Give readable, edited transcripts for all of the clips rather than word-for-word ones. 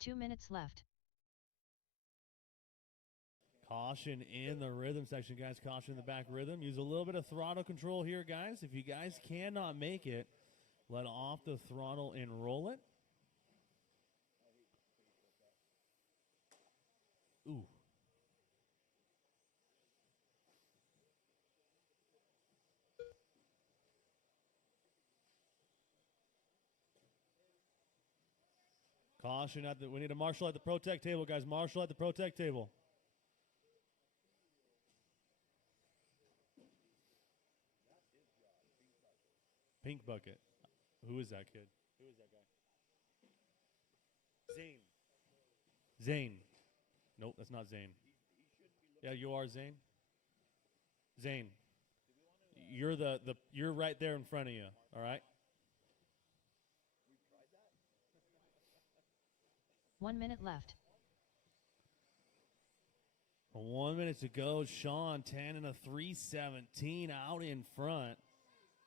2 minutes left. Caution in the rhythm section, guys. Caution in the back rhythm. Use a little bit of throttle control here, guys. If you guys cannot make it, let off the throttle and roll it. Ooh. Caution at the. We need a marshal at the protect table, guys. Marshal at the protect table. Pink bucket. Who is that kid? Who is that guy? Zane. Zane. Nope, that's not Zane. Yeah, you are Zane. Zane. You're you're right there in front of you. All right. 1 minute left. 1 minute to go. Sean 10 and a 3:17 out in front.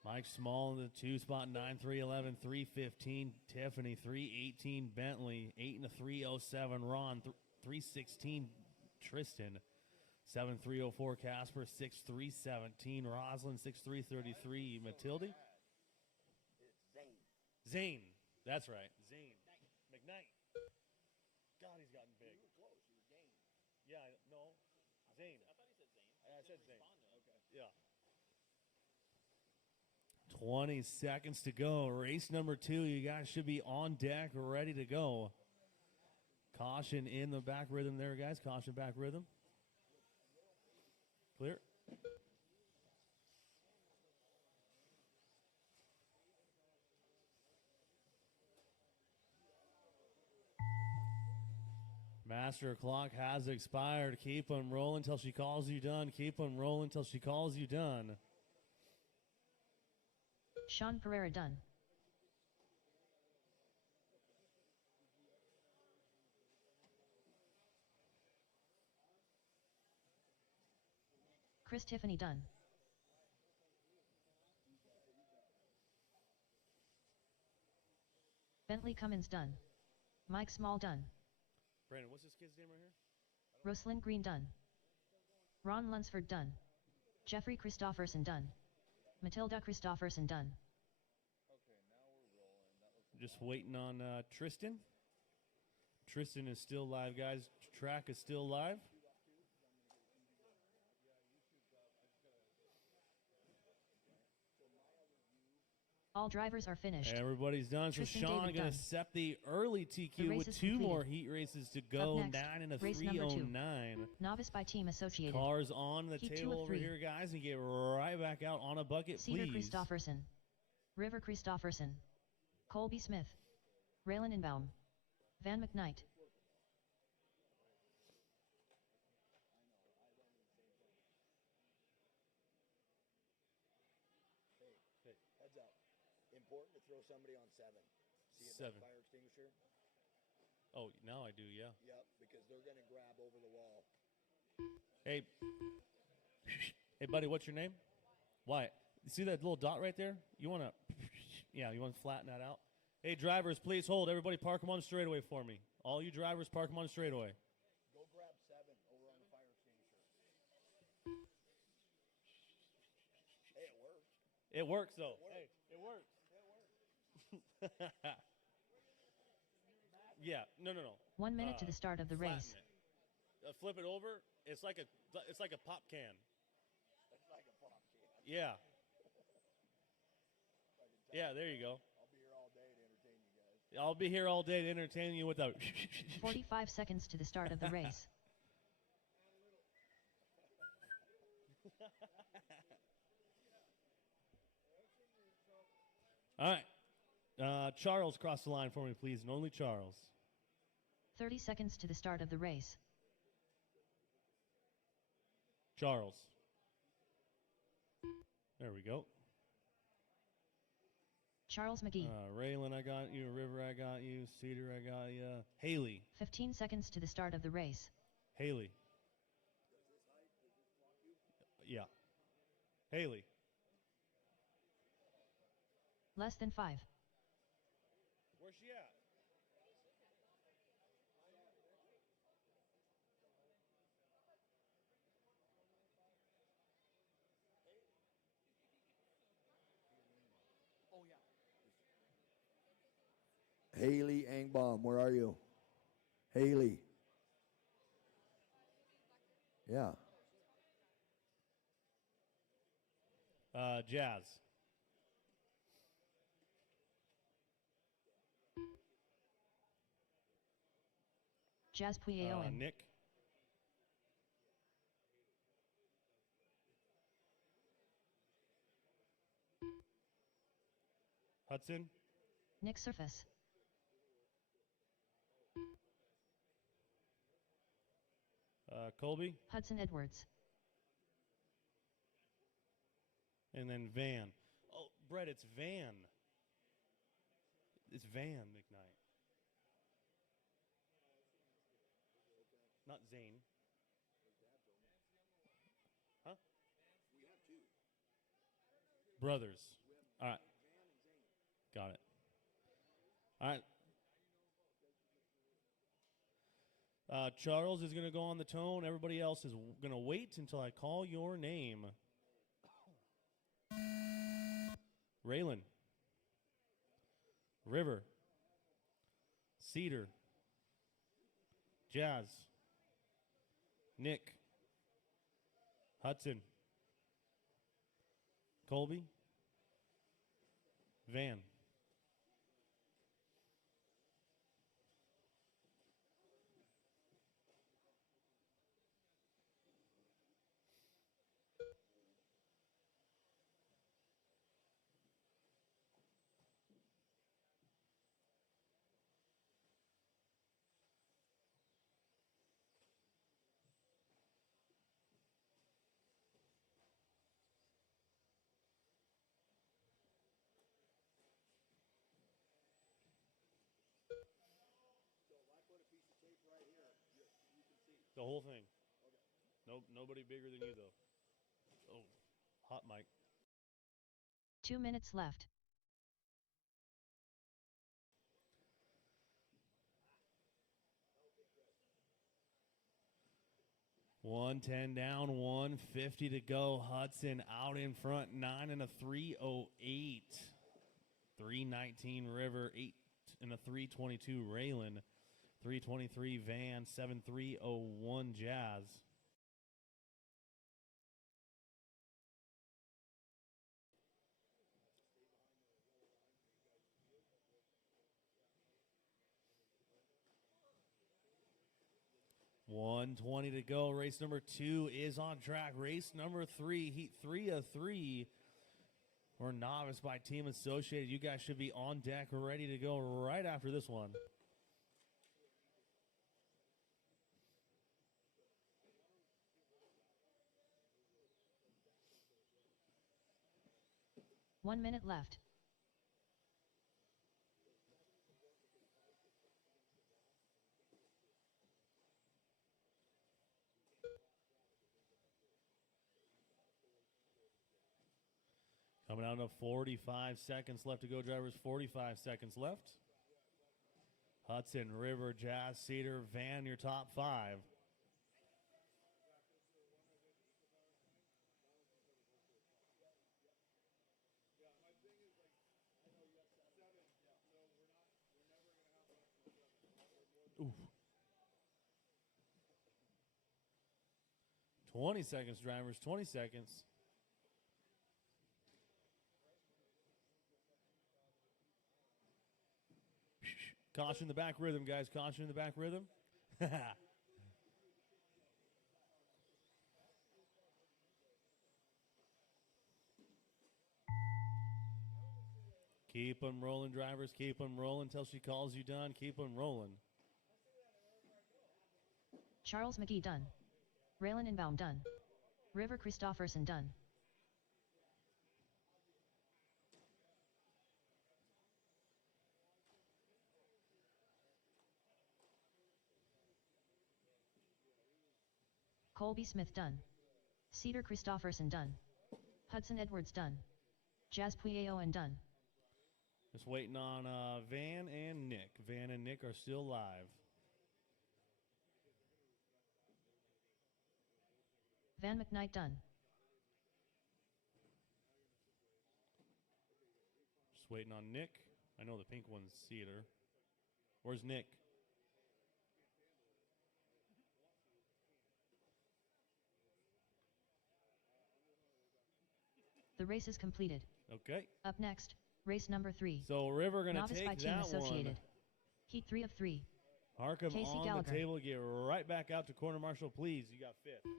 Mike Small in the 2 spot, 9-3-11, 3:15. Tiffany 3:18. Bentley 8 and a 3:07. Ron 3:16. Tristan 7:3:04. Casper 6:3:17. Roslyn 6:3:33. Matilde. Zane. Zane. That's right. Zane. McKnight. God, he's gotten big. You were close. You were Zane. Yeah, no. Zane. I thought he said Zane. I said Zane. Okay. Yeah. 20 seconds to go. Race number 2. You guys should be on deck, ready to go. Caution in the back rhythm there, guys. Caution back rhythm. Clear. Master clock has expired. Keep them rolling until she calls you done. Keep them rolling until she calls you done. Sean Pereira done. Chris Tiffany done. Bentley Cummins done. Mike Small done. Brandon, what's this kid's name right here? Rosalind Green done. Ron Lunsford done. Jeffrey Christofferson done. Matilda Christofferson done. Okay, now we're rolling. Just waiting on Tristan. Tristan is still live, guys. Track is still live. All drivers are finished. Everybody's done. So Tristan Sean David going done. to set the early The TQ race with is 2 completed. more heat races to go. Up next, 9 and a race number 2. 3:09. Novice by Team Associated. Cars on the Heat 2 table of over 3. here, guys, and get right back out on a bucket, Cedar please. Christofferson. River Christofferson. Colby Smith. Raylan Inbaum. Van McKnight. Hey, heads up. Important to throw somebody on 7. See if 7. that fire extinguisher? Oh, now I do, yeah. Yep, because they're going to grab over the wall. Hey, buddy, what's your name? Wyatt. You see that little dot right there? You want to, yeah, you want to flatten that out? Hey, drivers, please hold. Everybody park them on the straightaway for me. All you drivers, park them on the straightaway. Go grab 7 over on the fire extinguisher. Hey, it works. It works, though. Hey, it works. It works. Yeah, no. 1 minute to the start of the race. Flatten it. Flip it over. It's like a pop can. It's like a pop can. Yeah. Yeah, there you go. I'll be here all day to entertain you guys. I'll be here all day to entertain you with a 45 seconds to the start of the race. All right. Charles, cross the line for me, please, and only Charles. 30 seconds to the start of the race. Charles. There we go. Charles McGee. Raylan, I got you. River, I got you. Cedar, I got you. Haley. 15 seconds to the start of the race. Haley. Yeah. Haley. Less than 5. Where's she at? Haley Angbaum, where are you? Haley. Yeah. Jazz. Jazz Puyeoan. Nick. Hudson. Nick Surface. Colby. Hudson Edwards. And then Van. Oh, Brett, it's Van. It's Van McKnight. Not Zane. Huh? Brothers. All right. Got it. All right. Charles is going to go on the tone. Everybody else is going to wait until I call your name. Raylan. River. Cedar. Jazz. Nick. Hudson. Colby. Van. The whole thing. Okay. Nobody bigger than you, though. Oh, hot mic. 2 minutes left. $110 down, $150 to go. Hudson out in front, 9 and a 3:08. 3:19 River, 8 and a 3:22 Raylan. 3:23 Van, 7:3:01 Jazz. $120 to go. Race number 2 is on track. Race number 3, heat 3 of 3. Or Novice by Team Associated. You guys should be on deck, ready to go right after this one. One minute left. Coming down to 45 seconds left to go, drivers. 45 seconds left. Hudson, River, Jazz, Cedar, Van, your top 5. Ooh. 20 seconds, drivers. 20 seconds. Caution the back rhythm, guys. Caution the back rhythm. Keep them rolling, drivers. Keep them rolling until she calls you done. Keep them rolling. Charles McGee done. Raylan Inbaum done. River Christofferson done. Colby Smith done. Cedar Christofferson done. Hudson Edwards done. Jazz Puyeoan done. Just waiting on Van and Nick. Van and Nick are still live. Van McKnight done. Just waiting on Nick. I know the pink one's Cedar. Where's Nick? The race is completed. Okay. Up next, race number 3. So River going to Novice by take Team that Associated. one. Heat 3 of 3. Harkham Casey on Gallagher. the table. Get right back out to corner marshal, please. You got 5th.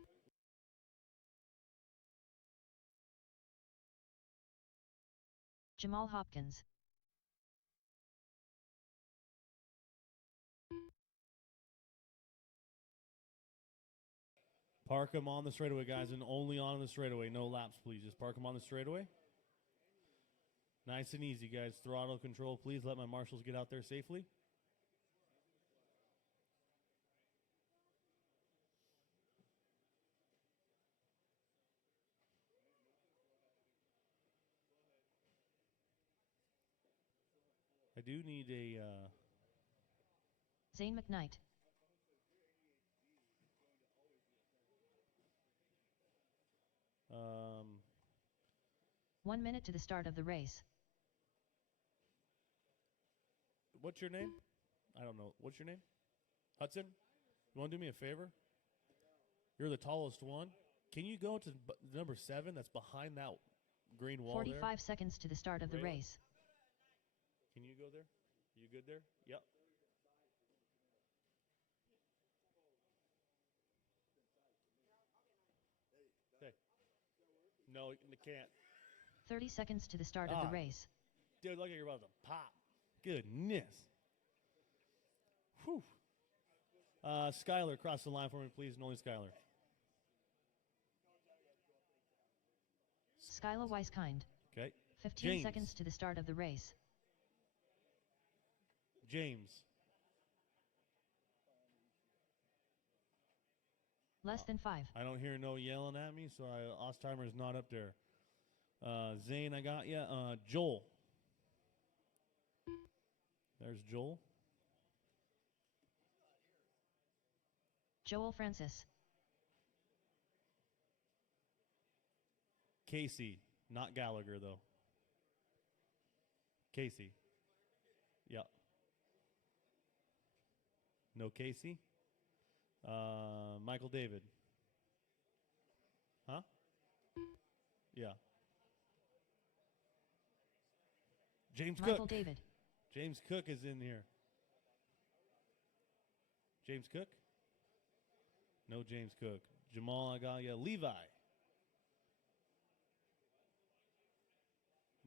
Jamal Hopkins. Park him on the straightaway, guys, and only on the straightaway. No laps, please. Just park him on the straightaway. Nice and easy, guys. Throttle control, please. Let my marshals get out there safely. I do need a... Zane McKnight. Um, 1 minute to the start of the race. what's your name? I don't know. What's your name? Hudson? You want to do me a favor? You're the tallest one. Can you go to number 7 that's behind that green wall 45 there? seconds to the start of the Raylan? race. Can you go there? You good there? Yep. Okay. No, you can't. 30 seconds to the start of the race. Dude, look at your brother. Pop. Goodness. Whew. Skyler, cross the line for me, please, and only Skyler. Skyla Weiskind. Okay. 15 James. seconds to the start of the race. James. Less than 5. I don't hear no yelling at me, so Ostheimer's not up there. Zane, I got ya. Joel. There's Joel. Joel Francis. Casey. Not Gallagher, though. Casey. Yep. No Casey. Michael David. Huh? Yeah. James Michael Cook. David. James Cook is in here. James Cook? No James Cook. Jamal, I got ya. Levi.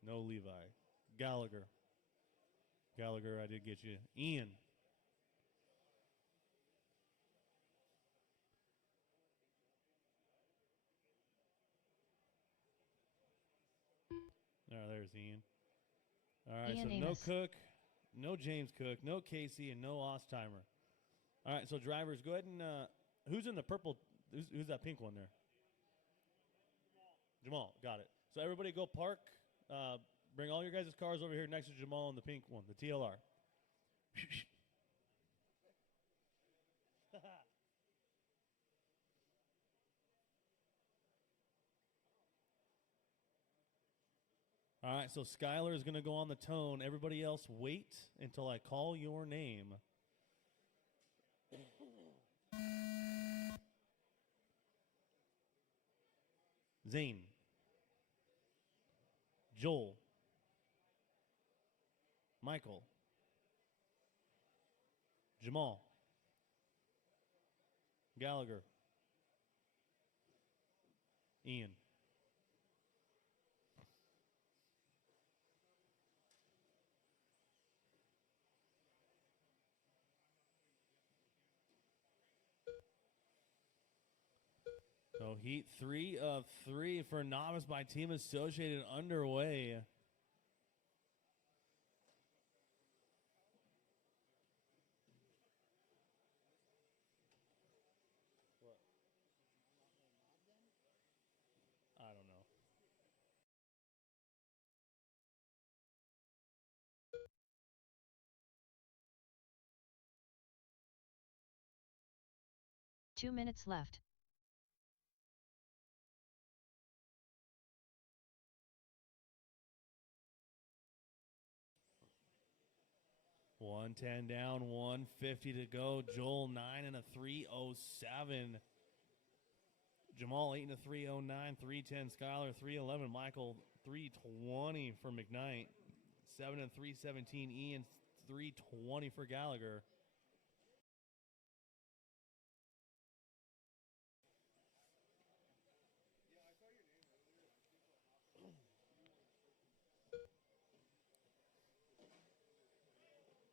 No Levi. Gallagher. Gallagher, I did get you. Ian. There's Ian. All right, Ian so Amos. no Cook, no James Cook, no Casey, and no Ostheimer. All right, so drivers, go ahead and who's in the purple? Who's that pink one there? Jamal, got it. So everybody go park. Bring all your guys' cars over here next to Jamal and the pink one, the TLR. All right, so Skyler is going to go on the tone. Everybody else, wait until I call your name. Zane. Joel. Michael. Jamal. Gallagher. Ian. So heat 3 of 3 for Novice by Team Associated underway. What? I don't know. Two minutes left. 110 down, 150 to go. Joel 9 and a 307. Jamal 8 and a 309, 310. Skylar 311. Michael 320 for McKnight. 7 and 317. Ian 320 for Gallagher.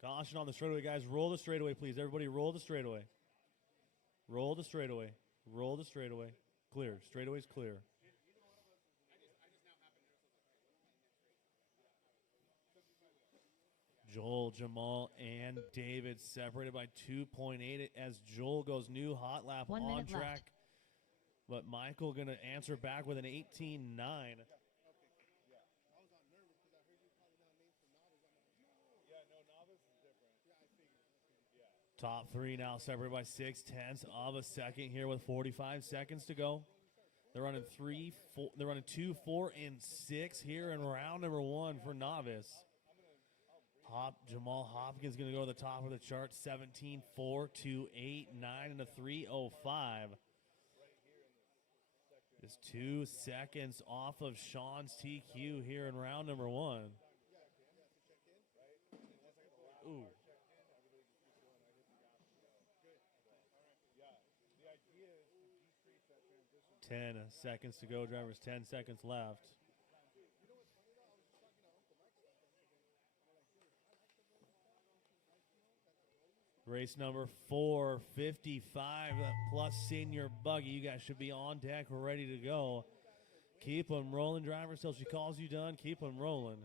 Caution on the straightaway, guys. Roll the straightaway, please. Everybody roll the straightaway. Roll the straightaway. Roll the straightaway. Clear. Straightaway's clear. Joel, Jamal, and David separated by 2.8 as Joel goes new hot lap 1 minute on track. left. But Michael going to answer back with an 18.9. Top three now separated by 6/10 of a second here with 45 seconds to go. They're running 2, 4, and 6 here in round number 1 for Novice. Jamal Hopkins going to go to the top of the chart, 17.4, 2.8, 9 and a 3.05. Just 2 seconds off of Sean's TQ here in round number 1. Ooh. 10 seconds to go, drivers. 10 seconds left. Race number 455 plus senior buggy. You guys should be on deck, ready to go. Keep them rolling, drivers, till she calls you done. Keep them rolling.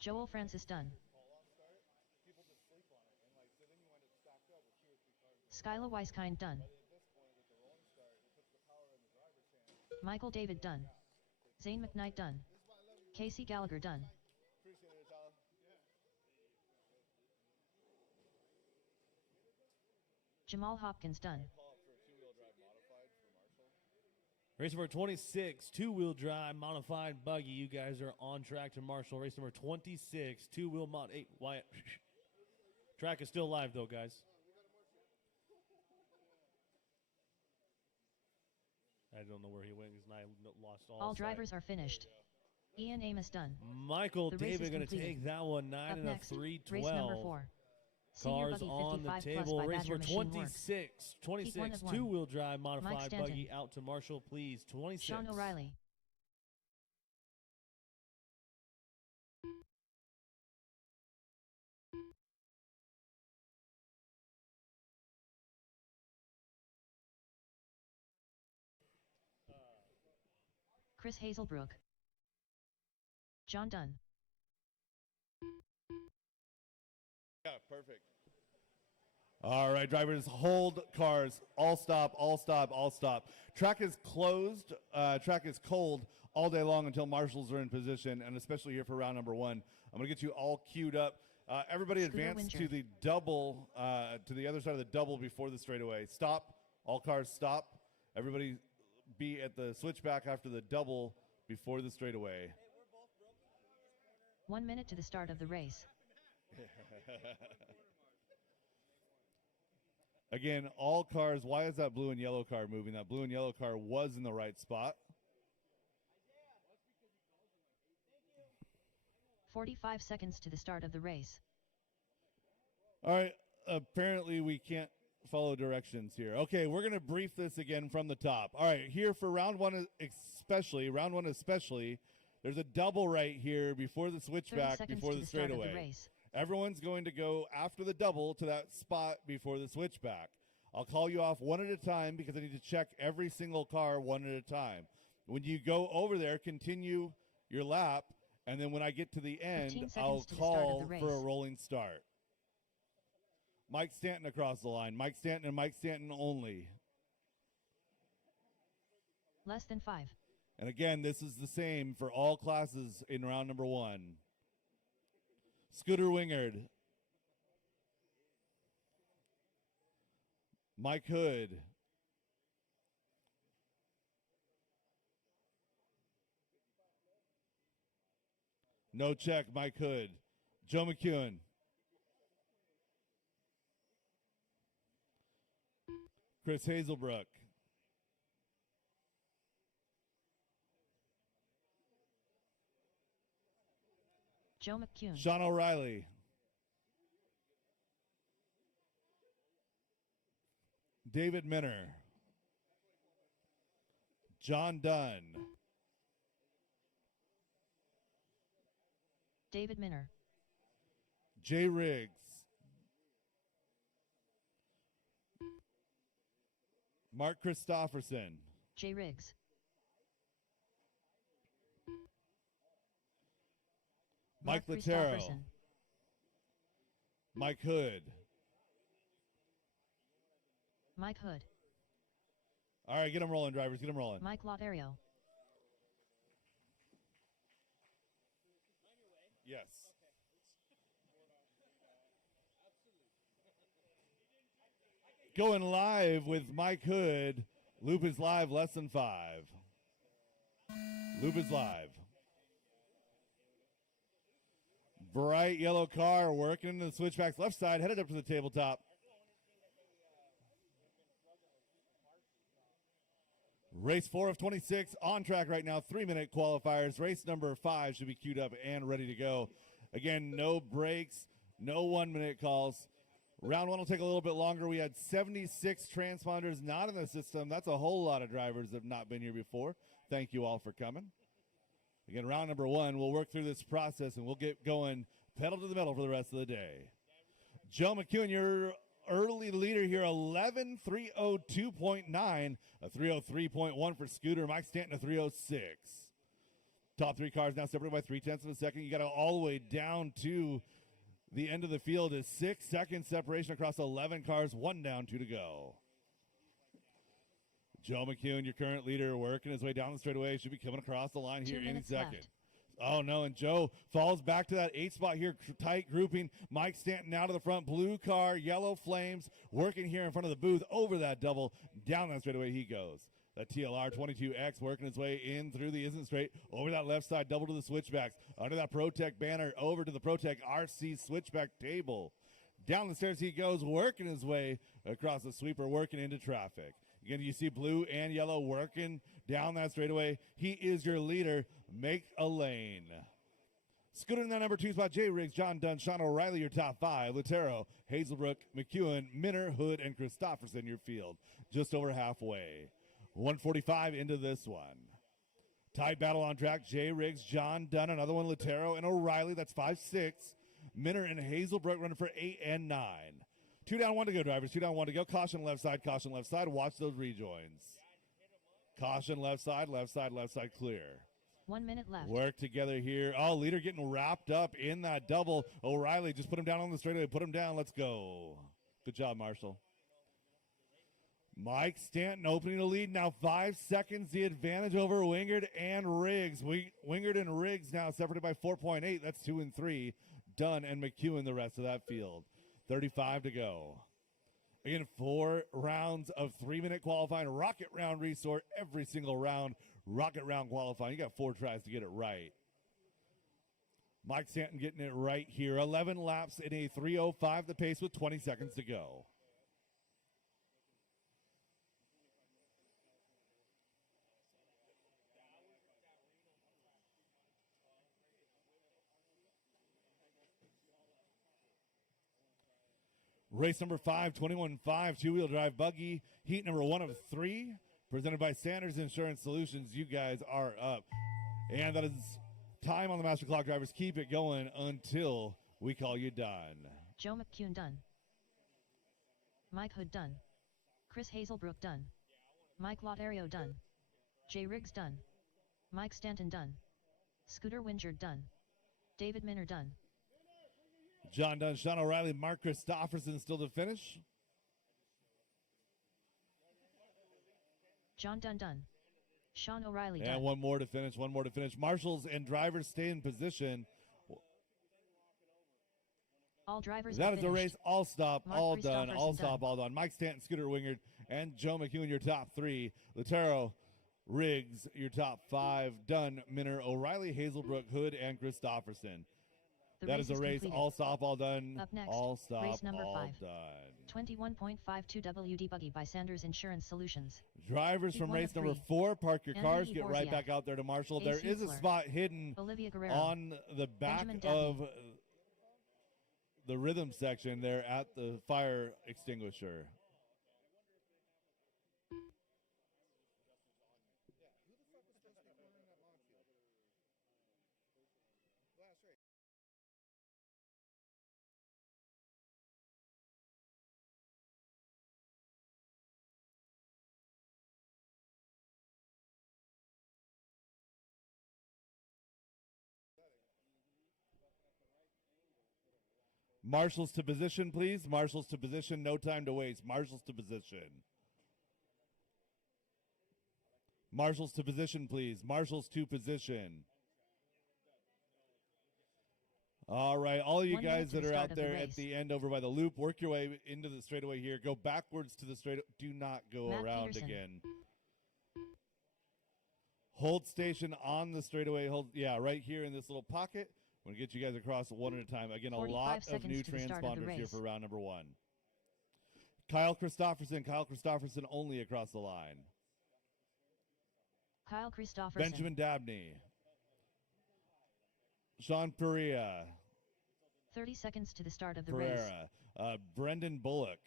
Joel Francis done. Skyla Weiskind done. Michael David done. Zane McKnight done. Casey Gallagher done. Jamal Hopkins done. Race number 26, two-wheel drive modified buggy. You guys are on track to Marshall. Race number 26, two-wheel mod. Hey, Wyatt. Track is still live, though, guys. I don't know where he went because I lost all sight. Drivers are finished. Ian Amos done. Michael The race David is going to completed. take that one, 9 Up and a next, 312. race number 4. Senior Cars buggy on the 55 table. plus by Race Badger number Machine 26. Works. 26, of one. two-wheel drive modified Stanton. buggy out to Marshall, please. 26. Sean O'Reilly. Chris Hazelbrook. John Dunn. Yeah, perfect. All right, drivers, hold cars. All stop, all stop, all stop. Track is closed. Track is cold all day long until marshals are in position, and especially here for round number 1. I'm going to get you all queued up. Everybody advance to the double, to the other side of the double before the straightaway. Stop. All cars stop. Everybody be at the switchback after the double before the straightaway. 1 minute to the start of the race. Again, all cars, why is that blue and yellow car moving? That blue and yellow car was in the right spot. 45 seconds to the start of the race. All right, apparently we can't follow directions here. Okay, we're going to brief this again from the top. All right, here for round one especially, there's a double right here before the switchback, before the straightaway. Everyone's going to go after the double to that spot before the switchback. I'll call you off one at a time because I need to check every single car one at a time. When you go over there, continue your lap, and then when I get to the end, I'll call for a rolling start. Mike Stanton across the line. Mike Stanton and Mike Stanton only. Less than 5. And again, this is the same for all classes in round number 1. Scooter Wingard. Mike Hood. No check, Mike Hood. Joe McEwen. Chris Hazelbrook. Joe McEwen. Sean O'Reilly. David Minner. John Dunn. David Minner. Jay Riggs. Mark Christofferson. Jay Riggs. Mike Mark Latero. Christofferson. Mike Hood. Mike Hood. All right, get them rolling, drivers. Get them rolling. Mike Lotario. Yes. Going live with Mike Hood. Loop is live, less than 5. Loop is live. Bright yellow car working into the switchbacks left side, headed up to the tabletop. Race 4 of 26 on track right now. 3-minute qualifiers. Race number 5 should be queued up and ready to go. Again, no breaks, no 1-minute calls. Round 1 will take a little bit longer. We had 76 transponders not in the system. That's a whole lot of drivers that have not been here before. Thank you all for coming. Again, round number 1, we'll work through this process and we'll get going pedal to the metal for the rest of the day. Joe McEwen, your early leader here, 11:302.9, a 303.1 for Scooter. Mike Stanton, a 306. Top 3 cars now separated by 0.3 of a second. You got to all the way down to the end of the field is 6-second separation across 11 cars, 1 down, 2 to go. Joe McEwen, your current leader, working his way down the straightaway. Should be coming across the line here 2 any minutes second. left. Oh, no, and Joe falls back to that 8 spot here, tight grouping. Mike Stanton out of the front, blue car, yellow flames, working here in front of the booth, over that double, down that straightaway he goes. That TLR 22X working his way in through the isn't straight, over that left side, double to the switchbacks, under that ProTech banner, over to the ProTech RC switchback table. Down the stairs he goes, working his way across the sweeper, working into traffic. Again, you see blue and yellow working down that straightaway. He is your leader. Make a lane. Scooter in that number 2 spot, Jay Riggs, John Dunn, Sean O'Reilly, your top 5. Latero, Hazelbrook, McEwen, Minner, Hood, and Christofferson, your field. Just over halfway. 145 into this one. Tight battle on track. Jay Riggs, John Dunn, another one, Latero, and O'Reilly. That's 5-6. Minner and Hazelbrook running for 8 and 9. 2 down, 1 to go, drivers. 2 down, 1 to go. Caution left side, caution left side. Watch those rejoins. Caution left side, left side, left side clear. 1 minute left. Work together here. Oh, leader getting wrapped up in that double. O'Reilly, just put him down on the straightaway. Put him down. Let's go. Good job, Marshall. Mike Stanton opening the lead now. 5 seconds the advantage over Wingard and Riggs. Wingard and Riggs now separated by 4.8. That's 2 and 3. Dunn and McEwen the rest of that field. 35 to go. Again, 4 rounds of 3-minute qualifying. Rocket round resort every single round. Rocket round qualifying. You got 4 tries to get it right. Mike Stanton getting it right here. 11 laps in a 3:05 the pace with 20 seconds to go. Race number 5, 21.5, 2-wheel drive buggy. Heat number 1 of 3, presented by Sanders Insurance Solutions. You guys are up. And that is time on the master clock, drivers. Keep it going until we call you done. Joe McEwen done. Mike Hood done. Chris Hazelbrook done. Mike Lotario done. Jay Riggs done. Mike Stanton done. Scooter Wingard done. David Minner done. John Dunn, Sean O'Reilly, Mark Christofferson still to finish. John Dunn done. Sean O'Reilly And done. one more to finish, one more to finish. Marshals and drivers stay in position. All drivers That are is the finished. race. All stop, Mark all done, all Christofferson stop, done. all done. Mike Stanton, Scooter Wingard, and Joe McEwen, your top 3. Latero, Riggs, your top 5. Dunn, Minner, O'Reilly, Hazelbrook, Hood, and Christofferson. The That race is a is race. completed. All stop, all done. Up next, All stop, race number all 5. done. 21.52 WD Buggy by Sanders Insurance Solutions. Drivers Heat from one race of number 3. 4, park your Anthony cars, get right Borziak. back out there to Marshall. Ace There is a Hutzler. spot hidden Olivia Guerrero. on the back Benjamin Dabney. of the rhythm section there at the fire extinguisher. Marshals to position, please. Marshals to position. No time to waste. Marshals to position. Marshals to position, please. Marshals to position. All right, all of you 1 minute guys to that the are start out of the there race. at the end over by the loop, work your way into the straightaway here. Go backwards to the straight. Do not go Matt around Peterson. again. Hold station on the straightaway. Hold, yeah, right here in this little pocket. I'm going to get you guys across one at a time. Again, a 45 lot of seconds new to the start of the transponders here race. for round number 1. Kyle Christofferson only across the line. Kyle Christofferson. Benjamin Dabney. Sean Pereira. 30 seconds to the start of the race. Brendan Bullock.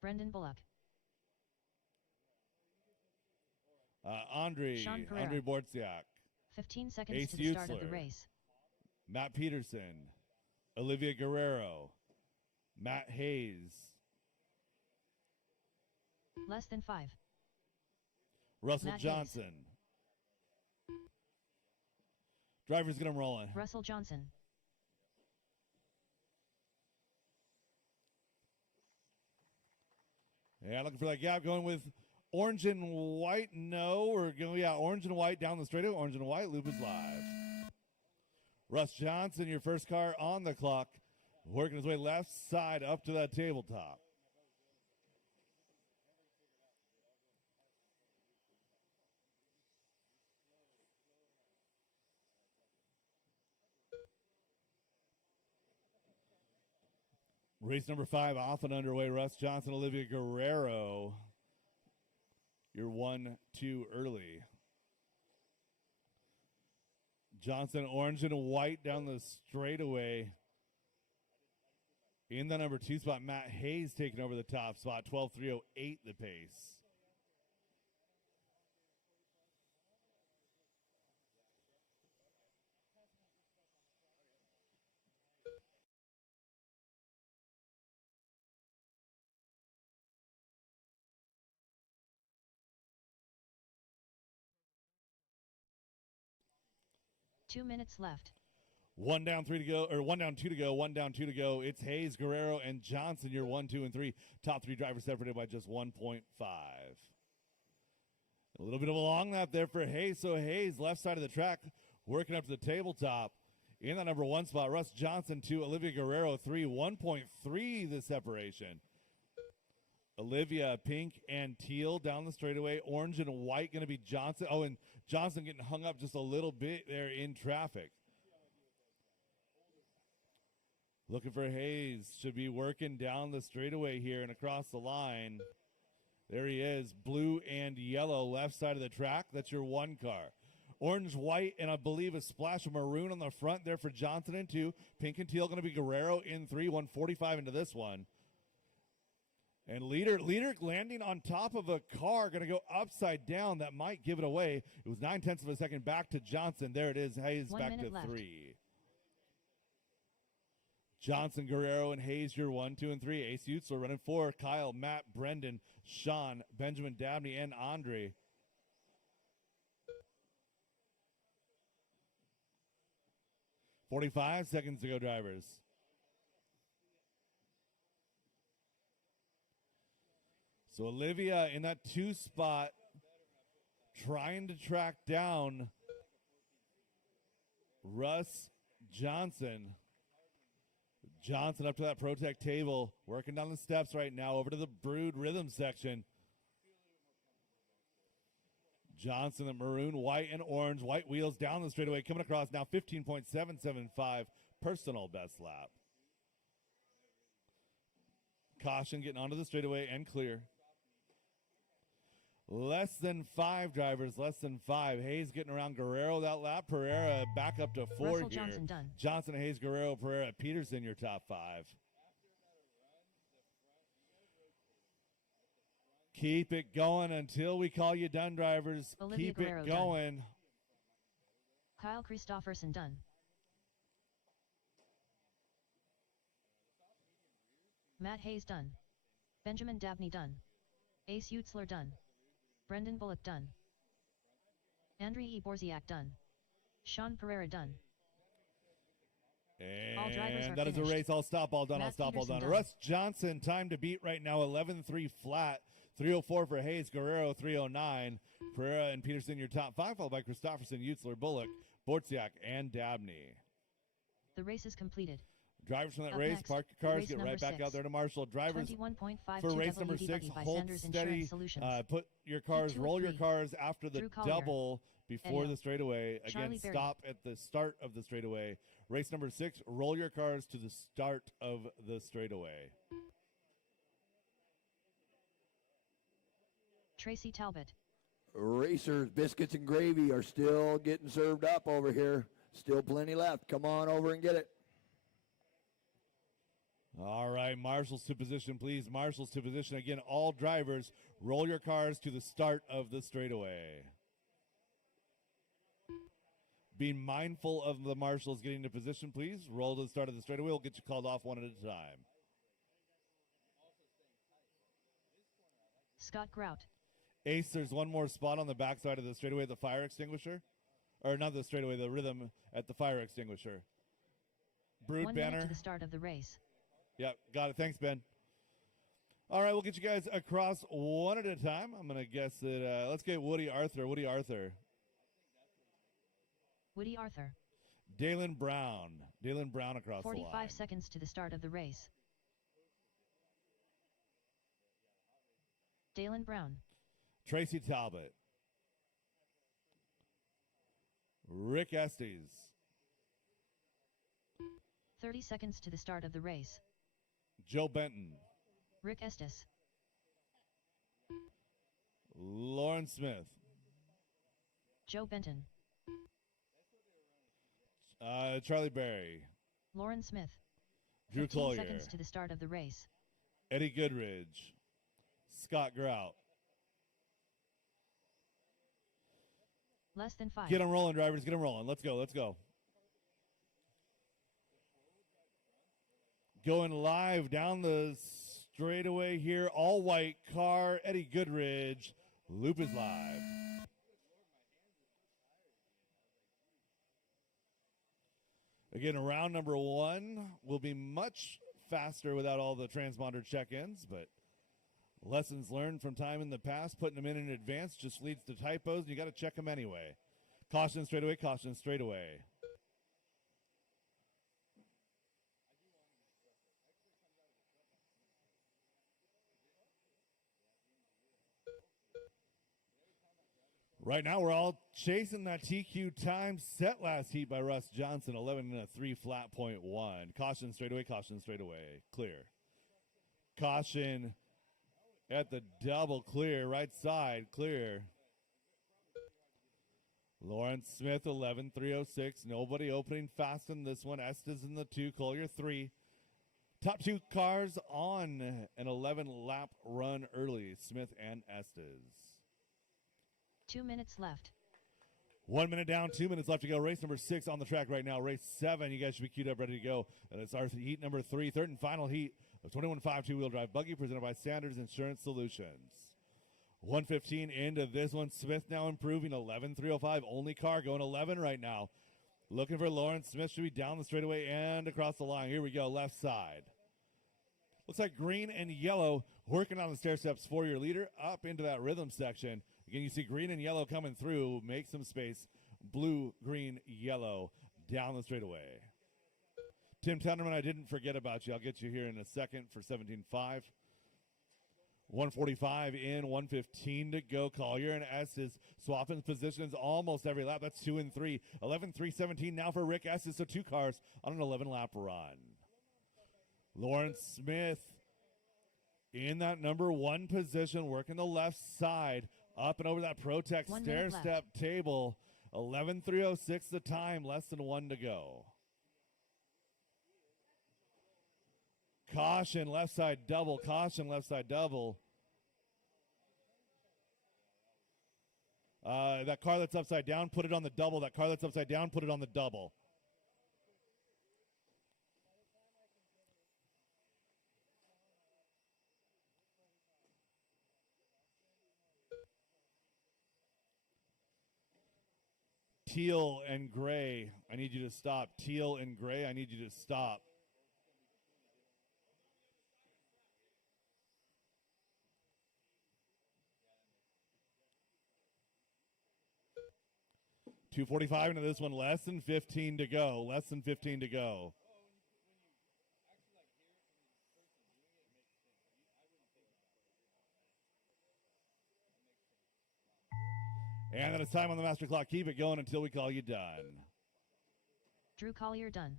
Brendan Bullock. Andre Bortsiak. 15 seconds Ace to the start of the Hutzler. race. Matt Peterson. Olivia Guerrero. Matt Hayes. Less than 5. Russell Matt Hayes. Johnson. Drivers, get them rolling. Russell Johnson. Yeah, looking for that gap. Going with orange and white. No, we're going, yeah, orange and white down the straightaway. Orange and white. Loop is live. Russ Johnson, your first car on the clock. Working his way left side up to that tabletop. Race number 5 off and underway. Russ Johnson, Olivia Guerrero. You're 1-2 early. Johnson, orange and white down the straightaway. In the number 2 spot, Matt Hayes taking over the top spot. 12.308 the pace. Two minutes left. 1 down, 3 to go, or 1 down, 2 to go, 1 down, 2 to go. It's Hayes, Guerrero, and Johnson. You're 1, 2, and 3. Top 3 drivers separated by just 1.5. A little bit of a long lap there for Hayes. So Hayes, left side of the track, working up to the tabletop. In that number 1 spot, Russ Johnson 2, Olivia Guerrero 3, 1.3 the separation. Olivia, pink and teal down the straightaway. Orange and white going to be Johnson. Oh, and Johnson getting hung up just a little bit there in traffic. Looking for Hayes. Should be working down the straightaway here and across the line. There he is. Blue and yellow left side of the track. That's your 1 car. Orange, white, and I believe a splash of maroon on the front there for Johnson in 2. Pink and teal going to be Guerrero in 3. 145 into this one. And leader landing on top of a car, going to go upside down. That might give it away. It was 9/10 of a second back to Johnson. There it is. Hayes 1 back minute to left. 3. Johnson, Guerrero, and Hayes, you're 1, 2, and 3. Ace Hutzler running 4. Kyle, Matt, Brendan, Sean, Benjamin Dabney, and Andre. "45 seconds to go, drivers." So Olivia in that 2 spot, trying to track down Russ Johnson. Johnson up to that Protect table, working down the steps right now, over to the Brood Rhythm section. Johnson, the maroon, white, and orange. White wheels down the straightaway, coming across now 15.775 personal best lap. Caution getting onto the straightaway and clear. Less than 5 drivers, less than 5. Hayes getting around Guerrero that lap. Pereira back up to 4 Russell here. Johnson done. Johnson, Hayes, Guerrero, Pereira, Peterson, your top 5. Keep it going until we call you done, drivers. Olivia Keep Guerrero it going. Kyle Christopherson done. Matt Hayes done. Benjamin Dabney done. Ace Utzler done. Brendan Bullock done. Andriy Borziak done. Sean Pereira done. All drivers are And that is a finished. race. All stop, all done, all Matt stop, all Peterson done. done. Russ Johnson, time to beat right now, 11.3 flat. 304 for Hayes, Guerrero, 309. Pereira and Peterson, your top 5, followed by Christopherson, Utzler, Bullock, Borziak, and Dabney. The race is completed. Drivers from that Up race, next, park your cars, race get number right back 6. out there to Marshall. Drivers 21.52 for race number WD 6, by hold Sanders steady. Insurance Solutions. Put your cars, 2 of roll your 3. cars after the Drew Collier. double before Eddie. the straightaway. Again, Charlie Berry. stop at the start of the straightaway. Race number 6, roll your cars to the start of the straightaway. Tracy Talbot. Racers, biscuits and gravy are still getting served up over here. Still plenty left. Come on over and get it. All right, marshals to position, please. Marshals to position. Again, all drivers, roll your cars to the start of the straightaway. Be mindful of the marshals getting to position, please. Roll to the start of the straightaway. We'll get you called off one at a time. Scott Grout. Ace, there's one more spot on the backside of the straightaway, the fire extinguisher. Or not the straightaway, the rhythm at the fire extinguisher. Brood 1 banner. minute to the start of the race. Yep, got it. Thanks, Ben. All right, we'll get you guys across one at a time. I'm going to guess that, let's get Woody Arthur. Woody Arthur. Woody Arthur. Dalen Brown. Dalen Brown across the line. 45 seconds to the start of the race. Dalen Brown. Tracy Talbot. Rick Estes. 30 seconds to the start of the race. Joe Benton. Rick Estes. Lauren Smith. Joe Benton. Charlie Berry. Lauren Smith. Drew 15 Collier. seconds to the start of the race. Eddie Goodridge. Scott Grout. Less than 5. Get them rolling, drivers. Get them rolling. Let's go. Let's go. Going live down the straightaway here. All white car. Eddie Goodridge. Loop is live. Again, round number 1 will be much faster without all the transponder check-ins, but lessons learned from time in the past, putting them in advance just leads to typos, and you got to check them anyway. Caution straightaway, caution straightaway. Right now, we're all chasing that TQ time set last heat by Russ Johnson, 11 and a 3 flat .1. Caution straightaway, clear. Caution at the double clear, right side, clear. Lawrence Smith, 11,306. Nobody opening fast in this one. Estes in the 2, Collier 3. Top 2 cars on an 11-lap run early, Smith and Estes. 2 minutes left. 1 minute down, 2 minutes left to go. Race number 6 on the track right now. Race 7, you guys should be queued up, ready to go. And it's our heat number 3, third and final heat of 21.5 two-wheel drive buggy presented by Sanders Insurance Solutions. 1:15 into this one. Smith now improving, 11.305. Only car going 11 right now. Looking for Lawrence Smith. Should be down the straightaway and across the line. Here we go, left side. Looks like green and yellow working on the stair steps for your leader up into that rhythm section. Again, you see green and yellow coming through. Make some space. Blue, green, yellow down the straightaway. Tim Tenderman, I didn't forget about you. I'll get you here in a second for 17.5. 145 in, 115 to go. Collier and Estes swapping positions almost every lap. That's 2 and 3. 11-3-17 now for Rick Estes. So 2 cars on an 11-lap run. Lawrence Smith in that number 1 position, working the left side, up and over that Protect stair-step table. 11-3-06 the time, less than 1 to go. Caution, left side double. Caution, left side double. That car that's upside down, put it on the double. That car that's upside down, put it on the double. Teal and gray, I need you to stop. Teal and gray, I need you to stop. .245 into this one, less than 15 to go. Less than 15 to go. And then it's time on the master clock. Keep it going until we call you done. Drew Collier done.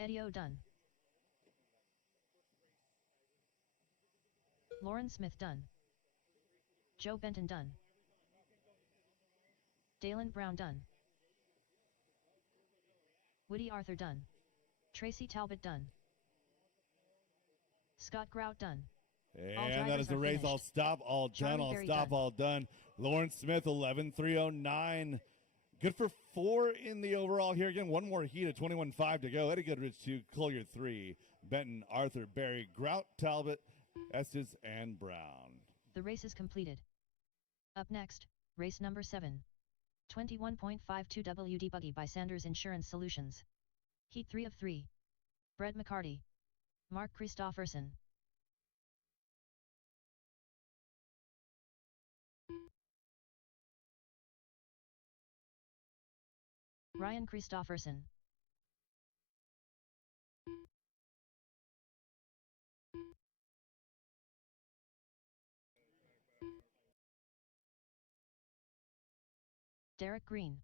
Eddie O done. Lauren Smith done. Joe Benton done. Dalen Brown done. Woody Arthur done. Tracy Talbot done. Scott Grout done. And that is the race. Finished. All stop, all done, all stop, all done. Lauren Smith, 11-309. Good for 4 in the overall here. Again, one more heat at 21.5 to go. Eddie Goodrich 2, Collier 3, Benton, Arthur, Barry, Grout, Talbot, Estes, and Brown. The race is completed. Up next, race number 7. 21.52 WD Buggy by Sanders Insurance Solutions. Heat 3 of 3. Brett McCarty. Mark Christofferson. Ryan Christofferson. Derek Green.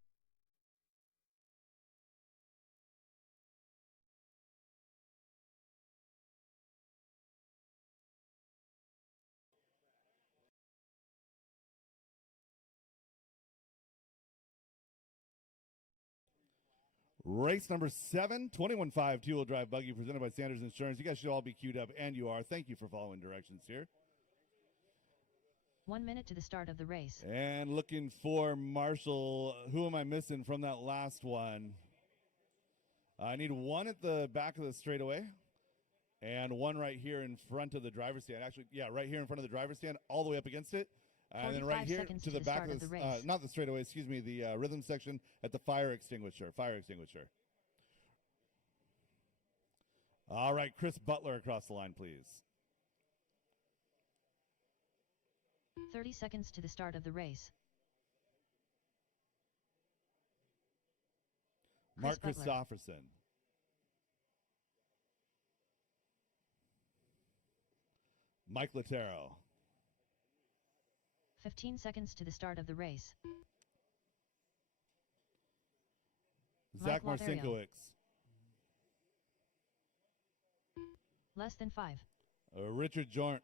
Race number 7, 21.5 two-wheel drive buggy presented by Sanders Insurance. You guys should all be queued up, and you are. Thank you for following directions here. 1 minute to the start of the race. And looking for Marshall. Who am I missing from that last one? I need one at the back of the straightaway and one right here in front of the driver's stand. Actually, yeah, right here in front of the driver's stand, all the way up against it. And then right here to the back of the not the straightaway, excuse me, the rhythm section at the fire extinguisher. All right, Chris Butler across the line, please. 30 seconds to the start of the race. Mark Christofferson. Mike Latero. 15 seconds to the start of the race. Zach Mike Lothario. Marcinkiewicz. Less than 5. Richard Jornt.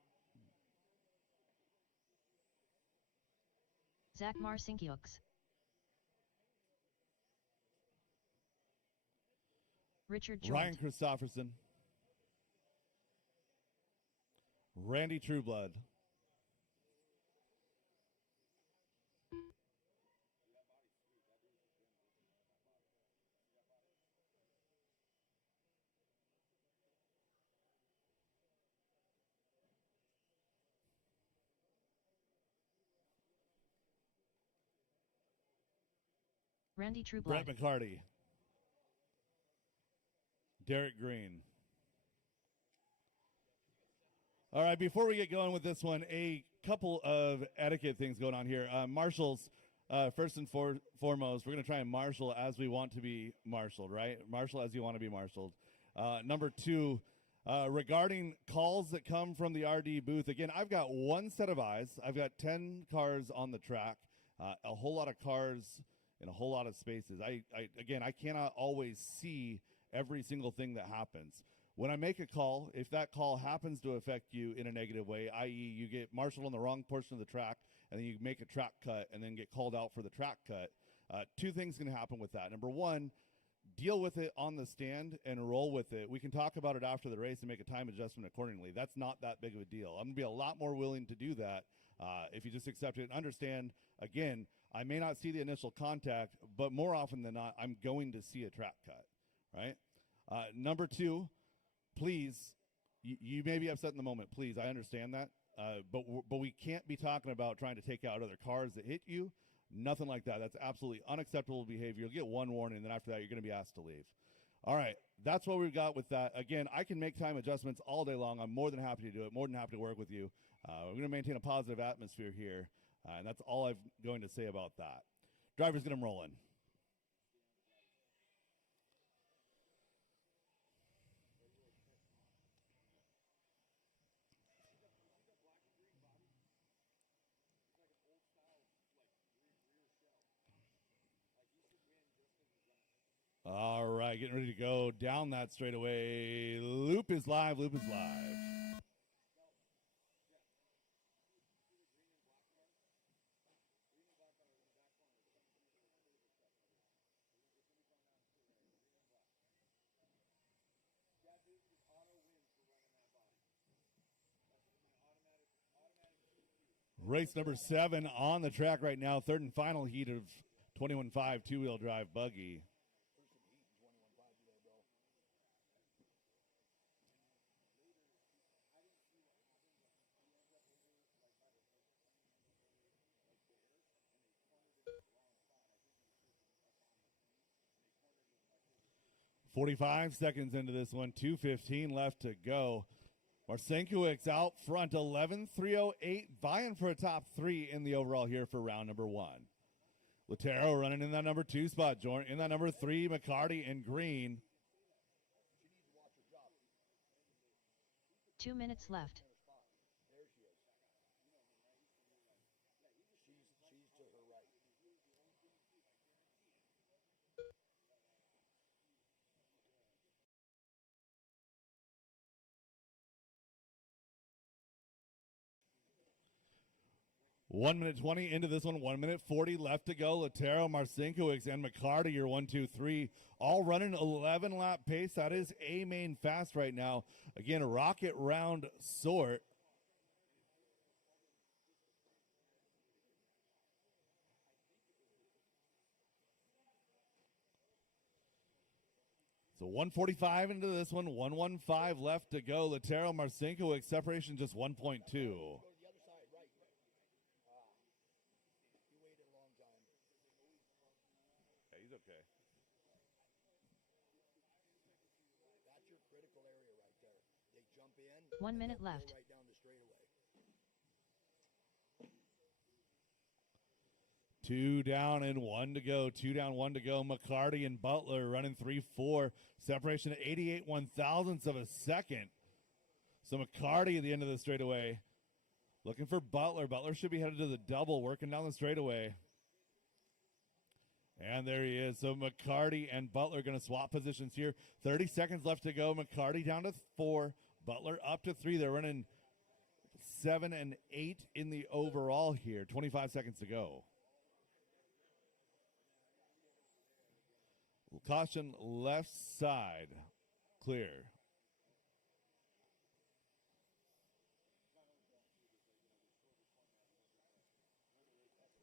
Zach Marcinkiewicz. Richard Jornt. Ryan Christofferson. Randy Trueblood. Randy Trueblood. Brett McCarty. Derek Green. All right, before we get going with this one, a couple of etiquette things going on here. Marshals, first and foremost, we're going to try and marshal as we want to be marshaled, right? Marshal as you want to be marshaled. Number two, regarding calls that come from the RD booth, again, I've got one set of eyes. I've got 10 cars on the track, a whole lot of cars in a whole lot of spaces. I cannot always see every single thing that happens. When I make a call, if that call happens to affect you in a negative way, i.e. you get marshaled on the wrong portion of the track, and then you make a track cut and then get called out for the track cut, two things can happen with that. Number one, deal with it on the stand and roll with it. We can talk about it after the race and make a time adjustment accordingly. That's not that big of a deal. I'm going to be a lot more willing to do that if you just accept it and understand, again, I may not see the initial contact, but more often than not, I'm going to see a track cut, right? Number two, please, you may be upset in the moment. Please, I understand that. But we can't be talking about trying to take out other cars that hit you. Nothing like that. That's absolutely unacceptable behavior. You'll get one warning, and then after that, you're going to be asked to leave. All right, that's what we've got with that. Again, I can make time adjustments all day long. I'm more than happy to do it, more than happy to work with you. We're going to maintain a positive atmosphere here, and that's all I'm going to say about that. Drivers, get them rolling. All right, getting ready to go down that straightaway. Loop is live. Loop is live. Race number 7 on the track right now. Third and final heat of 21.5 two-wheel drive buggy. .45 seconds into this one, 2:15 left to go. Marcinkiewicz out front, 11.308, vying for a top 3 in the overall here for round number 1. Latero running in that number 2 spot. In that number 3, McCarty in green. 2 minutes left. 1 minute 20 into this one, 1 minute 40 left to go. Latero, Marcinkiewicz, and McCarty, your 1, 2, 3, all running 11 lap pace. That is a main fast right now. Again, a rocket round sort. So 145 into this one, 115 left to go. Latero, Marcinkiewicz, separation just 1.2. Okay. That's your critical area right there. They jump in. 1 minute left. Right down the straightaway. 2 down and 1 to go. 2 down, 1 to go. McCarty and Butler running 3-4. Separation at 88 1/1000ths of a second. So McCarty at the end of the straightaway looking for Butler. Butler should be headed to the double, working down the straightaway. And there he is. So McCarty and Butler going to swap positions here. 30 seconds left to go. McCarty down to 4. Butler up to 3. They're running 7 and 8 in the overall here. 25 seconds to go. Caution left side. Clear.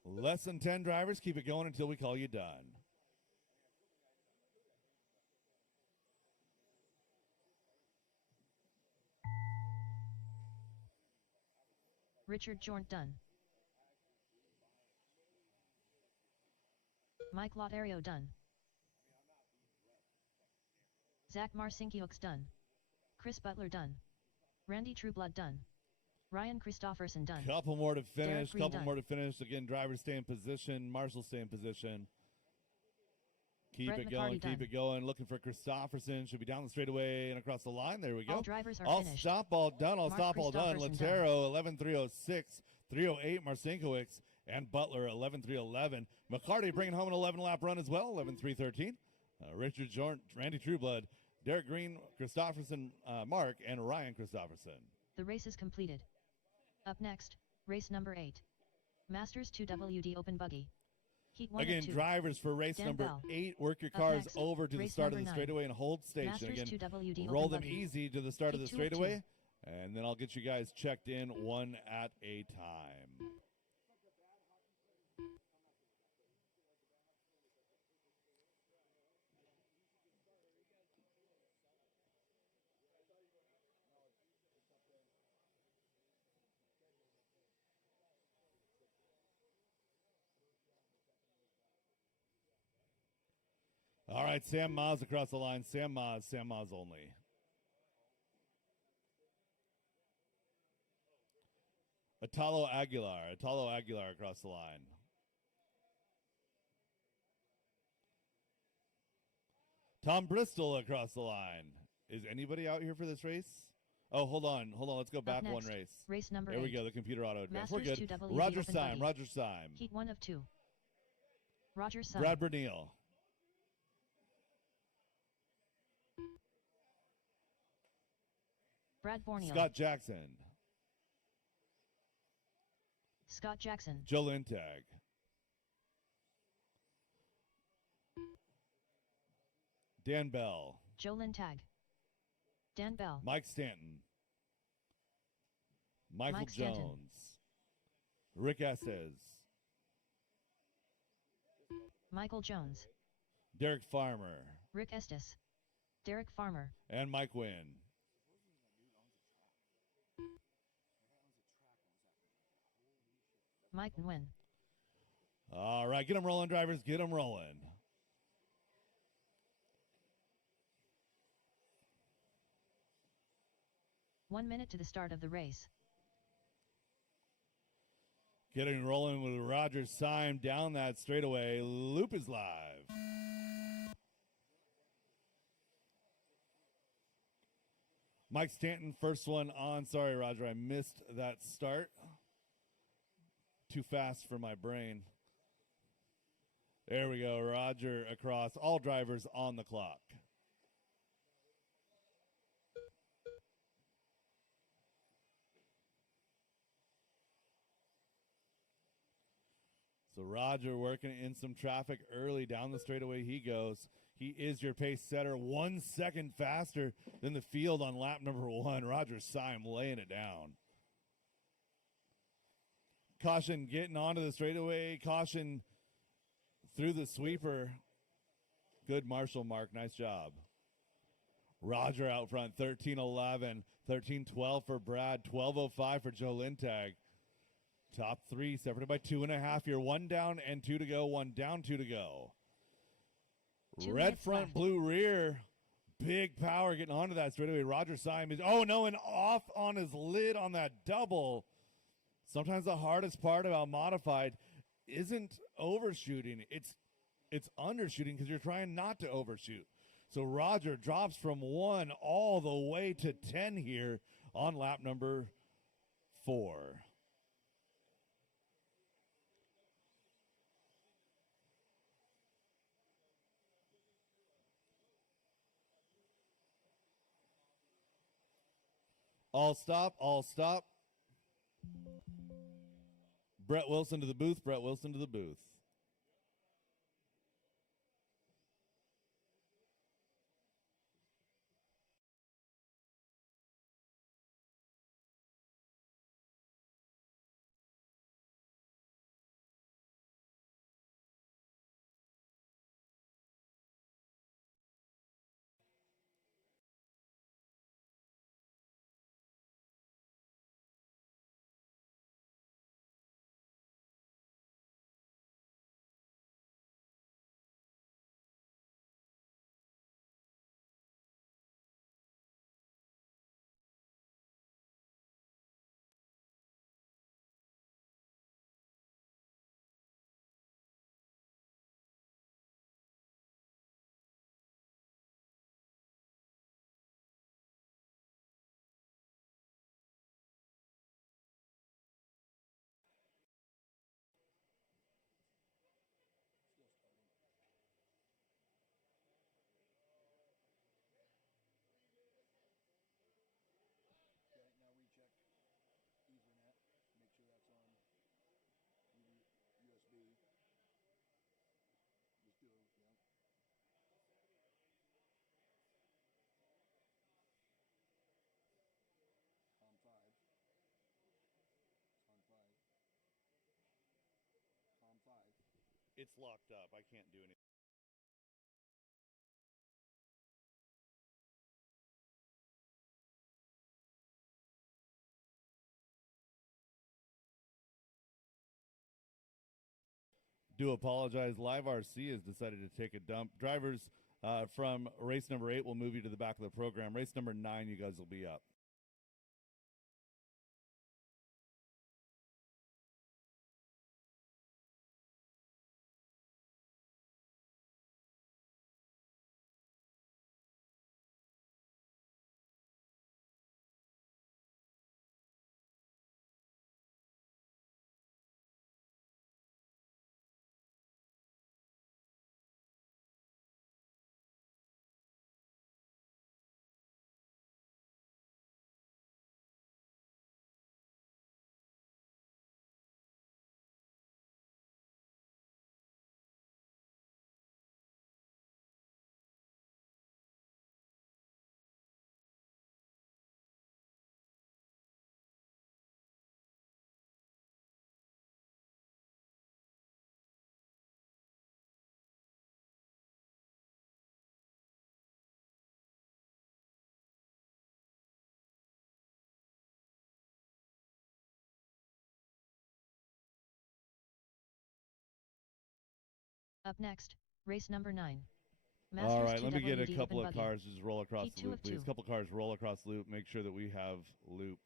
Less than 10 drivers. Keep it going until we call you done. Richard Jornt done. Mike Lotario done. Zach Marcinkiewicz done. Chris Butler done. Randy Trueblood done. Ryan Christofferson done. Couple more to finish. Derek Green Couple done. more to finish. Again, drivers stay in position. Marshall stay in position. Keep Brett it going. McCarty Keep done. it going. Looking for Christofferson. Should be down the straightaway and across the line. There we go. All drivers are All finished. stop, all done. All Mark stop, all done. Christofferson Latero, 11.306. 308, Marcinkiewicz. And Butler, 11.311. McCarty bringing home an 11-lap run as well, 11.313. Richard Jordan, Randy Trueblood, Derek Green, Christofferson, Mark, and Ryan Christofferson. The race is completed. Up next, race number 8. Masters 2 WD Open Buggy. Heat 1 Again, of 2. drivers for race Dan number Bell. 8, work your Up cars next, over to the race start of number the 9. straightaway and hold station. Masters Again, 2 WD roll Open them Buggy. easy to the start of Heat the 2 of 2. straightaway, and then I'll get you guys checked in one at a time. All right, Sam Maas across the line. Sam Maas only. Italo Aguilar across the line. Tom Bristol across the line. Is anybody out here for this race? Oh, hold on. Let's go back next, one race. Race number There 8. we go. The computer auto advance. We're Masters good. 2 WD Roger Open Syme. Buggy. Roger Syme. Heat 1 of 2. Roger Syme. Brad Bernil. Brad Borneo. Scott Jackson. Scott Jackson. Joe Lintag. Dan Bell. Joe Lintag. Dan Bell. Mike Stanton. Michael Mike Stanton. Jones. Rick Estes. Michael Jones. Derek Farmer. Rick Estes. Derek Farmer. And Mike Wynn. Mike Nguyen. All right, get them rolling, drivers. Get them rolling. One minute to the start of the race. Getting rolling with Roger Syme down that straightaway. Loop is live. Mike Stanton, first one on. Sorry, Roger, I missed that start. Too fast for my brain. There we go. Roger across. All drivers on the clock. So Roger working in some traffic early down the straightaway he goes. He is your pace setter, 1 second faster than the field on lap number 1. Roger Syme laying it down. Caution getting onto the straightaway. Caution through the sweeper. Good Marshall Mark. Nice job. Roger out front, 13-11. 13-12 for Brad. 12-05 for Joe Lintag. Top 3 separated by 2.5 here. 1 down and 2 to go. 1 down, 2 to go. 2 Red minutes front, left. blue rear. Big power getting onto that straightaway. Roger Syme is, oh no, and off on his lid on that double. Sometimes the hardest part about modified isn't overshooting. It's undershooting because you're trying not to overshoot. So Roger drops from 1 all the way to 10 here on lap number 4. All stop, all stop. Brett Wilson to the booth, Brett Wilson to the booth. It's locked up. I can't do anything. Do apologize. Live RC has decided to take a dump. Drivers from race number 8 will move you to the back of the program. Race number 9, you guys will be up. Up next, race number 9. Masters All right, let me get a 2WD couple open of buggy. cars just roll across Heat the 2 loop, of please. 2. Couple cars roll across the loop. Make sure that we have loop.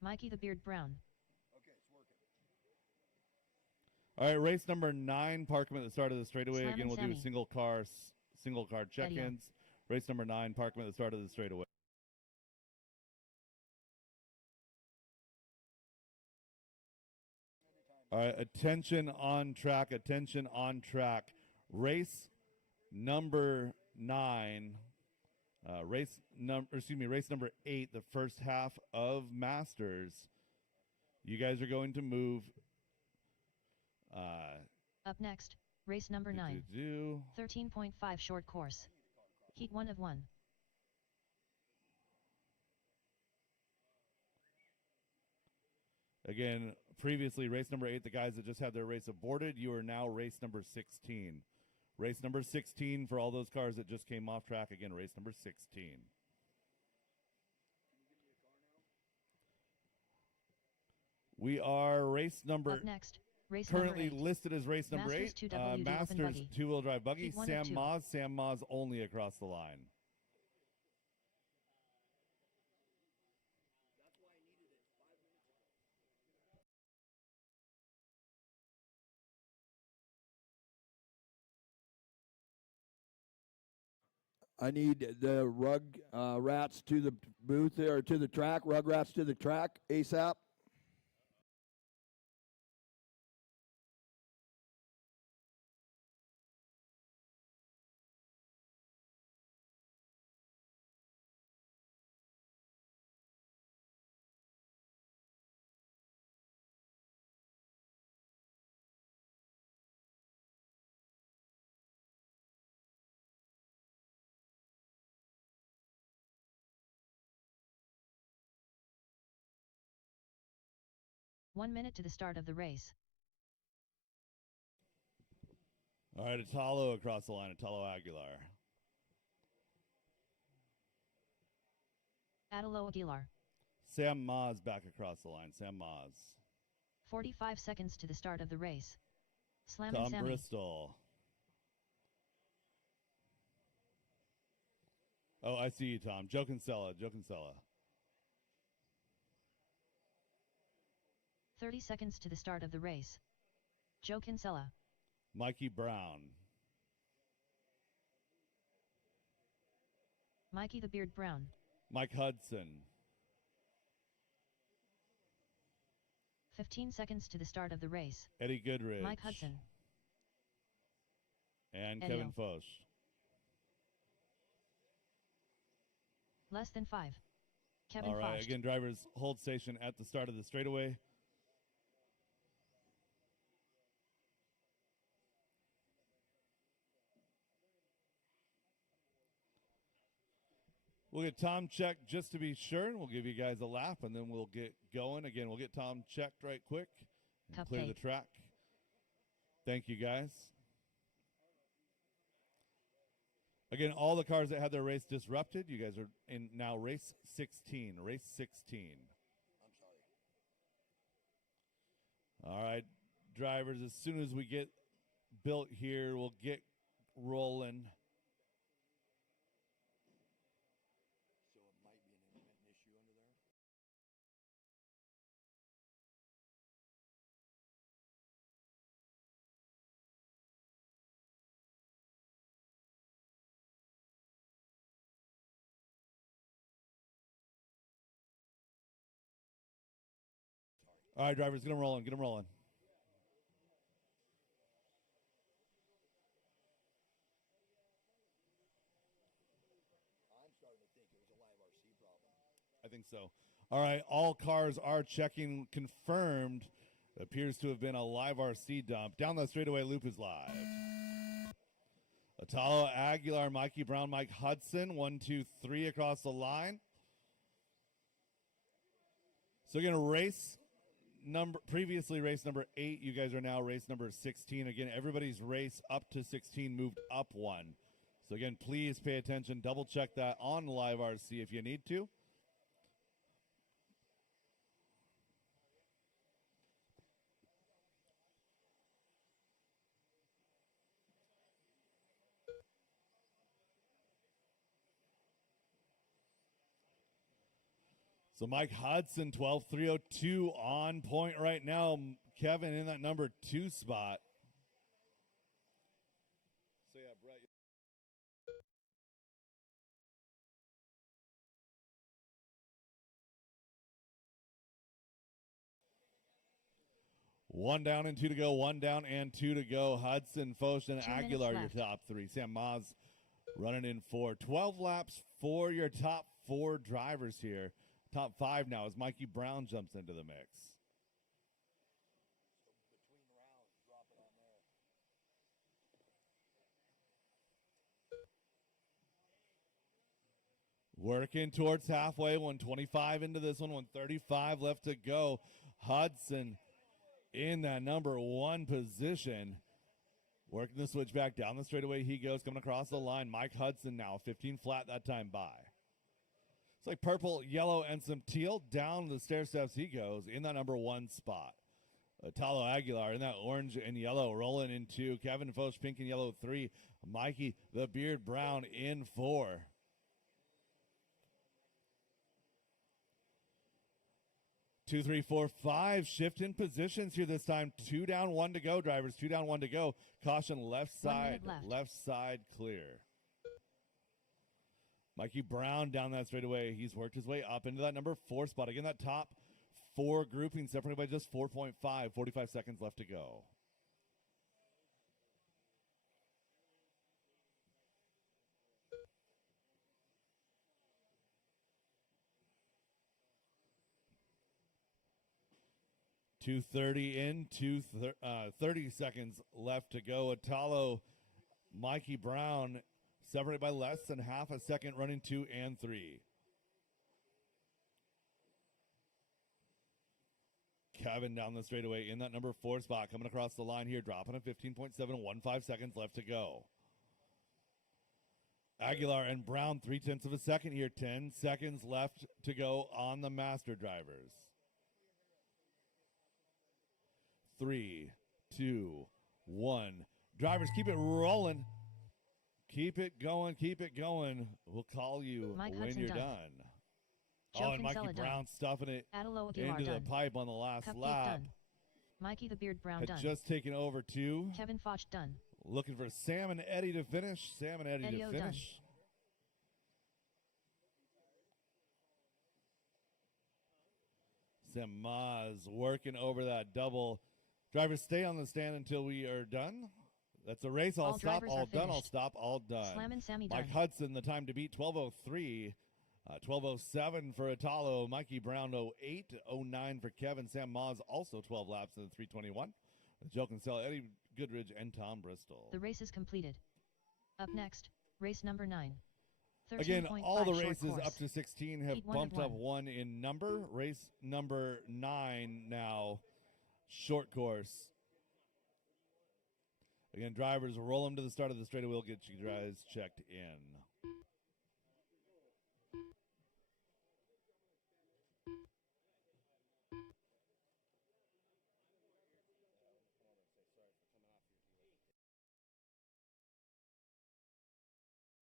Mikey the Beard Brown. All right, race number 9, park them at the start of the straightaway. Slam Again, and we'll do Sammy. single car check-ins. Race number 9, park them at the start of the straightaway. All right, attention on track, attention on track. Race number 9, race number 8, the first half of Masters. You guys are going to move. Up next, race number 9. 13.5 short course. Heat 1 of 1. Again, previously race number 8, the guys that just had their race aborted, you are now race number 16. Race number 16 for all those cars that just came off track. Again, race number 16. We are race number. Up next, race currently number 8. listed as race number Masters 8. 2WD Masters open buggy. two-wheel drive buggy. Heat 1 of 2. Sam Moz only across the line. I need the rug rats to the booth or to the track, rug rats to the track ASAP. One minute to the start of the race. All right, Italo across the line. Italo Aguilar. Adelo Aguilar. Sam Moz back across the line. Sam Moz. 45 seconds to the start of the race. Slam and Tom Sammy. Bristol. Oh, I see you, Tom. Joe Kinsella. 30 seconds to the start of the race. Joe Kinsella. Mikey Brown. Mikey the Beard Brown. Mike Hudson. 15 seconds to the start of the race. Eddie Goodrich. Mike Hudson. And Eddie Kevin Foch. Less than 5. Kevin All right, Foch. again, drivers hold station at the start of the straightaway. We'll get Tom checked just to be sure, and we'll give you guys a lap, and then we'll get going. Again, we'll get Tom checked right quick and clear the track. Thank you, guys. Again, all the cars that had their race disrupted, you guys are in now race 16. Race 16. All right, drivers, as soon as we get built here, we'll get rolling. All right, drivers, get them rolling, get them rolling. I think so. All right, all cars are checking, confirmed. Appears to have been a live RC dump. Down the straightaway loop is live. Italo Aguilar, Mikey Brown, Mike Hudson, 1, 2, 3 across the line. So again, previously race number 8. You guys are now race number 16. Again, everybody's race up to 16 moved up 1. So again, please pay attention. Double check that on live RC if you need to. So Mike Hudson, 12.302 on point right now. Kevin in that number 2 spot. So yeah, Brett. One down and 2 to go. One down and 2 to go. Hudson, Foch, and Aguilar, your top 3. Sam Maz running in 4. 12 laps for your top 4 drivers here. Top 5 now as Mikey Brown jumps into the mix. Working towards halfway, 125 into this one, 135 left to go. Hudson in that number 1 position. Working the switch back down the straightaway he goes, coming across the line. Mike Hudson now, 15 flat that time by. It's like purple, yellow, and some teal. Down the stair steps he goes in that number 1 spot. Italo Aguilar in that orange and yellow rolling in 2. Kevin Foch, pink and yellow 3. Mikey the Beard Brown in 4. 2, 3, 4, 5. Shifting positions here this time. 2 down, 1 to go, drivers. 2 down, 1 to go. Caution left side. Left side clear. Mikey Brown down that straightaway. He's worked his way up into that number 4 spot. Again, that top 4 grouping separated by just 4.5. 45 seconds left to go. .230 in, 30 seconds left to go. Italo, Mikey Brown separated by less than half a second, running 2 and 3. Kevin down the straightaway in that number 4 spot, coming across the line here, dropping at 15.7, 15 seconds left to go. Aguilar and Brown, 0.3 of a second here, 10 seconds left to go on the master drivers. 3, 2, 1. Drivers, keep it rolling. Keep it going, keep it going. We'll call you Mike when Hudson you're done. done. And Mikey Brown stuffing it into the pipe on the last Cupcake lap. done. Mikey the Beard Brown Had done. just taken over 2. Kevin Foch done. Looking for Sam and Eddie to finish. Sam and Eddie Eddie-O to finish. Sam Maz working over that double. Drivers, stay on the stand until we are done. That's a race. All stop, all done, all stop, all done. Slam and Sammy Mike done. Hudson, the time to beat, 12:03. 12:07 for Italo. Mikey Brown, 08:09 for Kevin. Sam Maz, also 12 laps in the 3:21. Joe Kinsella, Eddie Goodridge, and Tom Bristol. The race is completed. Up next, race number 9. Again, all the short races course. up to 16 have Heat 1 bumped and up 1. 1 in number. Race number 9 now, short course. Again, drivers, roll them to the start of the straightaway. We'll get you guys checked in.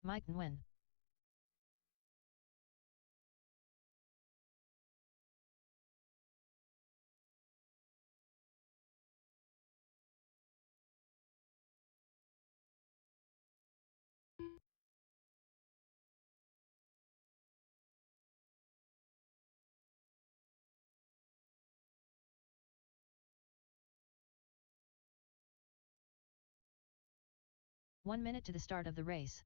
Mike Nguyen. One minute to the start of the race.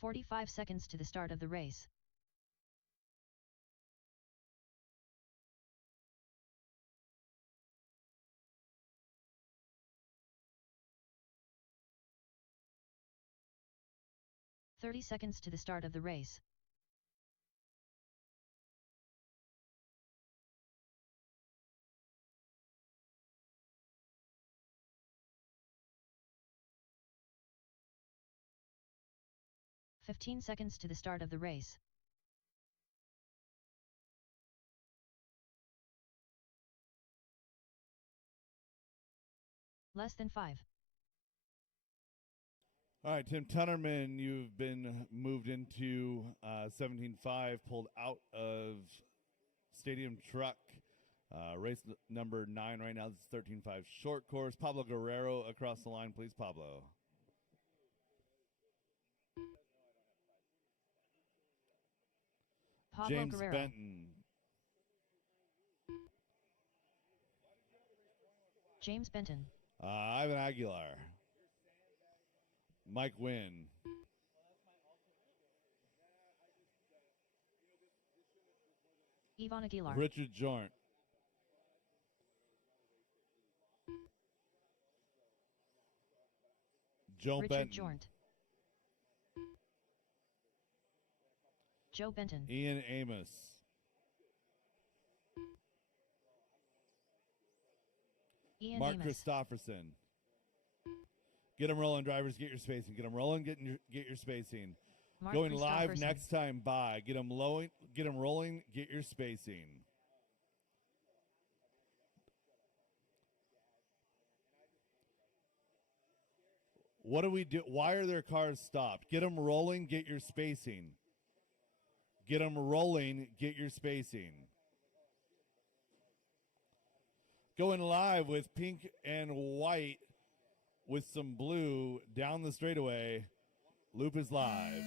"45 seconds to the start of the race. "30 seconds to the start of the race. "15 seconds to the start of the race. Less than 5. All right, Tim Tunnerman, you've been moved into 17.5, pulled out of Stadium Truck. Race number 9 right now. This is 13.5 short course. Pablo Guerrero across the line, please, Pablo. Pablo James Guerrero. Benton. James Benton. Ivan Aguilar. Mike Wynn. Ivan Aguilar. Richard Jornt. Joe Richard Benton. Jornt. Joe Benton. Ian Amos. Ian Mark Amos. Christopherson. Get them rolling, drivers. Get your spacing. Get them rolling. Get your spacing. Mark Going live Christopherson. next time by. Get them rolling. Get your spacing. What do we do? Why are their cars stopped? Get them rolling. Get your spacing. Get them rolling. Get your spacing. Going live with pink and white with some blue down the straightaway. Loop is live.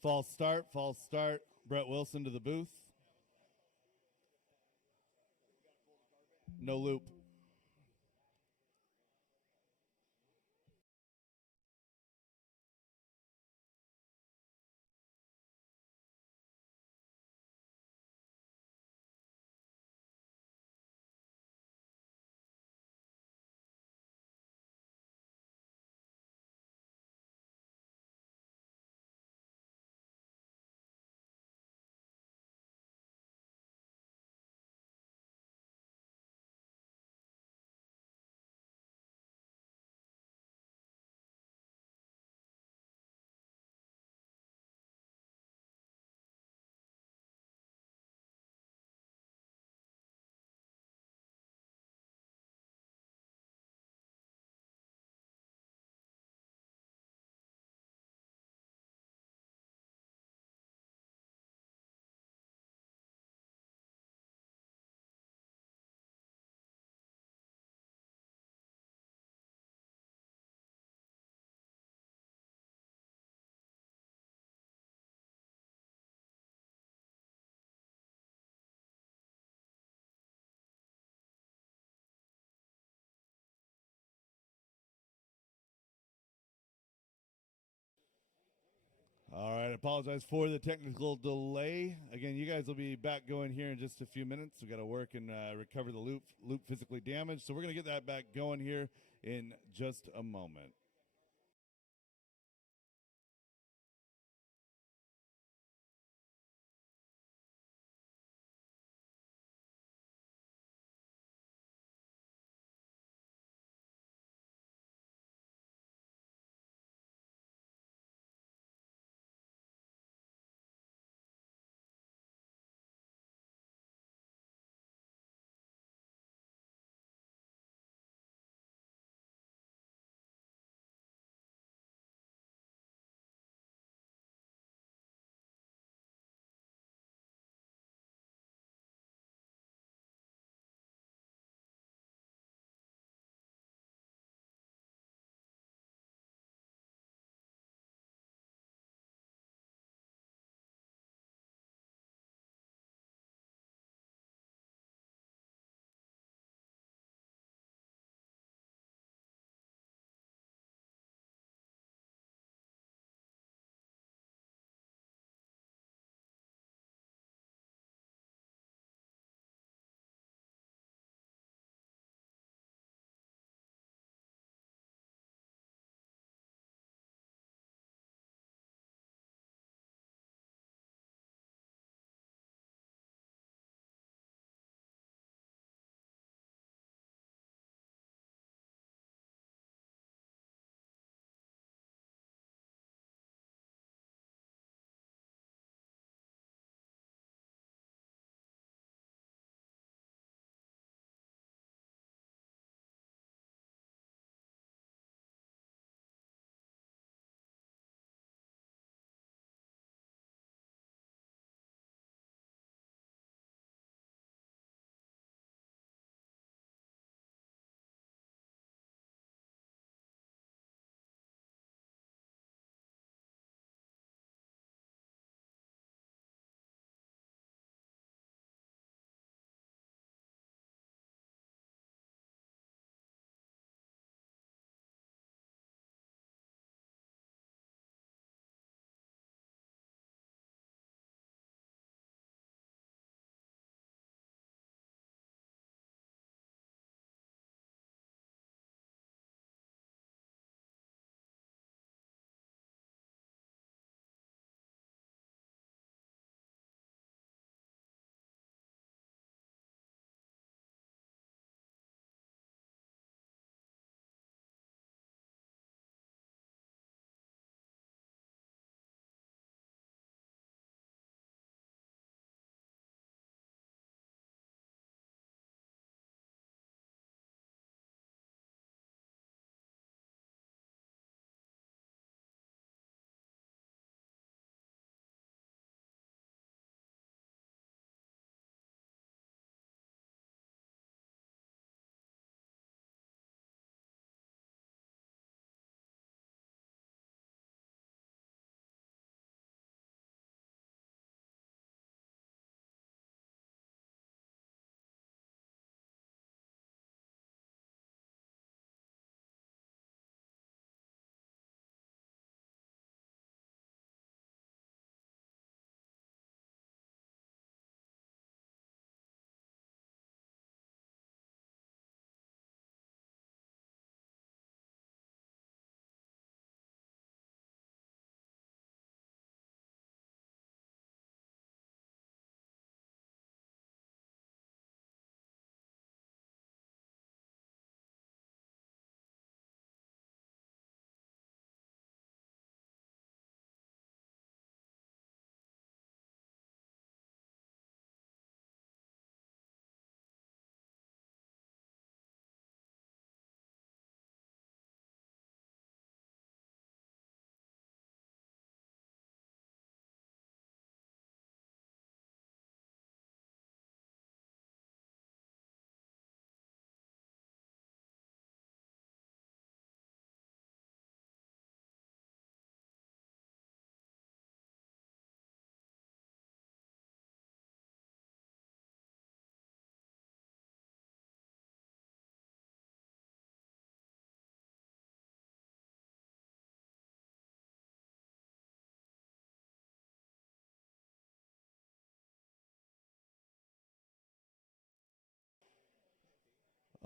False start. Brett Wilson to the booth. No loop. All right, I apologize for the technical delay. Again, you guys will be back going here in just a few minutes. We got to work and recover the loop physically damaged. So we're going to get that back going here in just a moment.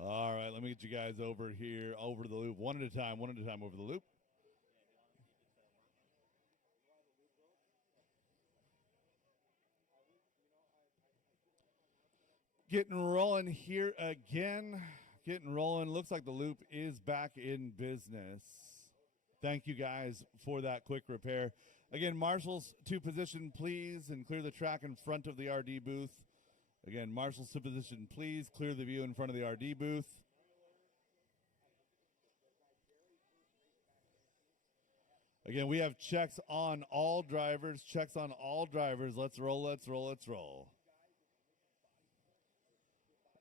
All right, let me get you guys over here, over the loop, one at a time over the loop. Getting rolling here again. Getting rolling. Looks like the loop is back in business. Thank you guys for that quick repair. Again, marshals to position, please, and clear the track in front of the RD booth. Again, marshals to position, please. Clear the view in front of the RD booth. Again, we have checks on all drivers. Checks on all drivers. Let's roll, let's roll, let's roll.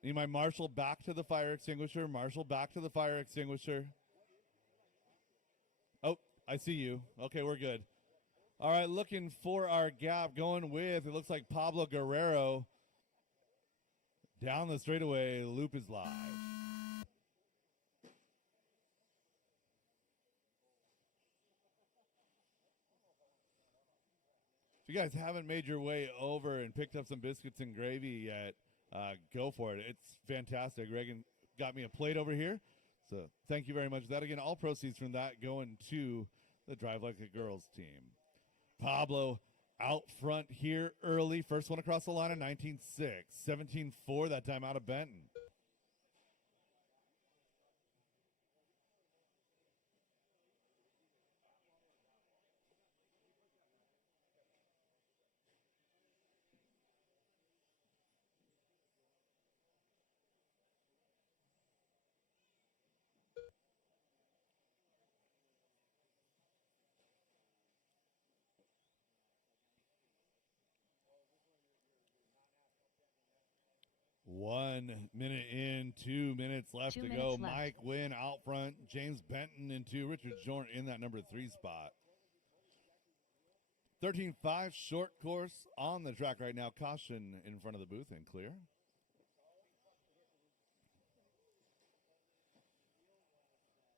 Need my marshal back to the fire extinguisher. Marshal back to the fire extinguisher. Oh, I see you. Okay, we're good. All right, looking for our gap. Going with, it looks like Pablo Guerrero. Down the straightaway, loop is live. If you guys haven't made your way over and picked up some biscuits and gravy yet, go for it. It's fantastic. Reagan got me a plate over here. So thank you very much for that. Again, all proceeds from that going to the Drive Like a Girls team. Pablo out front here early. First one across the line in 19.6. 17.4 that time out of Benton. One minute in, 2 minutes left to go. Mike Wynn out front. James Benton in two. Richard Jorn in that number 3 spot. 13.5 short course on the track right now. Caution in front of the booth and clear.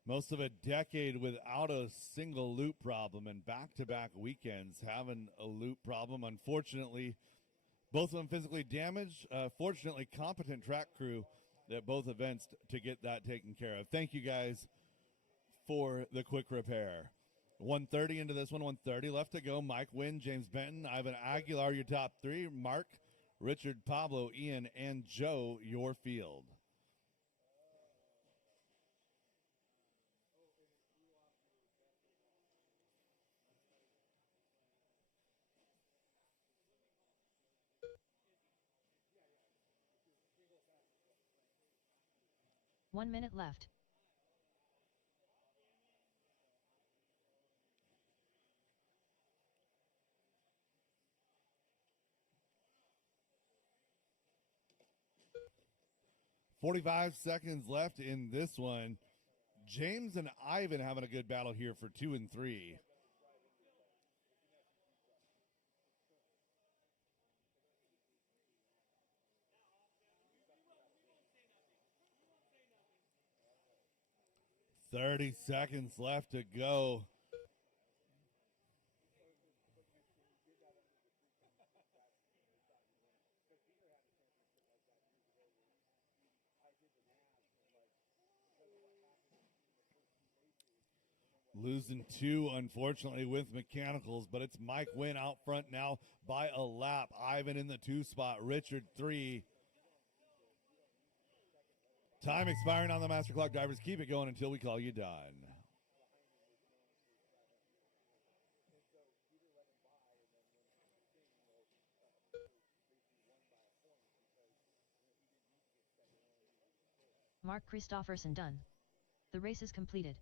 Most of a decade without a single loop problem, and back-to-back weekends having a loop problem. Unfortunately, both of them physically damaged. Fortunately, competent track crew at both events to get that taken care of. Thank you guys for the quick repair. 1:30 into this one, 1:30 left to go. Mike Wynn, James Benton, Ivan Aguilar, your top three. Mark, Richard, Pablo, Ian, and Joe, your field. One minute left. .45 seconds left in this one. James and Ivan having a good battle here for 2 and 3. .30 seconds left to go. Losing 2, unfortunately, with mechanicals, but it's Mike Wynn out front now by a lap. Ivan in the 2 spot. Richard 3. Time expiring on the master clock. Drivers, keep it going until we call you done. Mark Christofferson done. The race is completed.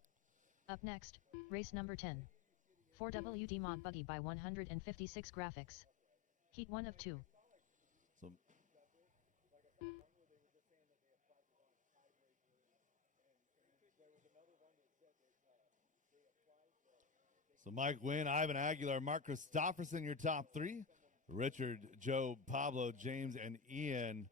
Up next, race number 10. 4WD Mod Buggy by 156 graphics. Heat 1 of 2. So Mike Wynn, Ivan Aguilar, Mark Christofferson, your top three. Richard, Joe, Pablo, James, and Ian.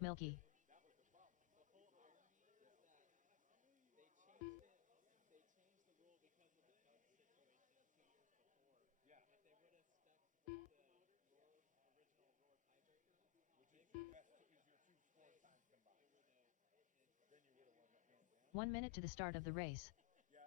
Milky. 1 minute to the start of the race. Yeah,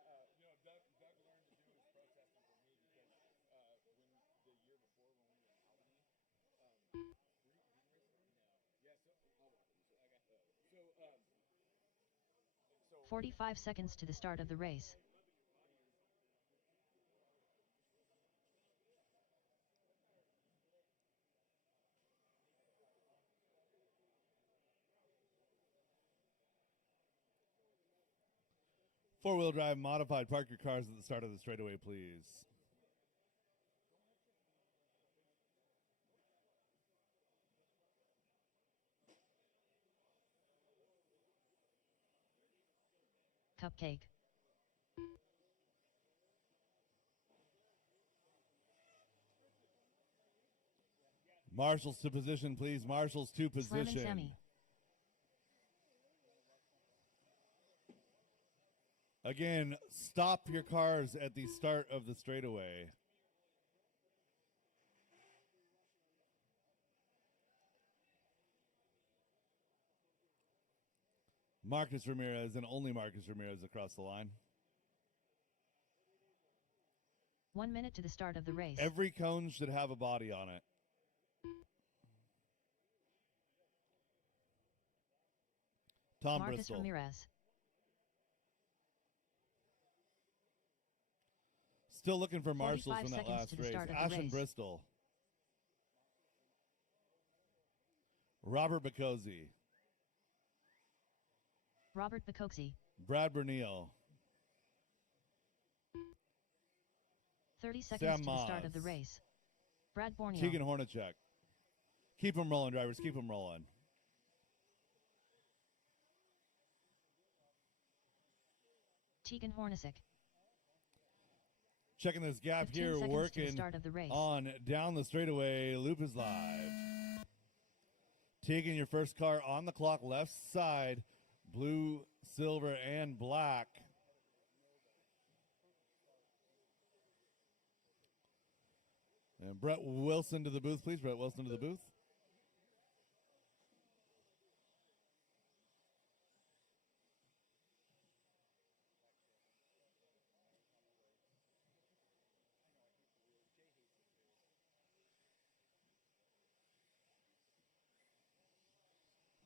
45 seconds to the start of the race. Four-wheel drive modified. Park your cars at the start of the straightaway, please. Cupcake. Marshals to position, please. Marshals to Slammin' position. Sammy. Again, stop your cars at the start of the straightaway. Marcus Ramirez and only Marcus Ramirez across the line. 1 minute to the start of the race. Every cone should have a body on it. Tom Marcus Bristol. Ramirez. Still looking for marshals from that 45 seconds last to the race. start of the Ashton race. Bristol. Robert Bacozzi. Robert Bacoxi. Brad Bernil. 30 seconds Sam to the start of the Moss. race. Brad Borneo. Tegan Hornacek. Keep them rolling, drivers. Keep them rolling. Tegan Hornacek. Checking this gap 15 here, seconds to the working start of the race. on down the straightaway. Loop is live. Tegan, your first car on the clock, left side. Blue, silver, and black. And Brett Wilson to the booth, please. Brett Wilson to the booth.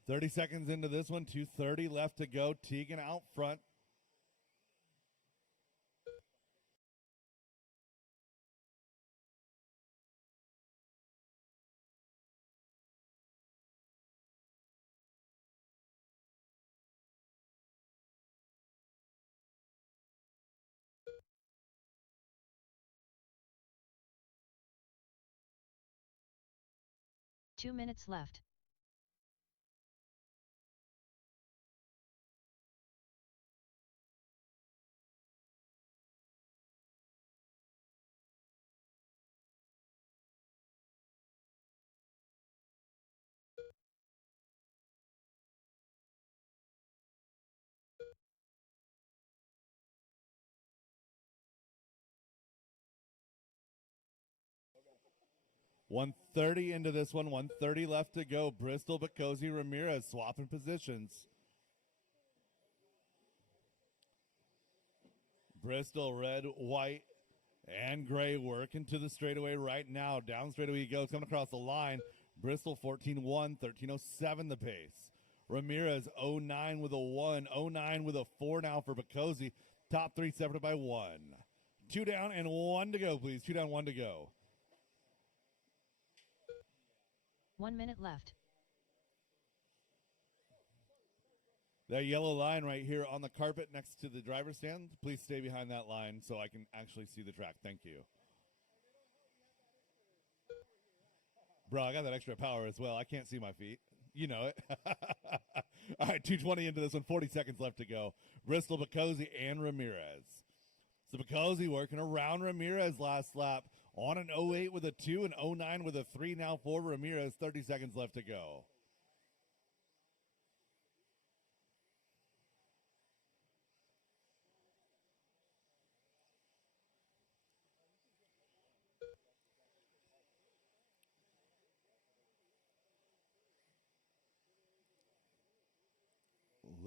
.30 seconds into this one, 2:30 left to go. Tegan out front. Two minutes left. One 1:30 into this one, 1:30 left to go. Bristol, Bacozzi, Ramirez swapping positions. Bristol, red, white, and gray working to the straightaway right now. Down straightaway he goes, coming across the line. Bristol 14-1, 13:07 the pace. Ramirez 09 with a 1, 09 with a 4 now for Bacozzi. Top three separated by 1. 2 down and 1 to go, please. 2 down, 1 to go. 1 minute left. That yellow line right here on the carpet next to the driver's stand, please stay behind that line so I can actually see the track. Thank you. Bro, I got that extra power as well. I can't see my feet. You know it. All right, 2:20 into this one, 40 seconds left to go. Bristol, Bacozzi, and Ramirez. So Bacozzi working around Ramirez last lap on an 08 with a 2 and 09 with a 3 now for Ramirez. 30 seconds left to go.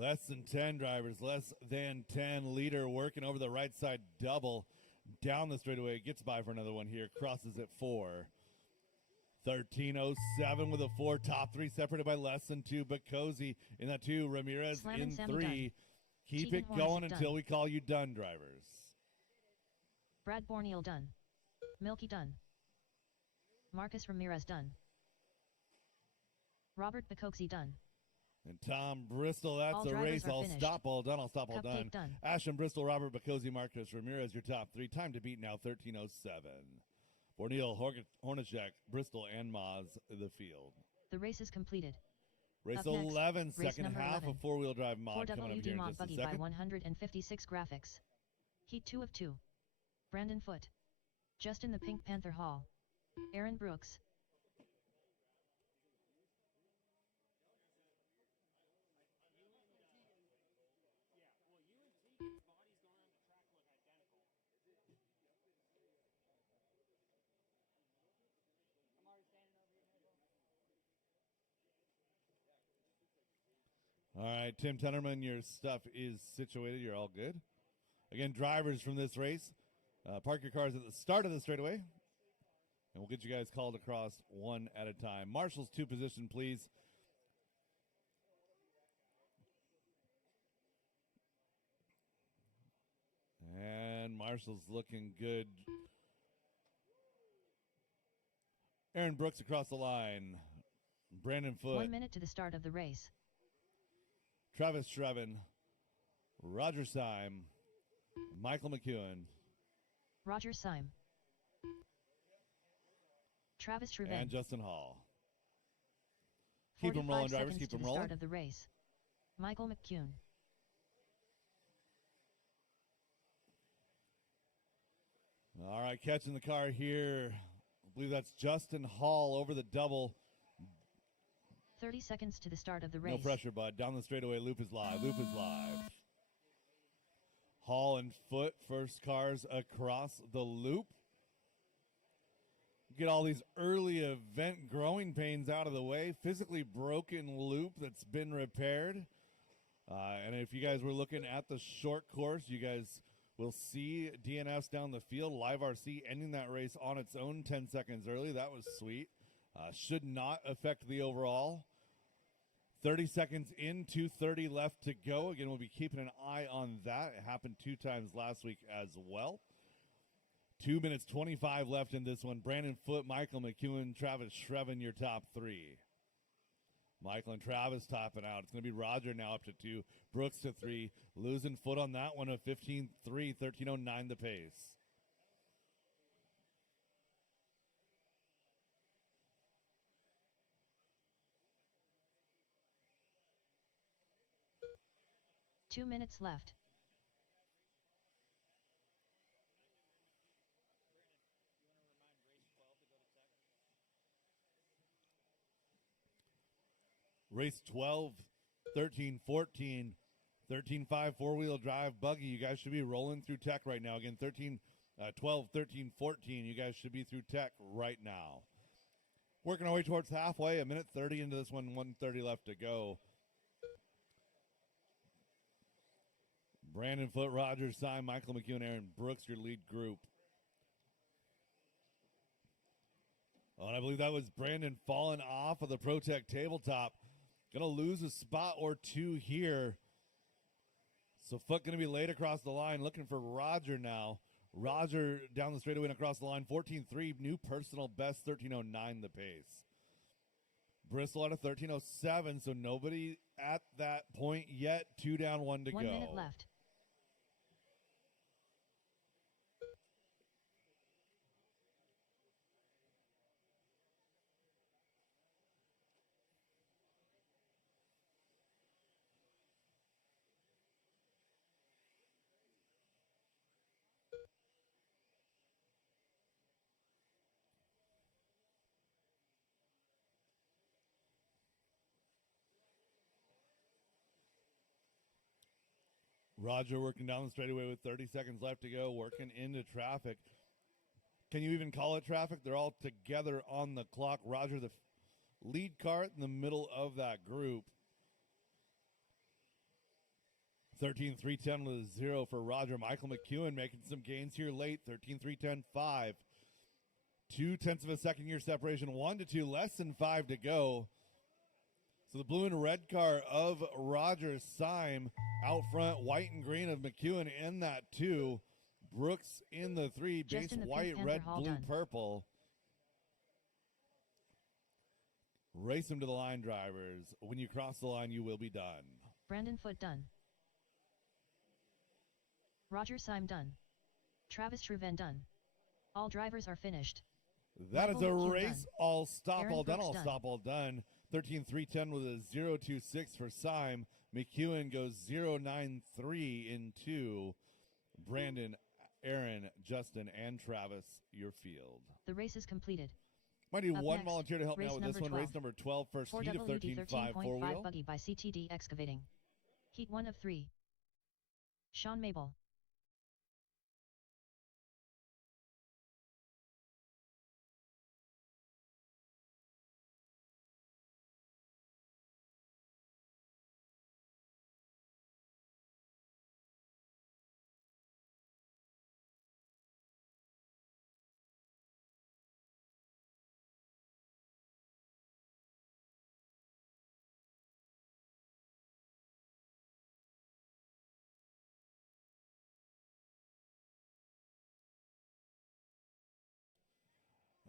Less than 10 drivers, less than 10. Leader working over the right side double. Down the straightaway, gets by for another one here. Crosses at 4. 13:07 with a 4. Top 3 separated by less than 2. But Cozy in that 2. Ramirez Slam in and Sammy 3. done. Keep Tegan it Hornish going done. until we call you done, drivers. Brad Borneal done. Milky done. Marcus Ramirez done. Robert Bacoxy done. And Tom Bristol, that's All a drivers race. are I'll finished. stop all done. I'll stop all Cupcake done. done. Ashton Bristol, Robert Bacozy, Marcus Ramirez, your top 3. Time to beat now, 13:07. Borneal, Hornacek, Bristol, and Maz, the field. The race is completed. Race Up next, 11, race second number half 11. of four-wheel drive mod coming up 4WD here in Mod just a Buggy by second. 156 graphics. Heat 2 of 2. Brandon Foote. Justin the Pink Panther Hall. Aaron Brooks. All right, Tim Tennerman, your stuff is situated. You're all good. Again, drivers from this race, park your cars at the start of the straightaway, and we'll get you guys called across one at a time. Marshall's 2 position, please. And Marshall's looking good. Aaron Brooks across the line. Brandon Foote. 1 minute to the start of the race. Travis Shrevin, Roger Syme, Michael McEwen, Roger Syme. Travis and Shrevin. Justin Hall. Keep them rolling, drivers. Keep them to the rolling. start of the race. Michael McCune. All right, catching the car here. I believe that's Justin Hall over the double. 30 seconds to the start of the race. No pressure, bud. Down the straightaway. Loop is live. Loop is live. Hall and Foote, first cars across the loop. Get all these early event growing pains out of the way. Physically broken loop that's been repaired. And if you guys were looking at the short course, you guys will see DNFs down the field. Live RC ending that race on its own 10 seconds early. That was sweet. Should not affect the overall. 30 seconds in, 2:30 left to go. Again, we'll be keeping an eye on that. It happened 2 times last week as well. 2 minutes 25 left in this one. Brandon Foote, Michael McEwen, Travis Shrevin, your top 3. Michael and Travis topping out. It's going to be Roger now up to 2. Brooks to 3. Losing Foote on that one, a 15:3, 13:09 the pace. Two minutes left. Race 12, 13, 14, 13-5 four-wheel drive buggy. You guys should be rolling through tech right now. Again, 12, 13, 14. You guys should be through tech right now. Working our way towards halfway. A minute 30 into this one, 1:30 left to go. Brandon Foote, Roger Syme, Michael McEwen, Aaron Brooks, your lead group. Oh, and I believe that was Brandon falling off of the ProTech tabletop. Going to lose a spot or 2 here. So Foote going to be late across the line, looking for Roger now. Roger down the straightaway and across the line, 14:3, new personal best, 13:09 the pace. Bristol at a 13:07, so nobody at that point yet. 2 down, 1 to 1 go. minute left. Roger working down the straightaway with 30 seconds left to go, working into traffic. Can you even call it traffic? They're all together on the clock. Roger, the lead car in the middle of that group. 13-3-10 with a 0 for Roger. Michael McEwen making some gains here late. 13-3-10-5. 0.2 of a second year separation. 1-2, less than 5 to go. So the blue and red car of Roger Syme out front, white and green of McEwen in that 2. Brooks in the 3, base Justin the white, Pink red, Panther Hall blue, done. purple. Race them to the line, drivers. When you cross the line, you will be done. Brandon Foote done. Roger Syme done. Travis Truvan done. All drivers are finished. That is Michael a McEwen race. done. All stop, Aaron all done, Brooks all done. stop, all done. 13-3-10 with a 0.26 for Syme. McEwen goes 0.93 in 2. Brandon, Aaron, Justin, and Travis, your field. The race is completed. Might need Up one next, volunteer to help me race out with this number one. 12. Race number 12, first heat of 4WD 13.5 four-wheel. buggy by CTD Excavating. Heat 1 of 3. Sean Mabel.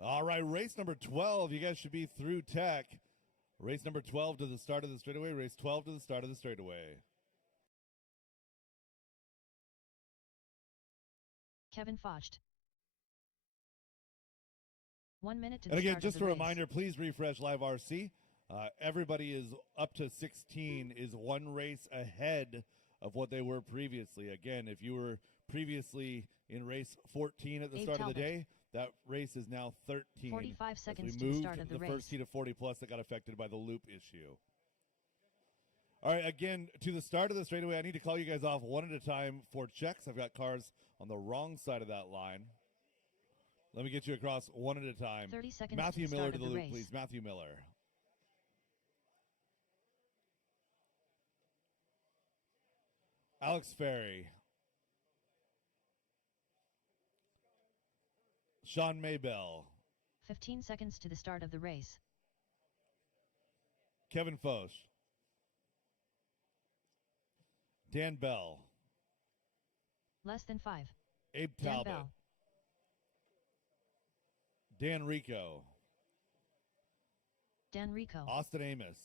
All right, race number 12. You guys should be through tech. Race number 12 to the start of the straightaway. Race 12 to the start of the straightaway. Kevin Focht. 1 minute to the And again, start just of a the race. reminder, please refresh Live RC. Everybody is up to 16 is one race ahead of what they were previously. Again, if you were previously in race 14 at the Abe start of the Talbot. day, that race is now 13. 45 as seconds we to the moved start of the first race. heat of 40 plus that got affected by the loop issue. All right, again, to the start of the straightaway, I need to call you guys off one at a time for checks. I've got cars on the wrong side of that line. Let me get you across one at a time. 30 seconds Matthew to the Miller start to of the the loop, race. please. Matthew Miller. Alex Ferry. Sean Maybell. 15 seconds to the start of the race. Kevin Foch. Dan Bell. Less than 5. Abe Dan Talbot. Bell. Dan Rico. Dan Rico. Austin Amos.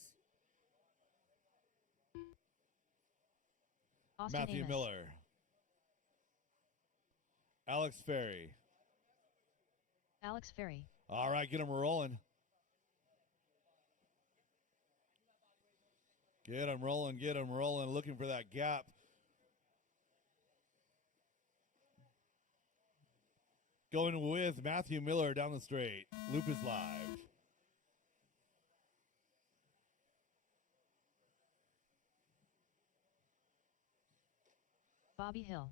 Austin Matthew Amos. Miller. Alex Ferry. Alex Ferry. All right, get them rolling. Get them rolling, get them rolling. Looking for that gap. Going with Matthew Miller down the straight. Loop is live. Bobby Hill.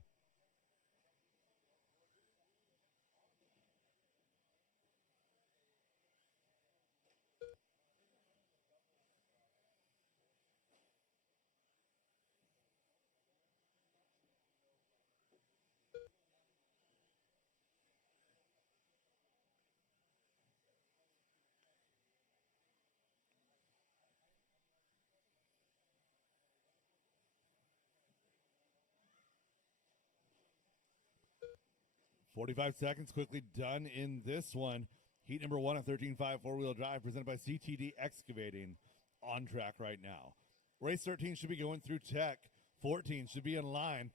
.45 seconds quickly done in this one. Heat number 1 of 13.5 four-wheel drive presented by CTD Excavating on track right now. Race 13 should be going through tech. 14 should be in line.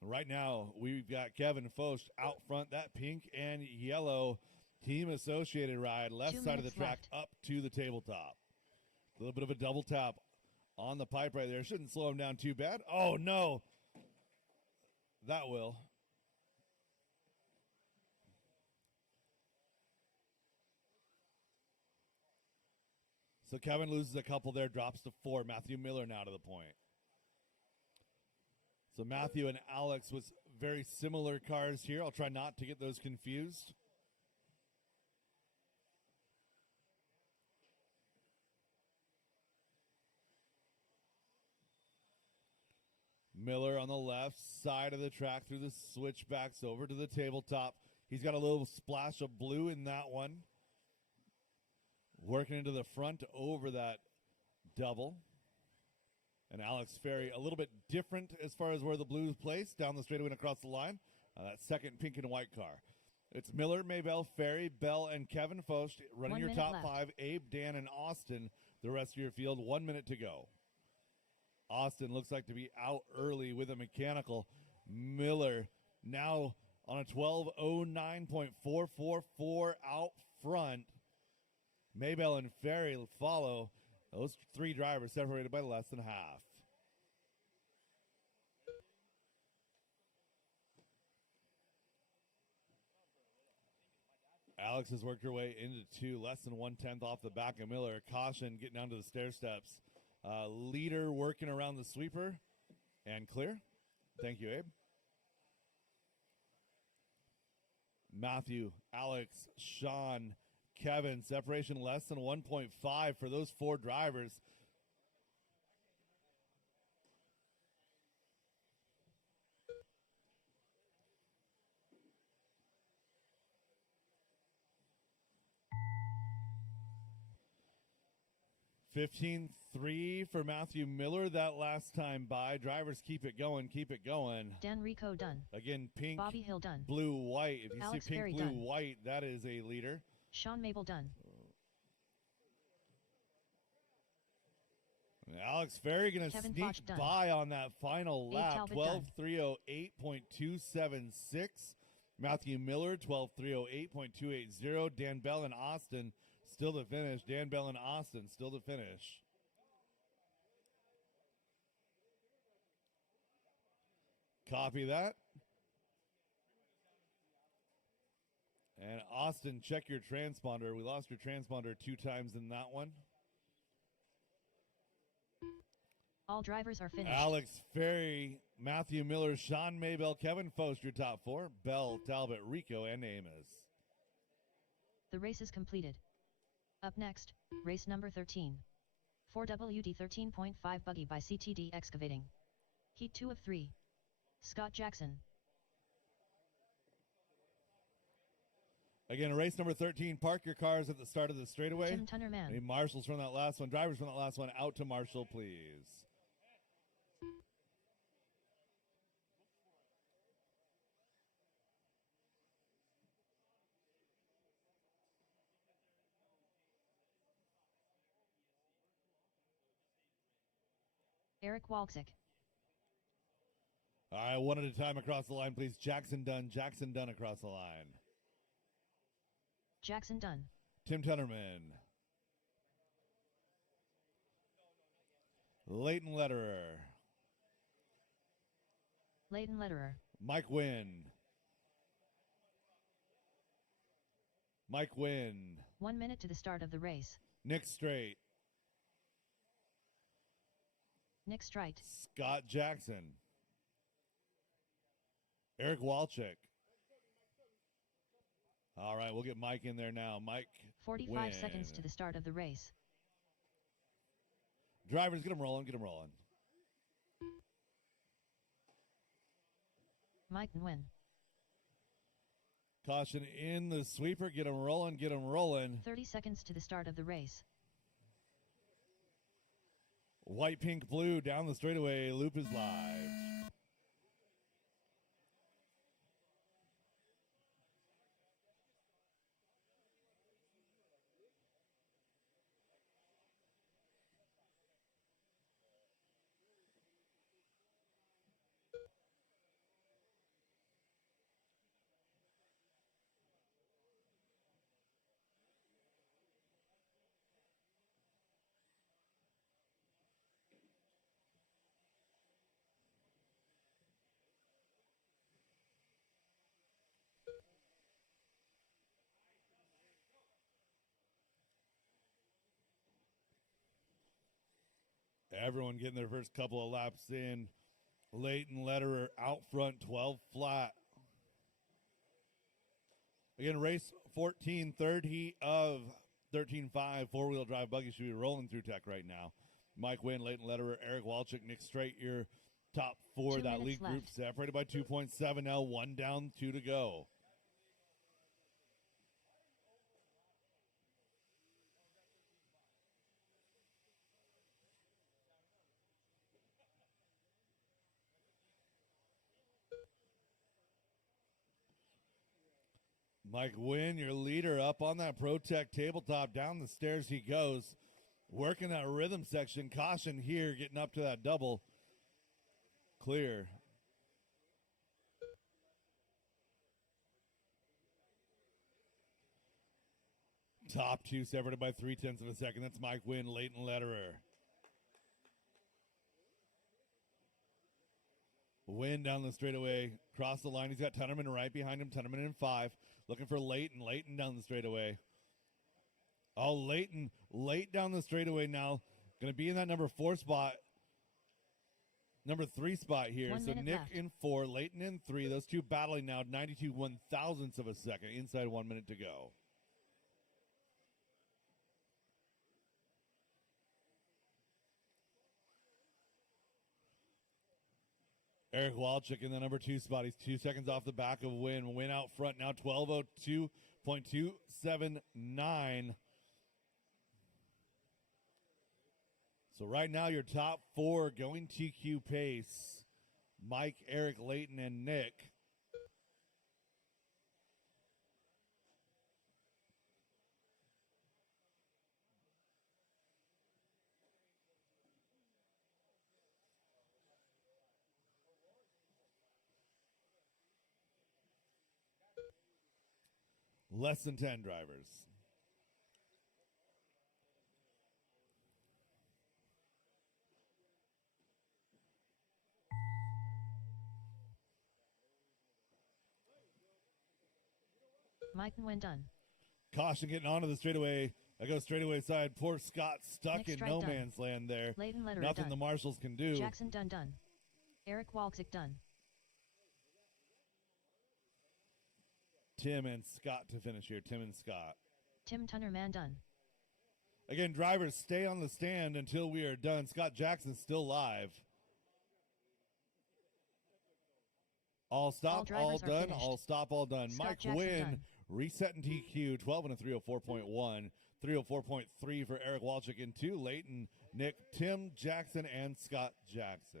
Right now, we've got Kevin Foch out front. That pink and yellow team associated ride left 2 side of the minutes track left. up to the tabletop. A little bit of a double tap on the pipe right there. Shouldn't slow him down too bad. Oh, no. That will. So Kevin loses a couple there, drops to 4. Matthew Miller now to the point. So Matthew and Alex with very similar cars here. I'll try not to get those confused. Miller on the left side of the track through the switchbacks over to the tabletop. He's got a little splash of blue in that one. Working into the front over that double. And Alex Ferry, a little bit different as far as where the blue is placed, down the straightaway and across the line. That second pink and white car. It's Miller, Maybell, Ferry, Bell, and Kevin Focht running 1 your minute top left. 5. Abe, Dan, and Austin, the rest of your field. 1 minute to go. Austin looks like to be out early with a mechanical. Miller now on a 12:09.444 out front. Maybell and Ferry follow. Those three drivers separated by less than half. Alex has worked her way into 2, less than 1/10 off the back of Miller. Caution getting down to the stair steps. Leader working around the sweeper and clear. Thank you, Abe. Matthew, Alex, Sean, Kevin, separation less than 1.5 for those 4 drivers. $15.3 for Matthew Miller that last time by. Drivers keep it going, keep it going. Dan Rico done. Again, pink, Bobby Hill done. blue, white. If you Alex see pink, Ferry blue, done. white, that is a leader. Sean Mabel done. Alex Ferry going to Kevin sneak Foch done. by on that final Abe lap. Talbot done. 12:308.276. Matthew Miller, 12:308.280. Dan Bell and Austin still to finish. Dan Bell and Austin still to finish. Copy that. And Austin, check your transponder. We lost your transponder 2 times in that one. All drivers are finished. Alex Ferry, Matthew Miller, Sean Maybell, Kevin Focht, your top 4. Bell, Talbot, Rico, and Amos. The race is completed. Up next, race number 13. 4WD 13.5 buggy by CTD Excavating. Heat 2 of 3. Scott Jackson. Again, race number 13. Park your cars at the start of the straightaway. Tim Tunnerman. Any marshals from that last one, drivers from that last one, out to marshal, please. Eric Walczyk. All right, one at a time across the line, please. Jackson Dunn across the line. Jackson Dunn. Tim Tunnerman. Leighton Lederer. Leighton Lederer. Mike Wynn. Mike Wynn. 1 minute to the start of the race. Nick Strait. Nick Strite. Scott Jackson. Eric Walczyk. All right, we'll get Mike in there now. Mike 45 Wynn. seconds to the start of the race. Drivers, get them rolling, get them rolling. Mike Nguyen. Caution in the sweeper, get them rolling, get them rolling. 30 seconds to the start of the race. White, pink, blue, down the straightaway, loop is live. Everyone getting their first couple of laps in. Leighton Lederer out front, 12 flat. Again, race 14, third heat of 13.5. Four-wheel drive buggy should be rolling through tech right now. Mike Wynn, Leighton Lederer, Eric Walczyk, Nick Strait, your top four 2 of that minutes lead group left. separated by 2.7 now. 1 down, 2 to go. Mike Wynn, your leader, up on that ProTech tabletop. Down the stairs he goes. Working that rhythm section. Caution here, getting up to that double. Clear. Top two separated by 0.3 of a second. That's Mike Wynn, Leighton Lederer. Wynn down the straightaway. Cross the line. He's got Tunnerman right behind him. Tunnerman in 5. Looking for Leighton. Leighton down the straightaway. Oh, Leighton late down the straightaway now. Going to be in that number 4 spot. Number 3 spot here. 1 So minute Nick left. in 4, Leighton in 3. Those two battling now. 92 1,000ths of a second. Inside 1 minute to go. Eric Walchuk in the number 2 spot. He's 2 seconds off the back of Wynn. Wynn out front now, 12:02.279. So right now your top 4 going TQ pace. Mike, Eric, Leighton, and Nick. Less than 10 drivers. Mike and Wynn done. Caution getting onto the straightaway. I go straightaway side. Poor Scott stuck Nick in Strike no done. man's land there. Leighton Lederer Nothing done. the marshals can do. Jackson done. Eric Walczyk done. Tim and Scott to finish here. Tim and Scott. Tim Tunnerman done. Again, drivers, stay on the stand until we are done. Scott Jackson's still live. All stop, all drivers are done. finished. All stop, all done. Scott Mike Jackson Wynn, done. resetting TQ, 12 and a 304.1. 304.3 for Eric Walchuk in 2. Leighton, Nick, Tim Jackson, and Scott Jackson.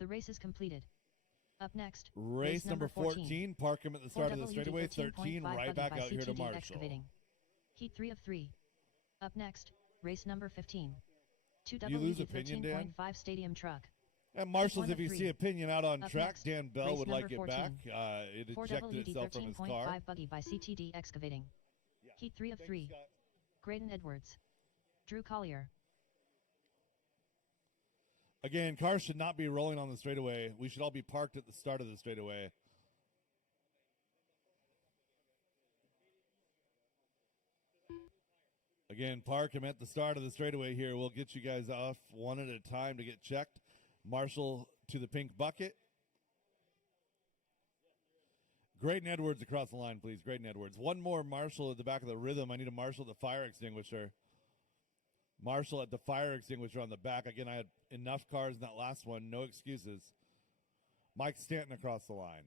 The race is completed. Up next, Race number 14. Park him at the start of the straightaway. 13, right back out here to Marshall. Excavating. Heat 3 of 3. Up next, race number 15. You lose 2WD opinion, Dan? 13.5 stadium truck. And Marshall's, One if of you three. see opinion out on Up track, next, Dan Bell race would like number it back. 14. It 4 ejected WD itself from his car. 13.5 buggy by CTD Excavating. Heat 3 of 3. Graydon Edwards. Drew Collier. Again, cars should not be rolling on the straightaway. We should all be parked at the start of the straightaway. Again, park him at the start of the straightaway here. We'll get you guys off one at a time to get checked. Marshall to the pink bucket. Graydon Edwards across the line, please. Graydon Edwards. One more Marshall at the back of the rhythm. I need a Marshall at the fire extinguisher. Marshall at the fire extinguisher on the back. Again, I had enough cars in that last one. No excuses. Mike Stanton across the line.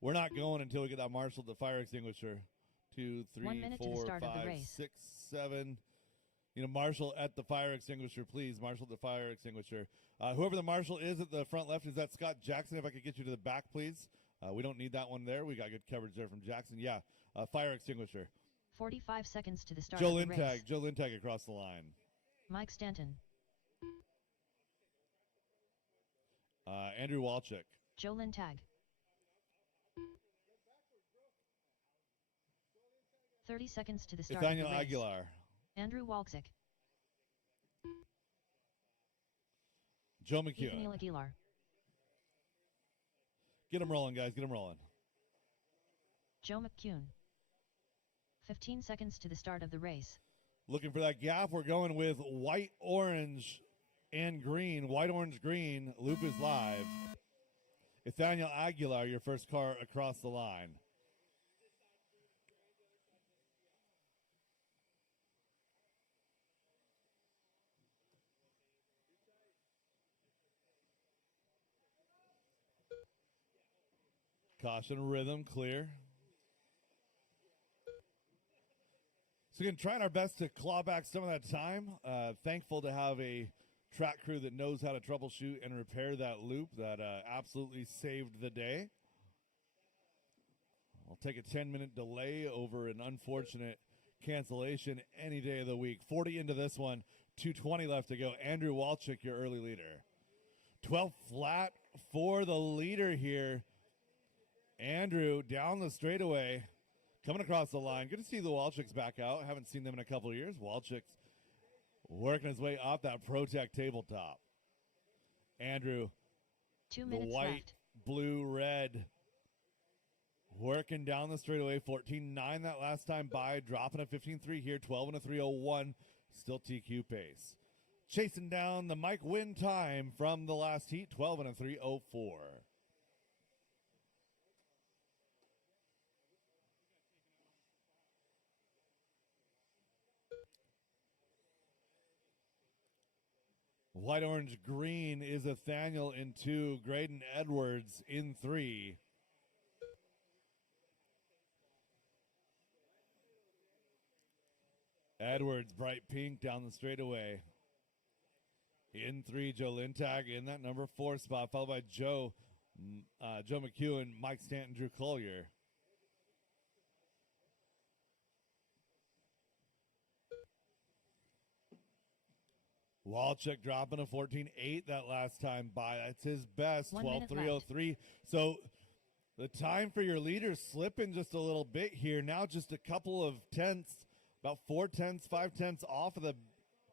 We're not going until we get that Marshall at the fire extinguisher. 2, 3, 1 minute to the 4, start of the 5, race. 6, 7. You know, Marshall at the fire extinguisher, please. Marshall at the fire extinguisher. Whoever the Marshall is at the front left, is that Scott Jackson? If I could get you to the back, please. We don't need that one there. We got good coverage there from Jackson. Yeah, fire extinguisher. 45 seconds to the start Joe of the race. Lintag. Joe Lintag across the line. Mike Stanton. Andrew Walchuk. Joe Lintag. 30 seconds to the start Nathaniel of the race. Aguilar. Andrew Walczyk. Joe Nathaniel McEwen. Aguilar. Get them rolling, guys. Get them rolling. Joe McCune. 15 seconds to the start of the race. Looking for that gap. We're going with white, orange, and green. White, orange, green. Loop is live. Nathaniel Aguilar, your first car across the line. Caution, rhythm, clear. So again, trying our best to claw back some of that time. Thankful to have a track crew that knows how to troubleshoot and repair that loop that absolutely saved the day. I'll take a 10-minute delay over an unfortunate cancellation any day of the week. 40 into this one, 2:20 left to go. Andrew Walchik, your early leader. 12 flat for the leader here. Andrew down the straightaway, coming across the line. Good to see the Walchiks back out. Haven't seen them in a couple of years. Walchik's working his way up that ProTech tabletop. Andrew, 2 the minutes white, left. blue, red, working down the straightaway. 14.9 that last time by, dropping a 15.3 here. 12 and a 3:01, still TQ pace. Chasing down the Mike Wynn time from the last heat, 12 and a 3:04. White, orange, green is Nathaniel in 2. Graydon Edwards in 3. Edwards, bright pink down the straightaway. In 3, Joe Lintag in that number 4 spot, followed by Joe McEwen, Mike Stanton, Drew Collier. Walchuk dropping a 14.8 that last time by. That's his best, 12.303. So the time for your leaders slipping just a little bit here. Now just a couple of tenths, about 4 tenths, 5 tenths off of the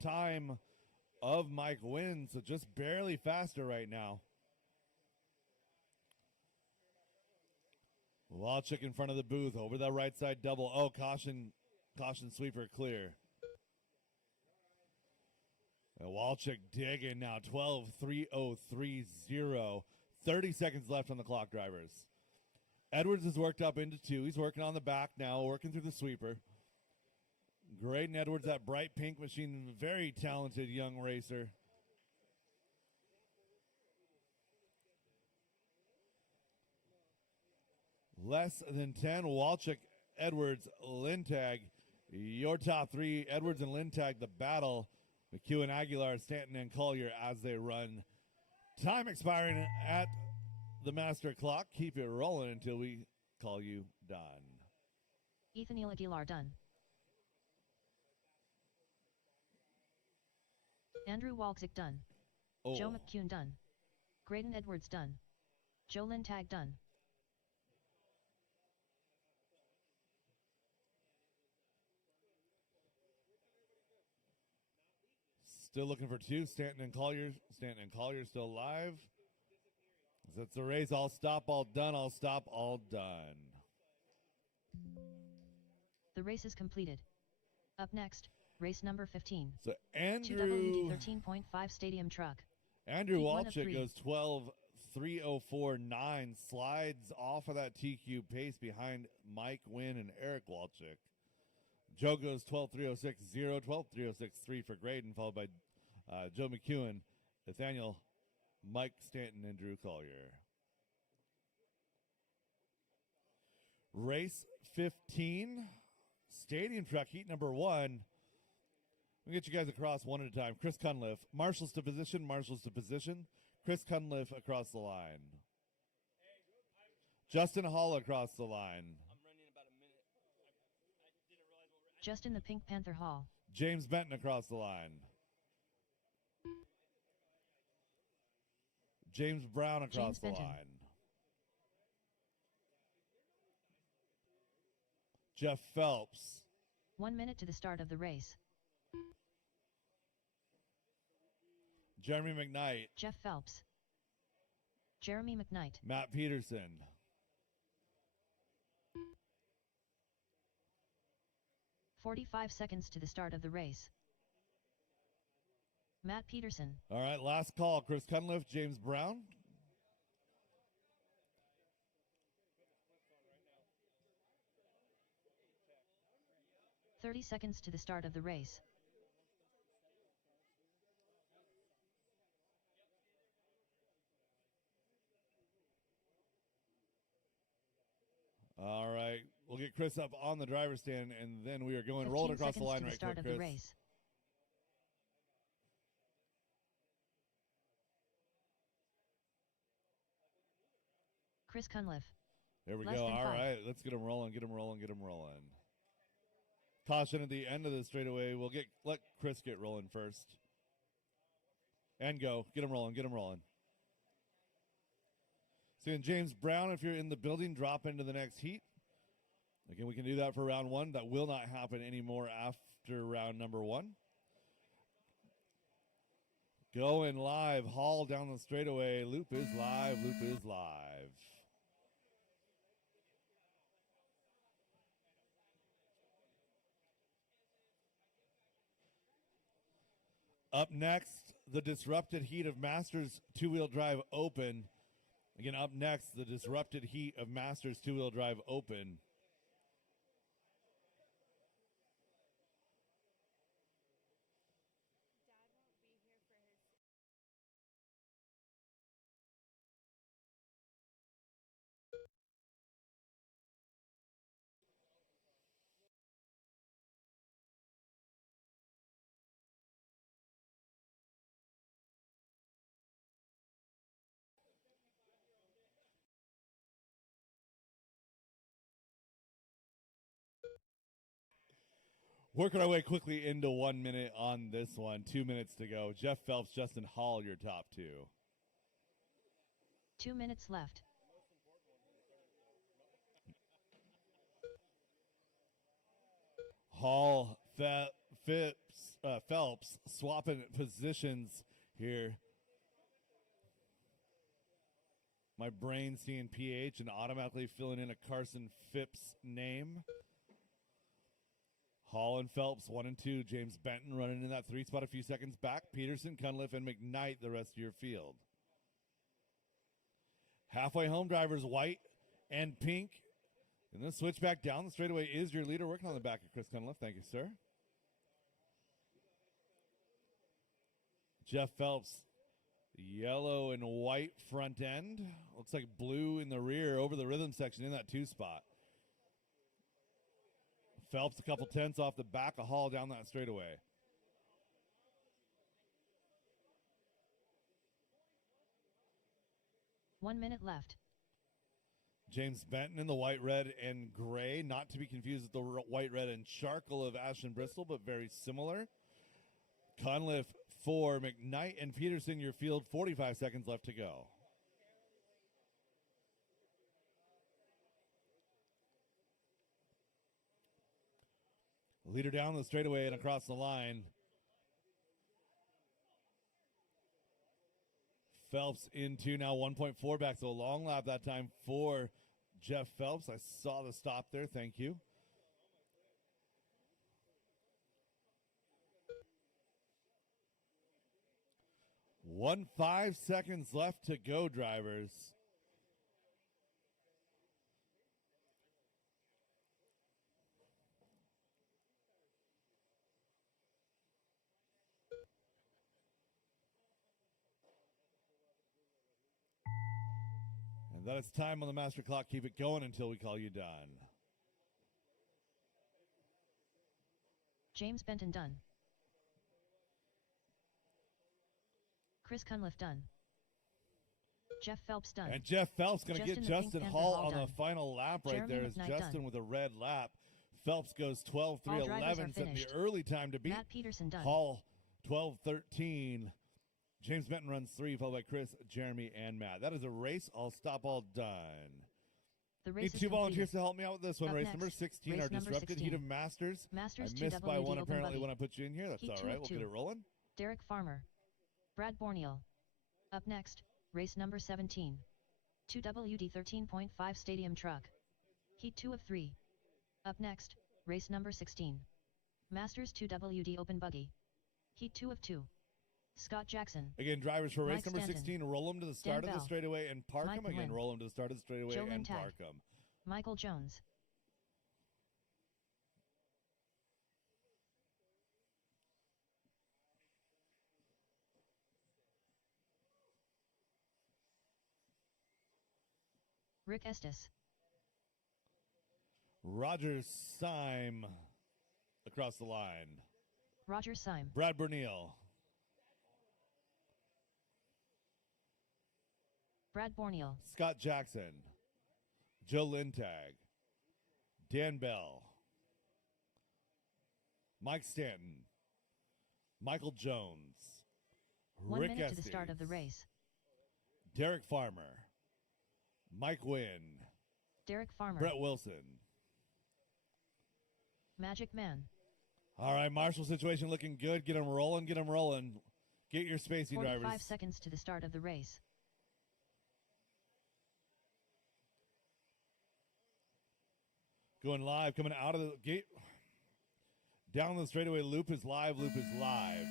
time of Mike Wynn. So just barely faster right now. Walchuk in front of the booth over the right side double. Oh, caution sweeper clear. And Walchuk digging now, 12.3030. 30 seconds left on the clock, drivers. Edwards has worked up into 2. He's working on the back now, working through the sweeper. Graydon Edwards, that bright pink machine, very talented young racer. Less than 10, Walchuk, Edwards, Lintag. Your top 3, Edwards and Lintag, the battle. McEwen, Aguilar, Stanton, and Collier as they run. Time expiring at the master clock. Keep it rolling until we call you done. Nathaniel Aguilar done. Andrew Walczyk done. Oh. Joe McEwen done. Graydon Edwards done. Joe Lintag done. Still looking for 2. Stanton and Collier. Stanton and Collier still live. That's the race. All stop, all done. All stop, all done. The race is completed. Up next, race number 15. So Andrew 2WD 13.5 Stadium Truck. Andrew Heat 1 of Walchuk 3. goes 12.304.9. Slides off of that TQ pace behind Mike Wynn and Eric Walchuk. Joe goes 12.306.0, 12.306.3 for Graydon, followed by Joe McEwen, Nathaniel, Mike Stanton, and Drew Collier. Race 15, Stadium Truck, heat number 1. We'll get you guys across one at a time. Chris Cunliffe, marshals to position, Chris Cunliffe across the line. Justin Hall across the line. Justin the Pink Panther Hall. James Benton across the line. James Brown across the line. Jeff Phelps. 1 minute to the start of the race. Jeremy McKnight. Jeff Phelps. Jeremy McKnight. Matt Peterson. "45 seconds to the start of the race. Matt Peterson. All right, last call. Chris Cunliffe, James Brown. "30 seconds to the start of the race. We'll get Chris up on the driver's stand, and then we are going 15 rolling across the seconds line to the right start quick, of the Chris. race. Chris Cunliffe. There we Less go. than All 5. right, let's get him rolling, get him rolling, get him rolling. Caution at the end of the straightaway. Let Chris get rolling first. And go. Get him rolling, get him rolling. Seeing James Brown, if you're in the building, drop into the next heat. Again, we can do that for round 1. That will not happen anymore after round number 1. Going live. Hall down the straightaway. Loop is live. Loop is live. Up next, the disrupted heat of Masters two-wheel drive open. Again, up next, the disrupted heat of Masters two-wheel drive open. Working our way quickly into 1 minute on this one. 2 minutes to go. Jeff Phelps, Justin Hall, your top 2. 2 minutes left. Hall, Phelps swapping positions here. My brain seeing PH and automatically filling in a Carson Phipps name. Hall and Phelps, 1 and 2. James Benton running in that 3 spot a few seconds back. Peterson, Cunliffe, and McKnight the rest of your field. Halfway home drivers, white and pink. And then switch back down the straightaway is your leader. Working on the back of Chris Cunliffe. Thank you, sir. Jeff Phelps, yellow and white front end. Looks like blue in the rear over the rhythm section in that 2 spot. Phelps a couple tenths off the back of Hall down that straightaway. One minute left. James Benton in the white, red, and gray. Not to be confused with the white, red, and charcoal of Ashton Bristol, but very similar. Cunliffe for McKnight and Peterson, your field. 45 seconds left to go. Leader down the straightaway and across the line. Phelps into now 1.4 back, so a long lap that time for Jeff Phelps. I saw the stop there. Thank you. One 5 seconds left to go, drivers. And that is time on the master clock. Keep it going until we call you done. James Benton done. Chris Cunliffe done. Jeff Phelps done. And Jeff Phelps going to get Justin the Justin Pink Hall Panther on Hall the final lap right Jeremy there. Is McKnight Justin done. with a red lap. Phelps goes 12-3-11, All drivers are setting the finished. early time to beat. Matt Peterson done. Hall 12-13. James Benton runs 3, followed by Chris, Jeremy, and Matt. That is a race. All stop, all done. The race Need is 2 volunteers completed. to help me out with this one. Up Race next, number 16, race our number disrupted 16. heat of Masters. Masters I missed by 2WD one open apparently buggy. when I put you in here. That's Heat all 2 right. of We'll 2. get it rolling. Derek Farmer. Brad Borneal. Up next, race number 17. 2WD 13.5 Stadium Truck. Heat 2 of 3. Up next, race number 16. Masters 2WD Open Buggy. Heat 2 of 2. Scott Jackson. Again, drivers for race Mike number Stanton. 16, roll them to the start Dan of the Bell. straightaway and park Mike them. Again, Lynn. roll them to the start of the straightaway Joe and Lintag. park them. Michael Jones. Rick Estes. Roger Syme across the line. Roger Syme. Brad Bernil. Brad Borneal. Scott Jackson. Joe Lintag. Dan Bell. Mike Stanton. Michael Jones. 1 Rick minute to the Estes. start of the race. Derek Farmer. Mike Wynn. Derek Farmer. Brett Wilson. Magic Man. All right, Marshall situation looking good. Get them rolling, get them rolling. Get your spacing 45 drivers. seconds to the start of the race. Going live, coming out of the gate. Down the straightaway, loop is live, loop is live.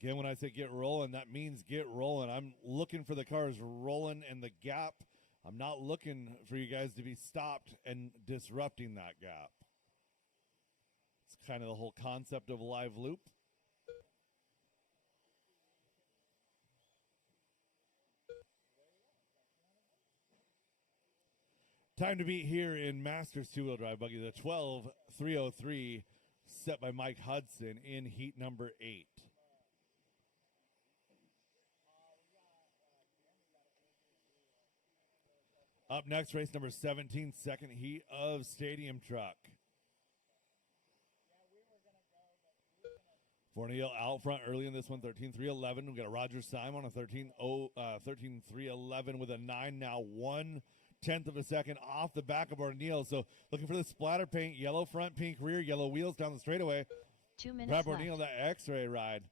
Again, when I say get rolling, that means get rolling. I'm looking for the cars rolling in the gap. I'm not looking for you guys to be stopped and disrupting that gap. It's kind of the whole concept of a live loop. Time to beat here in Masters two-wheel drive buggy, the 12-303 set by Mike Hudson in heat number 8. Up next, race number 17, second heat of Stadium Truck. Forneo out front early in this one, 13-311. We've got a Roger Syme on a 13-311 with a 9 now, 1/10 of a second off the back of O'Neill. So looking for the splatter paint, yellow front, pink rear, yellow wheels down the straightaway. 2 minutes Brad left. O'Neill, that X-ray ride.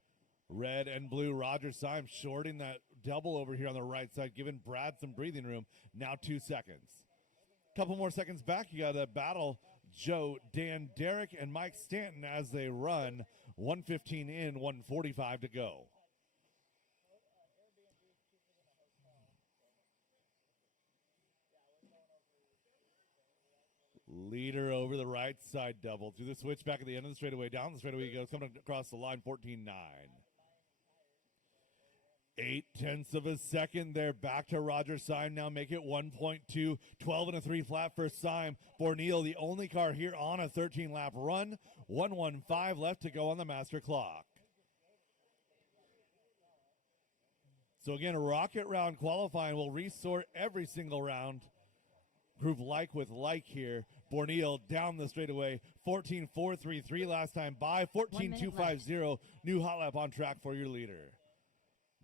Red and blue, Roger Syme shorting that double over here on the right side, giving Brad some breathing room. Now 2 seconds. Couple more seconds back, you got a battle. Joe, Dan, Derek, and Mike Stanton as they run. 1:15 in, 1:45 to go. Leader over the right side double. Through the switchback at the end of the straightaway. Down the straightaway he goes. Coming across the line, 14-9. 0.8 of a second there. Back to Roger Syme. Now make it 1.2. 12 and a 3 flat for Syme. Borneal, the only car here on a 13-lap run. 1:15 left to go on the master clock. So again, a rocket round qualifying will resort every single round. Prove like with like here. Borneal down the straightaway. 14.433 last time by. 14.250. New hot lap on track for your leader.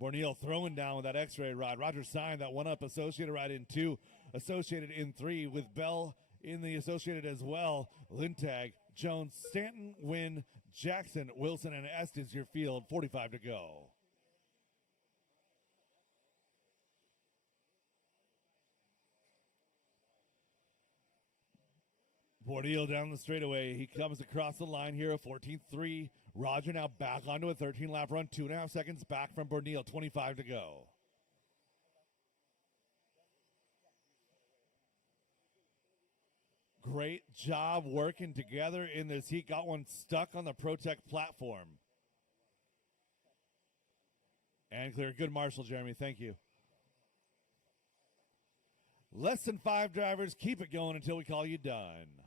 Borneal throwing down with that X-ray rod. Roger Syme, that one up Associated ride in 2. Associated in 3 with Bell in the Associated as well. Lintag, Jones, Stanton, Wynn, Jackson, Wilson, and Estes your field. 45 to go. Borneal down the straightaway. He comes across the line here, a 14.3. Roger now back onto a 13-lap run. 2.5 seconds back from Borneal. 25 to go. Great job working together in this heat. Got one stuck on the Protect platform. And clear. Good Marshall, Jeremy. Thank you. Less than 5 drivers. Keep it going until we call you done.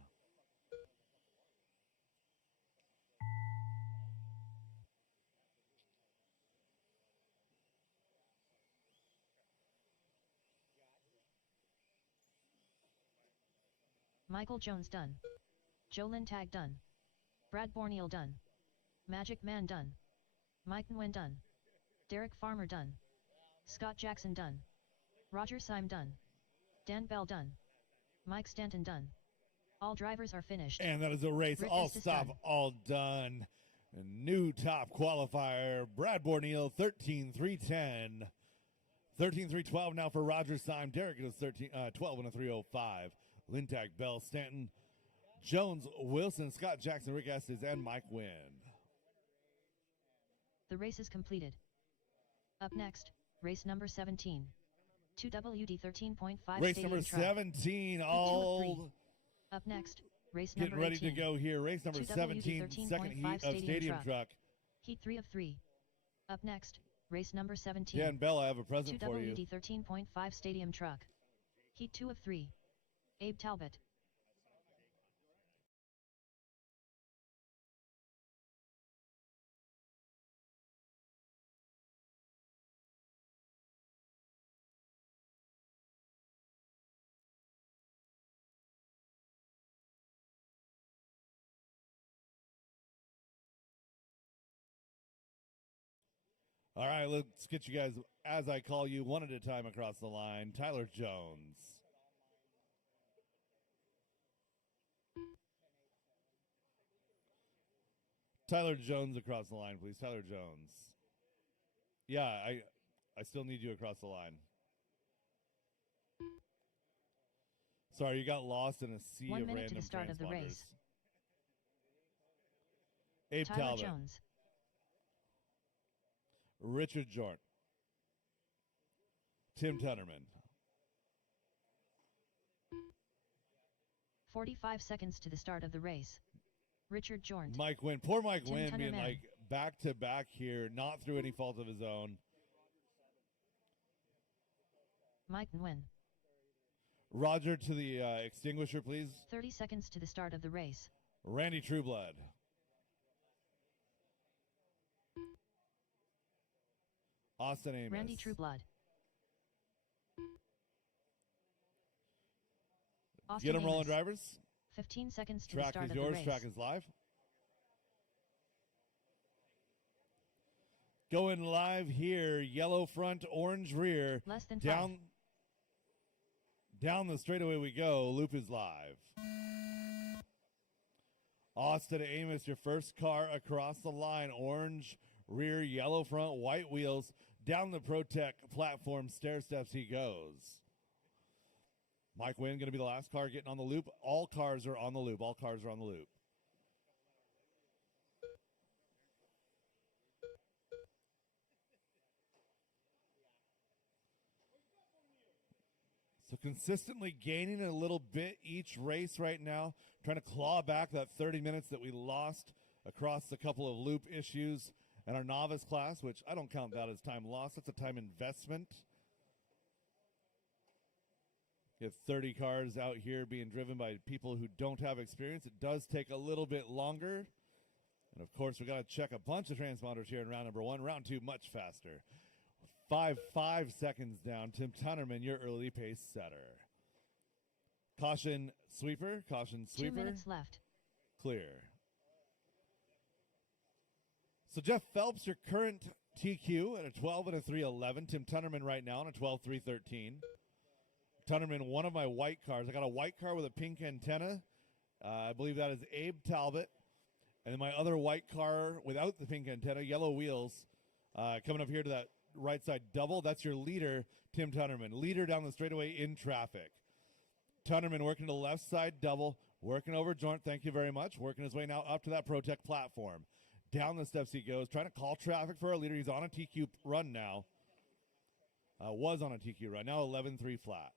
Michael Jones done. Joe Lintag done. Brad Borneal done. Magic Man done. Mike Nguyen done. Derek Farmer done. Scott Jackson done. Roger Syme done. Dan Bell done. Mike Stanton done. All drivers are finished. And that is a race. Rick All Estes stop, done. all done. A new top qualifier, Brad Borneal, 13.310. 13.312 now for Roger Syme. Derek goes 12 and a 3:05. Lintag, Bell, Stanton, Jones, Wilson, Scott Jackson, Rick Estes, and Mike Wynn. The race is completed. Up next, race number 17. 2WD 13.5 Race Stadium number Truck. 17, Heat 2 of all 3. Up next, race number getting ready 18. to go here. Race number 2WD 17, second heat 13.5 of Stadium Stadium Truck. Truck. Heat 3 of 3. Up next, race number 17. Dan Bell, I have a present for you. 2WD 13.5 Stadium Truck. Heat 2 of 3. Abe Talbot. All right, let's get you guys, as I call you, one at a time across the line. Tyler Jones. Tyler Jones across the line, please. Tyler Jones. Yeah, I still need you across the line. Sorry, you got lost in a sea 1 of minute random to the start of the transponders. race. Abe Tyler Talbot. Jones. Richard Jornt. Tim Tunnerman. 45 seconds to the start of the race. Richard Jornt. Mike Wynn. Poor Mike Tim Wynn being Tunnerman. like back to back here, not through any fault of his own. Mike Nguyen. Roger to the extinguisher, please. 30 seconds to the start of the race. Randy Trueblood. Austin Amos. Randy Trueblood. Austin Get them rolling, Amos. drivers. 15 seconds to the Track start is of the yours. race. Track is live. Going live here. Yellow front, orange rear. Less than Down the straightaway we go. Loop is live. Austin Amos, your first car across the line. Orange rear, yellow front, white wheels. Down the ProTech platform stair steps he goes. Mike Wynn going to be the last car getting on the loop. All cars are on the loop. All cars are on the loop. So consistently gaining a little bit each race right now, trying to claw back that 30 minutes that we lost across a couple of loop issues in our novice class, which I don't count that as time lost. That's a time investment. You have 30 cars out here being driven by people who don't have experience. It does take a little bit longer. And, of course, we got to check a bunch of transponders here in round number one. Round two, much faster. 5 seconds down. Tim Tunnerman, your early pace setter. Caution sweeper. Caution sweeper. 2 minutes left. Clear. So Jeff Phelps, your current TQ at a 12 and a 3:11. Tim Tunnerman right now on a 12.313. Tunnerman, one of my white cars. I got a white car with a pink antenna. I believe that is Abe Talbot. And then my other white car without the pink antenna, yellow wheels, coming up here to that right side double. That's your leader, Tim Tunnerman. Leader down the straightaway in traffic. Tunnerman working to the left side double, working over Jornt, thank you very much. Working his way now up to that ProTech platform. Down the steps he goes, trying to call traffic for our leader. He's on a TQ run now. Was on a TQ run, now 11.3 flat.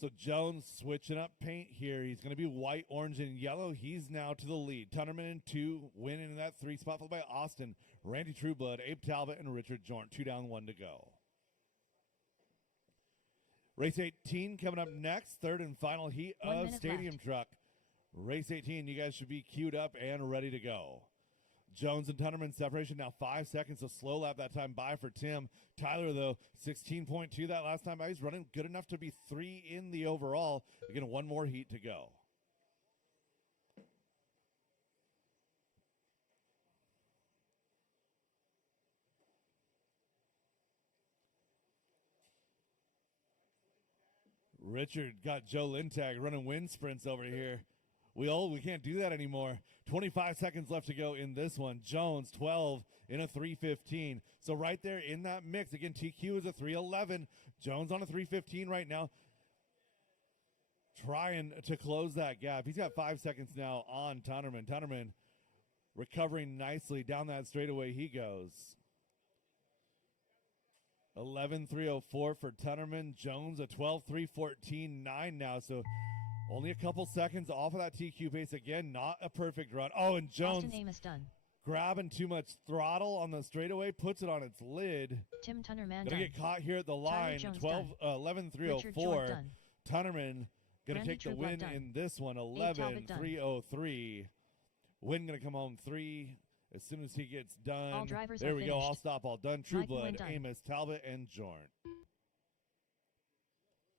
So Jones switching up paint here. He's going to be white, orange, and yellow. He's now to the lead. Tunnerman in 2, winning in that 3 spot, followed by Austin, Randy Trueblood, Abe Talbot, and Richard Jornt. 2 down, 1 to go. Race 18 coming up next, third and final heat 1 of minute Stadium left. Truck. Race 18, you guys should be queued up and ready to go. Jones and Tunnerman separation now 5 seconds, so slow lap that time by for Tim. Tyler, though, 16.2 that last time by. He's running good enough to be 3 in the overall. Again, 1 more heat to go. Richard got Joe Lintag running wind sprints over here. We can't do that anymore. 25 seconds left to go in this one. Jones, 12 in a 3:15. So right there in that mix. Again, TQ is a 3:11. Jones on a 3:15 right now. Trying to close that gap. He's got 5 seconds now on Tunnerman. Tunnerman recovering nicely down that straightaway he goes. 11.304 for Tunnerman. Jones a 12.314.9 now. So only a couple seconds off of that TQ pace. Again, not a perfect run. Oh, and Jones Austin Amos done. grabbing too much throttle on the straightaway, puts it on its lid. Tim Tunnerman Gonna done. get caught here at the line. Jones 12, done. 11.304. Richard Jornt done. Tunnerman going to Randy take the Trueblood win done. in this one, Talbot done. 11-303. Win going to come home 3 as soon as he gets done. All drivers there are we go. finished. All stop, all done. Mike and Trueblood, Wynn done. Amos, Talbot, and Jorn.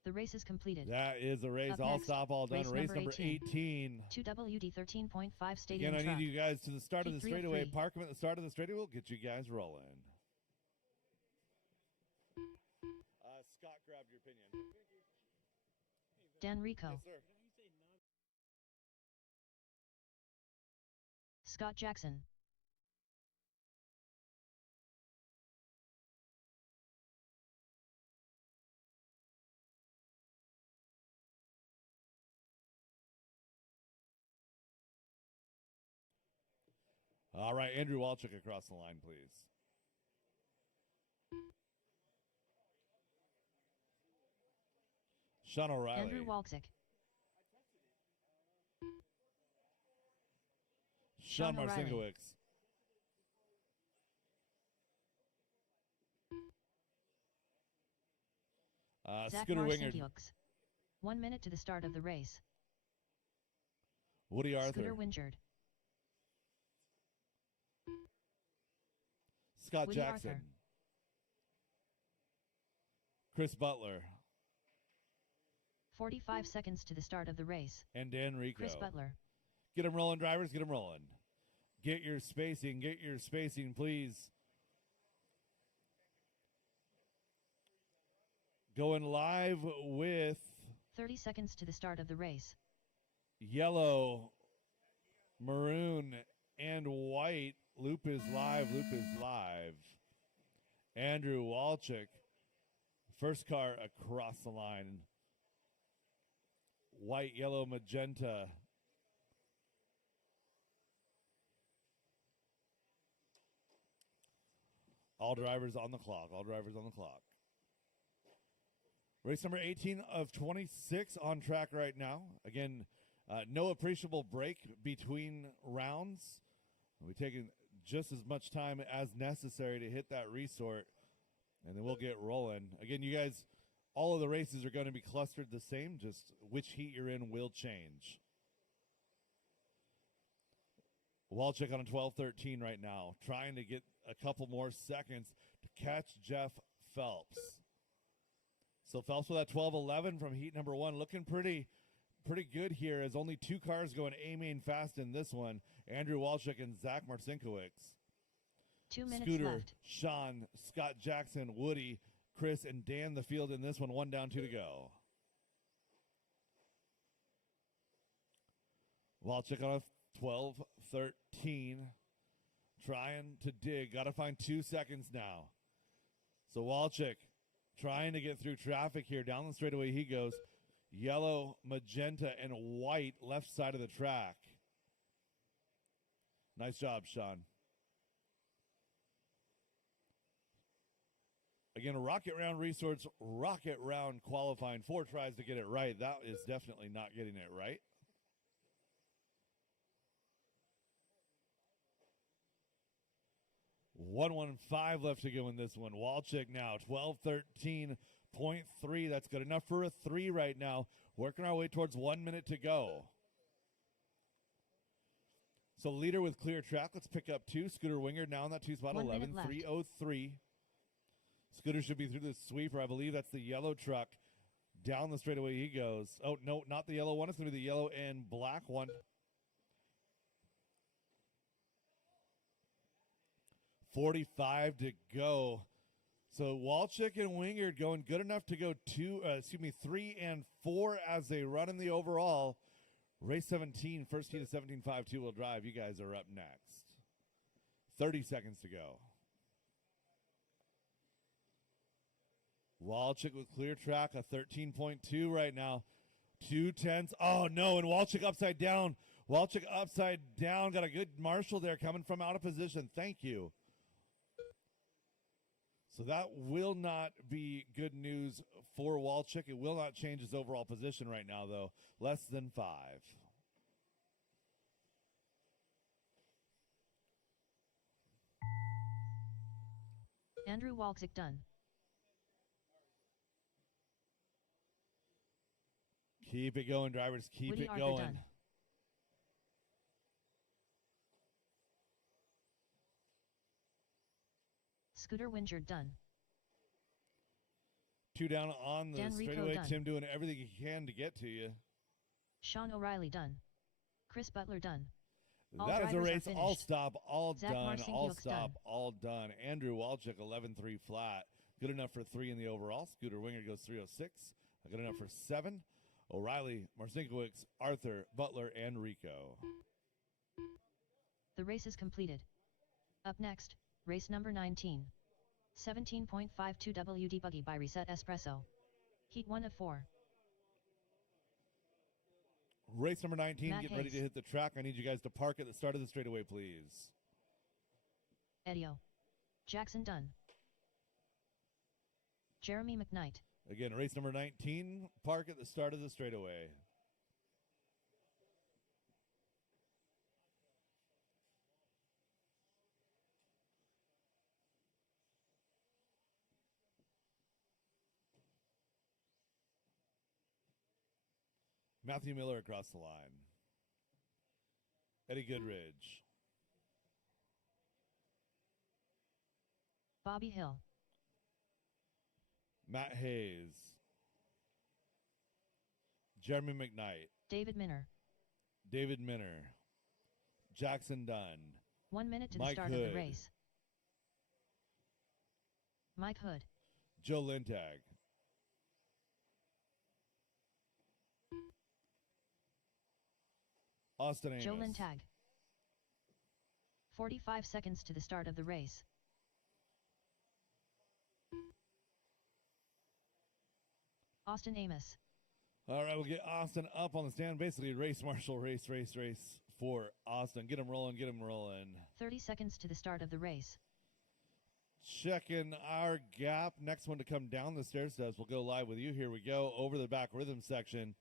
The race is completed. That is a race. Up All next, stop, all done. Race number 18. 2WD 13.5 stadium Again, I truck. need you guys to the start of the Keep 3 of straightaway. 3. Park them at the start of the straightaway. We'll get you guys rolling. Scott, grab your opinion. Dan Rico. Yes, sir. Scott Jackson. All right, Andrew Walchuk across the line, please. Sean O'Reilly. Andrew Walczyk. Sean Sean O'Reilly. Marcinkowicz. Zach Scooter Wingard. Marcinkiewicz. 1 minute to the start of the race. Woody Arthur. Scooter Wingard. Scott Woody Jackson. Arthur. Chris Butler. 45 seconds to the start of the race. And Dan Rico. Chris Butler. Get them rolling, drivers. Get them rolling. Get your spacing, please. Going live with 30 seconds to the start of the race. yellow, maroon, and white. Loop is live. Andrew Walchuk. First car across the line. White, yellow, magenta. All drivers on the clock. Race number 18 of 26 on track right now. Again, no appreciable break between rounds. We're taking just as much time as necessary to hit that resort, and then we'll get rolling. Again, you guys, all of the races are going to be clustered the same, just which heat you're in will change. Walchuk on a 12-13 right now, trying to get a couple more seconds to catch Jeff Phelps. So Phelps with that 12-11 from heat number 1, looking pretty good here, as only 2 cars going A-main fast in this one. Andrew Walchuk and Zach Marcinkowicz. 2 minutes Scooter, left. Sean, Scott Jackson, Woody, Chris, and Dan the field in this one. 1 down, 2 to go. Walchuk on a 12-13. Trying to dig. Got to find 2 seconds now. So Walchuk trying to get through traffic here. Down the straightaway he goes. Yellow, magenta, and white left side of the track. Nice job, Sean. Again, Rocket Round Resorts, Rocket Round qualifying. 4 tries to get it right. That is definitely not getting it right. .115 left to go in this one. Walchuk now, 12-13.3. That's good enough for a 3 right now. Working our way towards 1 minute to go. So leader with clear track. Let's pick up 2. Scooter Wingard now in that 2 spot, 1 minute left. 11-303. Scooter should be through the sweeper. I believe that's the yellow truck. Down the straightaway he goes. Oh, no, not the yellow one. It's going to be the yellow and black one. 45 to go. So Walchuk and Wingard going good enough to go 3 and 4 as they run in the overall. Race 17, first heat of 17.5 two-wheel drive. You guys are up next. 30 seconds to go. Walchuk with clear track, a 13.2 right now. 2/10. Oh, no, and Walchuk upside down. Walchuk upside down. Got a good marshal there coming from out of position. Thank you. So that will not be good news for Walchuk. It will not change his overall position right now, though. Less than 5. Andrew Walczyk done. Keep it going, drivers. Keep Woody it Arthur going. done. Scooter Wingert done. 2 down on the Dan Rico straightaway. done. Tim doing everything he can to get to you. Sean O'Reilly done. Chris Butler done. All That is a drivers are race. All finished. stop, all Zach done. All Marcinkiewicz stop, done. all done. Andrew Walchuk, 11.3 flat. Good enough for 3 in the overall. Scooter Winger goes 3.06. Good enough for 7. O'Reilly, Marcinkiewicz, Arthur, Butler, and Rico. The race is completed. Up next, race number 19. 17.52 WD Buggy by Reset Espresso. Heat 1 of 4. Race number 19, Matt getting ready to Hayes. hit the track. I need you guys to park at the start of the straightaway, please. Edio. Jackson done. Jeremy McKnight. Again, race number 19, park at the start of the straightaway. Matthew Miller across the line. Eddie Goodridge. Bobby Hill. Matt Hayes. Jeremy McKnight. David Minner. David Minner. Jackson Dunn. 1 minute to the Mike start of Hood. the race. Mike Hood. Joe Lintag. Austin Amos. Joe Lintag. 45 seconds to the start of the race. Austin Amos. All right, we'll get Austin up on the stand. Basically, race marshal, race for Austin. Get him rolling, get him rolling. 30 seconds to the start of the race. Checking our gap. Next one to come down the stairs does. We'll go live with you. Here we go. Over the back rhythm section.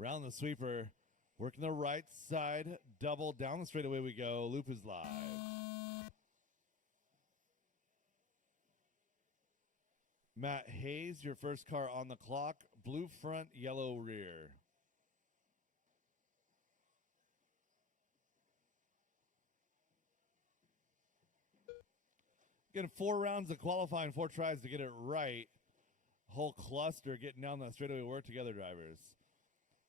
Around the sweeper. Working the right side. Double down the straightaway we go. Loop is live. Matt Hayes, your first car on the clock. Blue front, yellow rear. Getting 4 rounds of qualifying, 4 tries to get it right. Whole cluster getting down that straightaway. Work together, drivers.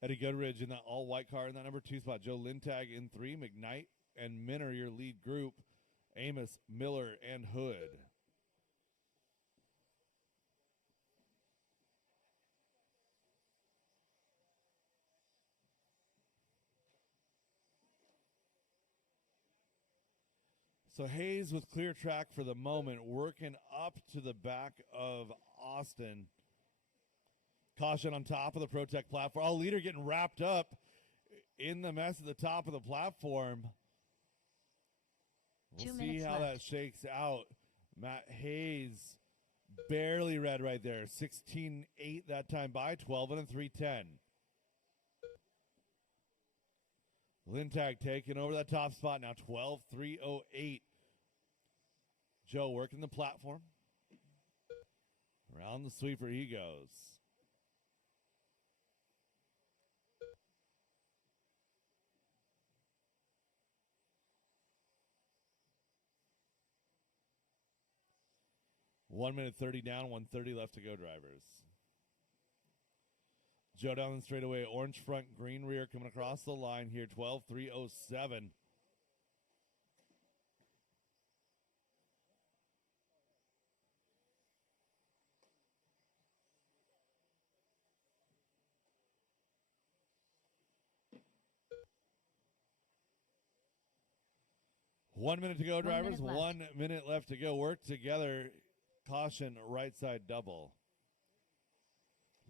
Eddie Goodridge in that all-white car in that number 2 spot. Joe Lintag in 3. McKnight and Minner, your lead group. Amos, Miller, and Hood. So Hayes with clear track for the moment, working up to the back of Austin. Caution on top of the ProTech platform. All leader getting wrapped up in the mess at the top of the platform. We'll 2 see minutes how left. that shakes out. Matt Hayes barely red right there. 16-8 that time by 12 and 3:10. Lintag taking over that top spot now, 12.308. Joe working the platform. Around the sweeper he goes. One minute 30 down, 1:30 left to go, drivers. Joe down the straightaway, orange front, green rear coming across the line here, 12.307. One minute to go, 1 drivers. minute left. 1 minute left to go. Work together. Caution, right side double.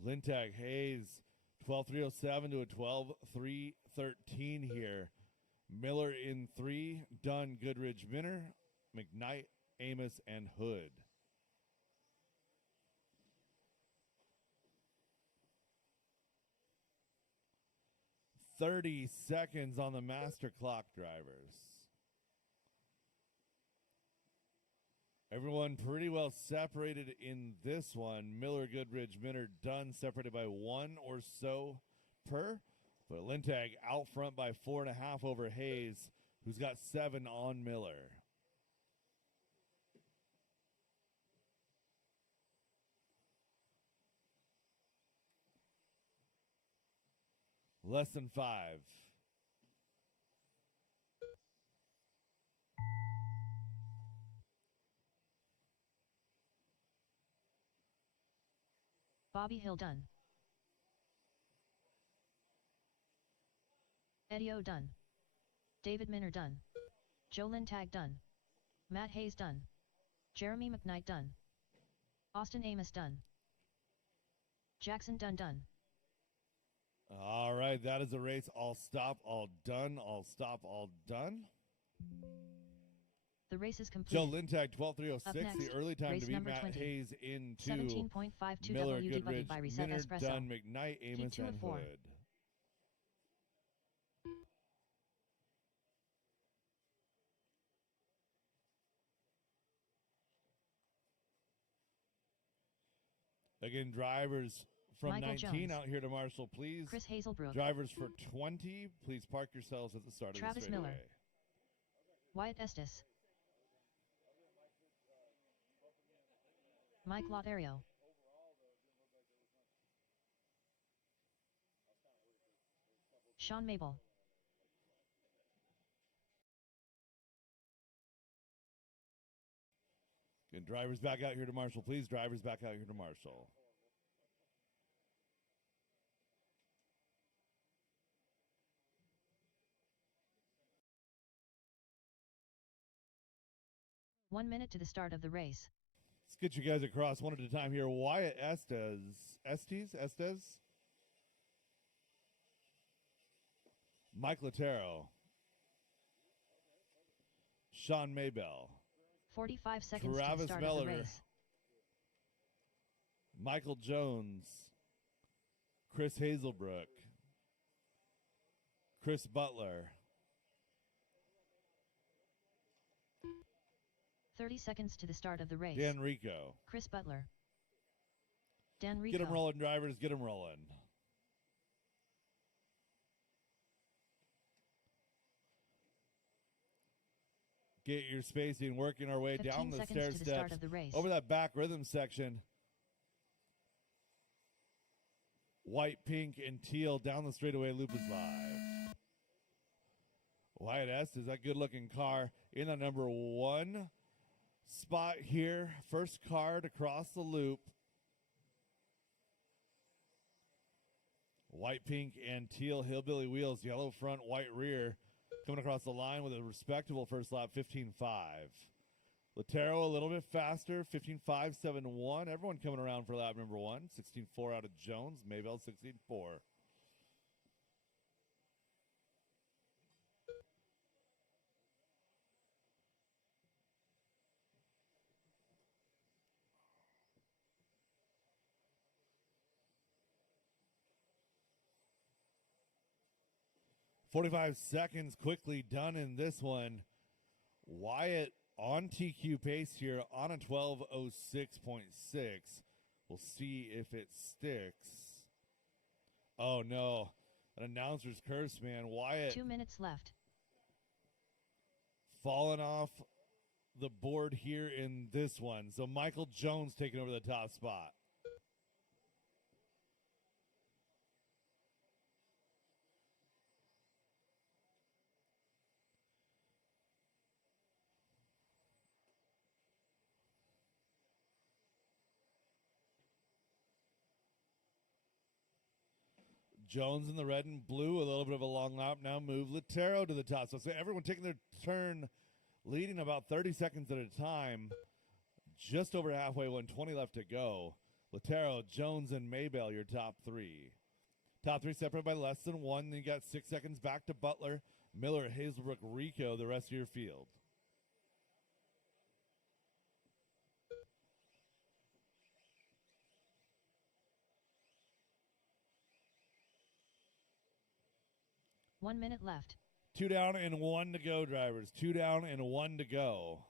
Lintag, Hayes, 12.307 to a 12.313 here. Miller in 3, Dunn, Goodridge, Minner, McKnight, Amos, and Hood. "30 seconds on the master clock, drivers. Everyone pretty well separated in this one. Miller, Goodridge, Minner, Dunn separated by 1 or so per. But Lintag out front by 4.5 over Hayes, who's got 7 on Miller. Less than 5. Bobby Hill done. Eddie O done. David Minner done. Joe Lintag done. Matt Hayes done. Jeremy McKnight done. Austin Amos done. Jackson Dunn done. All right, that is a race. All stop, all done. All stop, all done. The race is complete. Joe Lintag, 12:306. Up next, The early time race to beat number Matt 20. Hayes into 17.52 Miller, WD Goodrich, by Reset Minner, Espresso. Dunn, McKnight, Amos, 2 and of 4. Hood. Again, drivers from Michael 19 Jones. out here to Marshall, please. Chris Hazelbrook. Drivers for 20, please park yourselves at the start Travis of the straightaway. Miller. Wyatt Estes. Mike Lotario. Sean Mabel. And drivers back out here to Marshall, please. Drivers back out here to Marshall. One minute to the start of the race. Let's get you guys across one at a time here. Wyatt Estes. Mike Latero. Sean Maybell. 45 seconds to Travis the start Miller. of the race. Michael Jones. Chris Hazelbrook. Chris Butler. 30 seconds to the start of the race. Dan Rico. Chris Butler. Dan Rico. Get them rolling, drivers. Get them rolling. Get your spacing, working our way 15 down the seconds stair to the start steps of the race. over that back rhythm section. White, pink, and teal down the straightaway. Loop is live. Wyatt Estes, that good-looking car in the number 1 spot here. First car to cross the loop. White, pink, and teal hillbilly wheels, yellow front, white rear. Coming across the line with a respectable first lap, 15.5. Latero a little bit faster, 15.571. Everyone coming around for lap number 1. 16.4 out of Jones. Maybell, 16.4. .45 seconds quickly done in this one. Wyatt on TQ pace here on a 12:06.6. We'll see if it sticks. Oh, no. An announcer's curse, man. Wyatt 2 minutes left. falling off the board here in this one. So Michael Jones taking over the top spot. Jones in the red and blue, a little bit of a long lap now. Move Latero to the top. So everyone taking their turn, leading about 30 seconds at a time. Just over halfway, 1:20 left to go. Latero, Jones, and Maybell, your top 3. Top 3 separated by less than 1. Then you got 6 seconds back to Butler, Miller, Hazelbrook, Rico, the rest of your field. One minute left. 2 down and 1 to go, drivers. 2 down and 1 to go.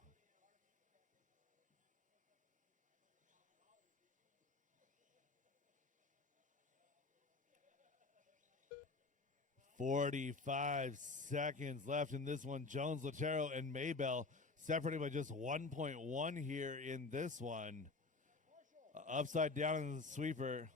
45 seconds left in this one. Jones, Latero, and Maybell separated by just 1.1 here in this one. Upside down in the sweeper.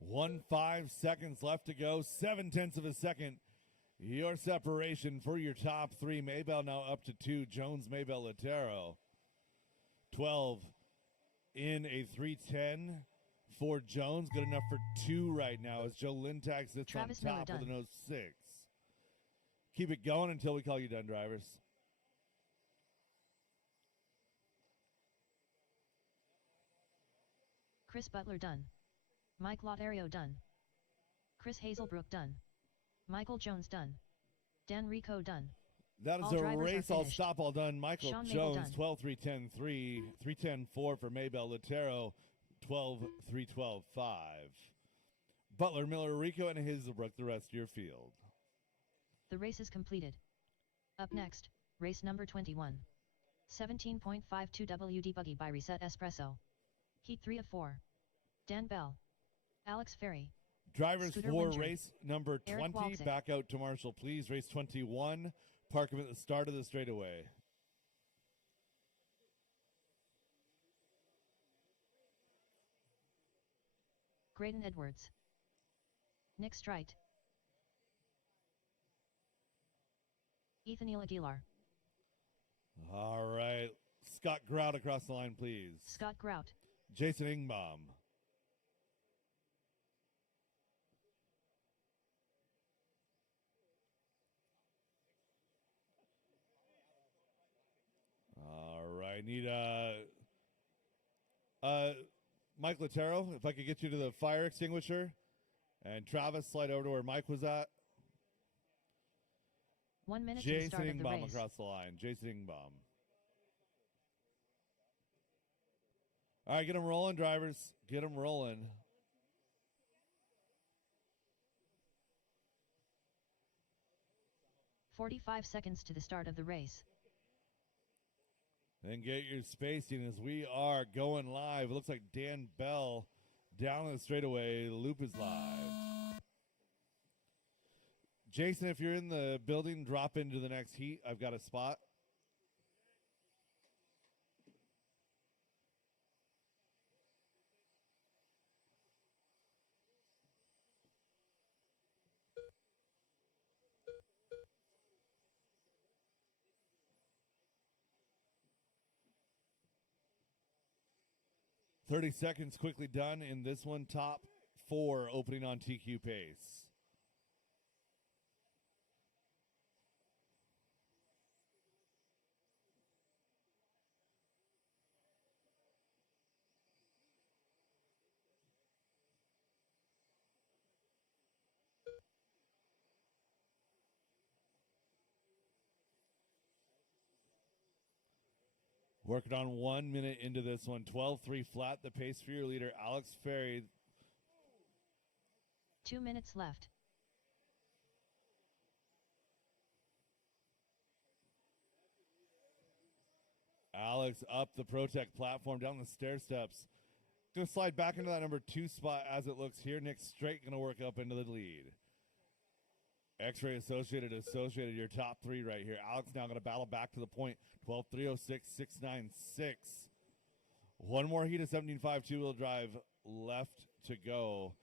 One 5 seconds left to go. 7/10 of a second. Your separation for your top three. Maybell now up to 2. Jones, Maybell, Latero. 12 in a 3:10 for Jones. Good enough for 2 right now as Joe Lintag sits Travis on top Miller with done. an 06. Keep it going until we call you done, drivers. Chris Butler done. Mike Lotario done. Chris Hazelbrook done. Michael Jones done. Dan Rico done. That is All a drivers are race, all finished. stop, all done. Michael Sean Mabel Jones, done. 12-3-10-3, 3-10-4 for Maybell. Latero, 12-3-12-5. Butler, Miller, Rico, and Hazelbrook, the rest of your field. The race is completed. Up next, race number 21. 17.52 WD Buggy by Reset Espresso. Heat 3 of 4. Dan Bell. Alex Ferry. Drivers Scooter for Winger. race number Eric 20, Walczyk. back out to Marshall, please. Race 21, park them at the start of the straightaway. Graydon Edwards. Nick Strite. Ethanil Aguilar. All right. Scott Grout across the line, please. Scott Grout. Jason Ingbaum. All right. Need Mike Latero, if I could get you to the fire extinguisher. And Travis, slide over to where Mike was at. 1 minute to the Jason start of the Ingbaum race. across the line. Jason Ingbaum. All right, get them rolling, drivers. Get them rolling. "45 seconds to the start of the race. And get your spacing as we are going live. It looks like Dan Bell down the straightaway. The loop is live. Jason, if you're in the building, drop into the next heat. I've got a spot. "30 seconds quickly done in this one. Top 4 opening on TQ pace. Working on 1 minute into this one. 12-3 flat, the pace for your leader, Alex Ferry. 2 minutes left. Alex up the Protect platform, down the stair steps. Going to slide back into that number 2 spot as it looks here. Nick Straight going to work up into the lead. X-Ray Associated, your top 3 right here. Alex now going to battle back to the point. 12-306-696. One more heat of 17.5 two-wheel drive left to go.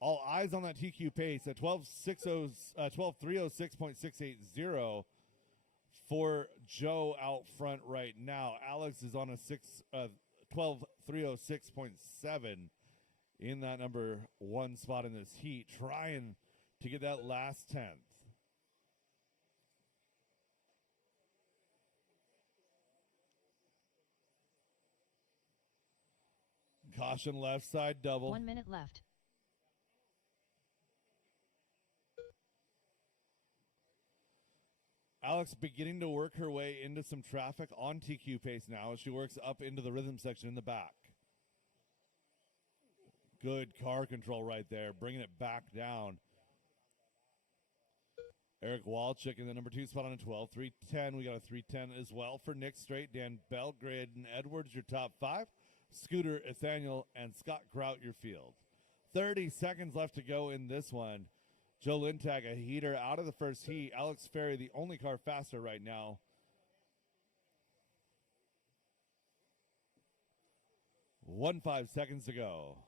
All eyes on that TQ pace at 12:306.680 for Joe out front right now. Alex is on a 12:306.7 in that number 1 spot in this heat, trying to get that last 10th. Caution left side double. 1 minute left. Alex beginning to work her way into some traffic on TQ pace now as she works up into the rhythm section in the back. Good car control right there, bringing it back down. Eric Walchik in the number 2 spot on a 12. 310. We got a 310 as well for Nick Straight, Dan Belgrade, and Edwards, your top 5. Scooter, Nathaniel, and Scott Grout, your field. 30 seconds left to go in this one. Joe Lintag, a heater out of the first heat. Alex Ferry, the only car faster right now. 15 seconds to go.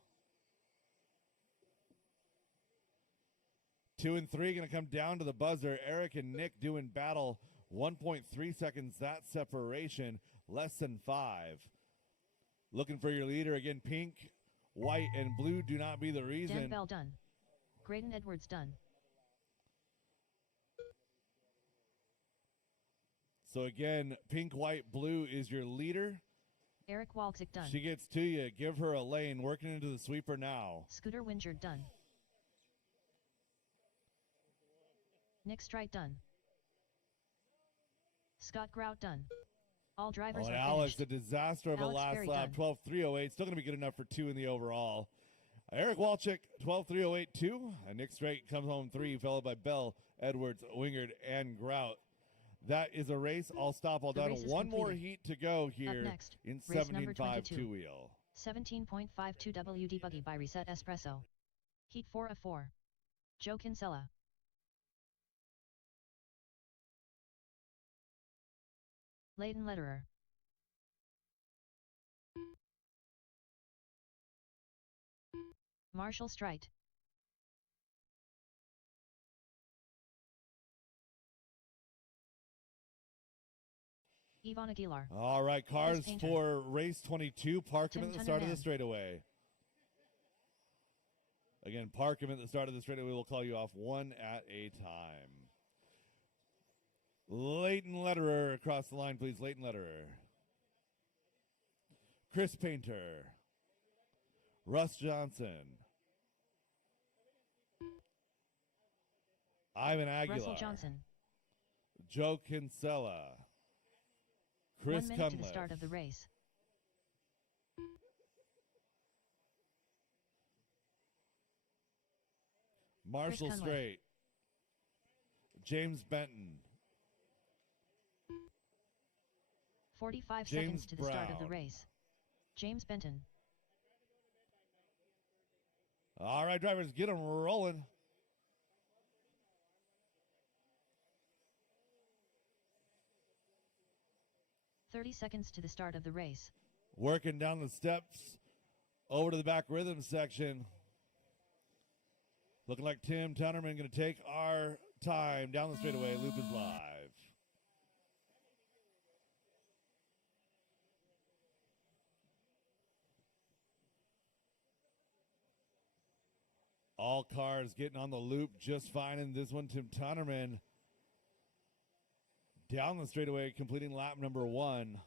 2 and 3 going to come down to the buzzer. Eric and Nick doing battle. 1.3 seconds, that separation. Less than 5. Looking for your leader again. Pink, white, and blue do not be the reason. Dan Bell done. Graydon Edwards done. So again, pink, white, blue is your leader. Eric Walczyk done. She gets to you. Give her a lane. Working into the sweeper now. Scooter Wingard done. Nick Strite done. Scott Grout done. All drivers are Alex, finished. a disaster of Alex a last Ferry lap. done. 12.308. Still going to be good enough for 2 in the overall. Eric Walchik, 12.308.2. And Nick Straight comes home 3, followed by Bell, Edwards, Wingard, and Grout. That is a race. All stop, all The done. race is One more completed. heat to go here Up next, in race number 17.5 22. two-wheel. 17.52 WD Buggy by Reset Espresso. Heat 4 of 4. Joe Kinsella. Leighton Lederer. Marshall Strite. Yvonne Aguilar. All right, cars Painter. for race 22. Park them Tim at the start of the Tunnerman. straightaway. Again, park them at the start of the straightaway. We'll call you off one at a time. Leighton Lederer across the line, please. Leighton Lederer. Chris Painter. Russ Johnson. Ivan Aguilar. Russell Johnson. Joe Kinsella. Chris 1 minute to the Cunliffe. start of the race. Marshall Cunliffe. Straight. James Benton. 45 James seconds to the start of the Brown. race. James Benton. All right, drivers, get them rolling. .30 seconds to the start of the race. Working down the steps over to the back rhythm section. Looking like Tim Tunnerman going to take our time down the straightaway. Loop is live. All cars getting on the loop just fine in this one. Tim Tunnerman down the straightaway, completing lap number 1.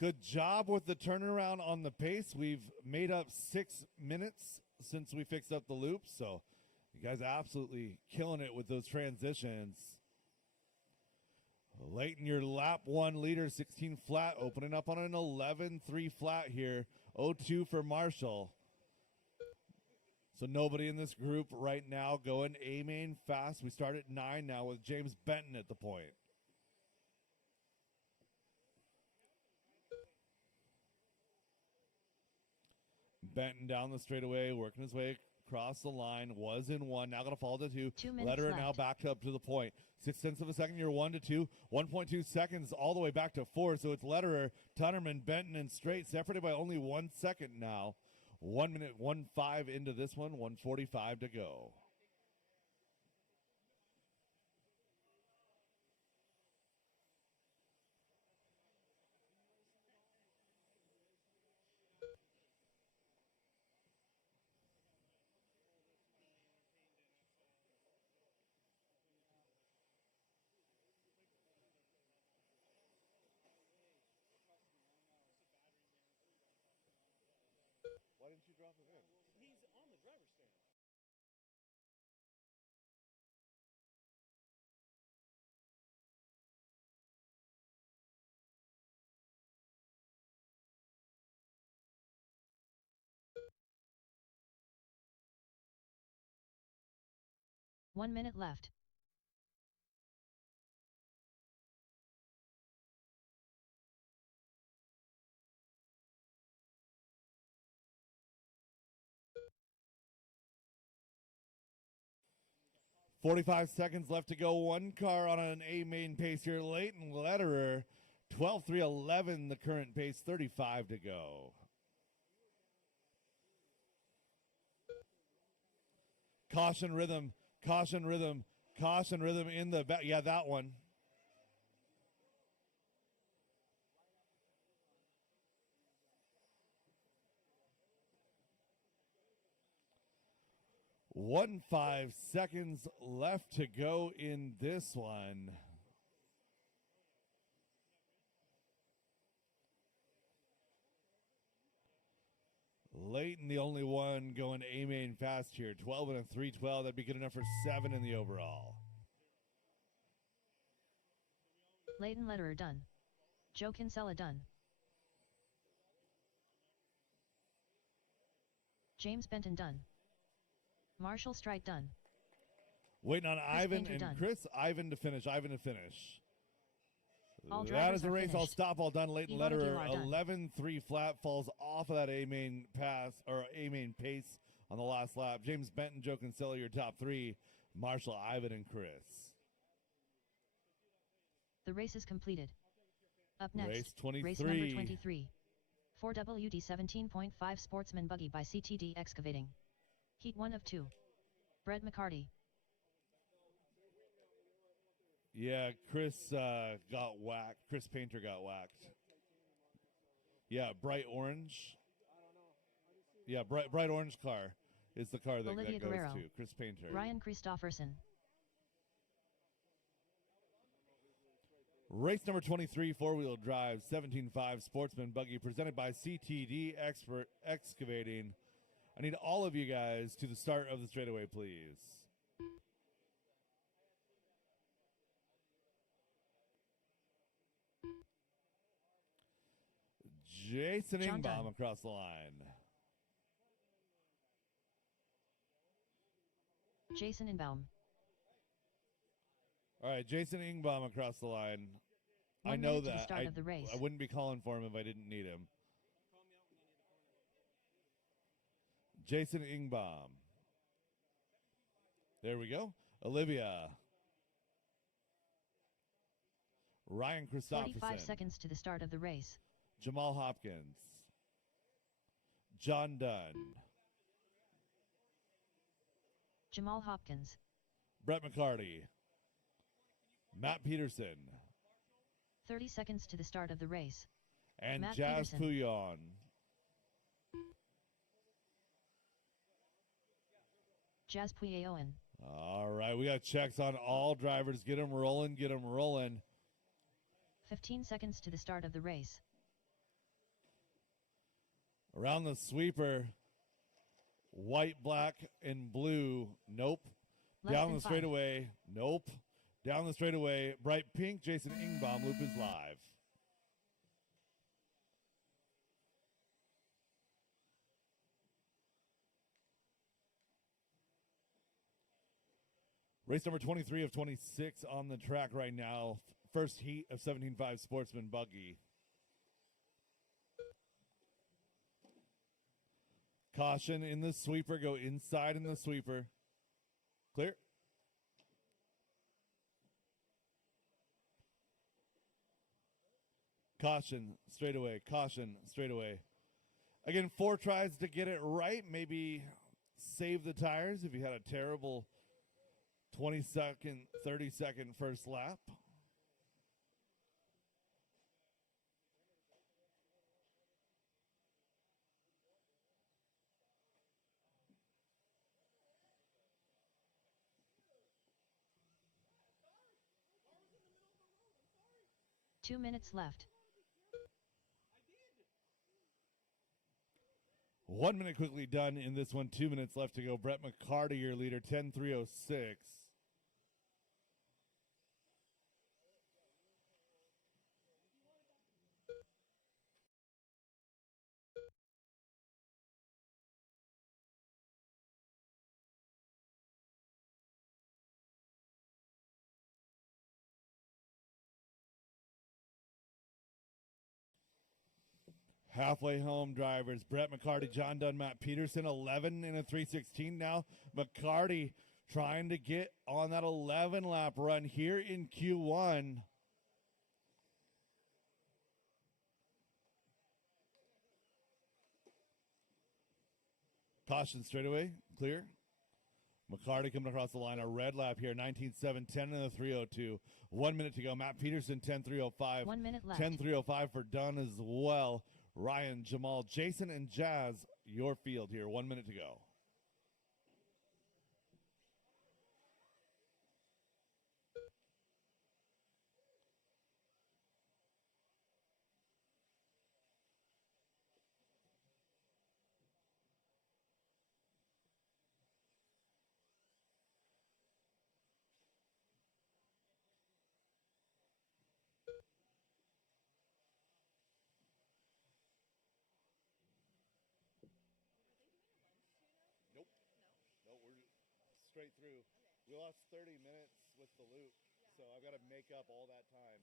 Good job with the turnaround on the pace. We've made up 6 minutes since we fixed up the loop, so you guys absolutely killing it with those transitions. Leighton, your lap 1 leader, 16 flat, opening up on an 11-3 flat here. 0-2 for Marshall. So nobody in this group right now going A-main fast. We start at 9 now with James Benton at the point. Benton down the straightaway, working his way across the line. Was in 1, now going to fall to 2. 2 minutes Lederer left. now back up to the point. 0.6 of a second, you're 1-2. 1.2 seconds all the way back to 4. So it's Lederer, Tunnerman, Benton, and Straight separated by only 1 second now. 1 minute, 1:05 into this one, 1:45 to go. Why didn't you drop him in? He's on the driver's stand. 1 minute left. .45 seconds left to go. One car on an A main pace here. Leighton Lederer, 12.311 the current pace, 35 to go. Caution rhythm, caution rhythm, caution rhythm in the back. Yeah, that one. One 5 seconds left to go in this one. Leighton, the only one going A main fast here. 12 and a 312. That'd be good enough for 7 in the overall. Leighton Lederer done. Joe Kinsella done. James Benton done. Marshall Strite done. Waiting on Chris Ivan Painter and done. Chris. Ivan to finish. Ivan to finish. All That drivers is the are race. All finished. stop, all done. Leighton Ivan Lederer, Aguilar done. 11-3 flat, falls off of that A main pass or A main pace on the last lap. James Benton, Joe Kinsella, your top 3. Marshall, Ivan, and Chris. The race is completed. Up next, Race 23. Race number 23. 4WD 17.5 Sportsman Buggy by CTD Excavating. Heat 1 of 2. Brett McCarty. Yeah, Chris got whacked. Chris Painter got whacked. Yeah, bright orange. Yeah, bright orange car is the car that, Olivia that goes Guerrero. to Chris Painter. Ryan Christofferson. Race number 23, four-wheel drive, 17.5 Sportsman Buggy, presented by CTD Expert Excavating. I need all of you guys to the start of the straightaway, please. Jason John Ingbaum Dunn. across the line. Jason Inbaum. All right, Jason Ingbaum across the line. 1 I know minute to the that. start of the race. I wouldn't be calling for him if I didn't need him. Jason Ingbaum. There we go. Olivia. Ryan 45 Christopherson. seconds to the start of the race. Jamal Hopkins. John Dunn. Jamal Hopkins. Brett McCarty. Matt Peterson. 30 seconds to the start of the race. And Matt Jazz Peterson. Pouillon. Jazz Puyeoen. All right, we got checks on all drivers. Get them rolling, get them rolling. 15 seconds to the start of the race. Around the sweeper, white, black, and blue. Nope. Less Down than the 5. straightaway. Nope. Down the straightaway, bright pink, Jason Ingbaum. Loop is live. Race number 23 of 26 on the track right now. First heat of 17.5 Sportsman Buggy. Caution in the sweeper. Go inside in the sweeper. Clear. Caution, straightaway. Caution, straightaway. Again, 4 tries to get it right. Maybe save the tires if you had a terrible 20-second, 30-second first lap. Two minutes left. 1 minute quickly done in this one. 2 minutes left to go. Brett McCarty, your leader, 10.306. Halfway home drivers, Brett McCarty, John Dunn, Matt Peterson, 11 in a 3:16 now. McCarty trying to get on that 11-lap run here in Q1. Caution straightaway, clear. McCarty coming across the line, a red lap here, 19.7, 10 in the 3:02. 1 minute to go. Matt Peterson, 10.305. 1 minute left. 10.305 for Dunn as well. Ryan, Jamal, Jason, and Jazz, your field here. 1 minute to go. No, we're straight through. We lost 30 minutes with the loop, so I've got to make up all that time.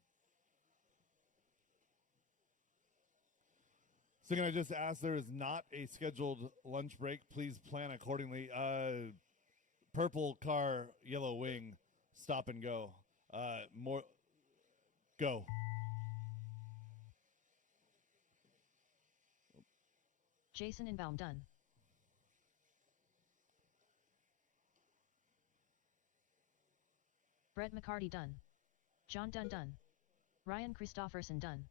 So can I just ask, there is not a scheduled lunch break. Please plan accordingly. Purple car, yellow wing, stop and go. Go. Jason Inbaum done. Brett McCarty done. John Dunn done. Ryan Christofferson done.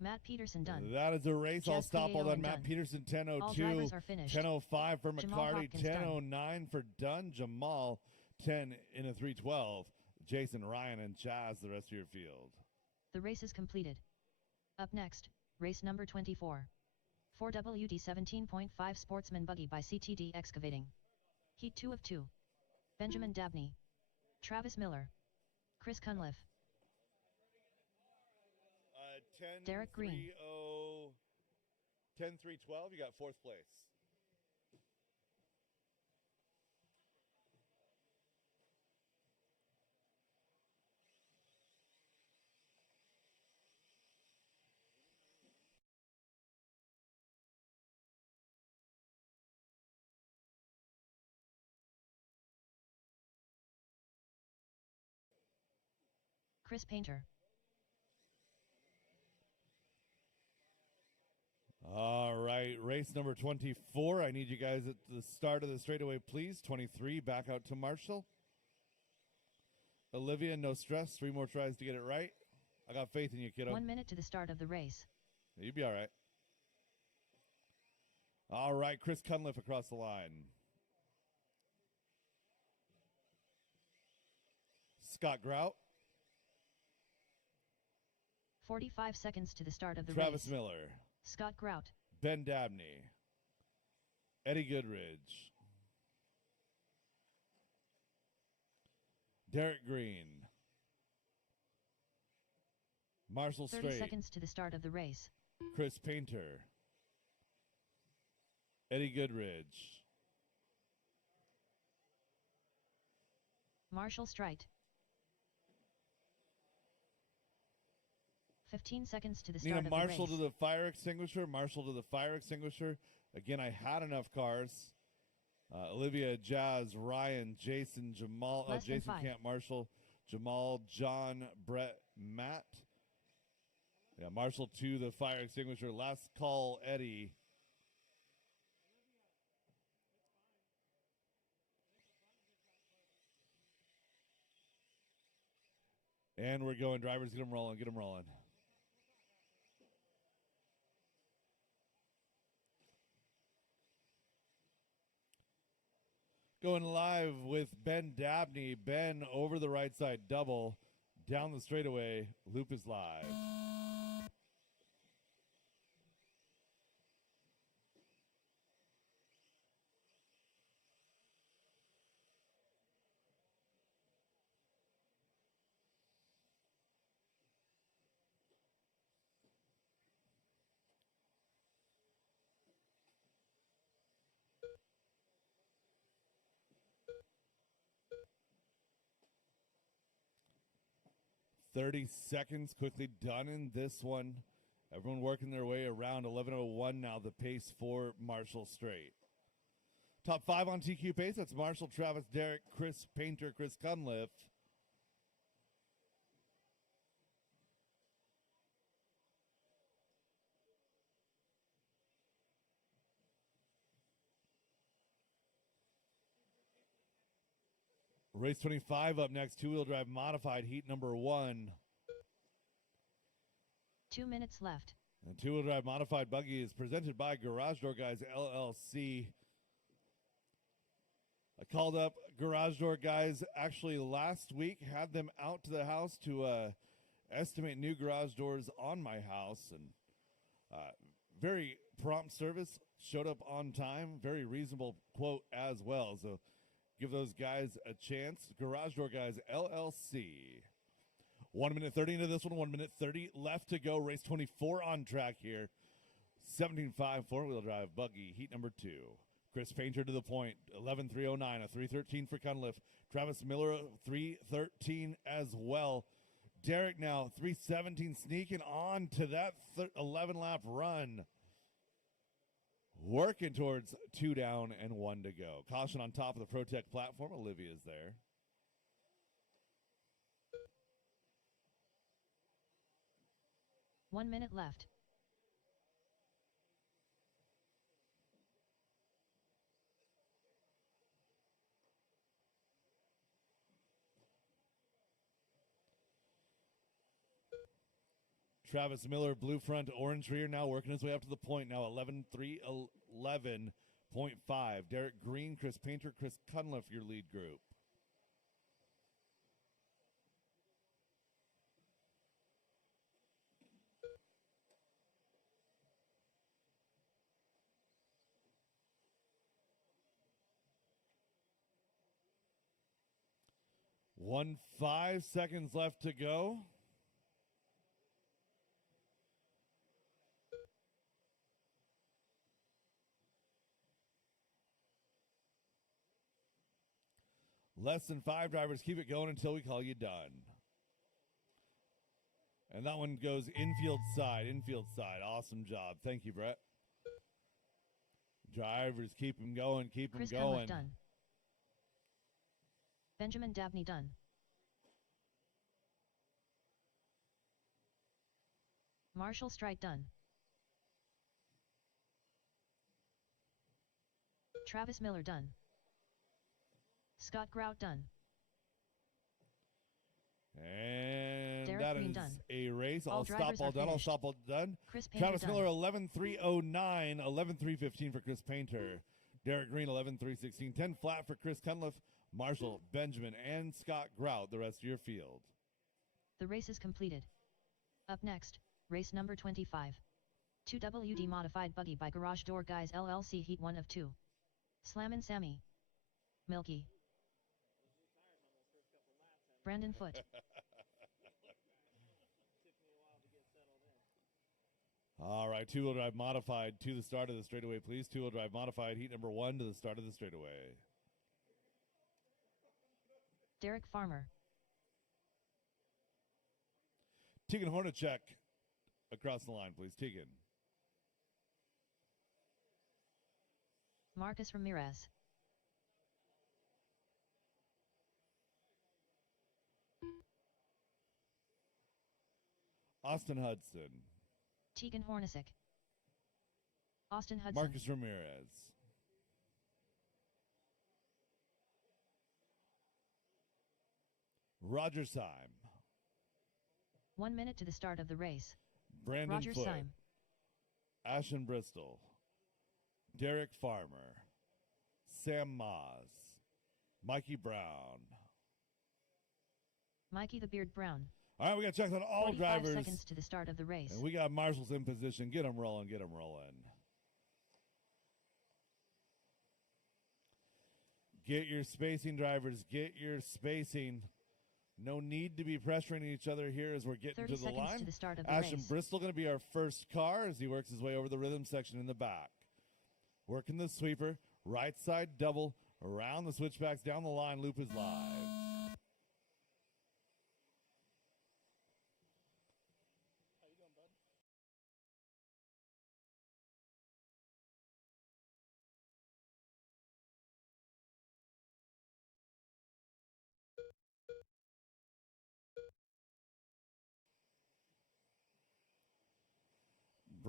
Matt Peterson done. That is a race. I'll Jess stop all Paolin that. Matt done. Peterson, All 10.02. drivers are finished. 10.05 for Jamal McCarty. Hopkins done. 10.09 for Dunn. Jamal, 10 in a 3:12. Jason, Ryan, and Jazz, the rest of your field. The race is completed. Up next, race number 24. 4WD 17.5 Sportsman Buggy by CTD Excavating. Heat 2 of 2. Benjamin Dabney. Travis Miller. Chris Cunliffe. 10, Derek Green. 10-3-12, you got fourth place. Chris Painter. All right, race number 24. I need you guys at the start of the straightaway, please. 23, back out to Marshall. Olivia, no stress. 3 more tries to get it right. I got faith in you, kiddo. 1 minute to the start of the race. You'll be all right. All right, Chris Cunliffe across the line. Scott Grout. 45 seconds to the start of the Travis race. Miller. Scott Grout. Ben Dabney. Eddie Goodridge. Derek Green. Marshall 30 Strait. seconds to the start of the race. Chris Painter. Eddie Goodridge. Marshall Strite. 15 seconds to the Need start a of the Marshall race. to the fire extinguisher. Marshall to the fire extinguisher. Again, I had enough cars. Olivia, Jazz, Ryan, Jason, Jamal, Less than Jason 5. Camp, Marshall, Jamal, John, Brett, Matt. Yeah, Marshall to the fire extinguisher. Last call, Eddie. And we're going. Drivers, get them rolling. Get them rolling. Going live with Ben Dabney. Ben over the right side double. Down the straightaway. Loop is live. .30 seconds quickly done in this one Everyone working their way around 11:01 now, the pace for Marshall Straight. Top 5 on TQ pace. That's Marshall, Travis, Derek, Chris Painter, Chris Cunliffe. Race 25 up next, two-wheel drive modified, heat number 1. 2 minutes left. And two-wheel drive modified buggy is presented by Garage Door Guys LLC. I called up Garage Door Guys actually last week, had them out to the house to estimate new garage doors on my house, and very prompt service, showed up on time, very reasonable quote as well. So give those guys a chance. Garage Door Guys LLC. 1 minute 30 into this one. 1 minute 30 left to go. Race 24 on track here. 17.5 four-wheel drive buggy, heat number 2. Chris Painter to the point, 11.309, a 3.13 for Cunliffe. Travis Miller, 3.13 as well. Derek now, 3.17, sneaking on to that 11-lap run. Working towards 2 down and 1 to go. Caution on top of the ProTech platform. Olivia's there. One minute left. Travis Miller, blue front, orange rear, now working his way up to the point. Now 11.3, 11.5. Derek Green, Chris Painter, Chris Cunliffe, your lead group. One 5 seconds left to go. Less than 5 drivers. Keep it going until we call you done. And that one goes infield side, infield side. Awesome job. Thank you, Brett. Drivers, keep them going, keep them Chris going. Cunliffe done. Benjamin Dabney done. Marshall Strite done. Travis Miller done. Scott Grout done. And Derek that Green is done. a race. All I'll stop drivers all are done. I'll finished. stop all done. Chris Painter Travis done. Miller, 11.309, 11.315 for Chris Painter. Derek Green, 11.316, 10 flat for Chris Cunliffe, Marshall, Benjamin, and Scott Grout, the rest of your field. The race is completed. Up next, race number 25. 2WD modified buggy by Garage Door Guys LLC, heat 1 of 2. Slammin' Sammy. Milky. Brandon Foote. All right, two-wheel drive modified to the start of the straightaway, please. Two-wheel drive modified, heat number 1 to the start of the straightaway. Derek Farmer. Tegan Hornacek across the line, please. Tegan. Marcus Ramirez. Austin Hudson. Tegan Hornacek. Austin Hudson. Marcus Ramirez. Roger Syme. 1 minute to the start of the race. Brandon Roger Foote. Syme. Ashton Bristol. Derek Farmer. Sam Moss. Mikey Brown. Mikey the Beard Brown. All right, we got checks on all 45 drivers. seconds to the start of the race. And we got marshals in position. Get them rolling, get them rolling. Get your spacing, drivers. Get your spacing. No need to be pressuring each other here as we're getting 30 to the seconds line. to the start of the Ashton race. Bristol going to be our first car as he works his way over the rhythm section in the back. Working the sweeper, right side double, around the switchbacks, down the line. Loop is live.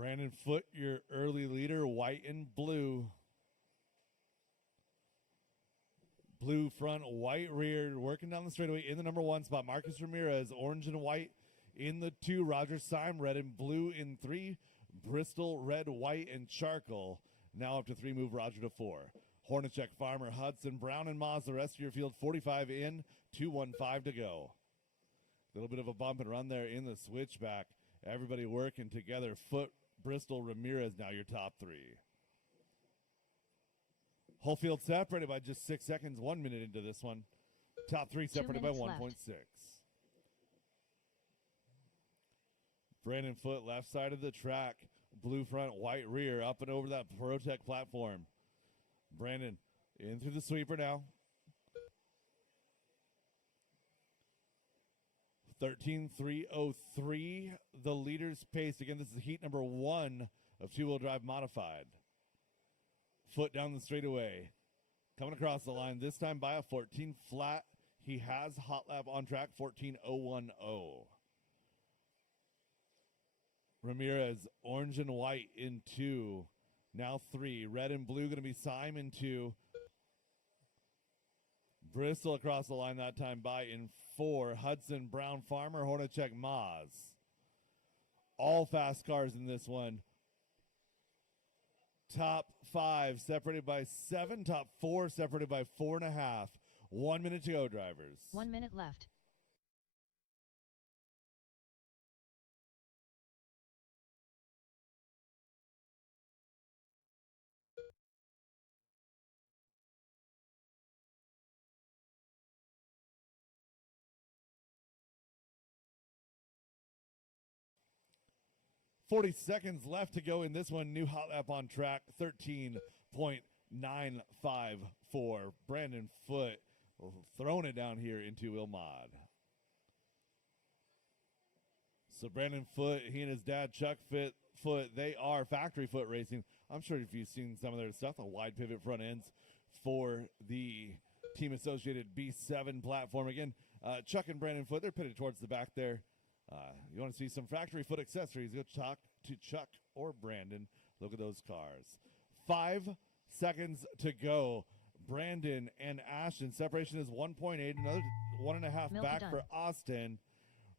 Brandon Foote, your early leader, white and blue. Blue front, white rear, working down the straightaway in the number 1 spot. Marcus Ramirez, orange and white in the 2. Roger Syme, red and blue in 3. Bristol, red, white, and charcoal. Now up to 3, move Roger to 4. Hornacek, Farmer, Hudson, Brown, and Moz, the rest of your field, 45 in, 2:15 to go. A little bit of a bump and run there in the switchback. Everybody working together. Foote, Bristol, Ramirez, now your top 3. Whole field separated by just 6 seconds, 1 minute into this one. Top 3 separated by 1.6. Brandon Foote, left side of the track. Blue front, white rear, up and over that Protec platform. Brandon in through the sweeper now. 13.303, the leader's pace. Again, this is heat number 1 of 2-wheel drive modified. Foote down the straightaway. Coming across the line, this time by a 14 flat. He has hot lap on track, 14.010. Ramirez, orange and white in 2. Now 3. Red and blue going to be Syme in 2. Bristol across the line that time by in 4. Hudson, Brown, Farmer, Hornacek, Moz. All fast cars in this one. Top 5 separated by 7. Top 4 separated by 4.5. 1 minute to go, drivers. 1 minute left. .40 seconds left to go in this one. New hot lap on track, 13.954. Brandon Foote throwing it down here into Wilmot. So Brandon Foote, he and his dad Chuck Foote, they are factory foot racing. I'm sure if you've seen some of their stuff, the wide pivot front ends for the team associated B7 platform. Again, Chuck and Brandon Foote, they're pitted towards the back there. You want to see some factory foot accessories, go talk to Chuck or Brandon. Look at those cars. 5 seconds to go. Brandon and Ashton, separation is 1.8, another 1.5 back for Austin.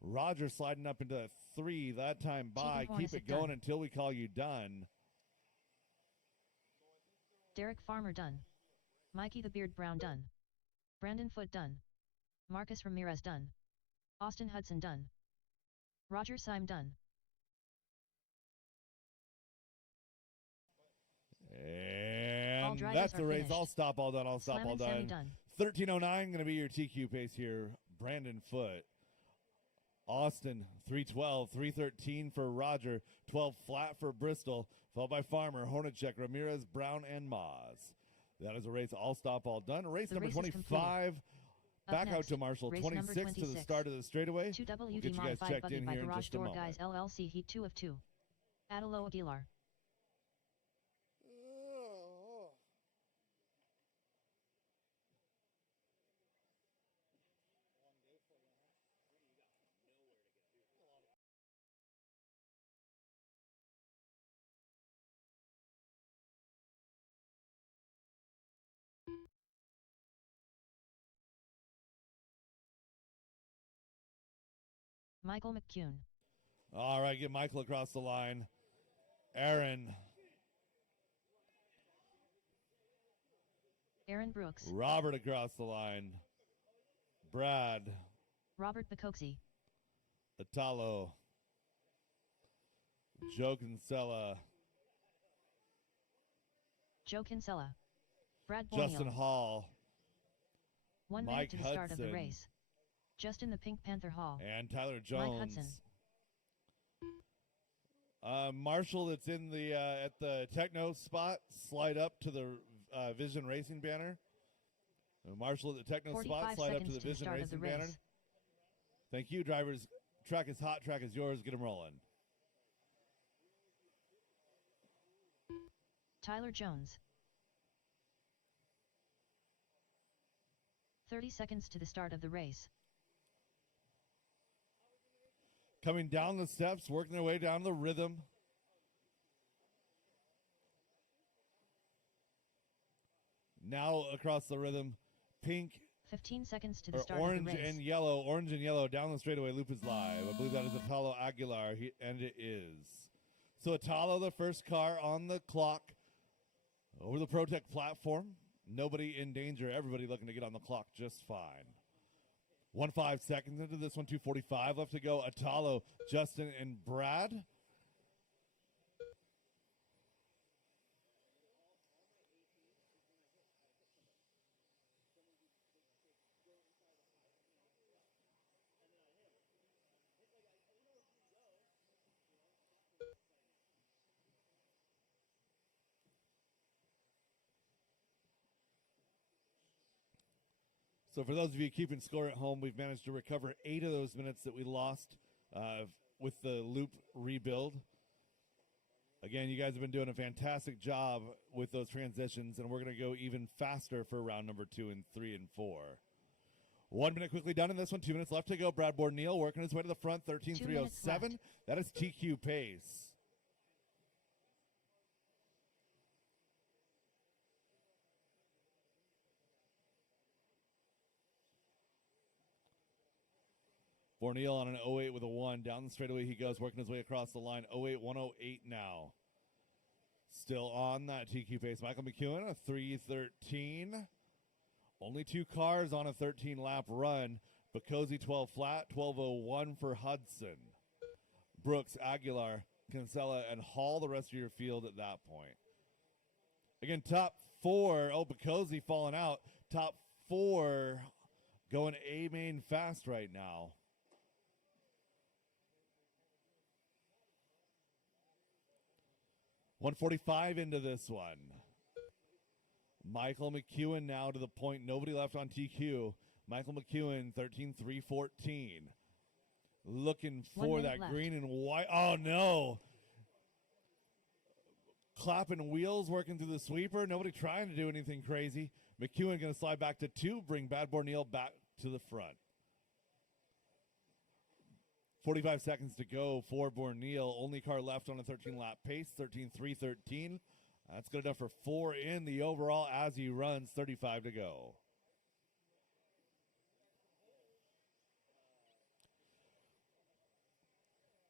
Roger sliding up into 3 that time by. Keep it going until we call you done. Derek Farmer done. Mikey the Beard Brown done. Brandon Foote done. Marcus Ramirez done. Austin Hudson done. Roger Syme done. And that's the race. All stop, all done, all stop, all done. 13.09 going to be your TQ pace here. Brandon Foote. Austin, 3:12, 3:13 for Roger, 12 flat for Bristol, followed by Farmer, Hornacek, Ramirez, Brown, and Moz. That is a race. All stop, all done. Race number 25. Back out to Marshall, 26 to the start of the straightaway. We'll get you guys checked in here in just a moment. Guys LLC Heat 2 of 2. Adelo Aguilar. Michael McCune. All right, get Michael across the line. Aaron Brooks. Robert across the line. Brad. Robert Bacoxi. Italo. Joe Kinsella. Brad Borneo. Justin Hall. 1 minute Mike to the Hudson. start of the race. Justin the Pink Panther Hall. And Tyler Jones. Mike Hudson. Marshall, that's in the at the Techno spot, slide up to the Vision Racing banner. Marshall at the Techno spot, slide up to the Vision Racing banner. Thank you, drivers. Track is hot, track is yours. Get them rolling. Tyler Jones. 30 seconds to the start of the race. Coming down the steps, working their way down the rhythm. Now across the rhythm, pink 15 seconds to the or start orange of the race. and yellow. Orange and yellow down the straightaway. Loop is live. I believe that is Apollo Aguilar, and it is. So Atalo, the first car on the clock over the ProTech platform. Nobody in danger. Everybody looking to get on the clock just fine. 1.5 seconds into this one, 2:45 left to go. Atalo, Justin, and Brad. So for those of you keeping score at home, we've managed to recover 8 of those minutes that we lost with the loop rebuild. Again, you guys have been doing a fantastic job with those transitions, and we're going to go even faster for round number 2 and 3 and 4. 1 minute quickly done in this one. 2 minutes left to go. Brad Borneal working his way to the front. 13.307. That is TQ pace. Borneal on an 08 with a 1. Down the straightaway he goes, working his way across the line. 08, 108 now. Still on that TQ pace. Michael McEwen, a 3:13. Only 2 cars on a 13-lap run. Bacozzi 12 flat, 12:01 for Hudson. Brooks, Aguilar, Kinsella, and Hall the rest of your field at that point. Again, top 4. Oh, Bacozzi falling out. Top 4 going A-main fast right now. .145 into this one. Michael McEwen now to the point. Nobody left on TQ. Michael McEwen, 13.314. Looking for that left. green and white. Oh, no. Clapping wheels, working through the sweeper. Nobody trying to do anything crazy. McEwen going to slide back to 2, bring Bad Borneal back to the front. 45 seconds to go for Borneal. Only car left on a 13-lap pace, 13.313. That's good enough for 4 in the overall as he runs, 35 to go.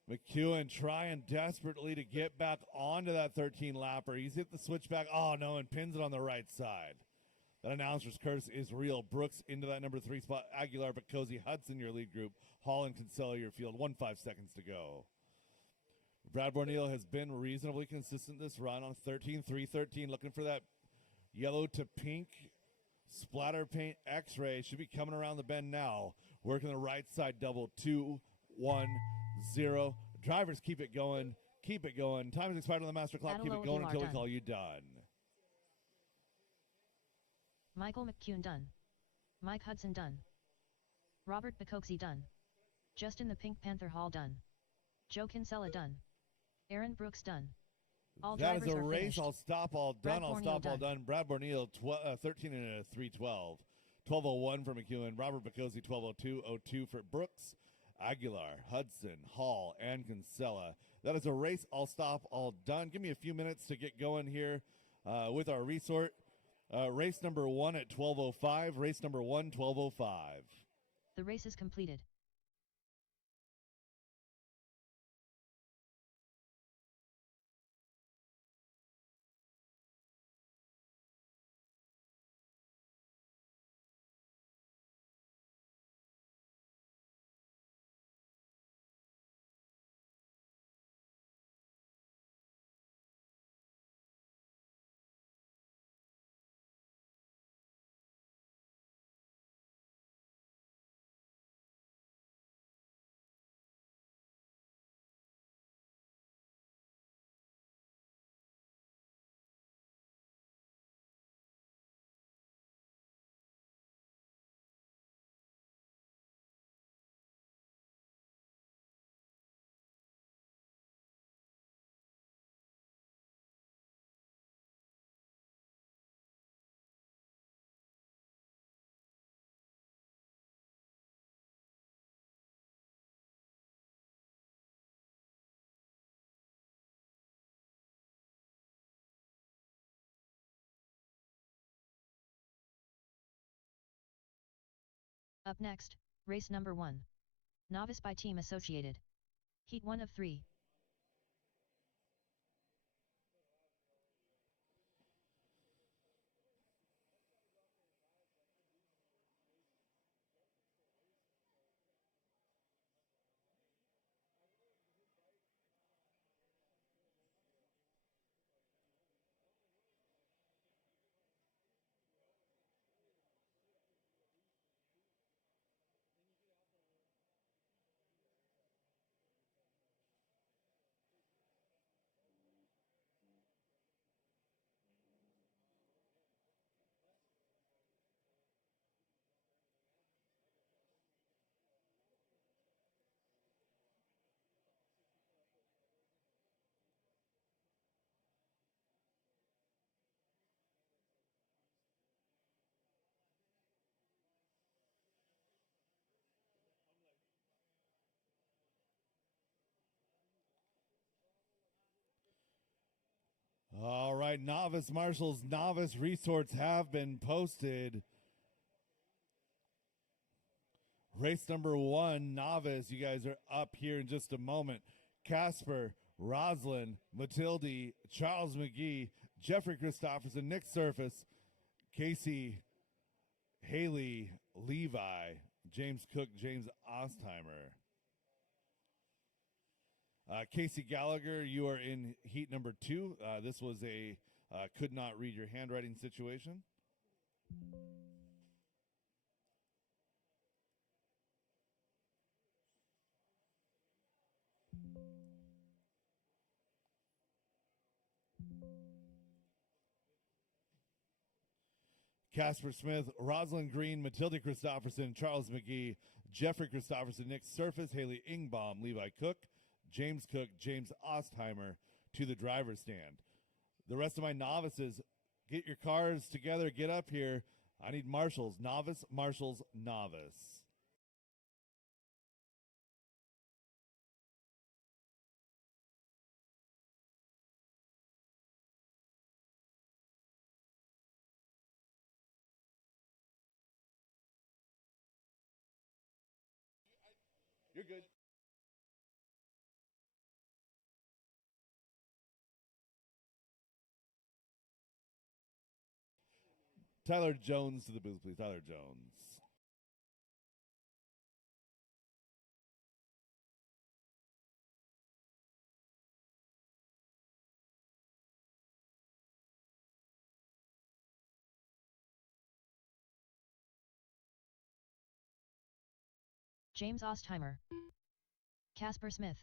McEwen trying desperately to get back onto that 13-lapper. He's hit the switchback. Oh, no, and pins it on the right side. That announcer's curse is real. Brooks into that number 3 spot. Aguilar, Bacozzi, Hudson, your lead group. Hall and Kinsella, your field. 1.5 seconds to go. Brad Borneal has been reasonably consistent this run on 13.313. Looking for that yellow to pink splatter paint X-ray. Should be coming around the bend now. Working the right side double. 2, 1, 0. Drivers, keep it going. Keep it going. Time is expired on the master clock. Keep it going until we call you done. Michael McEwen done. Mike Hudson done. Robert Bacozzi done. Justin the Pink Panther Hall done. Joe Kinsella done. Aaron Brooks done. All that drivers is a are race. finished. I'll stop all done. Brad I'll Borneal stop all done. done. Brad Borneal, 13 and a 3:12. 12:01 for McEwen. Robert Bacozzi, 12:02 for Brooks, Aguilar, Hudson, Hall, and Kinsella. That is a race. I'll stop all done. Give me a few minutes to get going here with our resort. Race number 1 at 12:05. Race number 1, 12:05. The race is completed. Up next, race number 1. Novice by Team Associated. Heat 1 of 3. All right, novice marshals, novice resorts have been posted. Race number 1, novice. You guys are up here in just a moment. Casper, Roslyn, Matilde, Charles McGee, Jeffrey Christopherson, Nick Surface, Casey, Haley, Levi, James Cook, James Ostheimer. Casey Gallagher, you are in heat number 2. This was a could not read your handwriting situation. Casper Smith, Rosalind Green, Matilda Christopherson, Charles McGee, Jeffrey Christopherson, Nick Surface, Haley Ingbaum, Levi Cook, James Ostheimer to the driver's stand. The rest of my novices, get your cars together, get up here. I need marshals, novice, marshals, novice. You're good. Tyler Jones to the booth, please. Tyler Jones. James Ostheimer. Casper Smith.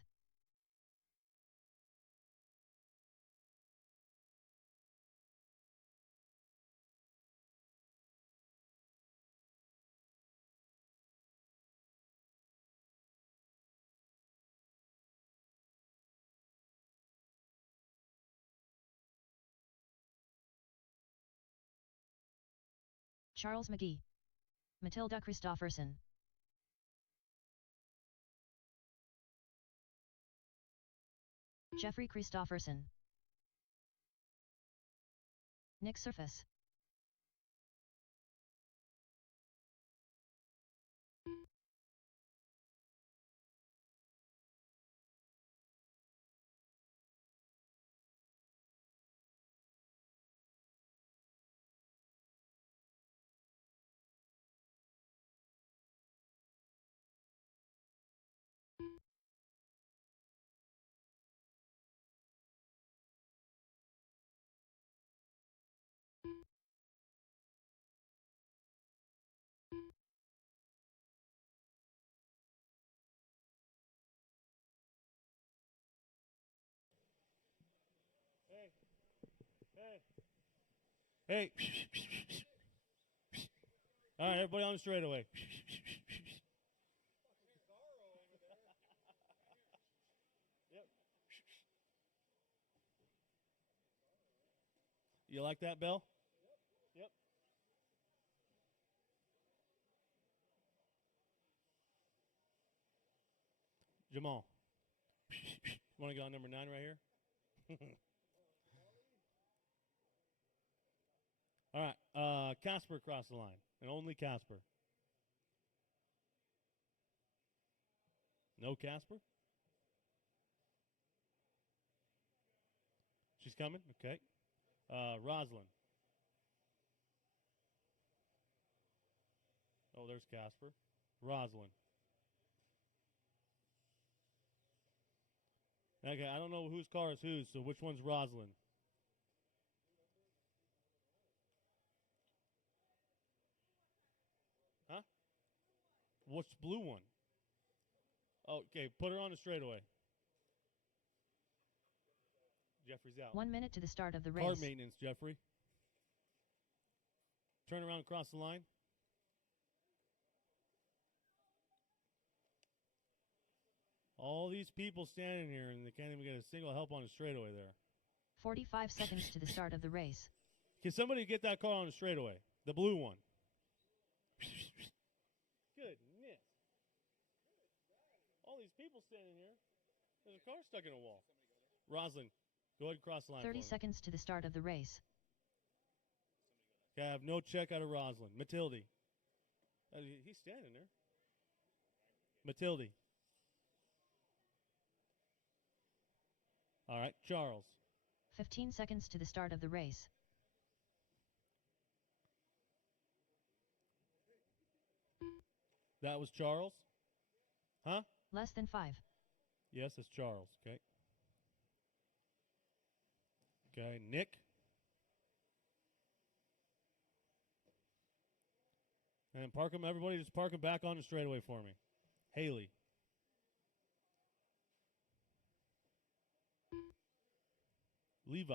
Charles McGee. Matilda Christopherson. Jeffrey Christopherson. Nick Surface. Hey. All right, everybody on the straightaway. Yep. You like that, Bill? Yep. Jamal. Want to go on number 9 right here? All right. Casper across the line, and only Casper. No Casper? She's coming? Okay. Roslyn. Oh, there's Casper. Roslyn. Okay, I don't know whose car is whose, so which one's Roslyn? Huh? What's the blue one? Okay, put her on the straightaway. Jeffrey's out. 1 minute to the start of the race. Car maintenance, Jeffrey. Turn around across the line. All these people standing here, and they can't even get a single help on the straightaway there. 45 seconds to the start of the race. Can somebody get that car on the straightaway? The blue one. Goodness. All these people standing here. There's a car stuck in a wall. Roslyn, go ahead and cross the line. 30 seconds to the start of the race. Okay, I have no check out of Roslyn. Matilde. He's standing there. Matilde. All right, Charles. 15 seconds to the start of the race. That was Charles? Huh? Less than 5. Yes, it's Charles. Okay. Okay, Nick. And park them, everybody just park them back on the straightaway for me. Haley. Levi.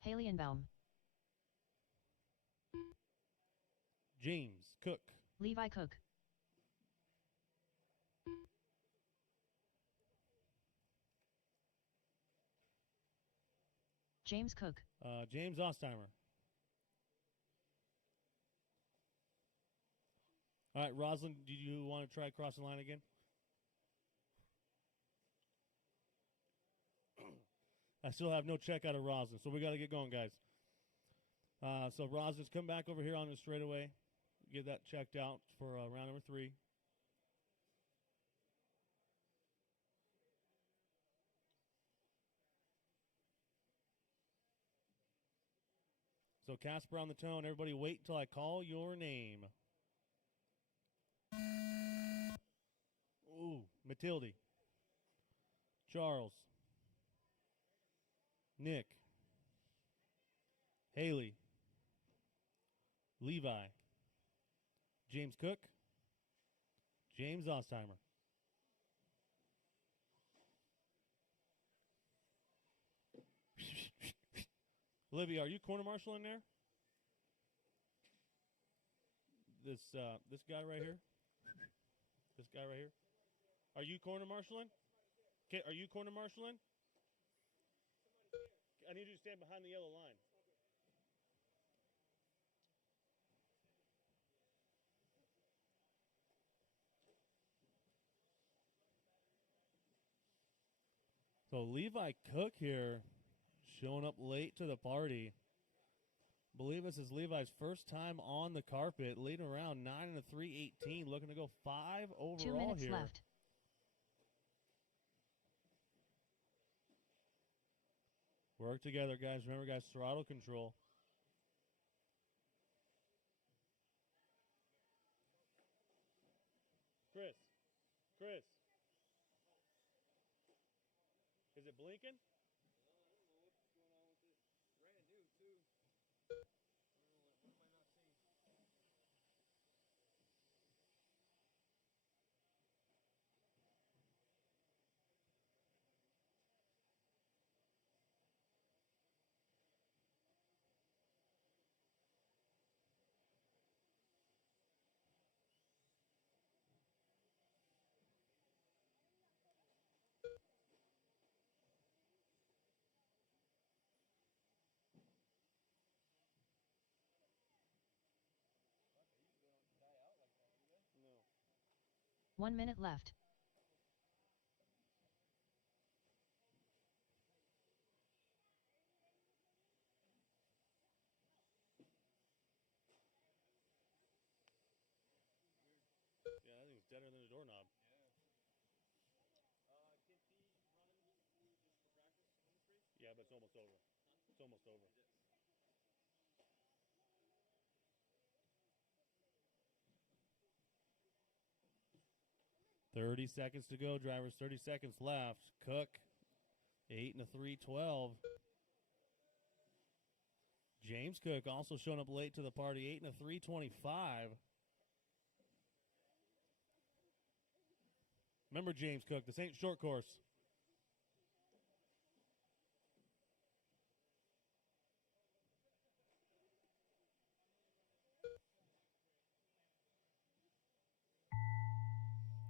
Haley and Baum. James Cook. Levi Cook. James Cook. James Ostheimer. All right, Roslyn, do you want to try crossing the line again? I still have no check out of Roslyn, so we got to get going, guys. So Roslyn's come back over here on the straightaway. Get that checked out for round number 3. So Casper on the tone. Everybody wait until I call your name. Ooh, Matilde. Charles. Nick. Haley. Levi. James Cook. James Ostheimer. Olivia, are you corner marshal in there? This guy right here? This guy right here? Are you corner marshaling? Okay, are you corner marshaling? I need you to stand behind the yellow line. So Levi Cook here showing up late to the party. I believe this is Levi's first time on the carpet, leading around 9 and a 3:18, looking to go 5 overall 2 minutes here. left. Work together, guys. Remember, guys, throttle control. Chris. Is it blinking? No. 1 minute left. Yeah, I think it's deader than a doorknob. almost over. It's almost over. .30 seconds to go, drivers. 30 seconds left. Cook, 8 and a 3:12. James Cook also showing up late to the party, 8 and a 3:25. Remember James Cook, this ain't short course.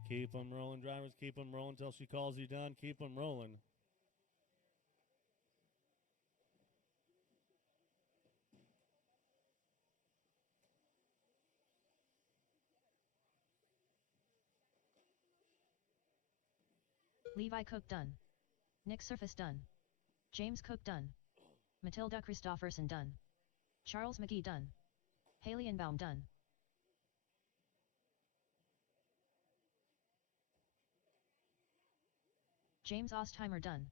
Keep them rolling, drivers. Keep them rolling until she calls you done. Keep them rolling. Levi Cook done. Nick Surface done. James Cook done. Matilda Christofferson done. Charles McGee done. Haley Enbaum done. James Ostheimer done.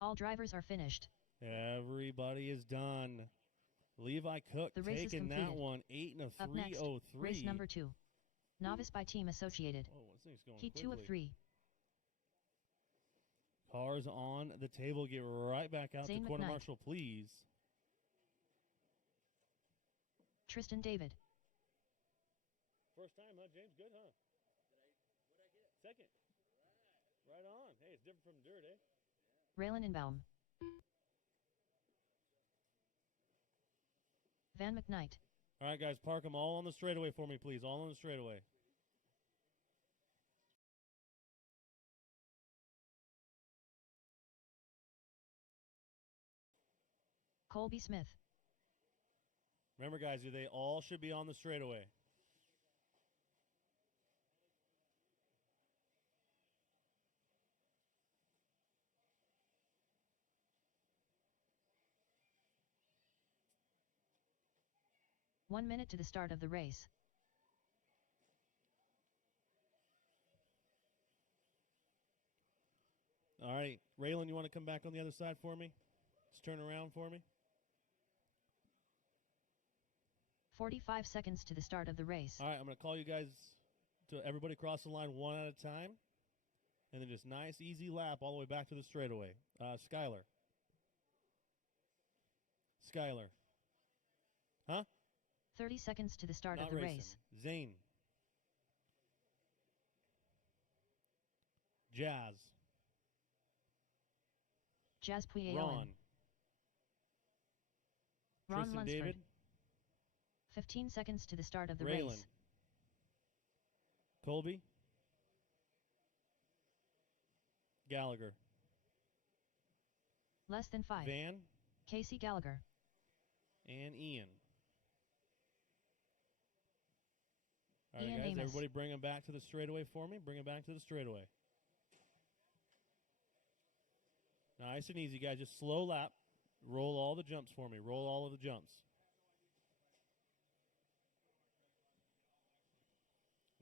All drivers are finished. Everybody is done. Levi Cook The race is taking that completed. one, 8 and a Up next, 3:03. race number 2. Novice by Team Associated. Oh, this thing's going Heat quickly. 2 of 3. Cars on the table. Get right back out Zane to corner McKnight. marshal, please. Tristan David. First time, huh, James? Good, huh? Second. Right on. Hey, it's different from dirt, eh? Raylan Enbaum. Van McKnight. All right, guys, park them all on the straightaway for me, please. All on the straightaway. Colby Smith. Remember, guys, they all should be on the straightaway. One minute to the start of the race. All right, Raylan, you want to come back on the other side for me? Just turn around for me. 45 seconds to the start of the race. All right, I'm going to call you guys to everybody cross the line one at a time. And then just nice, easy lap all the way back to the straightaway. Skylar. Skylar. Huh? 30 seconds to the start Not of the racing. race. Zane. Jazz. Jazz Puyeoen. Ron. Ron Tristan Lunsford. David. 15 seconds to the start of the Raylan. race. Colby. Gallagher. Less than 5. Van. Casey Gallagher. And Ian. All right, Ian guys, Amos. everybody bring them back to the straightaway for me. Bring them back to the straightaway. Nice and easy, guys. Just slow lap. Roll all the jumps for me. Roll all of the jumps.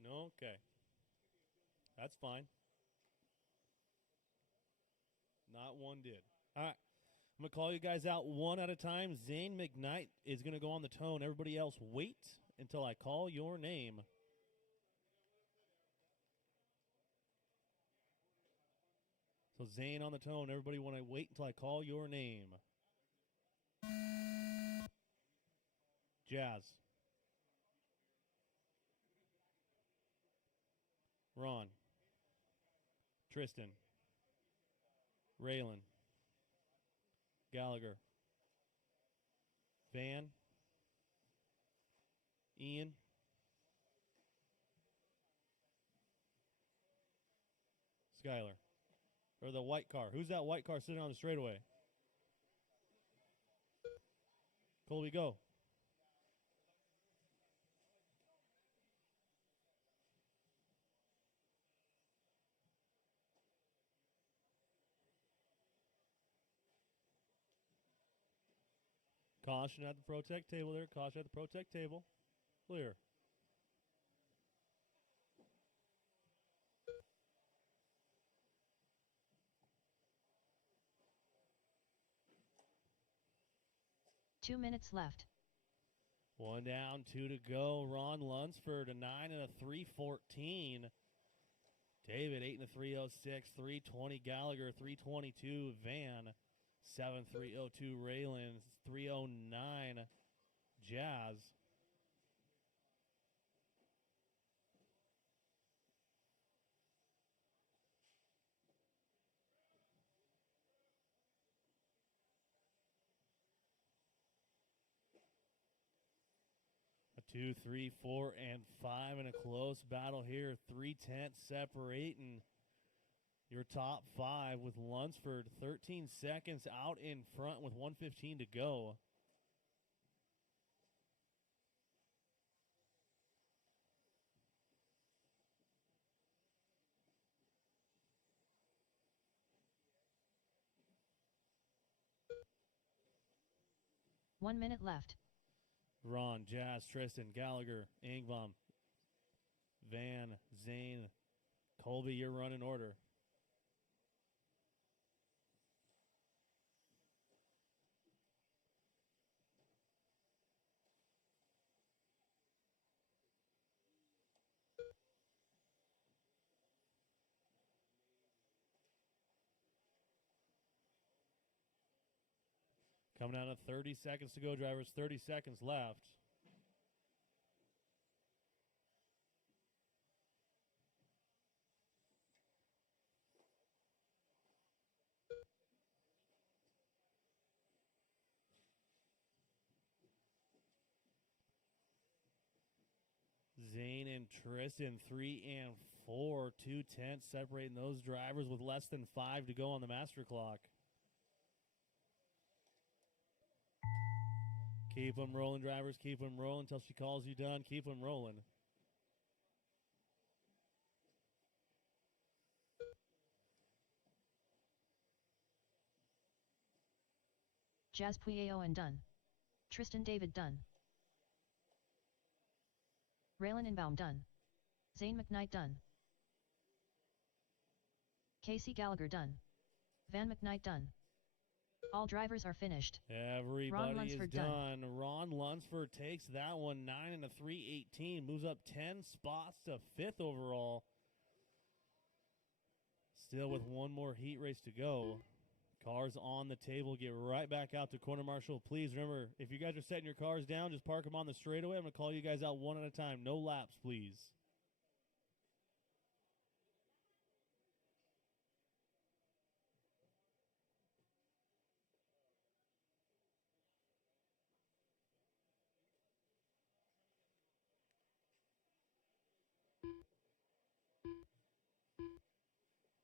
No? Okay. That's fine. Not one did. All right. I'm going to call you guys out one at a time. Zane McKnight is going to go on the tone. Everybody else wait until I call your name. So Zane on the tone. Everybody want to wait until I call your name. Jazz. Ron. Tristan. Raylan. Gallagher. Van. Ian. Skylar. Or the white car. Who's that white car sitting on the straightaway? Colby, go. Caution at the protect table there. Caution at the protect table. Clear. 2 minutes left. 1 down, 2 to go. Ron Lunsford, a 9 and a 3:14. David, 8 and a 3:06. 3:20 Gallagher, 3:22 Van. 7:3:02 Raylan, 3:09 Jazz. A 2, 3, 4, and 5 in a close battle here. 3/10 separating your top 5 with Lunsford 13 seconds out in front with 1:15 to go. One minute left. Ron, Jazz, Tristan, Gallagher, Ingvam, Van, Zane, Colby, your run in order. Coming out of 30 seconds to go, drivers. 30 seconds left. Zane and Tristan, 3 and 4. 2:10 separating those drivers with less than 5 to go on the master clock. Keep them rolling, drivers. Keep them rolling until she calls you done. Keep them rolling. Jazz Puyo and done. Tristan David done. Raylan Inbaum done. Zane McKnight done. Casey Gallagher done. Van McKnight done. All drivers are finished. Everybody Lunsford is done. Ron Lunsford takes that one, 9 and a 3:18. Moves up 10 spots to 5th overall. Still with one more heat race to go. Cars on the table. Get right back out to corner marshal. Please remember, if you guys are setting your cars down, just park them on the straightaway. I'm going to call you guys out one at a time. No laps, please.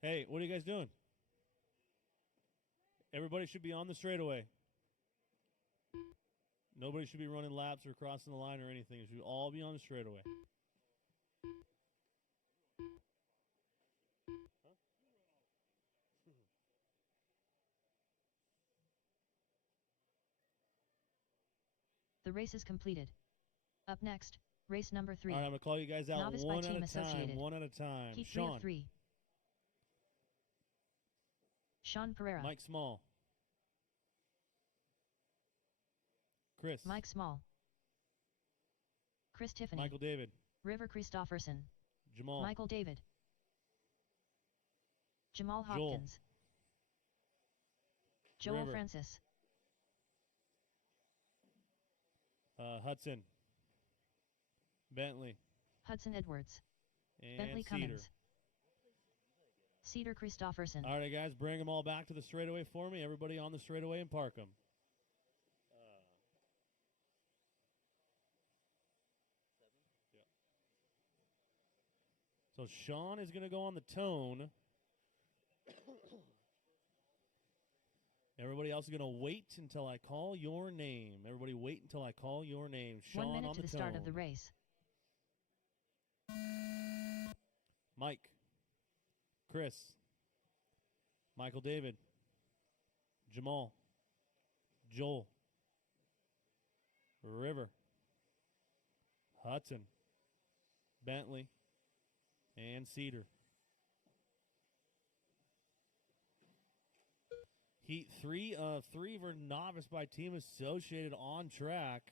Hey, what are you guys doing? Everybody should be on the straightaway. Nobody should be running laps or crossing the line or anything. It should all be on the straightaway. The race is completed. Up next, race number 3. All right, I'm going to call you guys out Novice by one at Team a time. Associated. One at a time. Heat 3 Sean. of 3. Sean Pereira. Mike Small. Chris. Mike Small. Chris Tiffany. Michael David. River Christofferson. Jamal. Michael David. Jamal Joel. Hopkins. Joel River. Francis. Hudson. Bentley. Hudson Edwards. And Bentley Cedar. Cummins. Cedar Christofferson. All right, guys, bring them all back to the straightaway for me. Everybody on the straightaway and park them. So Sean is going to go on the tone. Everybody else is going to wait until I call your name. Everybody wait until I call your name. Sean 1 minute on to the tone. start of the race. Mike. Chris. Michael David. Jamal. Joel. River. Hudson. Bentley. And Cedar. Heat 3 of 3 for Novice by Team Associated on track.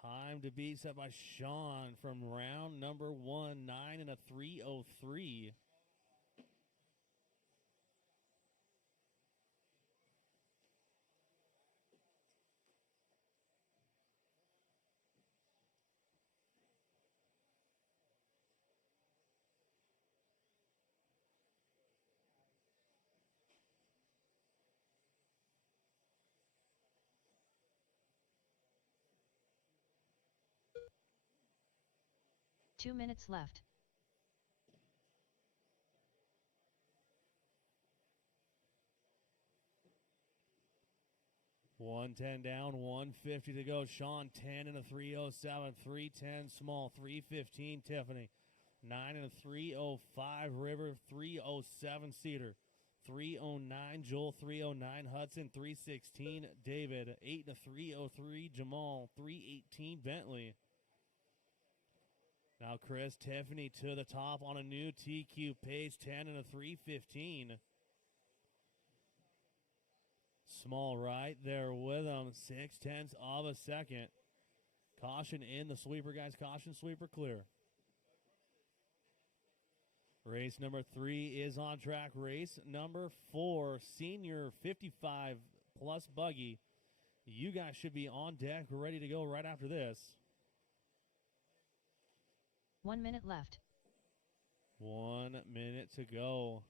Time to beat set by Sean from round number 1, 9 and a 3:03. Two minutes left. $110 down, $150 to go. Sean 10 and a 3:07, 3:10 small, 3:15 Tiffany, 9 and a 3:05 River, 3:07 Cedar, 3:09 Joel, 3:09 Hudson, 3:16 David, 8 and a 3:03 Jamal, 3:18 Bentley. Now Chris Tiffany to the top on a new TQ pace, 10 and a 3:15. Small right there with him, 0.6 of a second. Caution in the sweeper, guys. Caution, sweeper clear. Race number 3 is on track. Race number 4, senior 55 plus buggy. You guys should be on deck, ready to go right after this. 1 minute left. 1 minute to go.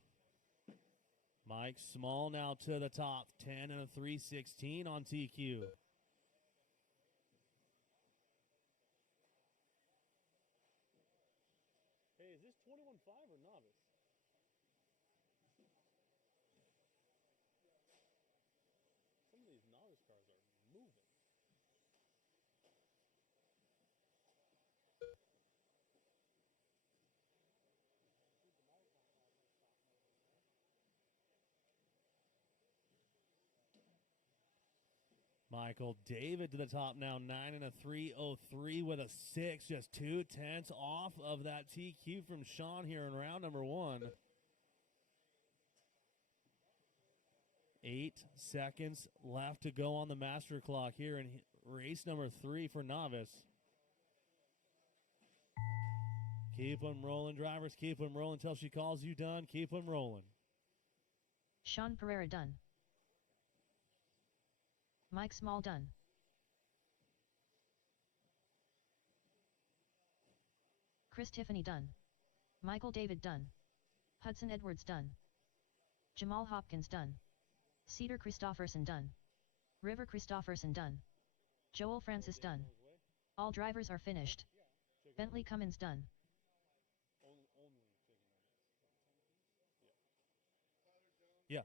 Mike Small now to the top, 10 and a 3:16 on TQ. Hey, is this 21.5 or Novice? Some of these Novice cars are moving. Michael David to the top now, 9 and a 3:03 with a 6, just 0.2 off of that TQ from Sean here in round number 1. 8 seconds left to go on the master clock here in race number 3 for Novice. Keep them rolling, drivers. Keep them rolling until she calls you done. Keep them rolling. Sean Pereira done. Mike Small done. Chris Tiffany done. Michael David done. Hudson Edwards done. Jamal Hopkins done. Cedar Christofferson done. River Christofferson done. Joel Francis done. All drivers are finished. Bentley Cummins done. Yeah.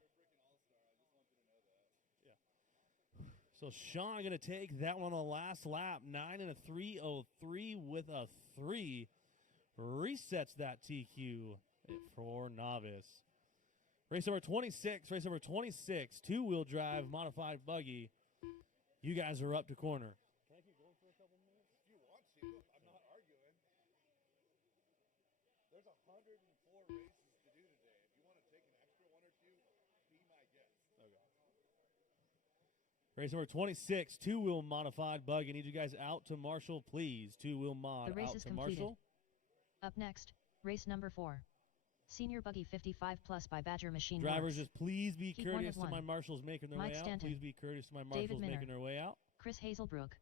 So Sean going to take that one on the last lap, 9 and a 3:03 with a 3. Resets that TQ for Novice. Race number 26, two-wheel drive modified buggy. You guys are up to corner. Can I keep going for a couple minutes? If you want to, I'm not arguing. There's 104 races to do today. If you want to take an extra one or two, be my guest. Okay. Race number 26, two-wheel modified buggy. Need you guys out to Marshall, please. Two-wheel mod The race out is to completed. Marshall. Up next, race number 4. Senior buggy 55 plus by Badger Machine Drivers, Works. just please be Keep one courteous of to my one. marshals making their Mike way out. Stanton. Please be courteous to my David marshals Minner. making their way out. Chris Hazelbrook.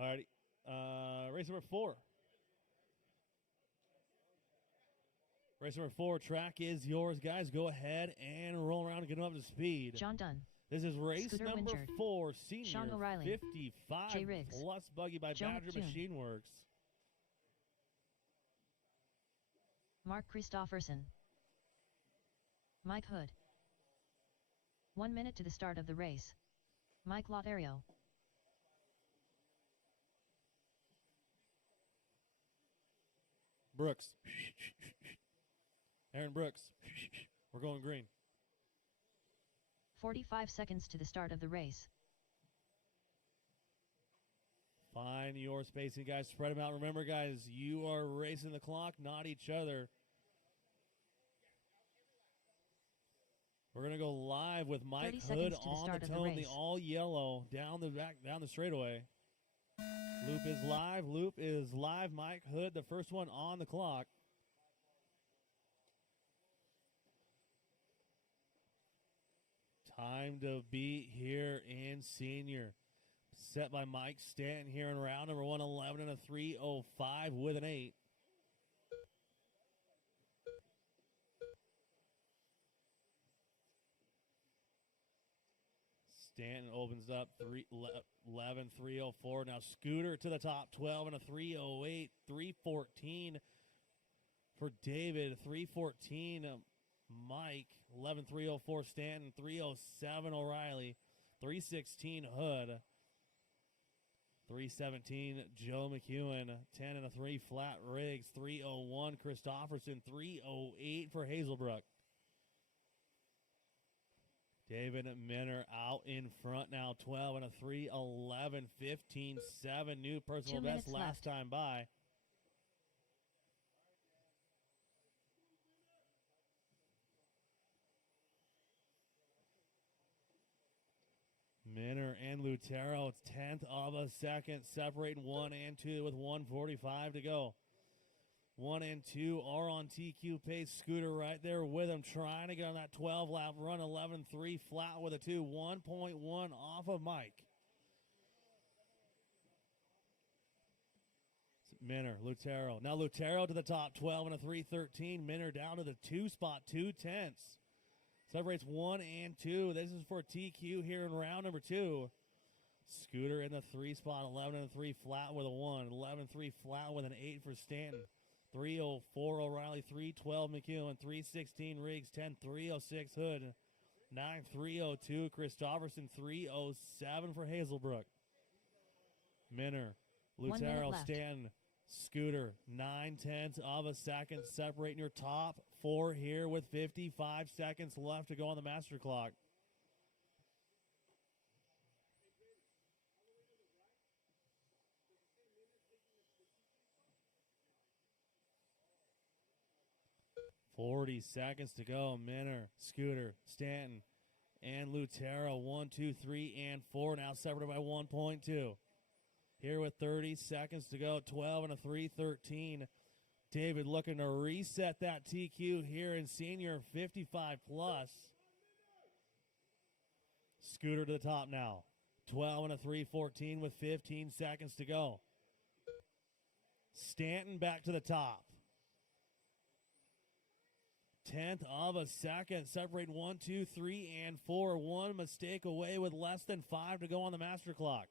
All righty. Race number 4. Race number 4, track is yours, guys. Go ahead and roll around and get them up to speed. John Dunn. This is race Scooter number Winchard. 4, senior Sean O'Reilly. 55 Jay Riggs. plus buggy by Joe Badger McCune. Machine Works. Mark Christofferson. Mike Hood. 1 minute to the start of the race. Mike Lotario. Brooks. Aaron Brooks. We're going green. 45 seconds to the start of the race. Find your spacing, guys. Spread them out. Remember, guys, you are racing the clock, not each other. We're going to go live with Mike Hood on the tone, the all yellow, down the straightaway. Loop is live. Mike Hood, the first one on the clock. Time to beat here in senior. Set by Mike Stanton here in round number 111 and a 3:05 with an 8. Stanton opens up 11, 3:04. Now Scooter to the top, 12 and a 3:08, 3:14 for David, 3:14 Mike, 11, 3:04 Stanton, 3:07 O'Reilly, 3:16 Hood, 3:17 Joe McEwen, 10 and a 3 Flat Riggs, 3:01 Christofferson, 3:08 for Hazelbrook. David Minner out in front now, 12 and a 3, 11, 15, 7. New personal best last time by. Minner and Lutero, 10th of a second, separating 1 and 2 with 1:45 to go. 1 and 2 are on TQ pace. Scooter right there with him, trying to get on that 12-lap run. 11-3 flat with a 2, 1.1 off of Mike. Minner, Lutero. Now Lutero to the top, 12 and a 3:13. Minner down to the 2 spot, 2/10. Separates 1 and 2. This is for TQ here in round number 2. Scooter in the 3 spot, 11 and a 3 flat with a 1. 11-3 flat with an 8 for Stanton. 3:04 O'Reilly, 3:12 McEwen, 3:16 Riggs, 10-3:06 Hood, 9:3:02 Christofferson, 3:07 for Hazelbrook. Minner, Lutero, Stanton, Scooter, 9/10 of a second, separating your top 4 here with 55 seconds left to go on the master clock. Forty seconds to go. Minner, Scooter, Stanton, and Lutero. 1, 2, 3, and 4. Now separated by 1.2. Here with 30 seconds to go. 12 and a 3:13. David looking to reset that TQ here in senior 55 plus. Scooter to the top now. 12 and a 3:14 with 15 seconds to go. Stanton back to the top. 10th of a second, separating 1, 2, 3, and 4. One mistake away with less than 5 to go on the master clock.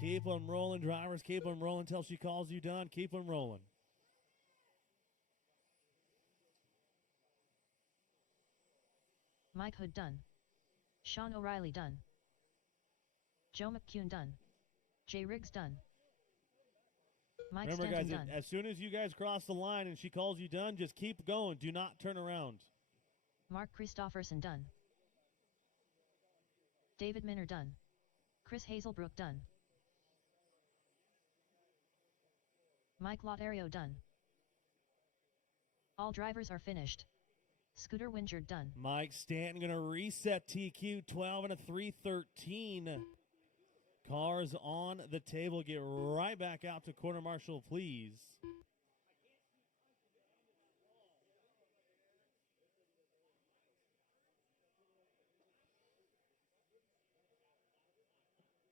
Keep them rolling, drivers. Keep them rolling until she calls you done. Keep them rolling. Mike Hood done. Sean O'Reilly done. Joe McEwen done. Jay Riggs done. Mike Remember, Stanton guys, done. as soon as you guys cross the line and she calls you done, just keep going. Do not turn around. Mark Christofferson done. David Minner done. Chris Hazelbrook done. Mike Lotterio done. All drivers are finished. Scooter Wingard done. Mike Stanton going to reset TQ, 12 and a 3:13. Cars on the table. Get right back out to corner marshal, please.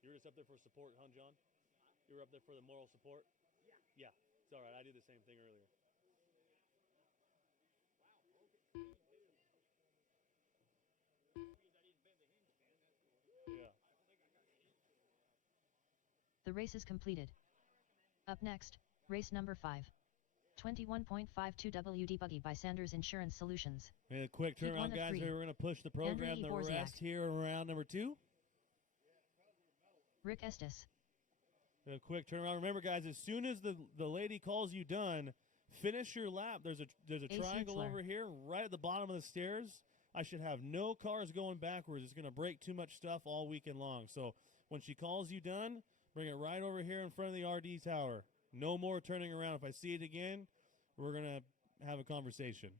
You were just up there for support, huh, John? You were up there for the moral support? Yeah. It's all right. I did the same thing earlier. Yeah. The race is completed. Up next, race number 5. 21.52 WD Buggy by Sanders Insurance Solutions. And a quick Heat turnaround, one of guys. 3. We're going to push the program Andrew the rest Borziak. here in round number 2. Rick Estes. A quick turnaround. Remember, guys, as soon as the lady calls you done, finish your lap. There's a triangle Hutzler. over here right at the bottom of the stairs. I should have no cars going backwards. It's going to break too much stuff all weekend long. So when she calls you done, bring it right over here in front of the RD tower. No more turning around. If I see it again, we're going to have a conversation.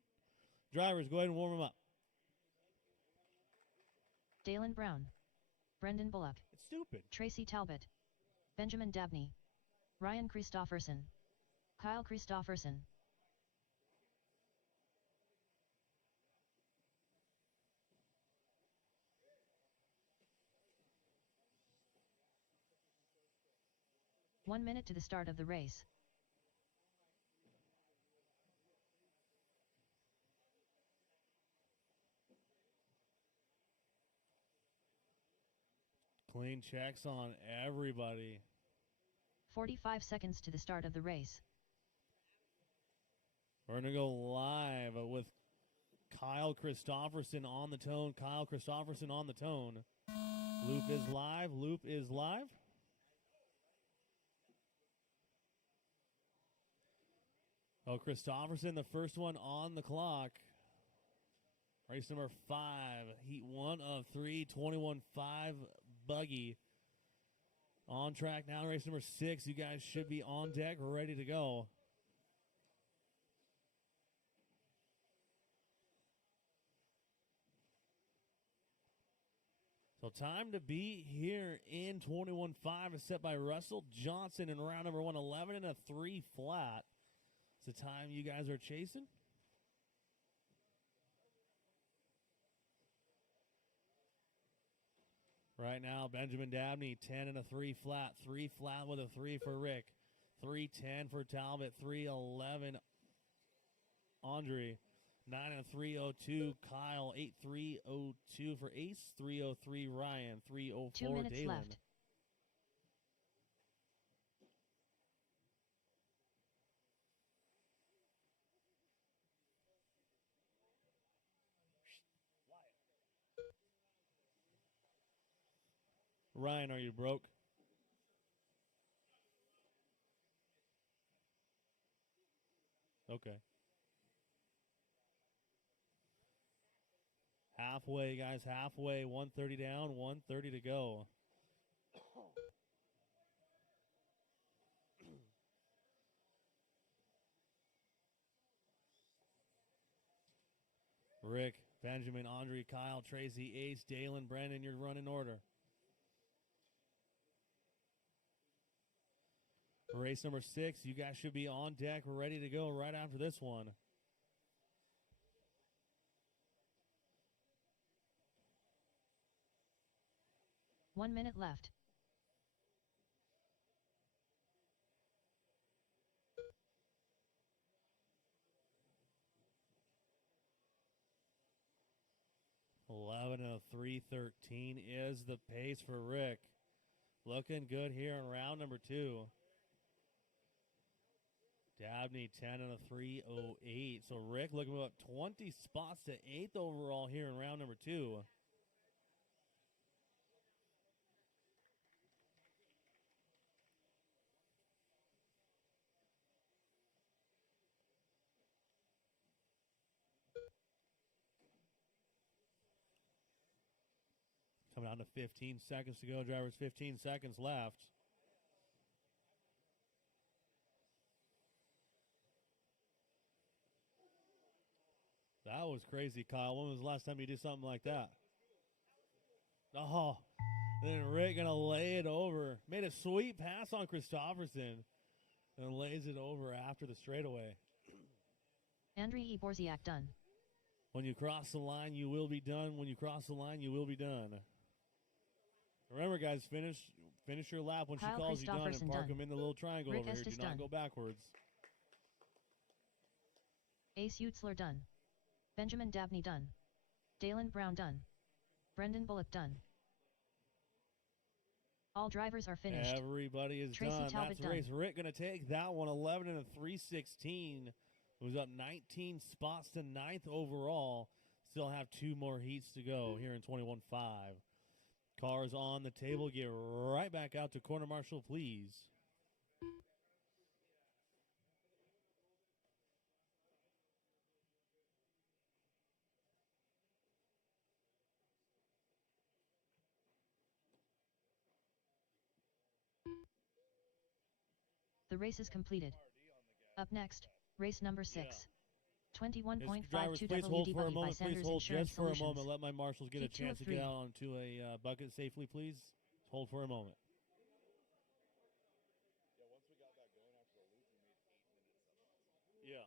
Drivers, go ahead and warm them up. Dalen Brown. Brendan Bullock. It's stupid. Tracy Talbot. Benjamin Dabney. Ryan Christofferson. Kyle Christofferson. One minute to the start of the race. Clean checks on everybody. 45 seconds to the start of the race. We're going to go live with Kyle Christofferson on the tone. Kyle Christofferson on the tone. Loop is live. Loop is live. Oh, Christofferson, the first one on the clock. Race number 5. Heat 1 of 3. 21-5 buggy. On track now. Race number 6. You guys should be on deck, ready to go. So time to beat here in 21-5 is set by Russell Johnson in round number 111 and a 3 flat. It's the time you guys are chasing. Right now, Benjamin Dabney, 10 and a 3 flat. 3 flat with a 3 for Rick. 3:10 for Talbot. 3:11 Andre. 9 and 3:02 Kyle. 8:3:02 for Ace. 3:03 Ryan. 3:04 2 minutes Dalen. left. Ryan, are you broke? Okay. Halfway, guys, halfway. 130 down, 130 to go. Rick, Benjamin, Andre, Kyle, Tracy, Ace, Dalen, Brandon, your run in order. Race number 6, you guys should be on deck, ready to go right after this one. One minute left. $11 and a 3:13 is the pace for Rick. Looking good here in round number 2. Dabney 10 and a 3:08. So Rick looking about 20 spots to 8th overall here in round number 2. Coming down to 15 seconds to go, drivers. 15 seconds left. That was crazy, Kyle. When was the last time you did something like that? Oh, then Rick going to lay it over. Made a sweet pass on Christofferson and lays it over after the straightaway. Andriy Borziak done. When you cross the line, you will be done. When you cross the line, you will be done. Remember, guys, finish your lap when Kyle she calls you done and Christofferson park done. them in the little triangle Rick over here. Estes Do not done. go backwards. Ace Hutzler done. Benjamin Dabney done. Dalen Brown done. Brendan Bullock done. All drivers are finished. Everybody is Tracy done. Talbot That's the done. race. Rick going to take that one. 11 and a 3:16. Moves up 19 spots to 9th overall. Still have 2 more heats to go here in 21-5. Cars on the table. Get right back out to corner marshal, please. The race is completed. Up next, race number 6. Yes, 21.52 drivers, please hold for a WDW by moment. Please Sanders hold Insurance just for a Solutions. moment. Let my marshals get a Keep 2 of chance to 3. get out onto a bucket safely, please. Hold for a moment. Yeah.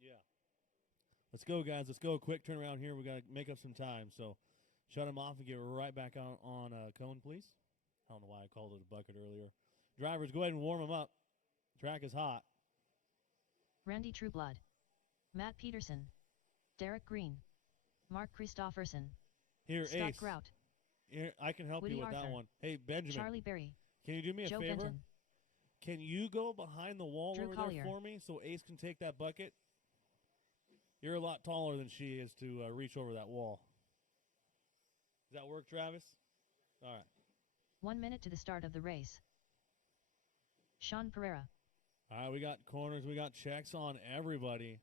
Yeah. Let's go, guys. Let's go. Quick turnaround here. We got to make up some time. So shut them off and get right back on cone, please. I don't know why I called it a bucket earlier. Drivers, go ahead and warm them up. Track is hot. Randy Trueblood, Matt Peterson, Derek Green, Mark Christofferson, Here, Scott Ace. Grout, Here, I can help Woody you with Arthur, that one. Hey, Benjamin, Charlie Berry, can you do me a Joe favor? Benton, Can you go behind the wall Drew over Collier. there for me so Ace can take that bucket? You're a lot taller than she is to reach over that wall. Does that work, Travis? All right. 1 minute to the start of the race. Sean Pereira, All right, we got corners. We got checks on everybody.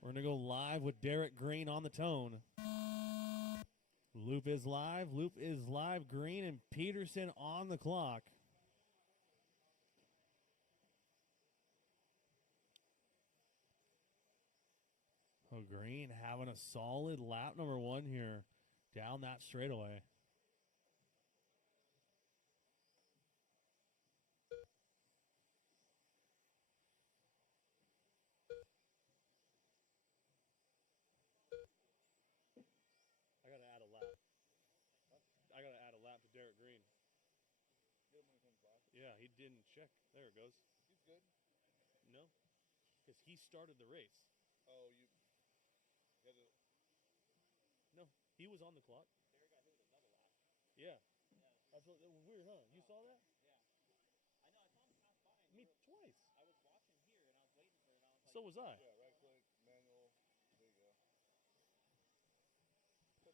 We're going to go live with Derek Green on the tone. Loop is live. Loop is live. Green and Peterson on the clock. Oh, Green having a solid lap number 1 here down that straightaway. I got to add a lap. I got to add a lap to Derek Green. Yeah, he didn't check. There it goes. He's good. No, because he started the race. Oh, you had to. No, he was on the clock. Yeah. That's what, that was weird, huh? You saw that? Me twice. So was I. Yeah, right click, manual. There you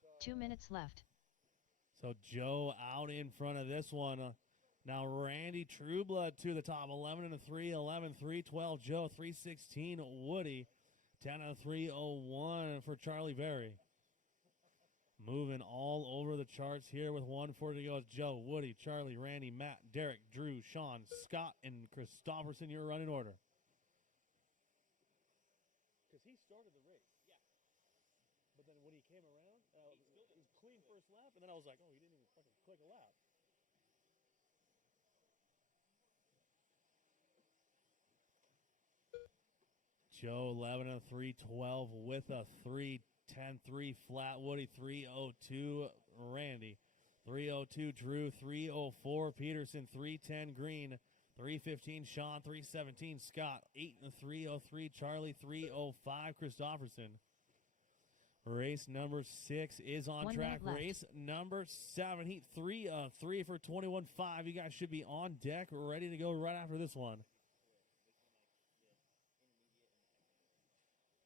go. 2 minutes left. So Joe out in front of this one. Now Randy Trueblood to the top. 11 and a 3, 11, 312 Joe, 316 Woody, 10 and a 301 for Charlie Berry. Moving all over the charts here with 140 to go. It's Joe, Woody, Charlie, Randy, Matt, Derek, Drew, Sean, Scott, and Christofferson. Your running order. Because he started the race. Yeah. But then when he came around, it was clean first lap, and then I was like, oh, he didn't even fucking click a lap. Joe 11 and 312 with a 310-3 flat. Woody 302 Randy, 302 Drew, 304 Peterson, 310 Green, 315 Sean, 317 Scott, 8 and 303 Charlie, 305 Christofferson. Race number 6 is on 1 track. minute left. Race number 7, heat 3 of 3 for 21.5. You guys should be on deck, ready to go right after this one.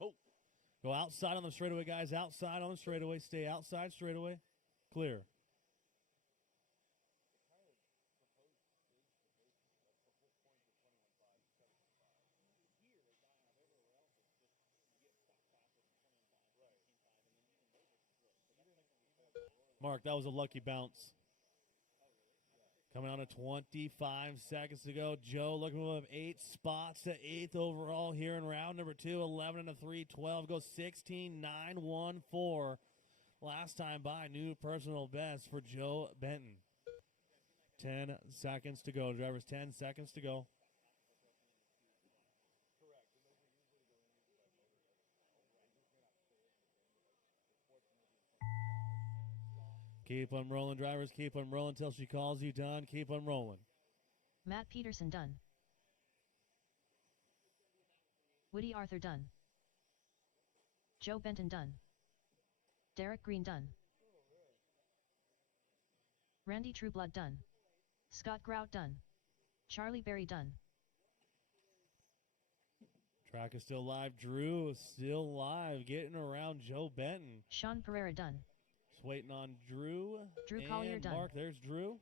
Oh, go outside on the straightaway, guys. Outside on the straightaway. Stay outside straightaway. Clear. Mark, that was a lucky bounce. Coming on to 25 seconds to go. Joe looking to move 8 spots to 8th overall here in round number 2. 11 and a 312 goes 16.914. Last time by, new personal best for Joe Benton. 10 seconds to go. Drivers, 10 seconds to go. Keep on rolling, drivers. Keep on rolling until she calls you done. Keep on rolling. Matt Peterson done. Woody Arthur done. Joe Benton done. Derek Green done. Randy Trueblood done. Scott Grout done. Charlie Berry done. Track is still live. Drew still live, getting around Joe Benton. Sean Pereira done. Just waiting on Drew. Drew and Collier done. Mark, there's Drew.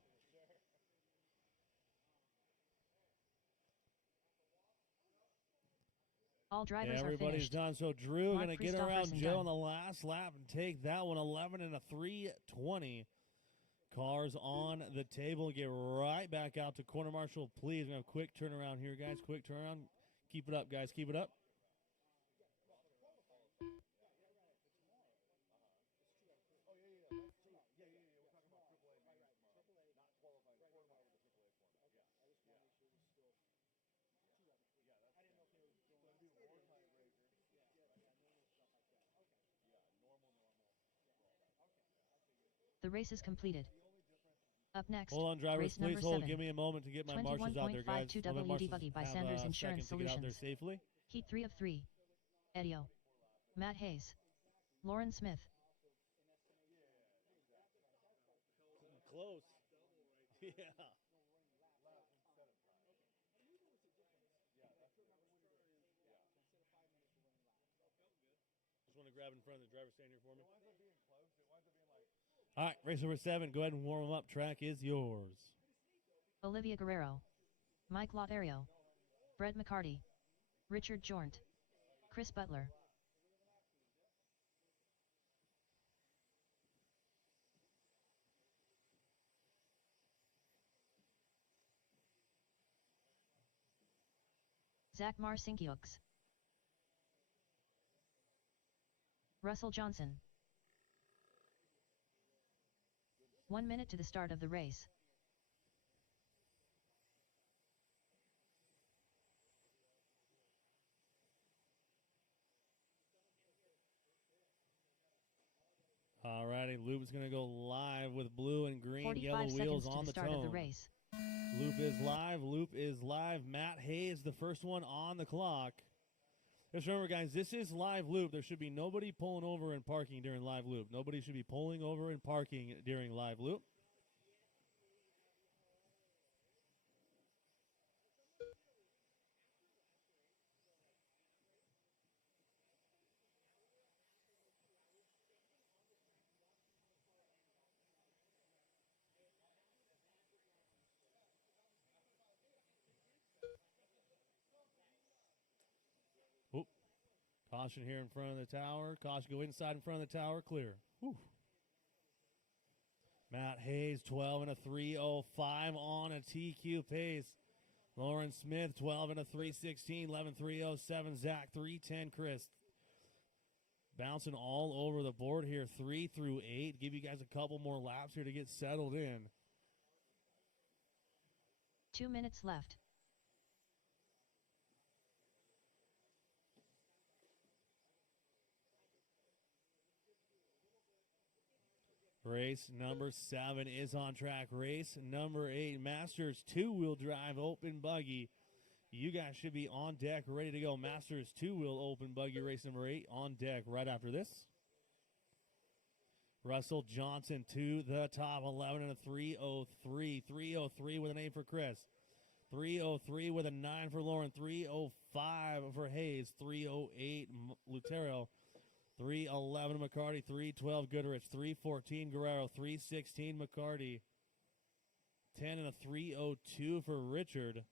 All drivers Everybody's are finished. done. So Drew Mark going to get Christopherson around Joe done. on the last lap and take that one 11 and a 3:20. Cars on the table. Get right back out to corner marshal, please. We have a quick turnaround here, guys. Quick turnaround. Keep it up, guys. Keep it up. The race is completed. Up next, Hold on, drivers. race Please number hold. 7. Give me a moment to get my marshals out there, guys. 21.52 Let my WD marshals buggy by have Sanders a Insurance second to get out there Solutions. safely. Heat 3 of 3. Edio. Matt Hayes. Lauren Smith. Close. Yeah. Just want to grab in front of the driver. Stand here for me. All right, race number 7. Go ahead and warm them up. Track is yours. Olivia Guerrero. Mike Lotario. Brett McCarty. Richard Jornt. Chris Butler. Zach Marcinkiewicz. Russell Johnson. 1 minute to the start of the race. All righty, Loop is going to go live with blue and green 45 yellow seconds wheels to on the the start of the tone. race. Loop is live. Loop is live. Matt Hayes, the first one on the clock. Just remember, guys, this is live loop. There should be nobody pulling over and parking during live loop. Nobody should be pulling over and parking during live loop. Oop. Caution here in front of the tower. Caution go inside in front of the tower. Clear. Whew. Matt Hayes, 12 and a 3:05 on a TQ pace. Lauren Smith, 12 and a 3:16, 11:3:07. Zach, 3:10. Chris. Bouncing all over the board here, 3 through 8. Give you guys a couple more laps here to get settled in. 2 minutes left. Race number 7 is on track. Race number 8, Masters 2-wheel drive open buggy. You guys should be on deck, ready to go. Masters 2-wheel open buggy, race number 8 on deck right after this. Russell Johnson to the top, 11 and a 3:03. 3:03 with an 8 for Chris. 3:03 with a 9 for Lauren. 3:05 for Hayes. 3:08 Lutero. 3:11 McCarty. 3:12 Goodrich. 3:14 Guerrero. 3:16 McCarty. 10 and a 3:02 for Richard.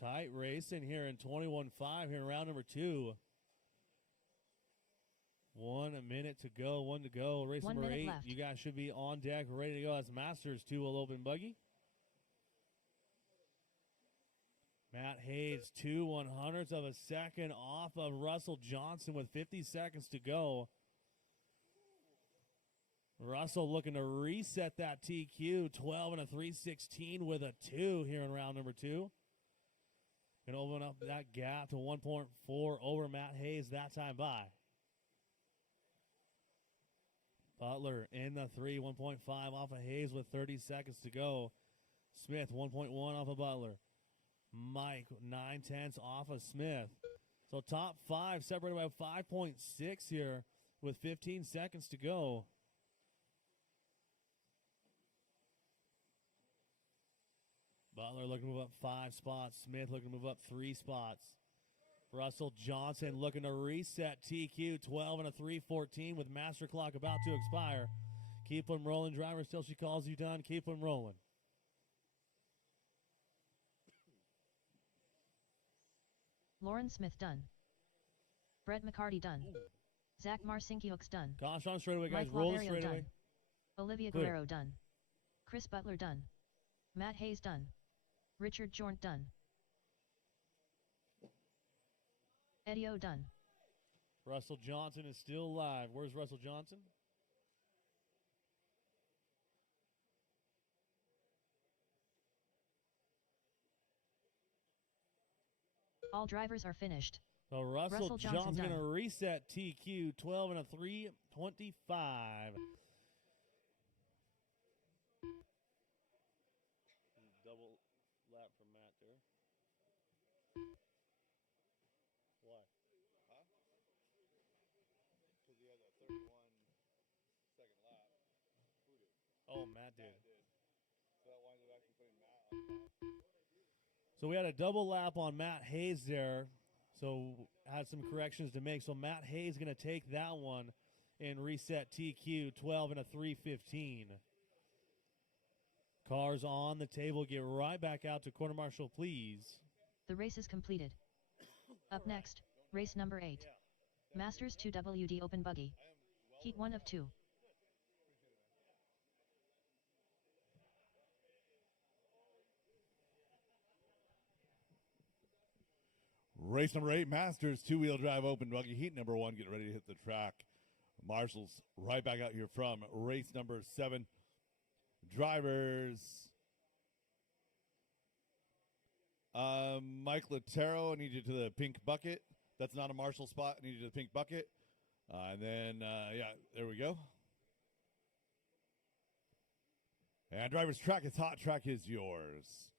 Tight racing here in 21.5 here in round number 2. 1 minute to go, 1 to go. Race 1 number minute 8. left. You guys should be on deck, ready to go. That's Masters 2-wheel open buggy. Matt Hayes, 2/100ths of a second off of Russell Johnson with 50 seconds to go. Russell looking to reset that TQ, 12 and a 3:16 with a 2 here in round number 2. Going to open up that gap to 1.4 over Matt Hayes that time by. Butler in the 3, 1.5 off of Hayes with 30 seconds to go. Smith, 1.1 off of Butler. Mike, 9/10 off of Smith. So top 5 separated by 5.6 here with 15 seconds to go. Butler looking to move up 5 spots. Smith looking to move up 3 spots. Russell Johnson looking to reset TQ 12 and a 3:14 with master clock about to expire. Keep them rolling, drivers, till she calls you done. Keep them rolling. Lauren Smith done. Brett McCarty done. Zach Marcinkiewicz done. Caution on straightaway, guys. Mike Roll the Lothario straightaway. done. Olivia Clear. Guerrero done. Chris Butler done. Matt Hayes done. Richard Jornt done. Eddie O done. Russell Johnson is still live. Where's Russell Johnson? All drivers are finished. So Russell Johnson done. going to reset TQ 12 and a 3:25. Double lap from Matt there. Why? Huh? Because he has a 31-second lap. Who did? Oh, Matt did. So that winds up actually putting Matt on top. So we had a double lap on Matt Hayes there. So had some corrections to make. So Matt Hayes going to take that one and reset TQ 12 and a 3:15. Cars on the table. Get right back out to quarter marshal, please. The race is completed. Up next, race number 8. Masters 2 WD Open Buggy. Heat 1 of 2. Race number 8, Masters, two-wheel drive open buggy, heat number 1. Get ready to hit the track. Marshall's right back out here from race number 7. Drivers. Mike Lotero, I need you to the pink bucket. That's not a Marshall spot. I need you to the pink bucket. And then, yeah, there we go. And driver's track is hot. Track is yours.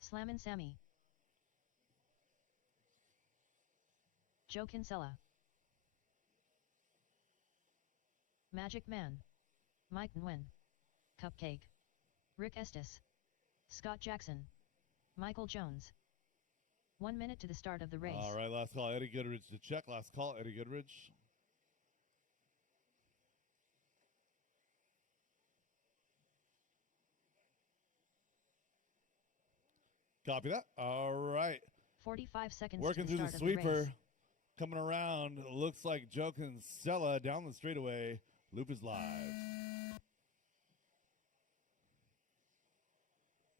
Slammin' Sammy. Joe Kinsella. Magic Man. Mike Nguyen. Cupcake. Rick Estes. Scott Jackson. Michael Jones. 1 minute to the start of the race. All right, last call, Eddie Goodrich to check. Last call, Eddie Goodrich. Copy that. All right. 45 seconds Working to through start the of the race. sweeper. Coming around. Looks like Joe Kinsella down the straightaway. Loop is live.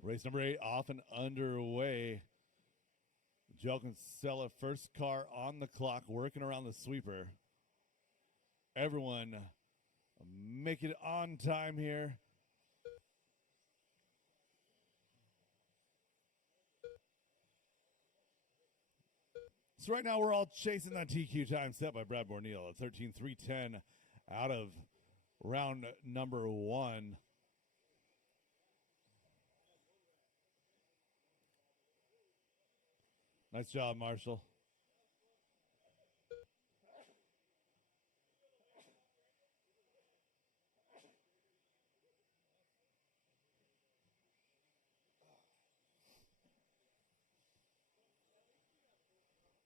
Race number 8 off and underway. Joe Kinsella, first car on the clock, working around the sweeper. Everyone make it on time here. So right now we're all chasing that TQ time set by Brad Borneal at 13:3:10 out of round number 1. Nice job, Marshall.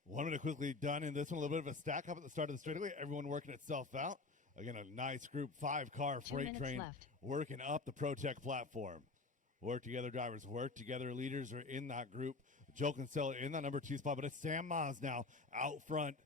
One minute quickly done in this one. A little bit of a stack up at the start of the straightaway. Everyone working itself out. Again, a nice group 5-car 2 freight minutes train left. working up the ProTech platform. Work together, drivers. Work together, leaders are in that group. Joe Kinsella in that number 2 spot, but it's Sam Maas now out front.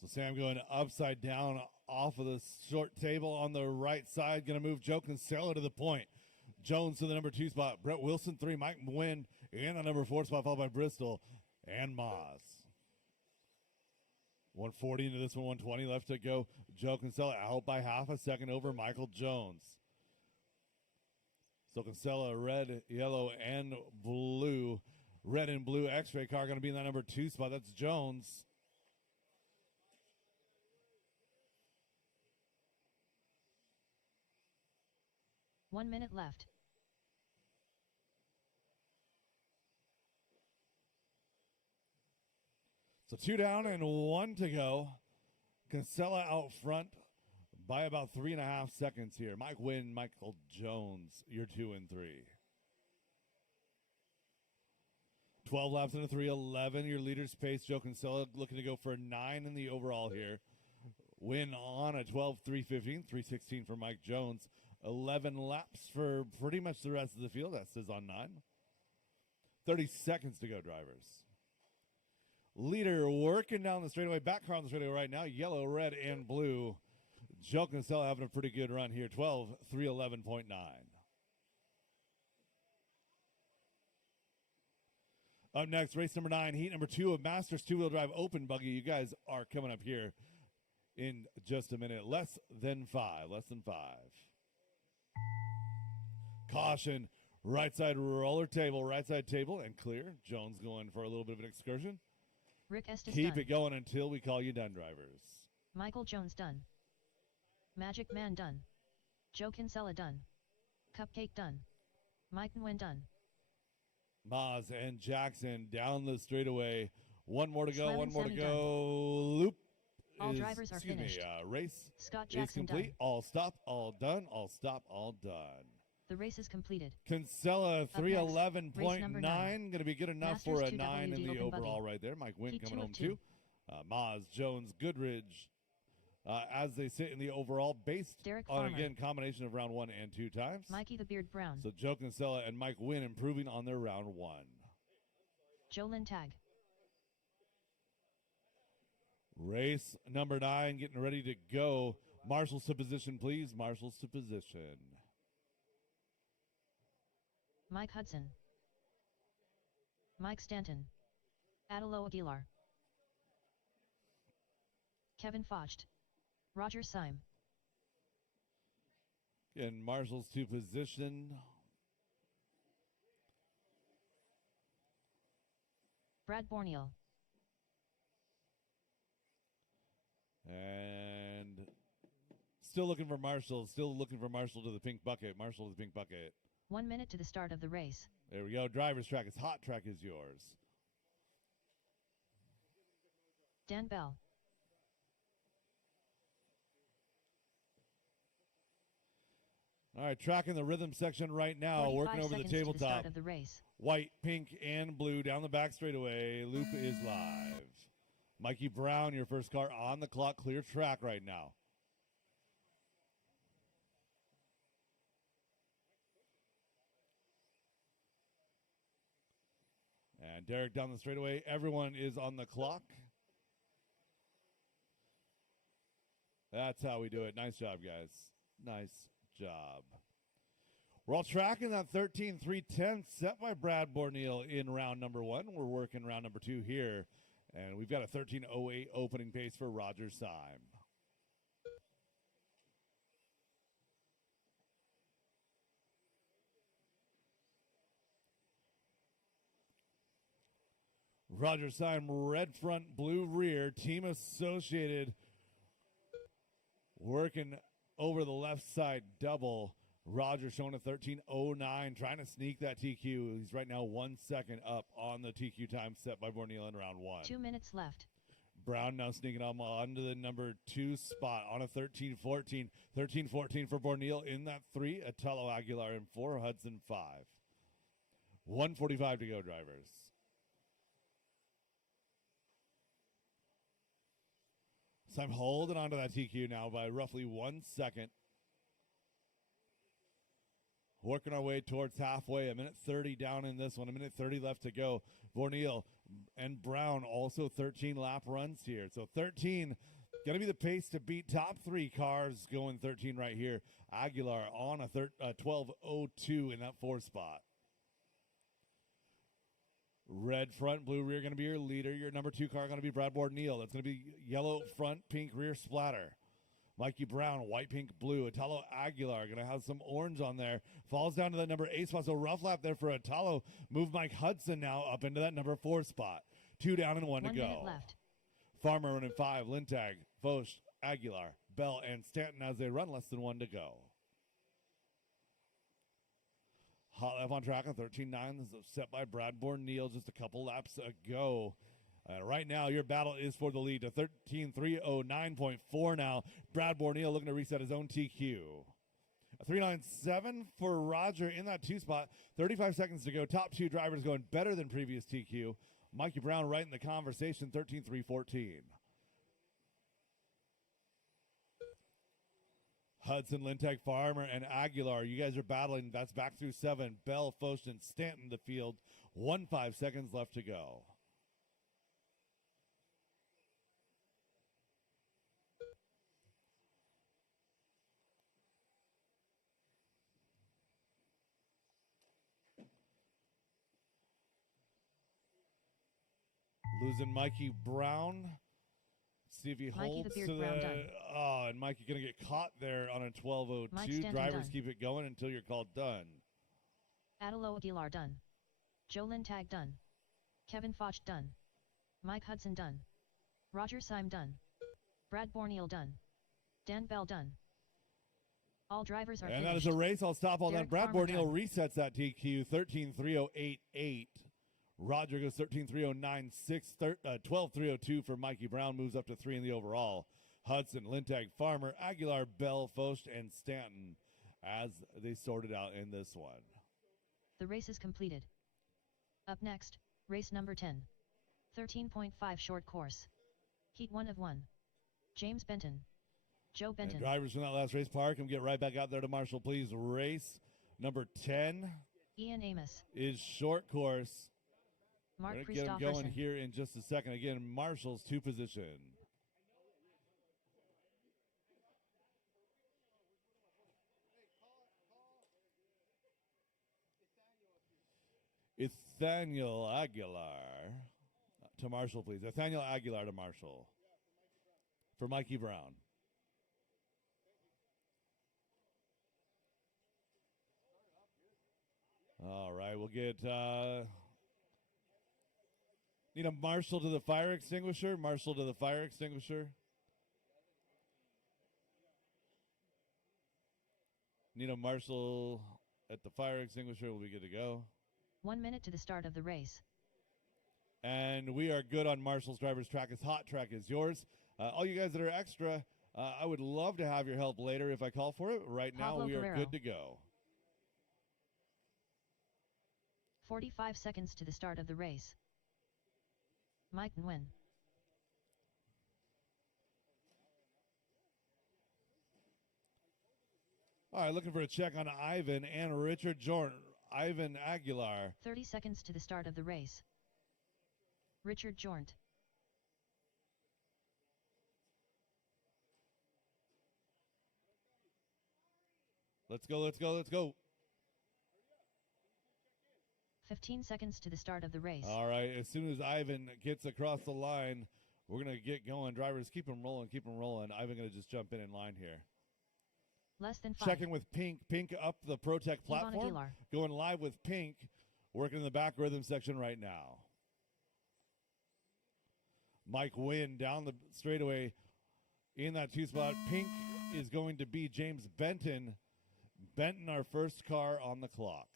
So Sam going upside down off of the short table on the right side. Going to move Joe Kinsella to the point. Jones to the number 2 spot. Brett Wilson 3. Mike Nguyen in the number 4 spot, followed by Bristol and Moss. 140 into this one, 120 left to go. Joe Kinsella out by half a second over Michael Jones. So Kinsella, red, yellow, and blue. Red and blue X-ray car going to be in that number 2 spot. That's Jones. One minute left. So 2 down and 1 to go. Kinsella out front by about 3.5 seconds here. Mike Wynn, Michael Jones, you're 2 and 3. 12 laps into 3:11. Your leader's pace. Joe Kinsella looking to go for a 9 in the overall here. Win on a 12:3:15, 3:16 for Mike Jones. 11 laps for pretty much the rest of the field. That says on 9. 30 seconds to go, drivers. Leader working down the straightaway. Back car on the straightaway right now. Yellow, red, and blue. Joe Kinsella having a pretty good run here. 12:3:11.9. Up next, race number 9, heat number 2 of Masters two-wheel drive open buggy. You guys are coming up here in just a minute. Less than 5. Caution, right side roller table, right side table, and clear. Jones going for a little bit of an excursion. Rick Estes Keep done. it going until we call you done, drivers. Michael Jones done. Magic Man done. Joe Kinsella done. Cupcake done. Mike Nguyen done. Maz and Jackson down the straightaway. One more to go, Smiling one more to Sammy go. Loop. All drivers are finished. Race Scott is Jackson complete. done. All stop, all done, all stop, all done. The race is completed. Kinsella next, 311.9, going to be good enough for a Masters 9 in 2WD the open overall buggy. right there. Mike Wynn Heat coming 2 of home 2. too. Maz, Jones, Goodridge, as they sit in the overall, based Derek on, Farmer. again, combination of round 1 and 2 times. Mikey the Beard Brown. So Joe Kinsella and Mike Wynn improving on their round 1. Joe Lynn Tag. Race number 9 getting ready to go. Marshals to position, please. Marshals to position. Mike Hudson. Mike Stanton. Adelo Aguilar. Kevin Focht. Roger Syme. And marshals to position. Brad Borneal. And still looking for Marshall. Still looking for Marshall to the pink bucket. Marshall to the pink bucket. 1 minute to the start of the race. There we go. Driver's track. It's hot track is yours. Dan Bell. All right, tracking the rhythm section right now. 45 Working over the seconds to the tabletop. start of the race. White, pink, and blue down the back straightaway. Loop is live. Mikey Brown, your first car on the clock. Clear track right now. And Derek down the straightaway. Everyone is on the clock. That's how we do it. Nice job, guys. Nice job. We're all tracking that 13.310 set by Brad Borneal in round number 1. We're working round number 2 here. And we've got a 13.08 opening pace for Roger Syme. Roger Syme, red front, blue rear, team associated, working over the left side double. Roger showing a 13.09, trying to sneak that TQ. He's right now 1 second up on the TQ time set by Borneal in round 1. 2 minutes left. Brown now sneaking on onto the number 2 spot on a 13.14. 13.14 for Borneal in that 3. Atalo Aguilar in 4. Hudson 5. 1:45 to go, drivers. So I'm holding on to that TQ now by roughly 1 second. Working our way towards halfway. A minute 30 down in this one. A minute 30 left to go. Borneal and Brown also 13 lap runs here. So 13 going to be the pace to beat top 3 cars going 13 right here. Aguilar on a 12.02 in that 4 spot. Red front, blue rear going to be your leader. Your number 2 car going to be Brad Borneal. That's going to be yellow front, pink rear splatter. Mikey Brown, white, pink, blue. Atalo Aguilar going to have some orange on there. Falls down to that number 8 spot. So rough lap there for Atalo. Move Mike Hudson now up into that number 4 spot. 2 down and 1 to 1 go. minute left. Farmer running 5. Lintag, Foch, Aguilar, Bell, and Stanton as they run less than 1 to go. Hot lap on track on 13.9. This is set by Brad Borneal just a couple laps ago. Right now, your battle is for the lead to 13.309.4 now. Brad Borneo looking to reset his own TQ. 397 for Roger in that 2 spot. 35 seconds to go. Top 2 drivers going better than previous TQ. Mikey Brown right in the conversation, 13.314. Hudson, Lintec, Farmer, and Aguilar. You guys are battling. That's back through 7. Bell, Focht, and Stanton the field. 15 seconds left to go. Losing Mikey Brown. See if he Mikey holds the Beard to Brown the. done. Oh, and Mikey going to get caught there on a Mike 12:02. Stanton Drivers done. keep it going until you're called done. Adelo Aguilar done. Joe Lintag done. Kevin Foch done. Mike Hudson done. Roger Syme done. Brad Borneo done. Dan Bell done. All drivers are And finished. that is a race. I'll stop all that. Derek Brad Farmer Borneo done. resets that TQ 13.308.8. Roger goes 13.309.6. 12.302 for Mikey Brown. Moves up to 3 in the overall. Hudson, Lintag, Farmer, Aguilar, Bell, Focht, and Stanton as they sorted out in this one. The race is completed. Up next, race number 10. 13.5 short course. Heat 1 of 1. James Benton. Joe And Benton. drivers from that last race, park and get right back out there to Marshall, please. Race number 10 Ian Amos. is short course. Mark We're going to get him going Christofferson. here in just a second. Again, Marshall's 2 position. Nathaniel Aguilar to Marshall, please. Nathaniel Aguilar to Marshall for Mikey Brown. All right, we'll get need a Marshall to the fire extinguisher. Marshall to the fire extinguisher. Need a Marshall at the fire extinguisher. We'll be good to go. 1 minute to the start of the race. And we are good on Marshall's driver's track. His hot track is yours. All you guys that are extra, I would love to have your help later if I call for it. Right now, Pablo we are Guerrero. good to go. 45 seconds to the start of the race. Mike Nguyen. All right, looking for a check on Ivan and Richard Jordan. Ivan Aguilar. 30 seconds to the start of the race. Richard Jornt. Let's go, let's go, let's go. 15 seconds to the start of the race. All right, as soon as Ivan gets across the line, we're going to get going. Drivers, keep them rolling, keep them rolling. Ivan going to just jump in line here. Less than 5. Checking with Pink. Pink up the ProTech Yvonne platform. Aguilar. Going live with Pink. Working in the back rhythm section right now. Mike Wynn down the straightaway in that 2 spot. Pink is going to be James Benton. Benton, our first car on the clock.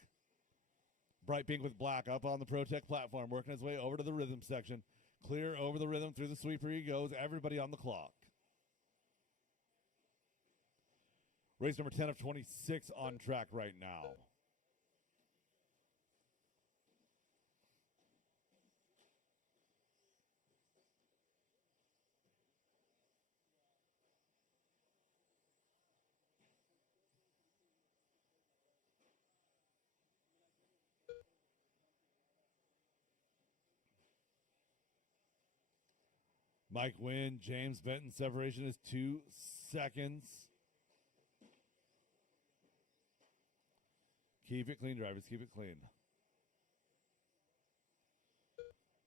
Bright pink with black up on the ProTech platform. Working his way over to the rhythm section. Clear over the rhythm. Through the sweeper he goes. Everybody on the clock. Race number 10 of 26 on track right now. Mike Wynn, James Benton, separation is 2 seconds. Keep it clean, drivers. Keep it clean.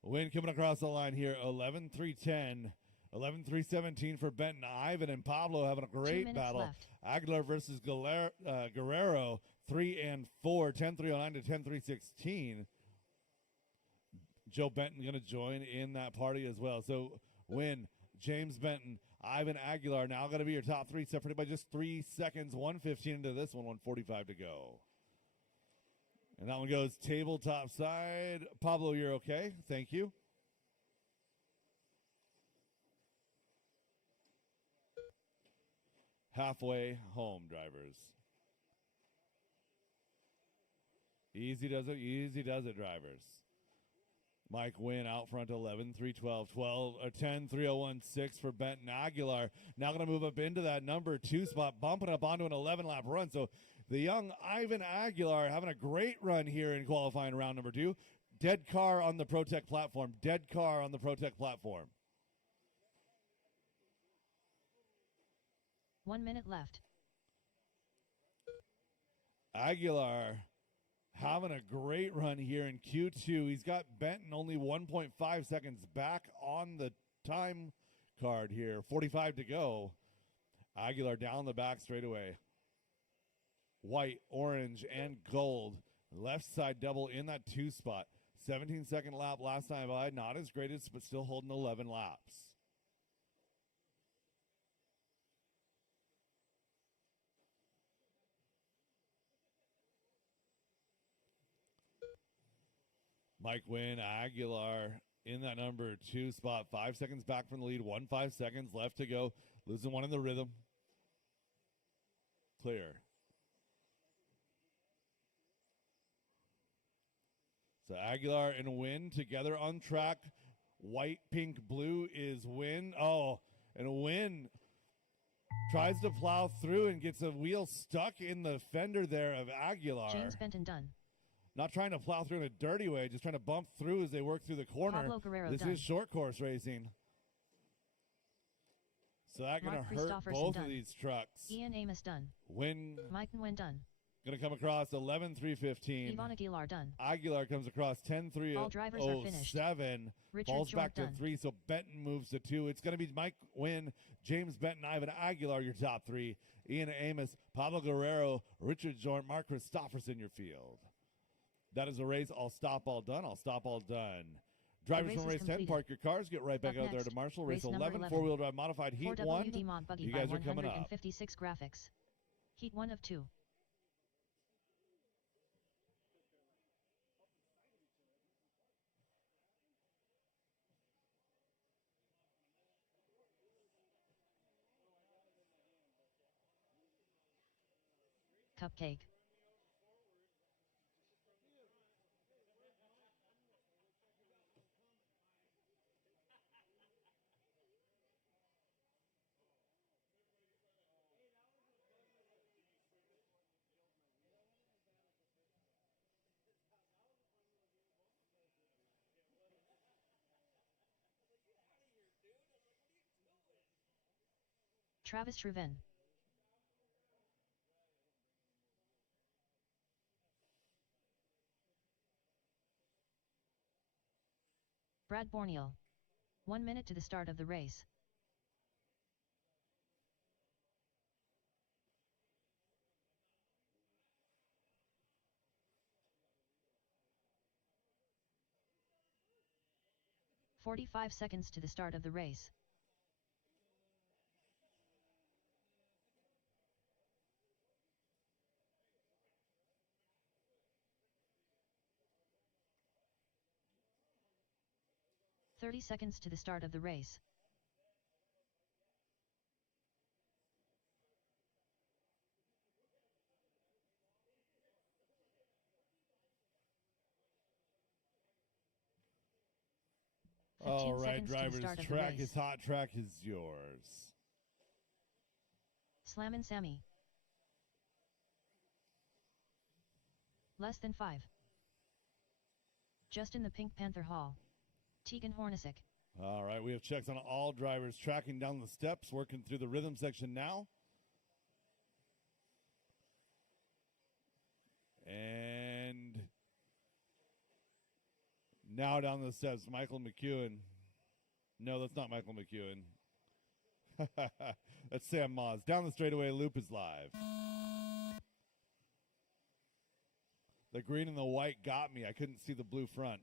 Wynn coming across the line here. 11-3-10. 11-3-17 for Benton. Ivan and Pablo having a 2 great minutes battle. left. Aguilar versus Guerrero. 3 and 4. 10-3-09 to 10-3-16. Joe Benton going to join in that party as well. So Wynn, James Benton, Ivan Aguilar now going to be your top 3, separated by just 3 seconds. 1:15 into this one. 1:45 to go. And that one goes tabletop side. Pablo, you're okay. Thank you. halfway home, drivers. Easy does it, drivers. Mike Wynn out front 11, 312, 12, 10, 301, 6 for Benton Aguilar. Now going to move up into that number 2 spot, bumping up onto an 11-lap run. So the young Ivan Aguilar having a great run here in qualifying round number 2. Dead car on the ProTech platform. 1 minute left. Aguilar having a great run here in Q2. He's got Benton only 1.5 seconds back on the time card here. 45 to go. Aguilar down the back straightaway. White, orange, and gold. Left side double in that 2 spot. 17-second lap last time by. Not his greatest, but still holding 11 laps. Mike Wynn, Aguilar in that number 2 spot. 5 seconds back from the lead. 5 seconds left to go. Losing one in the rhythm. Clear. So Aguilar and Wynn together on track. White, pink, blue is Wynn. Oh, and Wynn tries to plow through and gets a wheel stuck in the fender there of Aguilar. James Benton done. Not trying to plow through in a dirty way, just trying to bump through as they work through the corner. Pablo Guerrero This done. is short course racing. So that's going to Mark hurt Christopherson both done. of these trucks. Ian Amos done. Wynn Mike Nguyen done. going to come across 11.315. Yvonne Aguilar done. Aguilar comes across All drivers are finished. 10.307. Richard Falls back Jordan to done. 3, so Benton moves to 2. It's going to be Mike Wynn, James Benton, Ivan Aguilar, your top 3. Ian Amos, Pablo Guerrero, Richard Jordan, Mark Christopherson, your field. That is a race. All stop, all done. All stop, all done. Drivers race from is race 10, completed. park your cars. Get right back Up out there next, to Marshall. race Race number 11, 11. four-wheel drive modified. Heat 1. 4WD Mod Buggy You by guys are coming up. 156 graphics. Heat 1 of 2. Cupcake. Travis Trevin. Brad Borneal. 1 minute to the start of the race. "45 seconds to the start of the race. "30 seconds to the start of the race. All 15 right, seconds to the drivers. start of the Track race. is hot. Track is yours. Slammin' Sammy. Less than 5. Just in the Pink Panther Hall. Tegan Hornacek. All right, we have checks on all drivers tracking down the steps, working through the rhythm section now. And now down the steps, Michael McEwen. No, that's not Michael McEwen. That's Sam Moss. Down the straightaway, loop is live. The green and the white got me. I couldn't see the blue front.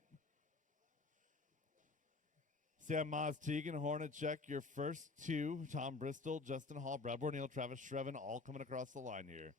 Sam Moss, Tegan Hornacek, your first 2. Tom Bristol, Justin Hall, Brad Borneal, Travis Shrevin, all coming across the line here.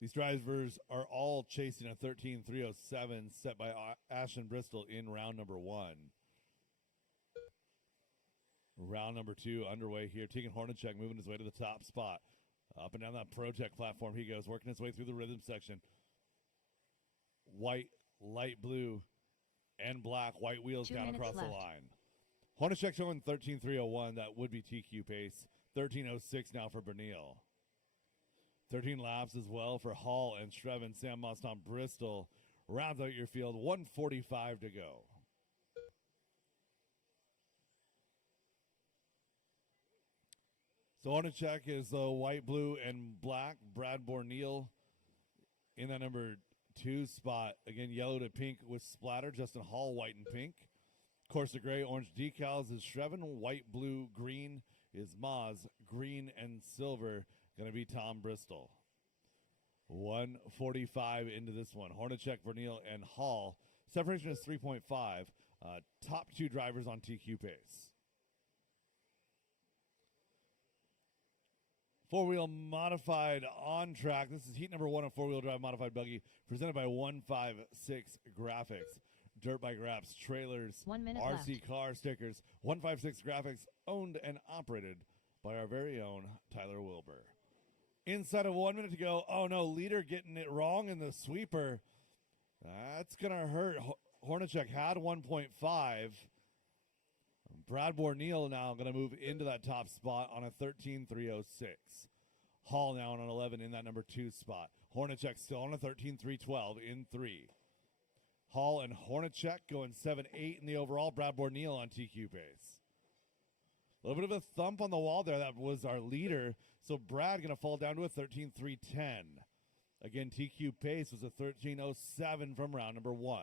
These drivers are all chasing a 13.307 set by Ashton Bristol in round number 1. Round number 2 underway here. Tegan Hornacek moving his way to the top spot. Up and down that ProTech platform he goes, working his way through the rhythm section. White, light blue, and black. White wheels 2 down minutes across left. the line. Hornacek showing 13.301. That would be TQ pace. 13.06 now for Bernil. 13 laps as well for Hall and Shreven. Sam Moss, Tom Bristol rounds out your field. 1:45 to go. So Hornacek is white, blue, and black. Brad Borneal in that number 2 spot. Again, yellow to pink with splatter. Justin Hall, white and pink. Corsa gray, orange decals is Shreven. White, blue, green is Maz. Green and silver going to be Tom Bristol. 1:45 into this one. Hornacek, Borneal, and Hall. Separation is 3.5. Top 2 drivers on TQ pace. Four-wheel modified on track. This is heat number 1 of four-wheel drive modified buggy presented by 156 Graphics. Dirt bike wraps, trailers, 1 minute RC left. car stickers. 156 Graphics, owned and operated by our very own Tyler Wilbur. Inside of 1 minute to go. Oh no, leader getting it wrong in the sweeper. That's going to hurt. Hornacek had 1.5. Brad Borneal now going to move into that top spot on a 13.306. Hall now on an 11 in that number 2 spot. Hornacek still on a 13.312 in 3. Hall and Hornacek going 7-8 in the overall. Brad Borneal on TQ pace. A little bit of a thump on the wall there. That was our leader. So Brad going to fall down to a 13.310. Again, TQ pace was a 13.07 from round number 1.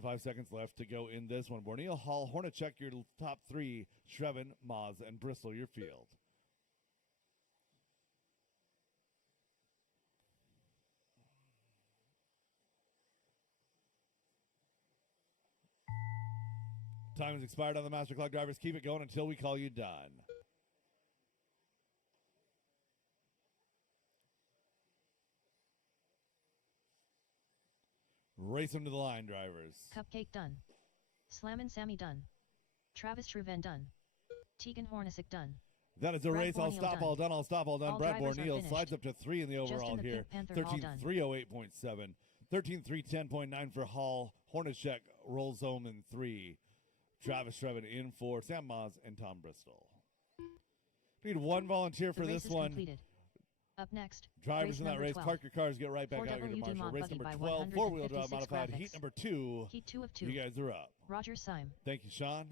5 seconds left to go in this one. Borneal, Hall, Hornacek, your top 3. Shreven, Maz, and Bristol, your field. Time has expired on the master clock. Drivers, keep it going until we call you done. Race them to the line, drivers. Cupcake done. Slammin' Sammy done. Travis Shreven done. Tegan Hornacek done. That is a Brad race. I'll Borneal stop, done. all done. I'll stop, all done. All Brad drivers are Borneal finished. slides up to 3 in the overall Justin the here. Pink Panther, all done. 13.308.7. 13.310.9 for Hall. Hornacek rolls home in 3. Travis Shreven in 4. Sam Maz and Tom Bristol. Need one volunteer for The race this is one. completed. Up next, Drivers in that number race, 12. park your cars, get right back out here to 4WD Marshall. mod Race buggy number by 12, four-wheel drive 156 modified. Heat graphics. number 2. Heat 2 of 2. You guys are up. Roger Syme. Thank you, Sean.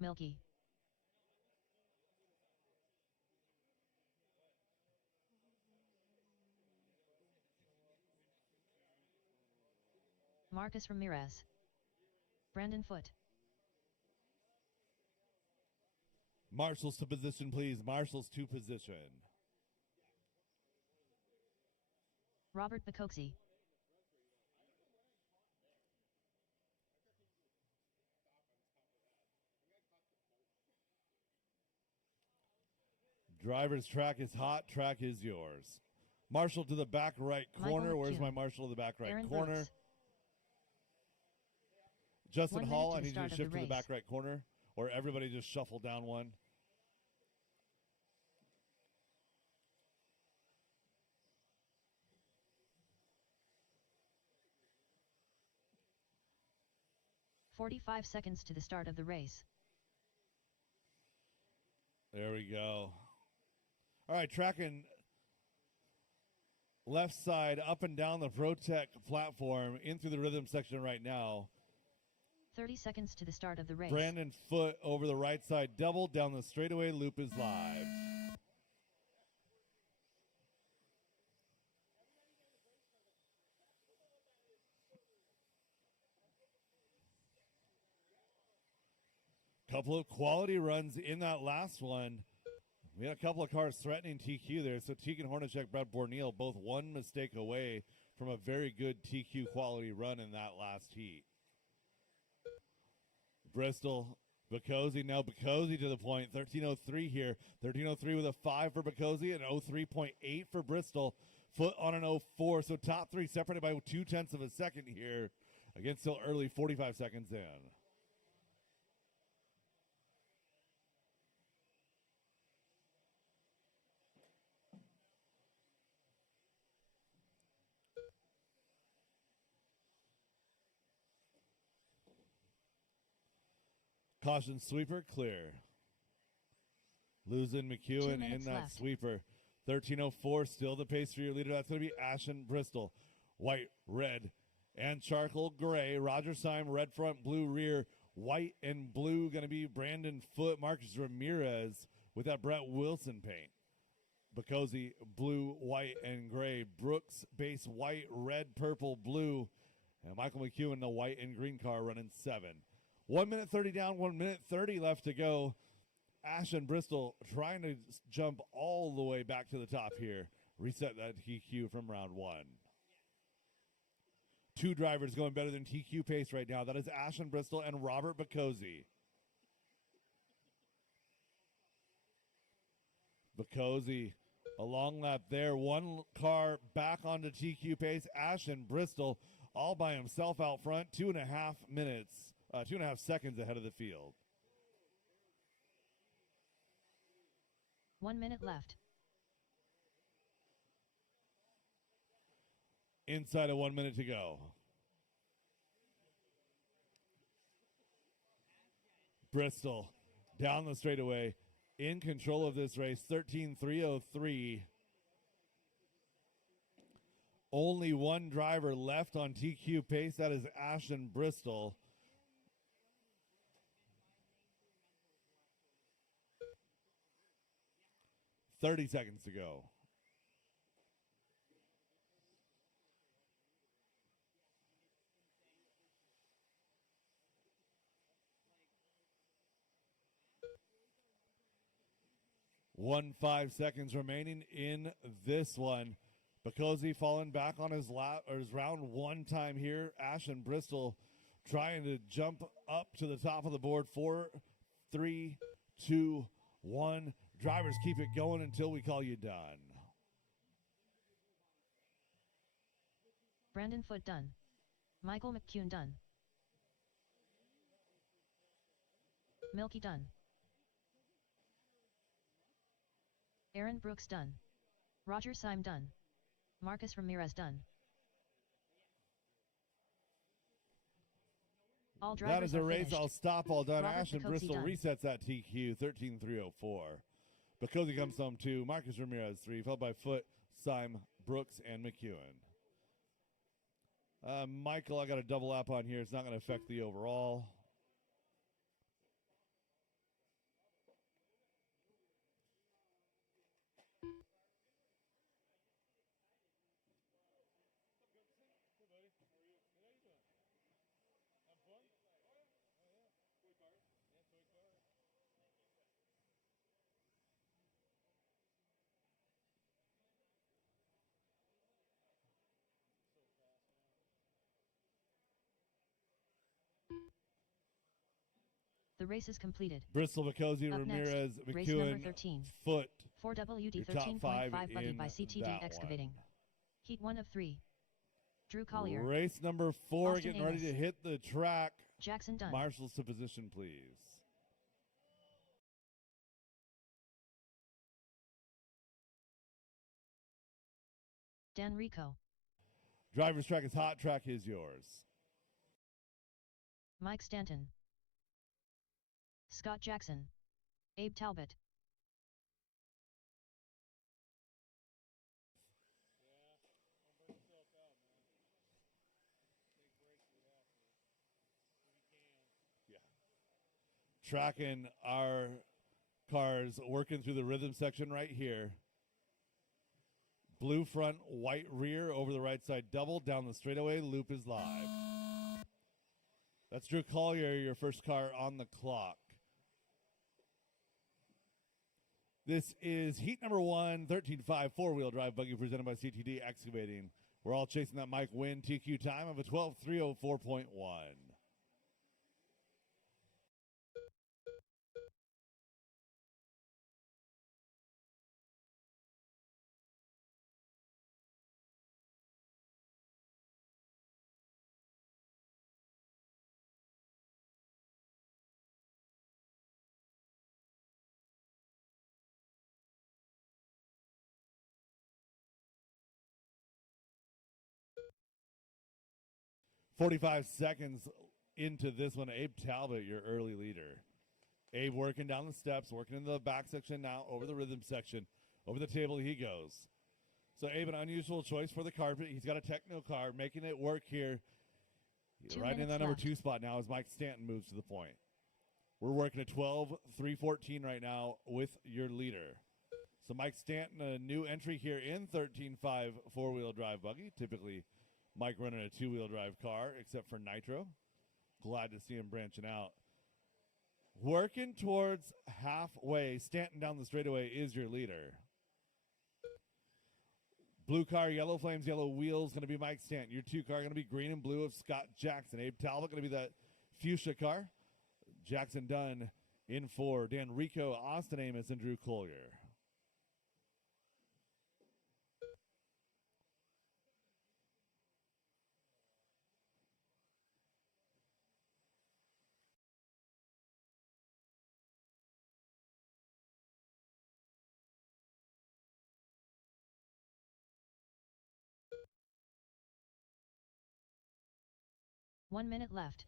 Milky. Marcus Ramirez. Brandon Foote. Marshals to position, please. Marshals to position. Robert Bacoxi. Driver's track is hot. Track is yours. Marshal to the back right corner. Michael Where's McCune. my marshal to the back right Aaron corner? Brooks. Justin 1 minute Hall, to I the need you start to of shift the to the back race. right corner, or everybody just shuffle down one. "45 seconds to the start of the race. There we go. All right, tracking left side up and down the ProTech platform in through the rhythm section right now. 30 seconds to the start of the race. Brandon Foote over the right side, double down the straightaway. Loop is live. Couple of quality runs in that last one. We had a couple of cars threatening TQ there. So Tegan Hornacek, Brad Borneal, both one mistake away from a very good TQ quality run in that last heat. Bristol, Bocosi, now Bocosi to the point. 13:03 here. 13:03 with a 5 for Bocosi and 03.8 for Bristol. Foot on an 04. So top three separated by 0.2 of a second here. Again, still early, 45 seconds in. Caution sweeper clear. Losing 2 McEwen minutes in that left. sweeper. 13:04 still the pace for your leader. That's going to be Ashen Bristol. White, red, and charcoal gray. Roger Syme, red front, blue rear. White and blue going to be Brandon Foote, Marcus Ramirez with that Brett Wilson paint. Bocosi, blue, white, and gray. Brooks, base white, red, purple, blue. And Michael McEwen, the white and green car, running 7. 1 minute 30 down, 1 minute 30 left to go. Ashen Bristol trying to jump all the way back to the top here. Reset that TQ from round 1. 2 drivers going better than TQ pace right now. That is Ashen Bristol and Robert Bocosi. Bocosi, a long lap there. 1 car back onto TQ pace. Ashen Bristol all by himself out front. 2.5 minutes, 2.5 seconds ahead of the field. 1 minute left. Inside of 1 minute to go. Bristol down the straightaway, in control of this race. 13:303. Only 1 driver left on TQ pace. That is Ashen Bristol. $30 seconds to go. One 5 seconds remaining in this one. Bocosi falling back on his lap or his round 1 time here. Ashen Bristol trying to jump up to the top of the board. 4, 3, 2, 1. Drivers, keep it going until we call you done. Brandon Foote done. Michael McEwen done. Milky done. Aaron Brooks done. Roger Syme done. Marcus Ramirez done. All drivers That is a are race. finished. I'll stop all done. Robert Ashen Bocosi Bristol done. resets that TQ. 13:304. Bocosi comes home 2. Marcus Ramirez 3, followed by Foote, Syme, Brooks, and McEwen. Michael, I got a double lap on here. It's not going to affect the overall. The race is completed. Bristol, Bocosi, Up Ramirez, next, race number McEwen, 13. Foote. 4WD Your top 5 13.5 buggy in by CTD that Excavating. one. Heat 1 of 3. Drew Collier. Race number 4 Austin getting ready Amos. to hit the track. Jackson done. Marshals to position, please. Dan Rico. Driver's track is hot. Track is yours. Mike Stanton. Scott Jackson. Abe Talbot. Tracking our cars, working through the rhythm section right here. Blue front, white rear, over the right side double, down the straightaway, loop is live. That's Drew Collier, your first car on the clock. This is heat number 1, 13.5 four-wheel drive buggy presented by CTD Excavating. We're all chasing that Mike win TQ time of a 12:304.1. 45 seconds into this one. Abe Talbot, your early leader. Abe working down the steps, working in the back section now, over the rhythm section. Over the table he goes. So Abe, an unusual choice for the carpet. He's got a techno car, making it work here. 2 Right in minutes that number left. 2 spot now as Mike Stanton moves to the point. We're working at 12-3-14 right now with your leader. So Mike Stanton, a new entry here in 13.5 four-wheel drive buggy. Typically, Mike running a two-wheel drive car, except for Nitro. Glad to see him branching out. Working towards halfway, Stanton down the straightaway is your leader. Blue car, yellow flames, yellow wheels, going to be Mike Stanton. Your 2 car going to be green and blue of Scott Jackson. Abe Talbot going to be that fuchsia car. Jackson Dunn in 4. Dan Rico, Austin Amos, and Drew Collier. One minute left.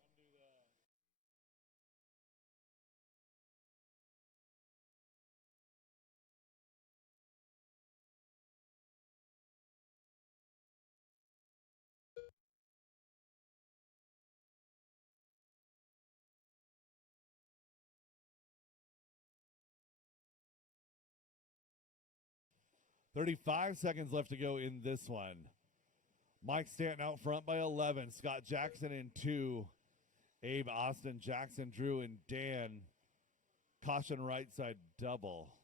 $35 seconds left to go in this one. Mike Stanton out front by 11. Scott Jackson in 2. Abe, Austin, Jackson, Drew, and Dan. Caution right side double.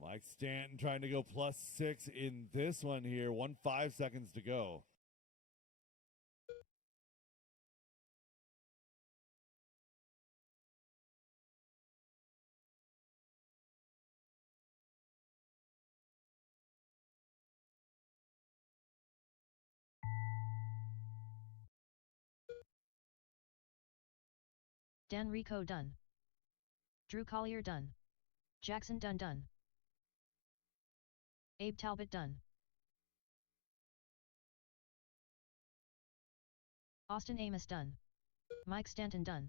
Mike Stanton trying to go +6 in this one here. 5 seconds to go. Dan Rico done. Drew Collier done. Jackson Dunn done. Abe Talbot done. Austin Amos done. Mike Stanton done.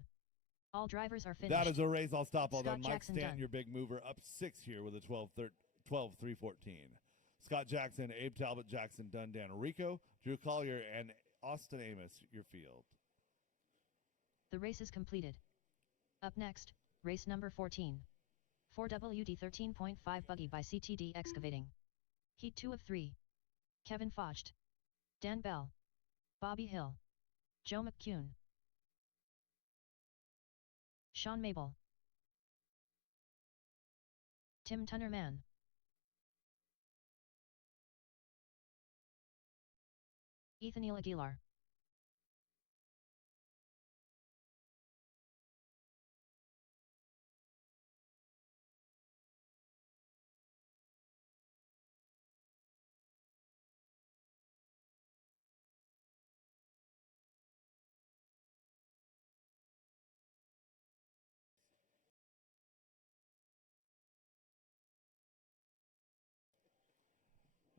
All drivers are finished. That is a race. I'll stop all Scott done. Mike Jackson Stanton, done. your big mover, up 6 here with a 12-3-14. Scott Jackson, Abe Talbot, Jackson Dunn, Dan Rico, Drew Collier, and Austin Amos, your field. The race is completed. Up next, race number 14. 4WD 13.5 buggy by CTD Excavating. Heat 2 of 3. Kevin Focht. Dan Bell. Bobby Hill. Joe McCune. Sean Mabel. Tim Tunnerman. Ethanil Aguilar.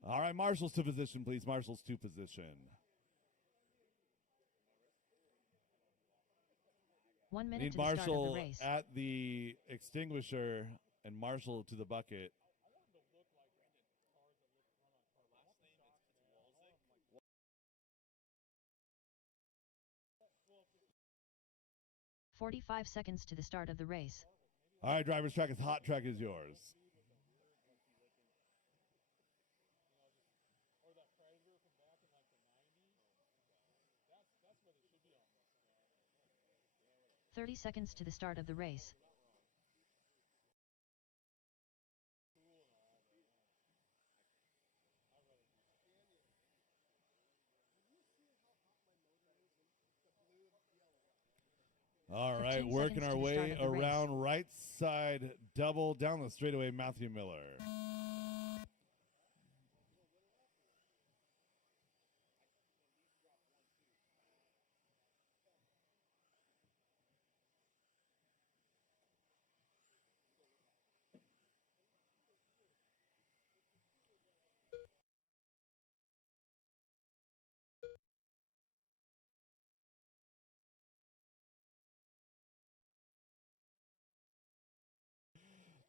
All right, marshals to position, please. Marshals to position. 1 minute Need to the start of the marshal race. at the extinguisher and marshal to the bucket. 45 seconds to the start of the race. All right, driver's track is hot. Track is yours. "30 seconds to the start of the race. All right, 15 working seconds our to the start way of the race. around right side double down the straightaway, Matthew Miller.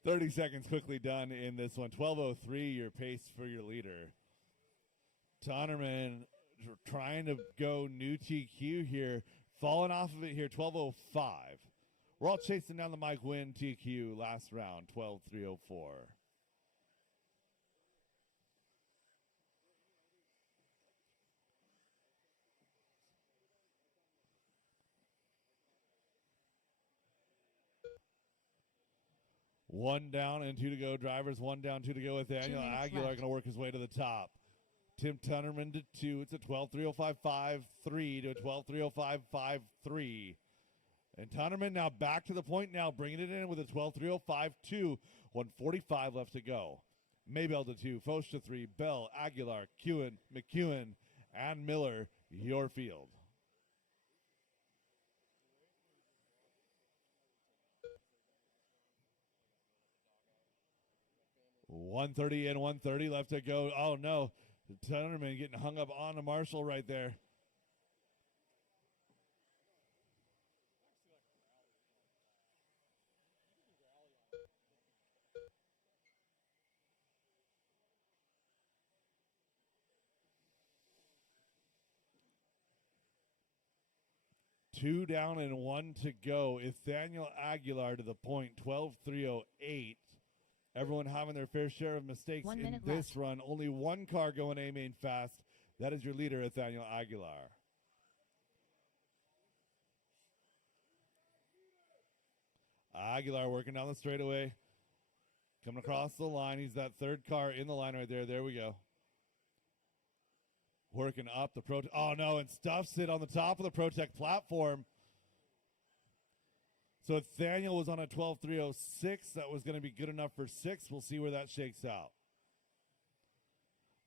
30 seconds quickly done in this one. 12:03, your pace for your leader. Tonnerman trying to go new TQ here. Falling off of it here, 12:05. We're all chasing down the Mike Wynn TQ last round, 12:304. One down and two to go. Drivers, one down, two to go. With Daniel Aguilar going to work his way to the top. Tim Tunnerman to 2. It's a 12:305.53 to a 12:305.53. And Tunnerman now back to the point now, bringing it in with a 12:305.2. 1:45 left to go. Maybell to 2. Foch to 3. Bell, Aguilar, McEwen, and Miller, your field. .130 and 130 left to go. Oh, no. Tunnerman getting hung up on the Marshall right there. Two down and one to go. Nathaniel Aguilar to the point, 12:308. Everyone having their fair share of mistakes in this run. Only one car going A-main fast. That is your leader, Nathaniel Aguilar. Aguilar working down the straightaway. Coming across the line. He's that third car in the line right there. There we go. Working up the Pro. Oh, no, and stuffs it on the top of the Protec platform. So Nathaniel was on a 12:306. That was going to be good enough for 6. We'll see where that shakes out.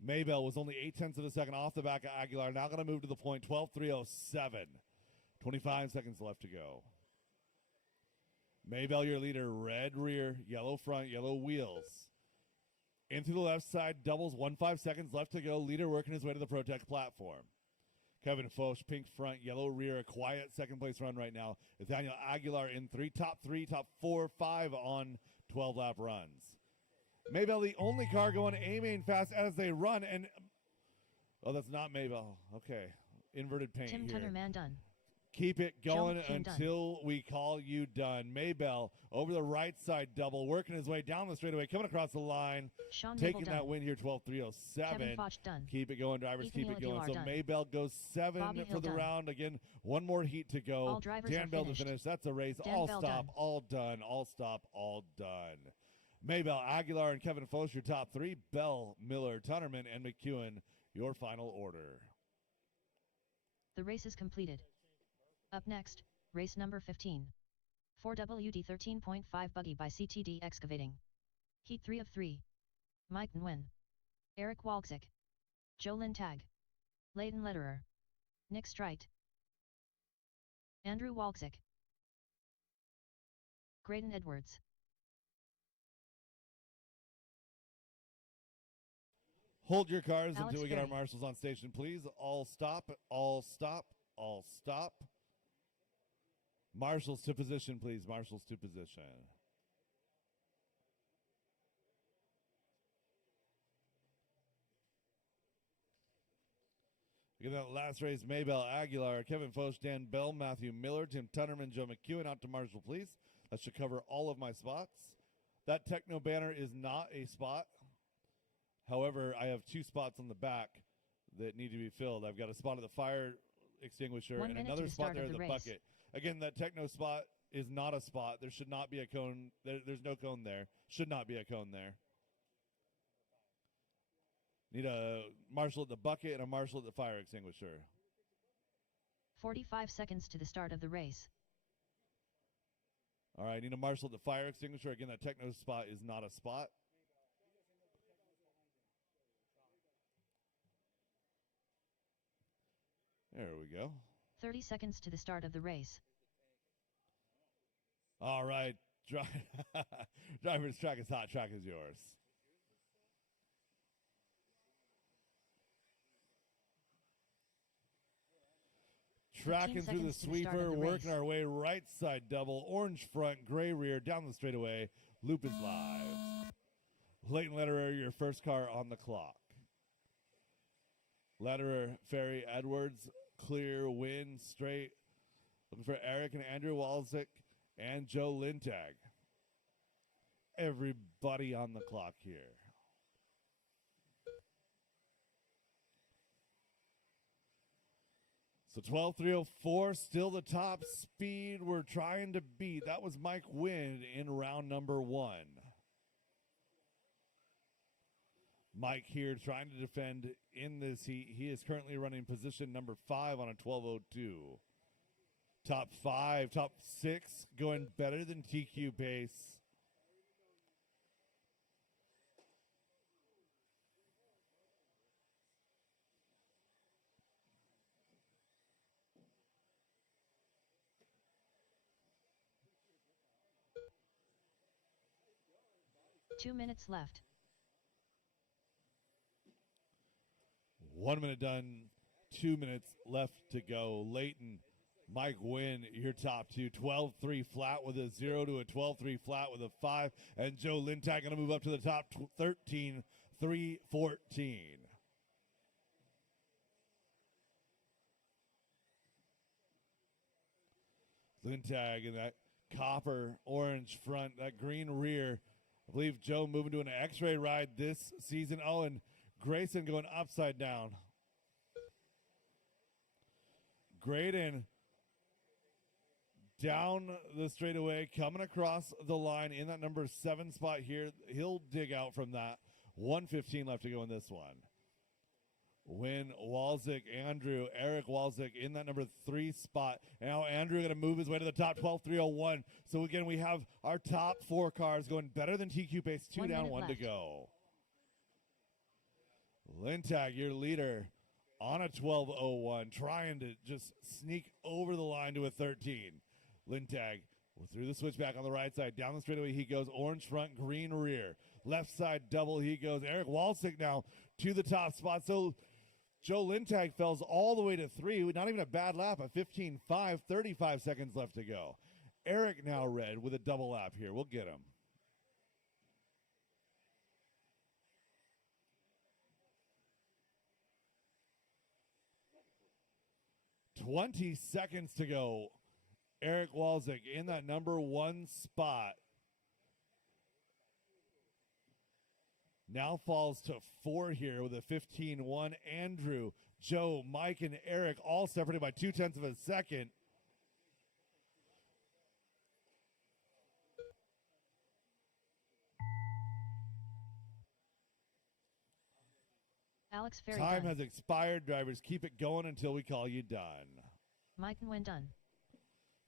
Maybell was only 0.8 of a second off the back of Aguilar. Now going to move to the point, 12:307. 25 seconds left to go. Maybell, your leader, red rear, yellow front, yellow wheels. In through the left side, doubles, 1.5 seconds left to go. Leader working his way to the Protec platform. Kevin Foch, pink front, yellow rear, a quiet second place run right now. Nathaniel Aguilar in top 4, 5 on 12 lap runs. Maybell, the only car going A-main fast as they run, and oh, that's not Maybell. Okay, inverted paint Tim here. Tunnerman done. Keep it going John until we call you done. Maybell over the right side double, working his way down the straightaway, coming across the line, Sean taking Mabel that done. win here, 12:307. Kevin Foch done. Keep it going, drivers. Ethan Keep it going. Aguilar So done. Maybell goes 7 Bobby for Hill the done. round. Again, one more heat to go. All drivers Dan are Bell to finished. finish. That's a race. Dan All Bell stop, done. all done, all stop, all done. Maybell, Aguilar, and Kevin Foch, your top 3. Bell, Miller, Tunnerman, and McEwen, your final order. The race is completed. Up next, race number 15. 4WD 13.5 buggy by CTD Excavating. Heat 3 of 3. Mike Nguyen. Eric Walczyk. Jolyn Tag. Leighton Lederer. Nick Streit. Andrew Walczyk. Graydon Edwards. Hold your cars Alex until we get our Ferry. marshals on station, please. All stop, all stop, all stop. Marshals to position, please. Marshals to position. Look at that last race. Maybell, Aguilar, Kevin Foch, Dan Bell, Matthew Miller, Tim Tunnerman, Joe McEwen. Out to Marshall, please. That should cover all of my spots. That Techno banner is not a spot. However, I have 2 spots on the back that need to be filled. I've got a spot at the fire extinguisher 1 and minute to another the spot start there of at the the race. bucket. Again, that Techno spot is not a spot. There should not be a cone. There's no cone there. Should not be a cone there. Need a marshal at the bucket and a marshal at the fire extinguisher. 45 seconds to the start of the race. All right, need a marshal at the fire extinguisher. Again, that Techno spot is not a spot. There we go. 30 seconds to the start of the race. All right. Driver's track is hot. Track is yours. Tracking through the 15 seconds to the start sweeper, of the working race. our way right side double, orange front, gray rear, down the straightaway. Loop is live. Leighton Lederer, your first car on the clock. Lederer, Ferry, Edwards, clear, win, straight. Looking for Eric and Andrew Walczyk and Joe Lintag. Everybody on the clock here. So 12:304, still the top speed we're trying to beat. That was Mike Wynn in round number 1. Mike here trying to defend in this heat. He is currently running position number 5 on a 12:02. Top 5, top 6 going better than TQ pace. Two minutes left. 1 minute done, 2 minutes left to go. Leighton, Mike Wynn, your top 2. 12-3 flat with a 0 to a 12-3 flat with a 5. And Joe Lintag going to move up to the top 13-3-14. Lintag in that copper orange front, that green rear. I believe Joe moving to an X-ray ride this season. Oh, and Grayson going upside down. Graydon down the straightaway, coming across the line in that number 7 spot here. He'll dig out from that. 1:15 left to go in this one. Win, Walczyk, Andrew, Eric Walczyk in that number 3 spot. Now Andrew going to move his way to the top, 12:301. So again, we have our top 4 cars going better than TQ pace. 2 down, 1 to go. Lintag, your leader, on a 12:01, trying to just sneak over the line to a 13. Lintag through the switchback on the right side. Down the straightaway he goes. Orange front, green rear. Left side double he goes. Eric Walczyk now to the top spot. So Joe Lintag fells all the way to 3. Not even a bad lap. A 15.5, 35 seconds left to go. Eric now red with a double lap here. We'll get him. $20 seconds to go. Eric Walczyk in that number 1 spot. Now falls to 4 here with a 15.1. Andrew, Joe, Mike, and Eric all separated by 0.2 of a second. Alex Ferry Time done. has expired. Drivers, keep it going until we call you done. Mike Nguyen done.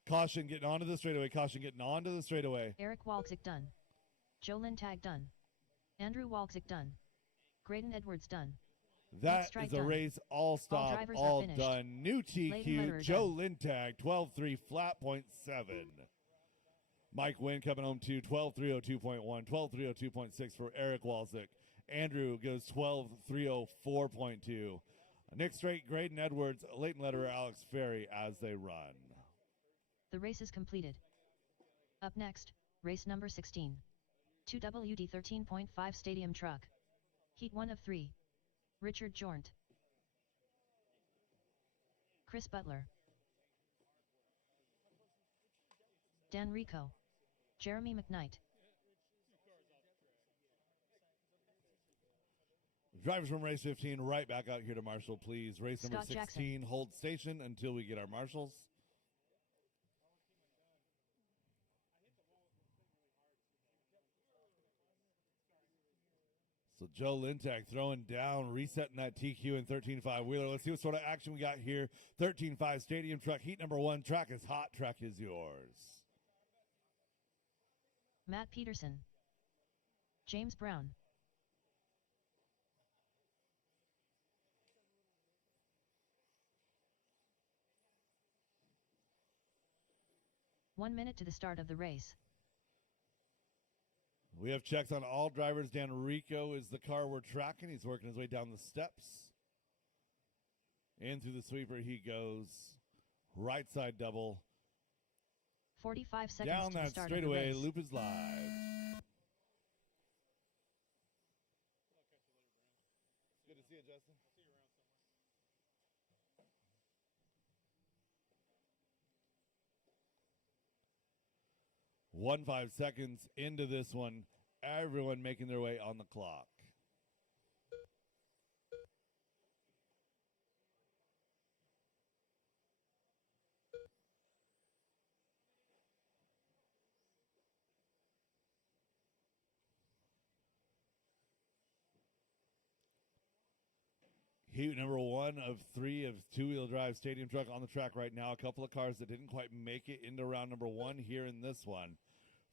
Caution getting onto the straightaway. Caution getting onto the straightaway. Eric Walczyk done. Joe Lintag done. Andrew Walczyk done. Graydon Edwards done. That strike is a done. race, all stop, drivers are all finished. done. New Leighton TQ, Lederer Joe done. Lintag, 12.3 flat, .7. Mike Wynn coming home to 12.302.1, 12.302.6 for Eric Walczyk. Andrew goes 12.304.2. Nick Strait, Graydon Edwards, Leighton Lederer, Alex Ferry as they run. The race is completed. Up next, race number 16. 2WD 13.5 Stadium Truck. Heat 1 of 3. Richard Jornt. Chris Butler. Dan Rico. Jeremy McKnight. Drivers from race 15 right back out here to Marshall, please. Race number Scott 16, Jackson. hold station until we get our marshals. So Joe Lintag throwing down, resetting that TQ in 13.5 wheeler. Let's see what sort of action we got here. 13.5 Stadium Truck, heat number 1. Track is hot, track is yours. Matt Peterson. James Brown. One minute to the start of the race. We have checks on all drivers. Dan Rico is the car we're tracking. He's working his way down the steps. In through the sweeper he goes. Right side double. 45 seconds Down to the that start of the straightaway. race. Loop is live. 1.5 seconds into this one. Everyone making their way on the clock. Heat number 1 of 3 of two-wheel drive stadium truck on the track right now. A couple of cars that didn't quite make it into round number 1 here in this one.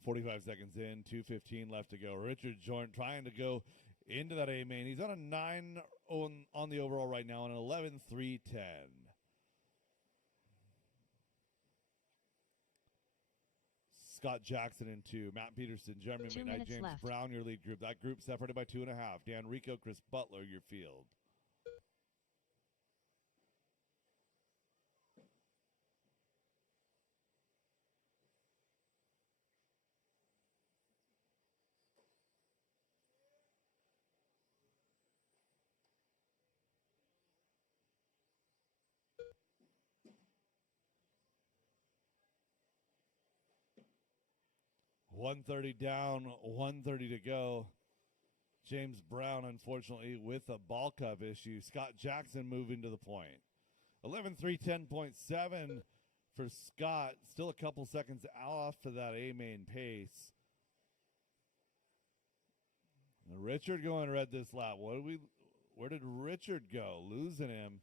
45 seconds in, 2:15 left to go. Richard Jordan trying to go into that A main. He's on a 9 on the overall right now, an 11.310. Scott Jackson in 2. Matt Peterson, Jeremy 2 McKnight, minutes James left. Brown, your lead group. That group separated by 2.5. Dan Rico, Chris Butler, your field. .130 down, 1:30 to go. James Brown, unfortunately, with a ball cup issue. Scott Jackson moving to the point. 11.310.7 for Scott. Still a couple seconds off to that A main pace. Richard going red this lap. Where did Richard go? Losing him.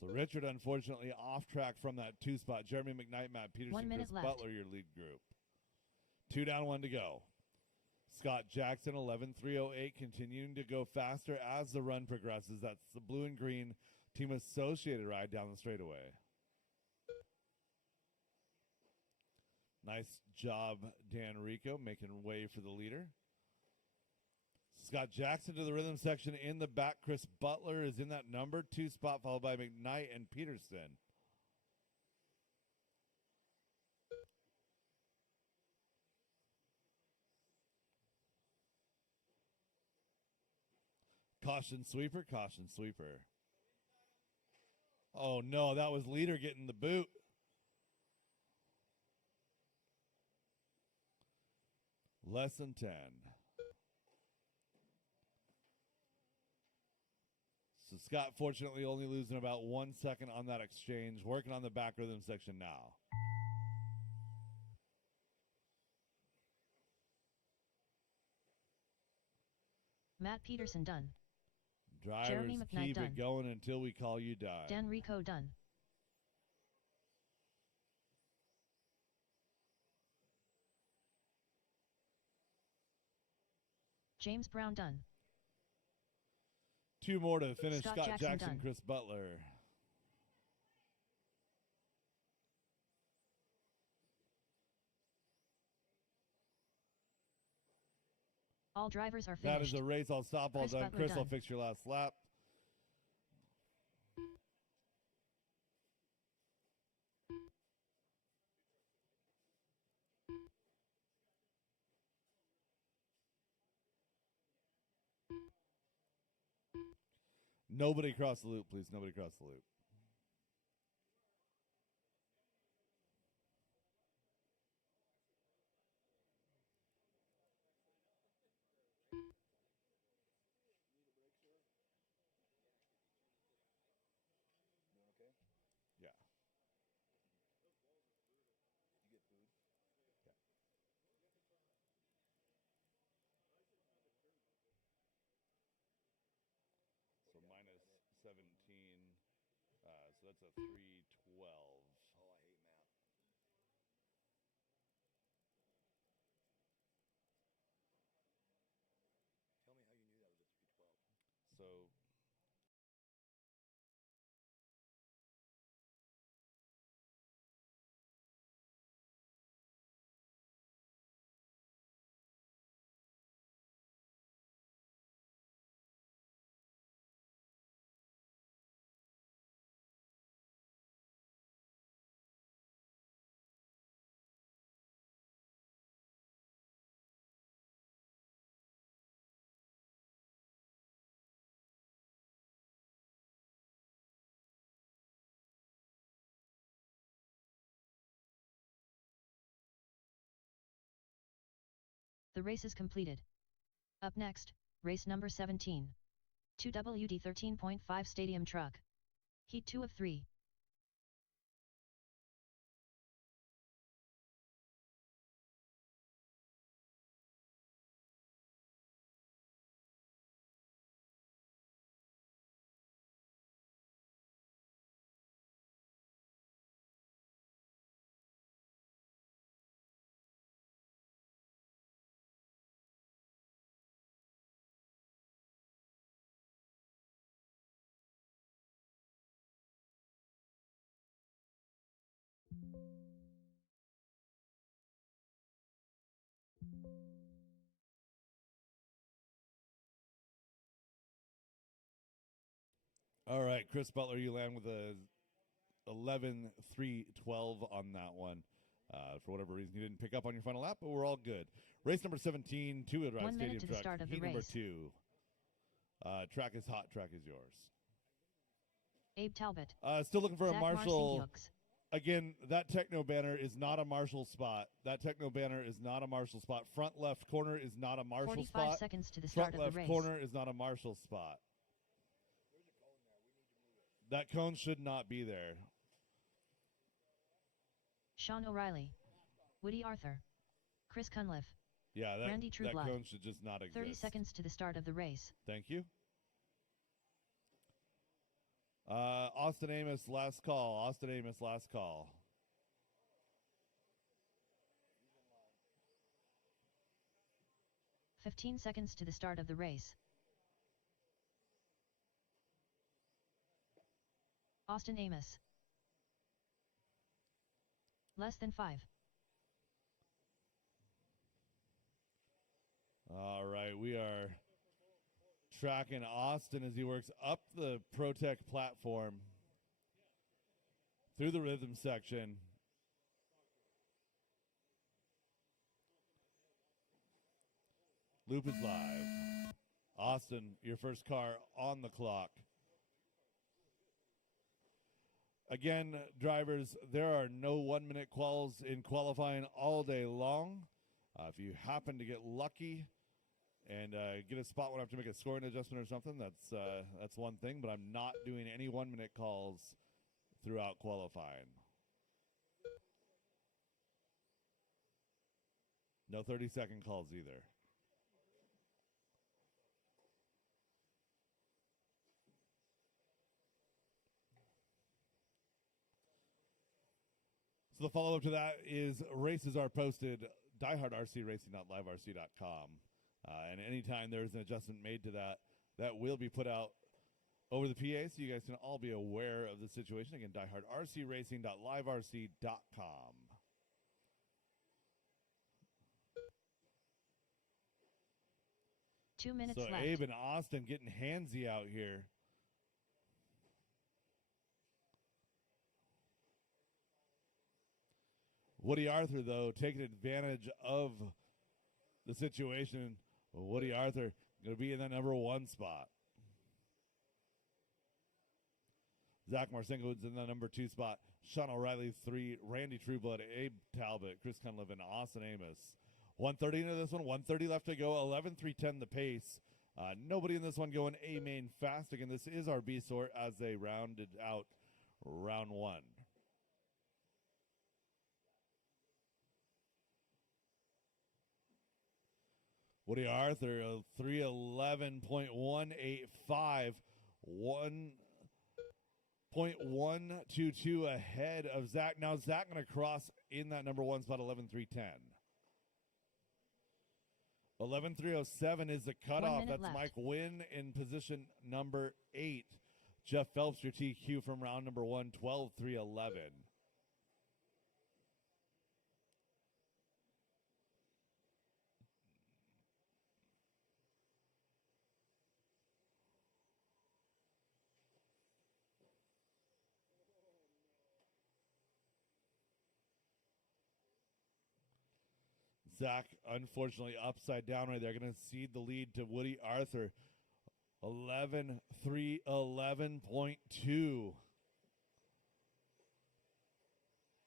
So Richard, unfortunately, off track from that 2 spot. Jeremy McKnight, Matt Peterson, 1 minute Chris left. Butler, your lead group. 2 down, 1 to go. Scott Jackson, 11.308, continuing to go faster as the run progresses. That's the blue and green team associated ride down the straightaway. Nice job, Dan Rico, making way for the leader. Scott Jackson to the rhythm section in the back. Chris Butler is in that number 2 spot, followed by McKnight and Peterson. Caution sweeper, caution sweeper. Oh no, that was leader getting the boot. Less than 10. So Scott, fortunately, only losing about 1 second on that exchange. Working on the back rhythm section now. Matt Peterson done. Drivers, Jeremy McKnight keep done. it going until we call you done. Dan Rico done. James Brown done. 2 more to finish. Scott Scott Jackson Jackson, done. Chris Butler. All drivers are That finished. is a race. I'll stop all Chris done. Butler Chris, I'll done. fix your last lap. Nobody cross the loop, please. Nobody cross the loop. Yeah. So minus 17. So that's a 312. So The race is completed. Up next, race number 17. 2WD 13.5 Stadium Truck. Heat 2 of 3. All right, Chris Butler, you land with a 11-3-12 on that one. For whatever reason, you didn't pick up on your final lap, but we're all good. Race number 17, two-wheel drive 1 minute stadium to the truck. start of the Heat number race. 2. Track is hot. Track is yours. Abe Talbot. Still looking for Zach a Marshall. Marcinkiewicz. Again, that techno banner is not a Marshall spot. That techno banner is not a Marshall spot. Front left corner is not a Marshall 45 spot. seconds to the start Front of the left race. corner is not a Marshall spot. That cone should not be there. Sean O'Reilly. Woody Arthur. Chris Cunliffe. Yeah, Randy that Trueblood. cone should just not exist. 30 seconds to the start of the race. Thank you. Austin Amos, last call. Austin Amos, last call. "15 seconds to the start of the race. Austin Amos. Less than 5. All right, we are tracking Austin as he works up the ProTech platform through the rhythm section. Loop is live. Austin, your first car on the clock. Again, drivers, there are no 1-minute quals in qualifying all day long. If you happen to get lucky and get a spot when I have to make a scoring adjustment or something, that's one thing, but I'm not doing any 1-minute calls throughout qualifying. No 30-second calls either. So the follow-up to that is races are posted DieHardRCRacing.liveRC.com. And anytime there's an adjustment made to that, that will be put out over the PA so you guys can all be aware of the situation. Again, DieHardRCRacing.liveRC.com. Two minutes so left. Abe and Austin getting handsy out here. Woody Arthur, though, taking advantage of the situation. Woody Arthur going to be in that number 1 spot. Zach Marcinkiewicz in the number 2 spot. Sean O'Reilly 3. Randy Trueblood, Abe Talbot, Chris Cunliffe, and Austin Amos. 1:30 into this one. 1:30 left to go. 11:3:10 the pace. Nobody in this one going A main fast. Again, this is our B sort as they rounded out round 1. Woody Arthur, 3:11.185, 1.122 ahead of Zach. Now Zach going to cross in that number 1 spot, 11:3:10. 11:3:07 is the cutoff. That's left. Mike Wynn in position number 8. Jeff Phelps, your TQ from round number 1, 12:3:11. Zach, unfortunately, upside down right there. Going to cede the lead to Woody Arthur. 11:3:11.2.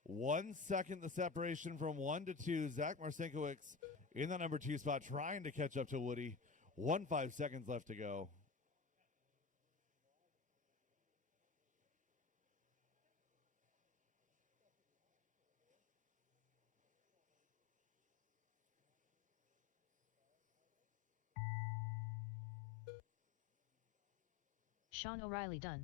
1 second the separation from 1 to 2. Zach Marcinkiewicz in the number 2 spot trying to catch up to Woody. 5 seconds left to go. Sean O'Reilly done.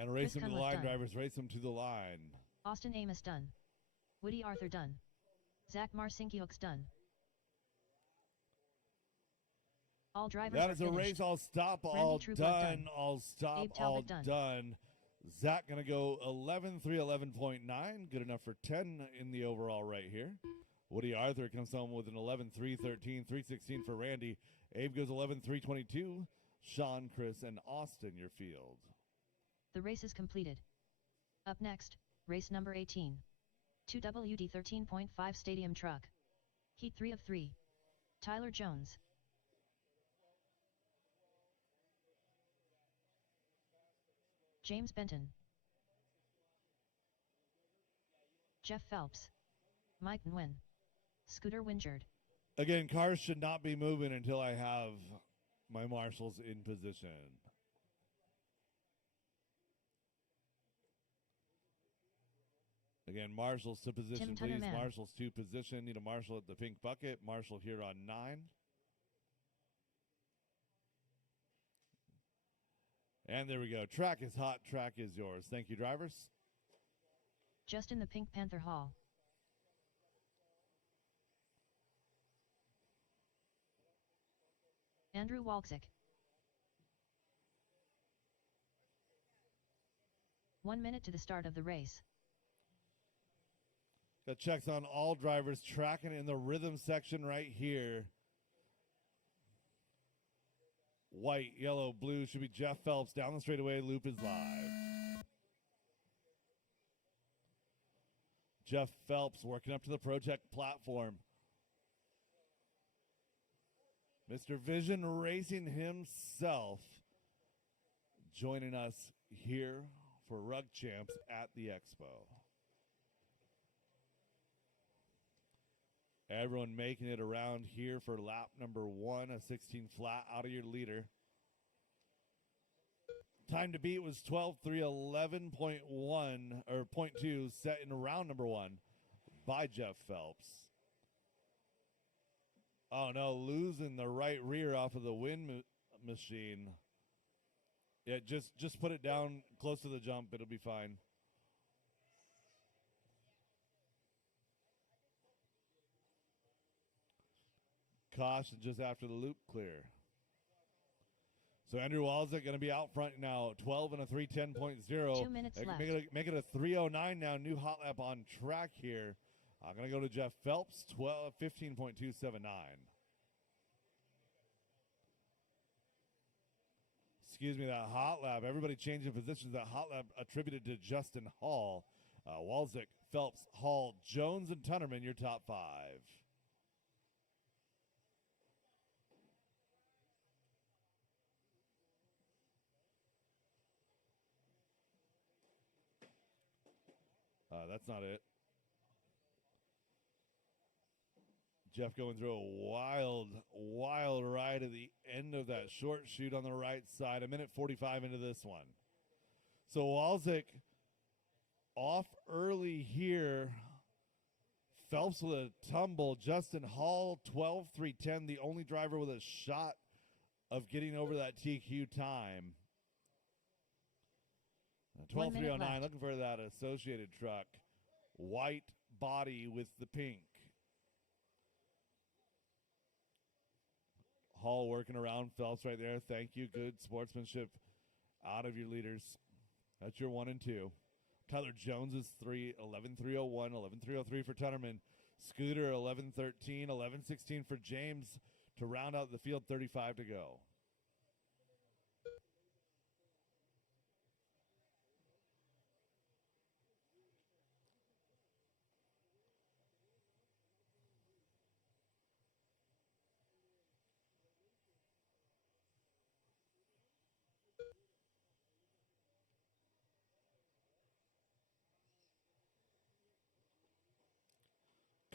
And race him to the Cunliffe line, done. drivers. Race him to the line. Austin Amos done. Woody Arthur done. Zach Marcinkiewicz done. All drivers That are is a finished. race. All stop, Randy all Trueblood done. done. All stop, Abe all Talbot done. done. Zach going to go 11.3, 11.9. Good enough for 10 in the overall right here. Woody Arthur comes home with an 11.3, 13, 3.16 for Randy. Abe goes 11.3, 22. Sean, Chris, and Austin, your field. The race is completed. Up next, race number 18. 2WD 13.5 Stadium Truck. Heat 3 of 3. Tyler Jones. James Benton. Jeff Phelps. Mike Nguyen. Scooter Wingard. Again, cars should not be moving until I have my marshals in position. Again, marshals to position, please. Tunnerman. Marshals to position. Need a marshal at the pink bucket. Marshal here on 9. And there we go. Track is hot. Track is yours. Thank you, drivers. Just in the Pink Panther Hall. Andrew Walczyk. 1 minute to the start of the race. Got checks on all drivers. Tracking in the rhythm section right here. White, yellow, blue should be Jeff Phelps. Down the straightaway, loop is live. Jeff Phelps working up to the Project platform. Mr. Vision Racing himself joining us here for Rug Champs at the Expo. Everyone making it around here for lap number 1, a 16 flat out of your leader. Time to beat was 12.311.1 or 0.2 set in round number 1 by Jeff Phelps. Oh no, losing the right rear off of the wind machine. Yeah, just put it down close to the jump. It'll be fine. Caution just after the loop clear. So Andrew Walczyk going to be out front now. 12 and a 3:10.0. 2 minutes left. Make it a 3:09 now. New hot lap on track here. I'm going to go to Jeff Phelps. 15.279. Excuse me, that hot lap. Everybody changing positions. That hot lap attributed to Justin Hall. Walczyk, Phelps, Hall, Jones, and Tunnerman, your top 5. That's not it. Jeff going through a wild ride at the end of that short shoot on the right side. 1:45 into this one. So Walczyk off early here. Phelps with a tumble. Justin Hall, 12.310. The only driver with a shot of getting over that TQ time. 12.309. Looking for that associated truck. White body with the pink. Hall working around Phelps right there. Thank you. Good sportsmanship out of your leaders. That's your 1 and 2. Tyler Jones is 3, 11.301, 11.303 for Tunnerman. Scooter, 11.13, 11.16 for James to round out the field, 35 to go.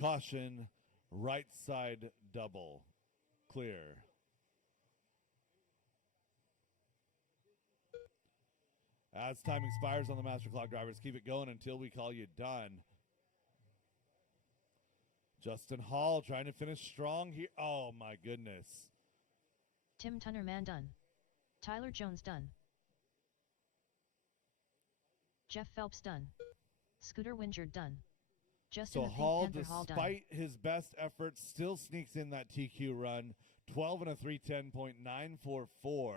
Caution, right side double. Clear. As time expires on the master clock, drivers, keep it going until we call you done. Justin Hall trying to finish strong here. Oh, my goodness. Tim Tunnerman done. Tyler Jones done. Jeff Phelps done. Scooter Wingard done. Justin So the Pink Hall, Panther Hall done. despite his best efforts, still sneaks in that TQ run. 12 and a 310.944.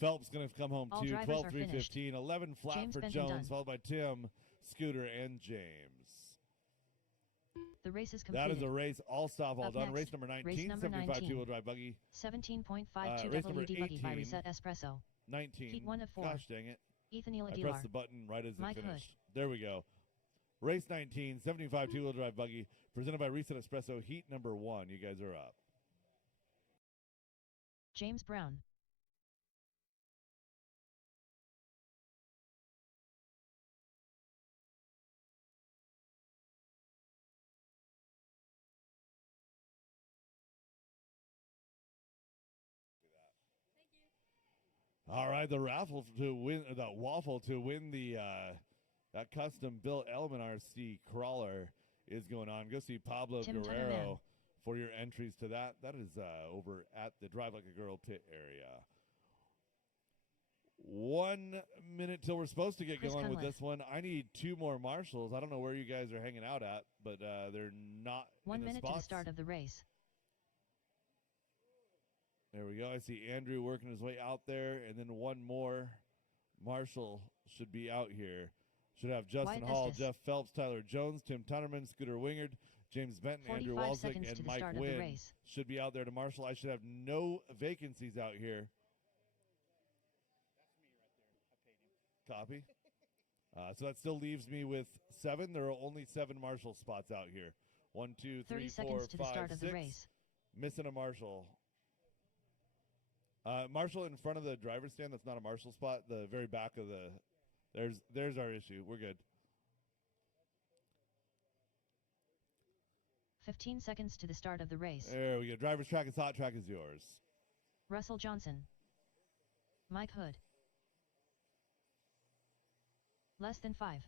Phelps going to come home All too. drivers 12 are 315. 11 flat James for Benton Jones, done. followed by Tim, Scooter, and James. The race is completed. That is a race all stop, all Up done. next, Race number 19, race number 75 19. two-wheel drive buggy. 17.52 race number WD buggy by 18. Reset Espresso. 19. Heat 1 of 4. Gosh dang it. Ethan I Aguilar. pressed the button right as Mike it Hood. finished. There we go. Race 19, 75 two-wheel drive buggy, presented by Reset Espresso, heat number 1. You guys are up. James Brown. All right, the raffle to win, the waffle to win the that custom built Element RC crawler is going on. Go see Pablo Tim Guerrero Tunnerman. for your entries to that. That is over at the Drive Like a Girl pit area. 1 minute till we're supposed to get Chris going with Cunliffe. this one. I need 2 more marshals. I don't know where you guys are hanging out at, but they're not 1 in the minute to spots. the start of the race. There we go. I see Andrew working his way out there, and then one more marshal should be out here. Should have Justin Wyatt Hall, Estes. Jeff Phelps, Tyler Jones, Tim Tunnerman, Scooter Wingard, James Benton, Andrew 45 Walzick, seconds and to the Mike start of the Wynn race. should be out there to marshal. I should have no vacancies out here. Copy. So that still leaves me with 7. There are only 7 marshal spots out here. 1, 2, 3, 30 4, seconds to the 5, start of the 6. race. Missing a marshal. Marshal in front of the driver's stand. That's not a marshal spot. The very back of the. There's our issue. We're good. 15 seconds to the start of the race. There we go. Driver's track is hot. Track is yours. Russell Johnson. Mike Hood. Less than 5.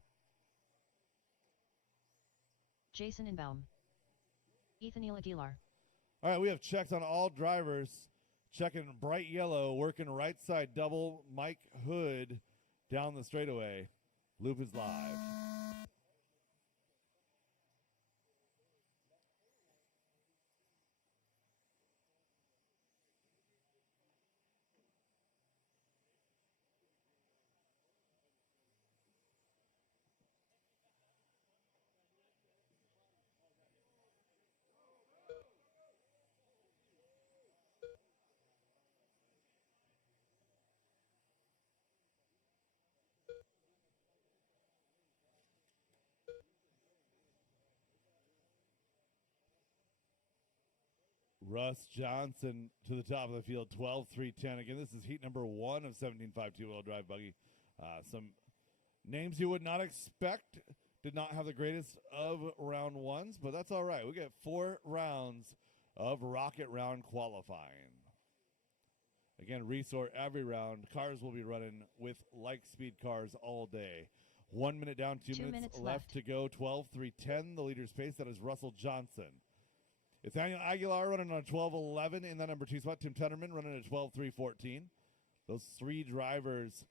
Jason Inbaum. Ethan Aguilar. All right, we have checks on all drivers. Checking bright yellow, working right side double. Mike Hood down the straightaway. Loop is live. Russ Johnson to the top of the field, 12-3-10. Again, this is heat number 1 of 17.5 two-wheel drive buggy. Some names you would not expect. Did not have the greatest of round ones, but that's all right. We get 4 rounds of rocket round qualifying. Again, resort every round. Cars will be running with like speed cars all day. 1 minute down, 2 minutes left to go. 12-3-10, the leader's pace. That is Russell Johnson. Nathaniel Aguilar running on a 12-11 in that number 2 spot. Tim Tunnerman running at 12-3-14. Those 3 drivers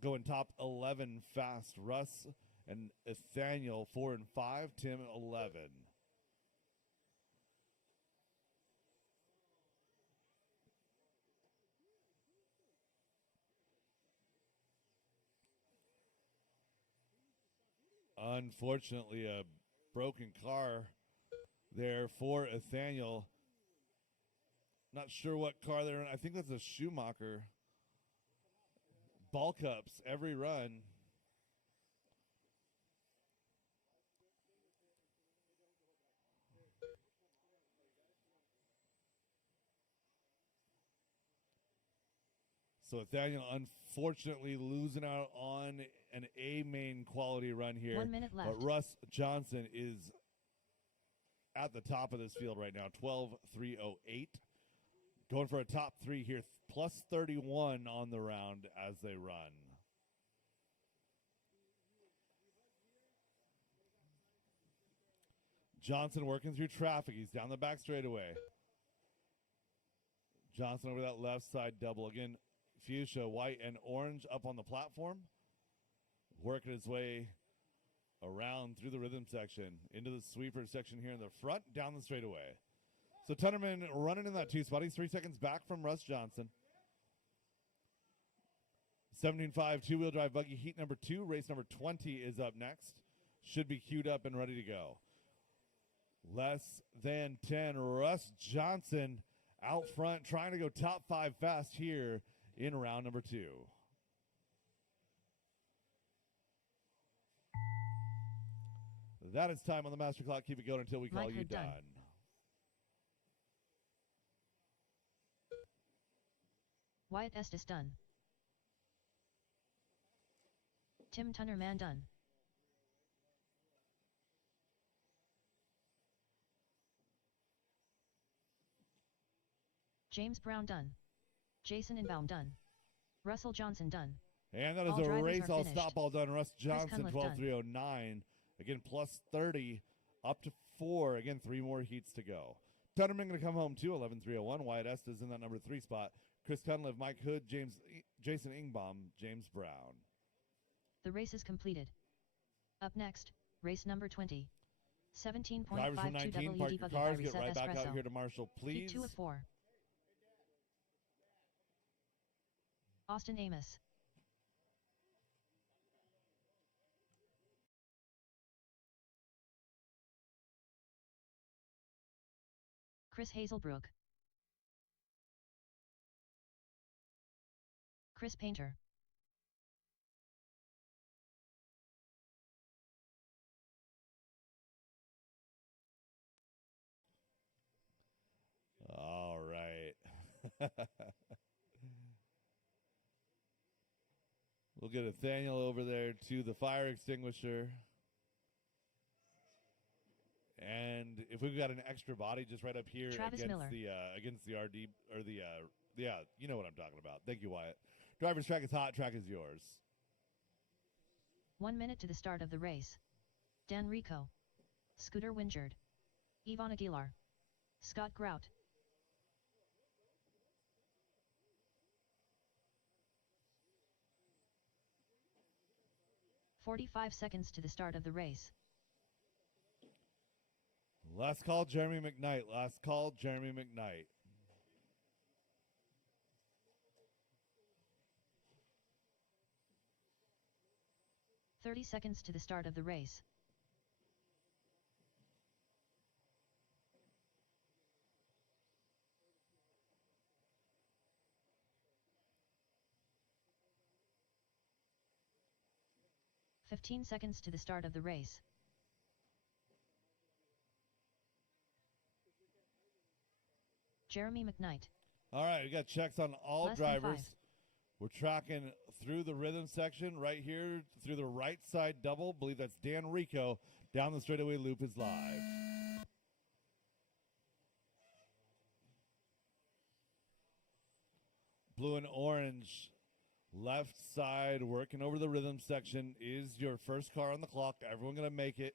going top 11 fast. Russ and Nathaniel 4 and 5. Tim 11. Unfortunately, a broken car there for Nathaniel. Not sure what car they're in. I think that's a Schumacher. Ball cups every run. So Nathaniel unfortunately losing out on an A main quality run here. 1 minute left. But Russ Johnson is at the top of this field right now, 12.308. Going for a top 3 here, plus 31 on the round as they run. Johnson working through traffic. He's down the back straightaway. Johnson over that left side double. Again, fuchsia, white, and orange up on the platform. Working his way around through the rhythm section, into the sweeper section here in the front, down the straightaway. So Tunnerman running in that 2 spot. He's 3 seconds back from Russ Johnson. 17.5 two-wheel drive buggy heat number 2. Race number 20 is up next. Should be queued up and ready to go. Less than 10. Russ Johnson out front, trying to go top 5 fast here in round number 2. That is time on the master clock. Keep it going until we call Mike you Hood done. Wyatt Estes done. Tim Tunnerman done. James Brown done. Jason Inbaum done. Russell Johnson done. And that is All a drivers race are all finished. stop all done. Russ Johnson, Cunliffe done. 12.309. Again, plus 30 up to 4. Again, 3 more heats to go. Tunnerman going to come home too, 11.301. Wyatt Estes in that number 3 spot. Chris Cunliffe, Mike Hood, Jason Ingbaum, James Brown. The race is completed. Up next, race number 20. Drivers from 17.52 19, park WD your Buggy cars, by get Reset right back out Espresso. here to Marshall, please. Heat 2 of 4. Austin Amos. Chris Hazelbrook. Chris Painter. All right. We'll get Nathaniel over there to the fire extinguisher. And if we've got an extra body just right up here Travis against Miller. against the RD or the yeah, you know what I'm talking about. Thank you, Wyatt. Driver's track is hot, track is yours. 1 minute to the start of the race. Dan Rico. Scooter Wingard. Yvonne Aguilar. Scott Grout. "45 seconds to the start of the race. Last call, Jeremy McKnight. Last call, Jeremy McKnight. "30 seconds to the start of the race. "15 seconds to the start of the race. Jeremy McKnight. All right, we got checks on all Less than drivers. 5. We're tracking through the rhythm section right here through the right side double. Believe that's Dan Rico. Down the straightaway loop is live. Blue and orange left side working over the rhythm section is your first car on the clock. Everyone going to make it.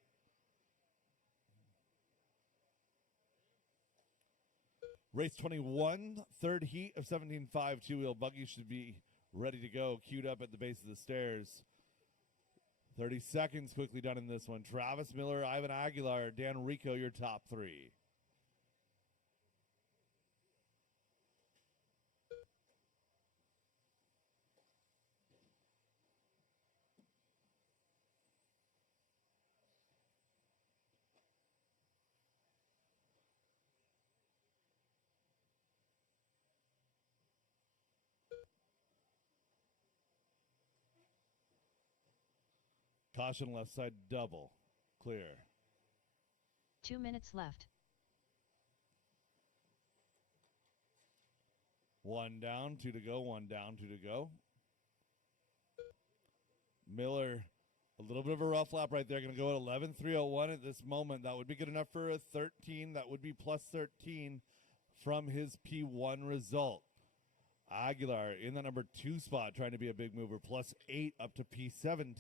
Race 21, third heat of 17.5 two-wheel buggy should be ready to go, queued up at the base of the stairs. 30 seconds quickly done in this one. Travis Miller, Ivan Aguilar, Dan Rico, your top 3. Caution left side double. Clear. 2 minutes left. One down, two to go, one down, two to go. Miller, a little bit of a rough lap right there. Going to go at 11.301 at this moment. That would be good enough for a 13. That would be plus 13 from his P1 result. Aguilar in the number 2 spot, trying to be a big mover, plus 8 up to P17.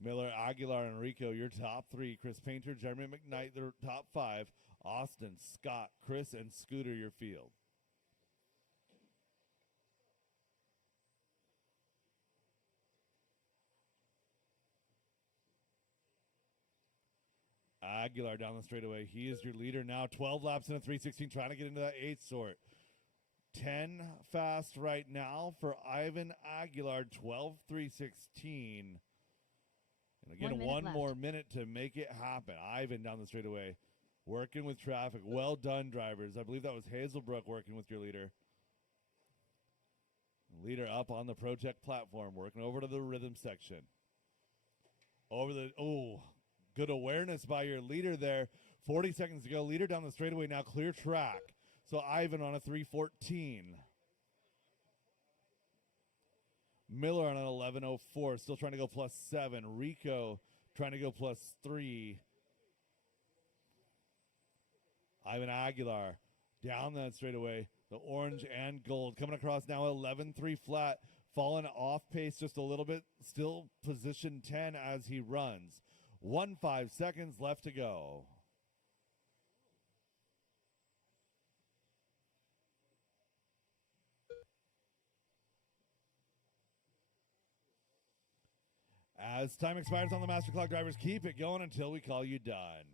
Miller, Aguilar, and Rico, your top 3. Chris Painter, Jeremy McKnight, their top 5. Austin, Scott, Chris, and Scooter, your field. Aguilar down the straightaway. He is your leader now. 12 laps in a 316, trying to get into that 8th sort. 10 fast right now for Ivan Aguilar, 12.316. And again, one more minute to make it happen. Ivan down the straightaway, working with traffic. Well done, drivers. I believe that was Hazelbrook working with your leader. Leader up on the Project platform, working over to the rhythm section. Good awareness by your leader there. 40 seconds to go. Leader down the straightaway now, clear track. So Ivan on a 3:14. Miller on an 11:04, still trying to go plus 7. Rico trying to go plus 3. Ivan Aguilar down that straightaway. The orange and gold coming across now 11.3 flat. Falling off pace just a little bit. Still position 10 as he runs. 15 seconds left to go. As time expires on the master clock, drivers, keep it going until we call you done.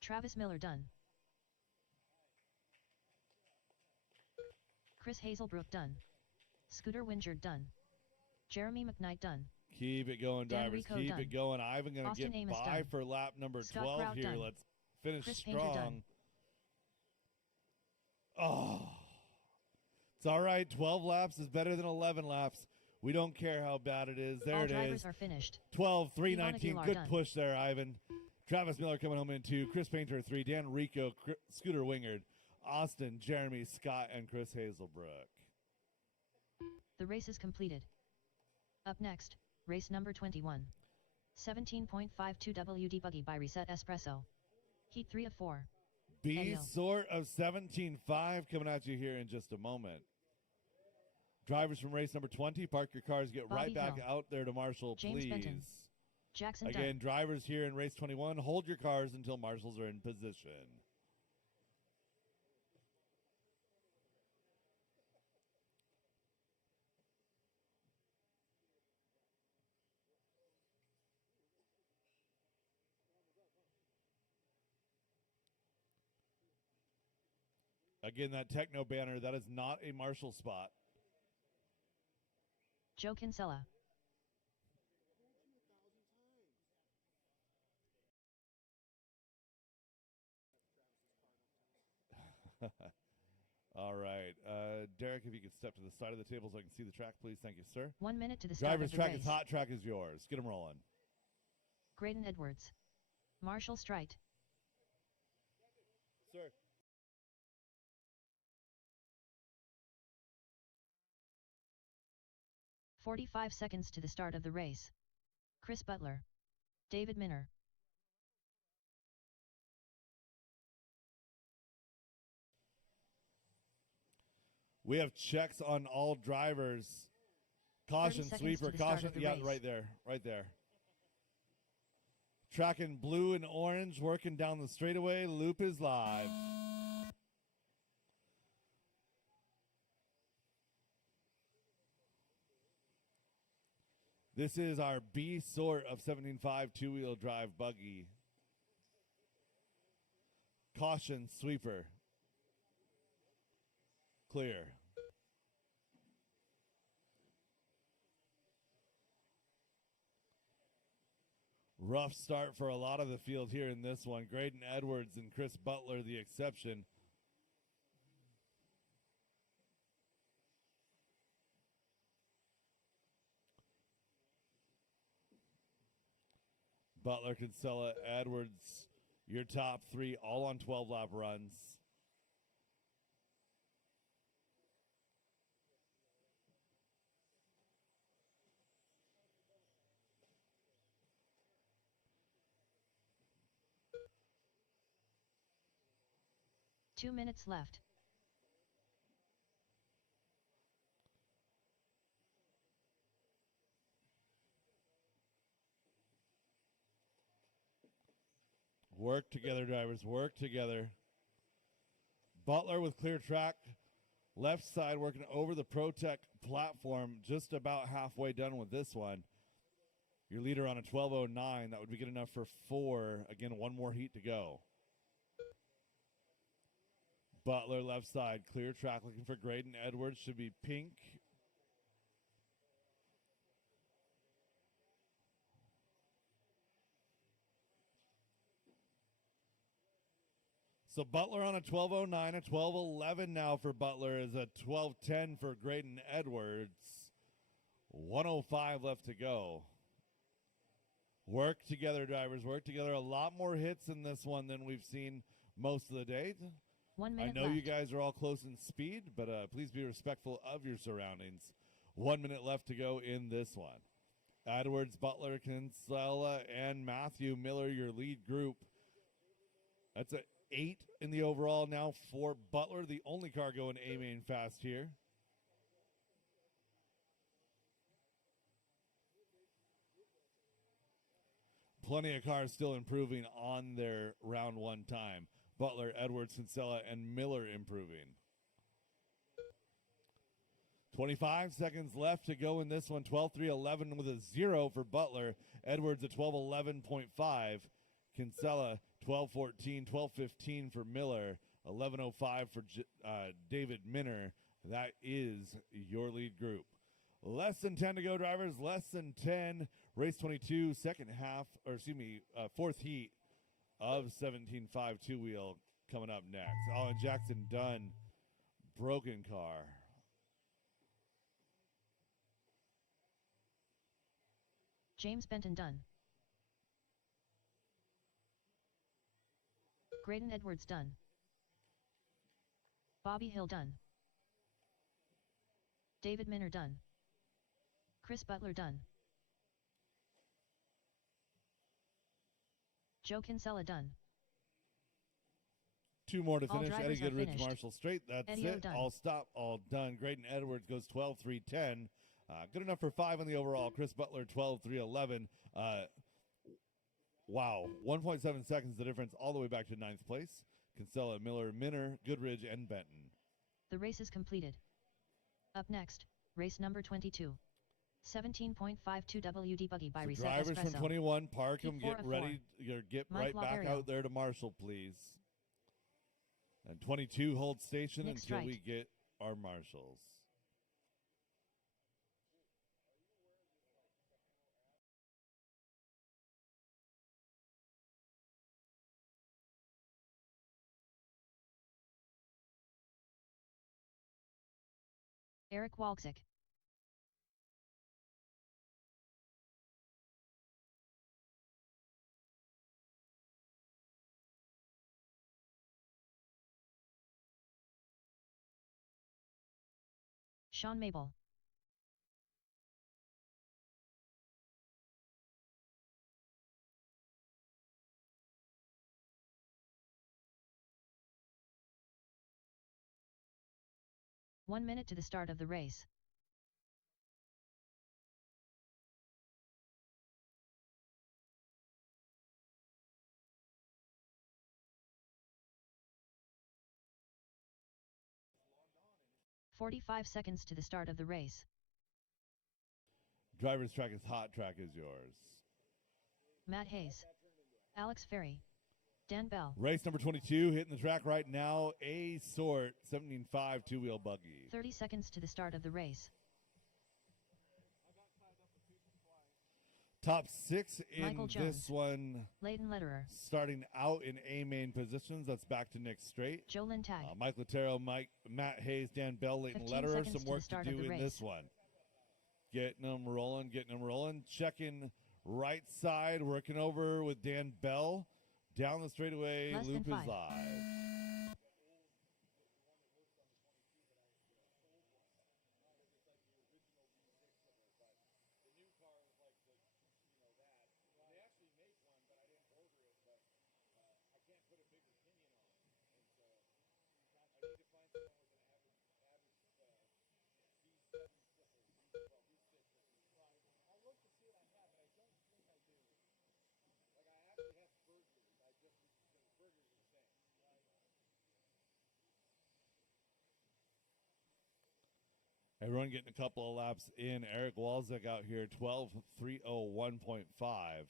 Travis Miller done. Chris Hazelbrook done. Scooter Wingard done. Jeremy McKnight done. Keep it going, Dan drivers. Rico Keep done. it going. Ivan going to Austin get Amos by done. for lap number Scott 12 Prout here. done. Let's finish Chris Painter strong. done. Oh, it's all right. 12 laps is better than 11 laps. We don't care how bad it is. There All it drivers is. are finished. 12.319. Aguilar Good done. push there, Ivan. Travis Miller coming home in 2. Chris Painter 3. Dan Rico, Scooter Wingard, Austin, Jeremy, Scott, and Chris Hazelbrook. The race is completed. Up next, race number 21. 17.52 WD Buggy by Reset Espresso. Heat 3 of 4. B Edio. sort of 17.5 coming at you here in just a moment. Drivers from race number 20, park your cars, get Bobby right back Hill. out there to Marshall, James please. Benton. Jackson Again, Dunn. drivers here in race 21, hold your cars until marshals are in position. Again, that techno banner, that is not a marshal spot. Joe Kinsella. All right. Derek, if you could step to the side of the table so I can see the track, please. Thank you, sir. 1 minute to the start Driver's of the track race. is hot. Track is yours. Get them rolling. Graydon Edwards. Marshall Strite. Sir. "45 seconds to the start of the race. Chris Butler. David Minner. We have checks on all drivers. 30 Caution, seconds sweeper, to the start caution. of the Yeah, race. right there, right there. Tracking blue and orange, working down the straightaway. Loop is live. This is our B sort of 17.5 two-wheel drive buggy. Caution, sweeper. Clear. Rough start for a lot of the field here in this one. Graydon Edwards and Chris Butler the exception. Butler, Kinsella, Edwards Your top 3 all on 12-lap runs. Two minutes left. Work together, drivers. Work together. Butler with clear track. Left side working over the ProTech platform. Just about halfway done with this one. Your leader on a 12:09. That would be good enough for 4. Again, one more heat to go. Butler left side. Clear track looking for Graydon Edwards. Should be pink. So Butler on a 12:09, a 12:11 now for Butler is a 12:10 for Graydon Edwards. 1:05 left to go. Work together, drivers. Work together. A lot more hits in this one than we've seen most of the day. 1 minute I know left. you guys are all close in speed, but please be respectful of your surroundings. 1 minute left to go in this one. Edwards, Butler, Kinsella, and Matthew Miller, your lead group. That's a 8 in the overall now for Butler, the only car going A-main fast here. Plenty of cars still improving on their round 1 time. Butler, Edwards, Kinsella, and Miller improving. 25 seconds left to go in this one. 12:3:11 with a 0 for Butler. Edwards a 12:11.5. Kinsella 12:14, 12:15 for Miller, 11:05 for David Minner. That is your lead group. Less than 10 to go, drivers. Less than 10. Race 22, fourth heat of 17.5 two-wheel coming up next. Alan Jackson done. Broken car. James Benton done. Graydon Edwards done. Bobby Hill done. David Minner done. Chris Butler done. Joe Kinsella done. 2 more to All finish. Eddie drivers are Goodrich, finished. Marshall Straight. That's Eddie it. done. All stop, all done. Graydon Edwards goes 12:3:10. Good enough for 5 on the overall. Chris Butler 12:3:11. Wow, 1.7 seconds the difference all the way back to 9th place. Kinsella, Miller, Minner, Goodridge, and Benton. The race is completed. Up next, race number 22. 17.52 WD Buggy by So Reset drivers Espresso. from 21, park them, Heat 4 get of ready, 4. get Mike right back Laverio. out there to Marshall, please. And 22 hold station Nick until Strite. we get our marshals. Eric Walczyk. Sean Mabel. One minute to the start of the race. "45 seconds to the start of the race. Driver's track is hot, track is yours. Matt Hayes. Alex Ferry. Dan Bell. Race number 22, hitting the track right now, a sort 17.5 two-wheel buggy. 30 seconds to the start of the race. Top 6 in Michael Jones. this one. Leighton Lederer. Starting out in A-main positions, that's back to Nick Straight. Joe Lynn Tag. Mike Latero, Matt Hayes, Dan Bell, Leighton 15 Lederer. seconds Some to the work to start of do the in race. this one. Getting them rolling. Checking right side, working over with Dan Bell. Down the straightaway, Less loop than is 5. live. Everyone getting a couple of laps in. Eric Walczak out here, 12:301.5.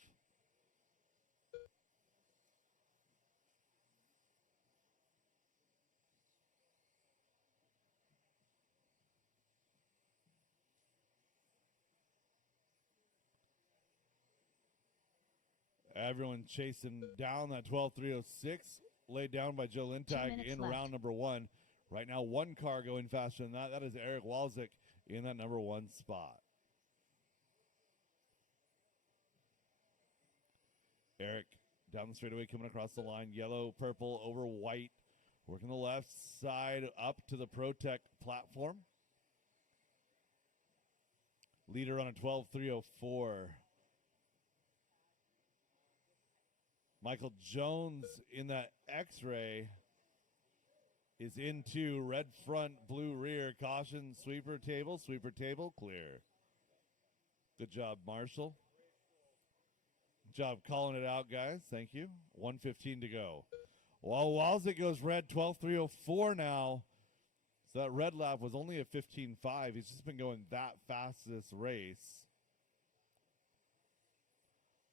Everyone chasing down that 12:306, laid down by Joe 2 Lintag minutes in left. round number 1. Right now, one car going faster than that. That is Eric Walczak in that number 1 spot. Eric down the straightaway coming across the line. Yellow, purple over white. Working the left side up to the ProTech platform. Leader on a 12:304. Michael Jones in that X-ray is into red front, blue rear. Caution, sweeper table, clear. Good job, Marshall. Good job calling it out, guys. Thank you. 1:15 to go. Well, Walczak goes red, 12:304 now. So that red lap was only a 15.5. He's just been going that fast this race.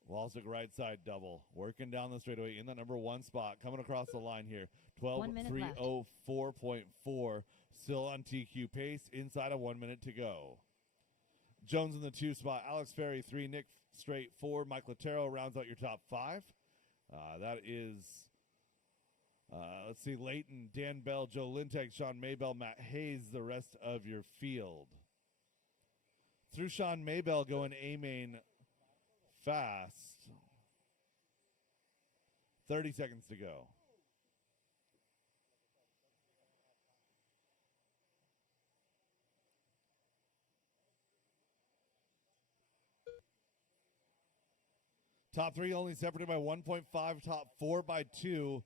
Walczak right side double. Working down the straightaway in the number 1 spot. Coming across the line here. 12:304.4. Still on TQ pace. Inside of 1 minute to go. Jones in the 2 spot. Alex Ferry 3. Nick Straight 4. Mike Latero rounds out your top 5. That is, let's see, Leighton, Dan Bell, Joe Lintag, Sean Maybell, Matt Hayes, the rest of your field. Through Sean Maybell going A-main fast. 30 seconds to go. Top 3 only separated by 1.5. Top 4 by 2.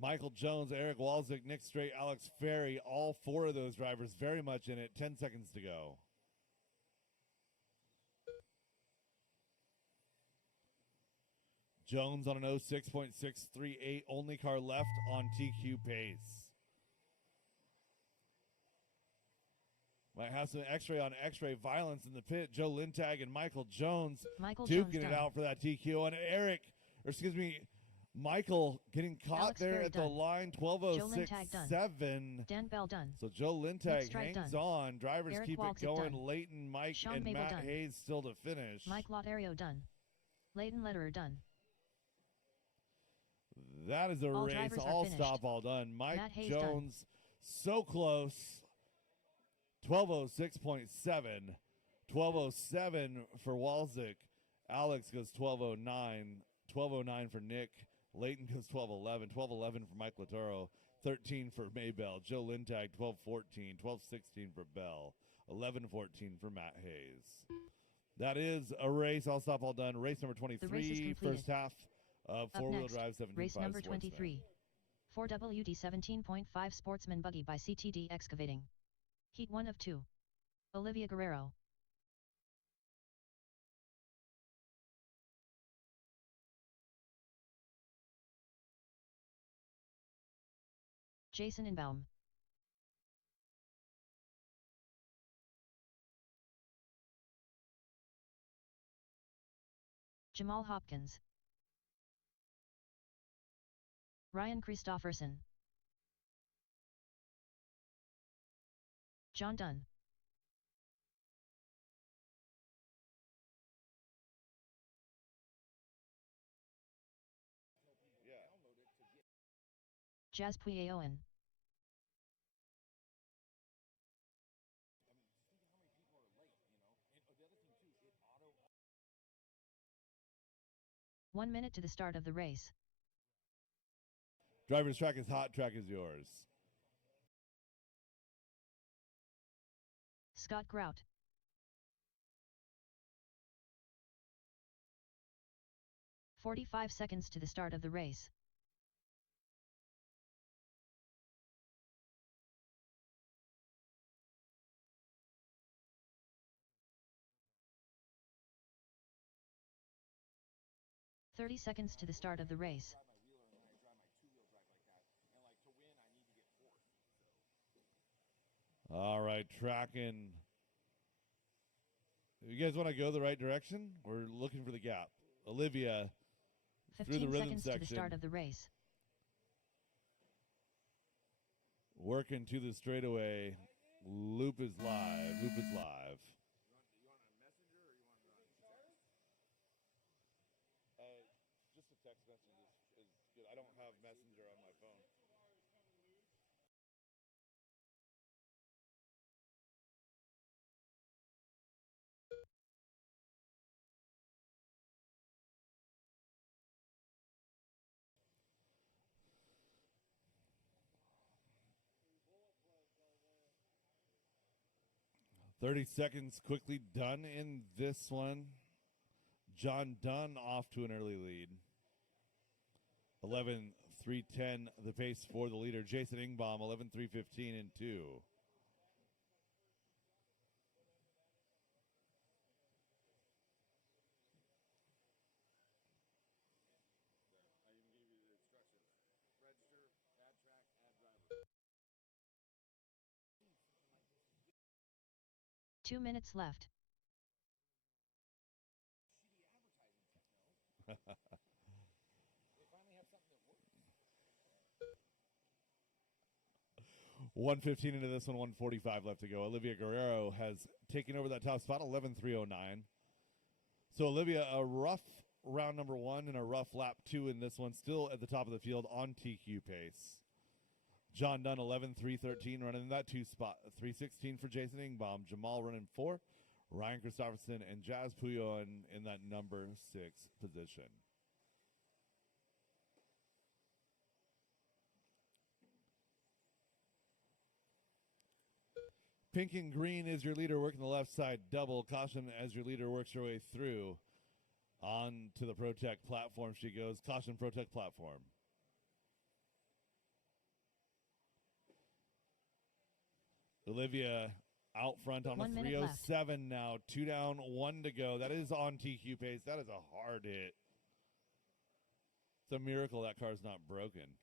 Michael Jones, Eric Walczak, Nick Straight, Alex Ferry. All 4 of those drivers very much in it. 10 seconds to go. Jones on an 06.638. Only car left on TQ pace. Might have some X-ray on X-ray violence in the pit. Joe Lintag and Michael Jones duking it out for that TQ. And Michael getting caught Alex there Ferry at the done. line. Joe Lintag 12:06.7. Dan Bell done. So Joe Lintag Strike hangs done. on. Drivers Eric keep Walczak it going. done. Leighton, Mike, Sean and Mabel Matt done. Hayes still to finish. Mike Lotterio done. Leighton Letterer done. That is a All race. drivers are All finished. stop, all done. Mike Matt Hayes Jones, so close. 12:06.7. 12:07 for Walczak. Alex goes 12:09. 12:09 for Nick. Leighton goes 12:11. 12:11 for Mike Latoro. 13 for Maybell. Joe Lintag 12:14. 12:16 for Bell. 11:14 for Matt Hayes. That is a race. All stop, all done. Race number The race is 23, completed. first half of Up four-wheel next, drive 17.5 race number Sportsman. 23. 4WD 17.5 Sportsman Buggy by CTD Excavating. Heat 1 of 2. Olivia Guerrero. Jason Inbaum. Jamal Hopkins. Ryan Christofferson. John Dunn. Jazz Puyeoan. 1 minute to the start of the race. Driver's track is hot, track is yours. Scott Grout. "45 seconds to the start of the race. "30 seconds to the start of the race. All right, tracking. You guys want to go the right direction? We're looking for the gap. Olivia, through the 15 rhythm seconds section, to the start of the race. working to the straightaway. Loop is live. Loop is live. Just a text message is good. I don't have Messenger on my phone. "30 seconds quickly done in this one. John Dunn off to an early lead. 11:3:10 the pace for the leader. Jason Ingbaum 11:3:15 in 2. Two minutes left. "1:15 into this one, 1:45 left to go. Olivia Guerrero has taken over that top spot, 11:3:09. So Olivia, a rough round number 1 and a rough lap 2 in this one, still at the top of the field on TQ pace. John Dunn 11:3:13 running that 2 spot. 3:16 for Jason Ingbaum. Jamal running 4. Ryan Christopherson and Jazz Puyo in that number 6 position. Pink and green is your leader working the left side double. Caution as your leader works her way through. On to the Protect platform she goes. Caution, Protect platform. Olivia out front on a 1 minute left. 3:07 now. 2 down, 1 to go. That is on TQ pace. That is a hard hit. It's a miracle that car's not broken.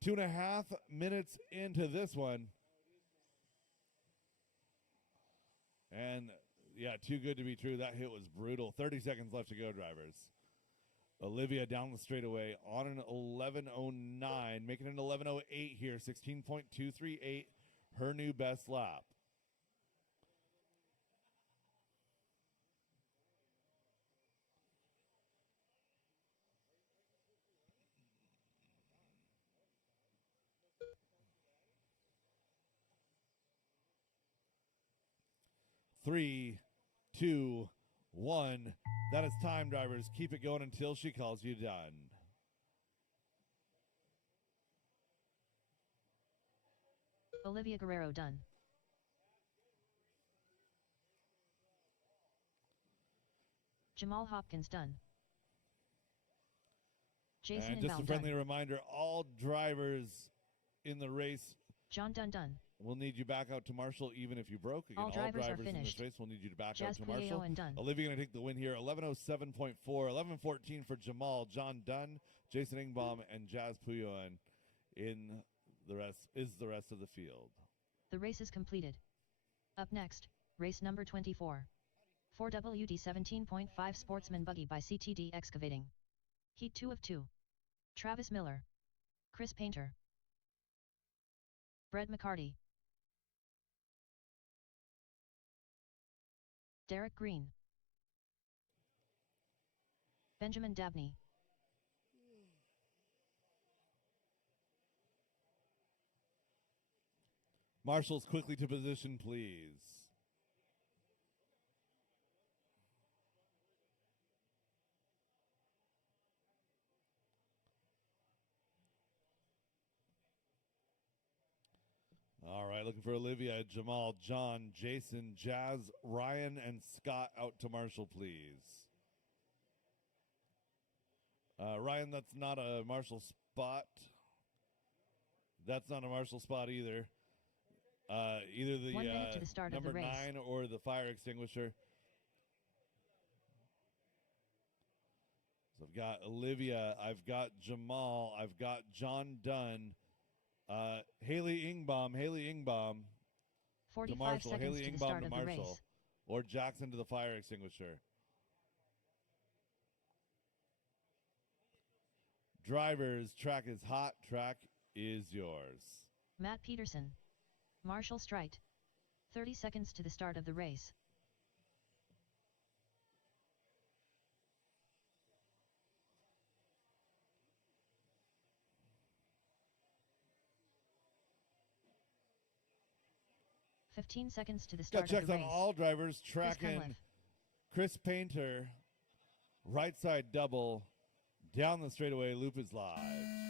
Two and a half minutes into this one. And yeah, too good to be true. That hit was brutal. 30 seconds left to go, drivers. Olivia down the straightaway on an 11:09, making an 11:08 here, 16.238, her new best lap. Three, two, one. That is time, drivers. Keep it going until she calls you done. Olivia Guerrero done. Jamal Hopkins done. Jason And just a Inbound friendly done. reminder, all drivers in the race John Dunn done. will need you back out to Marshall even if you broke. Again, All drivers are in this finished. race will need you to back Jazz out to Marshall. Puyo and done. Olivia going to take the win here, 11:07.4, 11:14 for Jamal, John Dunn, Jason Ingbaum, and Jazz Puyon in the rest of the field. The race is completed. Up next, race number 24. 4WD 17.5 Sportsman Buggy by CTD Excavating. Heat 2 of 2. Travis Miller. Chris Painter. Brett McCarty. Derek Green. Benjamin Dabney. Marshals quickly to position, please. All right, looking for Olivia, Jamal, John, Jason, Jazz, Ryan, and Scott out to Marshall, please. Ryan, that's not a Marshall spot. That's not a Marshall spot either. Either the 1 minute to the start of number the race. 9 or the fire extinguisher. So I've got Olivia, I've got Jamal, I've got John Dunn, Haley Ingbaum to 45 Marshall, seconds Haley to the Ingbaum start to of the Marshall, race. or Jackson to the fire extinguisher. Drivers, track is hot, track is yours. Matt Peterson. Marshall Strite. 30 seconds to the start of the race. "15 seconds to the Got start of checks the on race. all drivers. Chris Tracking Cunliffe. Chris Painter, right side double, down the straightaway, loop is live.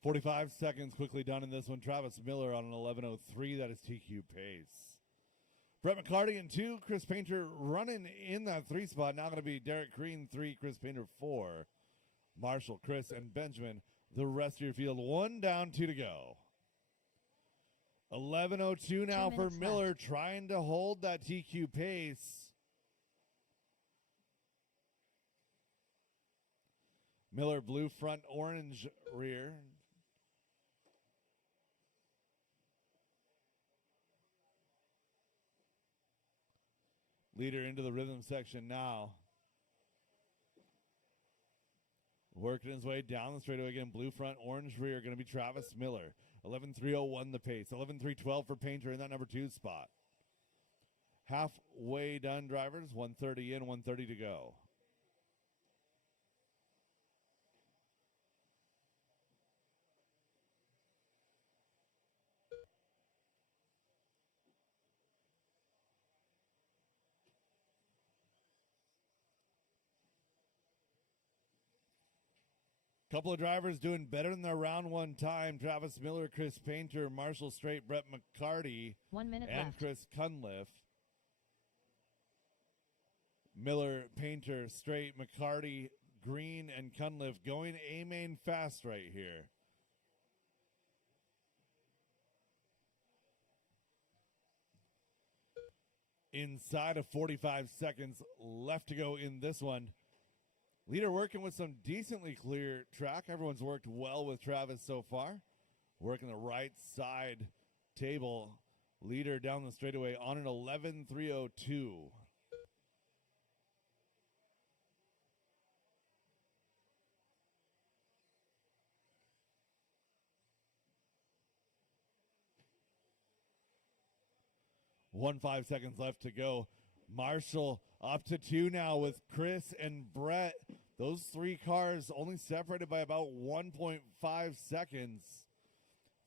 "45 seconds quickly done in this one. Travis Miller on an 11:03. That is TQ pace. Brett McCarty in 2. Chris Painter running in that 3 spot. Now going to be Derek Green 3. Chris Painter 4. Marshall, Chris, and Benjamin. The rest of your field. 1 down, 2 to go. 11:02 now 2 for minutes Miller, left. trying to hold that TQ pace. Miller, blue front, orange rear. Leader into the rhythm section now. Working his way down the straightaway again. Blue front, orange rear. Going to be Travis Miller. 11:301 the pace. 11:312 for Painter in that number 2 spot. Halfway done, drivers. 130 in, 130 to go. Couple of drivers doing better than their round 1 time. Travis Miller, Chris Painter, Marshall Straight, Brett McCarty, 1 minute and left. Chris Cunliffe. Miller, Painter, Straight, McCarty, Green, and Cunliffe going A-main fast right here. Inside of 45 seconds left to go in this one. Leader working with some decently clear track. Everyone's worked well with Travis so far. Working the right side table. Leader down the straightaway on an 11:302. One 5 seconds left to go. Marshall up to 2 now with Chris and Brett. Those 3 cars only separated by about 1.5 seconds.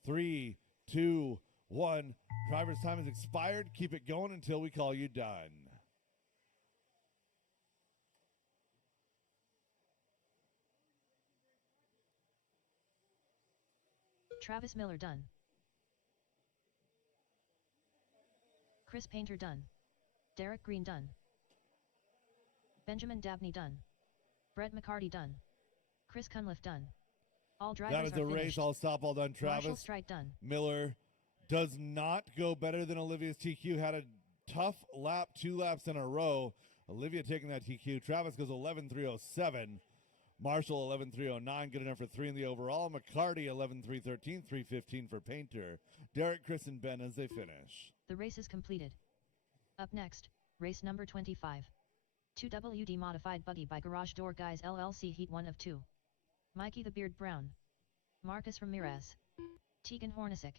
3, 2, 1. Driver's time has expired. Keep it going until we call you done. Travis Miller done. Chris Painter done. Derek Green done. Benjamin Dabney done. Brett McCarty done. Chris Cunliffe done. All drivers That is are the race. finished. All stop, all done. Marshall Travis Strite done. Miller does not go better than Olivia's TQ. Had a tough lap, 2 laps in a row, Olivia taking that TQ. Travis goes 11.307. Marshall 11.309. Good enough for 3 in the overall. McCarty 11.313. 3.15 for Painter. Derek, Chris, and Ben as they finish. The race is completed. Up next, race number 25. 2WD Modified Buggy by Garage Door Guys LLC Heat 1 of 2. Mikey the Beard Brown. Marcus Ramirez. Tegan Hornacek.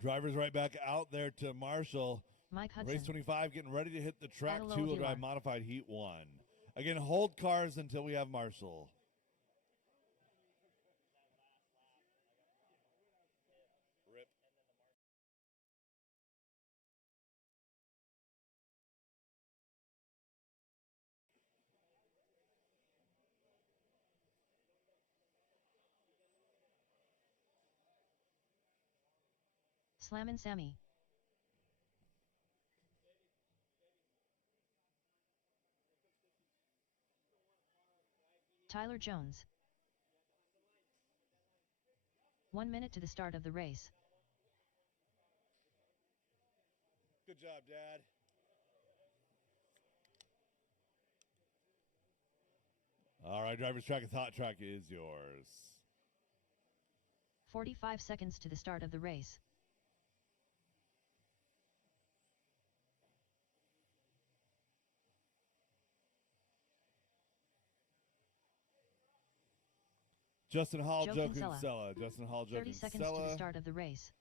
Drivers right back out there to Marshall. Mike Hudson. Race 25 getting ready to hit the track. Adelo 2-wheel Aguilar. drive modified Heat 1. Again, hold cars until we have Marshall. Rip. Slammin' Sammy. Tyler Jones. 1 minute to the start of the race. Good job, Dad. All right, driver's track is hot. Track is yours. 45 seconds to the start of the race. Justin Hall, Joe Joe Kinsella. Kinsella. Justin Hall, Joe 30 seconds to the Kinsella. start of the race.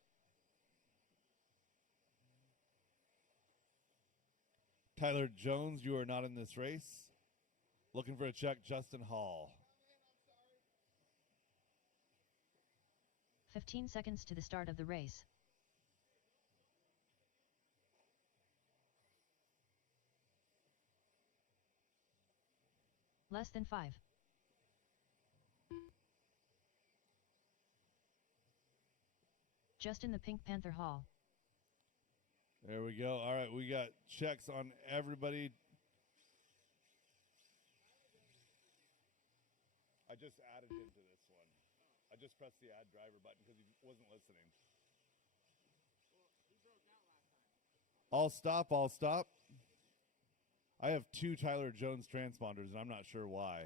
Tyler Jones, you are not in this race. Looking for a check, Justin Hall. 15 seconds to the start of the race. Less than 5. Justin the Pink Panther Hall. There we go. All right, we got checks on everybody. I just added him to this one. I just pressed the add driver button because he wasn't listening. All stop, all stop. I have 2 Tyler Jones transponders, and I'm not sure why.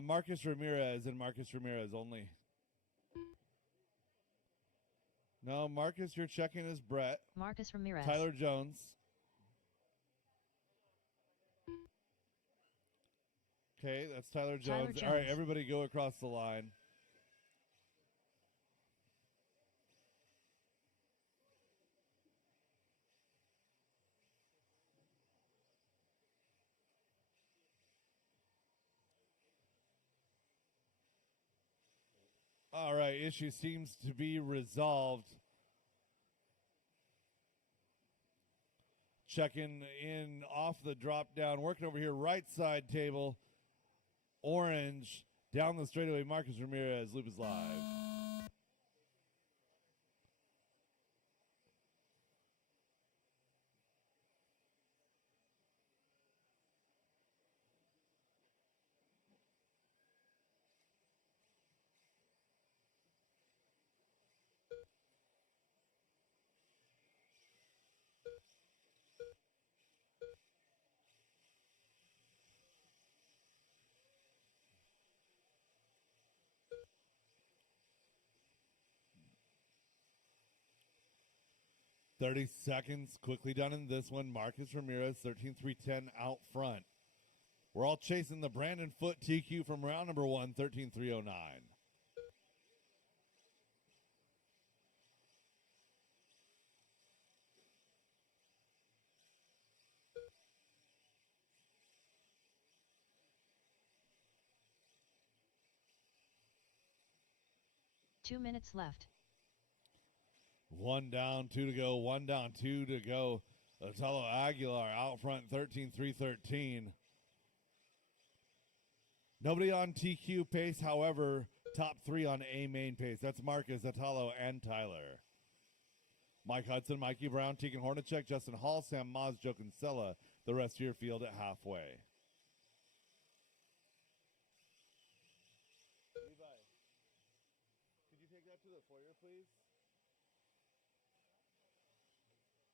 Marcus Ramirez and Marcus Ramirez only. No, Marcus, you're checking as Brett. Marcus Ramirez. Tyler Jones. Okay, that's Tyler Jones. All right, Jones. everybody go across the line. All right, issue seems to be resolved. Checking in off the drop down, working over here, right side table. Orange, down the straightaway, Marcus Ramirez, loop is live. .30 seconds, quickly done in this one. Marcus Ramirez, 13.310 out front. We're all chasing the Brandon Foote TQ from round number 1, 13.309. Two minutes left. 1 down, 2 to go. 1 down, 2 to go. Otelo Aguilar out front, 13.313. Nobody on TQ pace, however, top 3 on A main pace. That's Marcus, Otelo, and Tyler. Mike Hudson, Mikey Brown, Tegan Hornacek, Justin Hall, Sam Moz, Joe Kinsella, the rest of your field at halfway. Levi, could you take that to the foyer, please?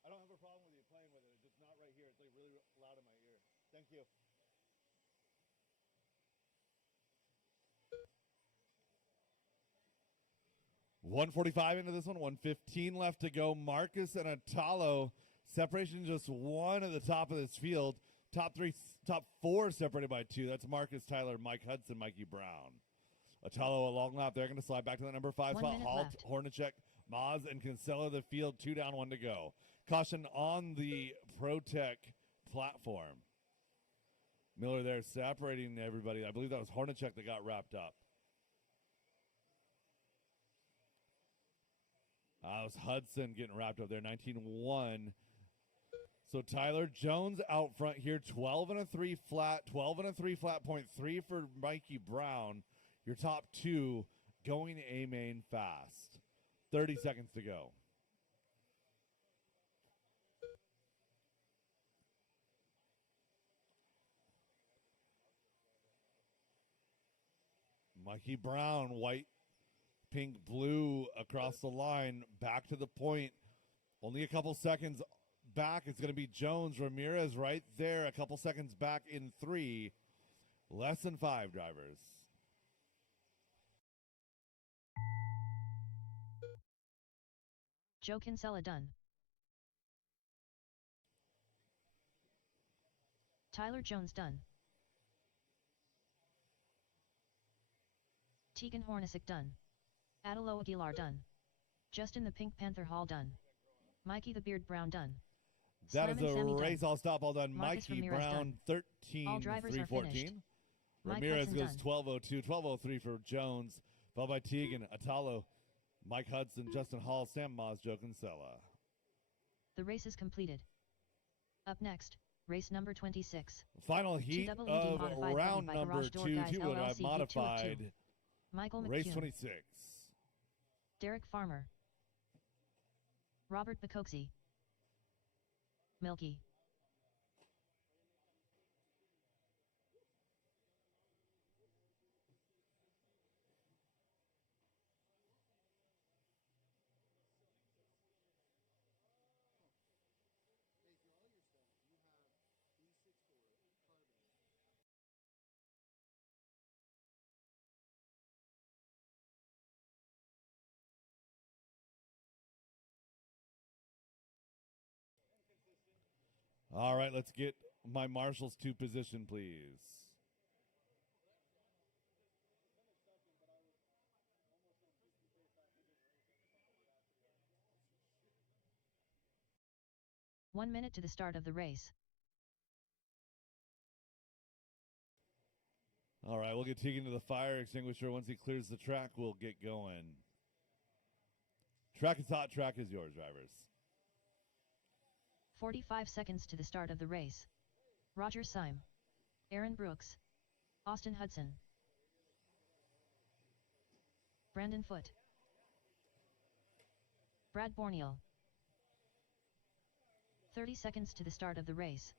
I don't have a problem with you playing with it. It's just not right here. It's like really loud in my ear. Thank you. .145 into this one, 1:15 left to go. Marcus and Atalo, separation just one at the top of this field. Top four separated by 2. That's Marcus, Tyler, Mike Hudson, Mikey Brown. Atalo a long lap. They're going to slide back to the number 5 spot. Halt, Hornacek, Maz, and Kinsella the field. 2 down, 1 to go. Caution on the ProTech platform. Miller there separating everybody. I believe that was Hornacek that got wrapped up. It was Hudson getting wrapped up there, 19-1. So Tyler Jones out front here, 12 and a 3 flat, 12 and a 3 flat, .3 for Mikey Brown. Your top 2 going A main fast. 30 seconds to go. Mikey Brown, white, pink, blue across the line, back to the point. Only a couple seconds back. It's going to be Jones. Ramirez right there, a couple seconds back in 3. Less than 5 drivers. Joe Kinsella done. Tyler Jones done. Tegan Hornacek done. Atalo Aguilar done. Justin the Pink Panther Hall done. Mikey the Beard Brown done. That is a race done. all stop all done. Marcus Mikey Ramirez Brown done. All drivers are 13-3-14. finished. Ramirez Mike goes Hudson 12:02, 12:03 for Jones, followed by Tegan, Atalo, Mike Hudson, Justin Hall, Sam Moss, Joe Kinsella. The race is completed. Up next, race number 26. Final heat of round number 2, what I've modified. Michael McCune. Race 26. Derek Farmer. Robert Bacoxy. Milky. All right, let's get my marshals to position, please. One minute to the start of the race. All right, we'll get Tegan to the fire extinguisher. Once he clears the track, we'll get going. Track is hot. Track is yours, drivers. 45 seconds to the start of the race. Roger Syme. Aaron Brooks. Austin Hudson. Brandon Foote. Brad Borneal. 30 seconds to the start of the race.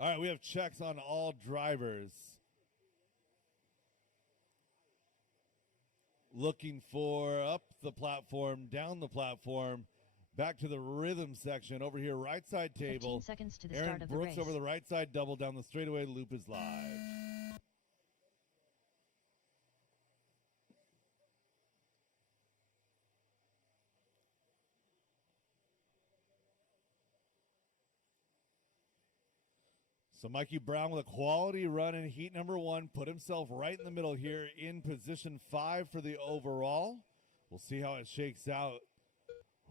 All right, we have checks on all drivers. Looking for up the platform, down the platform, back to the rhythm section. Over here, right side table. 15 seconds to the Aaron start of the Brooks race. over the right side, double down the straightaway. Loop is live. So Mikey Brown with a quality run in heat number 1, put himself right in the middle here in position 5 for the overall. We'll see how it shakes out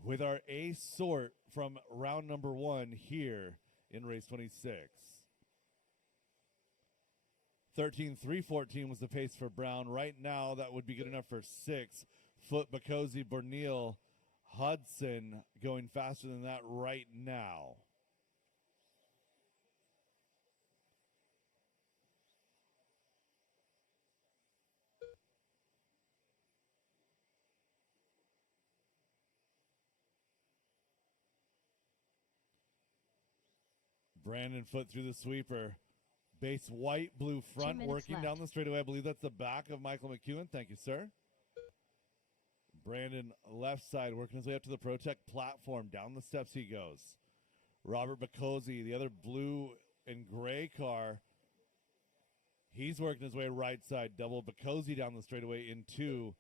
with our A sort from round number 1 here in race 26. 13-3-14 was the pace for Brown. Right now, that would be good enough for 6. Foote, Bacozy, Borneal, Hudson going faster than that right now. Brandon Foot through the sweeper. Base white, blue front, working left. down the straightaway. I believe that's the back of Michael McEwen. Thank you, sir. Brandon left side, working his way up to the ProTech platform. Down the steps he goes. Robert Bacozzi, the other blue and gray car. He's working his way right side. Double Bacozzi down the straightaway in 2.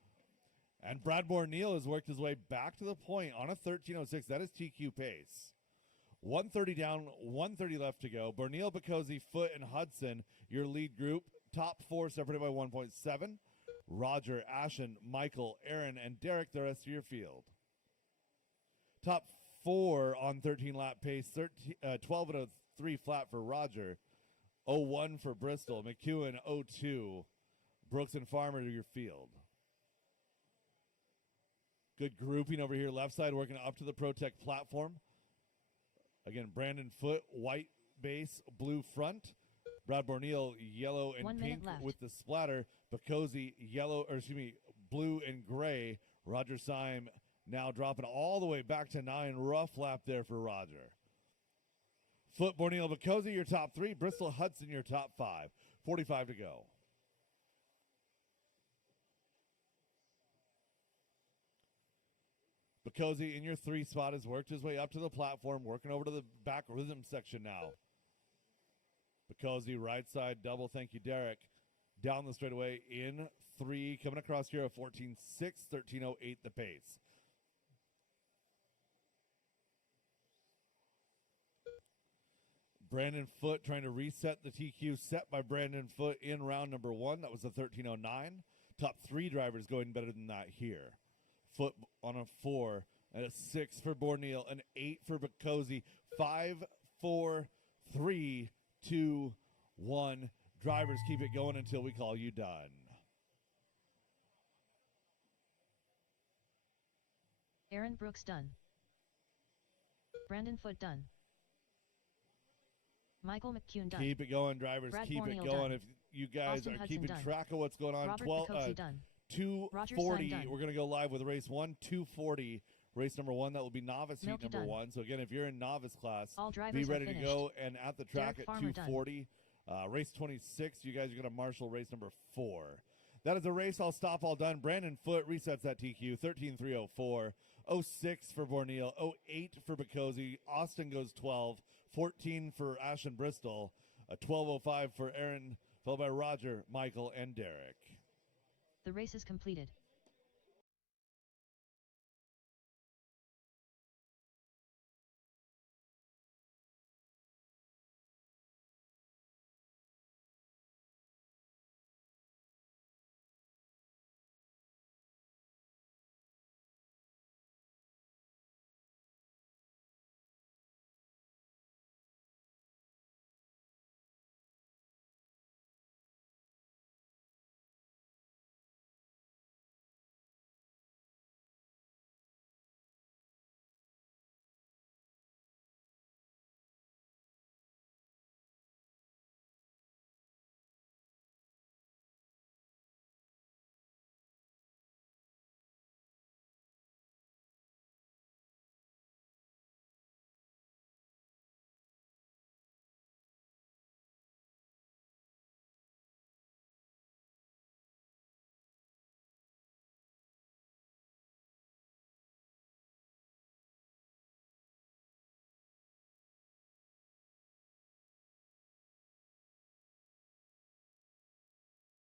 And Brad Borneal has worked his way back to the point on a 13.06. That is TQ pace. 130 down, 130 left to go. Borneal, Bacozzi, Foot, and Hudson, your lead group. Top 4 separated by 1.7. Roger, Ashen, Michael, Aaron, and Derek, the rest of your field. Top 4 on 13-lap pace, 12.03 flat for Roger. 01 for Bristol. McEwen, 02. Brooks and Farmer to your field. Good grouping over here. Left side working up to the ProTech platform. Again, Brandon Foot, white base, blue front. Brad Borneal, yellow and 1 pink minute left. with the splatter. Bacozzi, blue and gray. Roger Syme now dropping all the way back to 9. Rough lap there for Roger. Foot, Borneal, Bacozzi, your top 3. Bristol, Hudson, your top 5. 45 to go. Bacozzi in your 3 spot has worked his way up to the platform, working over to the back rhythm section now. Bacozzi, right side, double, thank you, Derek. Down the straightaway in 3, coming across here, a 14.6, 13.08 the pace. Brandon Foot trying to reset the TQ set by Brandon Foot in round number 1. That was a 13.09. Top 3 drivers going better than that here. Foot on a 4 and a 6 for Borneal, an 8 for Bacozzi. 5, 4, 3, 2, 1. Drivers, keep it going until we call you done. Aaron Brooks done. Brandon Foot done. Michael McEwen done. Keep it going, drivers. Brad Keep Borneal it going. done. If you guys Austin are Hudson keeping done. track of what's going on, Robert 12, Bacozzi done. 240. Syme We're done. going to go live with race 1, 240. Race number 1, that will be novice heat Milky number done. 1. So again, if you're in novice class, All drivers be are ready to finished. go. And at the track Derek at Farmer done. 240, race 26, you guys are going to marshal race number 4. That is a race all stop, all done. Brandon Foot resets that TQ, 13.304. 06 for Borneal, 08 for Bacozzi. Austin goes 12, 14 for Ashen Bristol, a 12.05 for Aaron, followed by Roger, Michael, and Derek. The race is completed.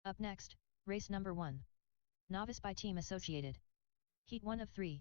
Up next, race number 1. Novice by Team Associated. Heat 1 of 3.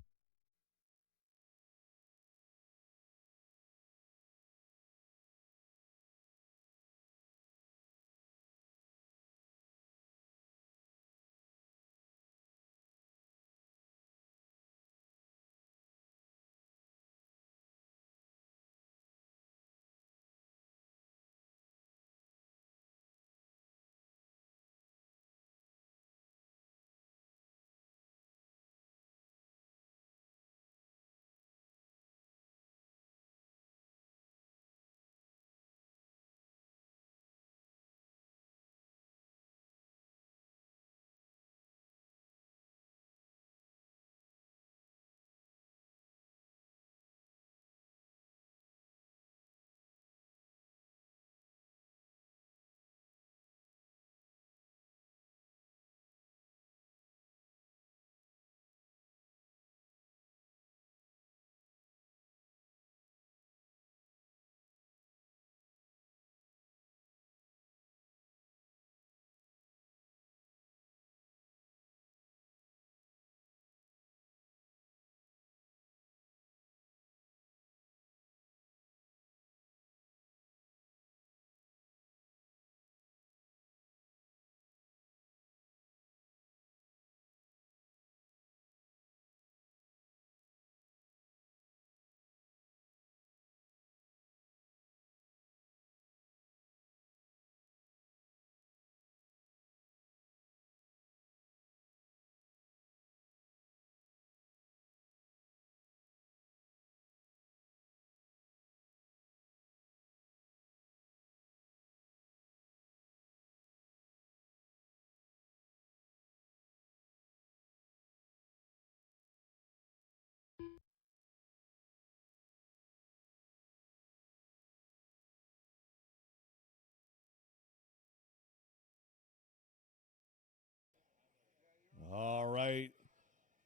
right.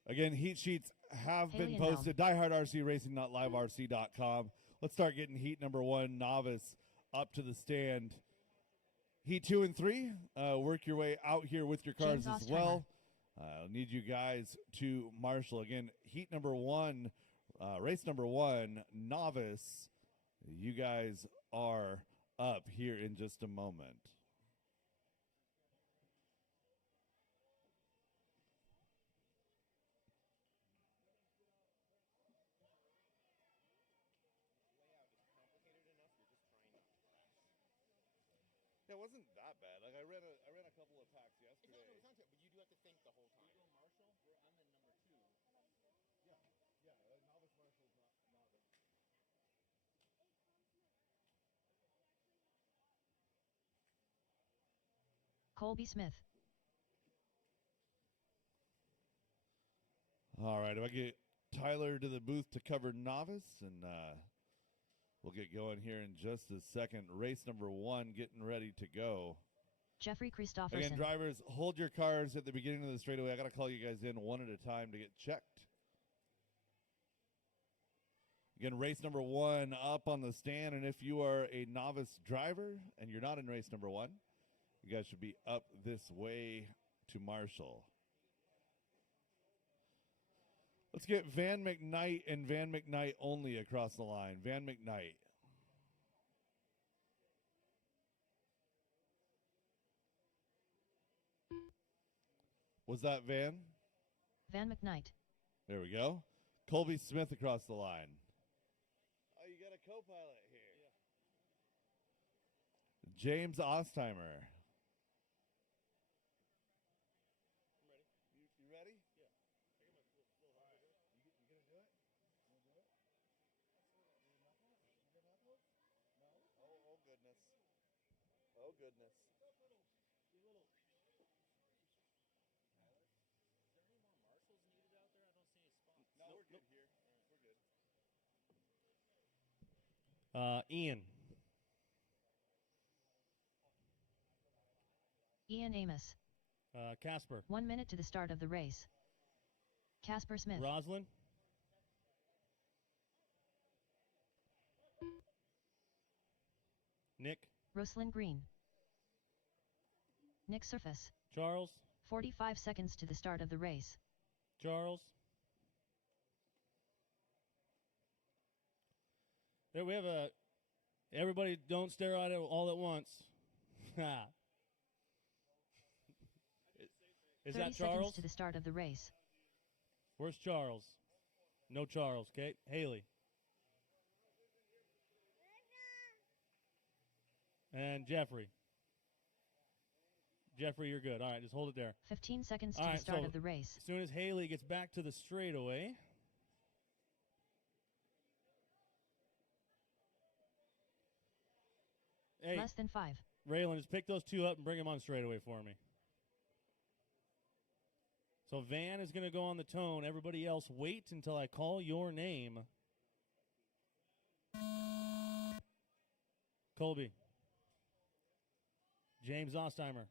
Again, heat sheets have been Alien Helm. posted. DieHardRCRacing.liverc.com. Let's start getting heat number 1, Novice, up to the stand. Heat 2 and 3, work your way out here with your cars James as Ostrheimer. well. I'll need you guys to marshal. Again, heat number 1, race number 1, Novice. You guys are up here in just a moment. Yeah, it wasn't that bad. Like I ran a couple of packs yesterday. It's not, but you do have to think the whole time. You go Marshall, I'm in number 2. Yeah, novice marshal's not bad. Colby Smith. All right, if I get Tyler to the booth to cover Novice, and we'll get going here in just a second. Race number 1 getting ready to go. Jeffrey Christopherson. Again, drivers, hold your cars at the beginning of the straightaway. I got to call you guys in one at a time to get checked. Again, race number 1 up on the stand, and if you are a novice driver and you're not in race number 1, you guys should be up this way to Marshall. Let's get Van McKnight and Van McKnight only across the line. Van McKnight. Was that Van? Van McKnight. There we go. Colby Smith across the line. Oh, you got a co-pilot here. Yeah. James Ostheimer. I'm ready. You ready? Yeah. I got my little harder. You gonna do it? You gonna do it? No. Oh goodness. Oh goodness. No, we're good here. We're good. Ian. Ian Amos. Casper. 1 minute to the start of the race. Casper Smith. Roslyn. Nick. Roslyn Green. Nick Surface. Charles. 45 seconds to the start of the race. Charles. There we have a. Everybody don't stare at it all at once. Is 30 that seconds Charles? to the start of the race. Where's Charles? No Charles, okay? Haley. And Jeffrey. Jeffrey, you're good. All right, just hold it there. 15 seconds to All the right, start so of the race. As soon as Haley gets back to the straightaway. Hey, Less than 5. Raylan, just pick those two up and bring them on straightaway for me. So Van is going to go on the tone. Everybody else, wait until I call your name. Colby. James Ostheimer.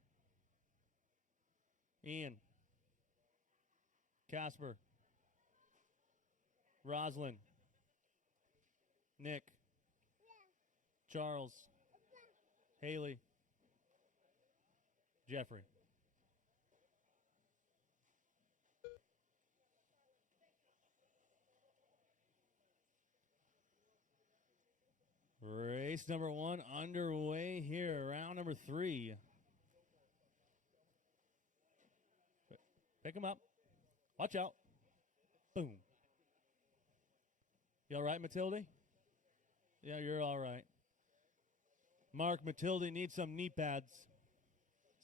Ian. Casper. Roslyn. Nick. Charles. Haley. Jeffrey. Race number 1 underway here, round number 3. Pick him up. Watch out. Boom. You all right, Matilde? Yeah, you're all right. Mark, Matilde needs some knee pads,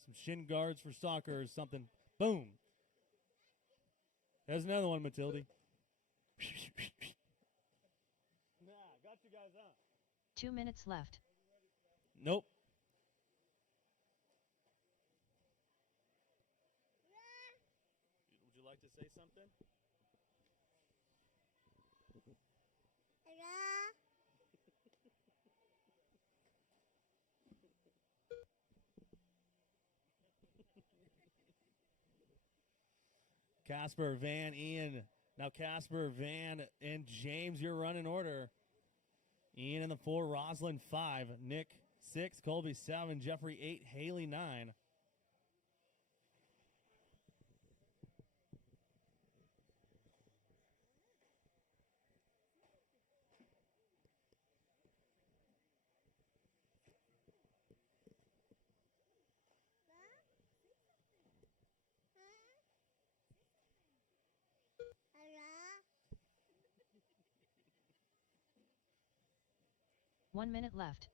some shin guards for soccer or something. Boom. There's another one, Matilde. Nah, got you guys on. 2 minutes left. Nope. Would you like to say something? Casper, Van, Ian. Now Casper, Van, and James, your running order. Ian in the 4, Roslyn 5, Nick 6, Colby 7, Jeffrey 8, Haley 9. One minute left.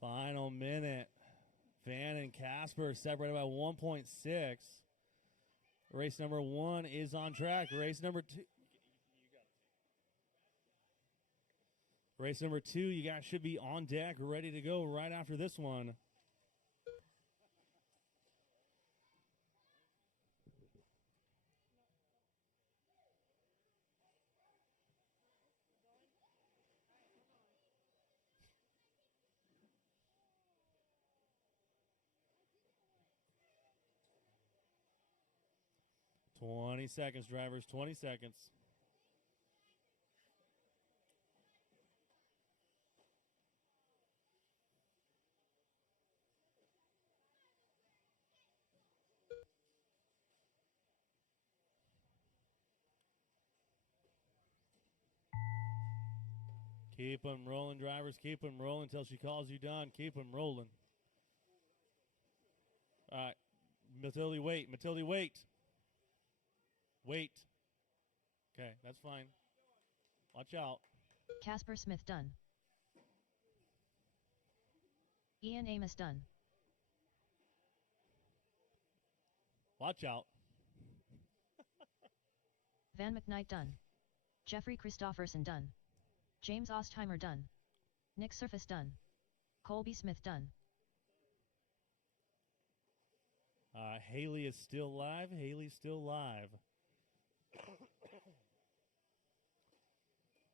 Final minute. Van and Casper separated by 1.6. Race number 1 is on track. Race number 2. Race number 2, you guys should be on deck, ready to go right after this one. Twenty seconds, drivers, 20 seconds. Keep them rolling, drivers. Keep them rolling until she calls you done. Keep them rolling. All right. Matilde, wait. Matilde, wait. Wait. Okay, that's fine. Watch out. Casper Smith done. Ian Amos done. Watch out. Van McKnight done. Jeffrey Christofferson done. James Ostheimer done. Nick Surface done. Colby Smith done. Haley is still live. Haley's still live.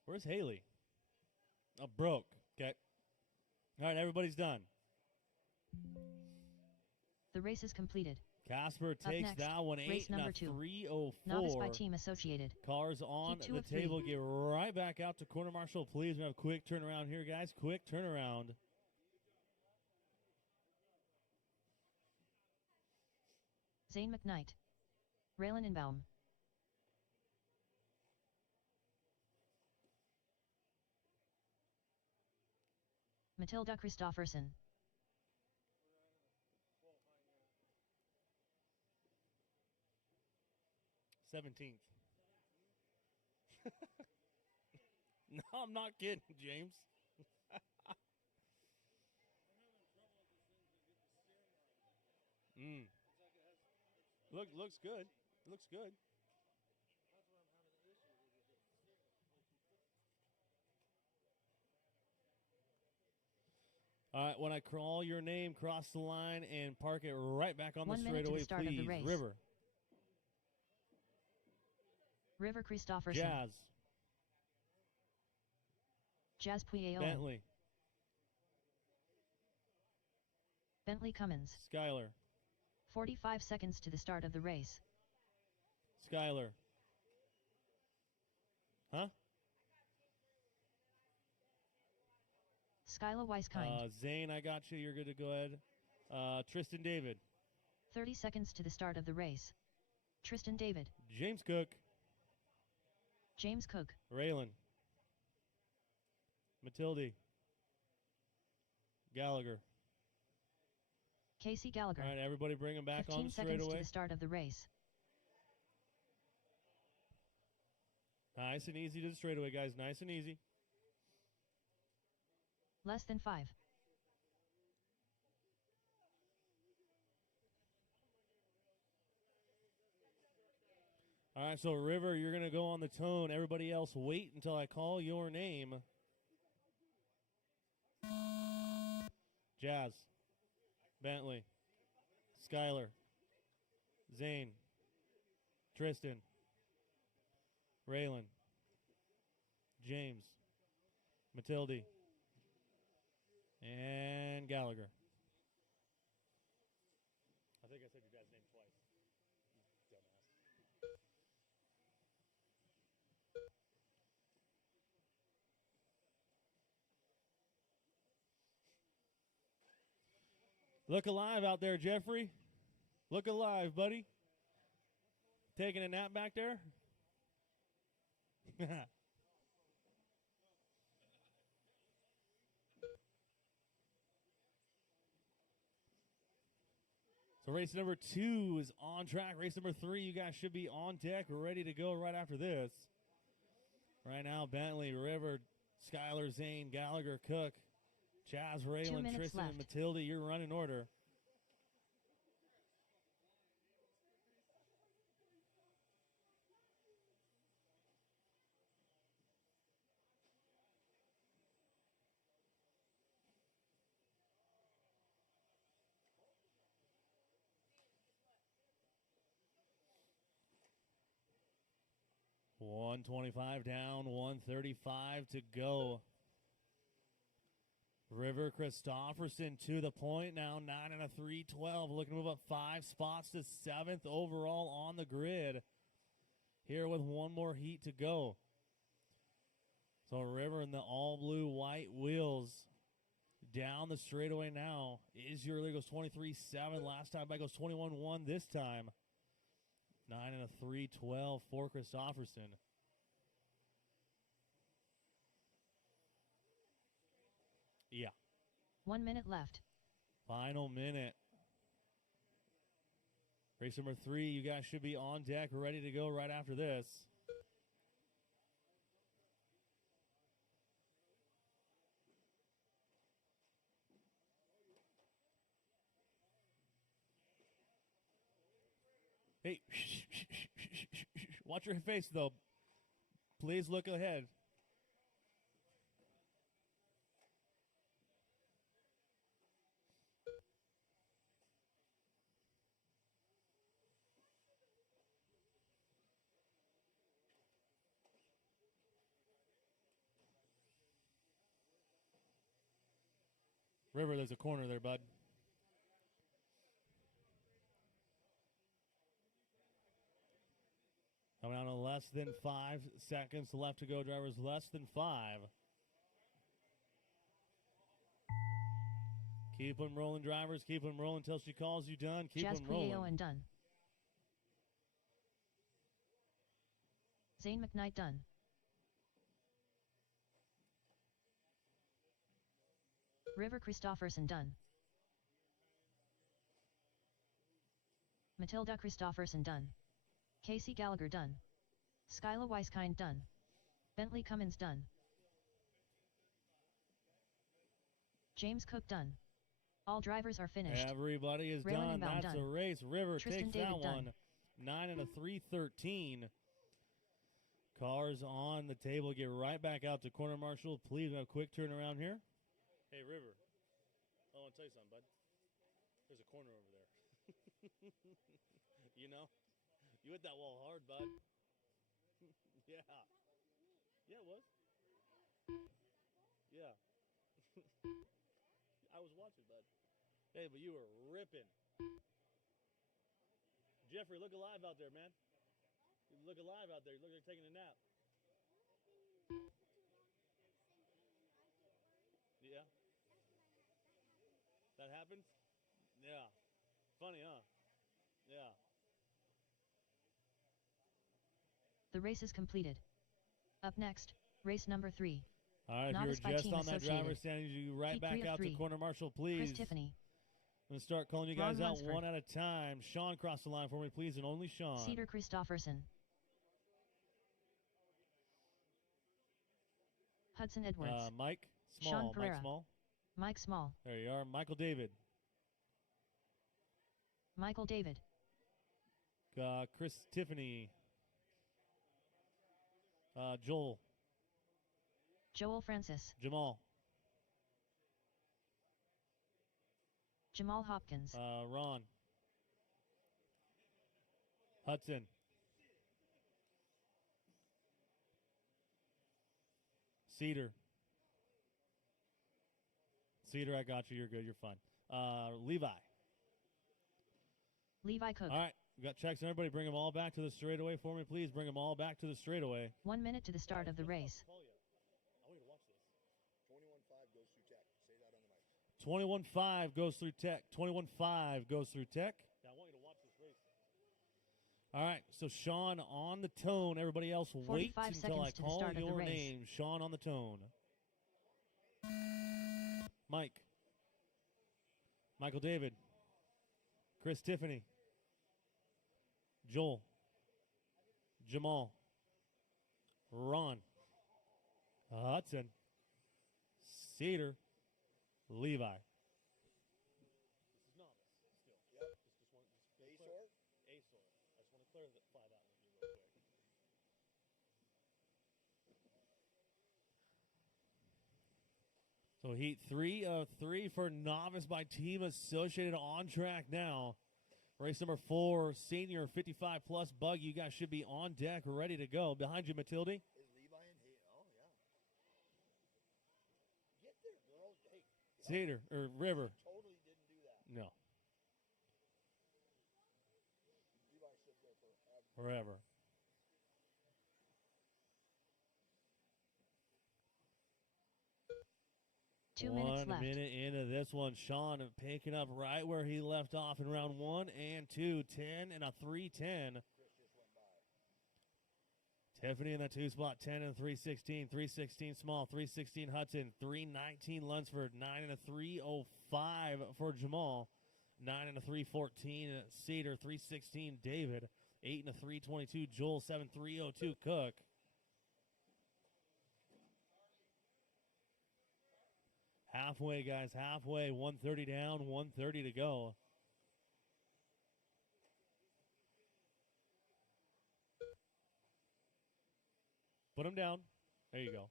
Where's Haley? Oh, broke. Okay. All right, everybody's done. The race is completed. Casper takes next, that one, race 8 and a number 2. 3:04. Novice by Team Associated. Cars on Heat 2 the of 3. table. Get right back out to corner marshal, please. We have a quick turnaround here, guys. Quick turnaround. Zane McKnight. Raylan Inbaum. Matilda Christofferson. 17th. No, I'm not kidding, James. Looks good. Looks good. All right, when I call your name, cross the line and park it right back on 1 the minute to the straightaway, start of the please. race. River. River Christofferson. Jazz. Jazz Puyeoe. Bentley. Bentley Cummins. Skyler. 45 seconds to the start of the race. Skyler. Huh? Skyla Weiskind. Zane, I got you. You're good to go ahead. Tristan David. 30 seconds to the start of the race. Tristan David. James Cook. James Cook. Raylan. Matilde. Gallagher. Casey Gallagher. All right, everybody bring him back 15 on seconds to straightaway. the start of the race. Nice and easy to the straightaway, guys. Nice and easy. Less than 5. All right, so River, you're going to go on the tone. Everybody else, wait until I call your name. Jazz. Bentley. Skyler. Zane. Tristan. Raylan. James. Matilde. And Gallagher. I think I said your dad's name twice. Look alive out there, Jeffrey. Look alive, buddy. Taking a nap back there? So race number 2 is on track. Race number 3, you guys should be on deck, ready to go right after this. Right now, Bentley, River, Skylar, Zane, Gallagher, Cook, Chaz, 2 Raylan, minutes Tristan, and left. Matilda, you're running order. $125 down, $135 to go. River Christofferson to the point now, 9 and a 312, looking to move up 5 spots to 7th overall on the grid. Here with one more heat to go. So River in the all blue white wheels down the straightaway now. Is your league goes 23-7. Last time by goes 21-1 this time. 9 and a 312 for Christofferson. Yeah. 1 minute left. Final minute. Race number 3, you guys should be on deck, ready to go right after this. Hey, watch your face, though. Please look ahead. River, there's a corner there, bud. Coming out on less than 5 seconds left to go, drivers. Less than 5. Keep them rolling, drivers. Keep them rolling until she calls you done. Keep Jazz them rolling. Puyo and done. Zane McKnight done. River Christofferson done. Matilda Christofferson done. Casey Gallagher done. Skyla Weiskind done. Bentley Cummins done. James Cook done. All drivers are finished. Everybody is Raylan done. Inbound That's done. a race. River Tristan takes David that done. one. 9 and a 313. Cars on the table. Get right back out to corner marshal. Please, a quick turnaround here. Hey, River. I want to tell you something, bud. There's a corner over there. You know? You hit that wall hard, bud. Yeah. Yeah, it was. Yeah. I was watching, bud. Hey, but you were ripping. Jeffrey, look alive out there, man. You look alive out there. You look like you're taking a nap. Yeah. That happens? Yeah. Funny, huh? Yeah. The race is completed. Up next, race number 3. All right, Novice if by you're just Team on that driver Associated. standing, you right Heat back 3 of out to 3. corner marshal, please. Chris Tiffany. I'm going to start calling you Ron guys out Lunsford. one at a time. Sean, cross the line for me, please, and only Sean. Cedar Christofferson. Hudson Edwards. Mike Sean Small. Mike Pereira. Small. Mike Small. There you are. Michael David. Michael David. Chris Tiffany. Joel. Joel Francis. Jamal. Jamal Hopkins. Ron. Hudson. Cedar. Cedar, I got you. You're good. You're fine. Levi. Levi Cook. All right. We got checks on everybody. Bring them all back to the straightaway for me, please. Bring them all back to the straightaway. 1 minute to the start of the race. 21-5 goes through Tech. 21-5 goes through Tech. I want you to watch this race. All right, so Sean on the tone. Everybody else wait 45 until I seconds to the call start of the your race. name. Sean on the tone. Mike. Michael David. Chris Tiffany. Joel. Jamal. Ron. Hudson. Cedar. Levi. This is Novice still. Yep. Just one. A-sort? A-sort. I just want to clarify that with you real quick. So heat 3 of 3 for Novice by Team Associated on track now. Race number 4, senior 55-plus bug. You guys should be on deck, ready to go. Behind you, Matilde. Is Levi in here? Oh, yeah. Get there, girl. Hey. Cedar, or River. Totally didn't do that. No, Levi stood there forever. forever. Two minutes 1 left. minute into this one. Sean picking up right where he left off in round 1 and 2. 10 and a 3:10. Tiffany in the 2 spot. 10 and 3:16. 3:16 Small. 3:16 Hudson. 3:19 Lunsford. 9 and a 3:05 for Jamal. 9 and a 3:14 Cedar. 3:16 David. 8 and a 3:22 Joel. 7:3:02 Cook. Halfway, guys, halfway. 130 down, 130 to go. Put him down. There you go.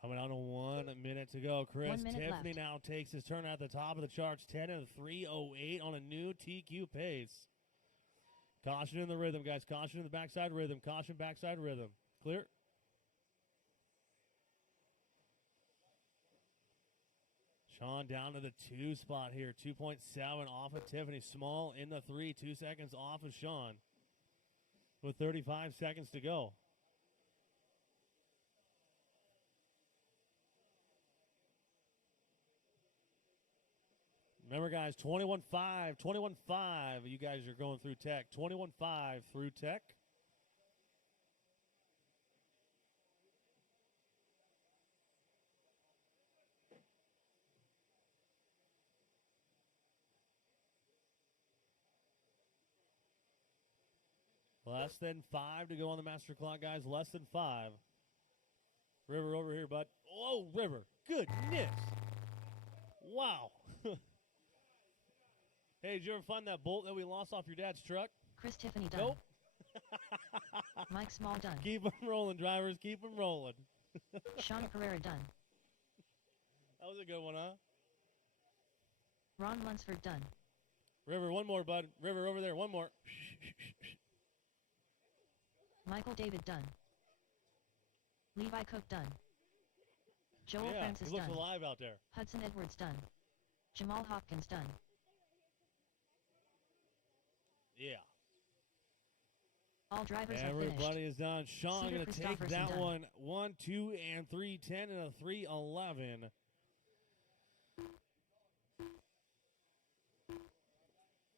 Coming down to 1 minute to go. Chris 1 minute Tiffany left. now takes his turn at the top of the charts. 10 and 3:08 on a new TQ pace. Caution in the rhythm, guys. Caution in the backside rhythm. Caution backside rhythm. Clear. Sean down to the 2 spot here. 2.7 off of Tiffany. Small in the 3. 2 seconds off of Sean. With 35 seconds to go. Remember, guys, 21-5, 21-5. You guys are going through Tech. 21-5 through Tech. Less than 5 to go on the master clock, guys. Less than 5. River over here, bud. Oh, River. Goodness. Wow. Hey, did you ever find that bolt that we lost off your dad's truck? Chris Tiffany done. Nope. Mike Small done. Keep them rolling, drivers. Keep them rolling. Sean Pereira done. That was a good one, huh? Ron Lunsford done. River, one more, bud. River, over there. One more. Michael David done. Levi Cook done. Joel Yeah, Francis he looks done. alive out there. Hudson Edwards done. Jamal Hopkins done. Yeah. All drivers have Everybody finished. is done. Sean Cedar going to take Christopherson that done. one. 1, 2, and 3, 10, and a 3:11.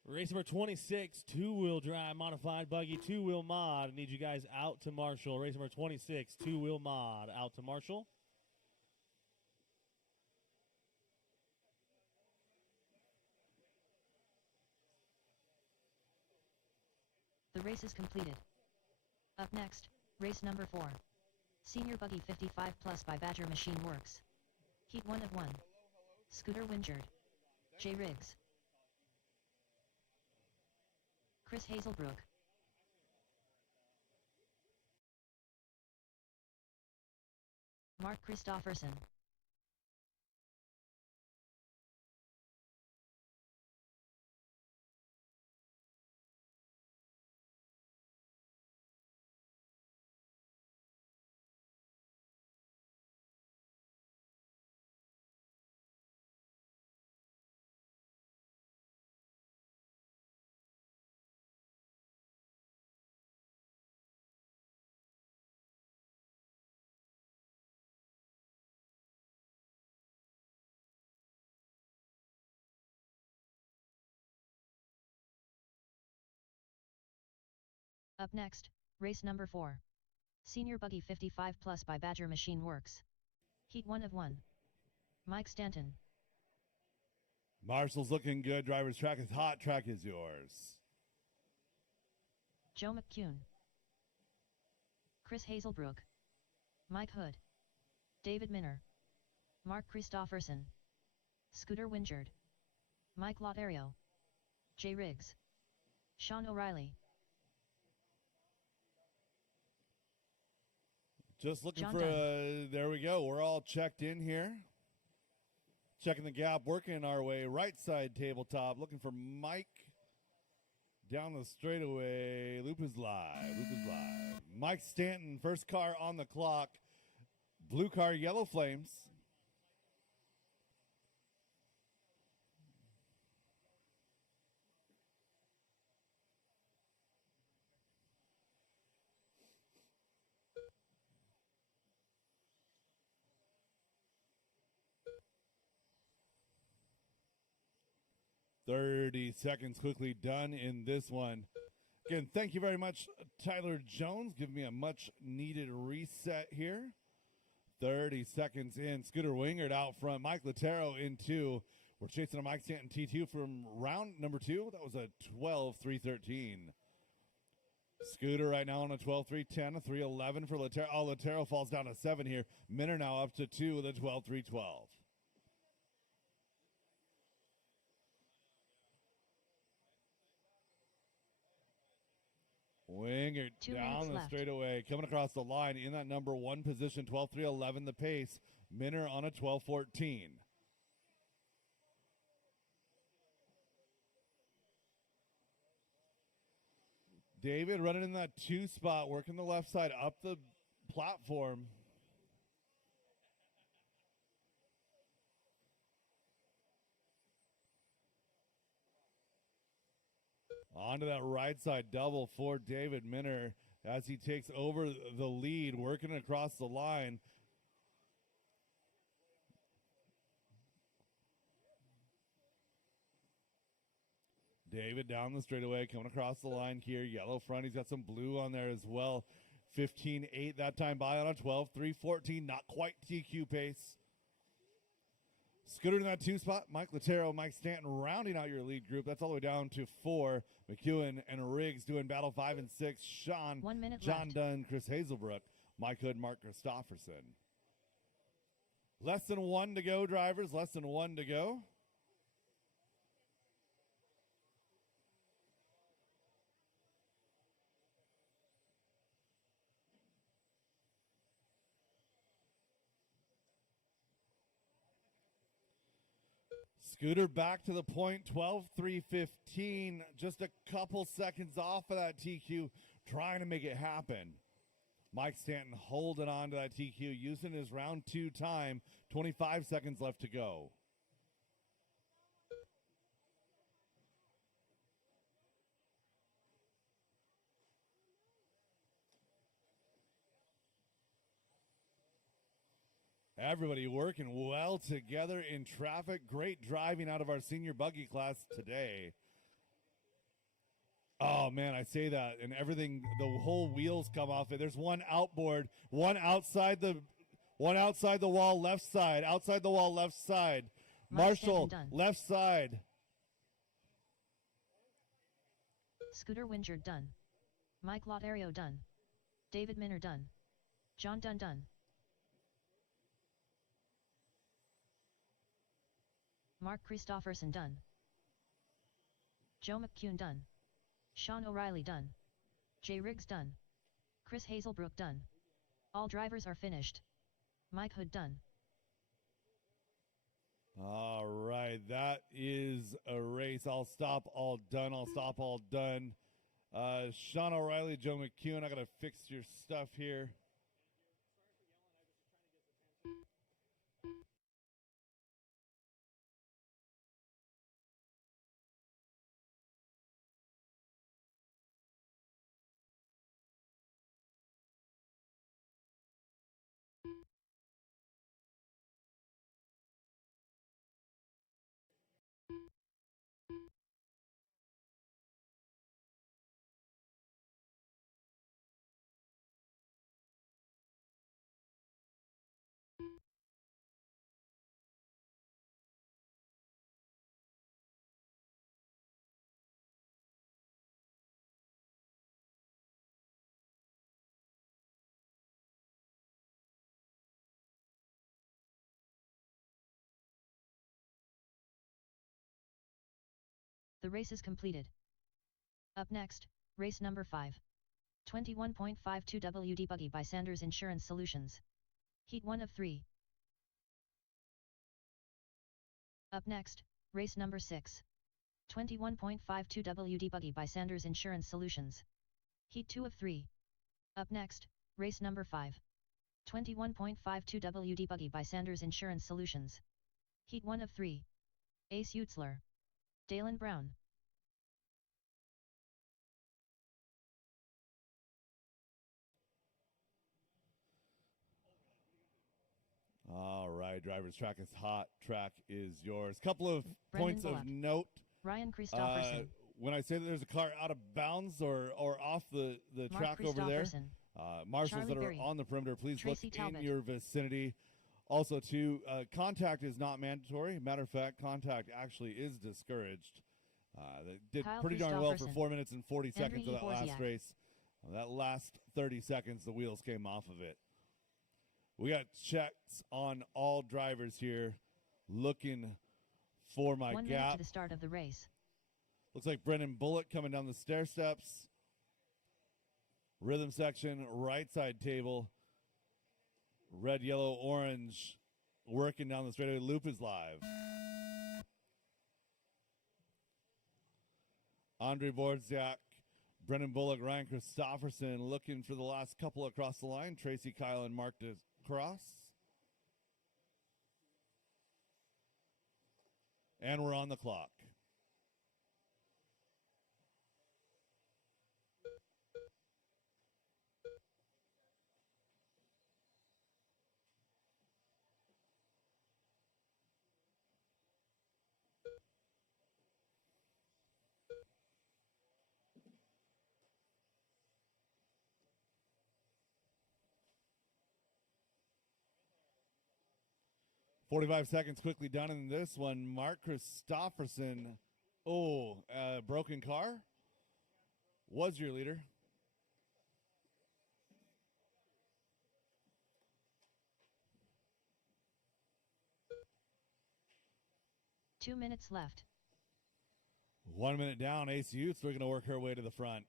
Race number 26, two-wheel drive, modified buggy, two-wheel mod. I need you guys out to Marshall. Race number 26, two-wheel mod, out to Marshall. The race is completed. Up next, race number 4. Senior Buggy 55 Plus by Badger Machine Works. Heat 1 of 1. Scooter Wingard. J. Riggs. Chris Hazelbrook. Mark Christopherson. Up next, race number 4. Senior Buggy 55 Plus by Badger Machine Works. Heat 1 of 1. Mike Stanton. Marshall's looking good. Driver's track is hot. Track is yours. Joe McCune. Chris Hazelbrook. Mike Hood. David Minner. Mark Christofferson. Scooter Wingerd. Mike Lotario. Jay Riggs. Sean O'Reilly. Just looking John for Dunn. there we go. We're all checked in here. Checking the gap, working our way right side tabletop, looking for Mike down the straightaway. Loop is live. Loop is live. Mike Stanton, first car on the clock. Blue car, Yellow Flames. $30 seconds quickly done in this one. Again, thank you very much, Tyler Jones. Give me a much needed reset here. 30 seconds in. Scooter Wingerd out front. Mike Lotero in 2. We're chasing a Mike Stanton T2 from round number 2. That was a 12.313. Scooter right now on a 12.310, a 3.11 for Lotero. Oh, Lotero falls down to 7 here. Minner now up to 2 with a 12.312. Wingerd 2 down minutes the left. straightaway, coming across the line in that number 1 position, 12.311 the pace. Minner on a 12.14. David running in that 2 spot, working the left side up the platform. Onto that right side double for David Minner as he takes over the lead, working across the line. David down the straightaway, coming across the line here. Yellow front, he's got some blue on there as well. 15.8 that time by on a 12.314, not quite TQ pace. Scooter in that 2 spot. Mike Lotero, Mike Stanton rounding out your lead group. That's all the way down to 4. McEwen and Riggs doing battle 5 and 6. Sean, 1 minute John left. Dunn, Chris Hazelbrook, Mike Hood, Mark Christofferson. Less than 1 to go, drivers. Less than 1 to go. Scooter back to the point, 12.315, just a couple seconds off of that TQ, trying to make it happen. Mike Stanton holding on to that TQ, using his round 2 time, 25 seconds left to go. Everybody working well together in traffic. Great driving out of our senior buggy class today. Oh, man, I say that, and everything, the whole wheels come off it. There's one outboard, one outside the wall left side, outside the wall left side. Mike Marshall, Stanton done. left side. Scooter Wingerd done. Mike Lotario done. David Minner done. John Dunn done. Mark Christofferson done. Joe McCune done. Sean O'Reilly done. Jay Riggs done. Chris Hazelbrook done. All drivers are finished. Mike Hood done. All right, that is a race. I'll stop all done. I'll stop all done. Sean O'Reilly, Joe McCune, I got to fix your stuff here. The race is completed. Up next, race number 5. 21.52 WD Buggy by Sanders Insurance Solutions. Heat 1 of 3. Up next, race number 6. 21.52 WD Buggy by Sanders Insurance Solutions. Heat 2 of 3. Up next, race number 5. 21.52 WD Buggy by Sanders Insurance Solutions. Heat 1 of 3. Ace Utzler. Dalen Brown. All right, drivers, track is hot. Track is yours. Couple of Brendan points Bullock. of note. Ryan Christofferson. When I say that there's a car out of bounds or off the Mark track over there, Christofferson. marshals Charlie that are Berry. on the perimeter, please Tracy look Talbot. in your vicinity. Also, too, contact is not mandatory. Matter of fact, contact actually is discouraged. They did Kyle pretty darn well for Christofferson. 4 minutes and 40 seconds of that last Borziak. race. That last 30 seconds, the wheels came off of it. We got checks on all drivers here, looking for my 1 minute gap. to the start of the race. Looks like Brendan Bullock coming down the stair steps. Rhythm section, right side table. Red, yellow, orange, working down the straightaway. Loop is live. Andre Borziak, Brendan Bullock, Ryan Christofferson looking for the last couple across the line. Tracy, Kyle, and Mark to cross. And we're on the clock. .45 seconds quickly done in this one. Mark Christofferson. Oh, broken car? Was your leader. Two minutes left. 1 minute down. Ace Youth, we're going to work her way to the front.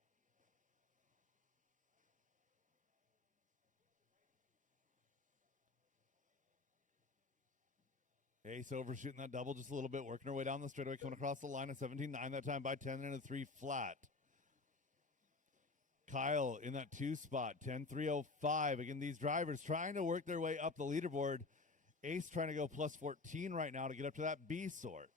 Ace overshooting that double just a little bit, working her way down the straightaway, coming across the line at 17.9 that time by 10 and a 3 flat. Kyle in that 2 spot, 10.305. Again, these drivers trying to work their way up the leaderboard. Ace trying to go plus 14 right now to get up to that B sort.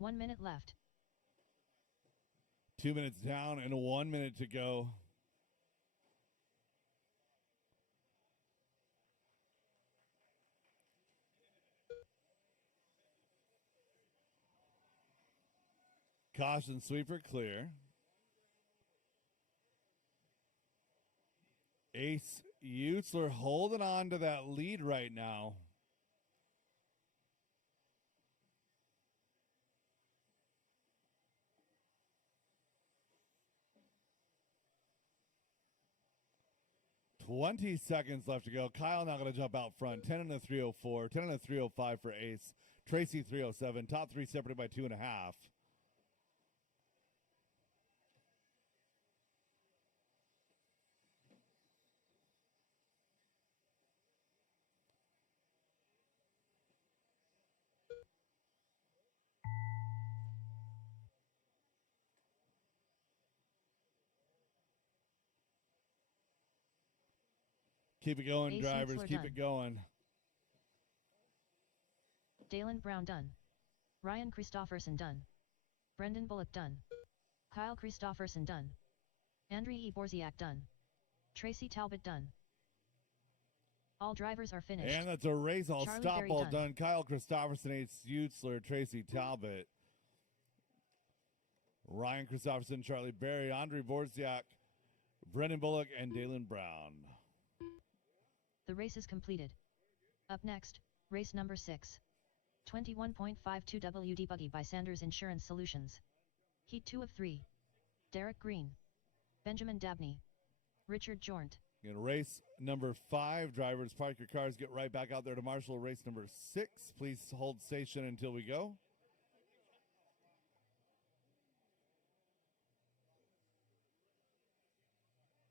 One minute left. 2 minutes down and 1 minute to go. Caution sweeper clear. Ace Utzler holding on to that lead right now. .20 seconds left to go. Kyle now going to jump out front. 10 and a 304. 10 and a 305 for Ace. Tracy 307. Top three separated by 2.5. Keep it going, Ace drivers. Utzler Keep done. it going. Dalen Brown done. Ryan Christofferson done. Brendan Bullock done. Kyle Christofferson done. Andre Borziak done. Tracy Talbot done. All drivers are finished. And that's a race. All Charlie stop Berry all done. done. Kyle Christofferson, Ace Utzler, Tracy Talbot. Ryan Christopherson, Charlie Berry, Andre Borziak, Brendan Bullock, and Dalen Brown. The race is completed. Up next, race number 6. 21.52 WD Buggy by Sanders Insurance Solutions. Heat 2 of 3. Derek Green, Benjamin Dabney, Richard Jornt. In race number 5, drivers, park your cars, get right back out there to marshal race number 6. Please hold station until we go.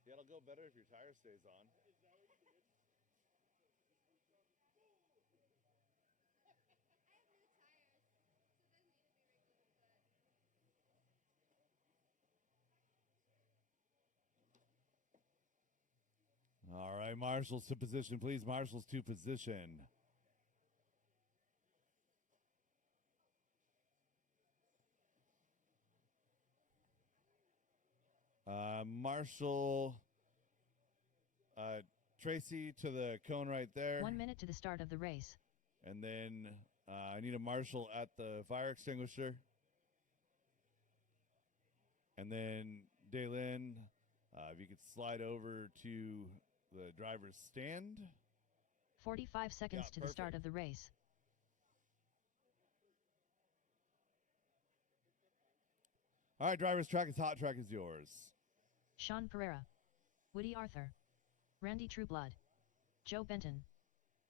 Yeah, it'll go better if your tire stays on. All right, marshals to position, please. Marshals to position. Marshal Tracy to the cone right there. 1 minute to the start of the race. And then I need a marshal at the fire extinguisher. And then Daylin, if you could slide over to the driver's stand. 45 seconds to the start of the race. All right, driver's track is hot. Track is yours. Sean Pereira, Woody Arthur, Randy Trueblood, Joe Benton,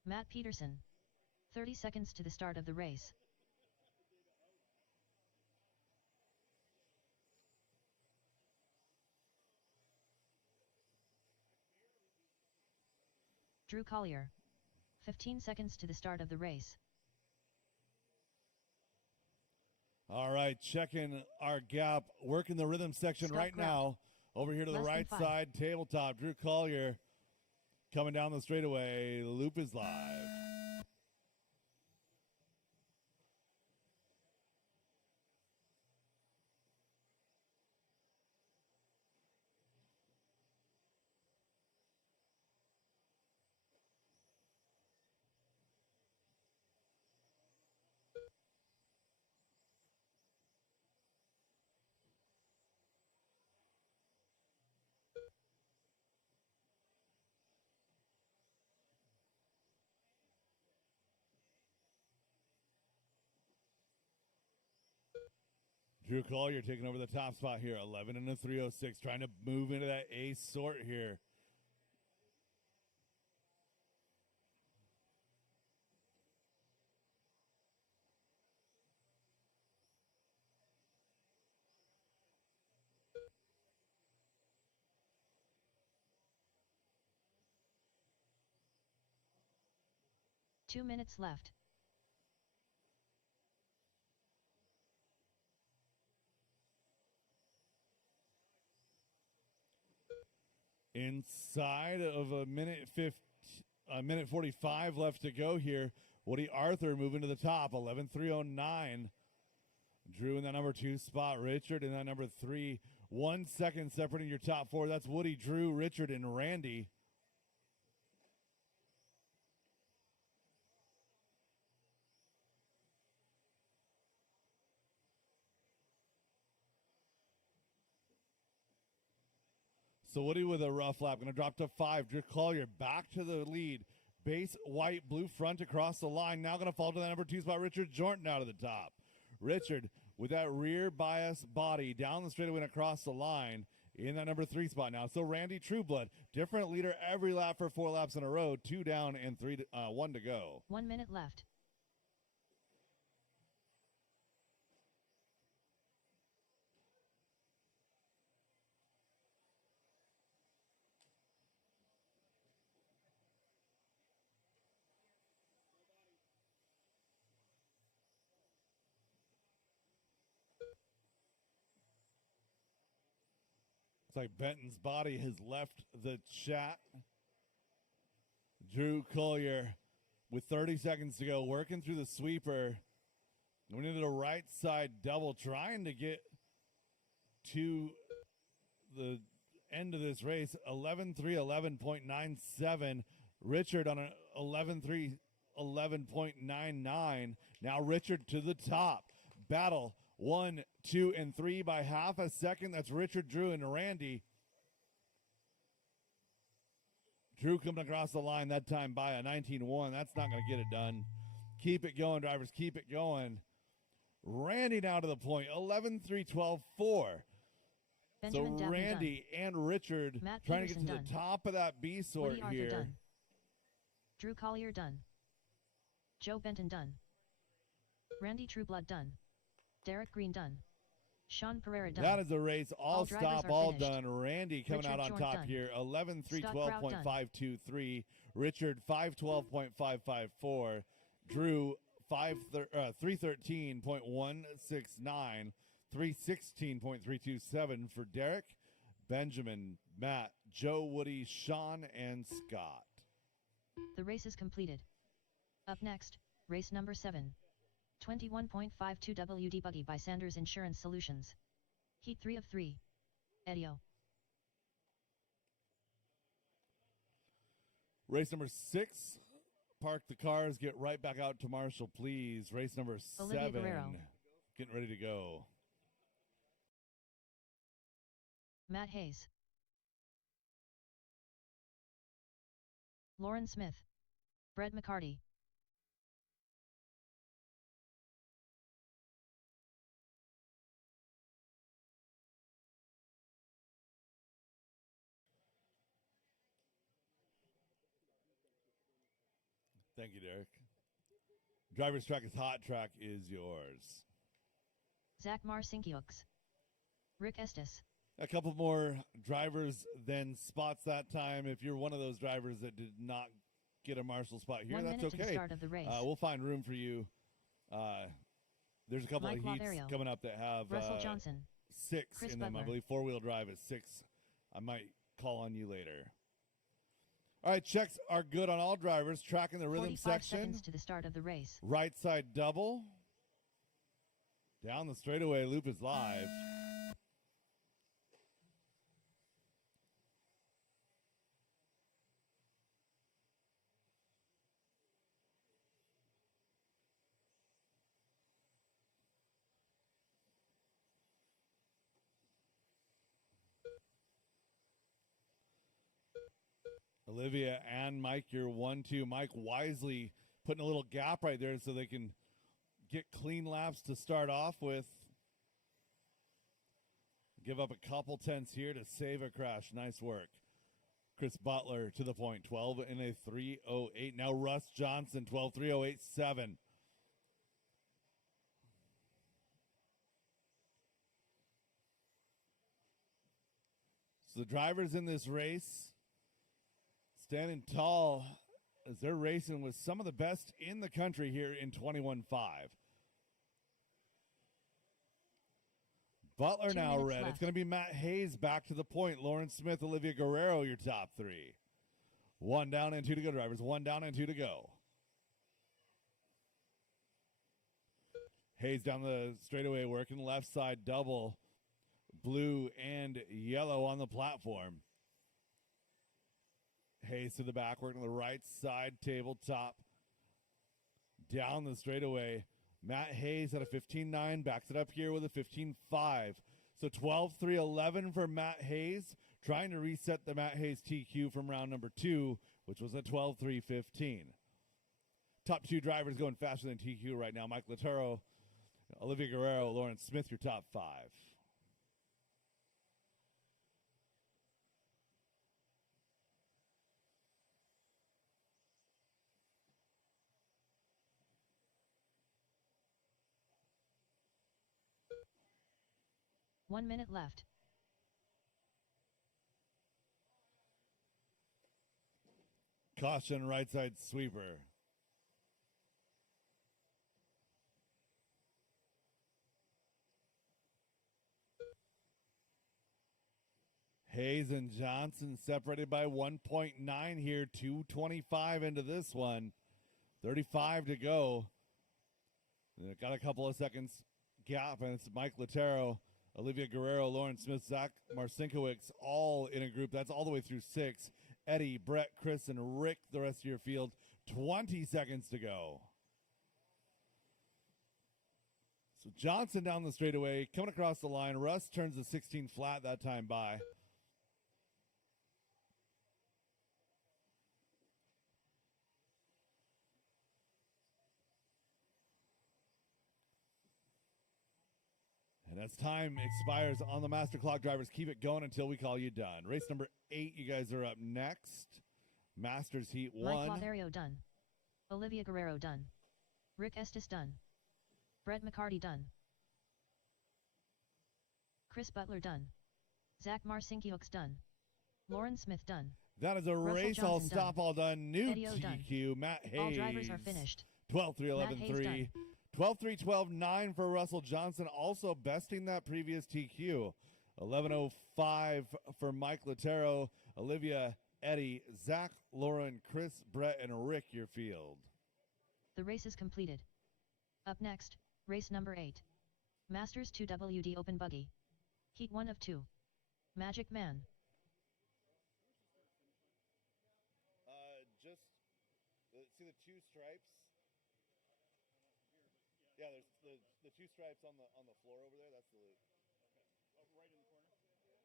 Matt Peterson. 30 seconds to the start of the race. Drew Collier. 15 seconds to the start of the race. All right, checking our gap, working the rhythm section Scott right Grout. now. Over here to the Less than right 5. side, tabletop. Drew Collier coming down the straightaway. Loop is live. Drew Collier taking over the top spot here. 11 and a 306, trying to move into that ace sort here. Two minutes left. Inside of a minute 45 left to go here. Woody Arthur moving to the top, 11:309. Drew in that number 2 spot. Richard in that number 3. 1 second separating your top 4. That's Woody, Drew, Richard, and Randy. So Woody with a rough lap, going to drop to 5. Drew Collier back to the lead. Base white, blue front across the line. Now going to fall to the number 2 spot. Richard Jordan out of the top. Richard with that rear bias body down the straightaway and across the line in that number 3 spot now. So Randy Trueblood, different leader every lap for 4 laps in a row. 2 down and 1 to go. 1 minute left. It's like Benton's body has left the chat. Drew Collier with 30 seconds to go, working through the sweeper. Going into the right side double, trying to get to the end of this race. 11.3, 11.97. Richard on an 11.3, 11.99. Now Richard to the top. Battle 1, 2, and 3 by half a second. That's Richard, Drew, and Randy. Drew coming across the line that time by a 19-1. That's not going to get it done. Keep it going, drivers. Keep it going. Randy now to the point. 11-3, 12-4. Benjamin So Dabney Randy and Richard Matt trying Peterson to get to done. the top of that B sort Woody Arthur here. done. Drew Collier done. Joe Benton done. Randy Trueblood done. Derek Green done. Sean Pereira done. That is a race. All drivers stop, are all finished. done. Randy coming Richard out on Jorn top done. here. 11-3, Scott Brown done. 12.523. Richard 512.554. Drew 313.169. 316.327 for Derek, Benjamin, Matt, Joe, Woody, Sean, and Scott. The race is completed. Up next, race number 7. 21.52 WD Buggy by Sanders Insurance Solutions. Heat 3 of 3. Edio. Race number 6. Park the cars. Get right back out to Marshall, please. Race number Olivia 7. Guerrero. Getting ready to go. Matt Hayes. Lauren Smith. Brett McCarty. Thank you, Derek. Driver's track is hot. Track is yours. Zach Marcinkiux. Rick Estes. A couple more drivers than spots that time. If you're one of those drivers that did not get a Marshall spot here, 1 that's minute to the okay. start of the race. We'll find room for you. There's a couple Mike of heats Lothario. coming up that have Russell Johnson. 6 Chris in them. I Butler. believe four-wheel drive is 6. I might call on you later. All right, checks are good on all drivers. Tracking the rhythm 45 section. seconds to the start of the race. Right side double. Down the straightaway, loop is live. Olivia and Mike, you're 1-2. Mike wisely putting a little gap right there so they can get clean laps to start off with. Give up a couple tenths here to save a crash. Nice work. Chris Butler to the point, 12 in a 3:08. Now Russ Johnson, 12:3:087. So the drivers in this race standing tall as they're racing with some of the best in the country here in 21.5. Butler 2 now minutes red. left. It's going to be Matt Hayes back to the point. Lauren Smith, Olivia Guerrero, your top 3. 1 down and 2 to go, drivers. 1 down and 2 to go. Hayes down the straightaway working left side double. Blue and yellow on the platform. Hayes to the back, working the right side tabletop. Down the straightaway. Matt Hayes at a 15.9, backs it up here with a 15.5. So 12.3.11 for Matt Hayes, trying to reset the Matt Hayes TQ from round number 2, which was a 12.3.15. Top 2 drivers going faster than TQ right now. Mike Laturo, Olivia Guerrero, Lauren Smith, your top 5. One minute left. Caution, right side sweeper. Hayes and Johnson separated by 1.9 here. 2:25 into this one. 35 to go. They've got a couple of seconds gap, and it's Mike Latero, Olivia Guerrero, Lauren Smith, Zach Marcinkiewicz, all in a group. That's all the way through 6. Eddie, Brett, Chris, and Rick, the rest of your field. 20 seconds to go. So Johnson down the straightaway, coming across the line. Russ turns the 16 flat that time by. And as time expires on the master clock, drivers, keep it going until we call you done. Race number 8, you guys are up next. Masters Heat 1. Mike Lothario done. Olivia Guerrero done. Rick Estes done. Brett McCarty done. Chris Butler done. Zach Marcinkiewicz done. Lauren Smith done. That is a Russell race all Johnson stop done. all done. New Eddie O done. TQ. Matt Hayes. All drivers are finished. 12-3, Matt Hayes 11-3. 12-3, 12-9 for Russell Johnson, also besting that previous TQ. 11-05 for Mike Lotero, Olivia, Eddie, Zach, Lauren, Chris, Brett, and Rick, your field. The race is completed. Up next, race number 8. Masters 2 WD Open Buggy. Heat 1 of 2. Magic Man. See the 2 stripes? Yeah, there's the 2 stripes on the floor over there. That's the loop. Okay.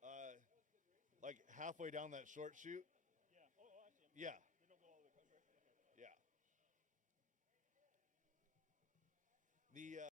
Oh, right in the corner? Like halfway down that short chute. Yeah. Oh, I see. Yeah. They don't go all the way across, right? Okay. Yeah. The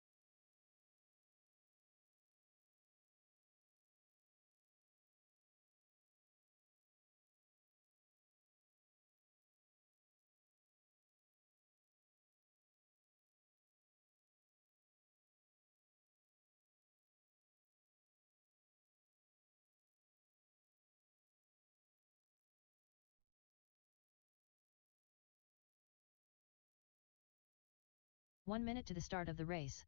One minute to the start of the race.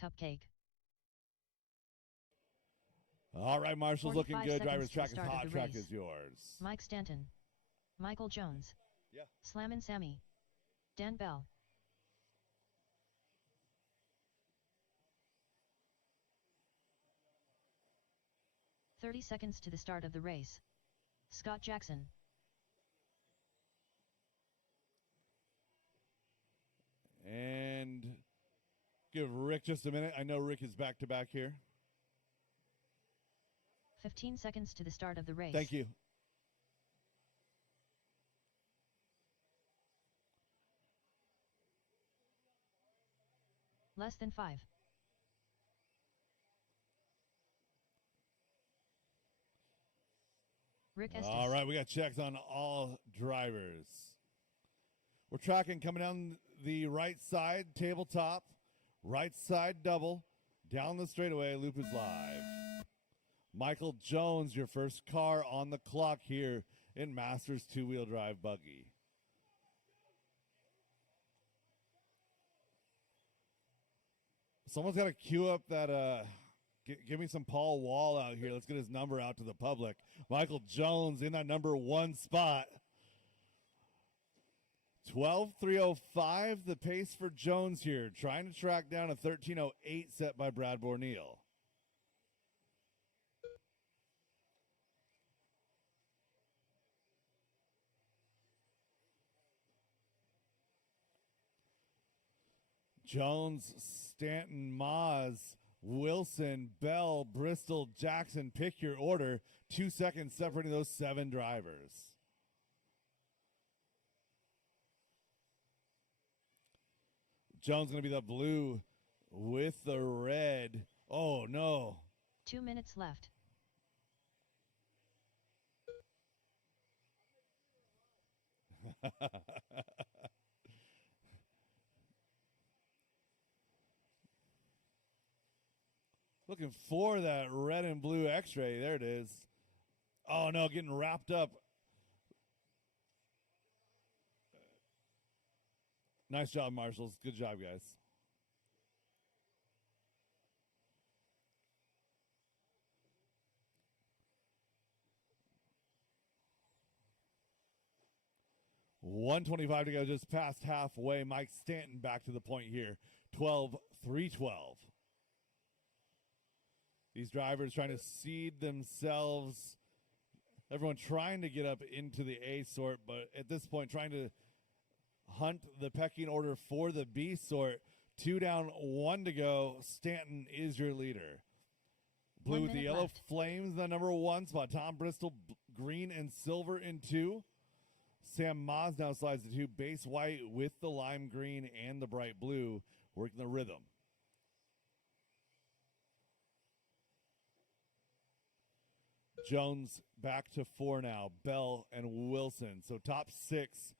Cupcake. All right, Marshall's looking 45 good. seconds Driver's to the track is start of hot. the Track race. is yours. Mike Stanton. Michael Jones. Yeah. Slammin' Sammy. Dan Bell. "30 seconds to the start of the race. Scott Jackson. And give Rick just a minute. I know Rick is back to back here. 15 seconds to the start of the race. Thank you. Less than 5. Rick Estes. All right, we got checks on all drivers. We're tracking coming down the right side, tabletop, right side double, down the straightaway, loop is live. Michael Jones, your first car on the clock here in Masters two-wheel drive buggy. Someone's got to queue up that, give me some Paul Wall out here. Let's get his number out to the public. Michael Jones in that number 1 spot. 12:305, the pace for Jones here, trying to track down a 13:08 set by Brad Borneal. Jones, Stanton, Moz, Wilson, Bell, Bristol, Jackson, pick your order. 2 seconds separating those 7 drivers. Jones going to be the blue with the red. Oh, no. 2 minutes left. Looking for that red and blue x-ray. There it is. Oh, no, getting wrapped up. Nice job, Marshals. Good job, guys. $125 to go, just past halfway. Mike Stanton back to the point here. 12:312. These drivers trying to seed themselves Everyone trying to get up into the A sort, but at this point trying to hunt the pecking order for the B sort. 2 down, 1 to go. Stanton is your leader. Blue 1 with the minute yellow left. flames, the number 1 spot. Tom Bristol, green and silver in 2. Sam Moz now slides to 2. Base white with the lime green and the bright blue, working the rhythm. Jones back to 4 now. Bell and Wilson. So top 6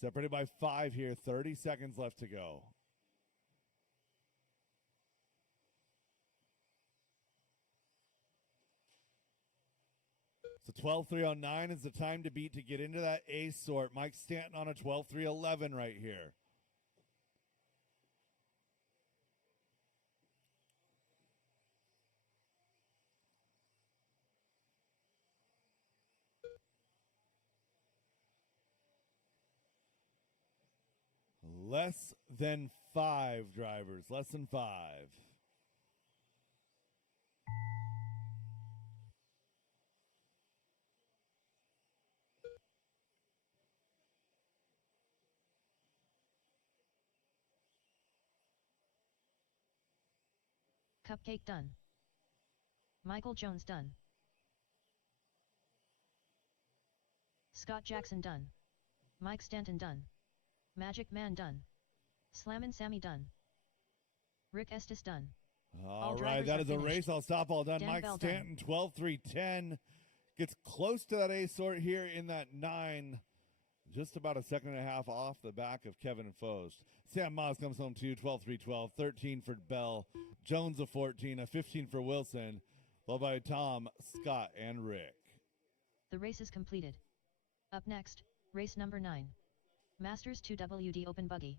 separated by 5 here. 30 seconds left to go. So 12.309 is the time to beat to get into that A sort. Mike Stanton on a 12.311 right here. Less than 5 drivers. Less than 5. Cupcake done. Michael Jones done. Scott Jackson done. Mike Stanton done. Magic Man done. Slammin' Sammy done. Rick Estes done. All right, drivers that are is a finished. race. I'll stop all done. Dan Mike Bell done. Stanton, 12.310. Gets close to that A sort here in that 9. Just about a second and a half off the back of Kevin Foast. Sam Moss comes home too, 12.312. 13 for Bell. Jones a 14, a 15 for Wilson. Followed by Tom, Scott, and Rick. The race is completed. Up next, race number 9. Masters 2 WD Open Buggy.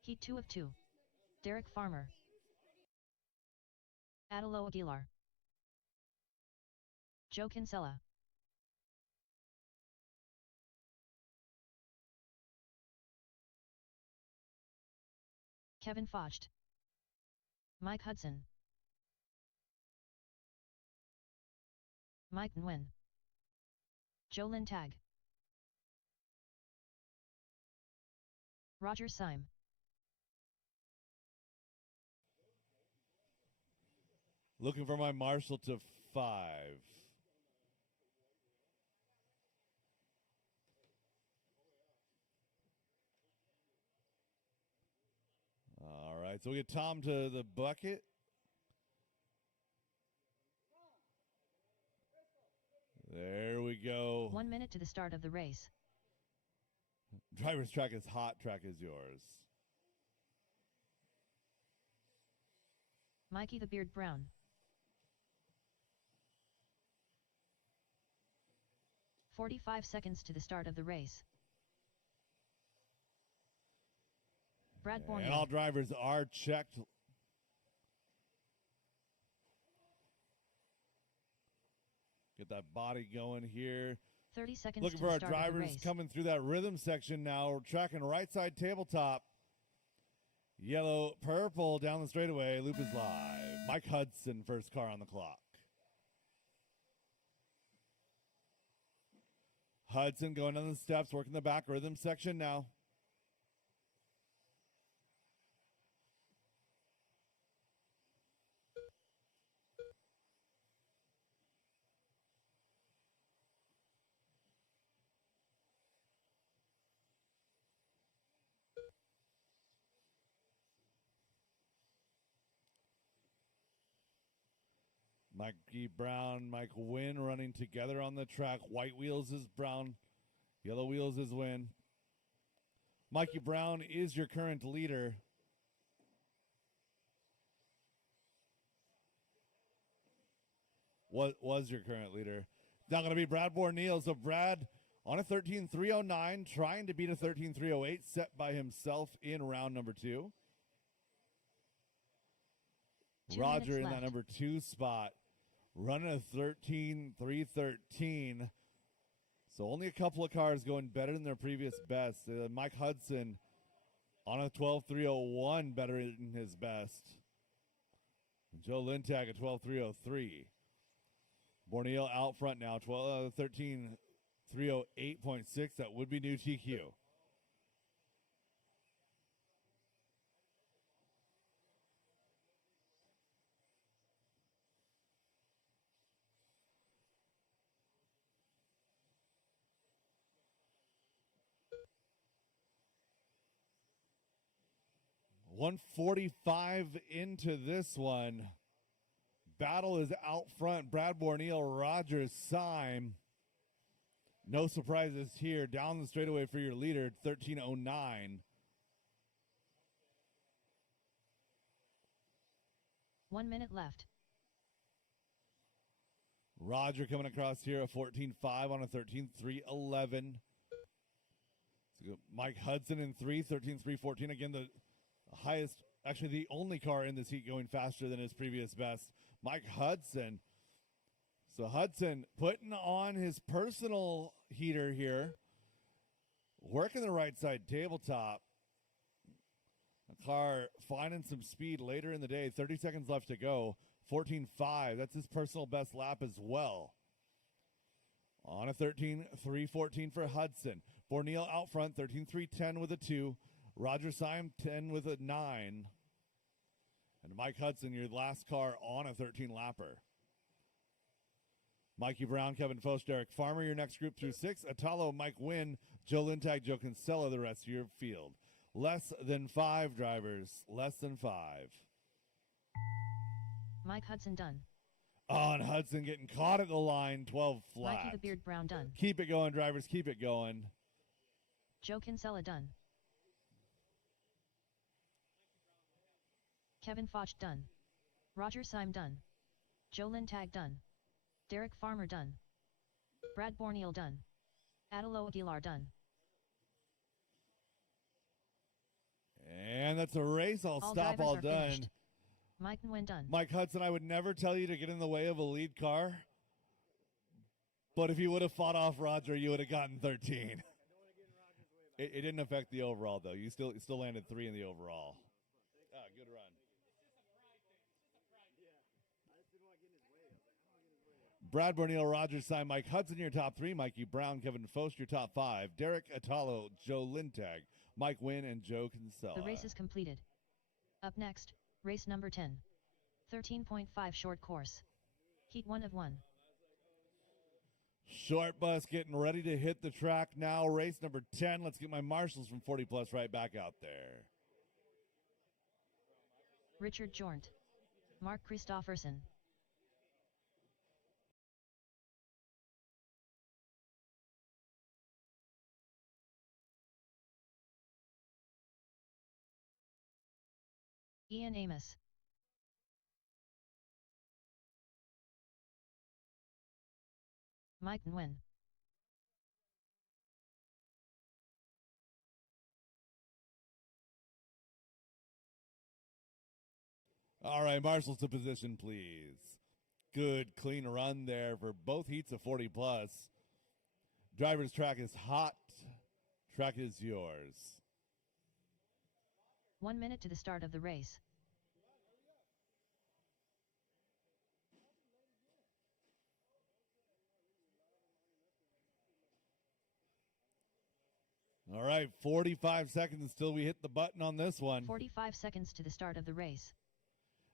Heat 2 of 2. Derek Farmer. Adelo Aguilar. Joe Kinsella. Kevin Focht. Mike Hudson. Mike Nguyen. Joe Lin Tag. Roger Syme. Looking for my marshal to 5. All right, so we get Tom to the bucket. There we go. 1 minute to the start of the race. Driver's track is hot, track is yours. Mikey the Beard Brown. "45 seconds to the start of the race. Brad And Borneo. all drivers are checked. Get that body going here. 30 seconds Looking to for the our start of the drivers race. coming through that rhythm section now. We're tracking right side tabletop. Yellow, purple down the straightaway. Loop is live. Mike Hudson, first car on the clock. Hudson going down the steps, working the back rhythm section now. Mikey Brown, Mike Wynn running together on the track. White wheels is Brown. Yellow wheels is Wynn. Mikey Brown is your current leader. What was your current leader? Now going to be Brad Borneo. So Brad on a 13.309, trying to beat a 13.308 set by himself in round number 2. 2 Roger minutes in left. that number 2 spot, running a 13.313. So only a couple of cars going better than their previous best. Mike Hudson on a 12.301, better than his best. And Joe Lintag at 12.303. Borneo out front now, 13,308.6. That would be new TQ. .145 into this one. Battle is out front. Brad Borneo, Rogers, Syme. No surprises here. Down the straightaway for your leader, 13:09. 1 minute left. Roger coming across here, a 14.5 on a 13.311. Mike Hudson in 13.314. Again, the highest, actually the only car in this heat going faster than his previous best. Mike Hudson. So Hudson putting on his personal heater here. Working the right side tabletop. The car finding some speed later in the day. 30 seconds left to go. 14.5. That's his personal best lap as well. On a 13.314 for Hudson. Borneo out front, 13.310 with a 2. Roger Syme, 10 with a 9. And Mike Hudson, your last car on a 13-lapper. Mikey Brown, Kevin Foch, Derek Farmer, your next group through 6. Atalo, Mike Wynn, Joe Lintag, Joe Kinsella, the rest of your field. Less than 5 drivers. Less than 5. Mike Hudson done. Oh, and Hudson getting caught at the line, 12 flat. Mikey the Beard Brown done. Keep it going, drivers. Keep it going. Joe Kinsella done. Kevin Foch done. Roger Syme done. Joe Lintag done. Derek Farmer done. Brad Borneo done. Adelo Aguilar done. And that's a race. I'll stop all done. Finished. Mike Nguyen done. Mike Hudson, I would never tell you to get in the way of a lead car. But if you would have fought off Roger, you would have gotten 13. It didn't affect the overall, though. You still landed 3 in the overall. Good run. Brad Borneo, Roger Syme, Mike Hudson, your top 3. Mikey Brown, Kevin Foch, your top 5. Derek Atalo, Joe Lintag, Mike Wynn, and Joe Kinsella. The race is completed. Up next, race number 10. 13.5 short course. Heat 1 of 1. Short bus getting ready to hit the track now. Race number 10. Let's get my marshals from 40 Plus right back out there. Richard Jornt. Mark Christofferson. Ian Amos. Mike Nguyen. All right, marshals to position, please. Good, clean run there for both heats of 40 plus. Driver's track is hot. Track is yours. 1 minute to the start of the race. All right, 45 seconds until we hit the button on this one. 45 seconds to the start of the race.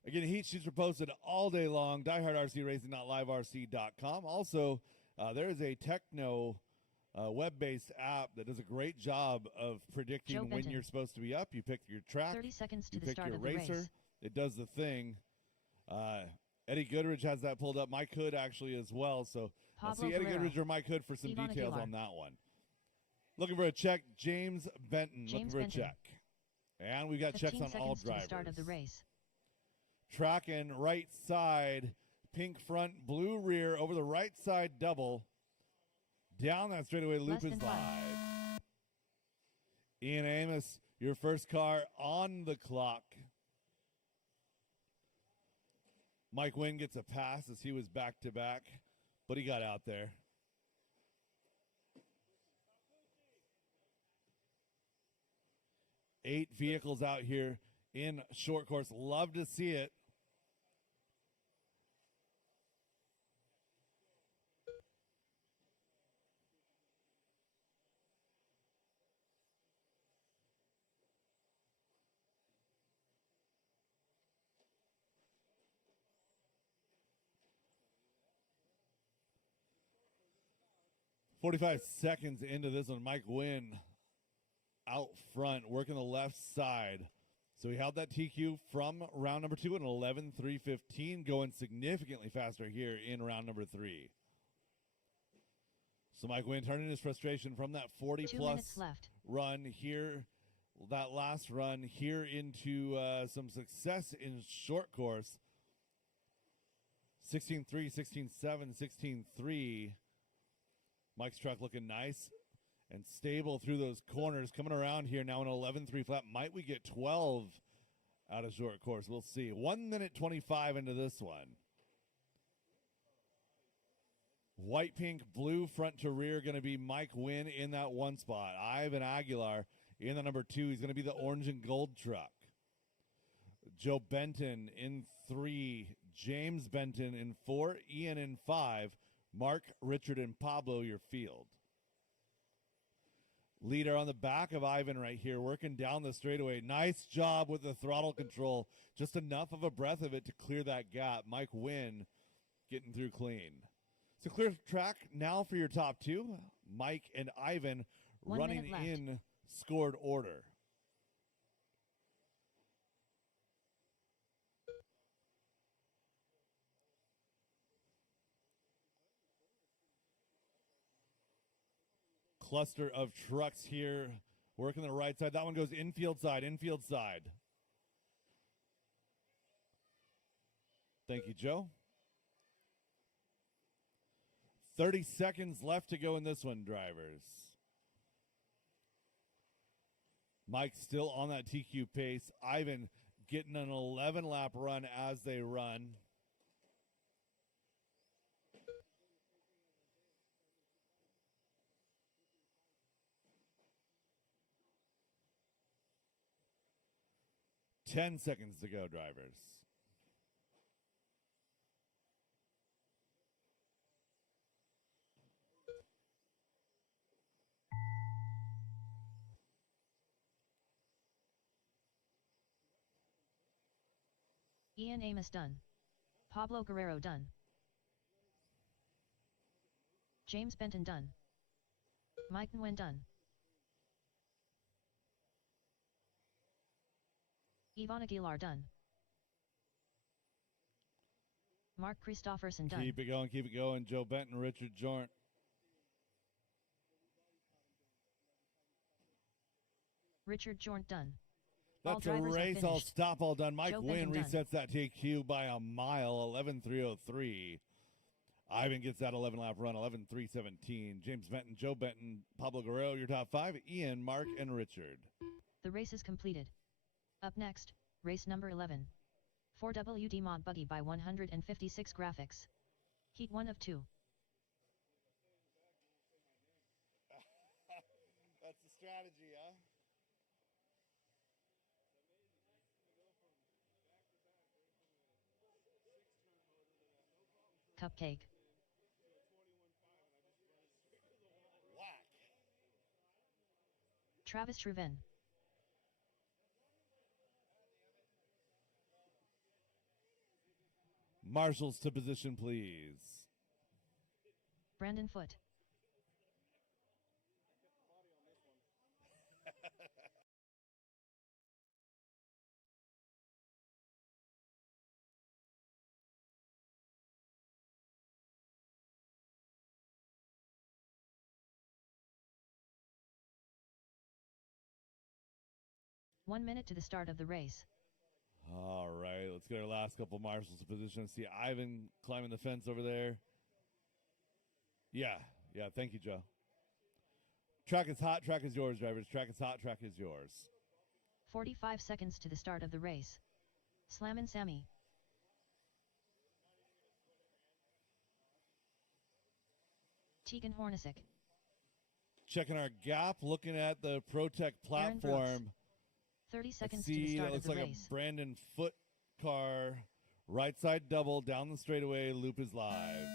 Again, heat sheets are posted all day long. DieHardRCRacing.liverc.com. Also, there is a Techno web-based app that does a great job of predicting when you're supposed to be up. You pick your track. 30 seconds to you the pick start your of the racer. race. It does the thing. Eddie Goodrich has that pulled up. Mike Hood actually as well. So let's see Eddie Goodrich or Mike Hood for some Ivan details Aguilar. on that one. Looking for a check, James Benton. Looking for a Benton. check. And we've got 15 checks on seconds all to drivers. the start of the race. Tracking right side, pink front, blue rear, over the right side double. Down that straightaway loop Less is than live. Ian Amos, your first car on the clock. Mike Wynn gets a pass as he was back to back, but he got out there. Eight vehicles out here in short course. Love to see it. 45 seconds into this one, Mike Wynn out front, working the left side. So he held that TQ from round number 2 at 11:3:15, going significantly faster here in round number 3. So Mike Wynn turning his frustration from that 40 2 plus minutes left. run here, that last run here into some success in short course. 16-3, 16-7, 16-3. Mike's truck looking nice and stable through those corners. Coming around here now in 11-3 flat. Might we get 12 out of short course? We'll see. 1 minute 25 into this one. White, pink, blue, front to rear, going to be Mike Wynn in that 1 spot. Ivan Aguilar in the number 2. He's going to be the orange and gold truck. Joe Benton in 3. James Benton in 4. Ian in 5. Mark, Richard, and Pablo, your field. Leader on the back of Ivan right here, working down the straightaway. Nice job with the throttle control. Just enough of a breath of it to clear that gap. Mike Wynn getting through clean. So clear track now for your top 2. Mike and Ivan 1 running minute left. in scored order. Cluster of trucks here working the right side. That one goes infield side, infield side. Thank you, Joe. 30 seconds left to go in this one, drivers. Mike still on that TQ pace. Ivan getting an 11-lap run as they run. Ten seconds to go, drivers. Ian Amos done. Pablo Guerrero done. James Benton done. Mike Nguyen done. Ivan Aguilar done. Mark Christofferson done. Keep it going. Joe Benton, Richard Jornt. Richard Jornt done. All That's a drivers are race, all finished. stop, all done. Mike Joe Wynn Benton done. resets that TQ by a mile, 11:3:03. Ivan gets that 11-lap run, 11:3:17. James Benton, Joe Benton, Pablo Guerrero, your top 5. Ian, Mark, and Richard. The race is completed. Up next, race number 11. 4WD Mod Buggy by 156 graphics. Heat 1 of 2. That's the strategy, huh? Cupcake. Whack. Travis Shriven. Marshals to position, please. Brandon Foote. One minute to the start of the race. All right, let's get our last couple marshals to position. See Ivan climbing the fence over there. Yeah, thank you, Joe. Track is hot, track is yours, drivers. Track is hot, track is yours. 45 seconds to the start of the race. Slammin' Sammy. Tegan Hornacek. Checking our gap, looking at the ProTech Aaron Brooks. platform. 30 Let's seconds to the see, start that of looks the like race. a Brandon Foote car. Right side double, down the straightaway, loop is live.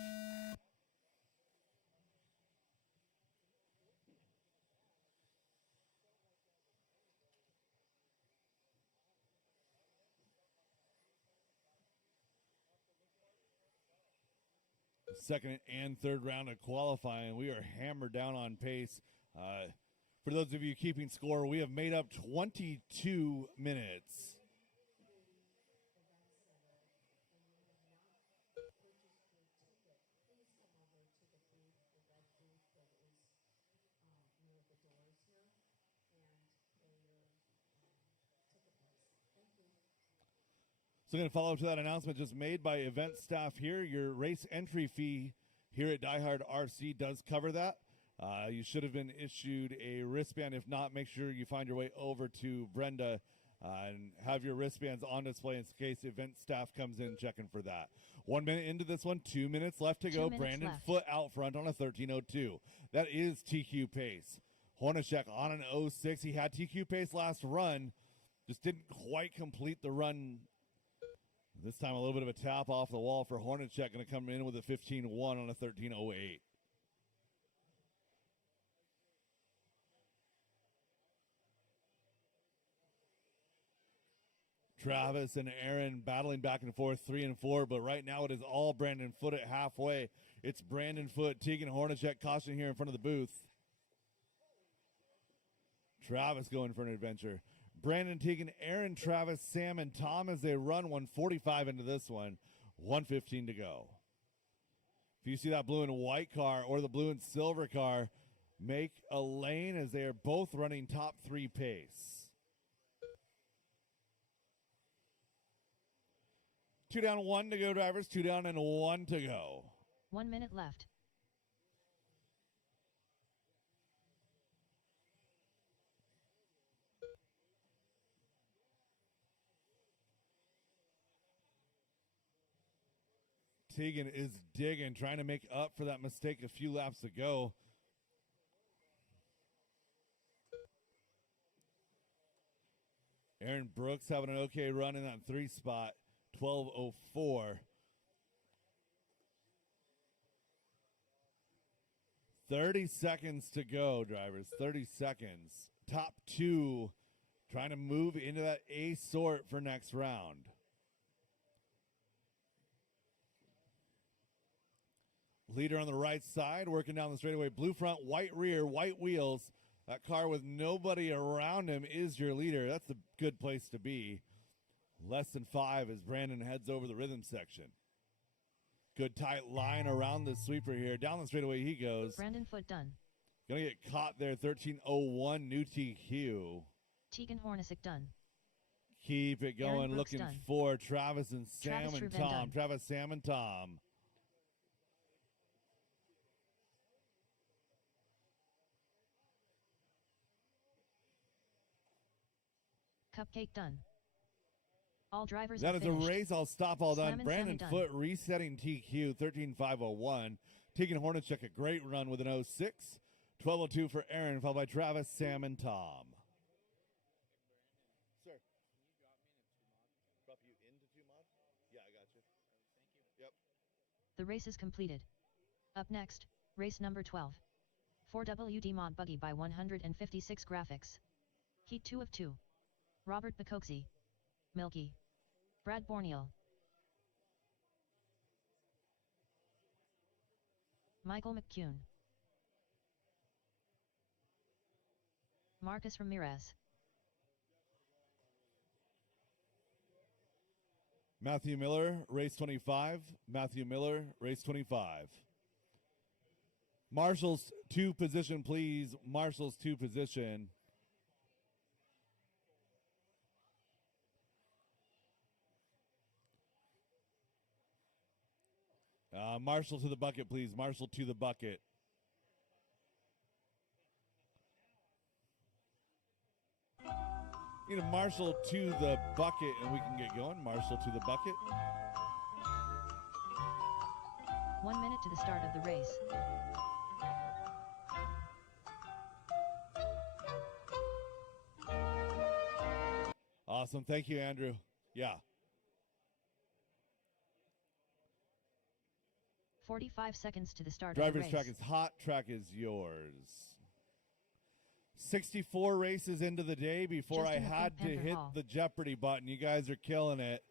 second and third round of qualifying. We are hammered down on pace. For those of you keeping score, we have made up 22 minutes. So going to follow up to that announcement just made by event staff here. Your race entry fee here at DieHard RC does cover that. You should have been issued a wristband. If not, make sure you find your way over to Brenda and have your wristbands on display in case event staff comes in checking for that. 1 minute into this one, 2 minutes left to go. Brandon left. Foote out front on a 13:02. That is TQ pace. Hornacek on an 06. He had TQ pace last run, just didn't quite complete the run. This time a little bit of a tap off the wall for Hornacek, going to come in with a 15-1 on a 13:08. Travis and Aaron battling back and forth, 3 and 4, but right now it is all Brandon Foote at halfway. It's Brandon Foote, Tegan Hornacek caution here in front of the booth. Travis going for an adventure. Brandon, Tegan, Aaron, Travis, Sam, and Tom as they run 145 into this one. 1:15 to go. If you see that blue and white car or the blue and silver car, make a lane as they are both running top 3 pace. 2 down, 1 to go, drivers. 2 down and 1 to go. 1 minute left. Tegan is digging, trying to make up for that mistake a few laps ago. Aaron Brooks having an okay run in that 3 spot, 12:04. 30 seconds to go, drivers. 30 seconds. Top 2 trying to move into that A sort for next round. Leader on the right side, working down the straightaway. Blue front, white rear, white wheels. That car with nobody around him is your leader. That's a good place to be. Less than 5 as Brandon heads over the rhythm section. Good tight line around the sweeper here. Down the straightaway he goes. Brandon Foote done. Gonna get caught there. 13:01 new TQ. Tegan Hornacek done. Keep it going. Aaron Brooks Looking done. for Travis and Sam Travis and Truvan Tom. done. Travis, Sam, and Tom. Cupcake done. All drivers That are is finished. a race. I'll stop all done. Slam and Brandon Sammy Foote resetting TQ, 13:501. Tegan Hornacek, a great run with an 06. 12:02 for Aaron, followed by Travis, Sam, and Tom. Sir. Drop you into 2 mod? Yeah, I got you. Thank you. Yep. The race is completed. Up next, race number 12. 4WD Mod Buggy by 156 graphics. Heat 2 of 2. Robert Bacoxi. Milky. Brad Borneal. Michael McCune. Marcus Ramirez. Matthew Miller, race 25. Matthew Miller, race 25. Marshall's 2 position, please. Marshall's 2 position. Marshall to the bucket, please. Marshall to the bucket. Need a Marshall to the bucket, and we can get going. Marshall to the bucket. 1 minute to the start of the race. Awesome. Thank you, Andrew. Yeah. 45 seconds to the start of the Driver's race. track is hot. Track is yours. 64 races into the day before Justin I with had to Panther hit Hall. the Jeopardy button. You guys are killing it.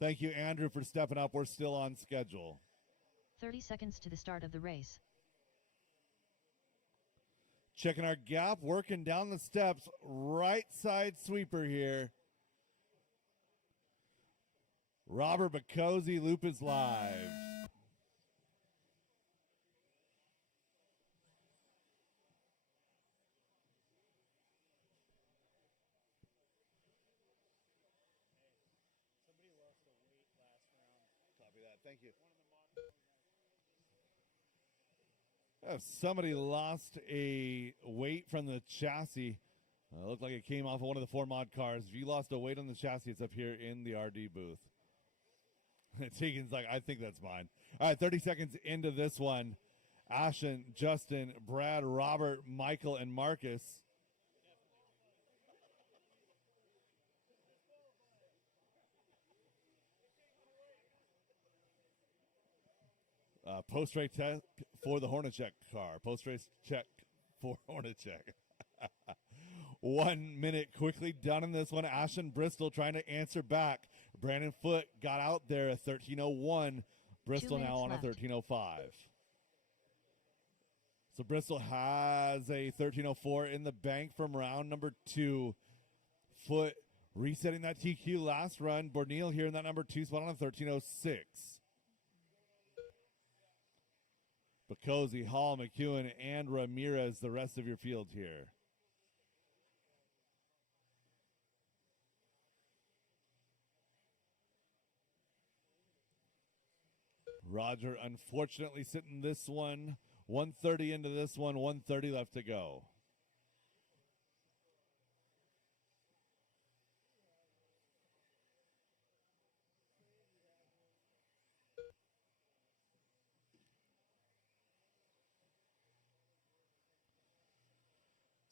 Thank you, Andrew, for stepping up. We're still on schedule. 30 seconds to the start of the race. Checking our gap, working down the steps. Right side sweeper here. Robert Bacozzi, loop is live. Copy that. Thank you. Somebody lost a weight from the chassis. Looked like it came off of one of the 4 mod cars. If you lost a weight on the chassis, it's up here in the RD booth. Tegan's like, I think that's mine. All right, 30 seconds into this one. Ashton, Justin, Brad, Robert, Michael, and Marcus. Post-race check for the Hornacek car. Post-race check for Hornacek. 1 minute quickly done in this one. Ashton Bristol trying to answer back. Brandon Foote got out there at 13:01. Bristol now on left. a 13:05. So Bristol has a 13:04 in the bank from round number 2. Foote resetting that TQ last run. Borneal here in that number 2 spot on a 13:06. Bacozzi, Hall, McEwen, and Ramirez, the rest of your field here. Roger, unfortunately, sitting this one. 1:30 into this one, 1:30 left to go.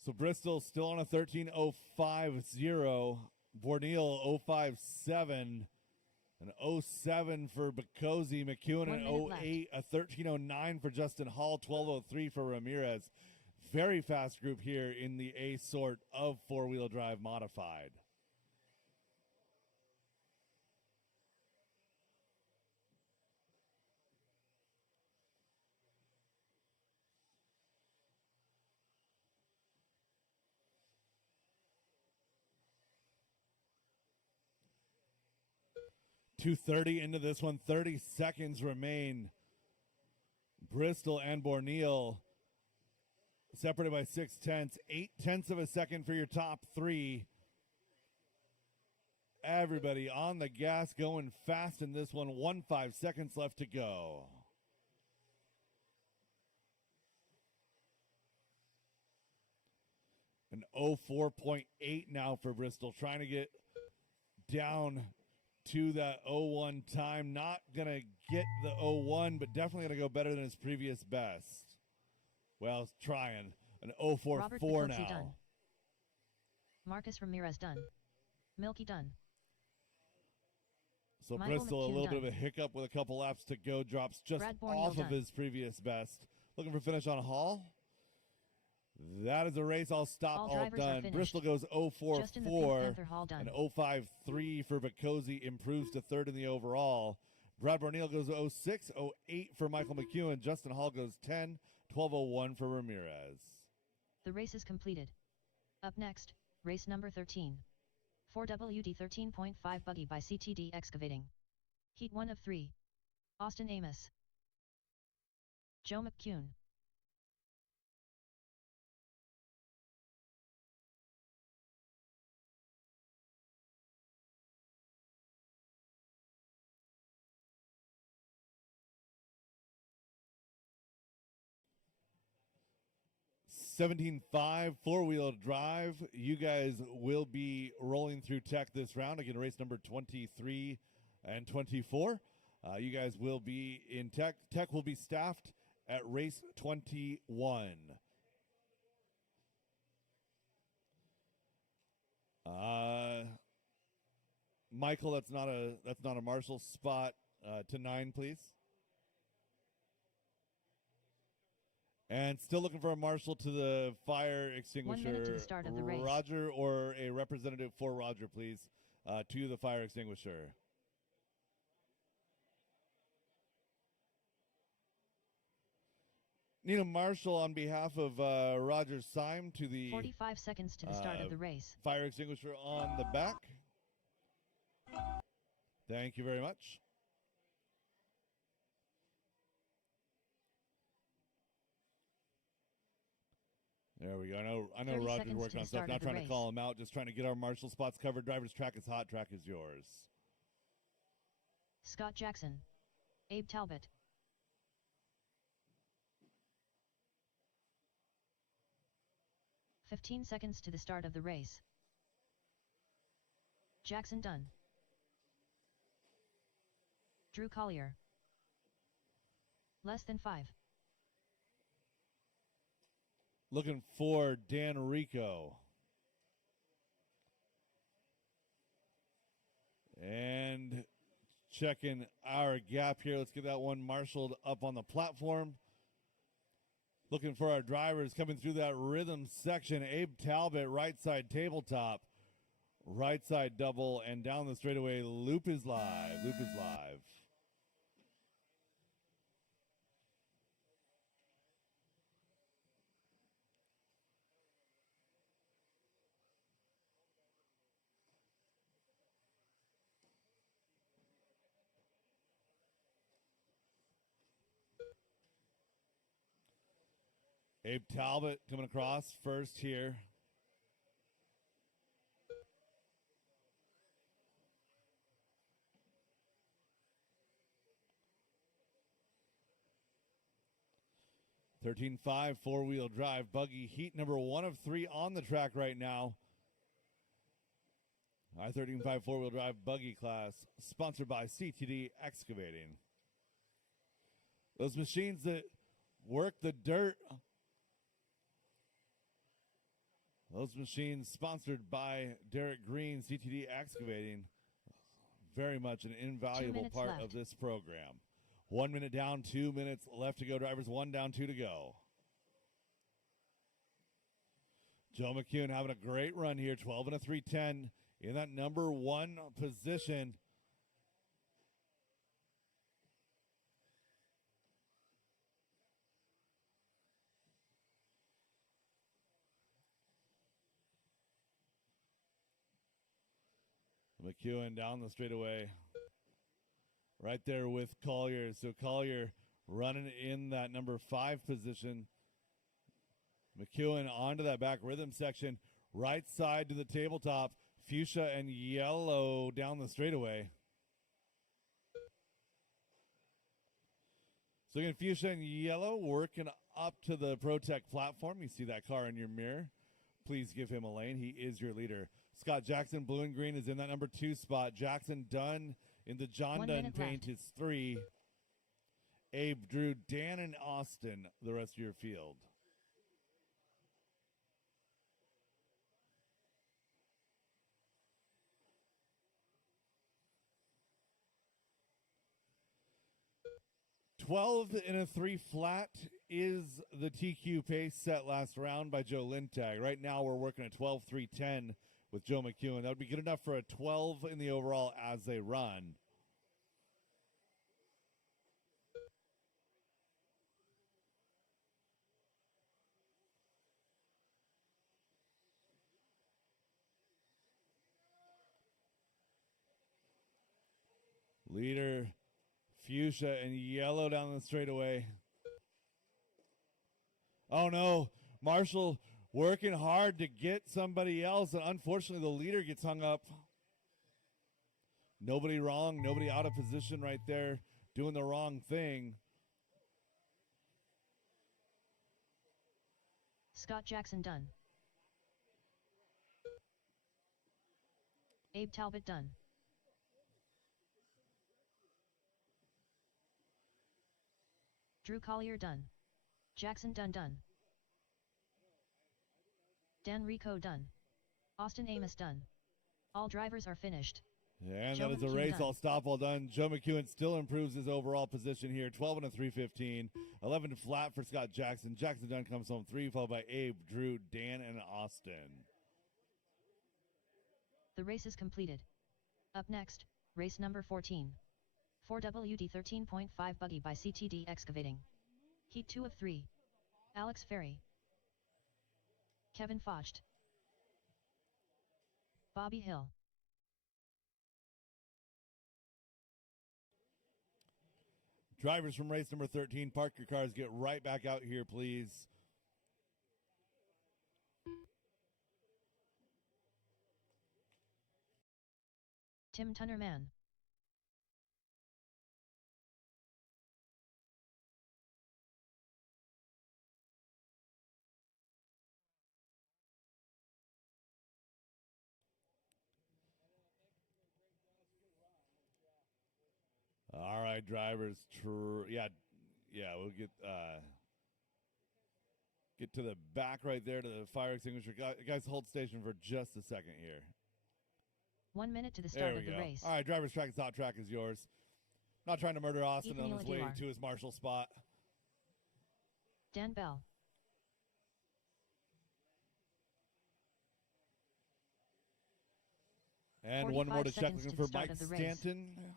So Bristol still on a 13:05.0. Borneal 0.57. An 07 for Bacozzi. McEwen an 08. A 13:09 for Justin Hall. 12:03 for Ramirez. Very fast group here in the A sort of four-wheel drive modified. .230 into this one. 30 seconds remain. Bristol and Borneal separated by 0.6. 0.8 of a second for your top three. Everybody on the gas going fast in this one. 1.5 seconds left to go. An 04.8 now for Bristol, trying to get down to that 01 time. Not going to get the 01, but definitely going to go better than his previous best. Well, trying. An 0.44 now. Done. Marcus Ramirez done. Milky done. So Michael Bristol, a McCune little done. bit of a hiccup with a couple laps to go. Drops just Brad Borneal off of done. his previous best. Looking for finish on Hall. That is a race. All stop, all drivers are done. finished. Bristol goes Just in the 0.44. Pink Panther Hall done. And 0.53 for Bacozzi, improves to third in the overall. Brad Borneal goes 0.6, 0.8 for Michael McEwen. Justin Hall goes 10, 12.01 for Ramirez. The race is completed. Up next, race number 13. 4WD 13.5 buggy by CTD Excavating. Heat 1 of 3. Austin Amos. Joe McCune. $17.5 four-wheel drive. You guys will be rolling through tech this round. Again, race number 23 and 24. You guys will be in tech. Tech will be staffed at race 21. Michael, that's not a marshal spot. To 9, please. And still looking for a marshal to the fire extinguisher. 1 minute to the start of the race. Roger, or a representative for Roger, please, to the fire extinguisher. Nina Marshall on behalf of Roger Syme to the 45 seconds to the start of the race. fire extinguisher on the back. Thank you very much. There we go. I know 30 Roger's seconds working to on the stuff. start Not of the trying to race. call him out, just trying to get our Marshall spots covered. Driver's track is hot, track is yours. Scott Jackson. Abe Talbot. "15 seconds to the start of the race. Jackson done. Drew Collier. Less than 5. Looking for Dan Rico. And checking our gap here. Let's get that one marshaled up on the platform. Looking for our drivers coming through that rhythm section. Abe Talbot, right side tabletop, right side double, and down the straightaway. Loop is live. Loop is live. Abe Talbot coming across first here. (13.5) four-wheel drive buggy heat number 1 of 3 on the track right now. I-13.5 four-wheel drive buggy class sponsored by CTD Excavating. Those machines that work the dirt. Those machines sponsored by Derek Green, CTD Excavating. Very much an invaluable part left of this program. 1 minute down, 2 minutes left to go. Drivers 1 down, 2 to go. Joe McCune having a great run here. 12 and a 3:10 in that number 1 position. McEwen down the straightaway. Right there with Collier. So Collier running in that number 5 position. McEwen onto that back rhythm section. Right side to the tabletop. Fuchsia and yellow down the straightaway. So again, Fuchsia and yellow working up to the ProTech platform. You see that car in your mirror. Please give him a lane. He is your leader. Scott Jackson, blue and green, is in that number 2 spot. Jackson Dunn in the John 1 Dunn minute paint left. is 3. Abe, Drew, Dan, and Austin, the rest of your field. $12 and a 3 flat is the TQ pace set last round by Joe Lintag. Right now we're working at 12-3-10 with Joe McEwen. That would be good enough for a 12 in the overall as they run. Leader, Fuchsia and yellow down the straightaway. Oh no, Marshall working hard to get somebody else, and unfortunately the leader gets hung up. Nobody wrong, nobody out of position right there, doing the wrong thing. Scott Jackson done. Abe Talbot done. Drew Collier done. Jackson Dunn done. Dan Rico done. Austin Amos done. All drivers are finished. And Joe that is a McEwen race done. all stop all done. Joe McEwen still improves his overall position here. 12 and a 3:15. 11 flat for Scott Jackson. Jackson Dunn comes home 3, followed by Abe, Drew, Dan, and Austin. The race is completed. Up next, race number 14. 4WD 13.5 buggy by CTD Excavating. Heat 2 of 3. Alex Ferry, Kevin Focht, Bobby Hill, Drivers from race number 13, park your cars. Get right back out here, please. Tim Tunnerman, All right, drivers. Yeah, we'll get to the back right there to the fire extinguisher. Guys, hold station for just a second here. 1 minute to the There start we of the go. race. All right, driver's track and top track is yours. Not trying to murder Austin Ethan on his way Aguilar. to his marshal spot. Dan Bell, And one more to 45 check seconds looking to the for start Mike of the race. Stanton.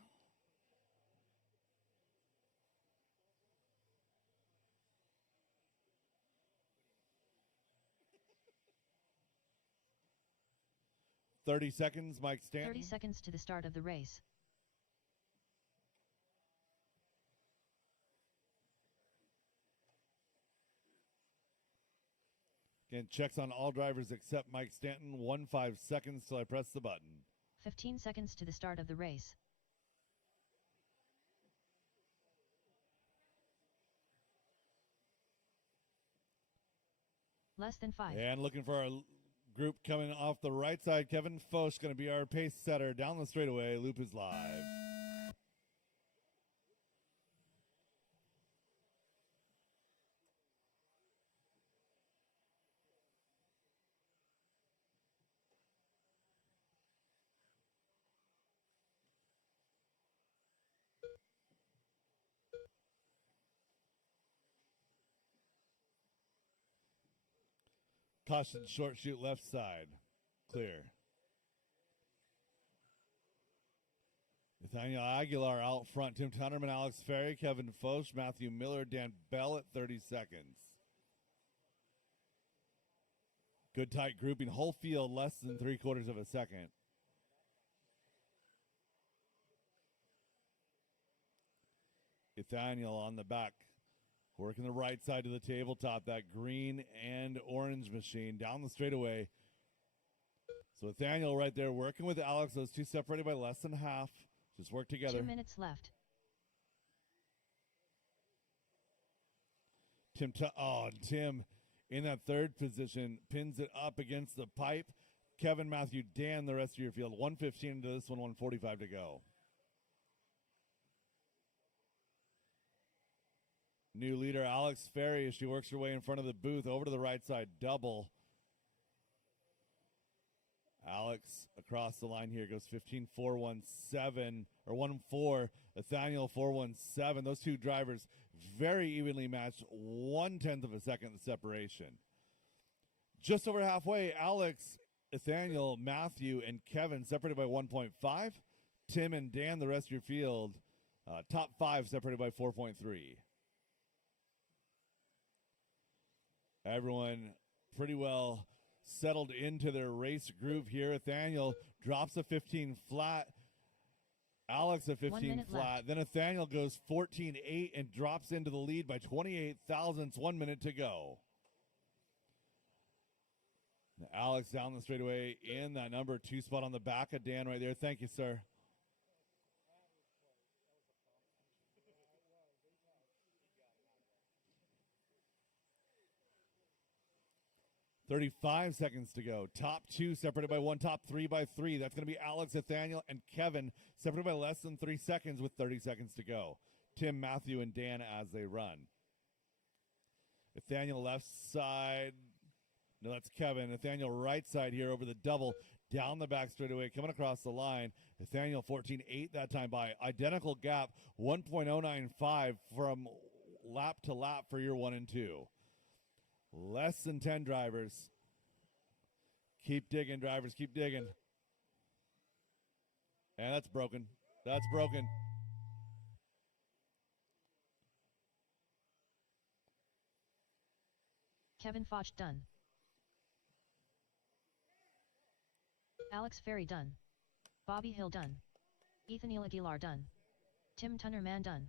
$30 seconds, Mike Stanton. 30 seconds to the start of the race. Again, checks on all drivers except Mike Stanton. 15 seconds till I press the button. 15 seconds to the start of the race. Less than 5. And looking for our group coming off the right side. Kevin Foch going to be our pace setter down the straightaway. Loop is live. Caution, short shoot left side. Clear. Nathaniel Aguilar out front. Tim Tunnerman, Alex Ferry, Kevin Foch, Matthew Miller, Dan Bell at 30 seconds. Good tight grouping. Whole field less than 3/4 of a second. Nathaniel on the back. Working the right side of the tabletop, that green and orange machine down the straightaway. So Nathaniel right there working with Alex. Those two separated by less than half. Just work together. 2 minutes left. Tim in that third position pins it up against the pipe. Kevin, Matthew, Dan, the rest of your field. 1:15 into this one, 1:45 to go. New leader, Alex Ferry, as she works her way in front of the booth, over to the right side, double. Alex across the line here goes 15.417 or 1-4. Nathaniel 417. Those two drivers very evenly matched, 1/10 of a second the separation. Just over halfway, Alex, Nathaniel, Matthew, and Kevin separated by 1.5. Tim and Dan, the rest of your field, top 5 separated by 4.3. Everyone pretty well settled into their race groove here. Nathaniel drops a 15 flat. Alex a 15 flat. Left. Then Nathaniel goes 14.8 and drops into the lead by 28 thousandths. 1 minute to go. Alex down the straightaway in that number 2 spot on the back of Dan right there. Thank you, sir. $35 seconds to go. Top 2 separated by 1, top 3 by 3. That's going to be Alex, Nathaniel, and Kevin separated by less than 3 seconds with 30 seconds to go. Tim, Matthew, and Dan as they run. Nathaniel left side. No, that's Kevin. Nathaniel right side here over the double. Down the back straightaway, coming across the line. Nathaniel 14.8 that time by. Identical gap, 1.095 from lap to lap for your 1 and 2. Less than 10 drivers. Keep digging, drivers. Keep digging. And that's broken. That's broken. Kevin Foch done. Alex Ferry done. Bobby Hill done. Ethan Aguilar done. Tim Tunnerman done.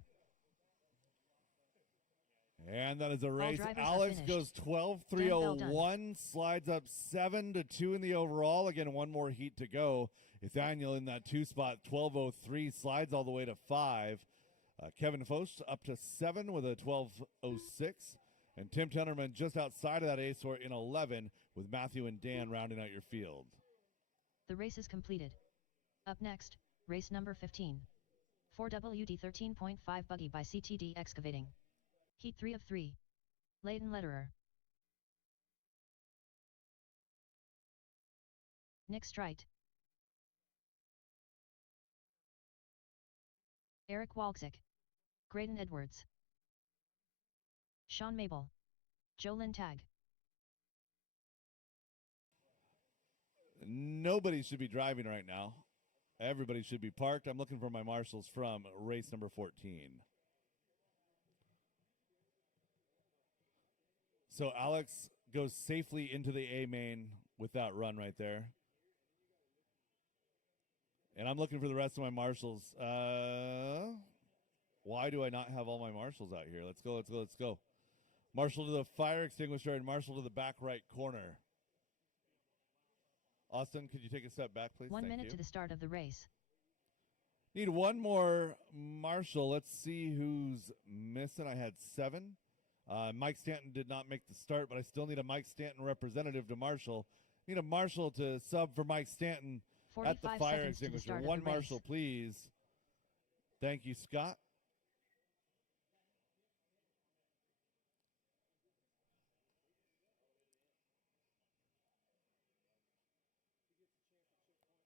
And that is a race. drivers are Alex finished. goes 12:301, slides up 7-2 in the overall. Again, one more heat to go. Nathaniel in that 2 spot, 12:03, slides all the way to 5. Kevin Foch up to 7 with a 12:06. And Tim Tunnerman just outside of that A sort in 11 with Matthew and Dan rounding out your field. The race is completed. Up next, race number 15. 4WD 13.5 buggy by CTD Excavating. Heat 3 of 3. Leighton Lederer. Nick Streit. Eric Walczyk. Graydon Edwards. Sean Mabel. Jolyn Tag. Nobody should be driving right now. Everybody should be parked. I'm looking for my marshals from race number 14. So Alex goes safely into the A main with that run right there. And I'm looking for the rest of my marshals. Why do I not have all my marshals out here? Let's go, let's go, let's go. Marshal to the fire extinguisher and marshal to the back right corner. Austin, could you take a step back, please? 1 Thank minute you. to the start of the race. Need one more marshal. Let's see who's missing. I had 7. Mike Stanton did not make the start, but I still need a Mike Stanton representative to marshal. Need a marshal to sub for Mike Stanton at the 45 fire seconds to the extinguisher. start of One the race. marshal, please. Thank you, Scott.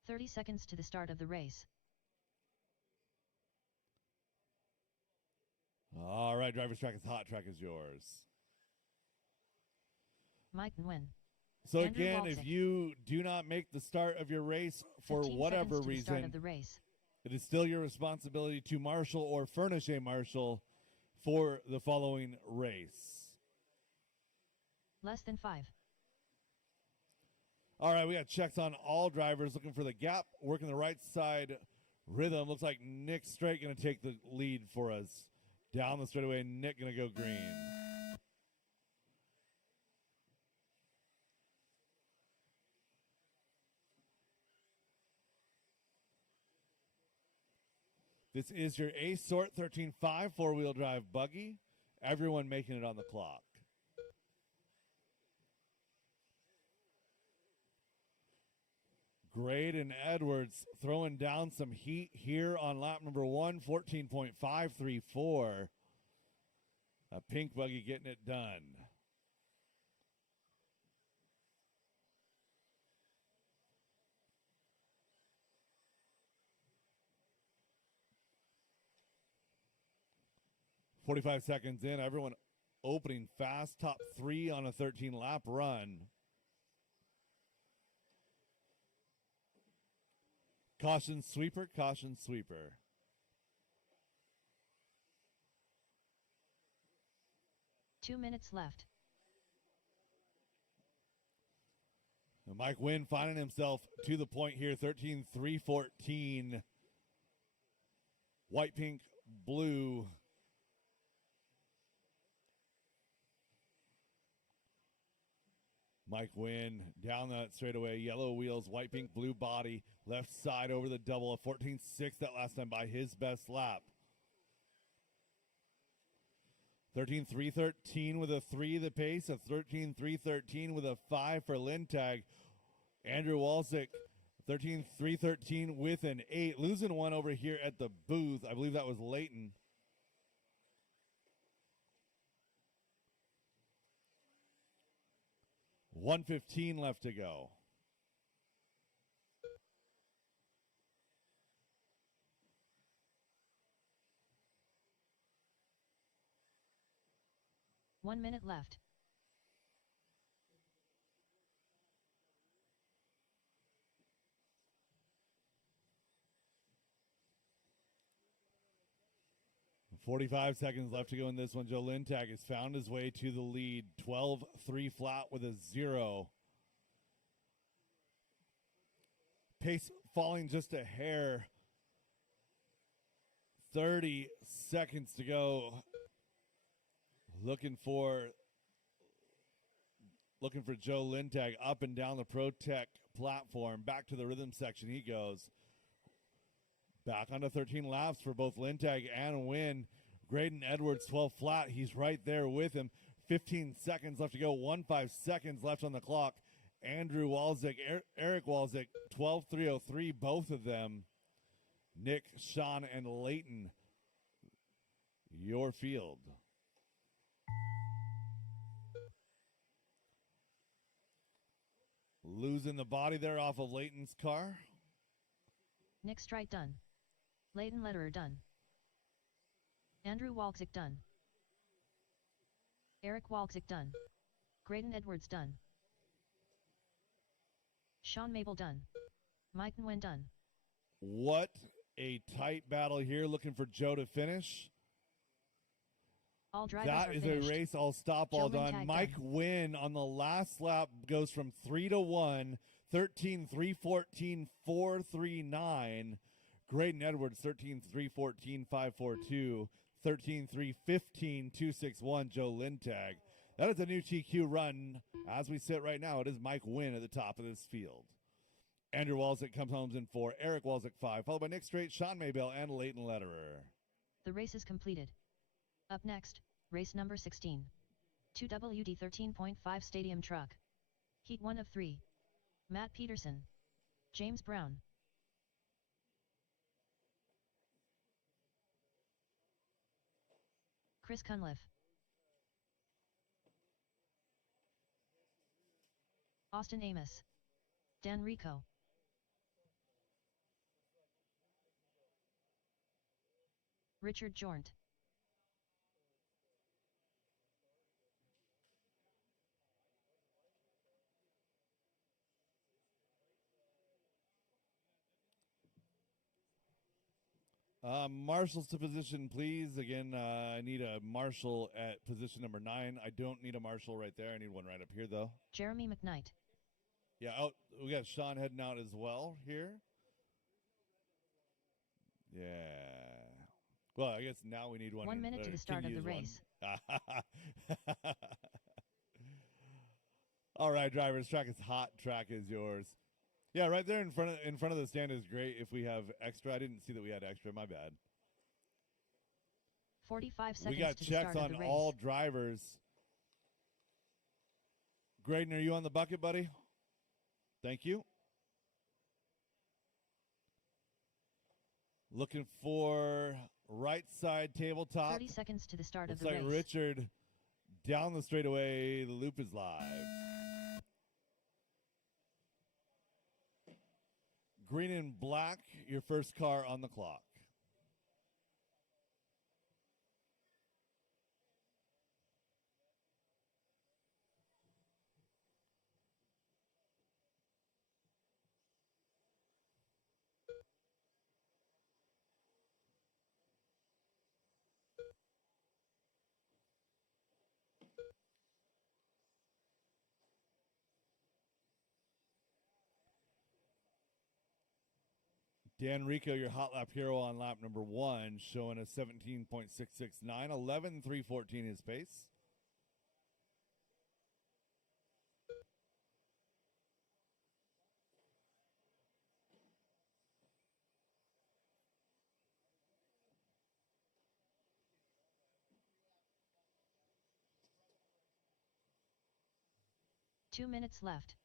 "30 seconds to the start of the race. All right, driver's track is hot. Track is yours. Mike Nguyen. So Andrew again, if Walczyk. you do not make the start of your race for 15 whatever seconds to the start reason, of the race. it is still your responsibility to marshal or furnish a marshal for the following race. Less than 5. All right, we got checks on all drivers looking for the gap, working the right side rhythm. Looks like Nick Straight going to take the lead for us. Down the straightaway, Nick going to go green. This is your A sort 13.5 four-wheel drive buggy. Everyone making it on the clock. Grade and Edwards throwing down some heat here on lap number 1, 14.534. A pink buggy getting it done. "45 seconds in, everyone opening fast, top 3 on a 13-lap run. Caution sweeper, caution sweeper. Two minutes left. And Mike Wynn finding himself to the point here, 13.314. White, pink, blue. Mike Wynn down that straightaway, yellow wheels, white, pink, blue body, left side over the double, a 14.6 that last time by his best lap. 13.313 with a 3 the pace, a 13.313 with a 5 for Lintag. Andrew Walczyk, 13.313 with an 8, losing one over here at the booth. I believe that was Leighton. $1:15 left to go. One minute left. 45 seconds left to go in this one. Joe Lintag has found his way to the lead. 12-3 flat with a 0. Pace falling just a hair. 30 seconds to go. Looking for Joe Lintag up and down the Pro Tech platform. Back to the rhythm section he goes. Back onto 13 laps for both Lintag and Wynn. Graydon Edwards 12 flat. He's right there with him. 15 seconds left to go. 15 seconds left on the clock. Andrew Walczyk, Eric Walczyk, 12.303, both of them. Nick, Sean, and Leighton, your field. Losing the body there off of Leighton's car. Nick Strite done. Leighton Lederer done. Andrew Walczyk done. Eric Walczyk done. Graydon Edwards done. Sean Mabel done. Mike Nguyen done. What a tight battle here, looking for Joe to finish. All drivers That are is finished. a race all stop, all Gentlemen, done. tag Mike done. Wynn on the last lap goes from 3-1, 13-3-14, 4-3-9. Graydon Edwards, 13-3-14, 5-4-2, 13-3-15, 2-6-1, Joe Lintag. That is a new TQ run. As we sit right now, it is Mike Wynn at the top of this field. Andrew Walczyk comes home in 4, Eric Walczyk 5, followed by Nick Straight, Sean Maybell, and Leighton Lederer. The race is completed. Up next, race number 16. 2WD 13.5 Stadium Truck. Heat 1 of 3. Matt Peterson. James Brown. Chris Cunliffe. Austin Amos. Dan Rico. Richard Jornt. Marshals to position, please. Again, I need a marshal at position number 9. I don't need a marshal right there. I need one right up here, though. Jeremy McKnight. Yeah, oh, we got Sean heading out as well here. Yeah. Well, I guess now we need one. 1 minute to the start of the use one. race. All right, drivers. Track is hot. Track is yours. Yeah, right there in front of the stand is great. If we have extra, I didn't see that we had extra. My bad. 45 seconds We got to checks the start on of the race. all drivers. Graydon, are you on the bucket, buddy? Thank you. Looking for right side tabletop. 30 seconds to the start Looks of the like race. Richard down the straightaway. The loop is live. Green and black, your first car on the clock. Dan Rico, your hot lap hero on lap number 1, showing a 17.669, 11.314 his pace. Two minutes left.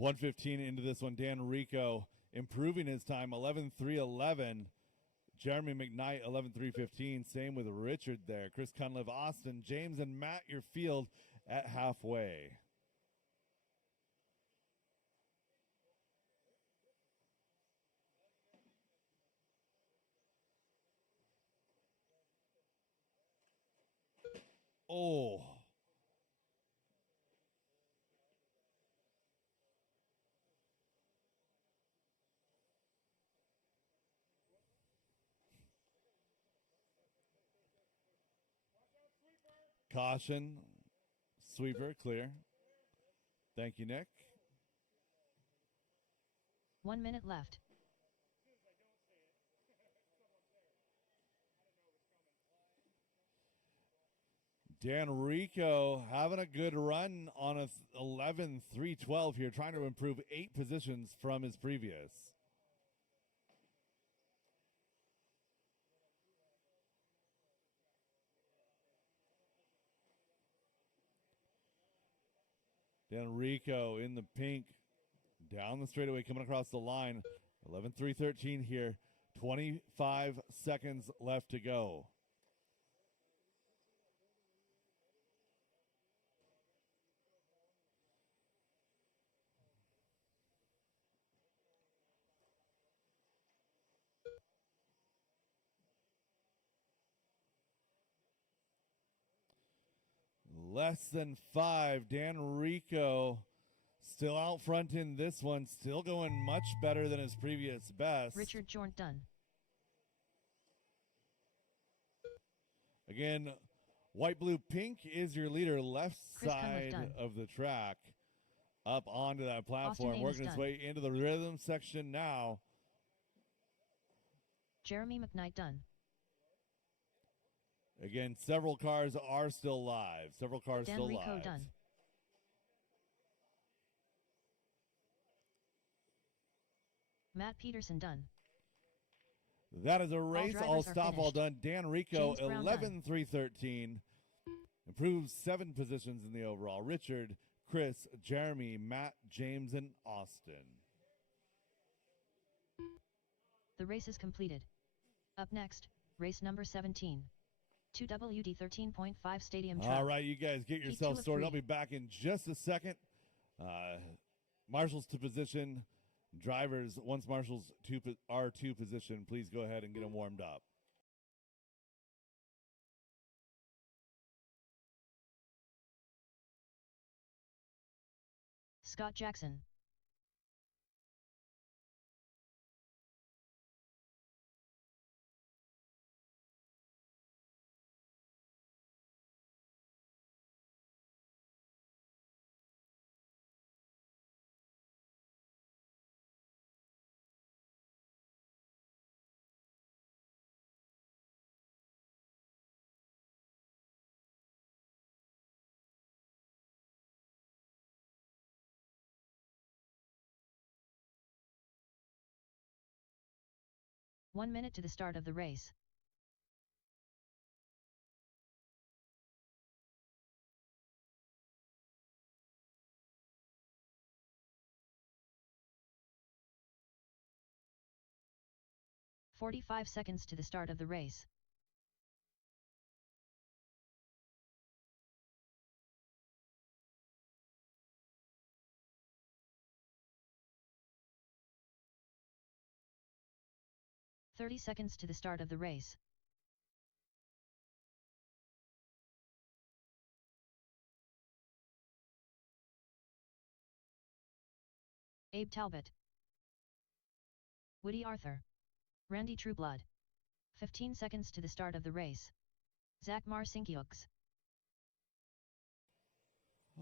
.115 into this one. Dan Rico improving his time, 11.311. Jeremy McKnight, 11.315. Same with Richard there. Chris Cunliffe, Austin, James, and Matt, your field at halfway. Oh, Caution. Sweeper, clear. Thank you, Nick. 1 minute left. Dan Rico having a good run on a 11-3-12 here, trying to improve 8 positions from his previous. Dan Rico in the pink, down the straightaway, coming across the line. 11-3-13 here, 25 seconds left to go. Less than 5. Dan Rico still out front in this one, still going much better than his previous best. Richard Jornt done. Again, white, blue, pink is your leader, left Chris side Cunliffe done. of the track. Up onto that platform, Amos working his done. way into the rhythm section now. Jeremy McKnight done. Again, several cars are still live. Several cars Dan still Rico live. done. Matt Peterson done. That is a race. drivers All are stop, all finished. done. Dan Rico, James Brown done. 11-3-13. Improves 7 positions in the overall. Richard, Chris, Jeremy, Matt, James, and Austin. The race is completed. Up next, race number 17. 2WD 13.5 Stadium Track. All right, you guys get Heat yourself 2 of sorted. I'll 3. be back in just a second. Marshals to position. Drivers, once marshals are to position, please go ahead and get them warmed up. Scott Jackson. One minute to the start of the race. "45 seconds to the start of the race. "30 seconds to the start of the race. Abe Talbot. Woody Arthur. Randy Trueblood. 15 seconds to the start of the race. Zach Marcinkiewicz.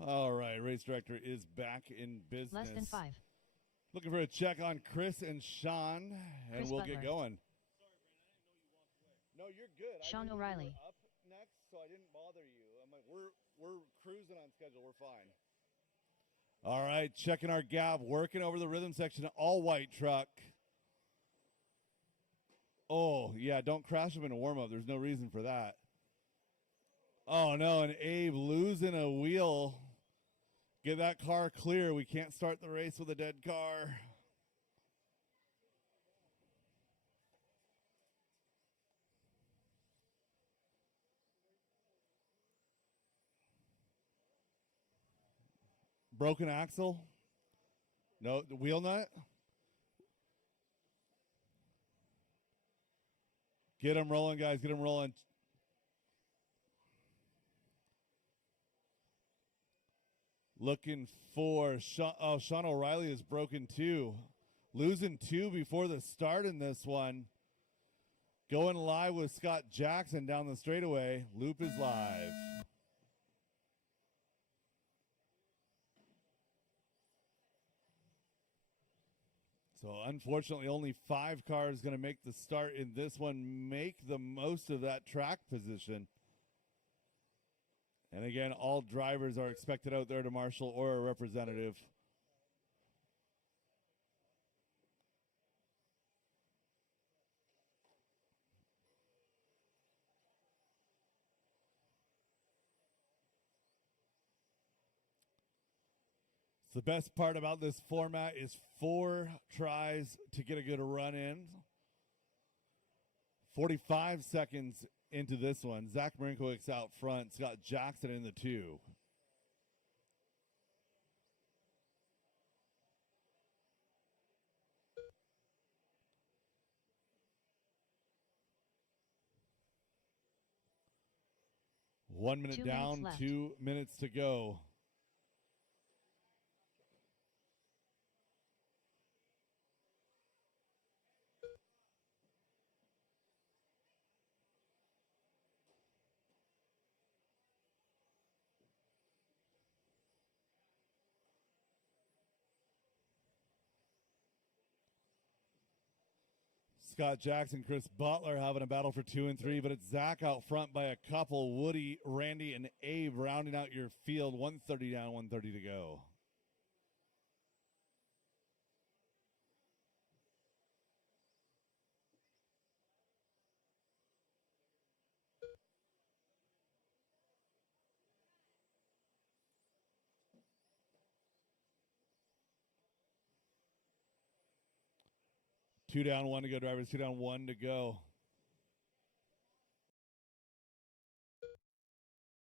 All right, race director is back in business. Less than 5. Looking for a check on Chris and Sean, and Chris we'll Butler. get going. No, you're good. Sean I knew O'Reilly. You were up next, so I didn't bother you. I'm like, we're cruising on schedule. We're fine. All right, checking our gap, working over the rhythm section. All white truck. Oh yeah, don't crash him in a warm up. There's no reason for that. Oh no, and Abe losing a wheel. Get that car clear. We can't start the race with a dead car. Broken axle? No, the wheel nut? Get him rolling, guys. Get him rolling. Looking for Sean. Oh, Sean O'Reilly is broken too. Losing 2 before the start in this one. Going live with Scott Jackson down the straightaway. Loop is live. So unfortunately, only 5 cars going to make the start in this one, make the most of that track position. And again, all drivers are expected out there to marshal or a representative. The best part about this format is 4 tries to get a good run in. 45 seconds into this one. Zach Marinkowicz out front. Scott Jackson in the 2. One minute 2 minutes down, left. 2 minutes to go. Scott Jackson, Chris Butler having a battle for 2 and 3, but it's Zach out front by a couple. Woody, Randy, and Abe rounding out your field. 130 down, 130 to go. Two down, 1 to go, drivers. 2 down, 1 to go.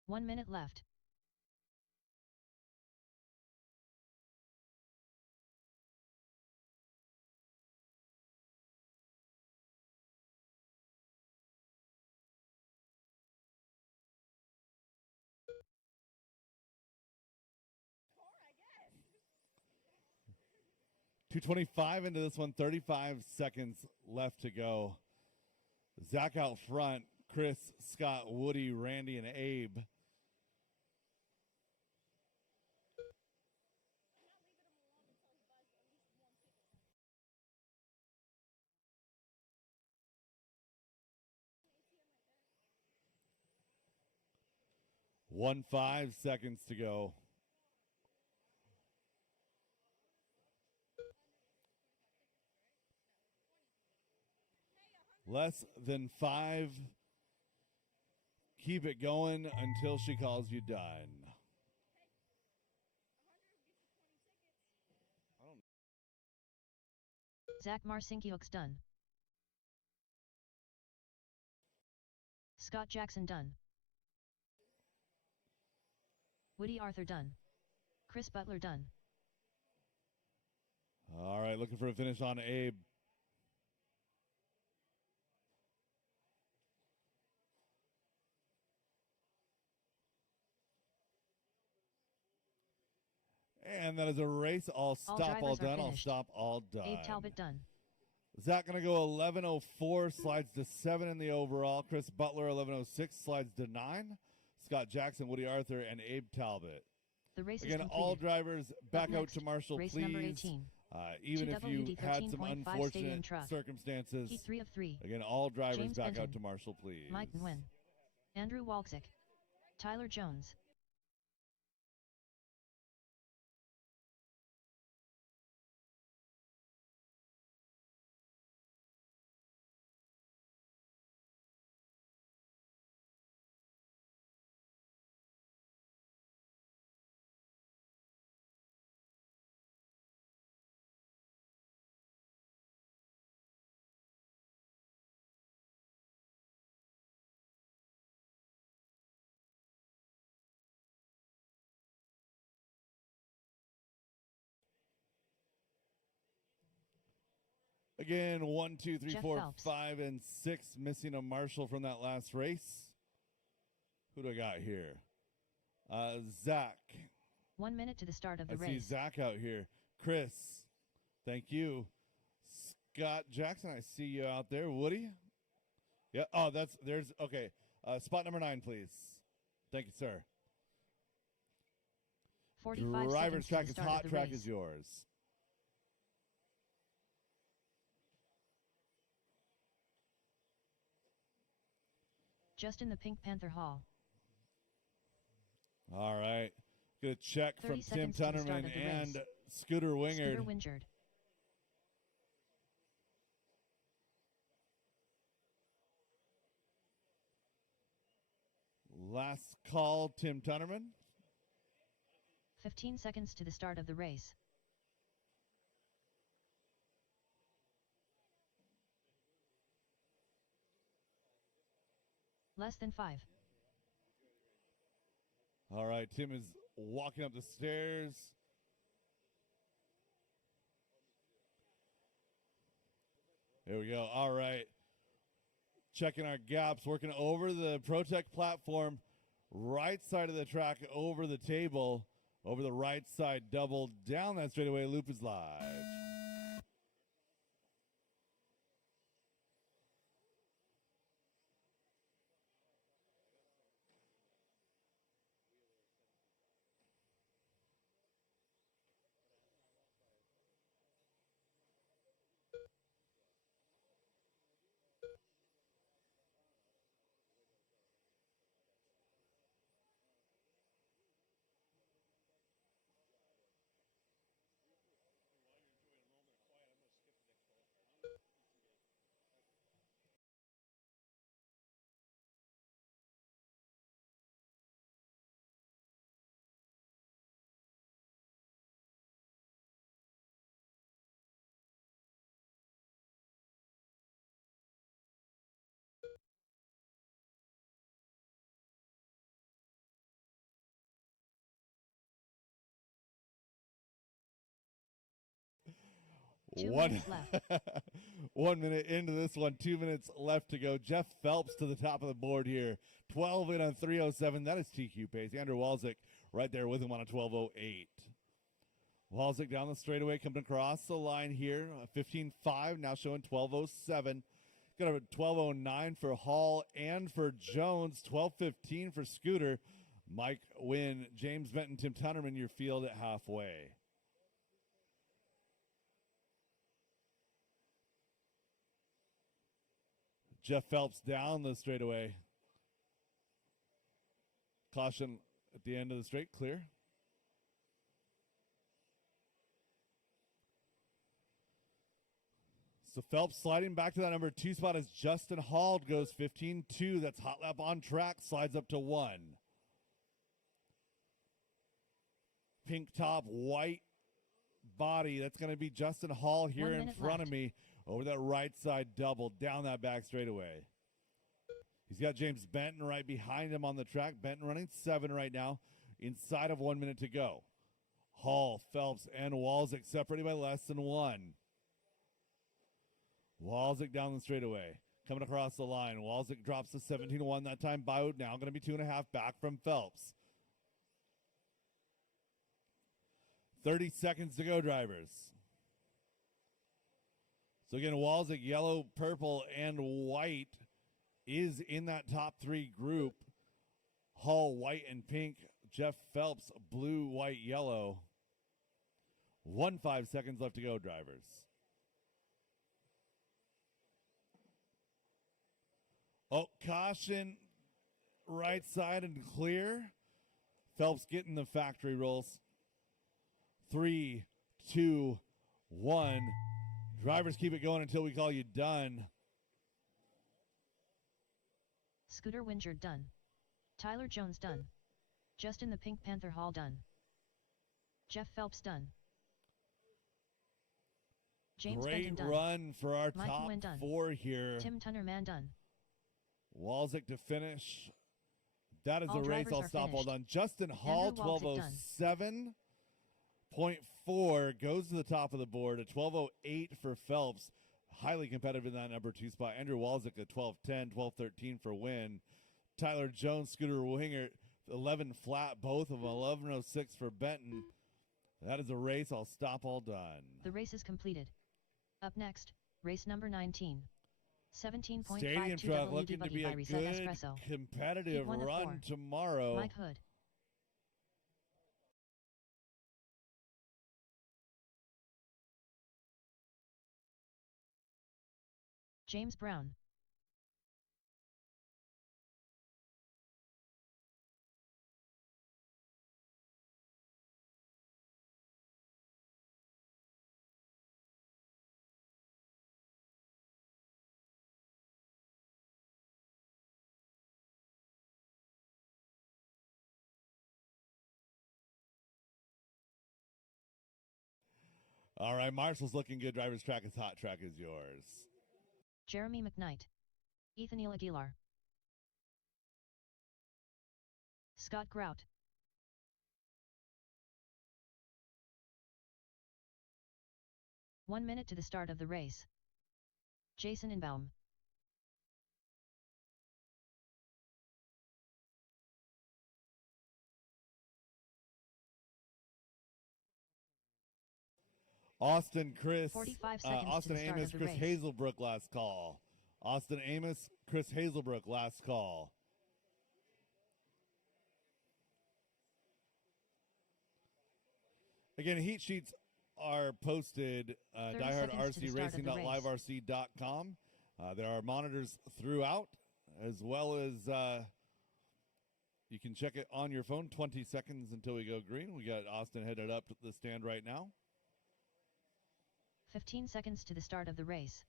1 minute left. .225 into this one, 35 seconds left to go. Zach out front, Chris, Scott, Woody, Randy, and Abe. One 5 seconds to go. Less than 5. Keep it going until she calls you done. Zach Marcinkiewicz done. Scott Jackson done. Woody Arthur done. Chris Butler done. All right, looking for a finish on Abe. And that is a race. All stop, all drivers are done. All finished. stop, all done. Abe Talbot done. Zach going to go 11:04, slides to 7 in the overall. Chris Butler 11:06, slides to 9. Scott Jackson, Woody Arthur, and Abe Talbot. The race is Again, completed. all drivers back out next, to marshal, race please. number 18. Even if you 2WD had some 13.5 stadium unfortunate truck. circumstances. Heat 3 of 3. Again, all drivers James back Benton, out to marshal, please. Mike Nguyen. Andrew Walczyk. Tyler Jones. Again, 1, 2, 3, Jeff 4, Phelps. 5, and 6 missing a marshal from that last race. Who do I got here? Zach. 1 minute to the start of the I see race. Zach out here. Chris, thank you. Scott Jackson, I see you out there. Woody? Yeah. Oh, okay. Spot number 9, please. Thank you, sir. 45 Driver's seconds track to is the start hot. of the Track race. is yours. Just in the Pink Panther Hall. All right. Good check 30 from Tim seconds to the start Tunnerman of the and race. Scooter Wingard. Scooter Wingard. Last call, Tim Tunnerman. 15 seconds to the start of the race. Less than 5. All right, Tim is walking up the stairs. There we go. All right. Checking our gaps, working over the Protect platform, right side of the track, over the table, over the right side, double down that straightaway. Loop is live. Two minutes left. 1 minute into this one, 2 minutes left to go. Jeff Phelps to the top of the board here. 12 in on 3:07. That is TQ pace. Andrew Walczyk right there with him on a 12:08. Walczyk down the straightaway, coming across the line here. 15.5, now showing 12:07. Got a 12:09 for Hall and for Jones. 12:15 for Scooter. Mike Wynn, James Benton, Tim Tunnerman, your field at halfway. Jeff Phelps down the straightaway. Caution at the end of the straight, clear. So Phelps sliding back to that number 2 spot as Justin Hall goes 15.2. That's hot lap on track, slides up to 1. Pink top, white body. That's going to be Justin Hall here in front of me. Over that right side double, down that back straightaway. He's got James Benton right behind him on the track. Benton running 7 right now, inside of 1 minute to go. Hall, Phelps, and Walczyk separated by less than 1. Walczyk down the straightaway, coming across the line. Walczyk drops to 17-1 that time. Bowed now going to be 2.5 back from Phelps. 30 seconds to go, drivers. So again, Walczyk, yellow, purple, and white is in that top 3 group. Hall, white and pink. Jeff Phelps, blue, white, yellow. 5 seconds left to go, drivers. Oh, caution, right side and clear. Phelps getting the factory rolls. 3, 2, 1. Drivers, keep it going until we call you done. Scooter Wingard done. Tyler Jones done. Just in the Pink Panther Hall done. Jeff Phelps done. James Great Benton done. run for our Mike top Wynn done. 4 here. Tim Tunnerman done. Walczyk to finish. That is All a race drivers I'll are stop all finished. done. Justin Hall, Andrew Walczyk done. 12:07.4 goes to the top of the board. A 12:08 for Phelps. Highly competitive in that number 2 spot. Andrew Walczyk at 12:10, 12:13 for Wynn. Tyler Jones, Scooter Wingard, 11 flat, both of them. 11:06 for Benton. That is a race I'll stop all done. The race is completed. Up next, race number 19. 17.52 Stadium truck looking to WD be by a Reset good Espresso. competitive Heat 1 of run 4. tomorrow. Mike Hood. James Brown. All right, Marshall's looking good. Driver's track is hot. Track is yours. Jeremy McKnight. Ethanil Aguilar. Scott Grout. One minute to the start of the race. Jason Inbaum. Austin Chris, 45 seconds Austin to the start Amos, of the Chris race. Hazelbrook last call. Austin Amos, Chris Hazelbrook last call. Again, heat sheets are posted 30 seconds to the start of the race. DieHardRC.liverc.com. There are monitors throughout, as well as you can check it on your phone. 20 seconds until we go green. We got Austin headed up to the stand right now. 15 seconds to the start of the race.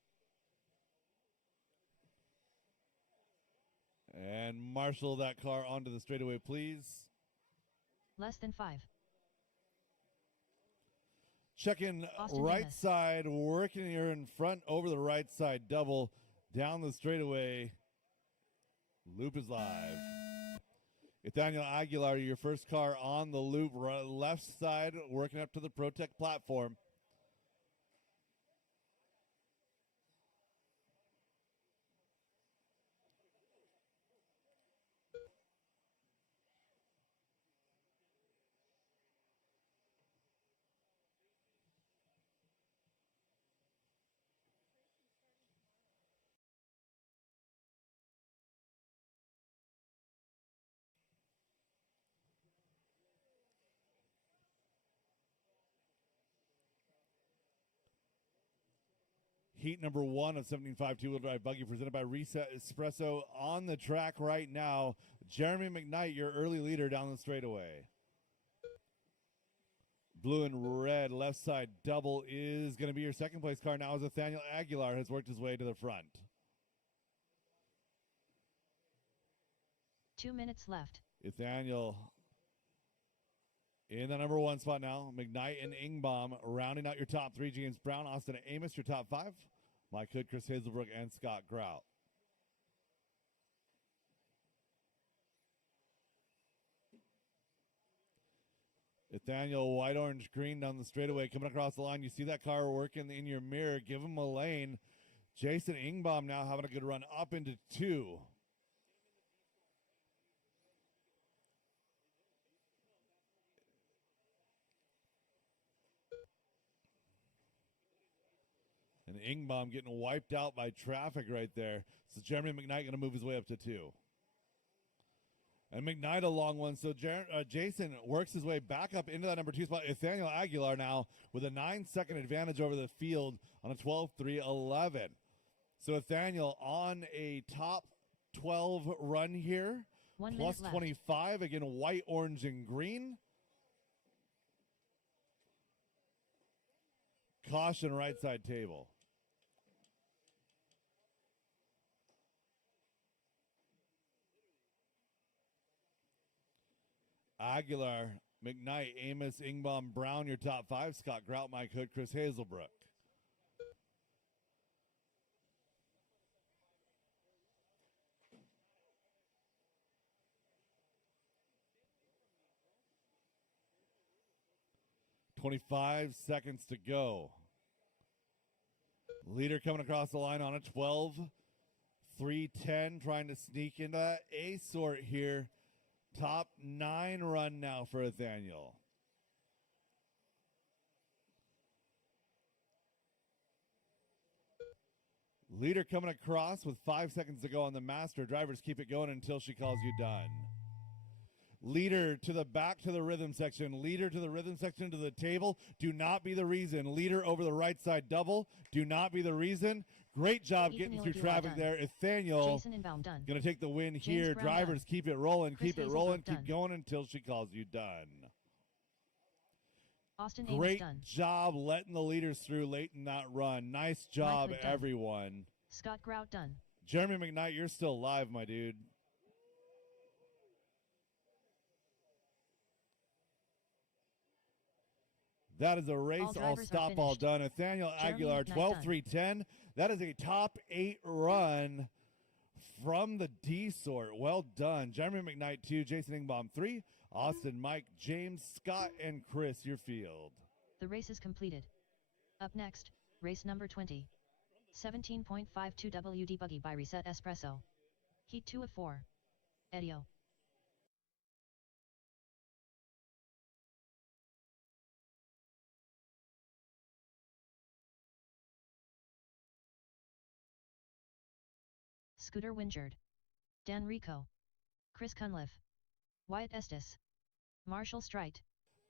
And marshal that car onto the straightaway, please. Less than 5. Checking Austin right Amos. side, working here in front over the right side, double down the straightaway. Loop is live. Nathaniel Aguilar, your first car on the loop, left side, working up to the Protect platform. Heat number 1 of 17.5 two-wheel drive buggy presented by Reset Espresso on the track right now. Jeremy McKnight, your early leader down the straightaway. Blue and red left side double is going to be your second place car now as Nathaniel Aguilar has worked his way to the front. 2 minutes left. Nathaniel in the number 1 spot now. McKnight and Ingbaum rounding out your top 3. James Brown, Austin Amos, your top 5. Mike Hood, Chris Hazelbrook, and Scott Grout. Nathaniel, white, orange, green down the straightaway, coming across the line. You see that car working in your mirror. Give him a lane. Jason Ingbaum now having a good run up into 2. And Ingbaum getting wiped out by traffic right there. So Jeremy McKnight going to move his way up to 2. And McKnight a long one. So Jason works his way back up into that number 2 spot. Nathaniel Aguilar now with a 9-second advantage over the field on a 12-3-11. So Nathaniel on a top 12 run here. 1 Plus minute left. 25. Again, white, orange, and green. Caution right side table. Aguilar, McKnight, Amos, Ingbaum, Brown, your top 5. Scott Grout, Mike Hood, Chris Hazelbrook. .25 seconds to go. Leader coming across the line on a 12-3-10, trying to sneak into that A sort here. Top 9 run now for Nathaniel. Leader coming across with 5 seconds to go on the master. Drivers keep it going until she calls you done. Leader to the back to the rhythm section. Leader to the rhythm section to the table. Do not be the reason. Leader over the right side double. Do not be the reason. Great job getting through traffic there. Nathaniel Jason Inbaum done. going to take the win James here. Brown Drivers done. keep it rolling. Chris Keep it Hazelbrook rolling. done. Keep going until she calls you done. Austin Amos Great done. job letting the leaders through late in that run. Nice job, Hood done. everyone. Scott Grout done. Jeremy McKnight, you're still live, my dude. That is a race, all drivers are stop, all finished. done. Nathaniel Jeremy Aguilar, McKnight 12-3-10. That is a top 8 run from the D sort. Well done. Jeremy McKnight, 2. Jason Ingbaum, 3. Austin, Mike, James, Scott, and Chris, your field. The race is completed. Up next, race number 20. 17.52 WD Buggy by Reset Espresso. Heat 2 of 4. Edio. Scooter Wingard. Dan Rico. Chris Cunliffe. Wyatt Estes. Marshall Strite.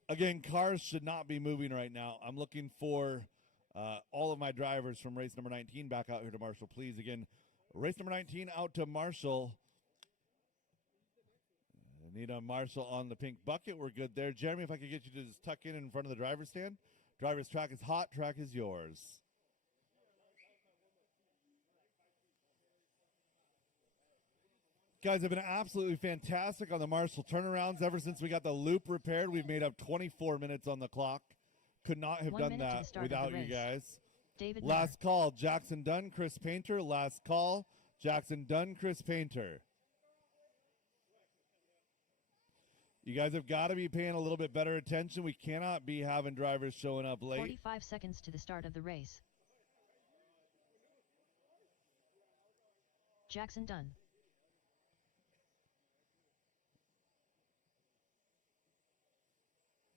Again, cars should not be moving right now. I'm looking for all of my drivers from race number 19 back out here to Marshall, please. Again, race number 19 out to Marshall. Anita Marshall on the pink bucket. We're good there. Jeremy, if I could get you to just tuck in front of the driver's stand. Driver's track is hot. Track is yours. Guys have been absolutely fantastic on the Marshall turnarounds. Ever since we got the loop repaired, we've made up 24 minutes on the clock. Could not have 1 done minute to the that start of the without you race. guys. David Last call, Jackson Dunn, Chris Painter. Last call, Jackson Dunn, Chris Painter. You guys have got to be paying a little bit better attention. We cannot be having drivers showing up late. 45 seconds to the start of the race. Jackson Dunn.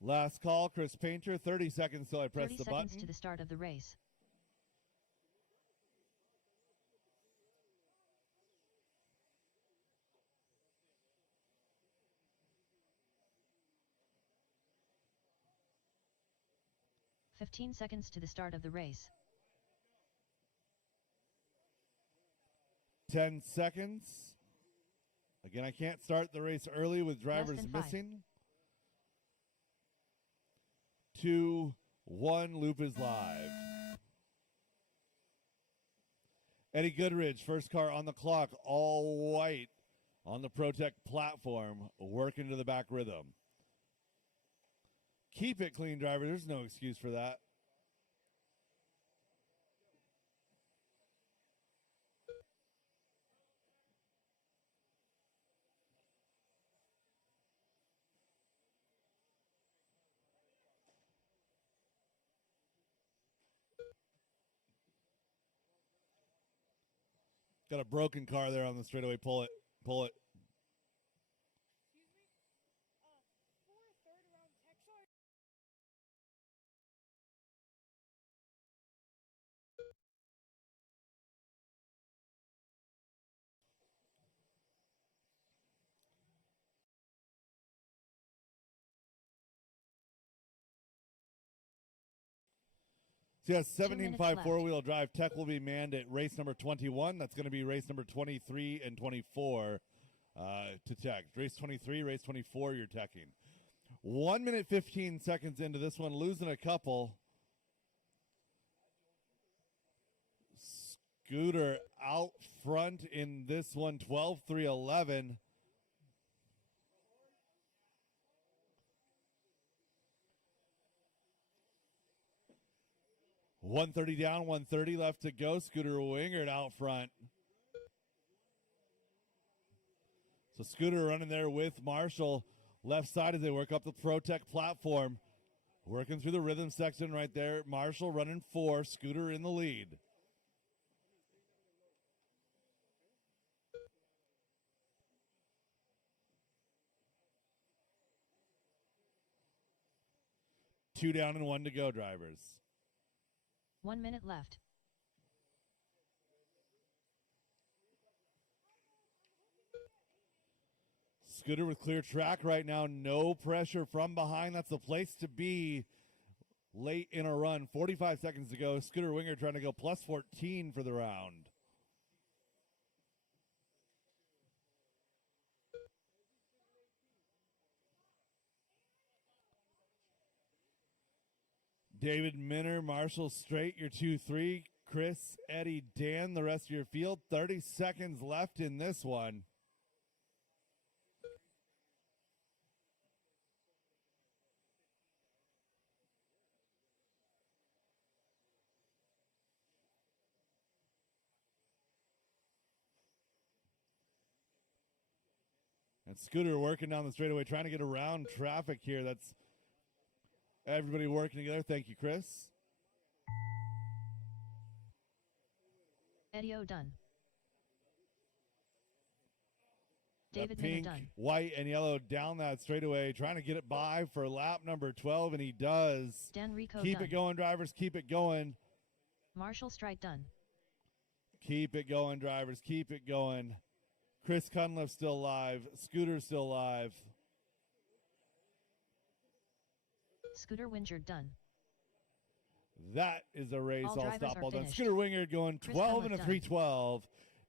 Last call, Chris Painter. 30 seconds till I press 30 the seconds button. to the start of the race. "15 seconds to the start of the race. 10 seconds. Again, I can't start the race early with drivers than 5. missing. 2, 1, loop is live. Eddie Goodridge, first car on the clock, all white on the ProTech platform, working to the back rhythm. Keep it clean, driver. There's no excuse for that. Got a broken car there on the straightaway. Pull it. Pull it. So yes, 2 minutes 17.5 left. four-wheel drive tech will be manned at race number 21. That's going to be race number 23 and 24 to tech. Race 23, race 24, you're teching. 1 minute, 15 seconds into this one, losing a couple. Scooter out front in this one, 12-3-11. $130 down, $130 left to go. Scooter Wingard out front. So Scooter running there with Marshall left side as they work up the ProTech platform. Working through the rhythm section right there. Marshall running 4, Scooter in the lead. Two down and 1 to go, drivers. 1 minute left. Scooter with clear track right now. No pressure from behind. That's the place to be late in a run. 45 seconds to go. Scooter Winger trying to go plus 14 for the round. David Minner, Marshall Straight, your 2-3. Chris, Eddie, Dan, the rest of your field. 30 seconds left in this one. And Scooter working down the straightaway, trying to get around traffic here. That's everybody working together. Thank you, Chris. Eddie O done. That David Minner pink, done. white, and yellow down that straightaway, trying to get it by for lap number 12, and he does. Dan Rico Keep done. it going, drivers. Keep it going. Marshall Strite done. Keep it going, drivers. Keep it going. Chris Cunliffe still live. Scooter still live. Scooter Wingard done. That is a race. All All drivers stop, are all done. finished. Scooter Wingard going Chris 12 and a Cunliffe done. 3:12.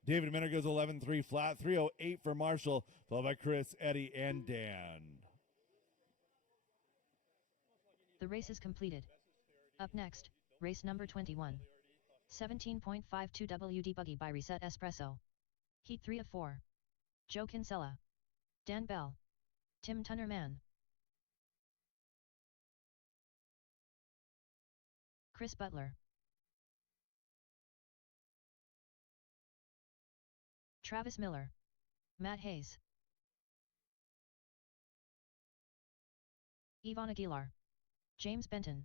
David Minner goes 11-3 flat. 3:08 for Marshall, followed by Chris, Eddie, and Dan. The race is completed. Up next, race number 21. 17.52 WD Buggy by Reset Espresso. Heat 3 of 4. Joe Kinsella. Dan Bell. Tim Tunnerman. Chris Butler. Travis Miller. Matt Hayes. Yvonne Aguilar. James Benton.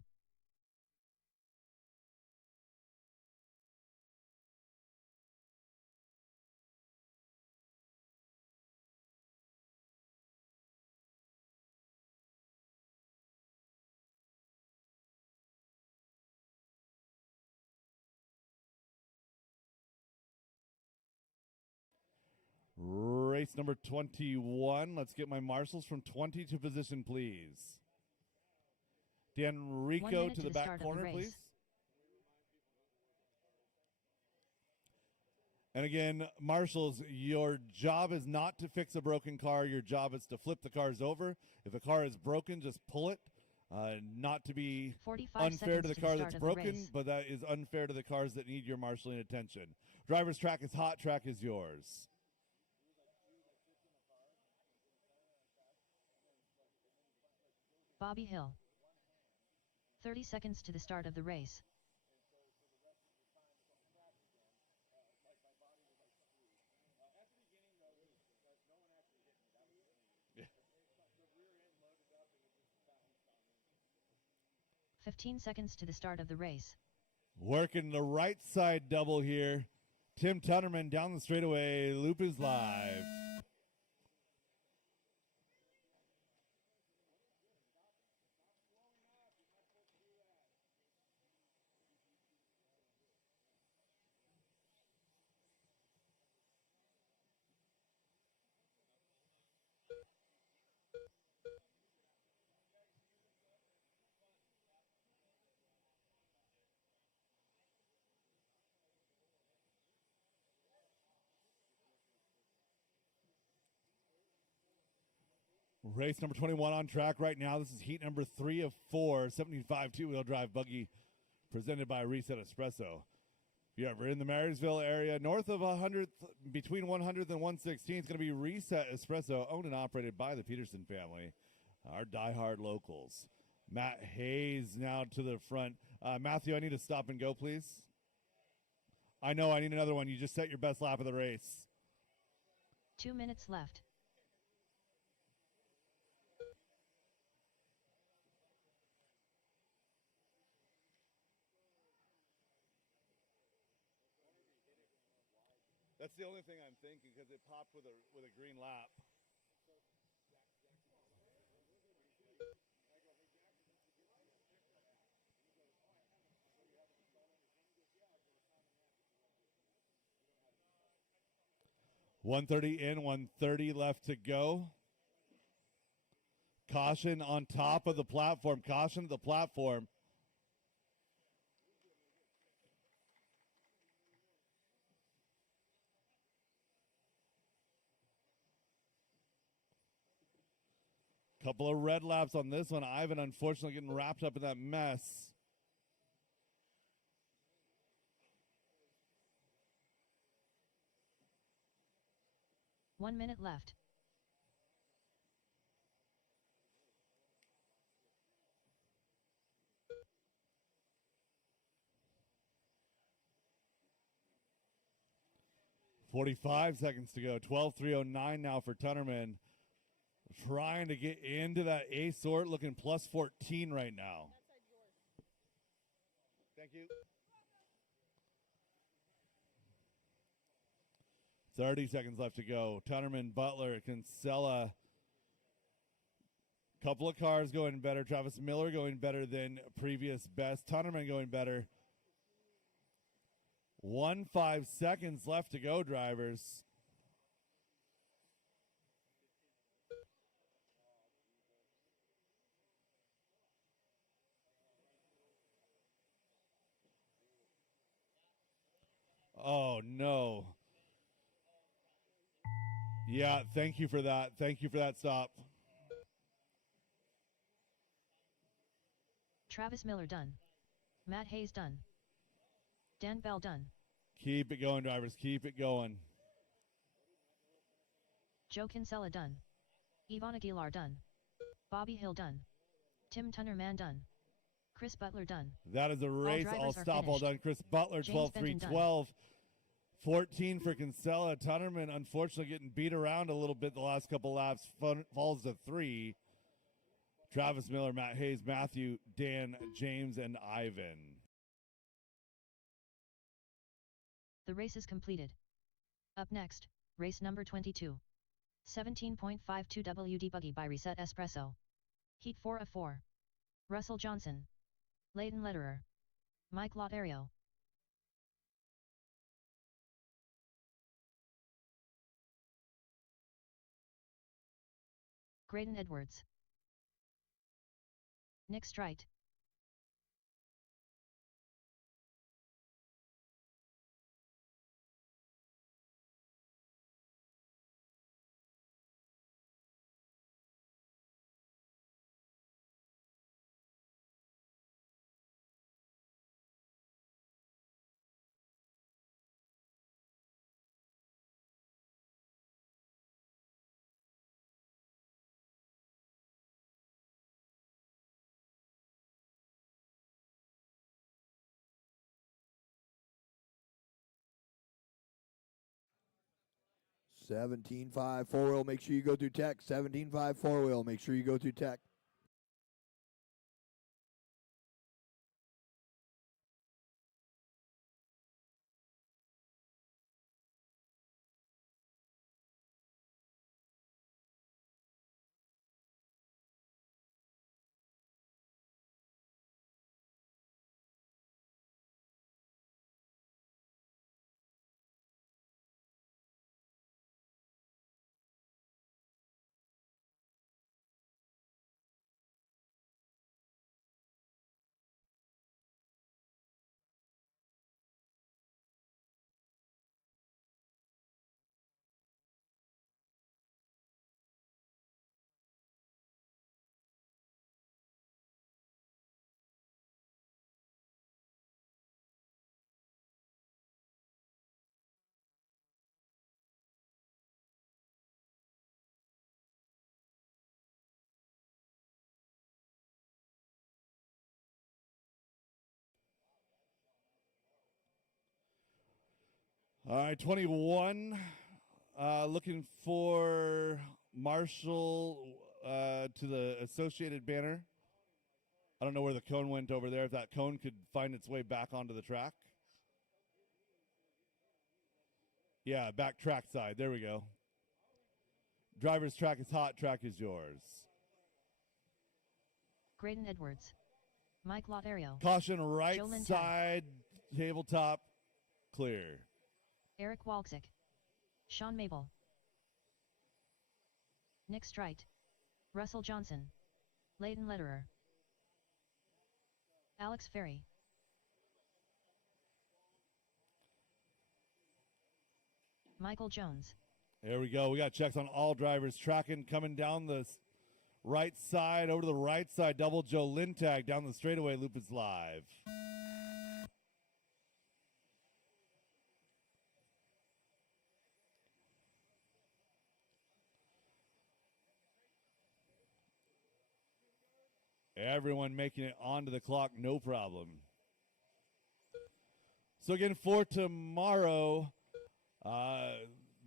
Race number 21. Let's get my marshals from 20 to position, please. Dan 1 Rico minute to the start back of the corner, race. please. And again, marshals, your job is not to fix a broken car. Your job is to flip the cars over. If a car is broken, just pull it. Not to be 45 unfair to the seconds car start that's of the broken, race. but that is unfair to the cars that need your marshaling attention. Driver's track is hot, track is yours. Bobby Hill. 30 seconds to the start of the race. Yeah. 15 seconds to the start of the race. Working the right side double here. Tim Tunnerman down the straightaway. Loop is live. Race number 21 on track right now. This is heat number 3 of 4, 75 two-wheel drive buggy presented by Reset Espresso. If you're ever in the Marysville area, north of 100th, between 100th and 116th, it's going to be Reset Espresso, owned and operated by the Peterson family, our DieHard locals. Matt Hayes now to the front. Matthew, I need to stop and go, please. I know, I need another one. You just set your best lap of the race. 2 minutes left. That's the only thing I'm thinking because it popped with a green lap. .130 in, 130 left to go. Caution on top of the platform. Caution at the platform. Couple of red laps on this one. Ivan unfortunately getting wrapped up in that mess. One minute left. .45 seconds to go. 12:309 now for Tunnerman. trying to get into that A sort, looking plus 14 right now. Thank you. 30 seconds left to go. Tunnerman, Butler, Kinsella. Couple of cars going better. Travis Miller going better than previous best. Tunnerman going better. 5 seconds left to go, drivers. Oh, no. Yeah, thank you for that. Thank you for that stop. Travis Miller done. Matt Hayes done. Dan Bell done. Keep it going, drivers. Keep it going. Joe Kinsella done. Ivan Aguilar done. Bobby Hill done. Tim Tunnerman done. Chris Butler done. That is a race. drivers All are stop, all finished. done. Chris Butler, James 12-3, Benton done. 12. 14 for Kinsella. Tunnerman, unfortunately, getting beat around a little bit the last couple laps. Falls to 3. Travis Miller, Matt Hayes, Matthew, Dan, James, and Ivan. The race is completed. Up next, race number 22. 17.52 WD Buggy by Reset Espresso. Heat 4 of 4. Russell Johnson. Leighton Lederer. Mike Lotario. Graydon Edwards. Nick Strite. $17.5 four-wheel, make sure you go through tech. $17.5 four-wheel, make sure you go through tech. All right, 21. Looking for Marshall to the associated banner. I don't know where the cone went over there. If that cone could find its way back onto the track. Yeah, back track side. There we go. Driver's track is hot. Track is yours. Graydon Edwards. Mike Lotario. Caution right Joe Lintag. side tabletop clear. Eric Walczyk. Sean Mabel. Nick Strite. Russell Johnson. Leighton Lederer. Alex Ferry. Michael Jones. There we go. We got checks on all drivers. Tracking coming down the right side, over to the right side. Double Joe Lintag down the straightaway. Loop is live. Everyone making it onto the clock, no problem. So again, for tomorrow,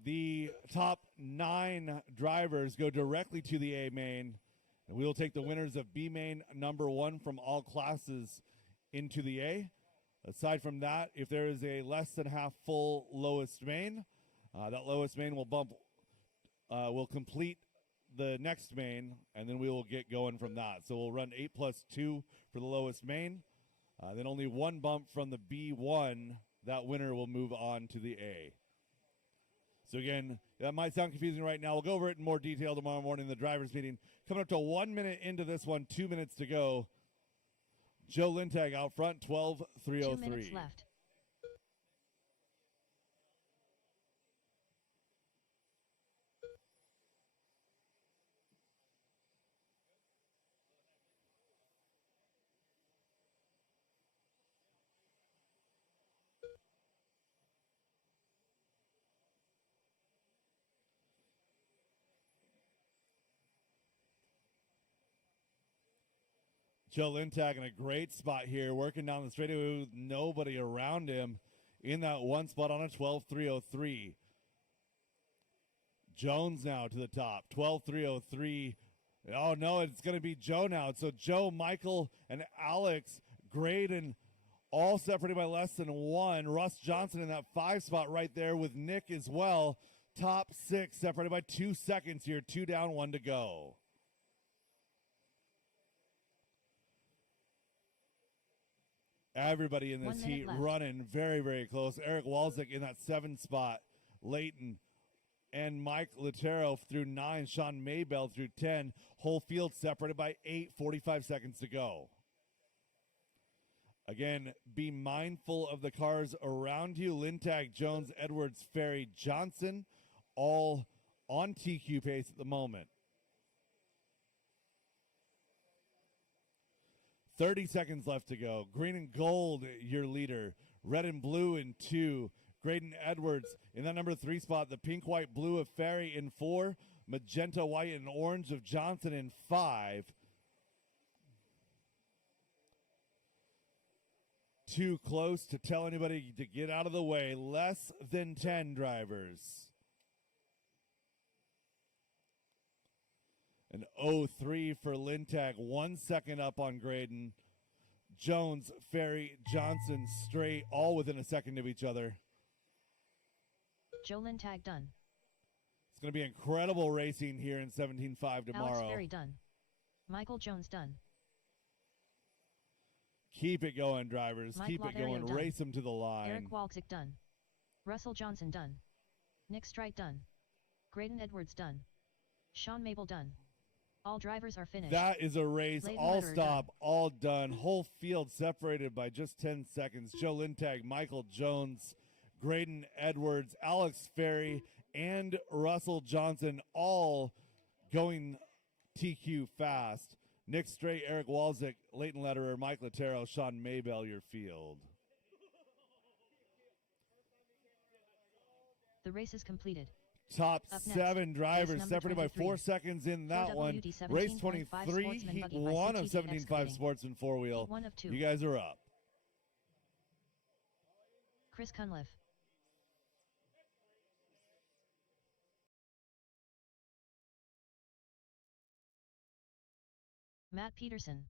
the top 9 drivers go directly to the A main, and we will take the winners of B main number 1 from all classes into the A. Aside from that, if there is a less than half full lowest main, that lowest main will complete the next main, and then we will get going from that. So we'll run 8 plus 2 for the lowest main. Then only 1 bump from the B1, that winner will move on to the A. So again, that might sound confusing right now. We'll go over it in more detail tomorrow morning in the drivers' meeting. Coming up to 1 minute into this one, 2 minutes to go. Joe Lintag out front, 12:303. 2 minutes left. Joe Lintag in a great spot here, working down the straightaway with nobody around him in that one spot on a 12:303. Jones now to the top, 12:303. Oh, no, it's going to be Joe now. So Joe, Michael, and Alex Graydon all separated by less than 1. Russ Johnson in that 5 spot right there with Nick as well. Top 6 separated by 2 seconds here. 2 down, 1 to go. Everybody in this heat running very, very close. Eric Walczyk in that 7 spot. Leighton and Mike Latero through 9. Sean Maybell through 10. Whole field separated by 8. 45 seconds to go. Again, be mindful of the cars around you. Lintag, Jones, Edwards, Ferry, Johnson, all on TQ pace at the moment. 30 seconds left to go. Green and gold, your leader. Red and blue in 2. Graydon Edwards in that number 3 spot. The pink, white, blue of Ferry in 4. Magenta, white, and orange of Johnson in 5. Too close to tell anybody to get out of the way. Less than 10 drivers. An 0-3 for Lintag, 1 second up on Graydon. Jones, Ferry, Johnson, straight, all within a second of each other. Joe Lintag done. It's going to be incredible racing here in 17.5 tomorrow. Alex Ferry done. Michael Jones done. Keep it going, drivers. Mike Keep it going. Lothario Race them to the line. Eric Walczyk done. Russell Johnson done. Nick Strite done. Graydon Edwards done. Sean Mabel done. All drivers are finished. That is a race. Leighton All Lederer stop, done. all done. Whole field separated by just 10 seconds. Joe Lintag, Michael Jones, Graydon Edwards, Alex Ferry, and Russell Johnson all going TQ fast. Nick Straight, Eric Walczyk, Leighton Lederer, Mike Latero, Sean Maybell, your field. The race is completed. Top Up next, 7 drivers race number separated by 23. 4 seconds in that one. 4WD Race 17.5 23, Sportsman Heat Buggy by 1 of CTV 17.5 Excavating. Sportsman 4-wheel. Heat 1 of 2. You guys are up. Chris Cunliffe. Matt Peterson.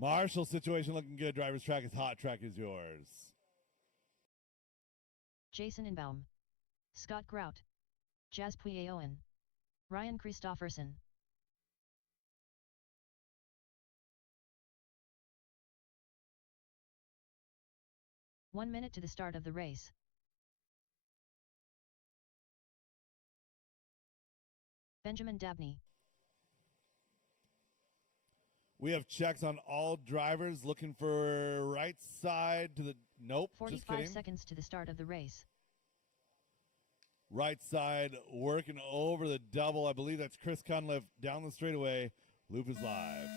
Marshall situation looking good. Driver's track is hot. Track is yours. Jason Inbaum. Scott Grout. Jazz Puyeoen. Ryan Christofferson. One minute to the start of the race. Benjamin Dabney. We have checks on all drivers looking for right side to the, nope, just 45 kidding. seconds to the start of the race. Right side working over the double. I believe that's Chris Cunliffe down the straightaway. Loop is live.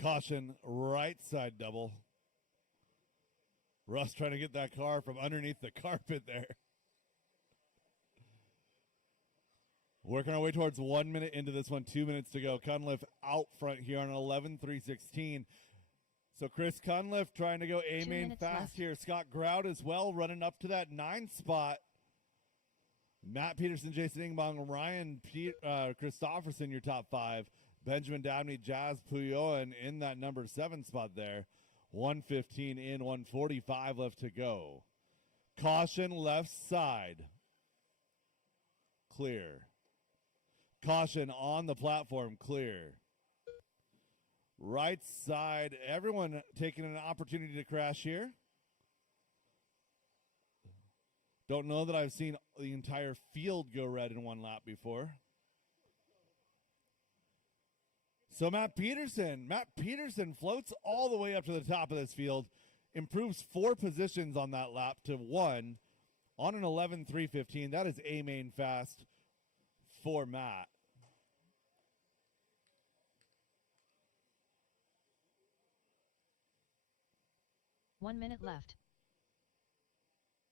Caution, right side double. Russ trying to get that car from underneath the carpet there. Working our way towards 1 minute into this one, 2 minutes to go. Cunliffe out front here on 11.316. So Chris Cunliffe trying to go A-main fast left. here. Scott Grout as well running up to that 9 spot. Matt Peterson, Jason Ingbaum, Ryan Christofferson, your top 5. Benjamin Dabney, Jazz Puyoan in that number 7 spot there. 1:15 in, 1:45 left to go. Caution left side. Clear. Caution on the platform, clear. Right side, everyone taking an opportunity to crash here. Don't know that I've seen the entire field go red in one lap before. So Matt Peterson floats all the way up to the top of this field, improves 4 positions on that lap to 1 on an 11.315. That is A-main fast for Matt. One minute left.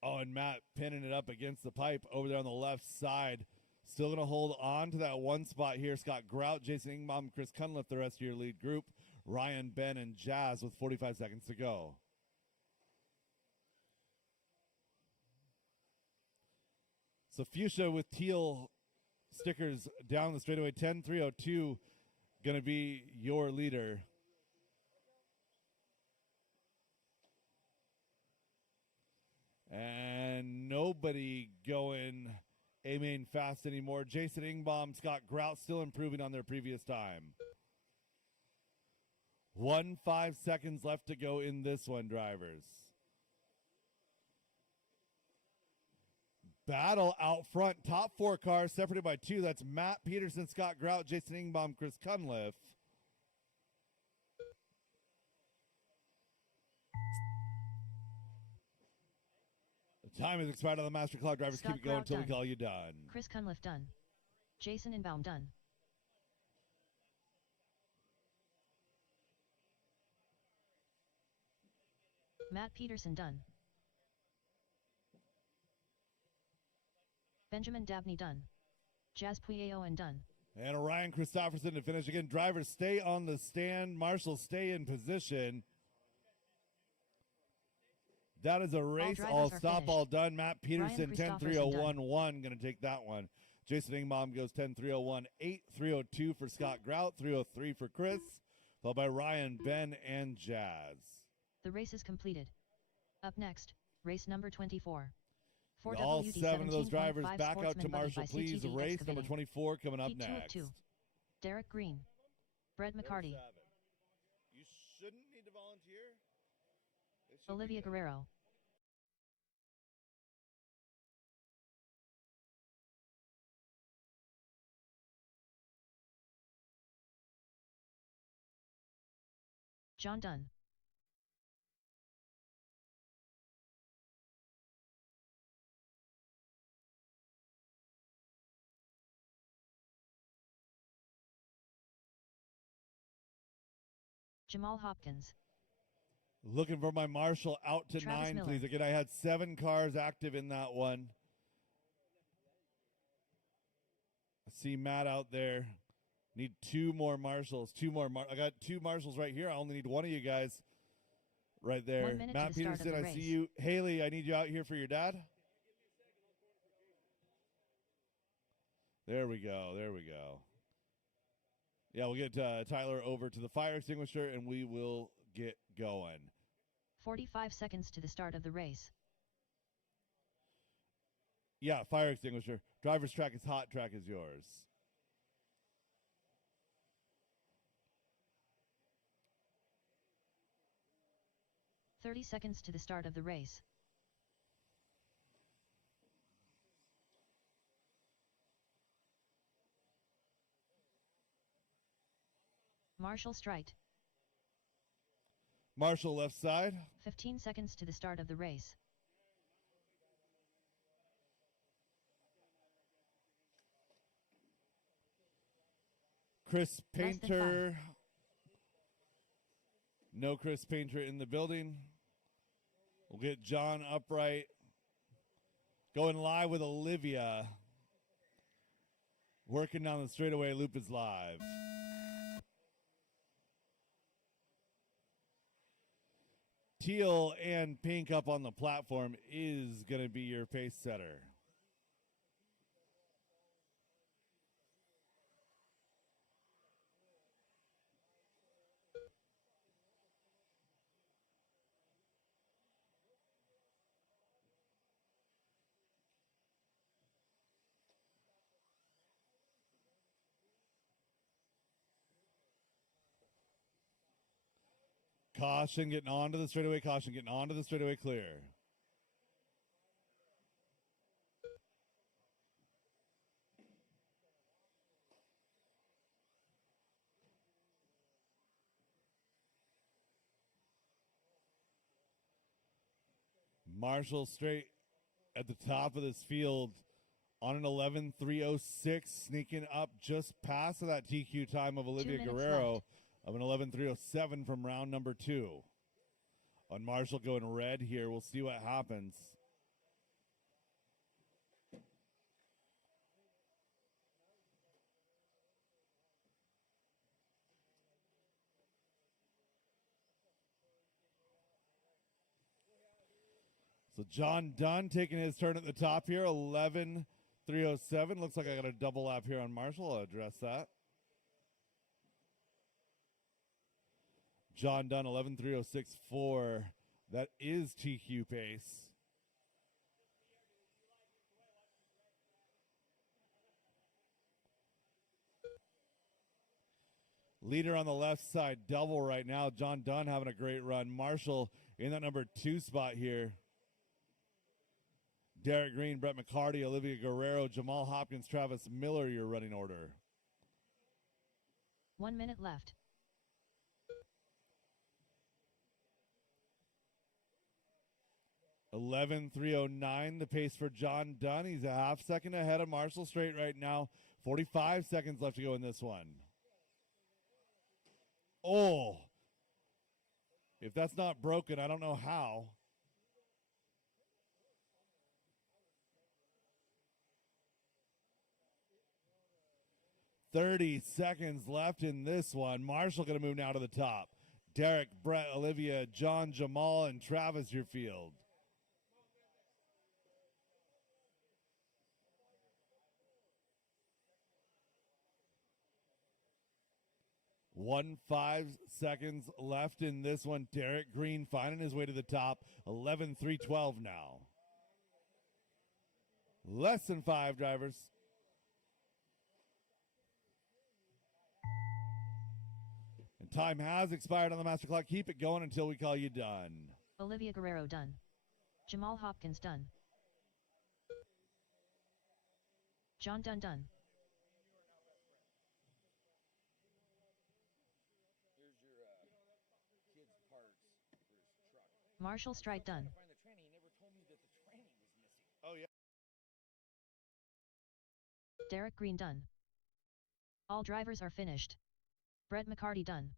Oh, and Matt pinning it up against the pipe over there on the left side. Still going to hold on to that 1 spot here. Scott Grout, Jason Ingbaum, Chris Cunliffe, the rest of your lead group. Ryan, Ben, and Jazz with 45 seconds to go. So Fuchsia with teal stickers down the straightaway. 10.302 going to be your leader. And nobody going A-main fast anymore. Jason Ingbaum, Scott Grout still improving on their previous time. 5 seconds left to go in this one, drivers. Battle out front. Top 4 cars separated by 2. That's Matt Peterson, Scott Grout, Jason Ingbaum, Chris Cunliffe. The time has expired on the master clock. Drivers, Scott keep it going Grout until we done. call you done. Chris Cunliffe done. Jason Inbaum done. Matt Peterson done. Benjamin Dabney done. Jazz Puyeoan done. And Ryan Christofferson to finish again. Drivers, stay on the stand. Marshall, stay in position. That is a race. All stop, finished. all done. Matt Peterson, Ryan 10.301.1. Going to take that one. Jason Ingbaum goes 10.301.8. 302 for Scott Grout. 303 for Chris. Followed by Ryan, Ben, and Jazz. The race is completed. Up next, race number 24. And all 7 of those drivers back out to Marshall, please. Race number 24 coming up Heat 2 of next. 2. Derek Green. Brett McCarty. You shouldn't need to volunteer. Olivia Guerrero. John Dunn. Jamal Hopkins. Looking for my Marshall out to Travis 9, Miller. please. Again, I had 7 cars active in that one. I see Matt out there. Need 2 more Marshalls. I got 2 Marshalls right here. I only need 1 of you guys right 1 there. minute Matt to the start of Peterson, the I see race. you. Haley, I need you out here for your dad. There we go. There we go. Yeah, we'll get Tyler over to the fire extinguisher, and we will get going. 45 seconds to the start of the race. Yeah, fire extinguisher. Driver's track is hot. Track is yours. .30 seconds to the start of the race. Marshall Strite. Marshall left side. 15 seconds to the start of the race. Chris Less than Painter No Chris Painter in the building. We'll get John upright. Going live with Olivia. Working down the straightaway. Loop is live. Teal and pink up on the platform is going to be your pace setter. Caution getting onto the straightaway. Caution getting onto the straightaway clear. Marshall straight at the top of this field on an 11.306, sneaking up just past that TQ time of Olivia Guerrero of an 11.307 from round number 2. On Marshall going red here, we'll see what happens. So John Dunn taking his turn at the top here, 11.307. Looks like I got a double lap here on Marshall. I'll address that. John Dunn, 11.306.4. That is TQ pace. Leader on the left side, double right now. John Dunn having a great run. Marshall in that number 2 spot here. Derek Green, Brett McCarty, Olivia Guerrero, Jamal Hopkins, Travis Miller, your running order. 1 minute left. $11.309, the pace for John Dunn. He's a half second ahead of Marshall straight right now. 45 seconds left to go in this one. Oh, if that's not broken, I don't know how. $30 seconds left in this one. Marshall going to move now to the top. Derek, Brett, Olivia, John, Jamal, and Travis your field. One 5 seconds left in this one. Derek Green finding his way to the top. 11.312 now. Less than 5 drivers. And time has expired on the master clock. Keep it going until we call you done. Olivia Guerrero done. Jamal Hopkins done. John Dunn done. Marshall Strite done. Oh, yeah. Derek Green done. All drivers are finished. Brett McCarty done.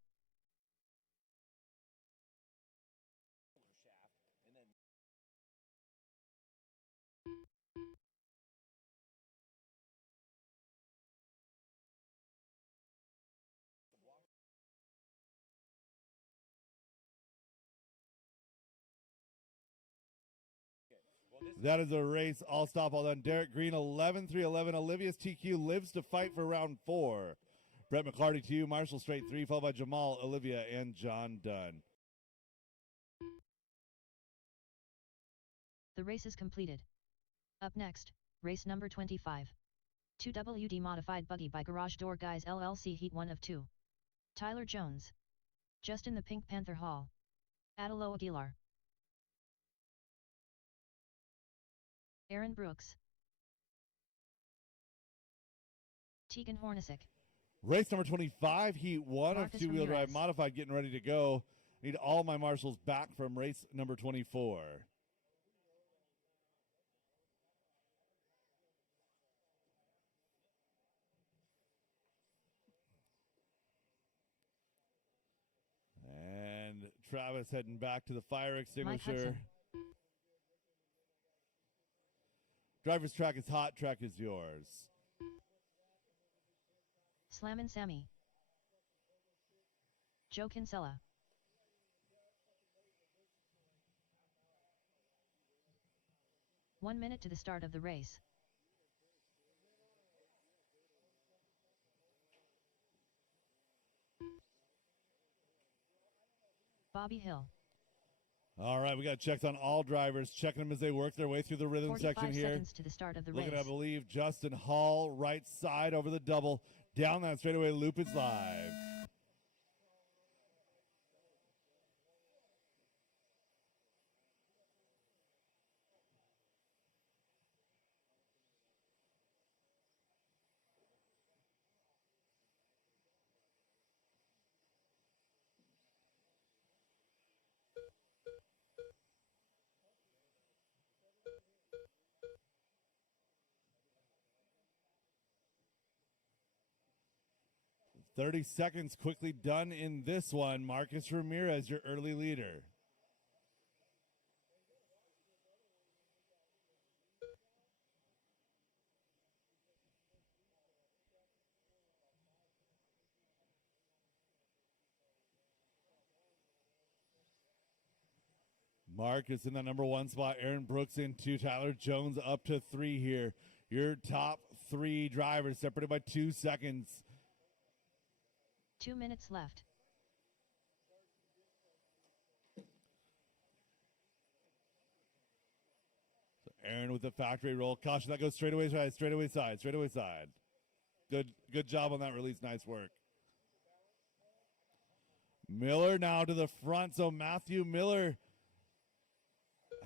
That is a race. All stop, all done. Derek Green, 11.311. Olivia's TQ lives to fight for round 4. Brett McCarty 2, Marshall Straight 3, followed by Jamal, Olivia, and John Dunn. The race is completed. Up next, race number 25. 2WD Modified Buggy by Garage Door Guys LLC Heat 1 of 2. Tyler Jones. Justin the Pink Panther Hall. Adelo Aguilar. Aaron Brooks. Tegan Hornacek. Race number 25, Heat 1 Marcus of two-wheel drive Ramirez. modified, getting ready to go. Need all my marshals back from race number 24. And Travis heading back to the fire Mike extinguisher. Hudson. Driver's track is hot. Track is yours. Slammin' Sammy. Joe Kinsella. One minute to the start of the race. Bobby Hill. All right, we got checks on all drivers, checking them as they work their way through the rhythm 45 section here. seconds to the start of the Looking race. at, I believe, Justin Hall, right side over the double. Down that straightaway, loop is live. "30 seconds quickly done in this one. Marcus Ramirez, your early leader. Marcus in the number 1 spot. Aaron Brooks in 2. Tyler Jones up to 3 here. Your top 3 drivers separated by 2 seconds. 2 minutes left. Aaron with the factory roll. Caution, that goes straightaway side, straightaway side, straightaway side. Good job on that release. Nice work. Miller now to the front. So Matthew Miller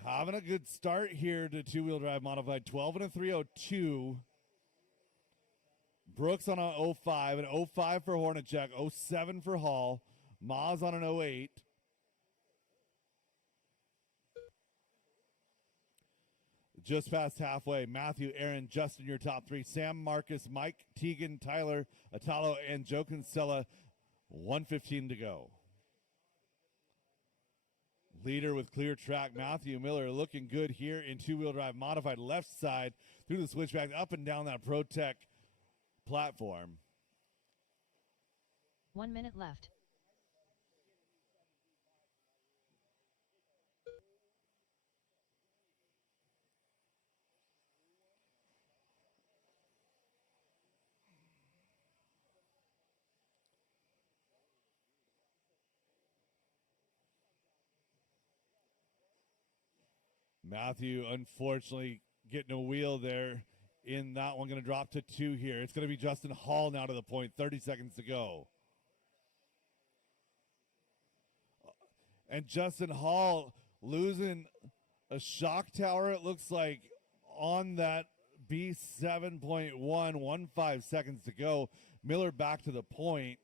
having a good start here to two-wheel drive modified. 12 and a 302. Brooks on an 05, an 05 for Hornacek, 07 for Hall. Maz on an 08. Just past halfway, Matthew, Aaron, Justin, your top 3. Sam, Marcus, Mike, Teagan, Tyler, Atalo, and Joe Kinsella. 1:15 to go. Leader with clear track, Matthew Miller, looking good here in two-wheel drive modified. Left side through the switchback, up and down that ProTech platform. 1 minute left. Matthew, unfortunately, getting a wheel there in that one. Going to drop to 2 here. It's going to be Justin Hall now to the point. 30 seconds to go. And Justin Hall losing a shock tower, it looks like, on that B7.1, 15 seconds to go. Miller back to the point.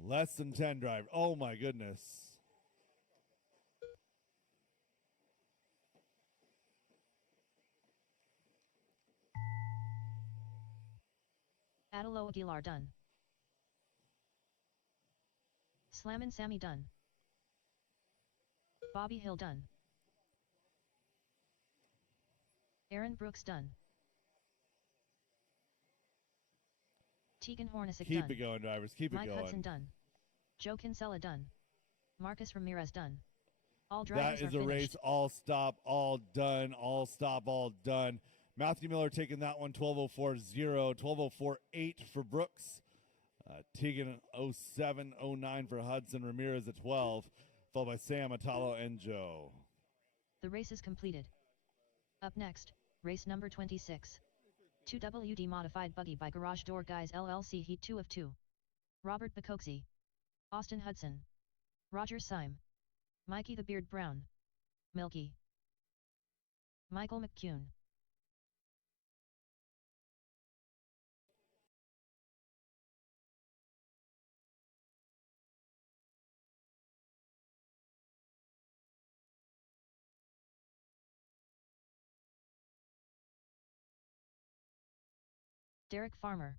Less than 10 drive. Oh my goodness. Adelo Aguilar done. Slammin' Sammy done. Bobby Hill done. Aaron Brooks done. Teagan Hornacek Keep done. it going, drivers. Keep Mike it going. Hudson done. Joe Kinsella done. Marcus Ramirez done. All drivers That is are a finished. race. All stop, all done. All stop, all done. Matthew Miller taking that one. 12:04.0. 12:04.8 for Brooks. Teagan 07.09 for Hudson. Ramirez at 12. Followed by Sam, Atalo, and Joe. The race is completed. Up next, race number 26. 2WD Modified Buggy by Garage Door Guys LLC Heat 2 of 2. Robert Bacoxy. Austin Hudson. Roger Syme. Mikey the Beard Brown. Milky. Michael McCune. Derek Farmer.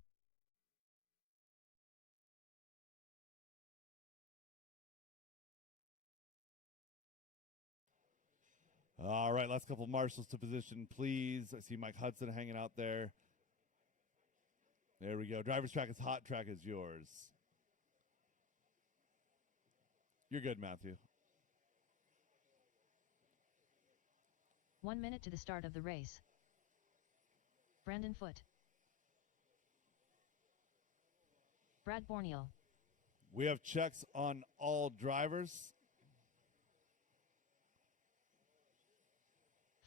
All right, last couple marshals to position, please. I see Mike Hudson hanging out there. There we go. Driver's track is hot, track is yours. You're good, Matthew. 1 minute to the start of the race. Brandon Foote. Brad Borneal. We have checks on all drivers.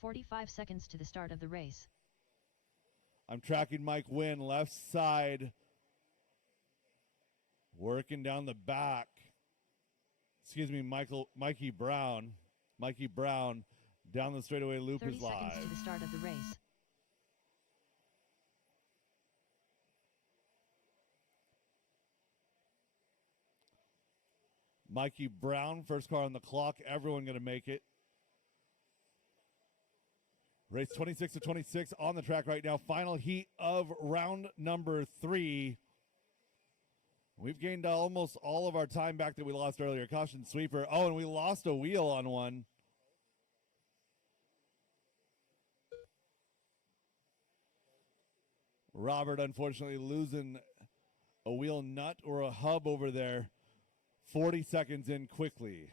45 seconds to the start of the race. I'm tracking Mike Wynn, left side. Working down the back. Excuse me, Mikey Brown. Mikey Brown down the straightaway loop 30 is seconds live. to the start of the race. Mikey Brown, first car on the clock. Everyone going to make it. Race 26 to 26 on the track right now. Final heat of round number 3. We've gained almost all of our time back that we lost earlier. Caution sweeper. Oh, and we lost a wheel on one. Robert, unfortunately, losing a wheel nut or a hub over there. 40 seconds in quickly.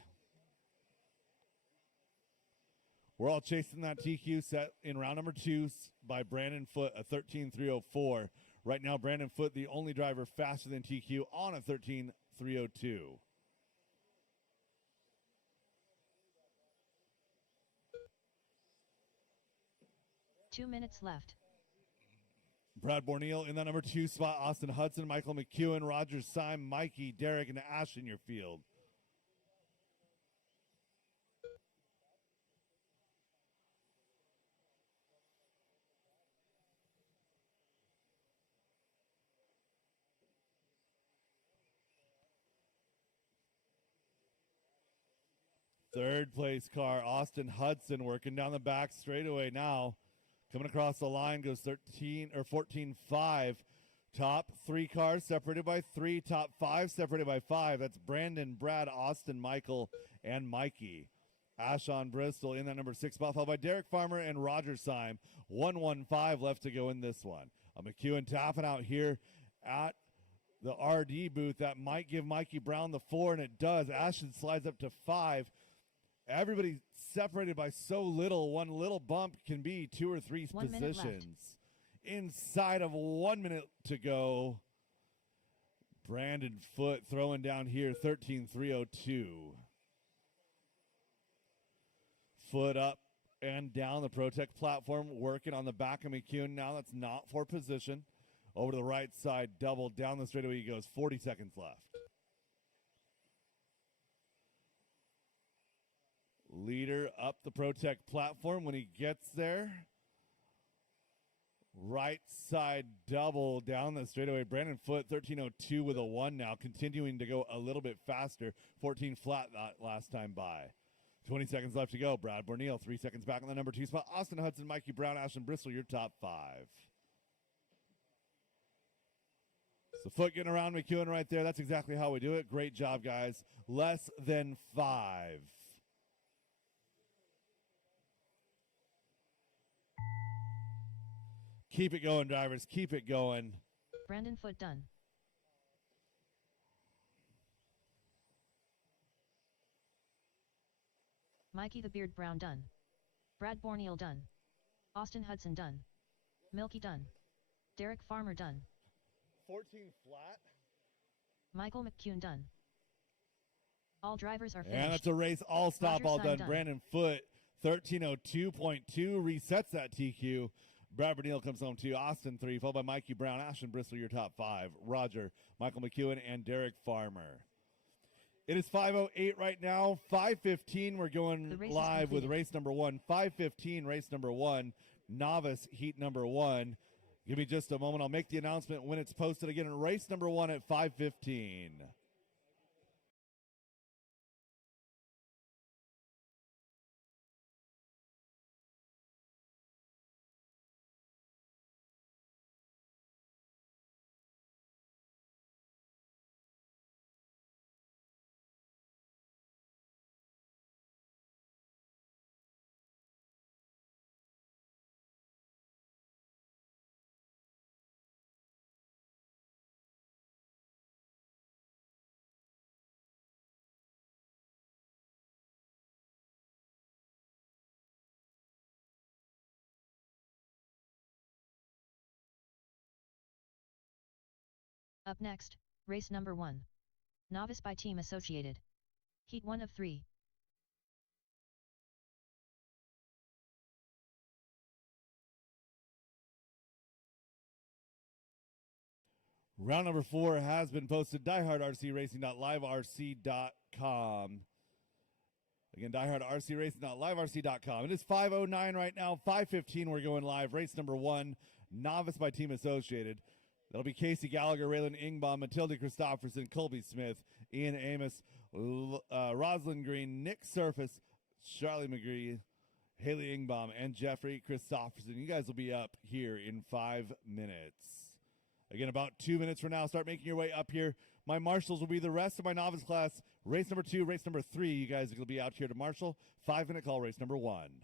We're all chasing that TQ set in round number 2 by Brandon Foote, a 13.304. Right now, Brandon Foote, the only driver faster than TQ on a 13.302. Two minutes left. Brad Borneal in that number 2 spot. Austin Hudson, Michael McEwen, Roger Syme, Mikey, Derek, and Ash in your field. Third place car, Austin Hudson, working down the back straightaway now. Coming across the line goes 14.5. Top 3 cars separated by 3. Top 5 separated by 5. That's Brandon, Brad, Austin, Michael, and Mikey. Ashon Bristol in that number 6 spot, followed by Derek Farmer and Roger Syme. 1:15 left to go in this one. McEwen tapping out here at the RD booth. That might give Mikey Brown the 4, and it does. Ashton slides up to 5. Everybody separated by so little. One little bump can be 2 or 3 1 minute left. positions. Inside of 1 minute to go. Brandon Foote throwing down here 13.302. Foote up and down the Protect platform, working on the back of McEwen. Now that's not for position. Over to the right side, double down the straightaway he goes. 40 seconds left. Leader up the Protect platform when he gets there. Right side double down the straightaway. Brandon Foote, 13.02 with a 1 now, continuing to go a little bit faster. 14 flat last time by. 20 seconds left to go. Brad Borneal, 3 seconds back on the number 2 spot. Austin Hudson, Mikey Brown, Ashton Bristol, your top 5. So Foote getting around McEwen right there. That's exactly how we do it. Great job, guys. Less than 5. Keep it going, drivers. Keep it going. Brandon Foote done. Mikey the Beard Brown done. Brad Borneal done. Austin Hudson done. Milky done. Derek Farmer done. 14 flat. Michael McEwen done. All drivers are finished. And that's a race all stop, Roger all Syme done. done. Brandon Foote, 13.02.2, resets that TQ. Brad Borneal comes home 2. Austin 3, followed by Mikey Brown, Ashton Bristol, your top 5. Roger, Michael McEwen, and Derek Farmer. It is 5:08 right now. 5:15, we're going The race is live with completed. race number 1. 5:15, race number 1. Novice heat number 1. Give me just a moment. I'll make the announcement when it's posted again. Race number 1 at 5:15. Up next, race number 1. Novice by Team Associated. Heat 1 of 3. Round number 4 has been posted. DieHardRCRacing.liverc.com. Again, DieHardRCRacing.liverc.com. It is 5:09 right now. 5:15. We're going live. Race number 1, Novice by Team Associated. That'll be Casey Gallagher, Raylan Ingbaum, Matilda Christopherson, Colby Smith, Ian Amos, Rosalind Green, Nick Surface, Charlie McGree, Haley Ingbaum, and Jeffrey Christopherson. You guys will be up here in 5 minutes. Again, about 2 minutes from now, start making your way up here. My marshals will be the rest of my novice class. Race number 2, race number 3. You guys will be out here to marshal. 5-minute call, race number 1.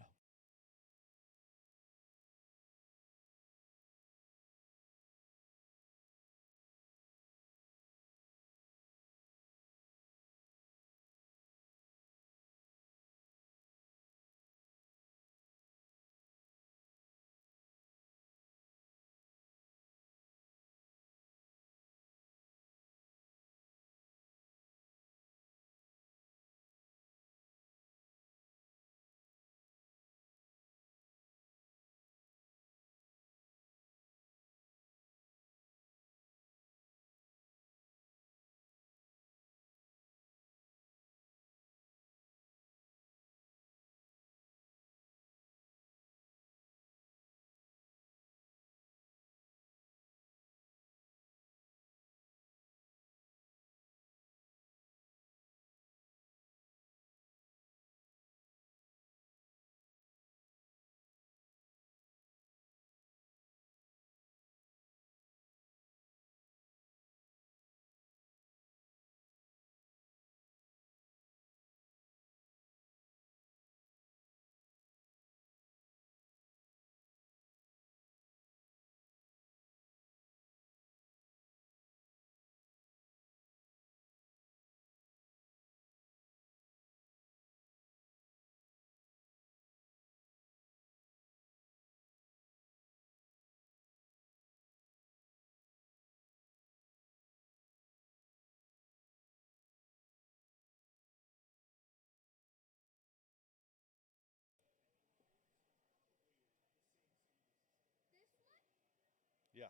Yeah.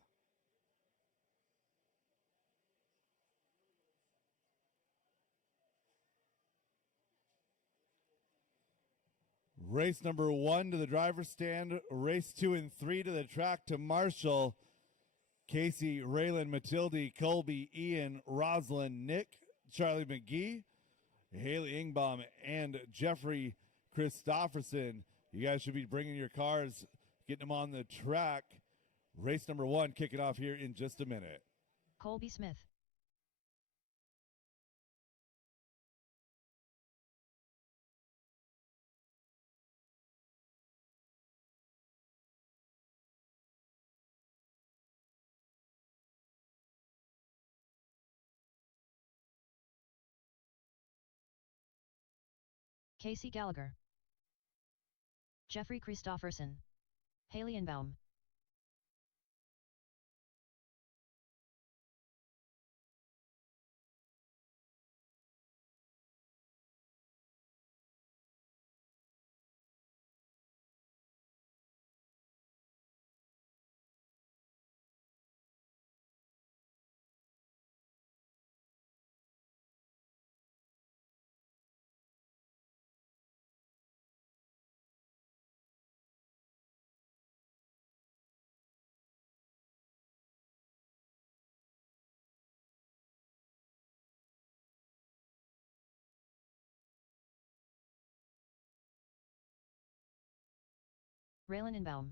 Race number 1 to the driver's stand. Race 2 and 3 to the track to marshal. Casey, Raylan, Matilde, Colby, Ian, Rosalind, Nick, Charlie McGee, Haley Ingbaum, and Jeffrey Christopherson. You guys should be bringing your cars, getting them on the track. Race number 1 kicking off here in just a minute. Colby Smith. Casey Gallagher. Jeffrey Christopherson. Haley Ingbaum. Raylan Ingbaum.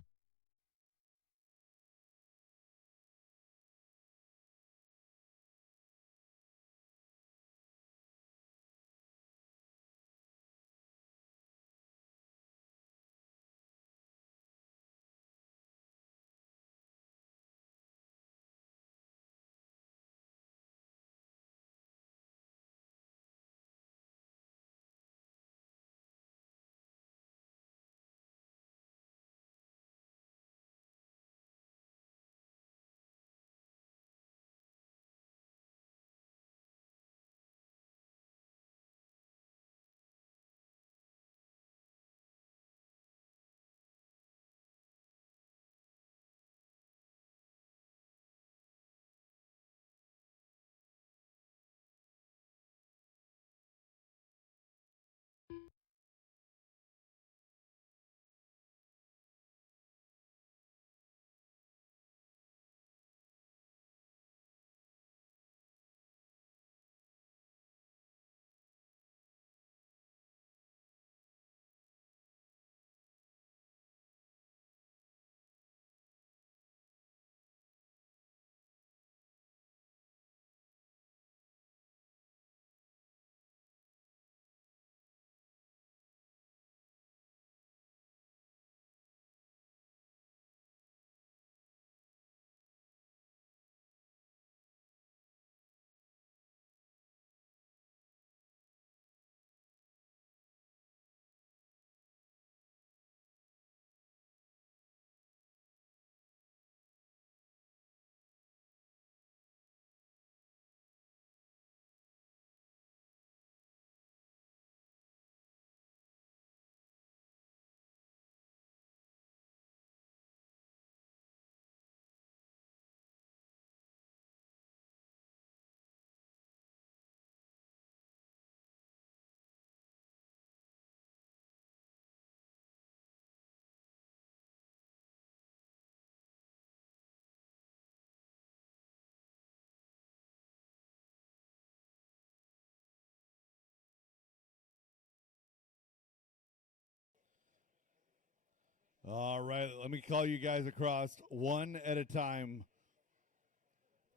All right, let me call you guys across one at a time.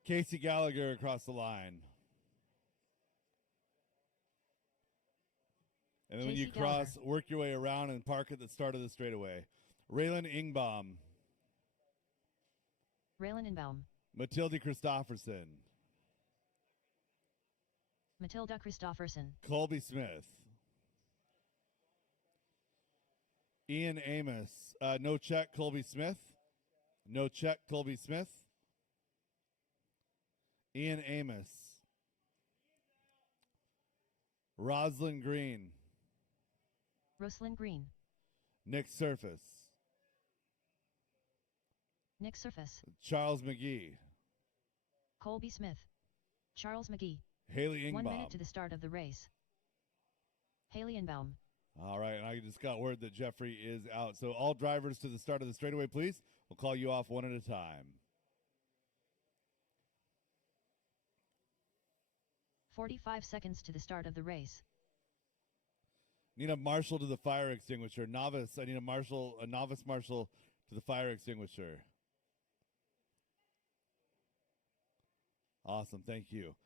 Casey Gallagher across the line. And then when you Casey cross, Gallagher. work your way around and park at the start of the straightaway. Raylan Ingbaum. Raylan Inbaum. Matilde Christofferson. Matilda Christofferson. Colby Smith. Ian Amos. No check, Colby Smith. No check, Colby Smith. Ian Amos. Roslyn Green. Roslyn Green. Nick Surface. Nick Surface. Charles McGee. Colby Smith. Charles McGee. Haley Ingbaum. 1 minute to the start of the race. Haley Inbaum. All right, and I just got word that Jeffrey is out. So all drivers to the start of the straightaway, please. We'll call you off one at a time. 45 seconds to the start of the race. Need a marshal to the fire extinguisher. Novice, I need a novice marshal to the fire extinguisher. Awesome, thank you.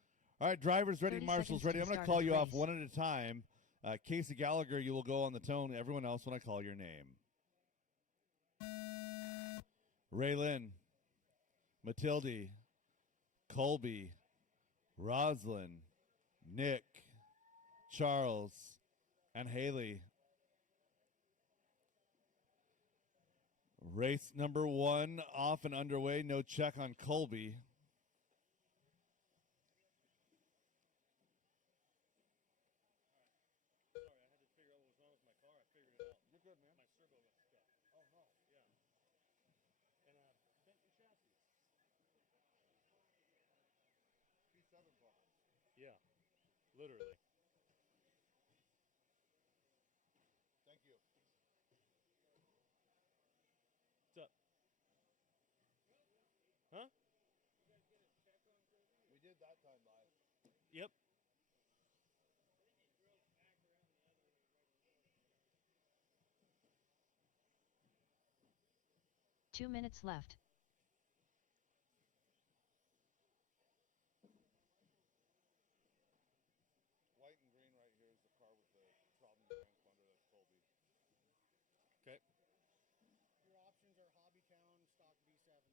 All right, drivers ready, 30 marshals seconds ready. to I'm the going to start call of the you off race. one at a time. Casey Gallagher, you will go on the tone. Everyone else when I call your name. Raylan, Matilde, Colby, Roslyn, Nick, Charles, and Haley. Race number 1 off and underway. No check on Colby. Yeah, literally. Thank you. What's up? Huh? We did that time live. Yep. Two minutes left. White and green right here is the car with the problem transponder. That's Colby. Okay. Your options are Hobbytown, stock V7. That's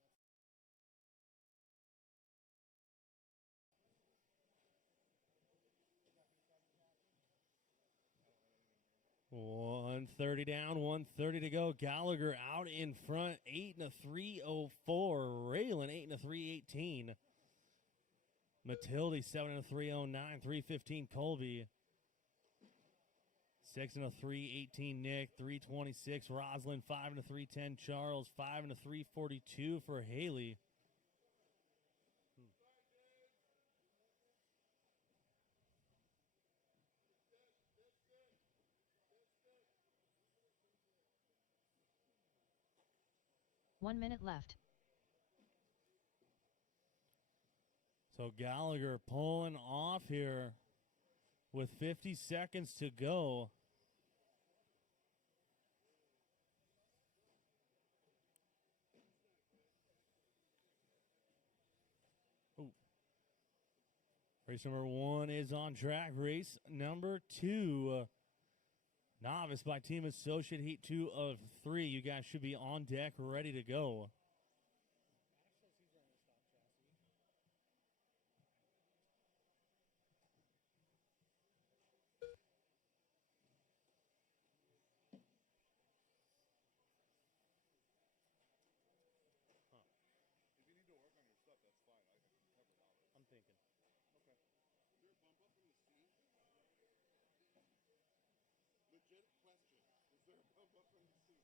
130 down, 130 to go. Gallagher out in front, 8 and a 304. Raylan 8 and a 318. Matilde 7 and a 309. 315 Colby. 6 and a 318 Nick. 326 Roslyn. 5 and a 310 Charles. 5 and a 342 for Haley. One minute left. So Gallagher pulling off here with 50 seconds to go. Ooh. Race number 1 is on track. Race number 2. Novice by Team Associate, Heat 2 of 3. You guys should be on deck, ready to go. If you need to work on your stuff, that's fine. I can cover it out. I'm thinking. Okay. Is there a bump up from the C? Legit question. Is there a bump up from the C?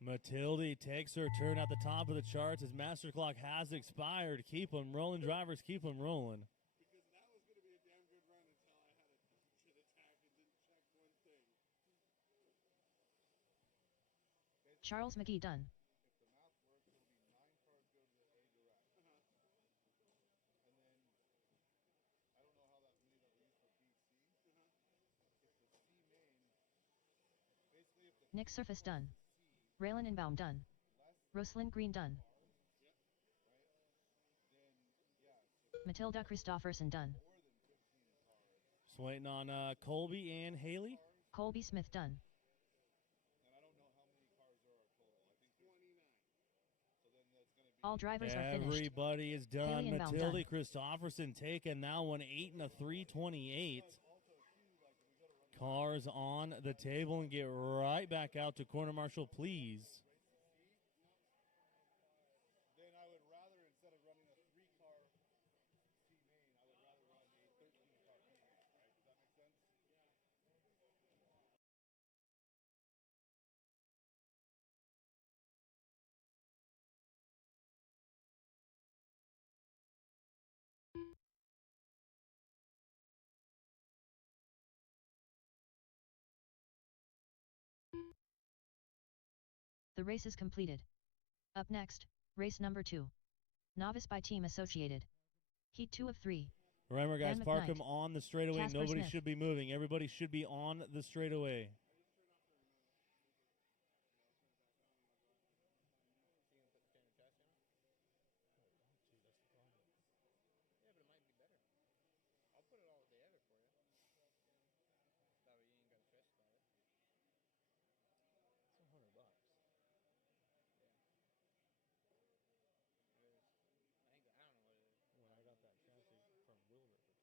Matilde takes her turn at the top of the charts as Master Clock has expired. Keep them rolling, drivers. Keep them rolling. Because that was going to be a damn good run until I had a shit attack and didn't check one thing. Charles McGee done. If the math works, it'll be 9 cars go to the A direct. And then, I don't know how that many that we use for BC. If the C main, basically if the Nick Surface done. Raylan Inbaum done. Rosalind Green done. Matilda Christofferson done. Just waiting on Colby and Haley. Colby Smith done. All drivers are finished. Everybody is done. Haley Inbaum Matilda done. Christofferson taking that one 8 and a 3:28. Cars on the table and get right back out to corner marshal, please. Then I would rather, instead of running a 3-car T main, I would rather run a 13-car P main, right? Does that make sense? The race is completed. Up next, race number 2. Novice by Team Associated. Heat 2 of 3. Remember, guys, Van park McKnight. them on the straightaway. Casper Nobody Smith. should be moving. Everybody should be on the straightaway.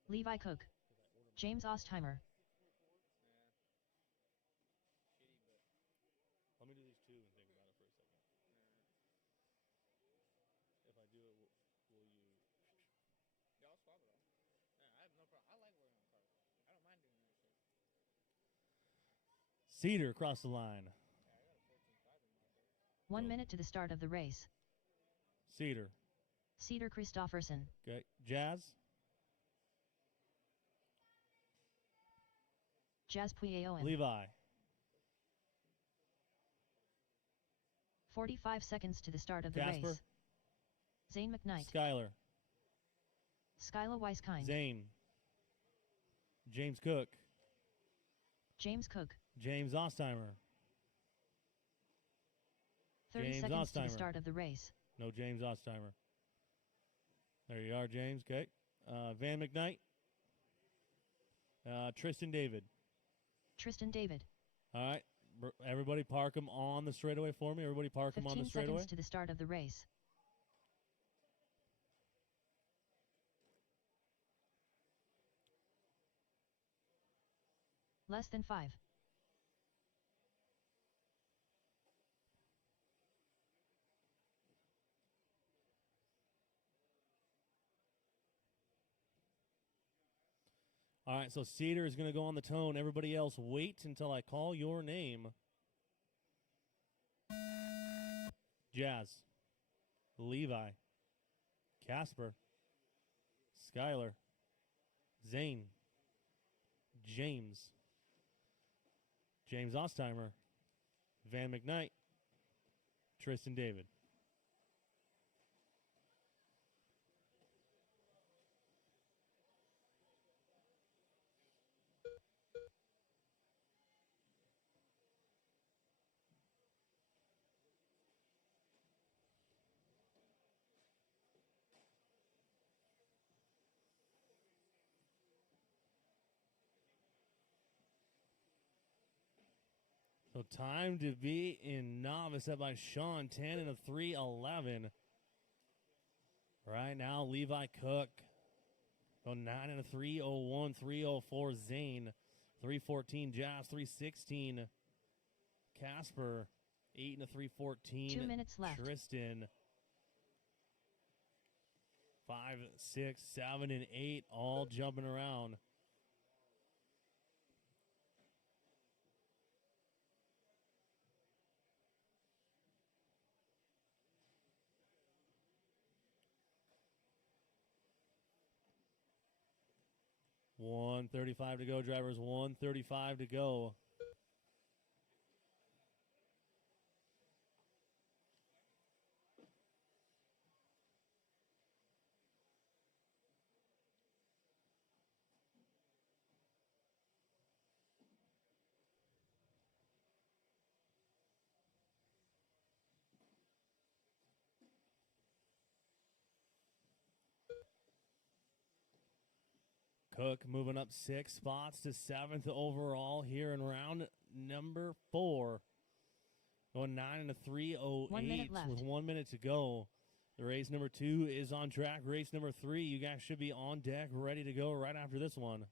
Levi Cook. James Ostheimer. Let me do these two and think about it for a second. If I do it, will you? Yeah, I'll swap it all. Yeah, I have no problem. I like working on cars. I don't mind doing that shit. Cedar across the line. 1 minute to the start of the race. Cedar. Cedar Christofferson. Okay. Jazz. Jazz Puyeoen. Levi. 45 seconds to the start of the Casper. race. Zane McKnight. Skyler. Skyla Weiskind. Zane. James Cook. James Cook. James Ostheimer. 30 James seconds to Ostheimer. the start of the race. No James Ostheimer. There you are, James. Okay. Van McKnight. Tristan David. Tristan David. All right. Everybody park them on the straightaway for me. Everybody park them on 15 the straightaway. seconds to the start of the race. Less than 5. All right, so Cedar is going to go on the tone. Everybody else, wait until I call your name. Jazz. Levi. Casper. Skyler. Zane. James. James Ostheimer. Van McKnight. Tristan David. So time to be in novice up by Sean, 10 and a 3:11. Right now, Levi Cook. Go 9 and a 3:01, 3:04. Zane, 3:14. Jazz, 3:16. Casper, 8 and a 3:14. 2 minutes left. Tristan, 5, 6, 7, and 8, all jumping around. $135 to go, drivers. $135 to go. Cook moving up 6 spots to 7th overall here in round number 4. Going 9 and a 3:08 1 minute left. with 1 minute to go. The race number 2 is on track. Race number 3, you guys should be on deck, ready to go right after this one.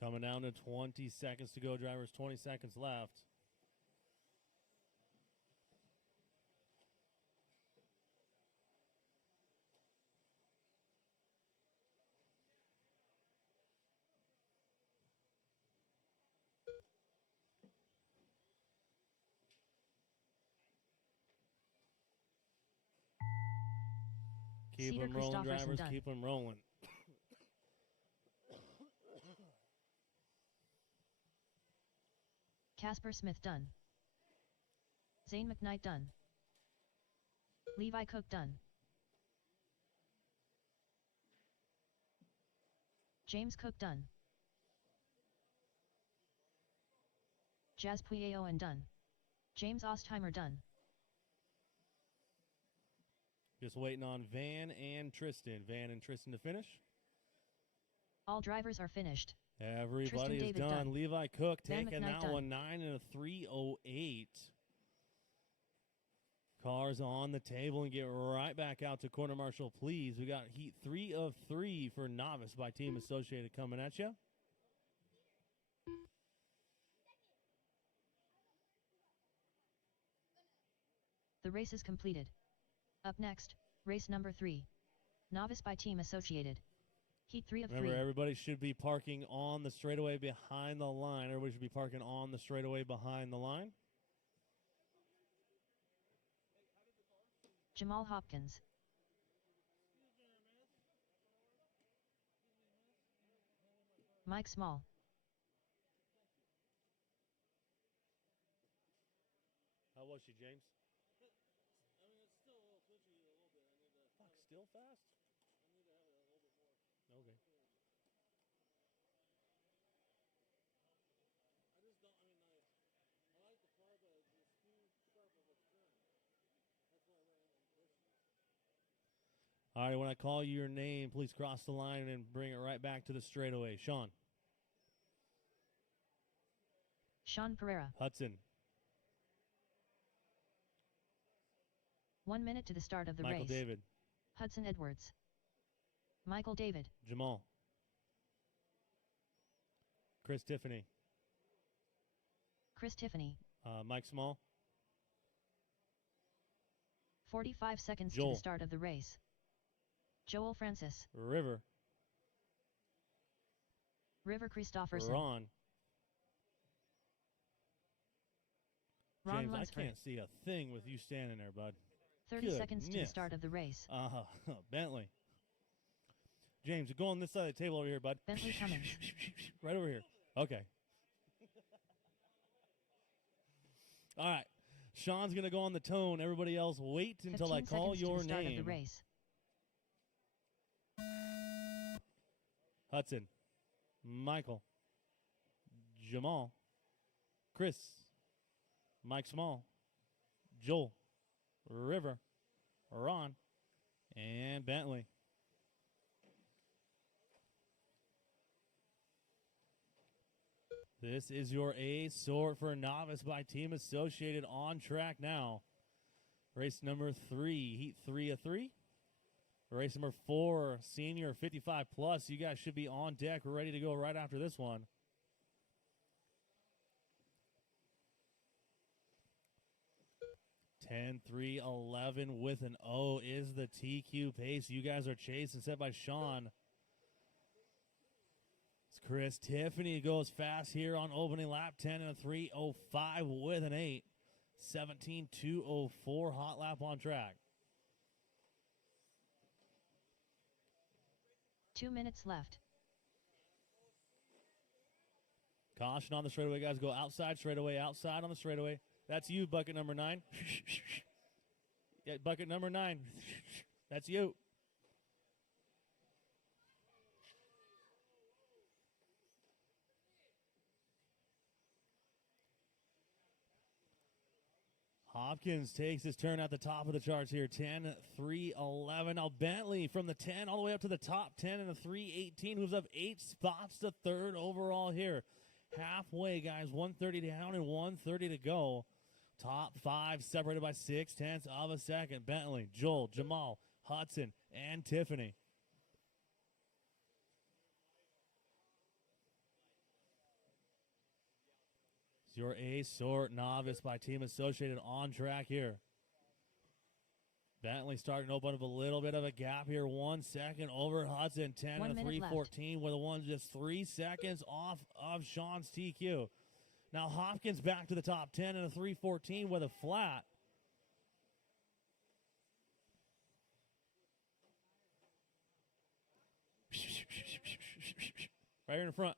Coming down to 20 seconds to go, drivers. 20 seconds left. Keep Cedar them rolling, Christopherson drivers. done. Keep them rolling. Casper Smith done. Zane McKnight done. Levi Cook done. James Cook done. Jazz Puyeoan done. James Ostheimer done. Just waiting on Van and Tristan. Van and Tristan to finish. All drivers are finished. Everybody Tristan is David done. done. Levi Cook Van taking McKnight that done. one, 9 and a 3:08. Cars on the table and get right back out to corner marshal, please. We got heat 3 of 3 for Novice by Team Associated coming at you. The race is completed. Up next, race number 3. Novice by Team Associated. Heat 3 of 3. Remember, everybody should be parking on the straightaway behind the line. Everybody should be parking on the straightaway behind the line. Jamal Hopkins. Mike Small. How was she, James? Fuck, still fast? Okay. All right, when I call your name, please cross the line and bring it right back to the straightaway. Sean. Sean Pereira. Hudson. 1 minute to the start of the Michael race. David. Hudson Edwards. Michael David. Jamal. Chris Tiffany. Chris Tiffany. Mike Small. 45 seconds to Joel. the start of the race. Joel Francis. River. River Christopherson. Ron. Ron James, Lunsford. I can't see a thing with you standing there, bud. 30 seconds to the Goodness. start of the race. Bentley. James, go on this side of the table over here, bud. Bentley coming. Right over here. Okay. All right. Sean's going to go on the tone. Everybody else, wait until I 15 call seconds to your the start name. of the race. Hudson. Michael. Jamal. Chris. Mike Small. Joel. River. Ron. And Bentley. This is your A sort for Novice by Team Associated on track now. Race number 3, heat 3 of 3. Race number 4, senior 55 plus. You guys should be on deck, ready to go right after this one. Ten, 3, 11 with an O is the TQ pace. You guys are chasing, set by Sean. It's Chris Tiffany goes fast here on opening lap. 10 and a 3:05 with an 8. 17:2:04 hot lap on track. 2 minutes left. Caution on the straightaway, guys. Go outside straightaway, outside on the straightaway. That's you, bucket number 9. Yeah, bucket number 9. That's you. Hopkins takes his turn at the top of the charts here. 10, 3, 11. Now Bentley from the 10 all the way up to the top 10 and a 3, 18. Moves up 8 spots to third overall here. Halfway, guys. 130 down and 130 to go. Top 5 separated by 0.6 of a second. Bentley, Joel, Jamal, Hudson, and Tiffany. Your A sort Novice by Team Associated on track here. Bentley starting to open up a little bit of a gap here. 1 second over Hudson. 10 1 and a minute 3:14 with a one just 3 seconds off of Sean's TQ. Now Hopkins back to the top 10 and a 3:14 with a flat. Right here in the front.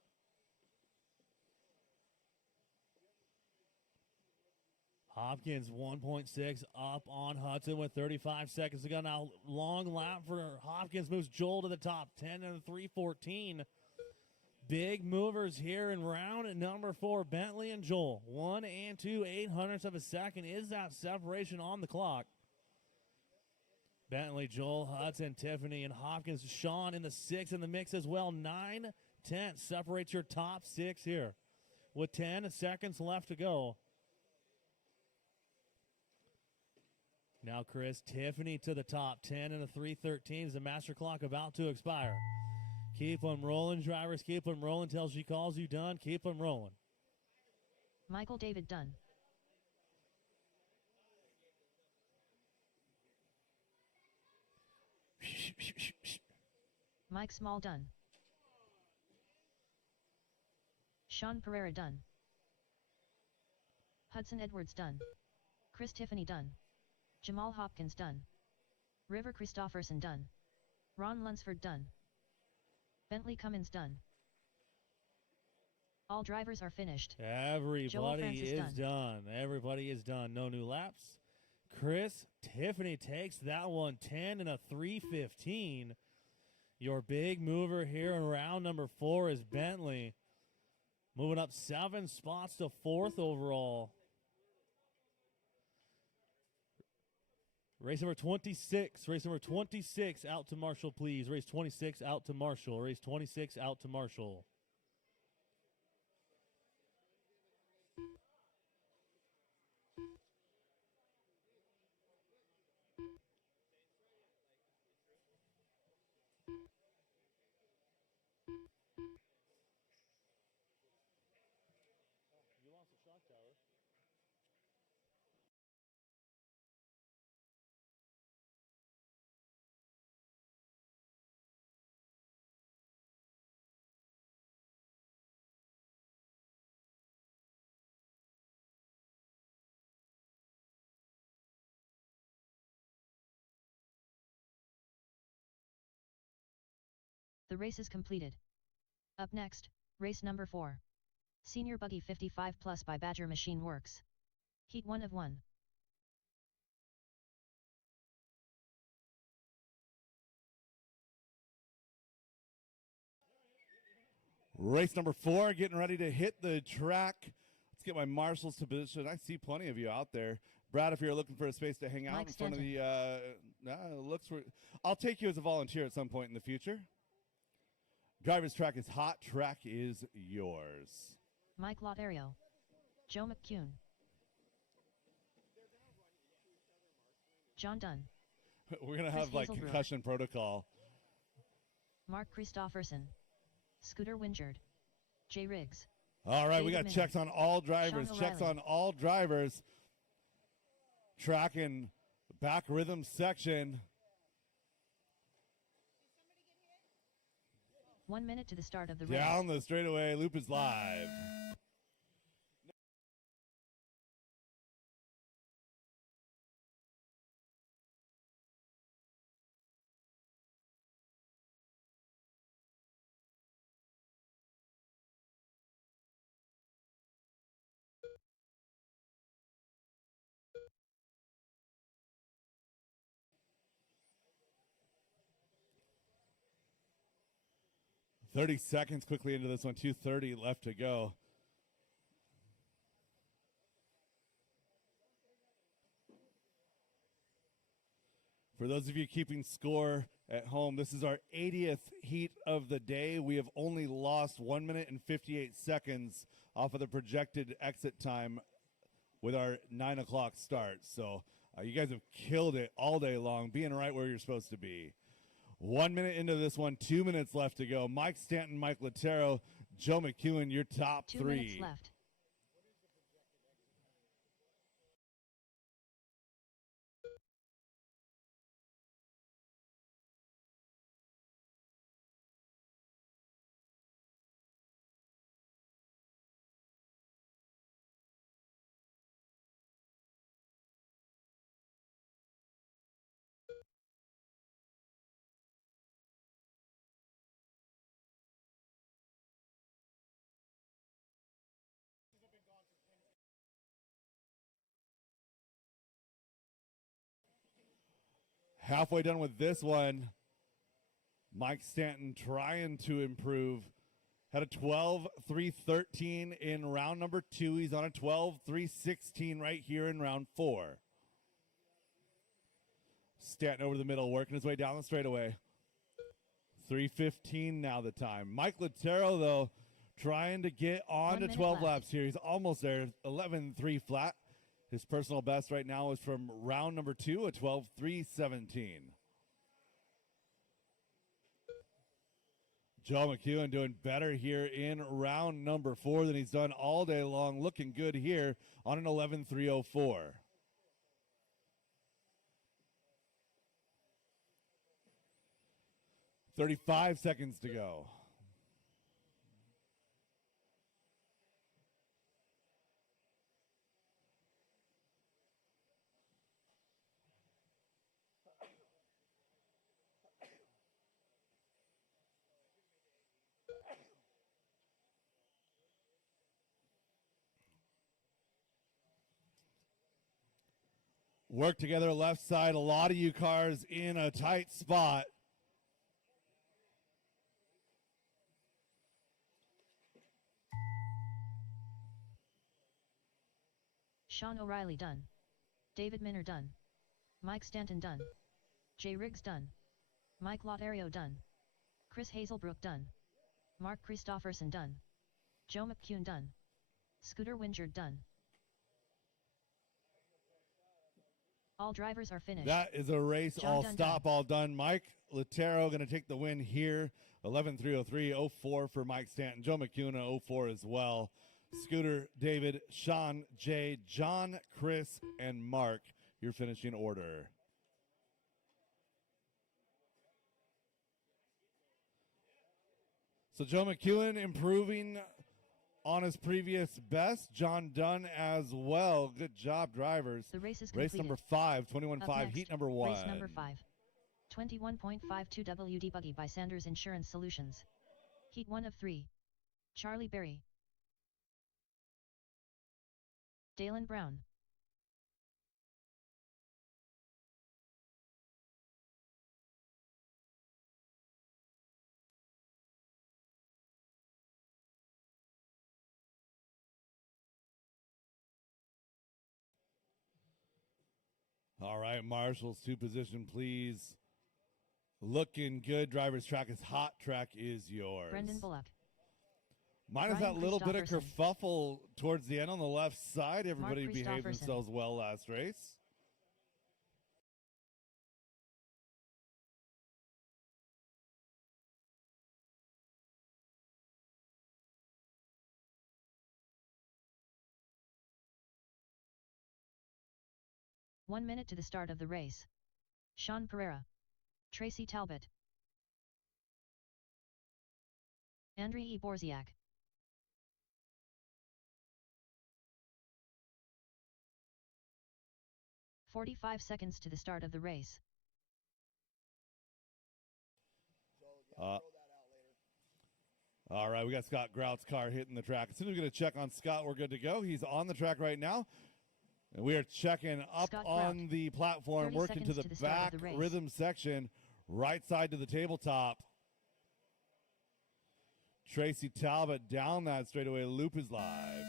Hopkins 1.6 up on Hudson with 35 seconds to go. Now long lap for Hopkins, moves Joel to the top 10 and a 3:14. Big movers here in round number 4. Bentley and Joel 1 and 2 800ths of a second is that separation on the clock. Bentley, Joel, Hudson, Tiffany, and Hopkins. Sean in the 6 in the mix as well. 9/10 separates your top 6 here with 10 seconds left to go. Now, Chris, Tiffany to the top 10 and a 3:13 is the master clock about to expire. Keep them rolling, drivers. Keep them rolling till she calls you done. Keep them rolling. Michael David done. Mike Small done. Sean Pereira done. Hudson Edwards done. Chris Tiffany done. Jamal Hopkins done. River Christofferson done. Ron Lunsford done. Bentley Cummins done. All drivers are finished. Everybody is done. Everybody is done. No new laps. Chris Tiffany takes that one 10 and a 3:15. Your big mover here in round number 4 is Bentley. Moving up 7 spots to 4th overall. Race number 26. Race number 26 out to Marshall, please. Race 26 out to Marshall. Race 26 out to Marshall. The race is completed. Up next, race number 4. Senior Buggy 55 Plus by Badger Machine Works. Heat 1 of 1. Race number 4, getting ready to hit the track. Let's get my marshals to position. I see plenty of you out there. Brad, if you're looking for a space to hang out Mike in front of Stanton. the I'll take you as a volunteer at some point in the future. Driver's track is hot. Track is yours. Mike Lotario. Joe McCune. John Dunn. We're going to Chris have like Hazelbrook. concussion protocol. Mark Christofferson. Scooter Wingerd. Jay Riggs. All right, we David got Minna. checks on all drivers. Sean Checks O'Reilly. on all drivers. Track and back rhythm section. 1 minute to the start of the race. Down the straightaway. Loop is live. 30 seconds quickly into this one. 2:30 left to go. For those of you keeping score at home, this is our 80th heat of the day. We have only lost 1 minute and 58 seconds off of the projected exit time with our 9 o'clock start. So you guys have killed it all day long, being right where you're supposed to be. 1 minute into this one, 2 minutes left to go. Mike Stanton, Mike Latero, Joe McEwen, your top 2 three. minutes left. Halfway done with this one. Mike Stanton trying to improve. Had a 12-3-13 in round number 2. He's on a 12-3-16 right here in round 4. Stanton over the middle, working his way down the straightaway. 3:15 now the time. Mike Latero, though, trying to get on to 12 laps here. He's almost there, 11-3 flat. His personal best right now is from round number 2, a 12-3-17. Joe McEwen doing better here in round number 4 than he's done all day long. Looking good here on an 11-3-04. "35 seconds to go. Work together left side. A lot of you cars in a tight spot. Sean O'Reilly done. David Minner done. Mike Stanton done. Jay Riggs done. Mike Lotario done. Chris Hazelbrook done. Mark Christofferson done. Joe McEwen done. Scooter Wingard done. All drivers are finished. That is a race. John All done stop, done. all done. Mike Latero going to take the win here. 11-3-03-04 for Mike Stanton. Joe McEwen 04 as well. Scooter, David, Sean, Jay, John, Chris, and Mark, your finishing order. So Joe McEwen improving on his previous best. John Dunn as well. Good job, drivers. The race is Race completed. number 5, Up 21.5, next, heat number 1. Race number 5. 21.52 WD Buggy by Sanders Insurance Solutions. Heat 1 of 3. Charlie Berry. Dalen Brown. All right, marshals, 2 position, please. Looking good. Driver's track is hot. Track is yours. Brendan Bullock. Minus Ryan that little bit of Christofferson. kerfuffle towards the end on the left side. Everybody behaved Christofferson. themselves well last race. One minute to the start of the race. Sean Pereira. Tracy Talbot. Andriy E. Borziak. "45 seconds to the start of the race. All right, we got Scott Grout's car hitting the track. As soon as we get a check on Scott, we're good to go. He's on the track right now. And we are checking up Scott on Grout. the platform, 30 working to seconds the to the start back of the race. rhythm section, right side to the tabletop. Tracy Talbot down that straightaway. Loop is live.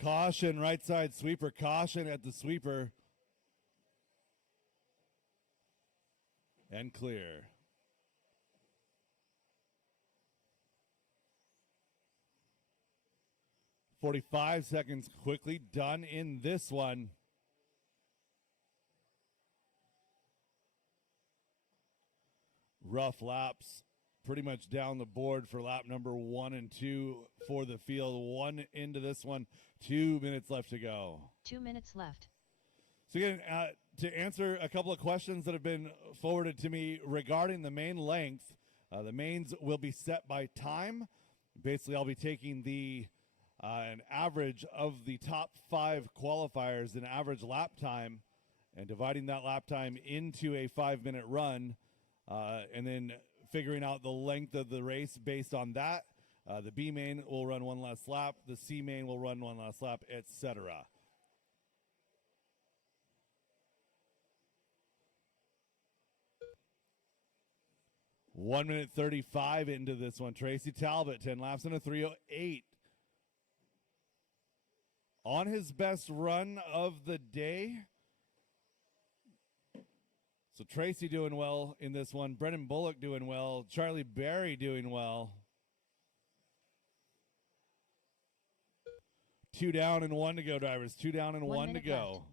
Caution, right side sweeper. Caution at the sweeper. And clear. "45 seconds quickly done in this one. Rough laps pretty much down the board for lap number 1 and 2 for the field. One into this one. 2 minutes left to go. 2 minutes left. So again, to answer a couple of questions that have been forwarded to me regarding the main length, the mains will be set by time. Basically, I'll be taking an average of the top 5 qualifiers, an average lap time, and dividing that lap time into a 5-minute run, and then figuring out the length of the race based on that. The B main will run one less lap. The C main will run one less lap, etc. One minute 35 into this one. Tracy Talbot, 10 laps in a 3:08. On his best run of the day. So Tracy doing well in this one. Brendan Bullock doing well. Charlie Berry doing well. 2 down and 1 to go, drivers. 2 down and 1 to go. Left.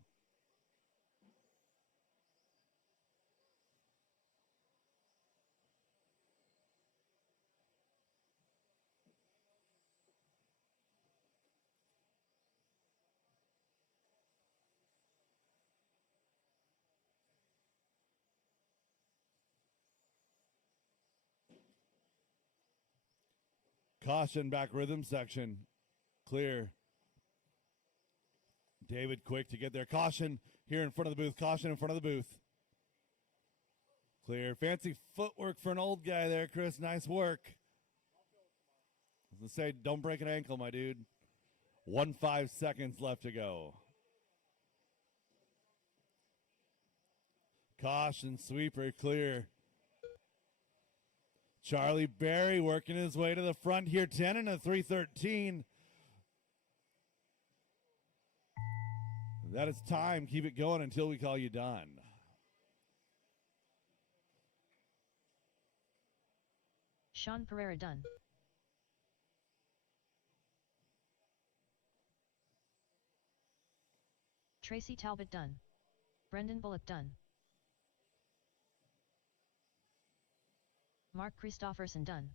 Caution, back rhythm section. Clear. David quick to get there. Caution here in front of the booth. Caution in front of the booth. Clear. Fancy footwork for an old guy there, Chris. Nice work. I was going to say, don't break an ankle, my dude. 15 seconds left to go. Caution, sweeper, clear. Charlie Berry working his way to the front here. 10 and a 3:13. That is time. Keep it going until we call you done. Sean Pereira done. Tracy Talbot done. Brendan Bullock done. Mark Christofferson done.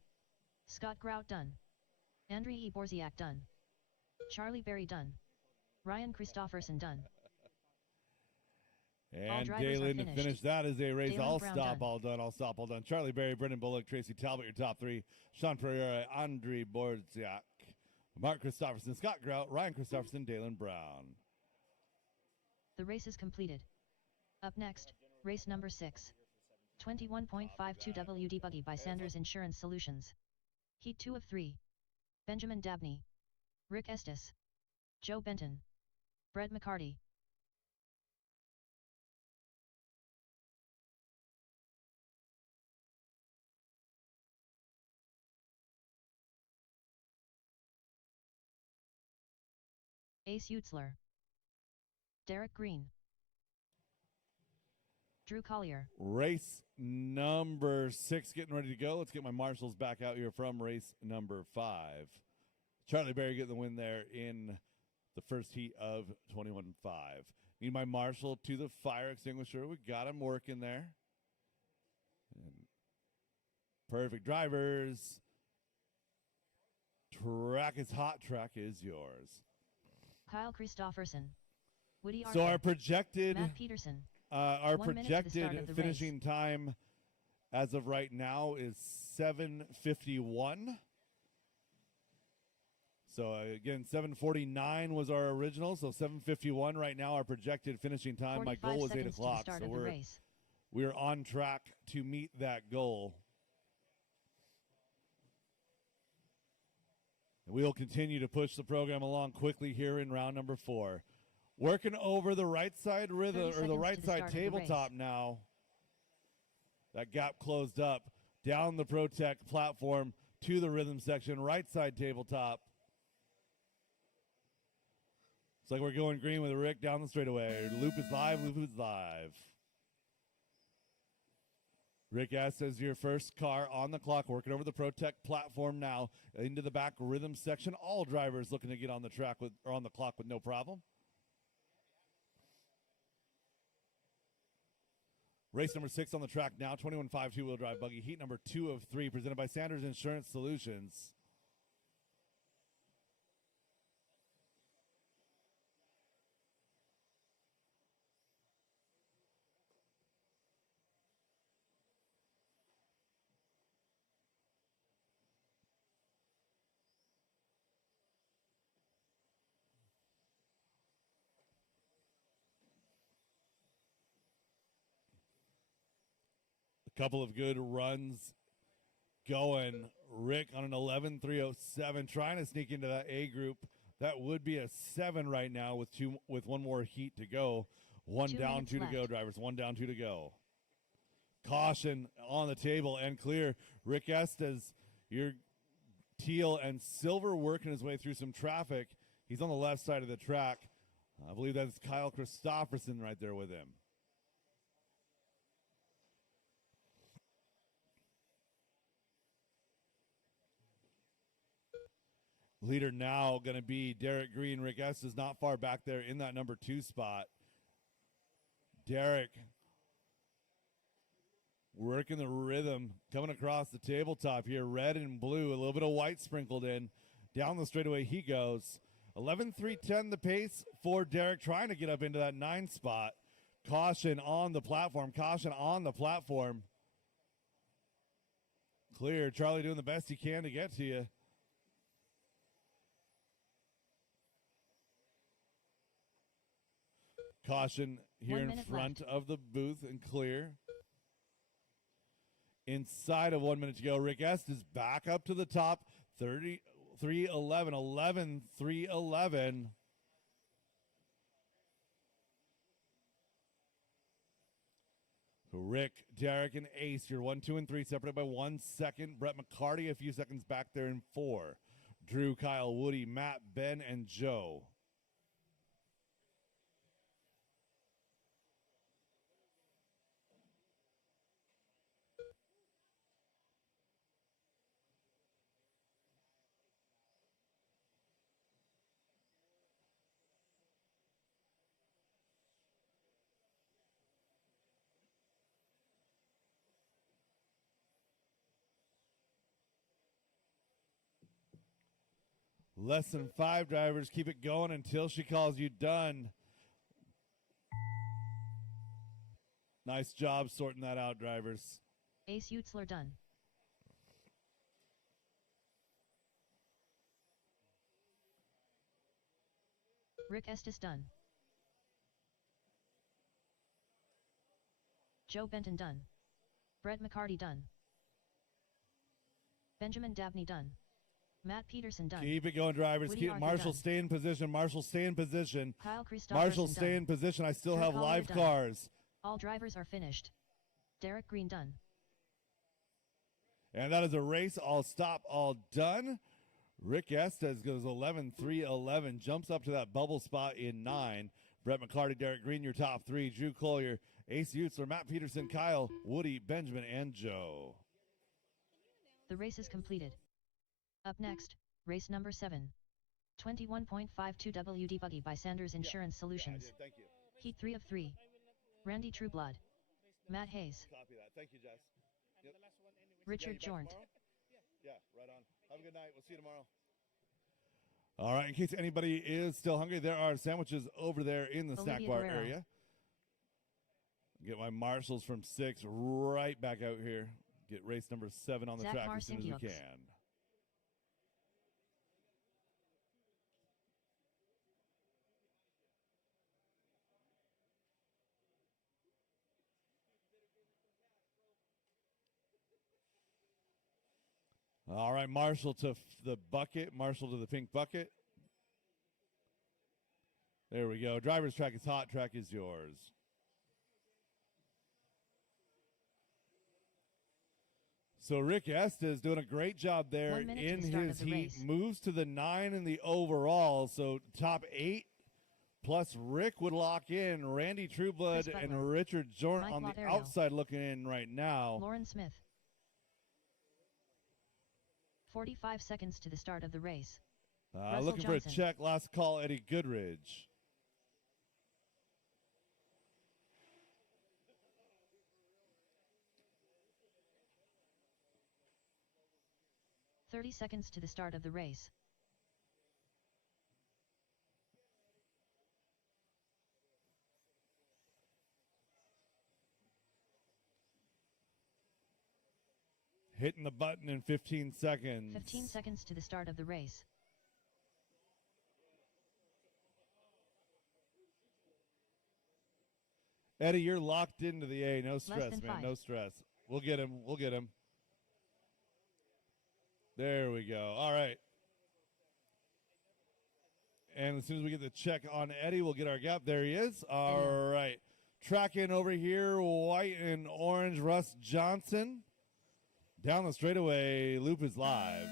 Scott Grout done. Andriy Borziak done. Charlie Berry done. Ryan Christofferson done. And drivers are Dalen to finished. finish that is a race. Dalen All Brown stop, done. all done, all stop, all done. Charlie Berry, Brendan Bullock, Tracy Talbot, your top 3. Sean Pereira, Andriy Borziak, Mark Christofferson, Scott Grout, Ryan Christofferson, Dalen Brown. The race is completed. Up next, race number 6. 21.52 WD Buggy by Sanders Insurance Solutions. Heat 2 of 3. Benjamin Dabney. Rick Estes. Joe Benton. Brett McCarty. Ace Utzler. Derek Green. Drew Collier. Race number 6 getting ready to go. Let's get my marshals back out here from race number 5. Charlie Berry getting the win there in the first heat of 21.5. Need my marshal to the fire extinguisher. We got him working there. And perfect drivers. Track is hot. Track is yours. Kyle Christofferson. Woody So Arthur. our projected Matt Peterson. our 1 minute to the start projected of the finishing time as of right now is 7:51. So again, 7:49 was our original. So 7:51 right now, our projected finishing time. My 45 goal was 8 seconds to the o'clock. start So of the race. we're on track to meet that goal. We'll continue to push the program along quickly here in round number 4. Working over the right side rhythm, 30 or the right seconds to the side start of the tabletop race. now. That gap closed up. Down the Protect platform to the rhythm section, right side tabletop. It's like we're going green with Rick down the straightaway. Loop is live, loop is live. Rick S. is your first car on the clock, working over the Protect platform now into the back rhythm section. All drivers looking to get on the track with or on the clock with no problem. Race number 6 on the track now, 21.5 two-wheel drive buggy, heat number 2 of 3, presented by Sanders Insurance Solutions. Couple of good runs going. Rick on an 11.307, trying to sneak into that A group. That would be a 7 right now with one more heat to go. 1 2 down, minutes 2 to go, left. drivers. 1 down, 2 to go. Caution on the table and clear. Rick Estes, your teal and silver, working his way through some traffic. He's on the left side of the track. I believe that's Kyle Christofferson right there with him. Leader now going to be Derek Green. Rick S. is not far back there in that number 2 spot. Derek working the rhythm, coming across the tabletop here. Red and blue, a little bit of white sprinkled in. Down the straightaway he goes. 11.310 the pace for Derek, trying to get up into that 9 spot. Caution on the platform. Caution on the platform. Clear. Charlie doing the best he can to get to you. Caution here 1 in minute front left. of the booth and clear. Inside of 1 minute to go. Rick Est is back up to the top. 33.11. 11.311. So Rick, Derek, and Ace, you're 1, 2, and 3, separated by 1 second. Brett McCarty, a few seconds back there in 4. Drew, Kyle, Woody, Matt, Ben, and Joe. Less than 5 drivers. Keep it going until she calls you done. Nice job sorting that out, drivers. Ace Utzler done. Rick Estes done. Joe Benton done. Brett McCarty done. Benjamin Dabney done. Matt Peterson done. Keep it going, drivers. Woody Keep Arthur Marshall done. stay in position. Marshall stay in position. Kyle Christopherson Marshall done. stay in position. I still Drew have Collier live done. cars. All drivers are finished. Derek Green done. And that is a race. All stop, all done. Rick Estes goes 11.311. Jumps up to that bubble spot in 9. Brett McCarty, Derek Green, your top 3. Drew Collier, Ace Utzler, Matt Peterson, Kyle, Woody, Benjamin, and Joe. The race is completed. Up next, race number 7. 21.52 WD Buggy by Sanders Insurance Solutions. Yeah, thank you. Heat 3 of 3. Randy Trueblood. Matt Hayes. Copy that. Thank you, Jess. Yep. Richard Yeah, you back Jornt. tomorrow? Yeah, right on. Have a good night. We'll see you tomorrow. All right, in case anybody is still hungry, there are sandwiches over there in the snack Olivia bar Guerrero. area. Get my Marshalls from 6 right back out here. Get race number 7 on the Zach track Mar as soon as we Sintiux. can. All right, Marshall to the bucket. Marshall to the pink bucket. There we go. Driver's track is hot. Track is yours. So Rick Estes doing a great job there 1 minute in to the start his of the heat. race. Moves to the 9 in the overall. So top 8 plus Rick would lock in. Randy Trueblood Chris Butler. and Richard Jordan Mike on the Lautario. outside looking in right now. Lauren Smith. 45 seconds to the start of the race. Russell Looking Johnson. for a check. Last call, Eddie Goodridge. "30 seconds to the start of the race. Hitting the button in 15 seconds. 15 seconds to the start of the race. Eddie, you're locked into the A. No stress, than man. 5. No stress. We'll get him. We'll get him. There we go. All right. And as soon as we get the check on Eddie, we'll get our gap. There he is. All right. Tracking over here, white and orange, Russ Johnson. Down the straightaway, loop is live.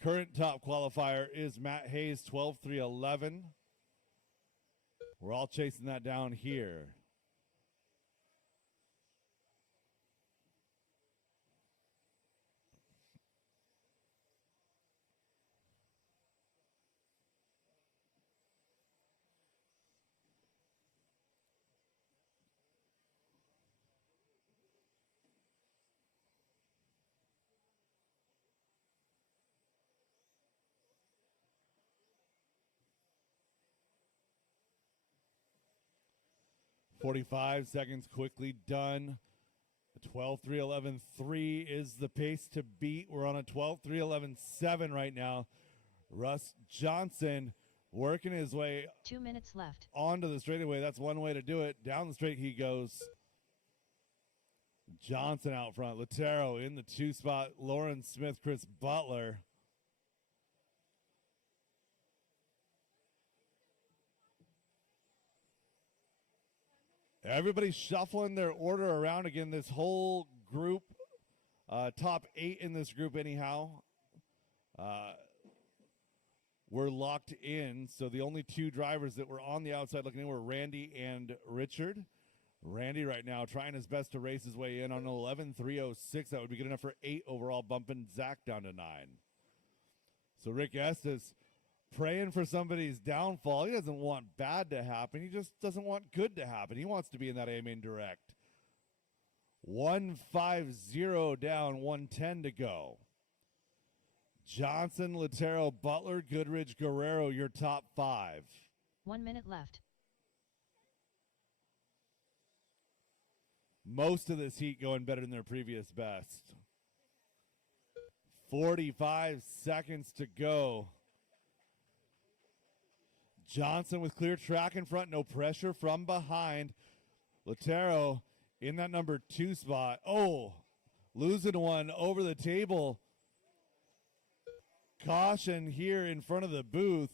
Current top qualifier is Matt Hayes, 12.311. We're all chasing that down here. .45 seconds quickly done. A 12.311.3 is the pace to beat. We're on a 12.311.7 right now. Russ Johnson working his way 2 minutes left. onto the straightaway. That's one way to do it. Down the straight he goes. Johnson out front. Latero in the 2 spot. Lauren Smith, Chris Butler. Everybody's shuffling their order around again. This whole group, top 8 in this group anyhow. We're locked in. So the only 2 drivers that were on the outside looking in were Randy and Richard. Randy right now trying his best to race his way in on 11.306. That would be good enough for 8 overall, bumping Zach down to 9. So Rick Estes praying for somebody's downfall. He doesn't want bad to happen. He just doesn't want good to happen. He wants to be in that A-main direct. 150 down, 110 to go. Johnson, Latero, Butler, Goodridge, Guerrero, your top 5. 1 minute left. Most of this heat going better than their previous best. 45 seconds to go. Johnson with clear track in front, no pressure from behind. Latero in that number 2 spot. Oh, losing one over the table. Caution here in front of the booth.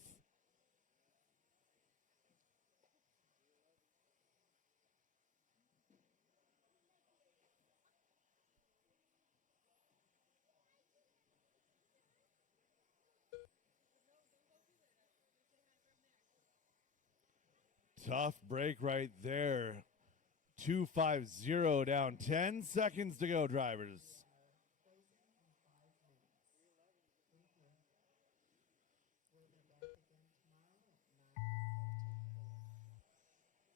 Tough break right there. 250 down. 10 seconds to go, drivers.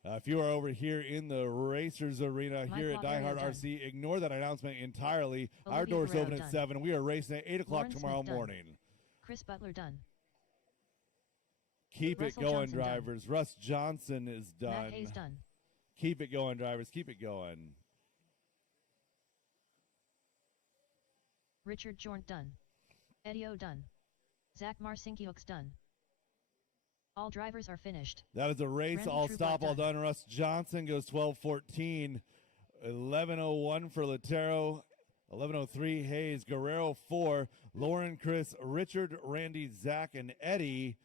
If you are over here in the Racers Arena Mike here at DieHard Lautario RC, ignore that announcement entirely. Our Olivia doors Guerrero open at done. 7. We are racing at 8 o'clock Lauren tomorrow Smith done. morning. Chris Butler done. Keep Russell it going, Johnson done. drivers. Russ Johnson is done. Matt Hayes done. Keep it going, drivers. Keep it going. Richard Jornt done. Eddie O done. Zach Marcinkiewicz done. All drivers are finished. That is a race. Randy All Trueblood stop, all done. done. Russ Johnson goes 12:14. 11:01 for Latero. 11:03 Hayes. Guerrero 4. Lauren, Chris, Richard, Randy, Zach, and Eddie.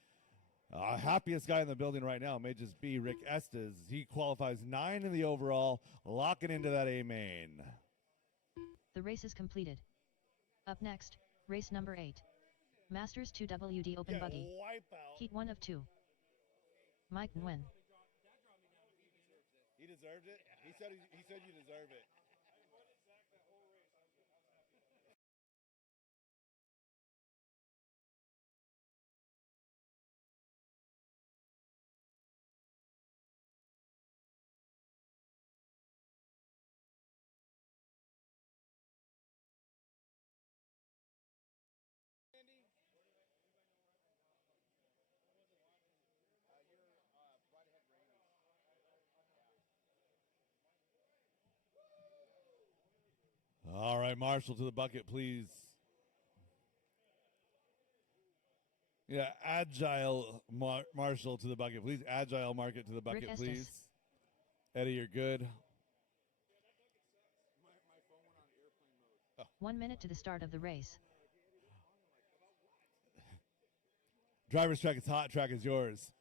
Happiest guy in the building right now may just be Rick Estes. He qualifies 9 in the overall, locking into that A main. The race is completed. Up next, race number 8. Masters 2 WD Open Buggy. Heat 1 of 2. Mike Nguyen. He deserved it. He said you deserve it. All right, Marshall to the bucket, please. Yeah, agile Marshall to the bucket, please. Agile Market to the bucket, Rick please. Estes. Eddie, you're good. 1 minute to the start of the race. Driver's track is hot, track is yours.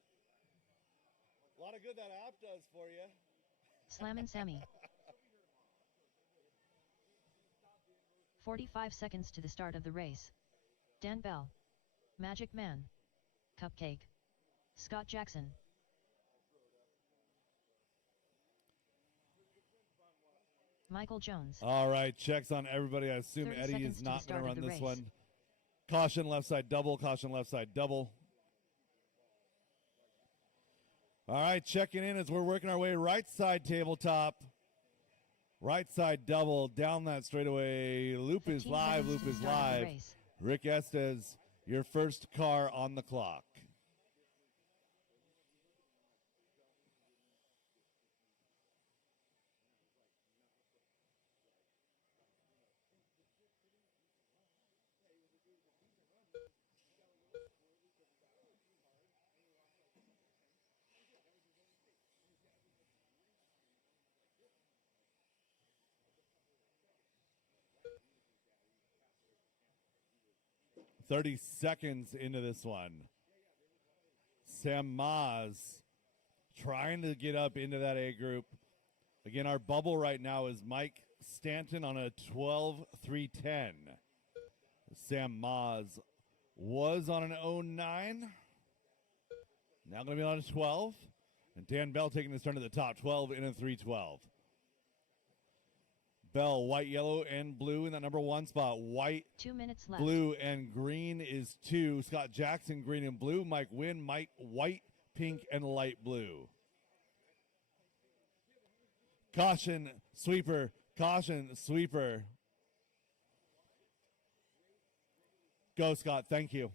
A lot of good that app does for you. Slammin' Sammy. 45 seconds to the start of the race. Dan Bell. Magic Man. Cupcake. Scott Jackson. Michael Jones. All right, checks on everybody. I assume 30 Eddie seconds is to the not going start to of run the this race. one. Caution left side double, caution left side double. All right, checking in as we're working our way right side tabletop. Right side double, down that straightaway. Loop is 15 live, seconds loop to the is start of the live. race. Rick Estes, your first car on the clock. $30 into this one. Sam Maz trying to get up into that A group. Again, our bubble right now is Mike Stanton on a 12-3-10. Sam Maz was on an 09. Now going to be on a 12. And Dan Bell taking this turn to the top, 12 in a 3-12. Bell, white, yellow, and blue in that number 1 spot. White, 2 minutes left. blue, and green is 2. Scott Jackson, green and blue. Mike Wynn, Mike, white, pink, and light blue. Caution, sweeper. Caution, sweeper. Go, Scott. Thank you.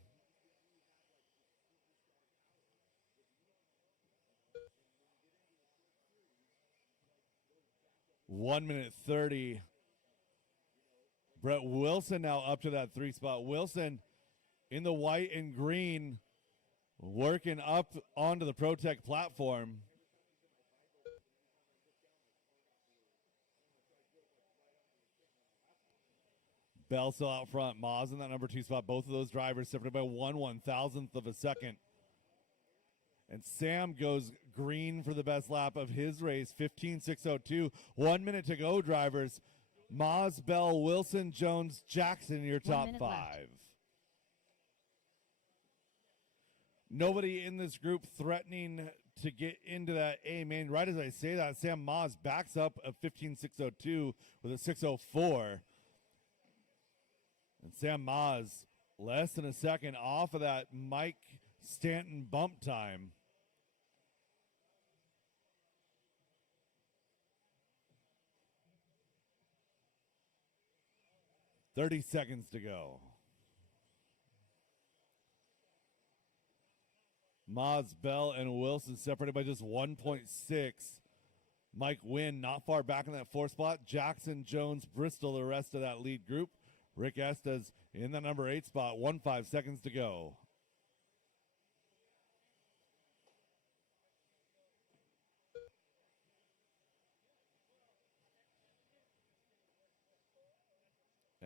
One minute 30. Brett Wilson now up to that 3 spot. Wilson in the white and green, working up onto the ProTech platform. Bell still out front. Maz in that number 2 spot. Both of those drivers separated by 1/1000th of a second. And Sam goes green for the best lap of his race, 15.602. 1 minute to go, drivers. Maz, Bell, Wilson, Jones, Jackson, your 1 top minute 5. left. Nobody in this group threatening to get into that A main. Right as I say that, Sam Maz backs up a 15.602 with a 604. And Sam Maz, less than a second off of that Mike Stanton bump time. $30 seconds to go. Maz, Bell, and Wilson separated by just 1.6. Mike Wynn not far back in that 4th spot. Jackson, Jones, Bristol, the rest of that lead group. Rick Estes in the number 8 spot. 15 seconds to go.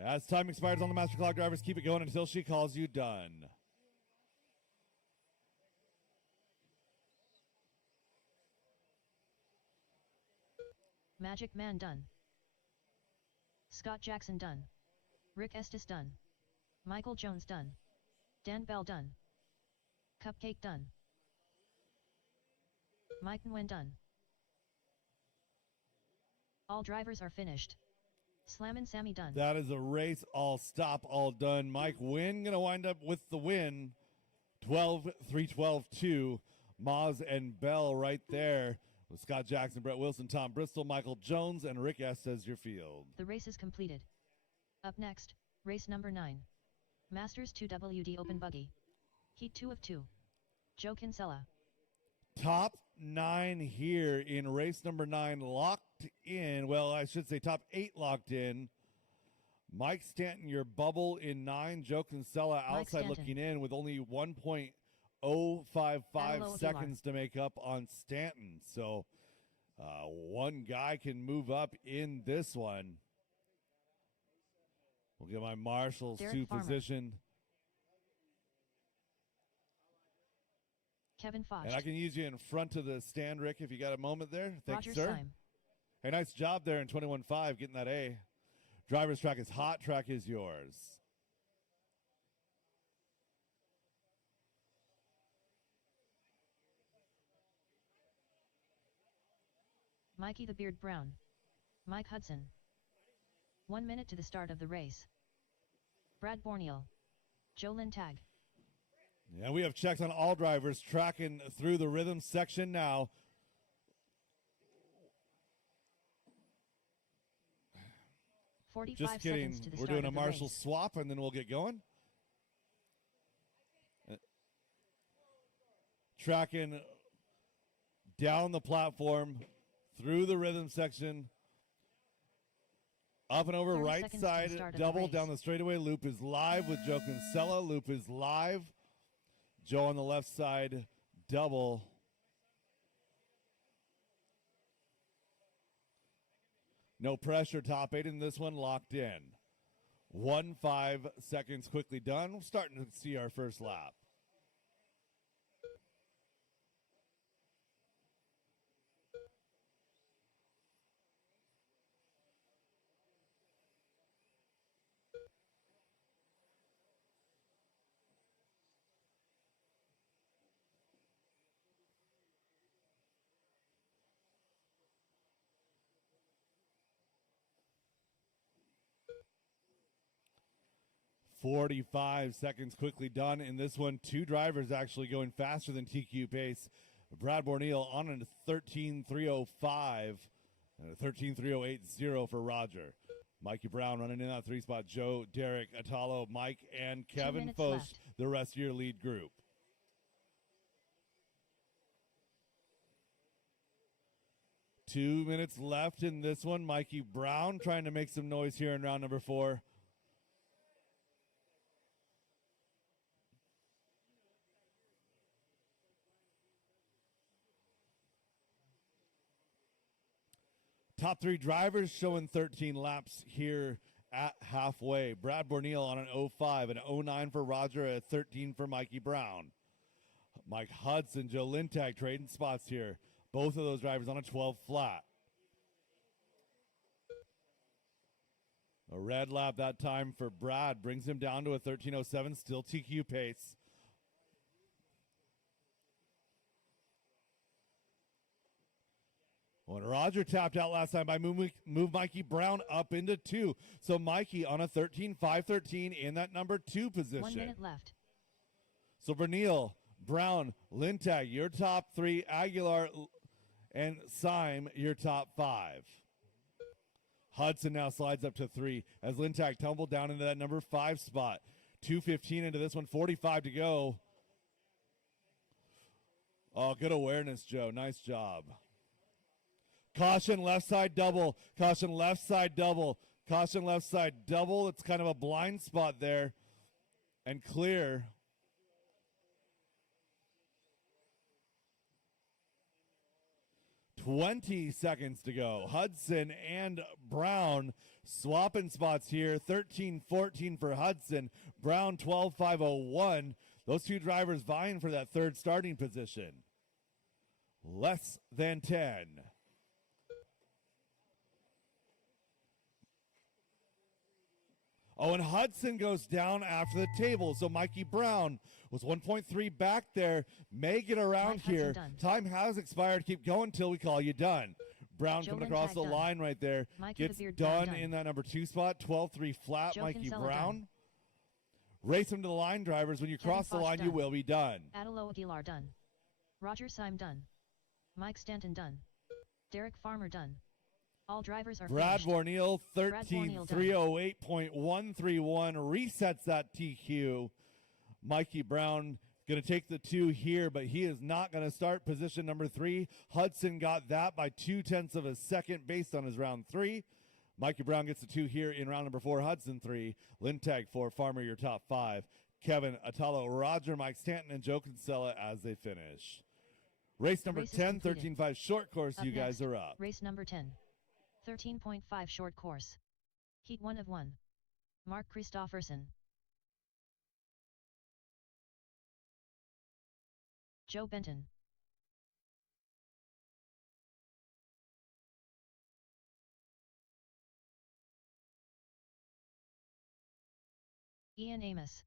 As time expires on the master clock, drivers keep it going until she calls you done. Magic Man done. Scott Jackson done. Rick Estes done. Michael Jones done. Dan Bell done. Cupcake done. Mike Nguyen done. All drivers are finished. Slammin' Sammy done. That is a race all stop, all done. Mike Nguyen going to wind up with the win. 12-3-12-2. Maz and Bell right there. With Scott Jackson, Brett Wilson, Tom Bristol, Michael Jones, and Rick S. as your field. The race is completed. Up next, race number 9. Masters 2WD Open Buggy. Heat 2 of 2. Joe Kinsella. Top 9 here in race number 9 locked in. Well, I should say top 8 locked in. Mike Stanton, your bubble in 9. Joe Kinsella outside looking in with only 1.055 seconds to make up on Stanton. So one guy can move up in this one. We'll get my marshals Derek to Farmer. position. Kevin Foch. And I can use you in front of the stand, Rick, if you got a moment there. Thanks, Roger sir. Syme. Hey, nice job there in 21.5 getting that A. Driver's track is hot. Track is yours. Mikey the Beard Brown. Mike Hudson. 1 minute to the start of the race. Brad Borneal. Joe Lintag. Yeah, we have checks on all drivers tracking through the rhythm section now. Just kidding. Seconds to the We're start doing a of the marshal race. swap, and then we'll get going. Tracking down the platform, through the rhythm section, up and over 30 right seconds to the side, start of the double race. down the straightaway. Loop is live with Joe Kinsella. Loop is live. Joe on the left side, double. No pressure, top 8 in this one, locked in. 1.5 seconds quickly done. We're starting to see our first lap. .45 seconds quickly done in this one. 2 drivers actually going faster than TQ pace. Brad Borneal on a 13.305 and a 13.3080 for Roger. Mikey Brown running in that 3 spot. Joe, Derek, Atalo, Mike, and Kevin minutes Foch, left. the rest of your lead group. Two minutes left in this one. Mikey Brown trying to make some noise here in round number 4. Top 3 drivers showing 13 laps here at halfway. Brad Borneal on an 05, an 09 for Roger, a 13 for Mikey Brown. Mike Hudson, Joe Lintag trading spots here. Both of those drivers on a 12 flat. A red lap that time for Brad brings him down to a 13.07, still TQ pace. When Roger tapped out last time by move Mikey Brown up into 2. So Mikey on a 13.513 in that number 2 position. 1 minute left. So Borneal, Brown, Lintag, your top 3. Aguilar and Syme, your top 5. Hudson now slides up to 3 as Lintag tumbled down into that number 5 spot. 2:15 into this one, 45 to go. Oh, good awareness, Joe. Nice job. Caution, left side double. Caution, left side double. Caution, left side double. It's kind of a blind spot there. And clear. 20 seconds to go. Hudson and Brown swapping spots here. 13-14 for Hudson. Brown 12-5-01. Those two drivers vying for that third starting position. Less than 10. Oh, and Hudson goes down after the table. So Mikey Brown was 1.3 back there. May get around Mike here. Hudson Time has expired. Keep going till we call you done. Brown Joe coming Lindtag across the done. line right there. Mikey Gets the Beard Brown done done. in that number 2 spot. 12-3 flat. Joe Mikey Kinsella Brown. done. Race him to the line, drivers. When you Kevin cross the Foch line, you done. will be done. Adelo Aguilar done. Roger Syme done. Mike Stanton done. Derek Farmer done. All drivers are Brad finished. Vorneal, Brad Vorneal done. 13-308.131, resets that TQ. Mikey Brown going to take the 2 here, but he is not going to start position number 3. Hudson got that by 0.2 of a second based on his round 3. Mikey Brown gets the 2 here in round number 4. Hudson 3. Lindtag 4. Farmer your top 5. Kevin, Atalo, Roger, Mike Stanton, and Joe Kinsella as they finish. Race number race is 10, completed. 13.5 short course. Up You guys next, are up. Race number 10. 13.5 short course. Heat 1 of 1. Mark Christofferson. Joe Benton. Ian Amos.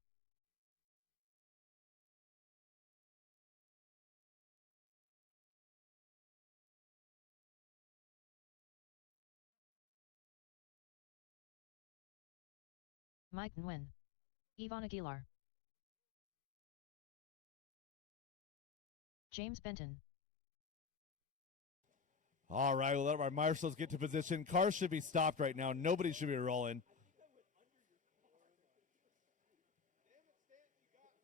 Mike Nguyen. Yvonne Aguilar. James Benton. All right, we'll let our marshals get to position. Cars should be stopped right now. Nobody should be rolling.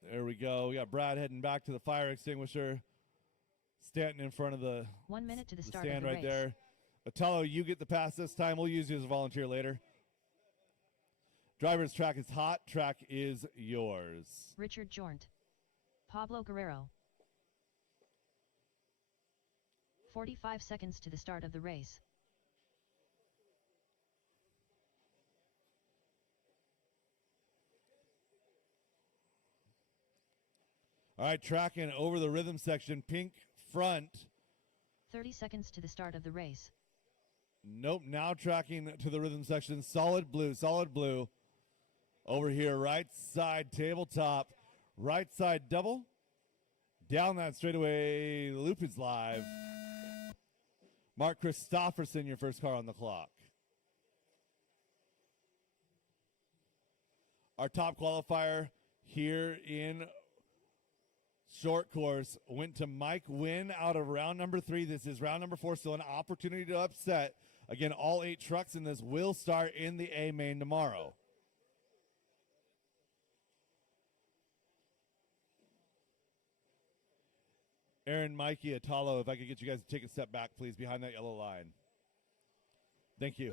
There we go. We got Brad heading back to the fire extinguisher. Stanton in front of the 1 minute to the start stand of the right race. there. Atalo, you get the pass this time. We'll use you as a volunteer later. Driver's track is hot. Track is yours. Richard Jornt. Pablo Guerrero. 45 seconds to the start of the race. All right, tracking over the rhythm section. Pink front. 30 seconds to the start of the race. Nope, now tracking to the rhythm section. Solid blue, solid blue. Over here, right side tabletop. Right side double. Down that straightaway. Loop is live. Mark Christofferson, your first car on the clock. Our top qualifier here in short course went to Mike Nguyen out of round number 3. This is round number 4, still an opportunity to upset. Again, all 8 trucks in this will start in the A main tomorrow. Aaron, Mikey, Atalo, if I could get you guys to take a step back, please, behind that yellow line. Thank you.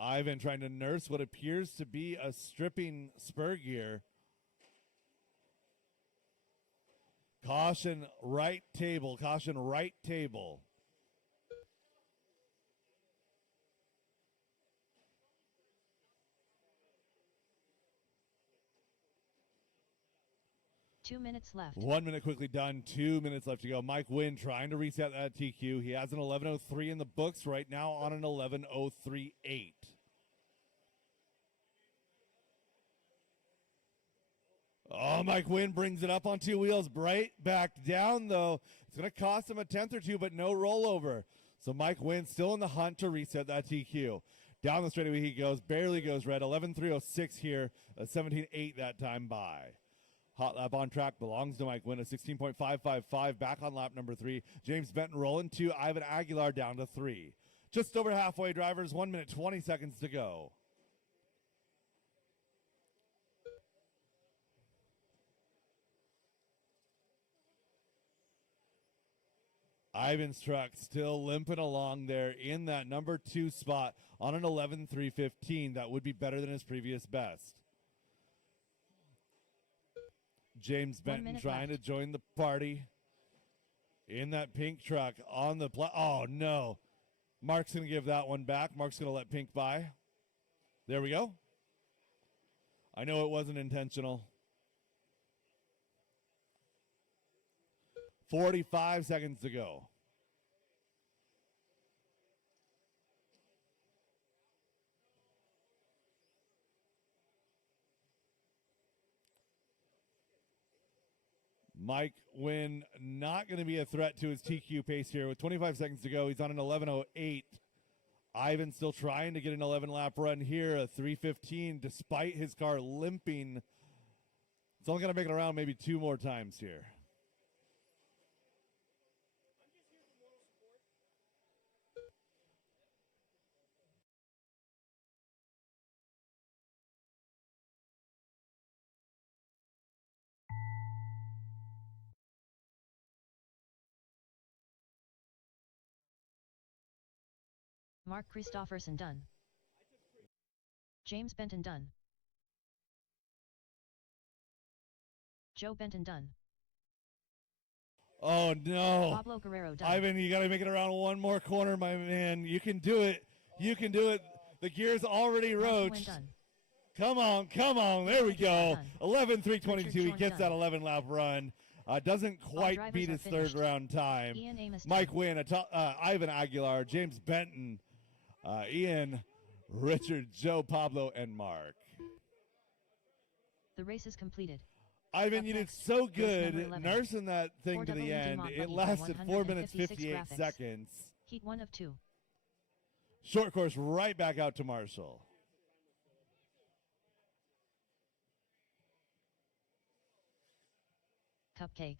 Ivan trying to nurse what appears to be a stripping spur gear. Caution right table. Caution right table. Two minutes left. 1 minute quickly done. 2 minutes left to go. Mike Nguyen trying to reset that TQ. He has an 11:03 in the books right now on an 11:03.8. Oh, Mike Nguyen brings it up on 2 wheels. Right back down, though. It's going to cost him a 10th or 2, but no rollover. So Mike Nguyen still in the hunt to reset that TQ. Down the straightaway he goes. Barely goes red. 11:306 here. A 17.8 that time by. Hot lap on track belongs to Mike Nguyen. A 16.555 back on lap number 3. James Benton rolling 2. Ivan Aguilar down to 3. Just over halfway, drivers. 1 minute, 20 seconds to go. Ivan's truck still limping along there in that number 2 spot on an 11:315. That would be better than his previous best. James 1 Benton minute trying left. to join the party in that pink truck on the oh no. Mark's going to give that one back. Mark's going to let pink by. There we go. I know it wasn't intentional. 45 seconds to go. Mike Wynn not going to be a threat to his TQ pace here. With 25 seconds to go, he's on an 11:08. Ivan still trying to get an 11-lap run here, a 3:15, despite his car limping. It's only going to make it around maybe 2 more times here. Mark Christofferson done. James Benton done. Joe Benton done. Oh, no. Pablo Guerrero done. Ivan, you got to make it around 1 more corner, my man. You can do it. You can do it. The gear's already roached. Done. Come on, come on. There we go. 11:322. He gets that done. 11-lap run. Doesn't quite beat his third round time. Ian Amos Mike done. Wynn, Ivan Aguilar, James Benton, Ian, Richard, Joe, Pablo, and Mark. The race is completed. Ivan, Up you did next, so race good number 11. nursing that thing Ford to the WD end. Mont It Buggy for lasted 4 minutes 156 58 graphics. seconds. Heat 1 of 2. Short course right back out to Marshall. Cupcake.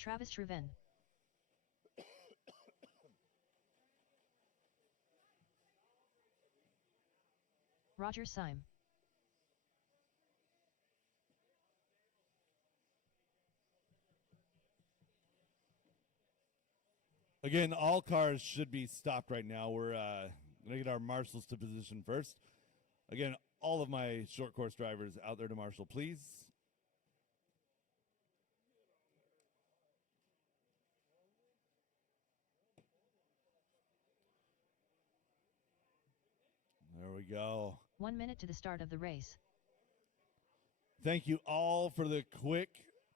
Travis Shriven. Roger Syme. Again, all cars should be stopped right now. We're going to get our marshals to position first. Again, all of my short course drivers out there to marshal, please. There we go. 1 minute to the start of the race. Thank you all for the quick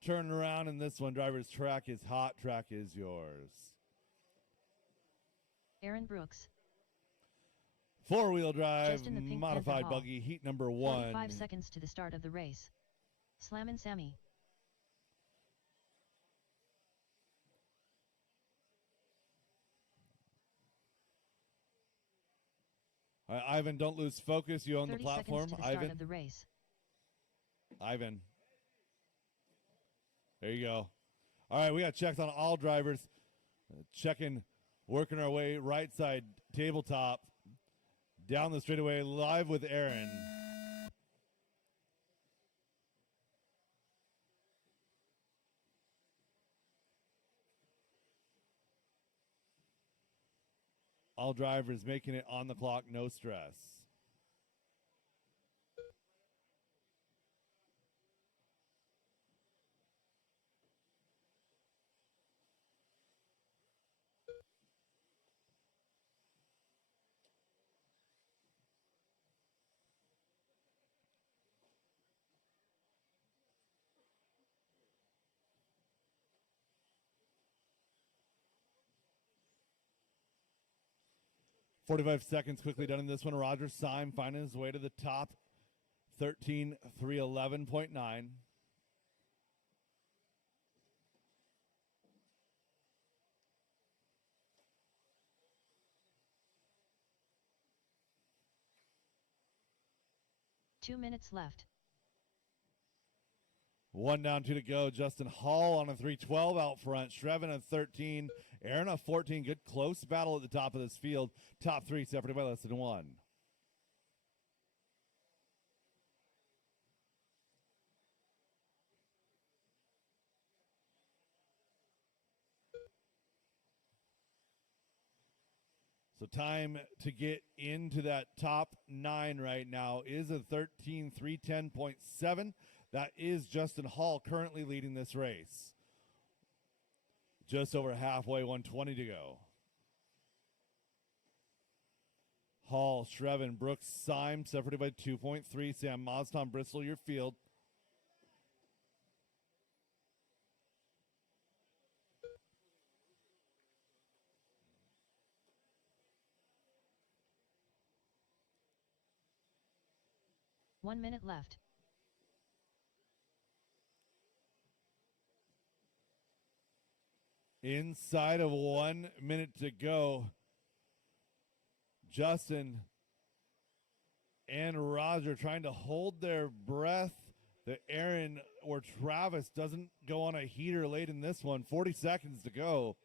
turnaround in this one. Driver's track is hot. Track is yours. Aaron Brooks. 4-wheel drive, Just in the Pink modified Panther Hall. buggy, heat number 1. 45 seconds to the start of the race. Slammin' Sammy. All right, Ivan, don't lose focus. You own the 30 platform. seconds to the start Ivan. of the race. Ivan. There you go. All right, we got checked on all drivers. Checking, working our way right side tabletop. Down the straightaway, live with Aaron. All drivers making it on the clock, no stress. .45 seconds quickly done in this one. Roger Syme finding his way to the top. 13,311.9. Two minutes left. 1 down, 2 to go. Justin Hall on a 312 out front. Shreven a 13. Aaron a 14. Good close battle at the top of this field. Top 3 separated by less than 1. So time to get into that top 9 right now is a 13:310.7. That is Justin Hall currently leading this race. Just over halfway, 120 to go. Hall, Shreven, Brooks, Syme separated by 2.3. Sam Moss, Tom Bristol, your field. One minute left. Inside of 1 minute to go. Justin and Roger trying to hold their breath. The Aaron or Travis doesn't go on a heater late in this one. 40 seconds to go.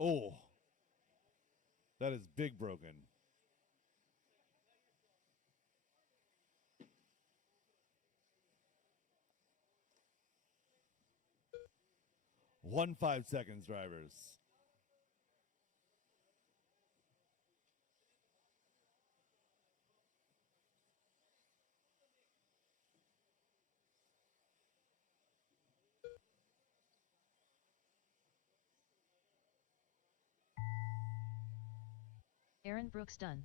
Oh, that is big broken. One 5 seconds, drivers. Aaron Brooks done.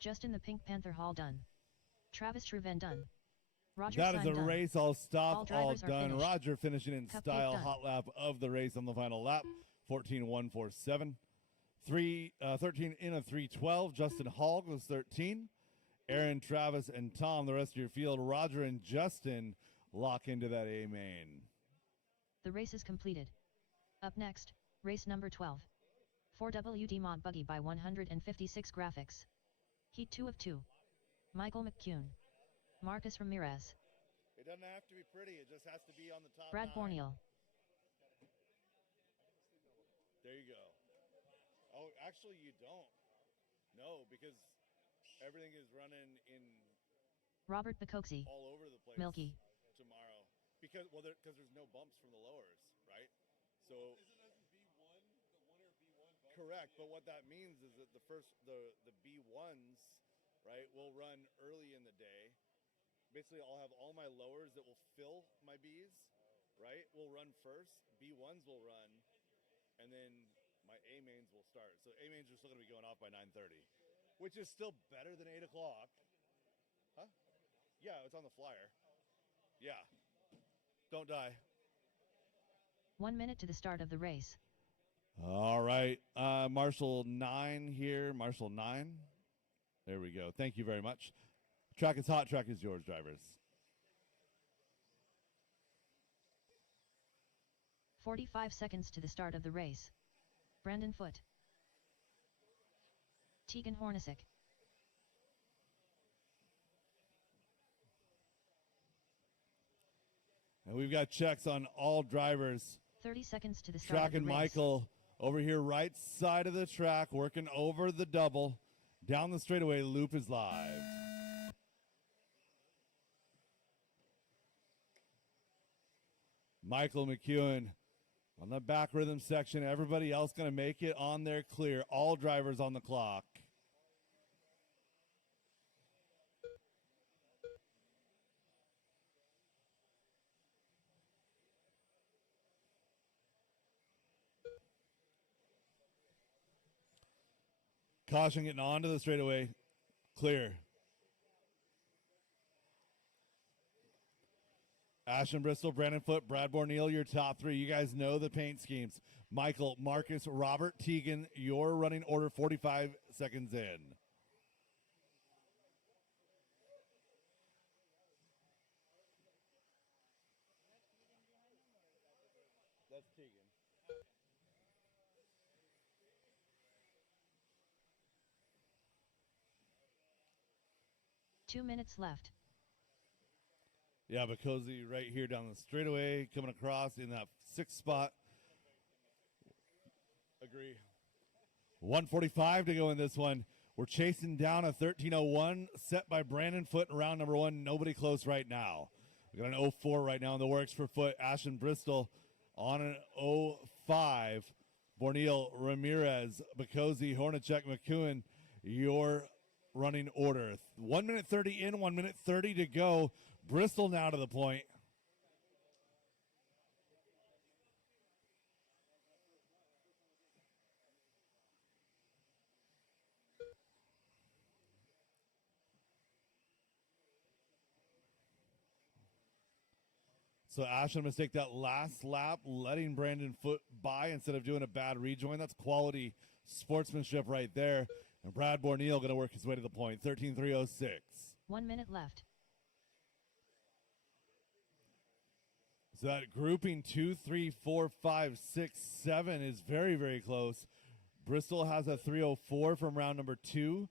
Justin the Pink Panther Hall done. Travis Shreven done. Roger That is Syme a done. race. All stop, All all drivers are done. finished. Roger finishing in Cupcake style. done. Hot lap of the race on the final lap. 14.147. 13 in a 3:12. Justin Hall goes 13. Aaron, Travis, and Tom, the rest of your field. Roger and Justin lock into that A main. The race is completed. Up next, race number 12. 4WD Mod Buggy by 156 graphics. Heat 2 of 2. Michael McCune. Marcus Ramirez. It doesn't have to be pretty. It just has to be on the top Brad 9. Borneal. There you go. Oh, actually, you don't. No, because everything is running in Robert Bacoxi. all over the place Milky. tomorrow. Because there's no bumps from the lowers, right? So correct, but what that means is that the B1s, right, will run early in the day. Basically, I'll have all my lowers that will fill my Bs, right, will run first. B1s will run, and then my A mains will start. So A mains are still going to be going off by 9:30, which is still better than 8 o'clock. Huh? Yeah, it's on the flyer. Yeah. Don't die. 1 minute to the start of the race. All right. Marshall 9 here. Marshall 9. There we go. Thank you very much. Track is hot. Track is yours, drivers. 45 seconds to the start of the race. Brandon Foote. Tegan Hornacek. And we've got checks on all drivers. 30 seconds to the start Track of the and race. Michael over here, right side of the track, working over the double. Down the straightaway, loop is live. Michael McEwen on the back rhythm section. Everybody else going to make it on their clear. All drivers on the clock. Caution getting onto the straightaway. Clear. Ashton Bristol, Brandon Foote, Brad Borneal, your top 3. You guys know the paint schemes. Michael, Marcus, Robert, Tegan, your running order 45 seconds in. That's Tegan. 2 minutes left. Yeah, Bacozy right here down the straightaway, coming across in that 6th spot. Agree. 145 to go in this one. We're chasing down a 13:01 set by Brandon Foote in round number 1. Nobody close right now. We got an 04 right now in the works for Foote. Ashton Bristol on an 05. Borneal, Ramirez, Bacozy, Hornacek, McEwen, your running order. 1 minute 30 in, 1 minute 30 to go. Bristol now to the point. So Ashton must take that last lap, letting Brandon Foote by instead of doing a bad rejoin. That's quality sportsmanship right there. And Brad Borneal going to work his way to the point. 13:3:06. 1 minute left. So that grouping 2, 3, 4, 5, 6, 7 is very, very close. Bristol has a 3:04 from round number 2.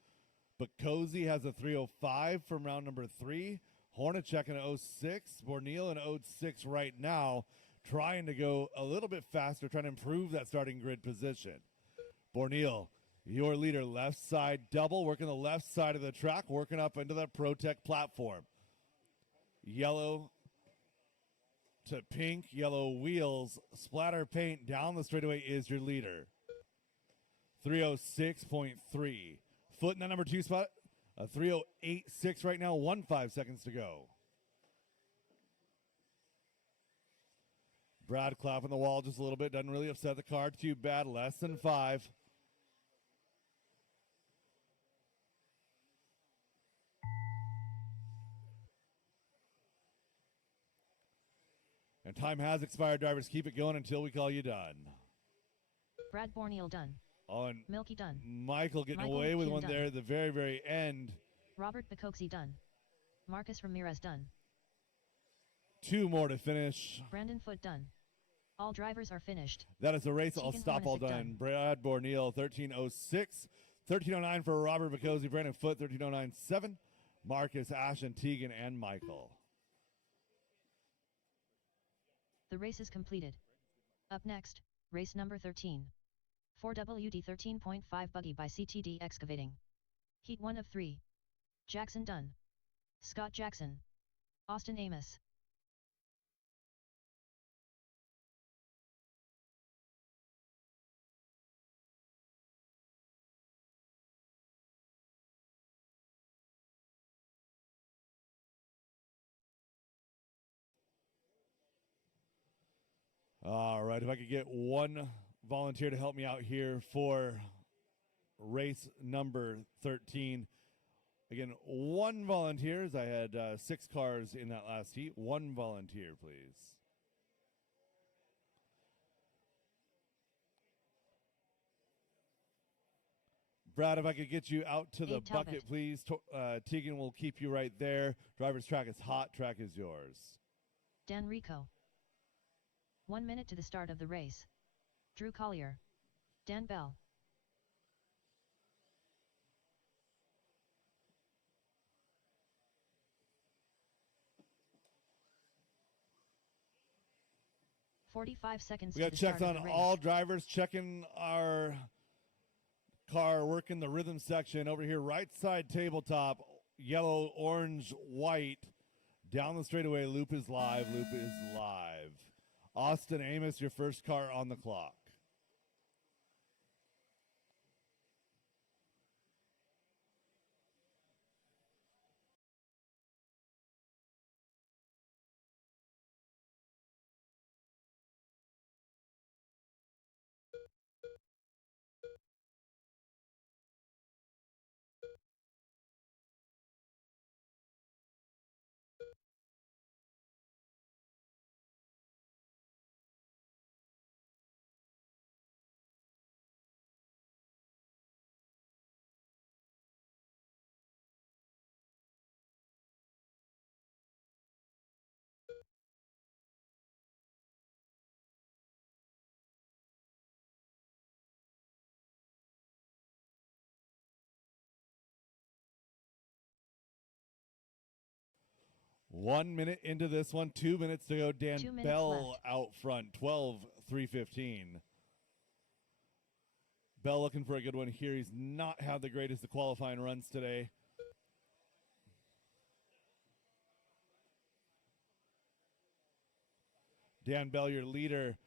Bacozy has a 3:05 from round number 3. Hornacek in 06. Borneal in 06 right now, trying to go a little bit faster, trying to improve that starting grid position. Borneal, your leader, left side double, working the left side of the track, working up into the ProTech platform. Yellow to pink, yellow wheels, splatter paint down the straightaway is your leader. 3:06.3. Foote in that number 2 spot, a 3:08.6 right now, 15 seconds to go. Brad clapping the wall just a little bit, doesn't really upset the car too bad, less than 5. And time has expired, drivers. Keep it going until we call you done. Brad Borneal done. Oh, and Milky done. Michael getting Michael away with McKeon one done. there at the very, very end. Robert Bacozy done. Marcus Ramirez done. 2 more to finish. Brandon Foote done. All drivers are finished. That is a race. I'll Tegan stop all Hornacek done. done. Brad Borneal, 13:06. 13:09 for Robert Bacozy, Brandon Foote, 13:09.7. Marcus, Ash, and Tegan, and Michael. The race is completed. Up next, race number 13. 4WD 13.5 buggy by CTD Excavating. Heat 1 of 3. Jackson Dunn. Scott Jackson. Austin Amos. All right, if I could get one volunteer to help me out here for race number 13. Again, one volunteer, as I had 6 cars in that last heat. One volunteer, please. Brad, if I could get you out to the Abe Talbot. bucket, please. Tegan will keep you right there. Driver's track is hot. Track is yours. Dan Rico. 1 minute to the start of the race. Drew Collier. Dan Bell. "45 seconds We to got the start checks of on the race. all drivers, checking our car, working the rhythm section over here, right side tabletop, yellow, orange, white, down the straightaway. Loop is live. Loop is live. Austin Amos, your first car on the clock. 1 minute into this one, 2 minutes to go. Dan 2 minutes Bell left. out front, 12-3-15. Bell looking for a good one here. He's not had the greatest of qualifying runs today. Dan Bell, your leader,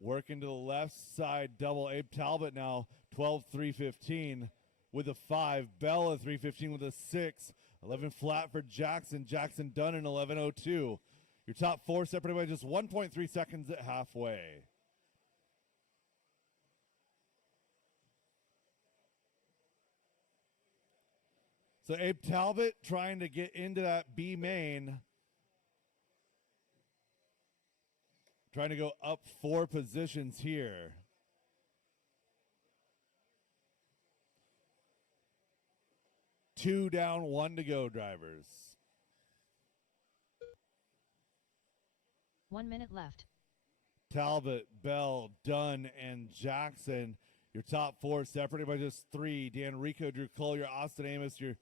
working to the left side double. Abe Talbot now 12-3-15 with a 5. Bell at 3:15 with a 6. 11 flat for Jackson. Jackson done in 11:02. Your top 4 separated by just 1.3 seconds at halfway. So Abe Talbot trying to get into that B main. Trying to go up 4 positions here. Two down, 1 to go, drivers. 1 minute left. Talbot, Bell, Dunn, and Jackson. Your top 4 separated by just 3. Dan Rico, Drew Collier, Austin Amos, your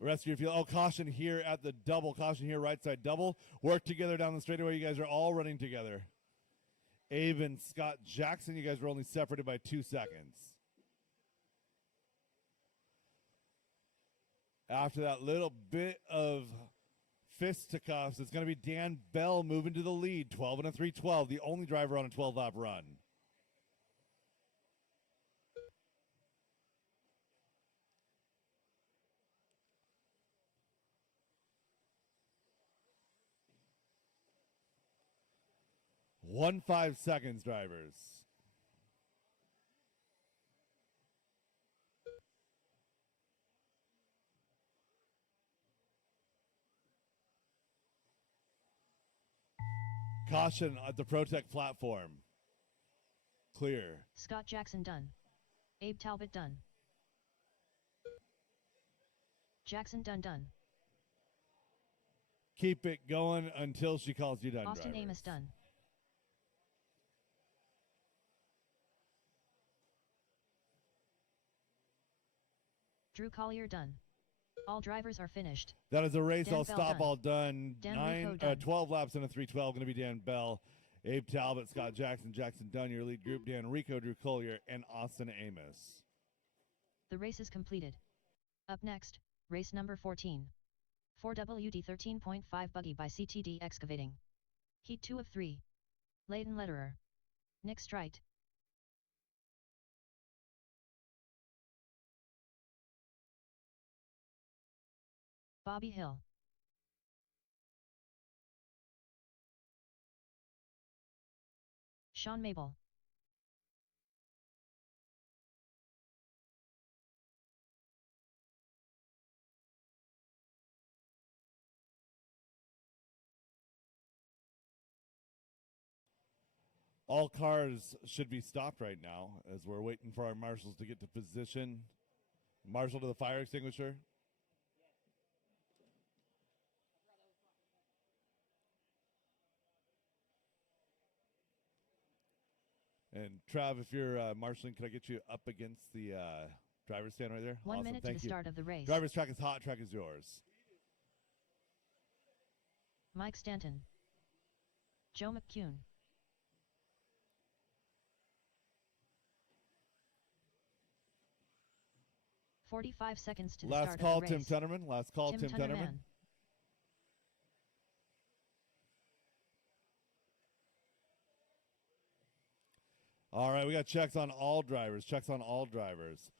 rest of your field. Oh, caution here at the double. Caution here, right side double. Work together down the straightaway. You guys are all running together. Abe and Scott Jackson, you guys were only separated by 2 seconds. After that little bit of fisticuffs, it's going to be Dan Bell moving to the lead, 12 and a 3:12, the only driver on a 12-lap run. One 5 seconds, drivers. Caution at the Protect platform. Clear. Scott Jackson done. Abe Talbot done. Jackson done. Keep it going until she calls you done, Austin drivers. Amos done. Drew Collier done. All drivers are finished. That is a race. Dan I'll Bell stop done. all done. Dan Rico done. 12 laps in a 3:12. Going to be Dan Bell, Abe Talbot, Scott Jackson, Jackson Dunn, your lead group. Dan Rico, Drew Collier, and Austin Amos. The race is completed. Up next, race number 14. 4WD 13.5 buggy by CTD Excavating. Heat 2 of 3. Leighton Lederer. Nick Strite. Bobby Hill. Sean Mabel. All cars should be stopped right now as we're waiting for our marshals to get to position. Marshal to the fire extinguisher. And Trav, if you're marshaling, can I get you up against the driver's stand right there? 1 Awesome. minute to Thank the you. start of the race. Driver's track is hot. Track is yours. Mike Stanton. Joe McCune. "45 seconds to the Last start call, of the Tim race. Tunnerman. Last call, Tim Tunnerman. All right, we got checks on all drivers. Checks on all drivers.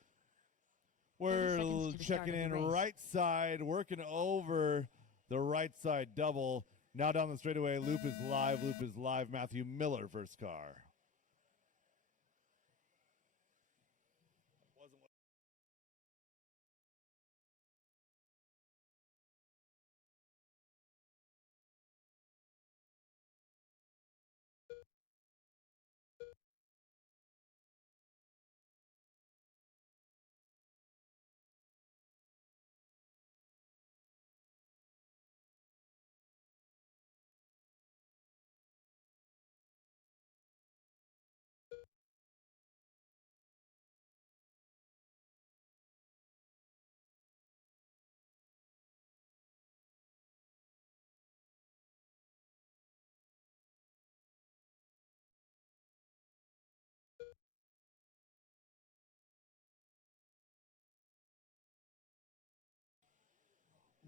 30 We're seconds to the start checking of in the race. right side, working over the right side double. Now down the straightaway, loop is live. Loop is live. Matthew Miller, first car.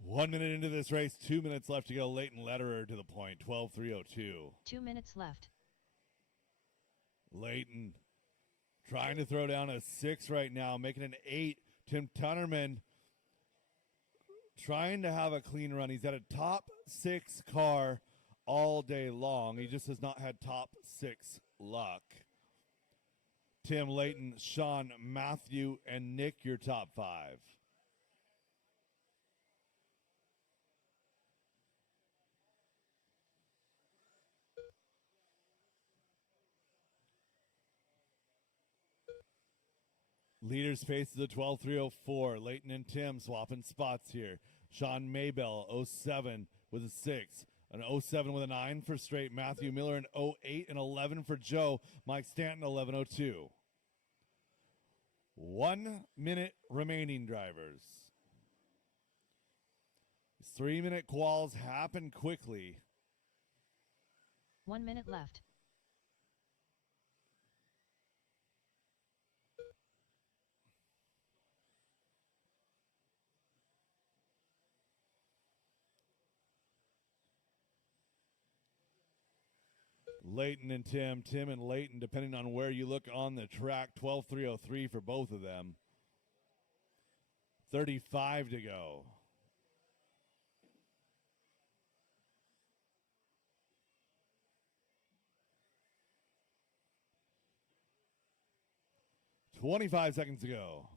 1 minute into this race, 2 minutes left to go. Leighton Lederer to the point, 12:3:02. 2 minutes left. Leighton trying to throw down a 6 right now, making an 8. Tim Tunnerman trying to have a clean run. He's had a top 6 car all day long. He just has not had top 6 luck. Tim, Leighton, Sean, Matthew, and Nick, your top 5. Leaders faces a 12:3:04. Leighton and Tim swapping spots here. Sean Maybell, 07 with a 6. An 07 with a 9 for straight. Matthew Miller, an 08 and 11 for Joe. Mike Stanton, 11:02. 1 minute remaining, drivers. These 3-minute quals happen quickly. 1 minute left. Leighton and Tim, Tim and Leighton, depending on where you look on the track, 12:3:03 for both of them. 35 to go. $25 to go.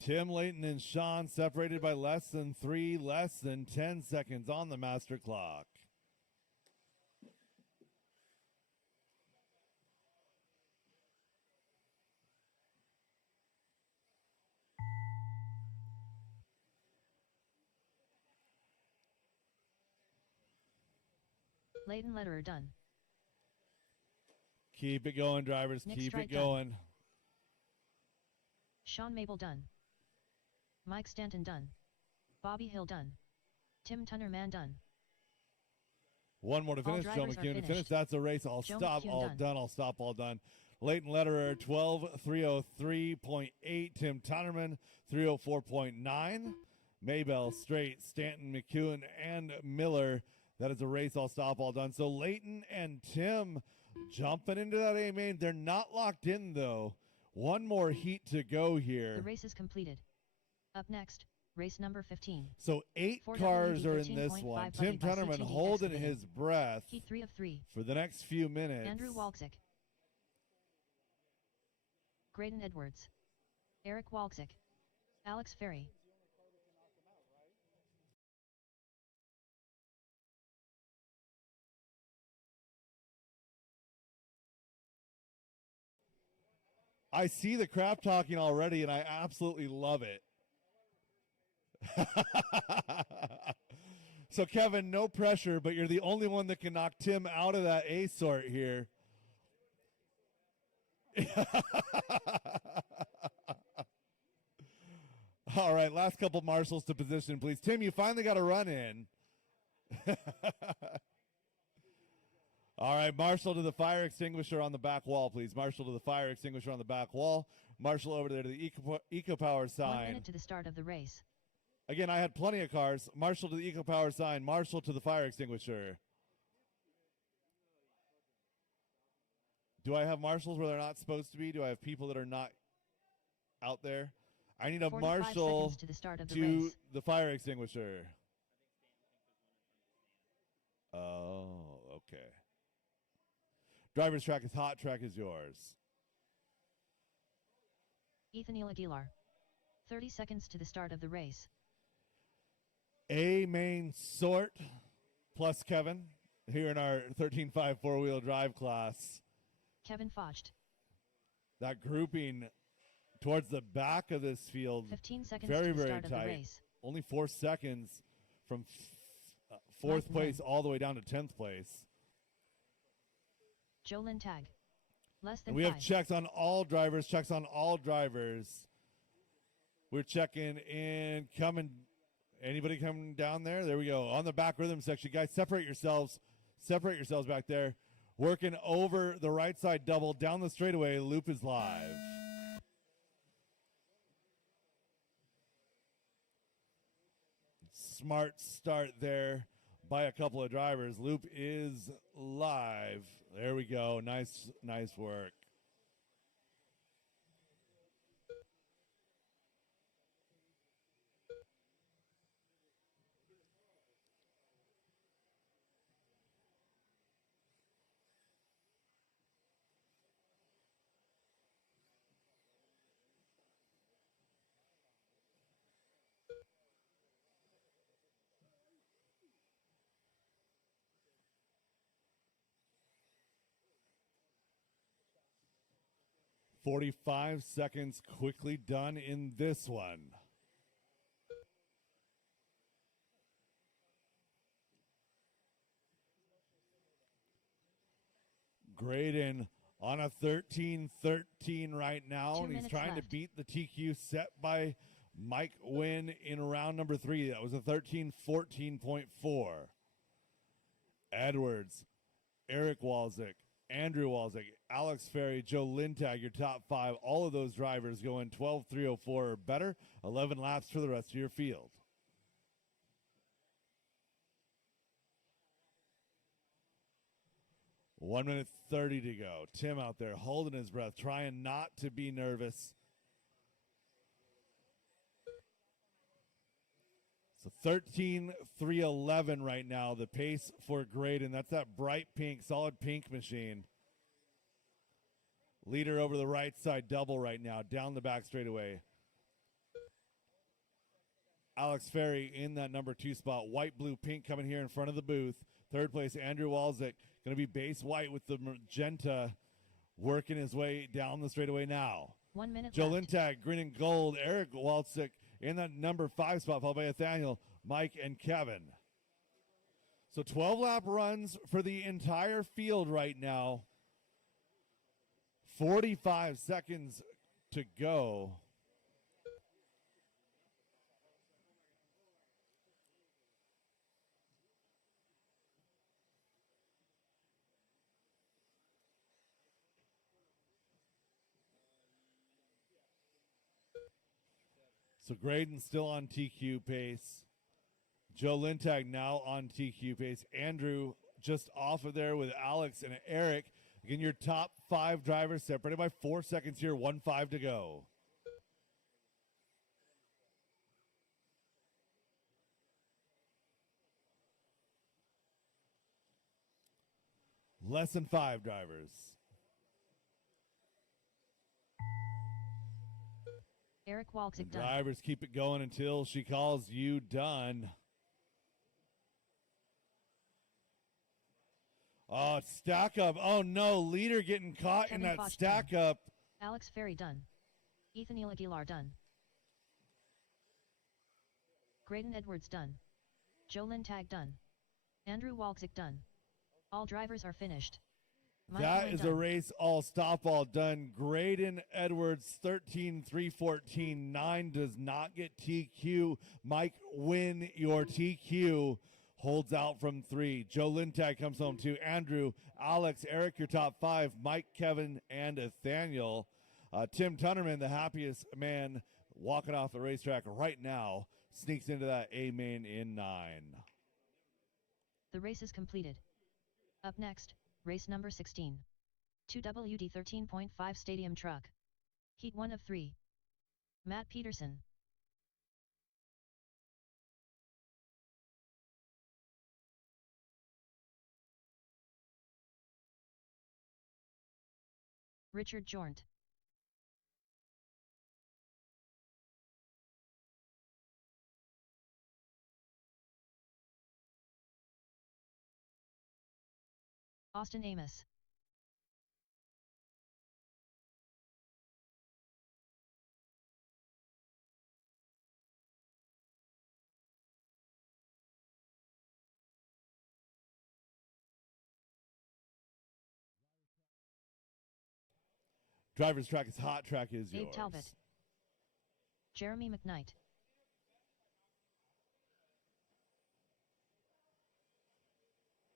Tim, Leighton, and Sean separated by less than 3, less than 10 seconds on the master clock. Leighton Lederer done. Keep it going, drivers. Nick Keep Strite it going. Sean Mabel done. Mike Stanton done. Bobby Hill done. Tim Tunnerman done. One more to All finish. Joe drivers are McCune to finish. finished. That's a race. I'll Joe stop. McCune All done. done. I'll stop. All done. Leighton Lederer, 12:3:03.8. Tim Tunnerman, 3:04.9. Maybell, Straight, Stanton, McEwen, and Miller. That is a race. I'll stop. All done. So Leighton and Tim jumping into that A main. They're not locked in, though. One more heat to go here. The race is completed. Up next, race number 15. So 8 4 cars are in 13.5 this one. Tim funded by Tunnerman CTD holding Excavating. his breath Heat 3 of 3. for the next few minutes. Andrew Walczyk. Graydon Edwards. Eric Walczyk. Alex Ferry. I see the crap talking already, and I absolutely love it. So, Kevin, no pressure, but you're the only one that can knock Tim out of that A sort here. All right, last couple marshals to position, please. Tim, you finally got a run in. All right, marshal to the fire extinguisher on the back wall, please. Marshal to the fire extinguisher on the back wall. Marshal over there to the Eco Power 1 sign. minute to the start of the race. Again, I had plenty of cars. Marshal to the Eco Power sign. Marshal to the fire extinguisher. Do I have marshals where they're not supposed to be? Do I have people that are not out there? I need a 45 marshal seconds to the start of the to race. the fire extinguisher. Oh, okay. Driver's track is hot. Track is yours. Ethanil Aguilar. 30 seconds to the start of the race. A main sort plus Kevin here in our 13.5 four-wheel drive class. Kevin Focht. That grouping towards the back of this field, 15 seconds very, to the very start of the tight. race. Only 4 seconds from fourth Mike place Lynn. all the way down to 10th place. Joe Lynn Tag. Less than And we 5. have checks on all drivers, checks on all drivers. We're checking in, coming. Anybody coming down there? There we go. On the back rhythm section. Guys, separate yourselves. Separate yourselves back there. Working over the right side double down the straightaway. Loop is live. Smart start there by a couple of drivers. Loop is live. There we go. Nice work. "45 seconds quickly done in this one." Graydon on a 13-13 right now, 2 and he's minutes trying to left. beat the TQ set by Mike Wynn in round number 3. That was a 13-14.4. Edwards, Eric Walczyk, Andrew Walczyk, Alex Ferry, Joe Lintag, your top 5. All of those drivers going 12-304 or better. 11 laps for the rest of your field. One minute 30 to go. Tim out there holding his breath, trying not to be nervous. So 13-311 right now, the pace for Graydon. That's that bright pink, solid pink machine. Leader over the right side double right now, down the back straightaway. Alex Ferry in that number 2 spot. White, blue, pink coming here in front of the booth. Third place, Andrew Walczyk. Going to be base white with the magenta working his way down the straightaway now. 1 minute Joe left. Lintag, green and gold. Eric Walczyk in that number 5 spot, followed by Nathaniel, Mike, and Kevin. So 12 lap runs for the entire field right now. 45 seconds to go. So Graydon still on TQ pace. Joe Lintag now on TQ pace. Andrew just off of there with Alex and Eric. Again, your top 5 drivers separated by 4 seconds here. 1:05 to go. Less than 5 drivers. Eric Walczyk done. Drivers keep it going until she calls you done. Oh, stack up. Oh, no. Leader getting caught Kevin in that Foch stack done. up. Alex Ferry done. Ethan Aguilar done. Graydon Edwards done. Joe Lintag done. Andrew Walczyk done. All drivers are finished. Mike That Wynn is done. a race all stop all done. Graydon Edwards 13-314-9 does not get TQ. Mike Wynn, your TQ, holds out from 3. Joe Lintag comes home 2. Andrew, Alex, Eric, your top 5. Mike, Kevin, and Nathaniel. Tim Tunnerman, the happiest man walking off the racetrack right now, sneaks into that A main in 9. The race is completed. Up next, race number 16. 2WD 13.5 Stadium Truck. Heat 1 of 3. Matt Peterson. Richard Jornt. Austin Amos. Driver's track is hot. Track is Abe yours. Talbot. Jeremy McKnight.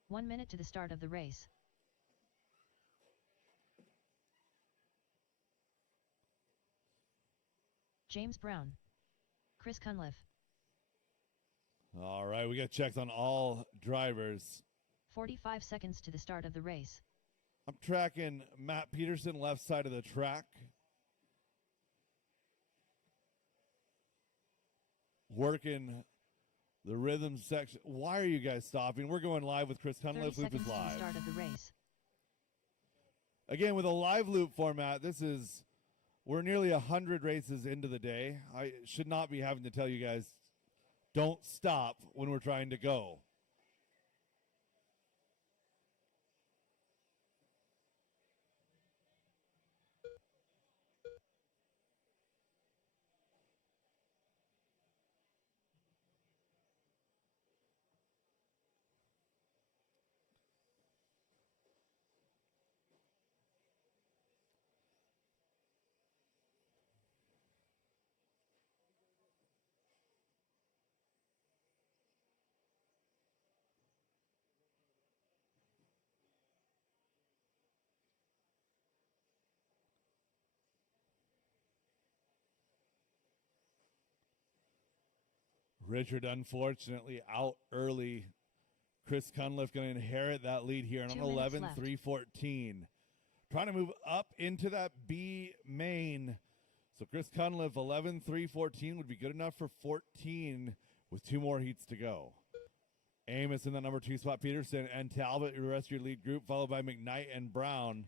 One minute to the start of the race. James Brown. Chris Cunliffe. All right, we got checks on all drivers. 45 seconds to the start of the race. I'm tracking Matt Peterson, left side of the track. Working the rhythm section. Why are you guys stopping? We're going live with Chris 30 Cunliffe. Loop seconds is to the live. start of the race. Again, with a live loop format, we're nearly 100 races into the day. I should not be having to tell you guys, don't stop when we're trying to go. Richard, unfortunately, out early. Chris Cunliffe going to inherit that lead here on 2 minutes 11, left. 3:14. Trying to move up into that B main. So Chris Cunliffe, 11, 3:14 would be good enough for 14 with 2 more heats to go. Amos in the number 2 spot, Peterson and Talbot, the rest of your lead group, followed by McKnight and Brown.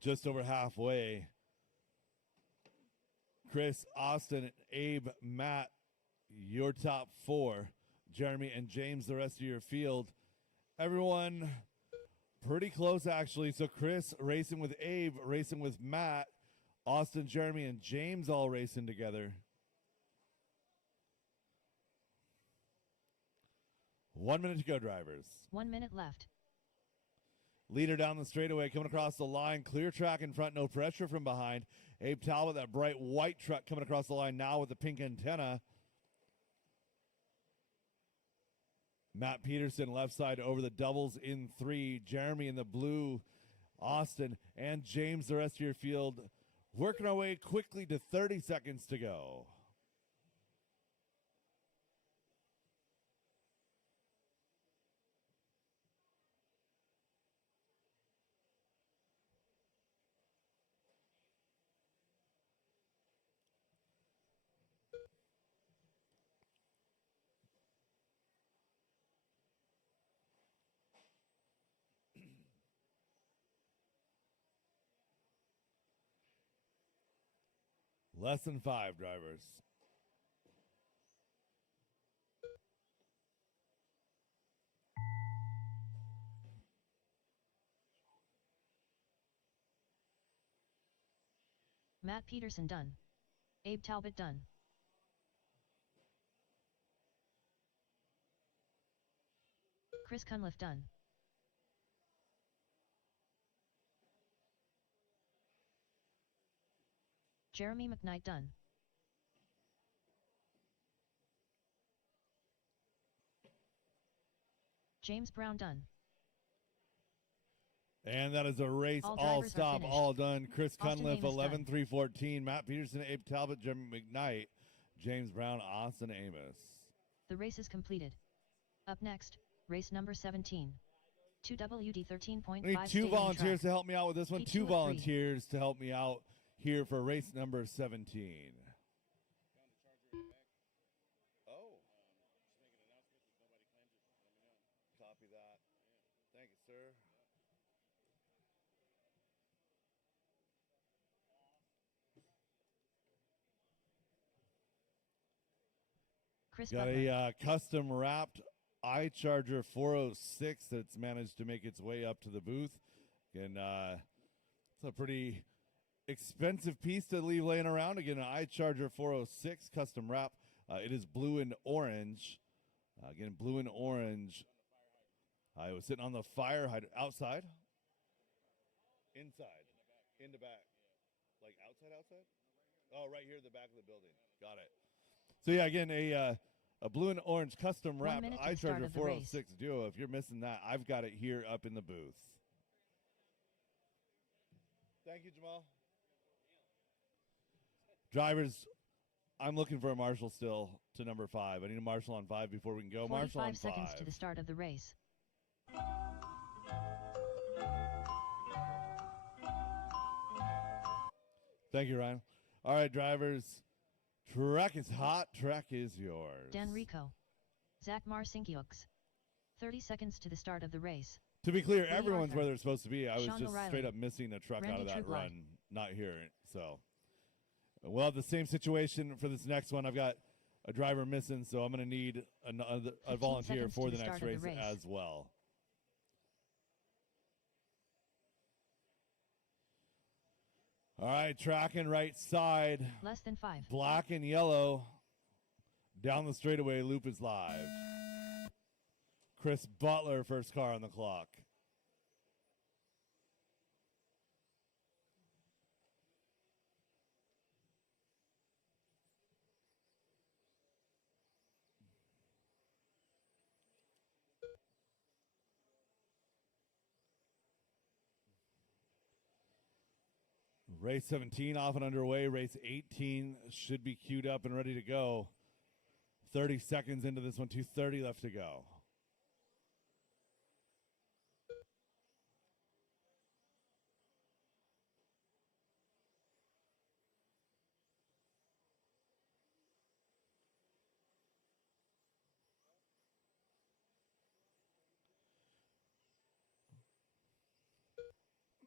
Just over halfway. Chris, Austin, Abe, Matt, your top 4. Jeremy and James, the rest of your field. Everyone pretty close, actually. So Chris racing with Abe, racing with Matt. Austin, Jeremy, and James all racing together. 1 minute to go, drivers. 1 minute left. Leader down the straightaway, coming across the line. Clear track in front, no pressure from behind. Abe Talbot, that bright white truck coming across the line now with the pink antenna. Matt Peterson, left side over the doubles in 3. Jeremy in the blue. Austin and James, the rest of your field. Working our way quickly to 30 seconds to go. Less than 5, drivers. Matt Peterson done. Abe Talbot done. Chris Cunliffe done. Jeremy McKnight done. James Brown done. And that is a race, All all drivers are stop, finished. all done. Chris Austin Cunliffe, Amos 11, done. 3:14. Matt Peterson, Abe Talbot, Jeremy McKnight, James Brown, Austin Amos. The race is completed. Up next, race number 17. 2WD 13.5 I need 2 stadium volunteers track. to help me out with this one. Heat 2 2 of 3. volunteers to help me out here for race number 17. Oh. Copy that. Thank you, sir. Chris Got Butler. a custom wrapped iCharger 406 that's managed to make its way up to the booth. And it's a pretty expensive piece to leave laying around. Again, an iCharger 406 custom wrap. It is blue and orange. Again, blue and orange. I was sitting on the fire hydrant outside. Inside. In the back. Like outside? Oh, right here at the back of the building. Got it. So yeah, again, a blue and orange custom 1 wrapped minute to the start iCharger of the race. 406 Duo. If you're missing that, I've got it here up in the booth. Thank you, Jamal. Drivers, I'm looking for a marshal still to number 5. I need a marshal on 5 before we can go. Marshal on 45 seconds 5. to the start of the race. Thank you, Ryan. All right, drivers. Track is hot. Track is yours. Dan Rico. Zach Marcinkiewicz. 30 seconds to the start of the race. To be clear, Lee everyone's Arthur. where they're supposed to be. I was Sean just O'Reilly. straight up missing a truck out Randy of that Trueblood. run, not here. So we'll have the same situation for this next one. I've got a driver missing, so I'm going to need a 15 volunteer seconds for to the the next start race, of the race. as well. All right, tracking right side. Less than 5. Black and yellow. Down the straightaway, loop is live. Chris Butler, first car on the clock. Race 17 off and underway. Race 18 should be queued up and ready to go. 30 seconds into this one, 2:30 left to go.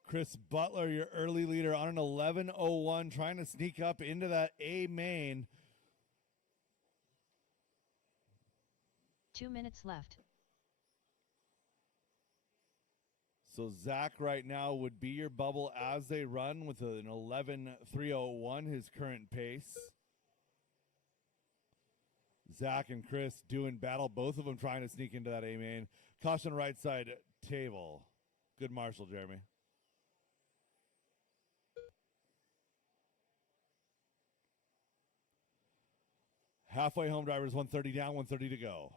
Chris Butler, your early leader, on an 11:01, trying to sneak up into that A main. 2 minutes left. So Zach right now would be your bubble as they run with an 11:301, his current pace. Zach and Chris doing battle, both of them trying to sneak into that A main. Caution right side table. Good marshal, Jeremy. Halfway home, drivers, 130 down, 130 to go.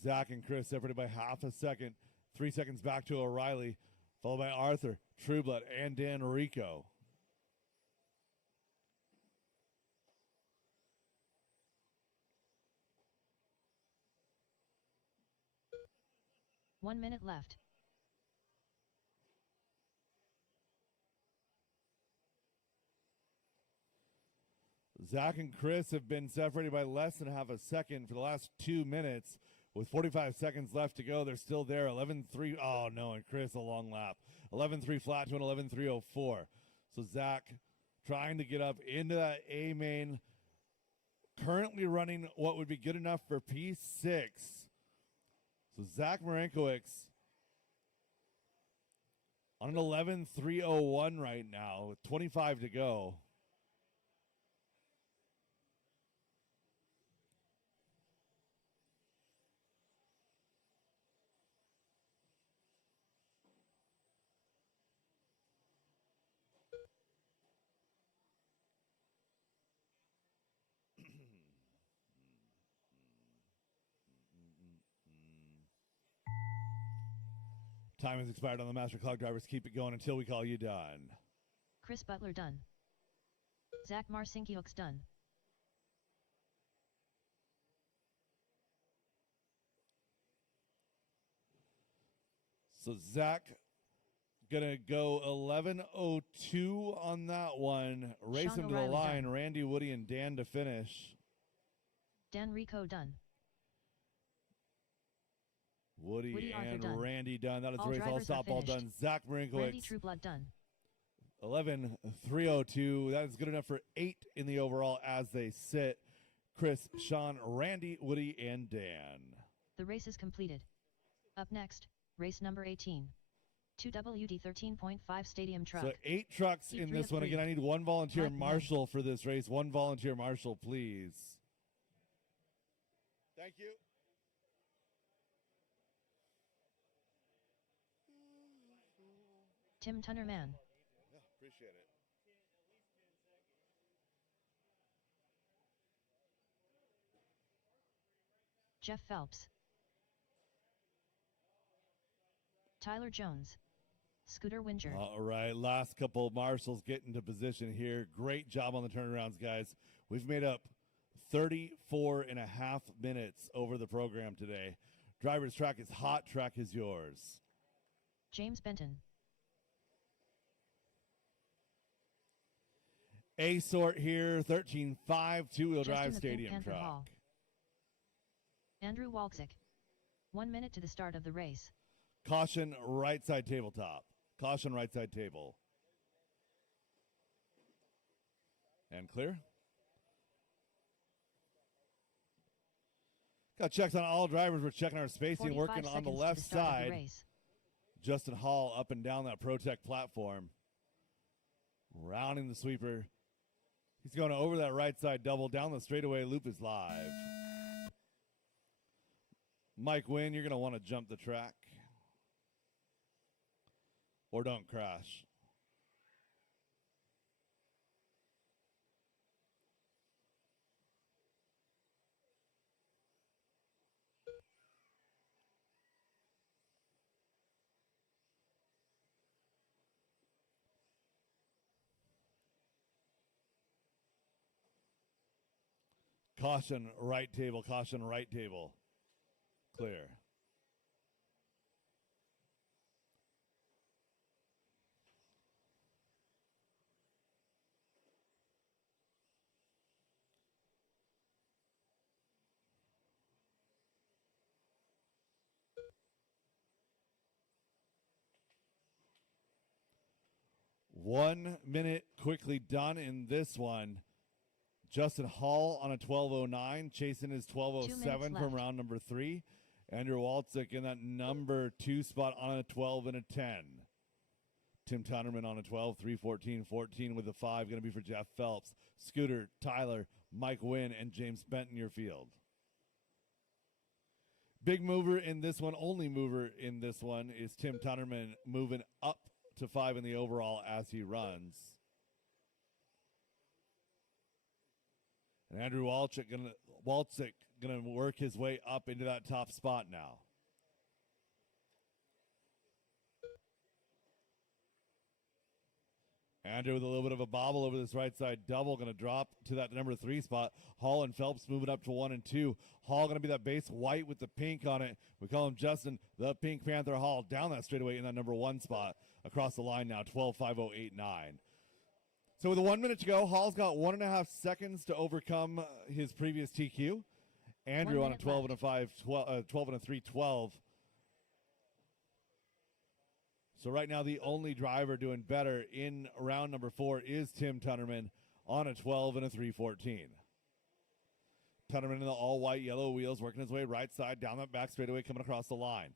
Zach and Chris separated by half a second. 3 seconds back to O'Reilly, followed by Arthur, Trueblood, and Dan Rico. One minute left. Zach and Chris have been separated by less than half a second for the last 2 minutes. With 45 seconds left to go, they're still there. 11:3. Oh, no, and Chris, a long lap. 11:3 flat to an 11:304. So Zach trying to get up into that A main. Currently running what would be good enough for P6. So Zach Marinkiewicz on an 11:301 right now with 25 to go. Time has expired on the master clock. Drivers, keep it going until we call you done. Chris Butler done. Zach Marcinkiewicz done. So Zach gonna go 11:02 on that one. Race Sean him to the O'Reilly line. done. Randy, Woody, and Dan to finish. Dan Rico done. Woody Arthur and done. Randy done. That is All the race. All drivers are stop, all done. finished. Zach Randy Marinkiewicz, Trueblood done. 11:302. That is good enough for 8 in the overall as they sit. Chris, Sean, Randy, Woody, and Dan. The race is completed. Up next, race number 18. 2WD 13.5 Stadium Truck. So 8 trucks in P3 this of one. 3. Again, I need one volunteer Black man. marshal for this race. One volunteer marshal, please. Thank you. Tim Tunnerman. Yeah, appreciate it. Jeff Phelps. Tyler Jones. Scooter Winger. All right, last couple marshals get into position here. Great job on the turnarounds, guys. We've made up 34 and a half minutes over the program today. Driver's track is hot, track is yours. James Benton. A sort here, 13.5 two-wheel Just in drive the Pink stadium Panther track. Hall. Andrew Walczyk. 1 minute to the start of the race. Caution, right side tabletop. Caution, right side table. And clear. Got checks on all drivers. We're checking our spacing, 45 working on the seconds left to the start of the side. race. Justin Hall up and down that Protect platform. Rounding the sweeper. He's going over that right side double down the straightaway. Loop is live. Mike Wynn, you're going to want to jump the track. Or don't crash. Caution, right table. Caution, right table. Clear. One minute quickly done in this one. Justin Hall on a 12:09, chasing his 12:07 from round number 3. Andrew Walczyk in that number 2 spot on a 12 and a 10. Tim Tunnerman on a 12, 3:14, 14 with a 5, going to be for Jeff Phelps. Scooter, Tyler, Mike Wynn, and James Benton your field. Big mover in this one, only mover in this one is Tim Tunnerman, moving up to 5 in the overall as he runs. And Andrew Walczyk gonna work his way up into that top spot now. Andrew with a little bit of a bobble over this right side double, going to drop to that number 3 spot. Hall and Phelps moving up to 1 and 2. Hall going to be that base white with the pink on it. We call him Justin, the Pink Panther Hall, down that straightaway in that number 1 spot. Across the line now, 12:50.89. So with 1 minute to go, Hall's got 1.5 seconds to overcome his previous TQ. Andrew on a 12 and a 5, 12 and a 3, 12. So right now, the only driver doing better in round number 4 is Tim Tunnerman on a 12 and a 3:14. Tunnerman in the all-white yellow wheels, working his way right side down that back straightaway, coming across the line.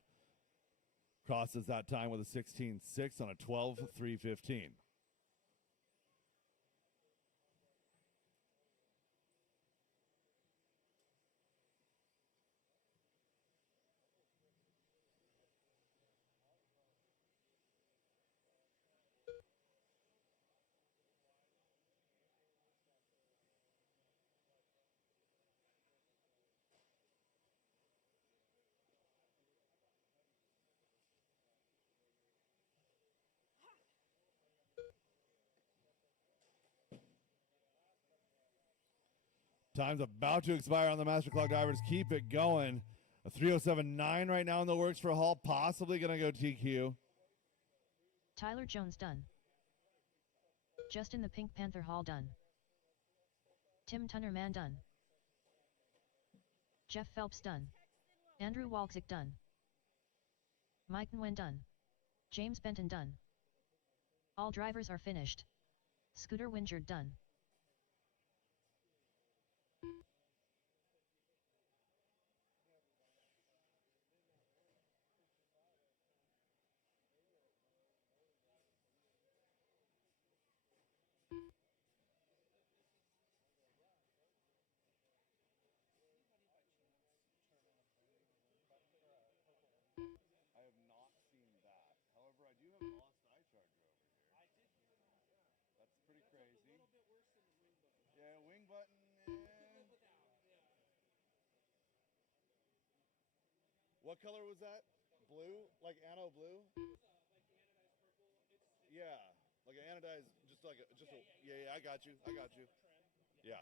Crosses that time with a 16.6 on a 12:3:15. Time's about to expire on the Master Clock drivers. Keep it going. A 3:07.9 right now in the works for Hall. Possibly going to go TQ. Tyler Jones done. Justin the Pink Panther Hall done. Tim Tunnerman done. Jeff Phelps done. Andrew Walczyk done. Mike Nguyen done. James Benton done. All drivers are finished. Scooter Winger done. What color was that? Blue? Like anno blue? Yeah, like an anodized, yeah, I got you. Yeah.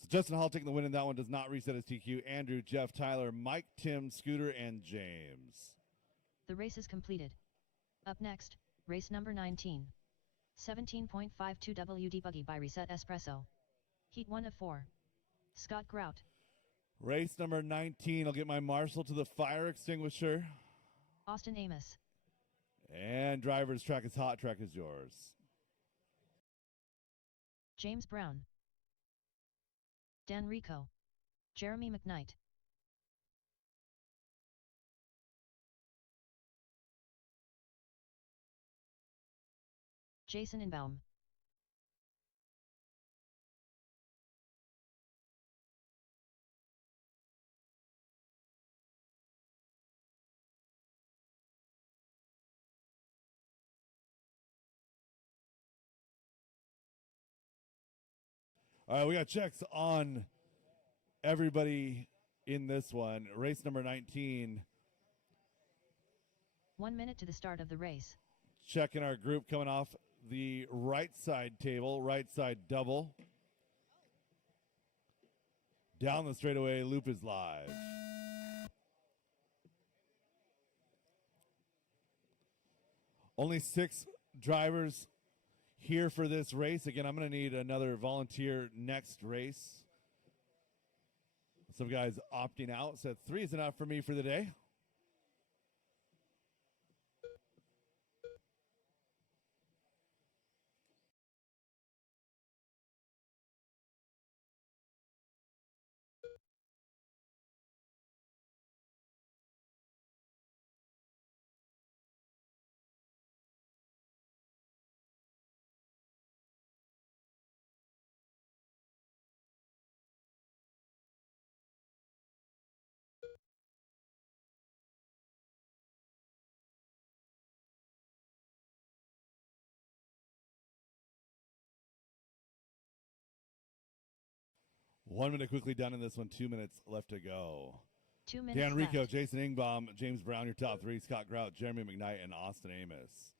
So Justin Hall taking the win in that one, does not reset his TQ. Andrew, Jeff, Tyler, Mike, Tim, Scooter, and James. The race is completed. Up next, race number 19. 17.52 WD Buggy by Reset Espresso. Heat 1 of 4. Scott Grout. Race number 19. I'll get my marshal to the fire extinguisher. Austin Amos. And driver's track is hot, track is yours. James Brown. Dan Rico. Jeremy McKnight. Jason Inbaum. All right, we got checks on everybody in this one. Race number 19. 1 minute to the start of the race. Checking our group coming off the right side table, right side double. Down the straightaway, loop is live. Only 6 drivers here for this race. Again, I'm going to need another volunteer next race. Some guys opting out. Said 3 is enough for me for the day. One minute quickly done in this one. 2 minutes left to go. 2 minutes Dan Rico, left. Jason Ingbaum, James Brown, your top 3. Scott Grout, Jeremy McKnight, and Austin Amos.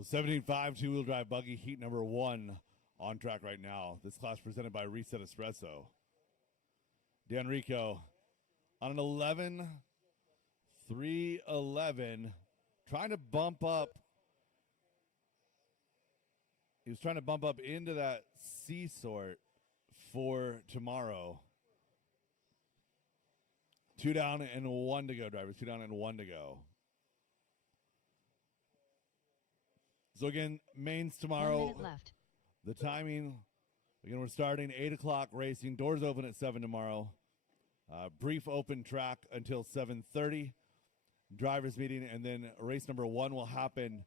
So 17.5 two-wheel drive buggy heat number 1 on track right now. This class presented by Reset Espresso. Dan Rico on an 11.311, trying to bump up. He was trying to bump up into that C sort for tomorrow. 2 down and 1 to go, drivers. 2 down and 1 to go. So again, mains 1 tomorrow. minute left. The timing, again, we're starting 8 o'clock racing. Doors open at 7 tomorrow. Brief open track until 7:30. Drivers meeting, and then race number 1 will happen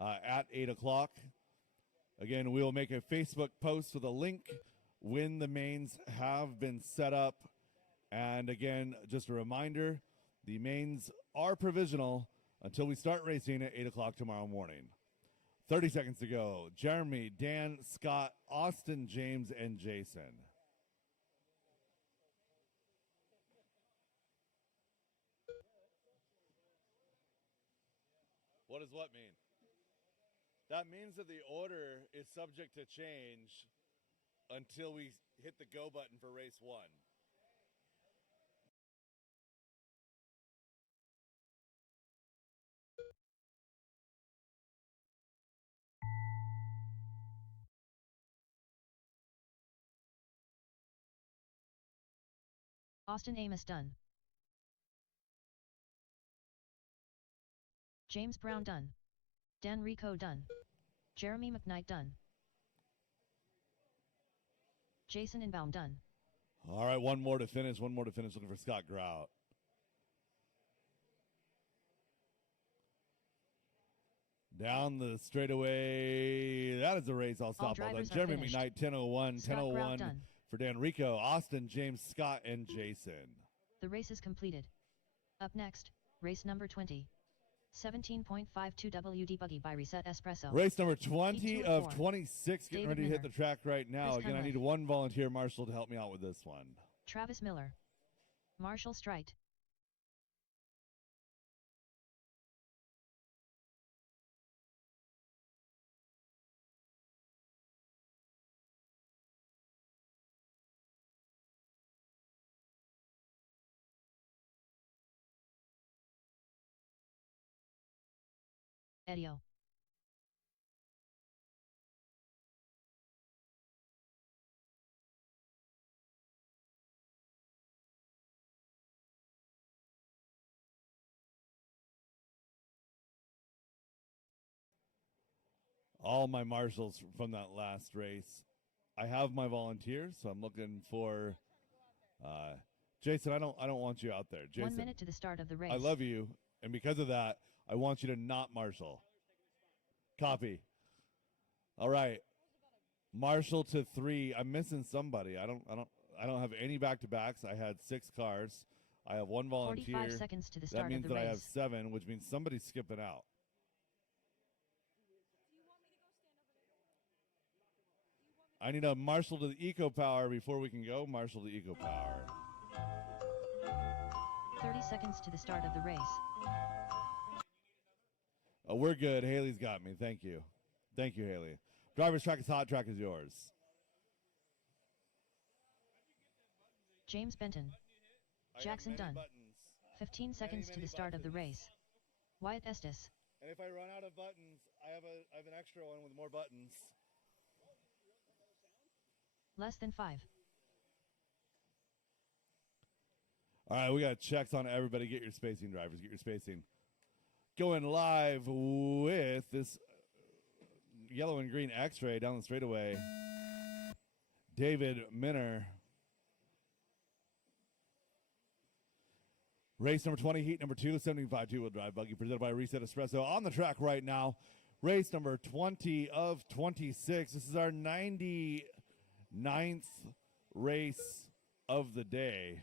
at 8 o'clock. Again, we will make a Facebook post with a link when the mains have been set up. And again, just a reminder, the mains are provisional until we start racing at 8 o'clock tomorrow morning. 30 seconds to go. Jeremy, Dan, Scott, Austin, James, and Jason. What does what mean? That means that the order is subject to change until we hit the go button for race 1. Austin Amos done. James Brown done. Dan Rico done. Jeremy McKnight done. Jason Inbaum done. All right, one more to finish. Looking for Scott Grout. Down the straightaway. That is a race I'll stop all done. drivers are Jeremy finished. McKnight, 10:01. Scott Grau 10:01 done. for Dan Rico, Austin, James, Scott, and Jason. The race is completed. Up next, race number 20. 17.52 WD Buggy by Reset Espresso. Race number 20 Heat 2 of and 4. 26 getting David ready to hit Miller. the track right now. Chris Again, I Conway. need one volunteer marshal to help me out with this one. Travis Miller. Marshall Strite. Edio. All my marshals from that last race. I have my volunteers, so I'm looking for Jason. I don't want you out there. Jason, 1 minute to the start of the race. I love you, and because of that, I want you to not marshal. Copy. All right. Marshal to 3. I'm missing somebody. I don't have any back-to-backs. I had 6 cars. I have 1 volunteer. 45 seconds to the start That means of the that race. I have 7, which means somebody's skipping out. I need a marshal to the Eco Power before we can go. Marshal to Eco Power. 30 seconds to the start of the race. Oh, we're good. Haley's got me. Thank you. Thank you, Haley. Driver's track is hot. Track is yours. James Benton. Jackson Dunn. 15 seconds to the start of the race. Wyatt Estes. And if I run out of buttons, I have an extra one with more buttons. Less than 5. All right, we got checks on everybody. Get your spacing, drivers. Get your spacing. Going live with this yellow and green X-ray down the straightaway. David Minner. Race number 20, heat number 2, 75 two-wheel drive buggy presented by Reset Espresso on the track right now. Race number 20 of 26. This is our 99th race of the day.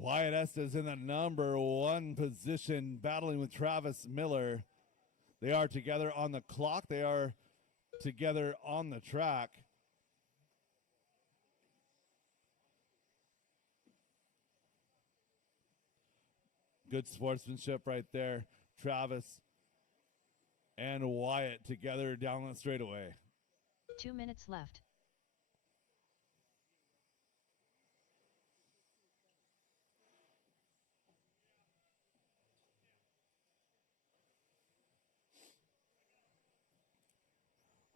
Wyatt Estes in the number 1 position, battling with Travis Miller. They are together on the clock. They are together on the track. Good sportsmanship right there. Travis and Wyatt together down the straightaway. 2 minutes left.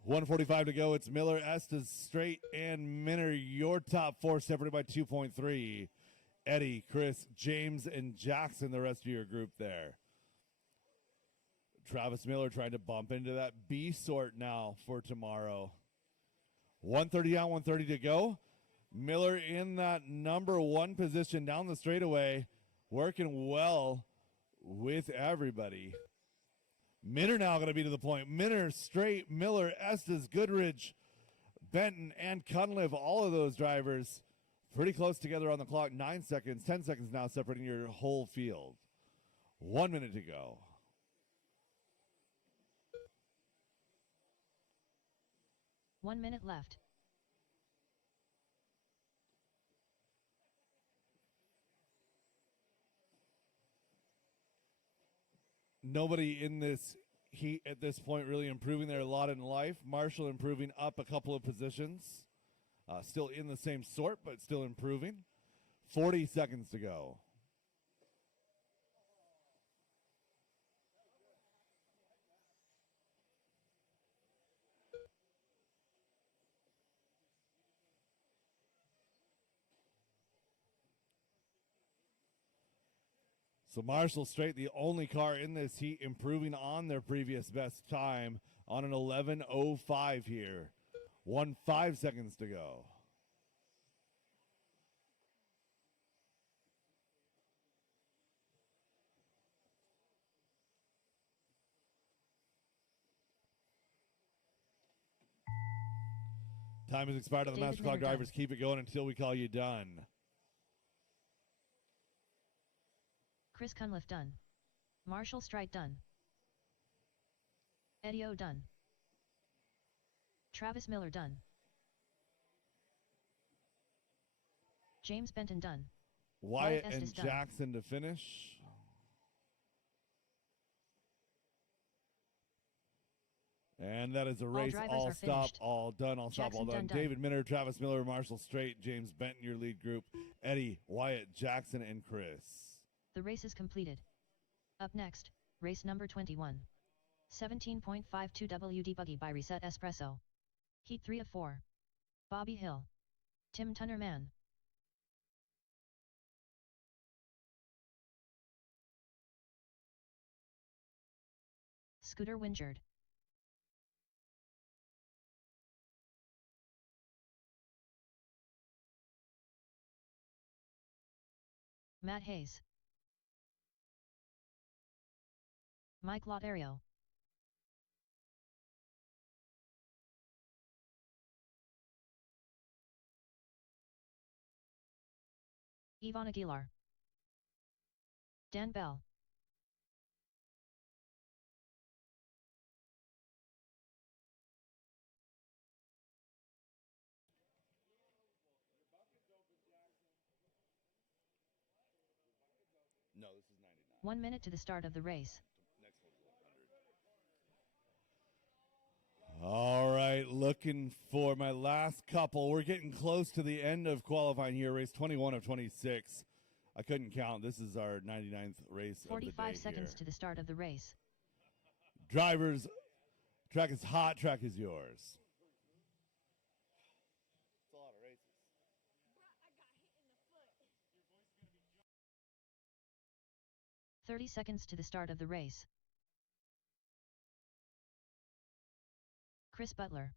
$1:45 to go. It's Miller, Estes, Straight, and Minner. Your top 4 separated by 2.3. Eddie, Chris, James, and Jackson, the rest of your group there. Travis Miller trying to bump into that B sort now for tomorrow. 1:30 down, 1:30 to go. Miller in that number 1 position down the straightaway, working well with everybody. Minner now going to be to the point. Minner, Straight, Miller, Estes, Goodrich, Benton, and Cunliffe, all of those drivers pretty close together on the clock. 9 seconds, 10 seconds now separating your whole field. 1 minute to go. One minute left. Nobody in this heat at this point really improving their lot in life. Marshall improving up a couple of positions. Still in the same sort, but still improving. 40 seconds to go. So Marshall Straight, the only car in this heat, improving on their previous best time on an 11:05 here. 5 seconds to go. Time has expired on the David Master Clock Miller drivers. Keep it going until we call you done. Chris Cunliffe done. Marshall Strite done. Eddie O done. Travis Miller done. James Benton done. Wyatt and Estes done. Jackson to finish. And that is a race. drivers All are stop, finished. all done, all stop, all Jackson done. David Minner, Travis Miller, Marshall Straight, James Benton, your lead group. Eddie, Wyatt, Jackson, and Chris. The race is completed. Up next, race number 21. 17.52 WD Buggy by Reset Espresso. Heat 3 of 4. Bobby Hill. Tim Tunnerman. Scooter Wingerd. Matt Hayes. Mike Lotario. Ivan Aguilar. Dan Bell. No, this is 99. 1 minute to the start of the race. All right, looking for my last couple. We're getting close to the end of qualifying here, race 21 of 26. I couldn't count. This is our 99th race of the day 45 seconds here. to the start of the race. Drivers, track is hot, track is yours. It's a lot of races. 30 seconds to the start of the race. Chris Butler.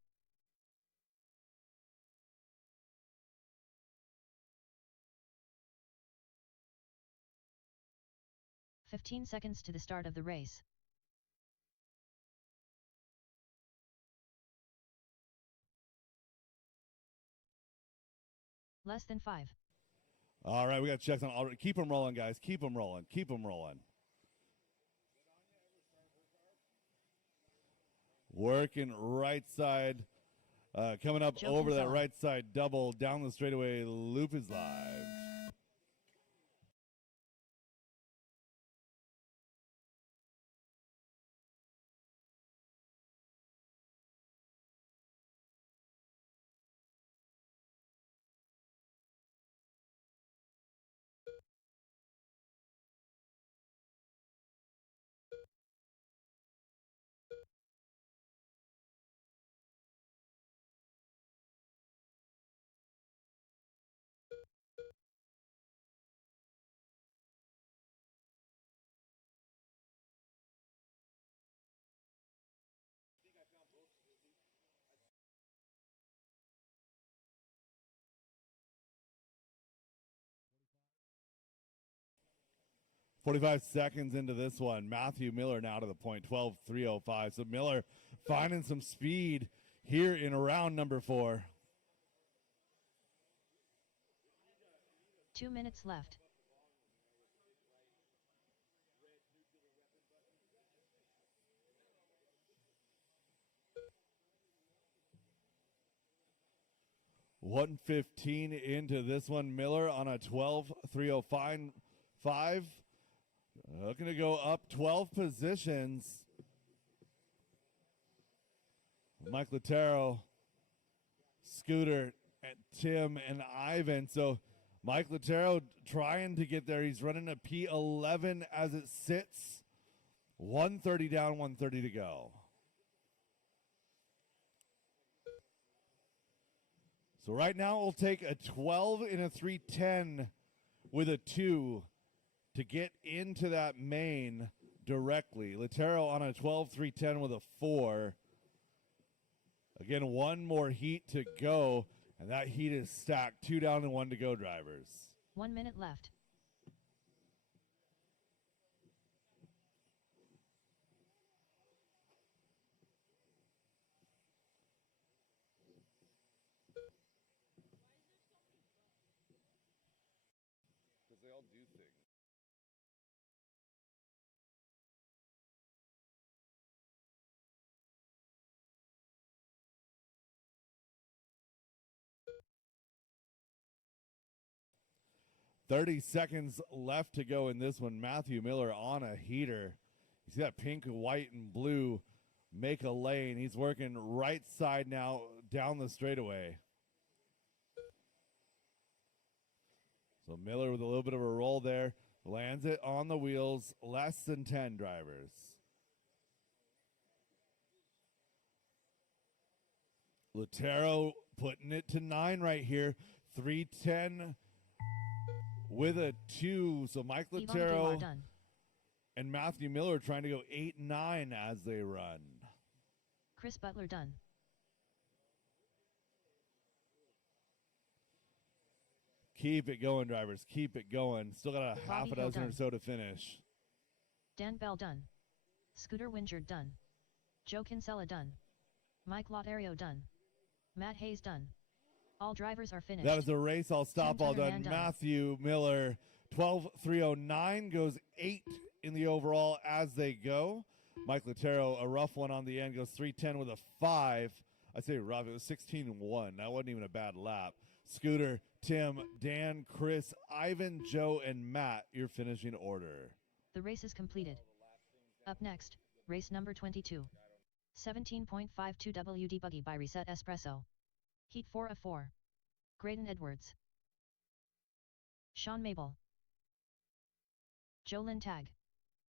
"15 seconds to the start of the race. Less than 5. All right, we got checks on all. Keep them rolling, guys. Keep them rolling. Keep them rolling. Working right side. Coming up Joe over that Kinsella. right side double. Down the straightaway. Loop is live. "45 seconds into this one. Matthew Miller now to the point, 12:305. So Miller finding some speed here in round number 4. 2 minutes left. .115 into this one. Miller on a 12:305. Looking to go up 12 positions. Mike Latero, Scooter, and Tim, and Ivan. So Mike Latero trying to get there. He's running a P11 as it sits. 130 down, 130 to go. So right now we'll take a 12 and a 310 with a 2 to get into that main directly. Latero on a 12-3-10 with a 4. Again, one more heat to go, and that heat is stacked. 2 down and 1 to go, drivers. 1 minute left. Because they all do things. "30 seconds left to go in this one. Matthew Miller on a heater. He's got pink, white, and blue. Make a lane. He's working right side now down the straightaway. So Miller with a little bit of a roll there. Lands it on the wheels. Less than 10, drivers. Latero putting it to 9 right here. 3:10 with a 2. So Mike Yvonne Latero Aguilar done. and Matthew Miller trying to go 8-9 as they run. Chris Butler done. Keep it going, drivers. Keep it going. Still got a half Bobby a Hill dozen or done. so to finish. Dan Bell done. Scooter Wingard done. Joe Kinsella done. Mike Lotario done. Matt Hayes done. All drivers are finished. That is a race. I'll stop. Tim All done. Turner done. Matthew Miller, 12:309, goes 8 in the overall as they go. Mike Latero, a rough one on the end, goes 3:10 with a 5. I say rough. It was 16-1. That wasn't even a bad lap. Scooter, Tim, Dan, Chris, Ivan, Joe, and Matt, your finishing order. The race is completed. Up next, race number 22. 17.52 WD Buggy by Reset Espresso. Heat 4 of 4. Graydon Edwards. Sean Mabel. Joe Lynn Tag.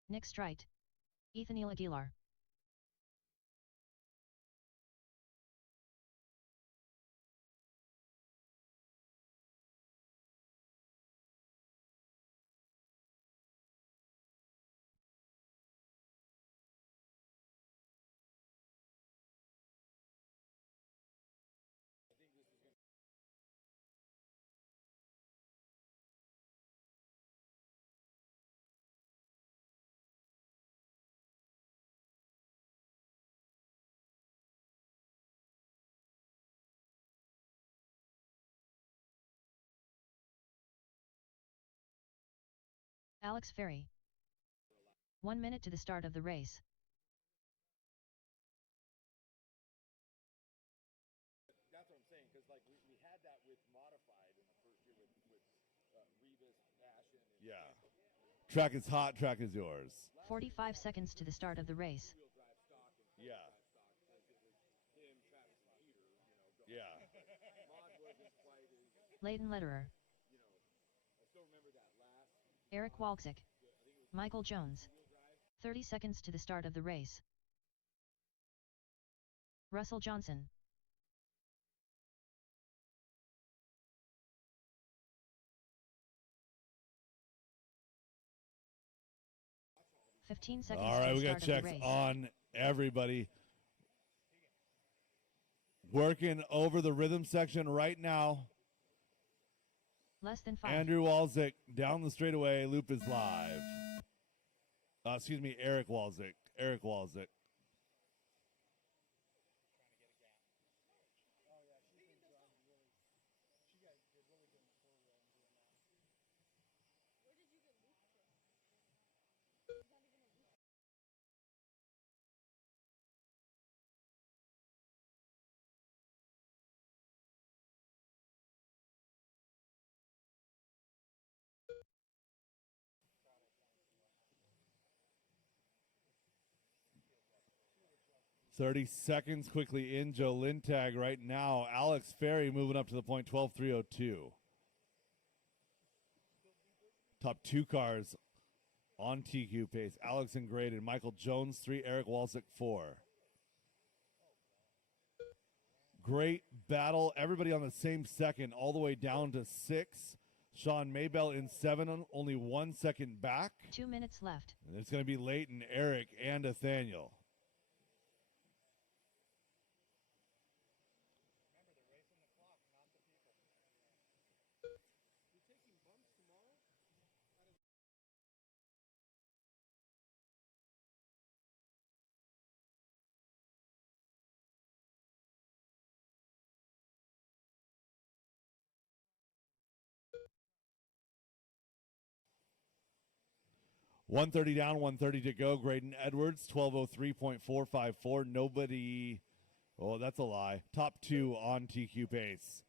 Nick Strite. Ethaniel Aguilar. Alex Ferry. 1 minute to the start of the race. That's what I'm saying, because like we had that with modified in the first year with Rebus, Passion. Yeah. Track is hot. Track is yours. 45 seconds to the start of the race. Yeah. Yeah. Leighton Lederer. Eric Walczyk. Michael Jones. 30 seconds to the start of the race. Russell Johnson. "15 seconds All right, to we the got start of the checks race. on everybody. Working over the rhythm section right now. Less than 5. Andrew Walczyk down the straightaway. Loop is live. Excuse me, Eric Walczyk. Eric Walczyk. "30 seconds quickly in Joe Lintag right now. Alex Ferry moving up to the point, 12:302. Top 2 cars on TQ pace. Alex and Graydon. Michael Jones, 3. Eric Walczyk, 4. Great battle. Everybody on the same second, all the way down to 6. Sean Maybell in 7, only 1 second back. 2 minutes left. And it's going to be Leighton, Eric, and Nathaniel. $130 down, $130 to go. Graydon Edwards, 12:03.454. Nobody, oh, that's a lie. Top 2 on TQ pace.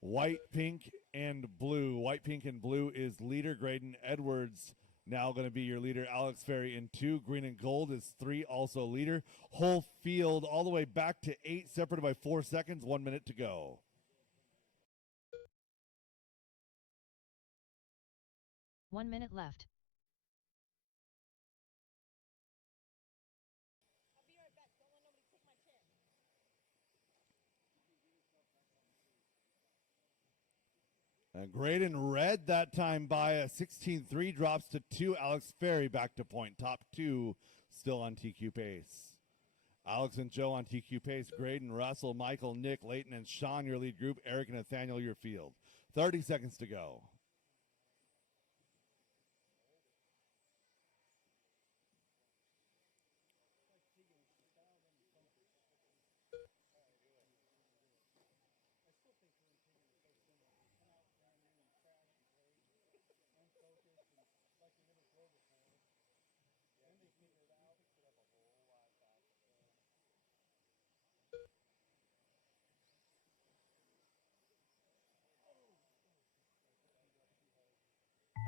White, pink, and blue. White, pink, and blue is leader. Graydon Edwards now going to be your leader. Alex Ferry in 2. Green and gold is 3, also leader. Whole field all the way back to 8, separated by 4 seconds. 1 minute to go. One minute left. And Graydon red that time by a 16-3, drops to 2. Alex Ferry back to point. Top 2 still on TQ pace. Alex and Joe on TQ pace. Graydon, Russell, Michael, Nick, Leighton, and Sean your lead group. Eric and Nathaniel your field. 30 seconds to go.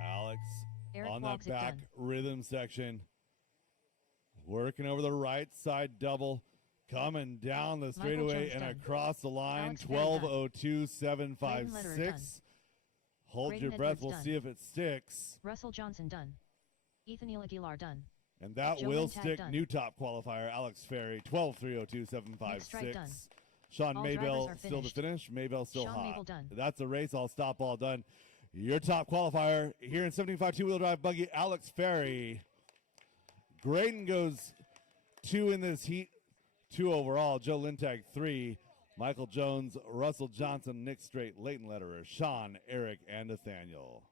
Alex Eric on that logs it back done. rhythm section. Working over the right side double. Coming down the straightaway and done. across the line. Alex Ferry done. 12:02.756. Hold Graydon your breath. Edwards We'll done. see if it sticks. Russell Johnson done. Ethan Aguilar done. And that Joe will Lintag stick. done. New top qualifier, Alex Ferry, Nick Strike 12:302.756. done. Sean All drivers Maybell are still to finished. finish. Maybell still Sean hot. Mabel done. That's a race. All stop, all done. Your top qualifier here in 75 two-wheel drive buggy, Alex Ferry. Graydon goes 2 in this heat, 2 overall. Joe Lintag 3. Michael Jones, Russell Johnson, Nick Strait, Leighton Lederer, Sean, Eric, and Nathaniel.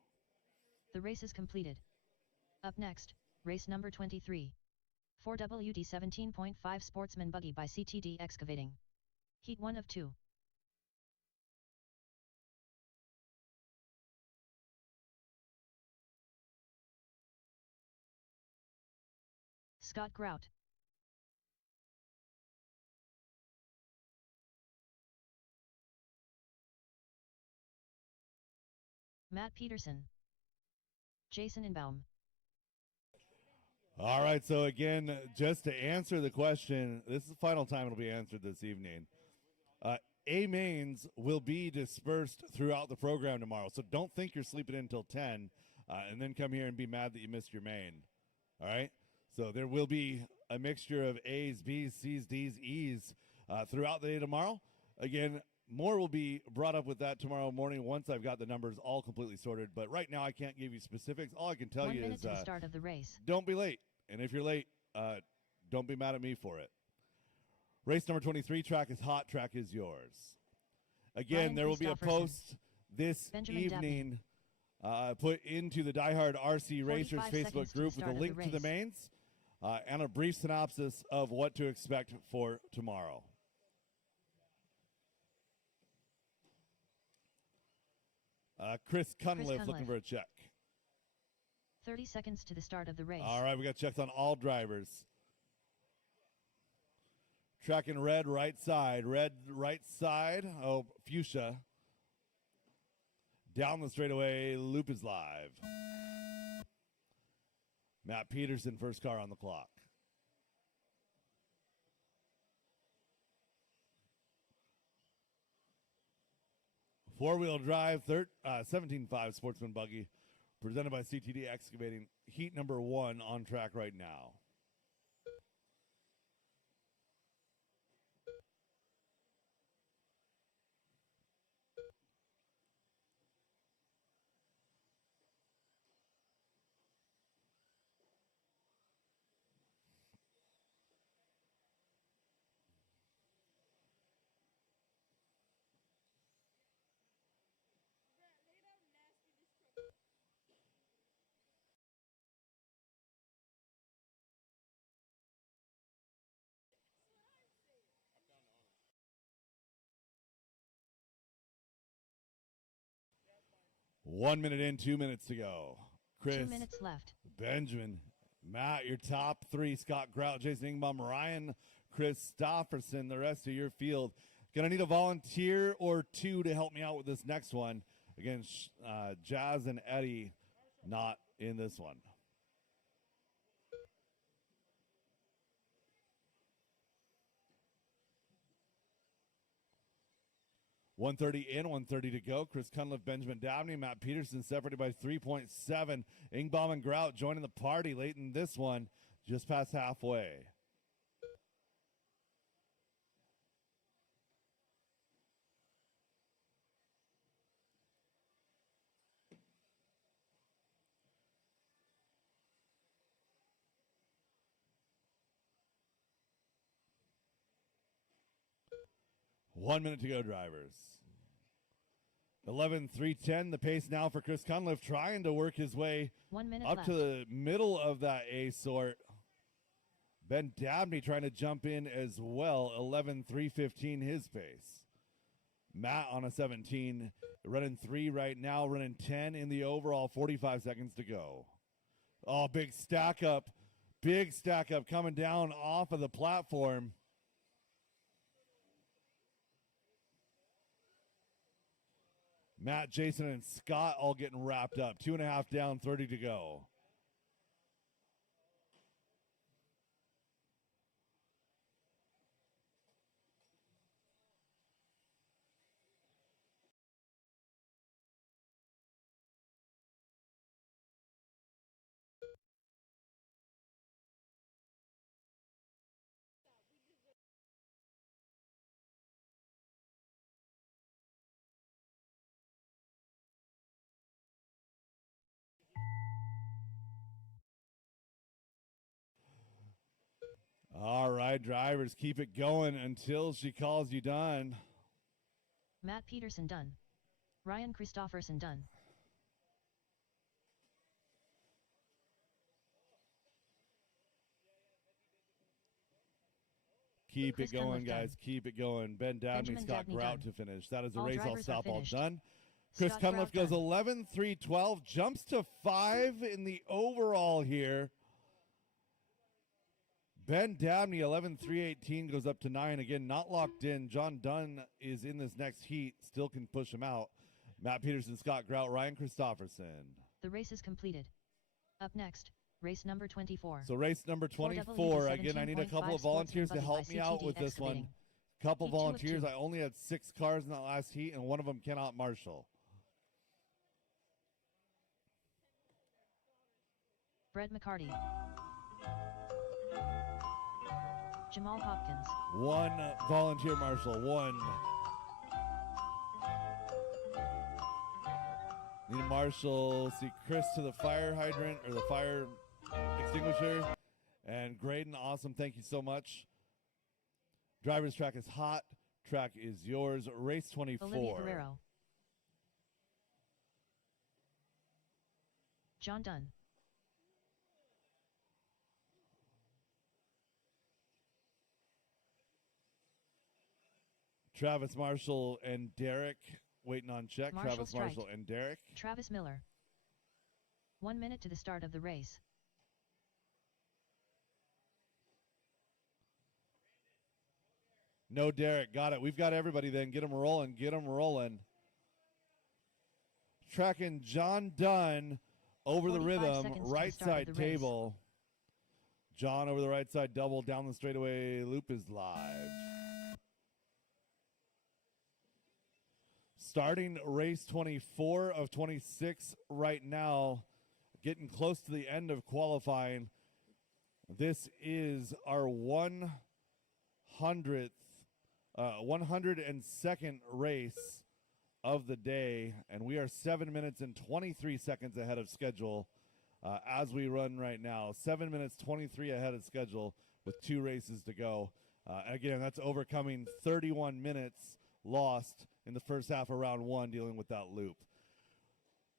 The race is completed. Up next, race number 23. 4WD 17.5 Sportsman Buggy by CTD Excavating. Heat 1 of 2. Scott Grout. Matt Peterson. Jason Inbaum. All right, so again, just to answer the question, this is the final time it'll be answered this evening. A mains will be dispersed throughout the program tomorrow, so don't think you're sleeping in until 10 and then come here and be mad that you missed your main. All right? So there will be a mixture of A's, B's, C's, D's, E's throughout the day tomorrow. Again, more will be brought up with that tomorrow morning once I've got the numbers all completely sorted. But right now I can't give you specifics. All I can tell 1 you minute is to the start of the race. don't be late. And if you're late, don't be mad at me for it. Race number 23, track is hot, track is yours. Again, Ryan there will be a Christopherson. post this Benjamin evening put into the DieHard RC Racers 45 seconds Facebook to group the with a start of link the to the race. mains and a brief synopsis of what to expect for tomorrow. Chris Cunliffe looking Cunliffe. for a check. 30 seconds to the start of the race. All right, we got checks on all drivers. Tracking red right side. Oh, fuchsia. Down the straightaway, loop is live. Matt Peterson, first car on the clock. Four-wheel drive, 17.5 Sportsman Buggy, presented by CTD Excavating. Heat number 1 on track right now. 1 minute in, 2 minutes to go. Chris, 2 minutes left. Benjamin, Matt, your top three: Scott Grout, Jason Ingbaum, Ryan Christofferson. The rest of your field. Gonna need a volunteer or two to help me out with this next one. Again, Jazz and Eddie not in this one. .130 in, 130 to go. Chris Cunliffe, Benjamin Dabney, Matt Peterson separated by 3.7. Ingbaum and Grout joining the party late in this one, just past halfway. .1 minute to go, drivers. 11:3:10. The pace now for Chris Cunliffe, trying to work his way 1 minute up left. to the middle of that A sort. Ben Dabney trying to jump in as well. 11:3:15 his pace. Matt on a 17, running 3 right now, running 10 in the overall. 45 seconds to go. Oh, big stack up coming down off of the platform. Matt, Jason, and Scott all getting wrapped up. 2.5 down, 30 to go. All right, drivers, keep it going until she calls you done. Matt Peterson done. Ryan Christofferson done. Keep Chris it going, Cunliffe guys. done. Keep it going. Ben Dabney, Benjamin Scott Dabney Grout done. to finish. That is a All race. I'll drivers are stop all finished. done. Chris Scott Cunliffe Grout goes done. 11:3:12, jumps to 5 in the overall here. Ben Dabney, 11:3:18, goes up to 9. Again, not locked in. John Dunn is in this next heat, still can push him out. Matt Peterson, Scott Grout, Ryan Christofferson. The race is completed. Up next, race number 24. So race number 24. Again, I need a couple of volunteers to help me out with this one. Couple Heat 2 of volunteers. 2. I only had 6 cars in that last heat, and one of them cannot marshal. Brett McCarty. Jamal Hopkins. 1 volunteer marshal. 1. Need a marshal. See Chris to the fire hydrant or the fire extinguisher. And Graydon, awesome. Thank you so much. Driver's track is hot. Track is yours. Race 24. Olivia Guerrero. John Dunn. Travis Marshall and Derek waiting on check. Marshall Travis strike. Marshall and Derek. Travis Miller. 1 minute to the start of the race. No Derek. Got it. We've got everybody then. Get them rolling. Get them rolling. Tracking John Dunn over the 45 rhythm. seconds to the Right start of side the race. table. John over the right side double down the straightaway. Loop is live. Starting race 24 of 26 right now. Getting close to the end of qualifying. This is our 102nd race of the day, and we are 7 minutes and 23 seconds ahead of schedule as we run right now. 7 minutes 23 ahead of schedule with 2 races to go. Again, that's overcoming 31 minutes lost in the first half of round 1 dealing with that loop.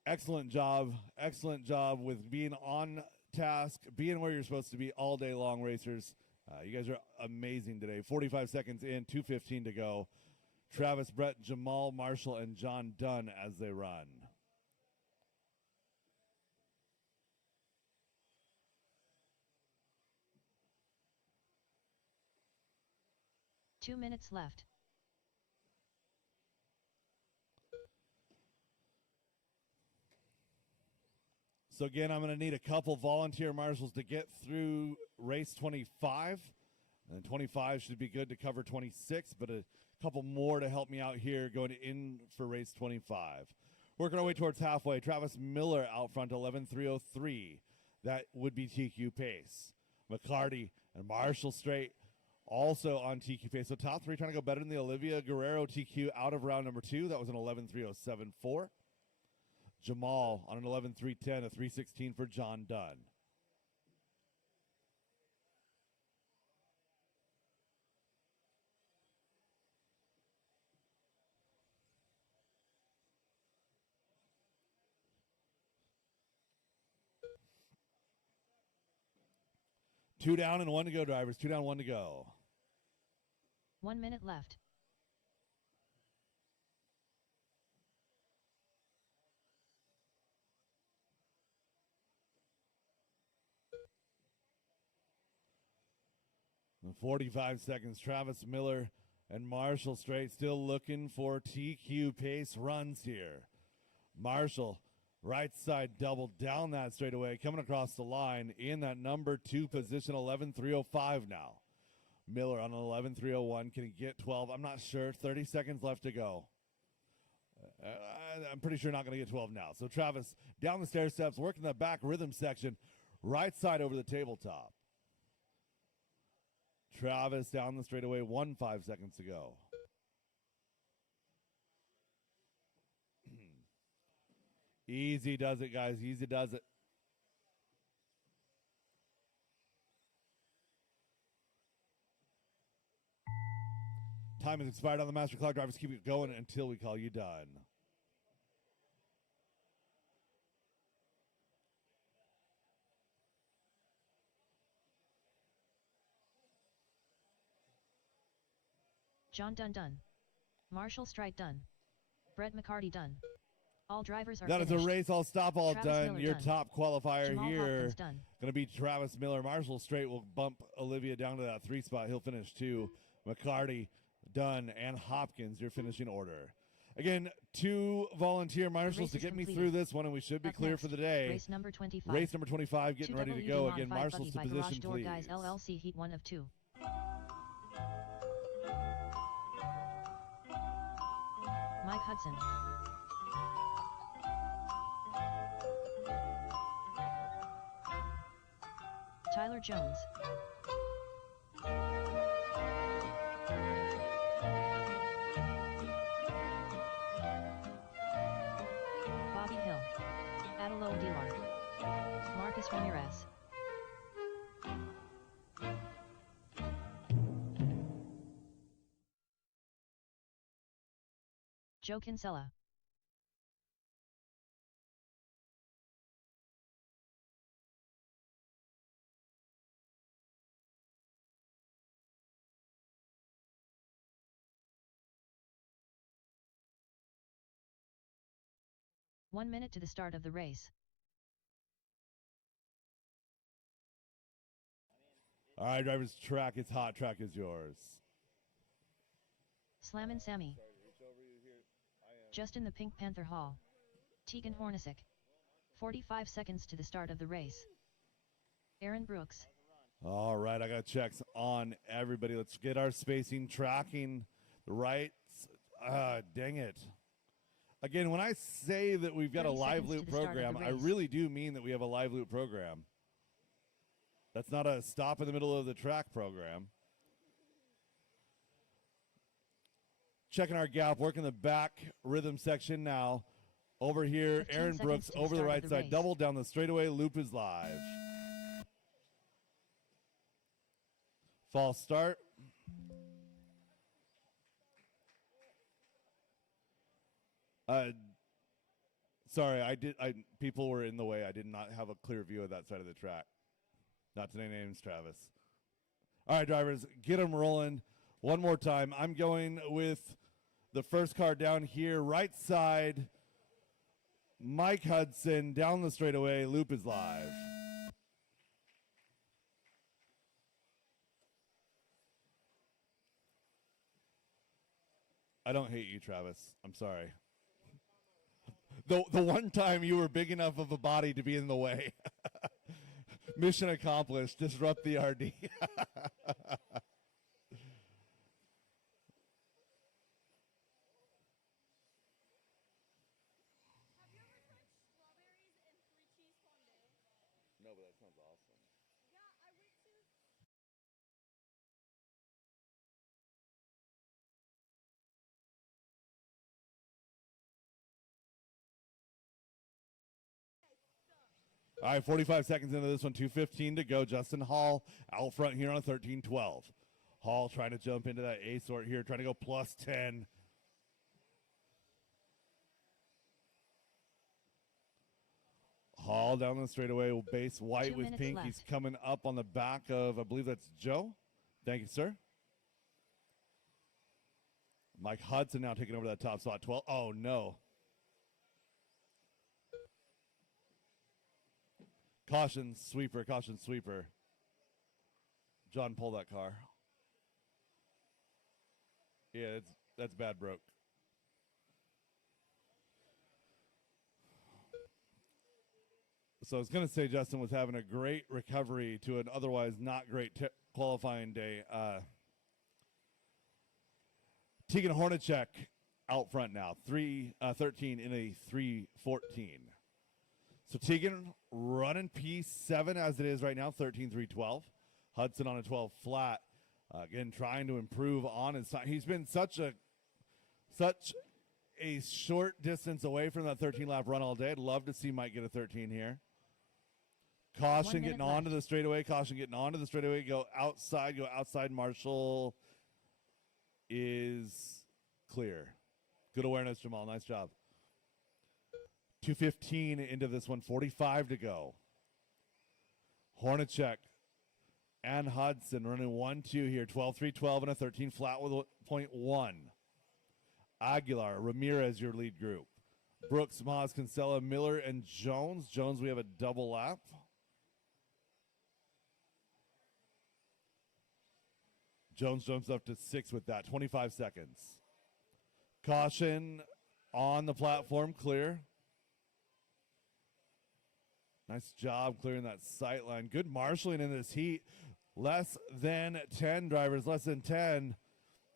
Excellent job with being on task, being where you're supposed to be all day long, racers. You guys are amazing today. 45 seconds in, 2:15 to go. Travis, Brett, Jamal, Marshall, and John Dunn as they run. 2 minutes left. So again, I'm going to need a couple volunteer marshals to get through race 25. And 25 should be good to cover 26, but a couple more to help me out here going in for race 25. Working our way towards halfway. Travis Miller out front, 11.303. That would be TQ pace. McCarty and Marshall Straight also on TQ pace. So top three trying to go better than the Olivia Guerrero TQ out of round number 2. That was an 11.3074. Jamal on an 11.310, a 3.16 for John Dunn. Two down and one to go, drivers. 2 down, 1 to go. 1 minute left. In 45 seconds, Travis Miller and Marshall Straight still looking for TQ pace runs here. Marshall, right side double down that straightaway, coming across the line in that number 2 position, 11.305 now. Miller on an 11.301. Can he get 12? I'm not sure. 30 seconds left to go. I'm pretty sure not going to get 12 now. So Travis down the stair steps, working the back rhythm section, right side over the tabletop. Travis down the straightaway, 5 seconds to go. Easy does it, guys. Easy does it. Time has expired on the master clock. Drivers, keep it going until we call you done. John Dunn done. Marshall Strite done. Brett McCarty done. All drivers are That is finished. a race all stop all Travis done. Miller Your done. top qualifier Jamal here Hopkins done. going to be Travis Miller. Marshall Straight will bump Olivia down to that 3 spot. He'll finish 2. McCarty, Dunn, and Hopkins, your finishing order. Again, 2 volunteer marshals to is get me completed. through this one, and we should be Up clear next, for the day. Race number 25. Race number 25 getting ready to go. Again, marshals to by Garage position, Door please. Guys LLC Heat 1 of 2. Mike Hudson. Tyler Jones. Bobby Hill. Adelo Aguilar. Marcus Ramirez. Joe Kinsella. One minute to the start of the race. All right, drivers, track is hot. Track is yours. Slammin' Sammy. Justin the Pink Panther Hall. Tegan Hornacek. 45 seconds to the start of the race. Aaron Brooks. All right, I got checks on everybody. Let's get our spacing tracking right. Dang it. Again, when I say that we've got a 30 live seconds to loop the start of program, the I race. really do mean that we have a live loop program. That's not a stop in the middle of the track program. Checking our gap, working the back rhythm section now. Over here, 15 Aaron seconds Brooks to the over the start of right the side, race. double down the straightaway, loop is live. False start. Sorry, people were in the way. I did not have a clear view of that side of the track. Not to name names, Travis. All right, drivers, get them rolling. One more time. I'm going with the first car down here, right side. Mike Hudson down the straightaway. Loop is live. I don't hate you, Travis. I'm sorry. The one time you were big enough of a body to be in the way. Mission accomplished. Disrupt the RD. No, but that sounds awesome. All right, 45 seconds into this one, 2:15 to go. Justin Hall out front here on a 13-12. Hall trying to jump into that A sort here, trying to go plus 10. Hall down the straightaway will base white 2 with minutes pink. left. He's coming up on the back of, I believe that's Joe. Thank you, sir. Mike Hudson now taking over that top spot. 12. Oh, no. Caution, sweeper, caution, sweeper. John, pull that car. Yeah, that's bad broke. So I was going to say Justin was having a great recovery to an otherwise not great qualifying day. Tegan Hornacek out front now, 13 in a 3:14. So Tegan running P7 as it is right now, 13-3-12. Hudson on a 12 flat. Again, trying to improve on his time. He's been such a short distance away from that 13-lap run all day. I'd love to see Mike get a 13 here. Caution getting onto the straightaway. Caution getting onto the straightaway. Go outside. Marshall is clear. Good awareness, Jamal. Nice job. 2:15 into this one. 45 to go. Hornacek and Hudson running 1-2 here. 12-3-12 and a 13 flat with 0.1. Aguilar, Ramirez, your lead group. Brooks, Maz, Kinsella, Miller, and Jones. Jones, we have a double lap. Jones jumps up to 6 with that. 25 seconds. Caution on the platform, clear. Nice job clearing that sight line. Good marshaling in this heat. Less than 10 drivers, less than 10.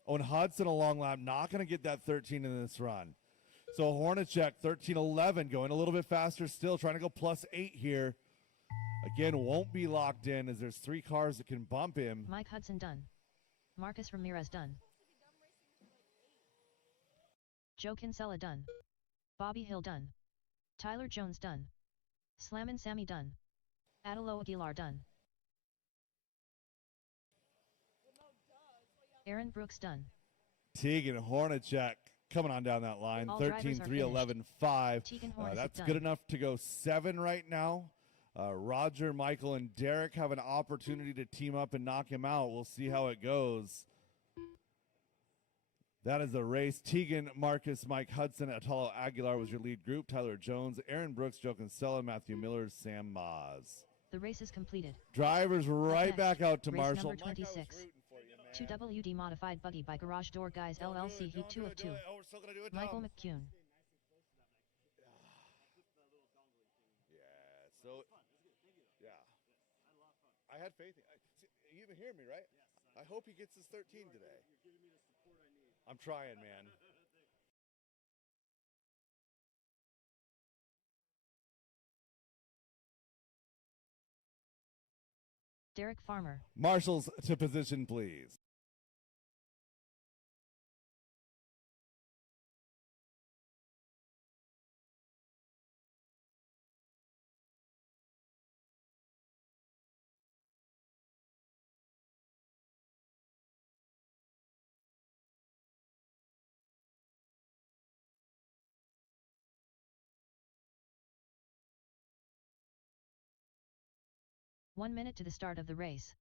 Owen Hudson a long lap, not going to get that 13 in this run. So Hornacek, 13-11, going a little bit faster still, trying to go plus 8 here. Again, won't be locked in as there's 3 cars that can bump him. Mike Hudson done. Marcus Ramirez done. Joe Kinsella done. Bobby Hill done. Tyler Jones done. Slammin' Sammy done. Adelo Aguilar done. Aaron Brooks done. Tegan Hornacek coming on down that line. All 13-3-11-5. Tegan Hornacek That's done. good enough to go 7 right now. Roger, Michael, and Derek have an opportunity to team up and knock him out. We'll see how it goes. That is the race. Tegan, Marcus, Mike Hudson, Atalo Aguilar was your lead group. Tyler Jones, Aaron Brooks, Joe Kinsella, Matthew Miller, Sam Maz. The race is completed. Drivers right next, back out to race Marshall. number 26. 2WD Modified Buggy by Garage Door Guys LLC Heat 2 of 2. Michael McCune. Yeah, so, yeah. I had faith. You even hear me, right? I hope he gets his 13 today. I'm trying, man. Derek Farmer. Marshals to position, please. One minute to the start of the race.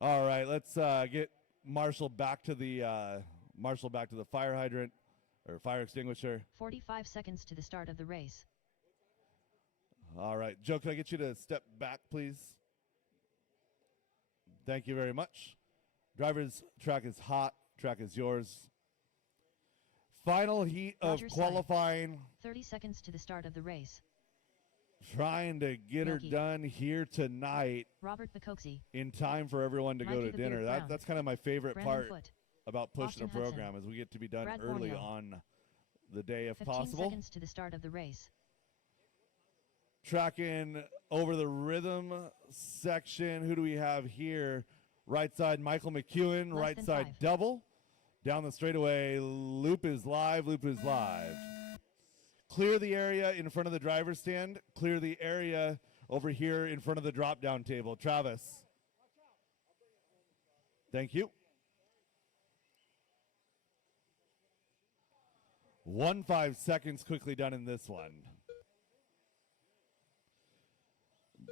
All right, let's get Marshall back to the fire hydrant or fire extinguisher. 45 seconds to the start of the race. All right, Joe, can I get you to step back, please? Thank you very much. Drivers, track is hot. Track is yours. Final heat of Rogers qualifying. 30 seconds to the start of the race. Trying to get her Milky. done here tonight Robert Bacoxy, in time for everyone to go Mikey to the dinner. Beard Brown. That's kind of my favorite Brandon part Foote, about pushing Austin a program Hudson, is we get to be done Brad early Borneo. on the day if 15 possible. seconds to the start of the race. Tracking over the rhythm section. Who do we have here? Right side, Michael McEwen. Less Right than side, 5. double. Down the straightaway, Loop is live. Loop is live. Clear the area in front of the driver's stand. Clear the area over here in front of the drop-down table. Travis. Thank you. 15 seconds quickly done in this one.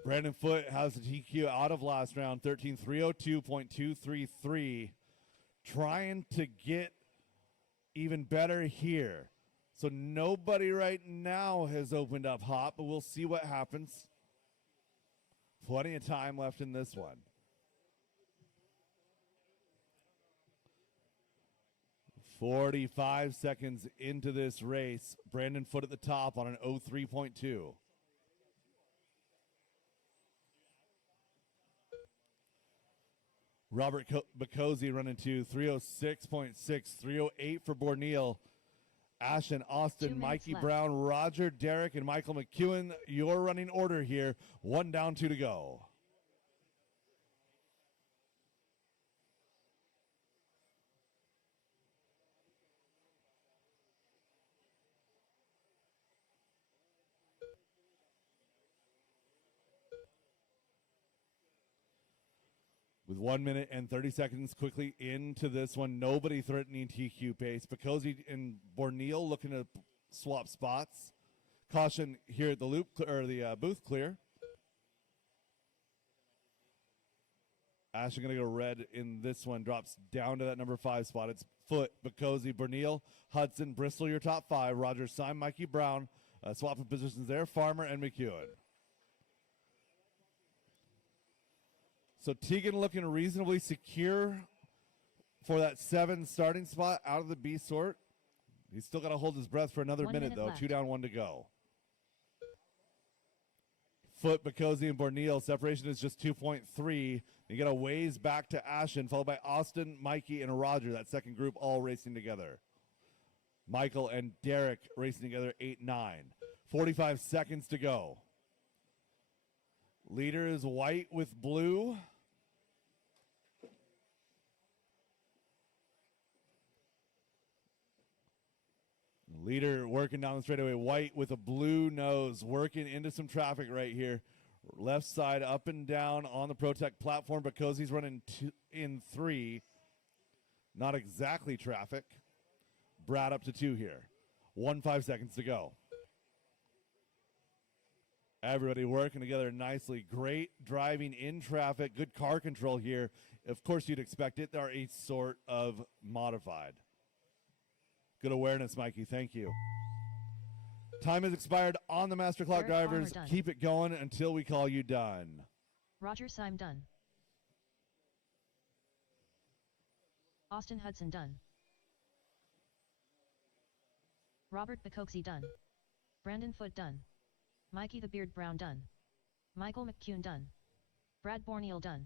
Brandon Foote has the TQ out of last round, 13:302.233. Trying to get even better here. So nobody right now has opened up hot, but we'll see what happens. Plenty of time left in this one. 45 seconds into this race. Brandon Foote at the top on an 03.2. Robert Bacozy running to 306.6, 308 for Borneal. Ashton, 2 Austin, minutes Mikey left. Brown, Roger, Derek, and Michael McEwen. Your running order here. 1 down, 2 to go. With 1 minute and 30 seconds quickly into this one, nobody threatening TQ pace. Bacozy and Borneal looking to swap spots. Caution here at the loop or the booth clear. Ashton going to go red in this one. Drops down to that number 5 spot. It's Foote, Bacozy, Borneal, Hudson, Bristol, your top 5. Roger, Syme, Mikey Brown. Swapping positions there. Farmer and McEwen. So Teagan looking reasonably secure for that 7 starting spot out of the B sort. He's still got to hold his breath for another 1 minute, minute though. left. 2 down, 1 to go. Foote, Bacozy, and Borneal. Separation is just 2.3. You get a ways back to Ashton, followed by Austin, Mikey, and Roger. That second group all racing together. Michael and Derek racing together 8-9. 45 seconds to go. Leader is white with blue. Leader working down the straightaway, white with a blue nose, working into some traffic right here. Left side up and down on the Protect platform because he's running in 3. Not exactly traffic. Brad up to 2 here. 5 seconds to go. Everybody working together nicely. Great driving in traffic. Good car control here. Of course you'd expect it. They're a sort of modified. Good awareness, Mikey. Thank you. Time has expired on the master clock, Eric Farmer drivers. done. Keep it going until we call you done. Roger Syme done. Austin Hudson done. Robert Bacoxy done. Brandon Foote done. Mikey the Beard Brown done. Michael McEwen done. Brad Borneal done.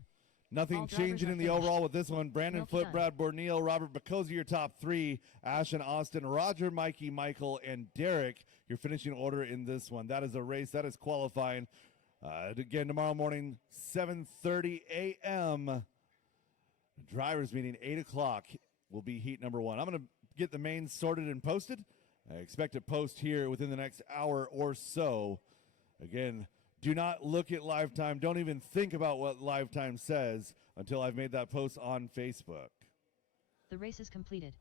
Nothing All drivers changing are in the finished. overall with this one. Brandon Milky Foote, done. Brad Borneal, Robert Bacozy, your top 3. Ashton, Austin, Roger, Mikey, Michael, and Derek, your finishing order in this one. That is a race. That is qualifying. Again, tomorrow morning, 7:30 a.m. Drivers meeting, 8 o'clock will be heat number 1. I'm going to get the mains sorted and posted. I expect to post here within the next hour or so. Again, do not look at live time. Don't even think about what live time says until I've made that post on Facebook. The race is completed.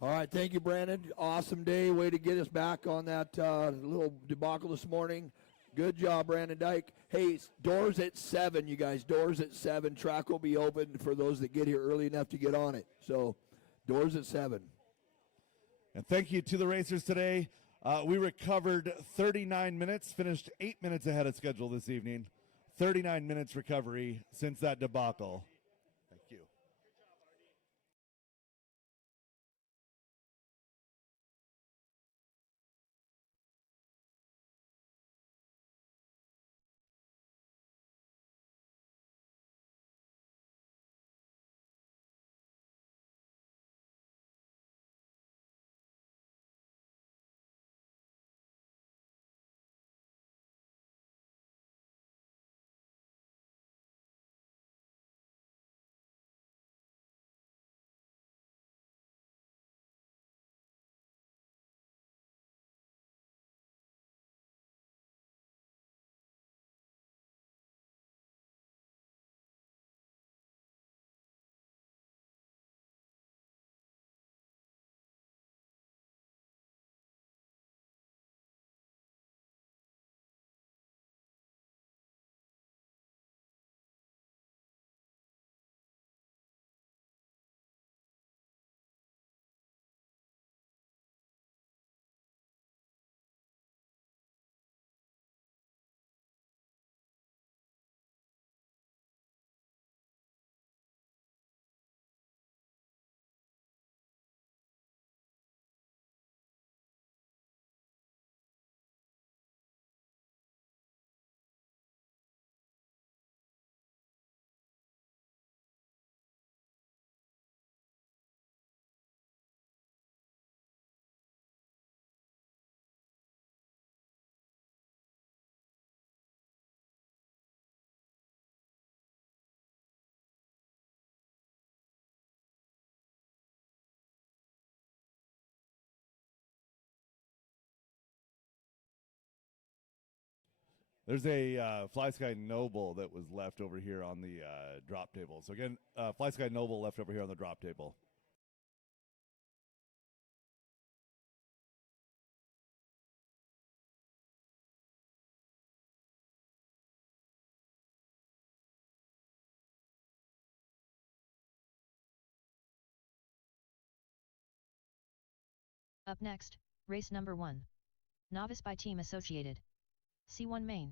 All right, thank you, Brandon. Awesome day. Way to get us back on that little debacle this morning. Good job, Brandon Dyke. Hey, doors at 7, you guys. Doors at 7. Track will be open for those that get here early enough to get on it. So, doors at 7. And thank you to the racers today. We recovered 39 minutes, finished 8 minutes ahead of schedule this evening. 39 minutes recovery since that debacle. There's a Fly Sky Noble that was left over here on the drop table. So again, Fly Sky Noble left over here on the drop table. Up next, race number 1. Novice by Team Associated. C1 main.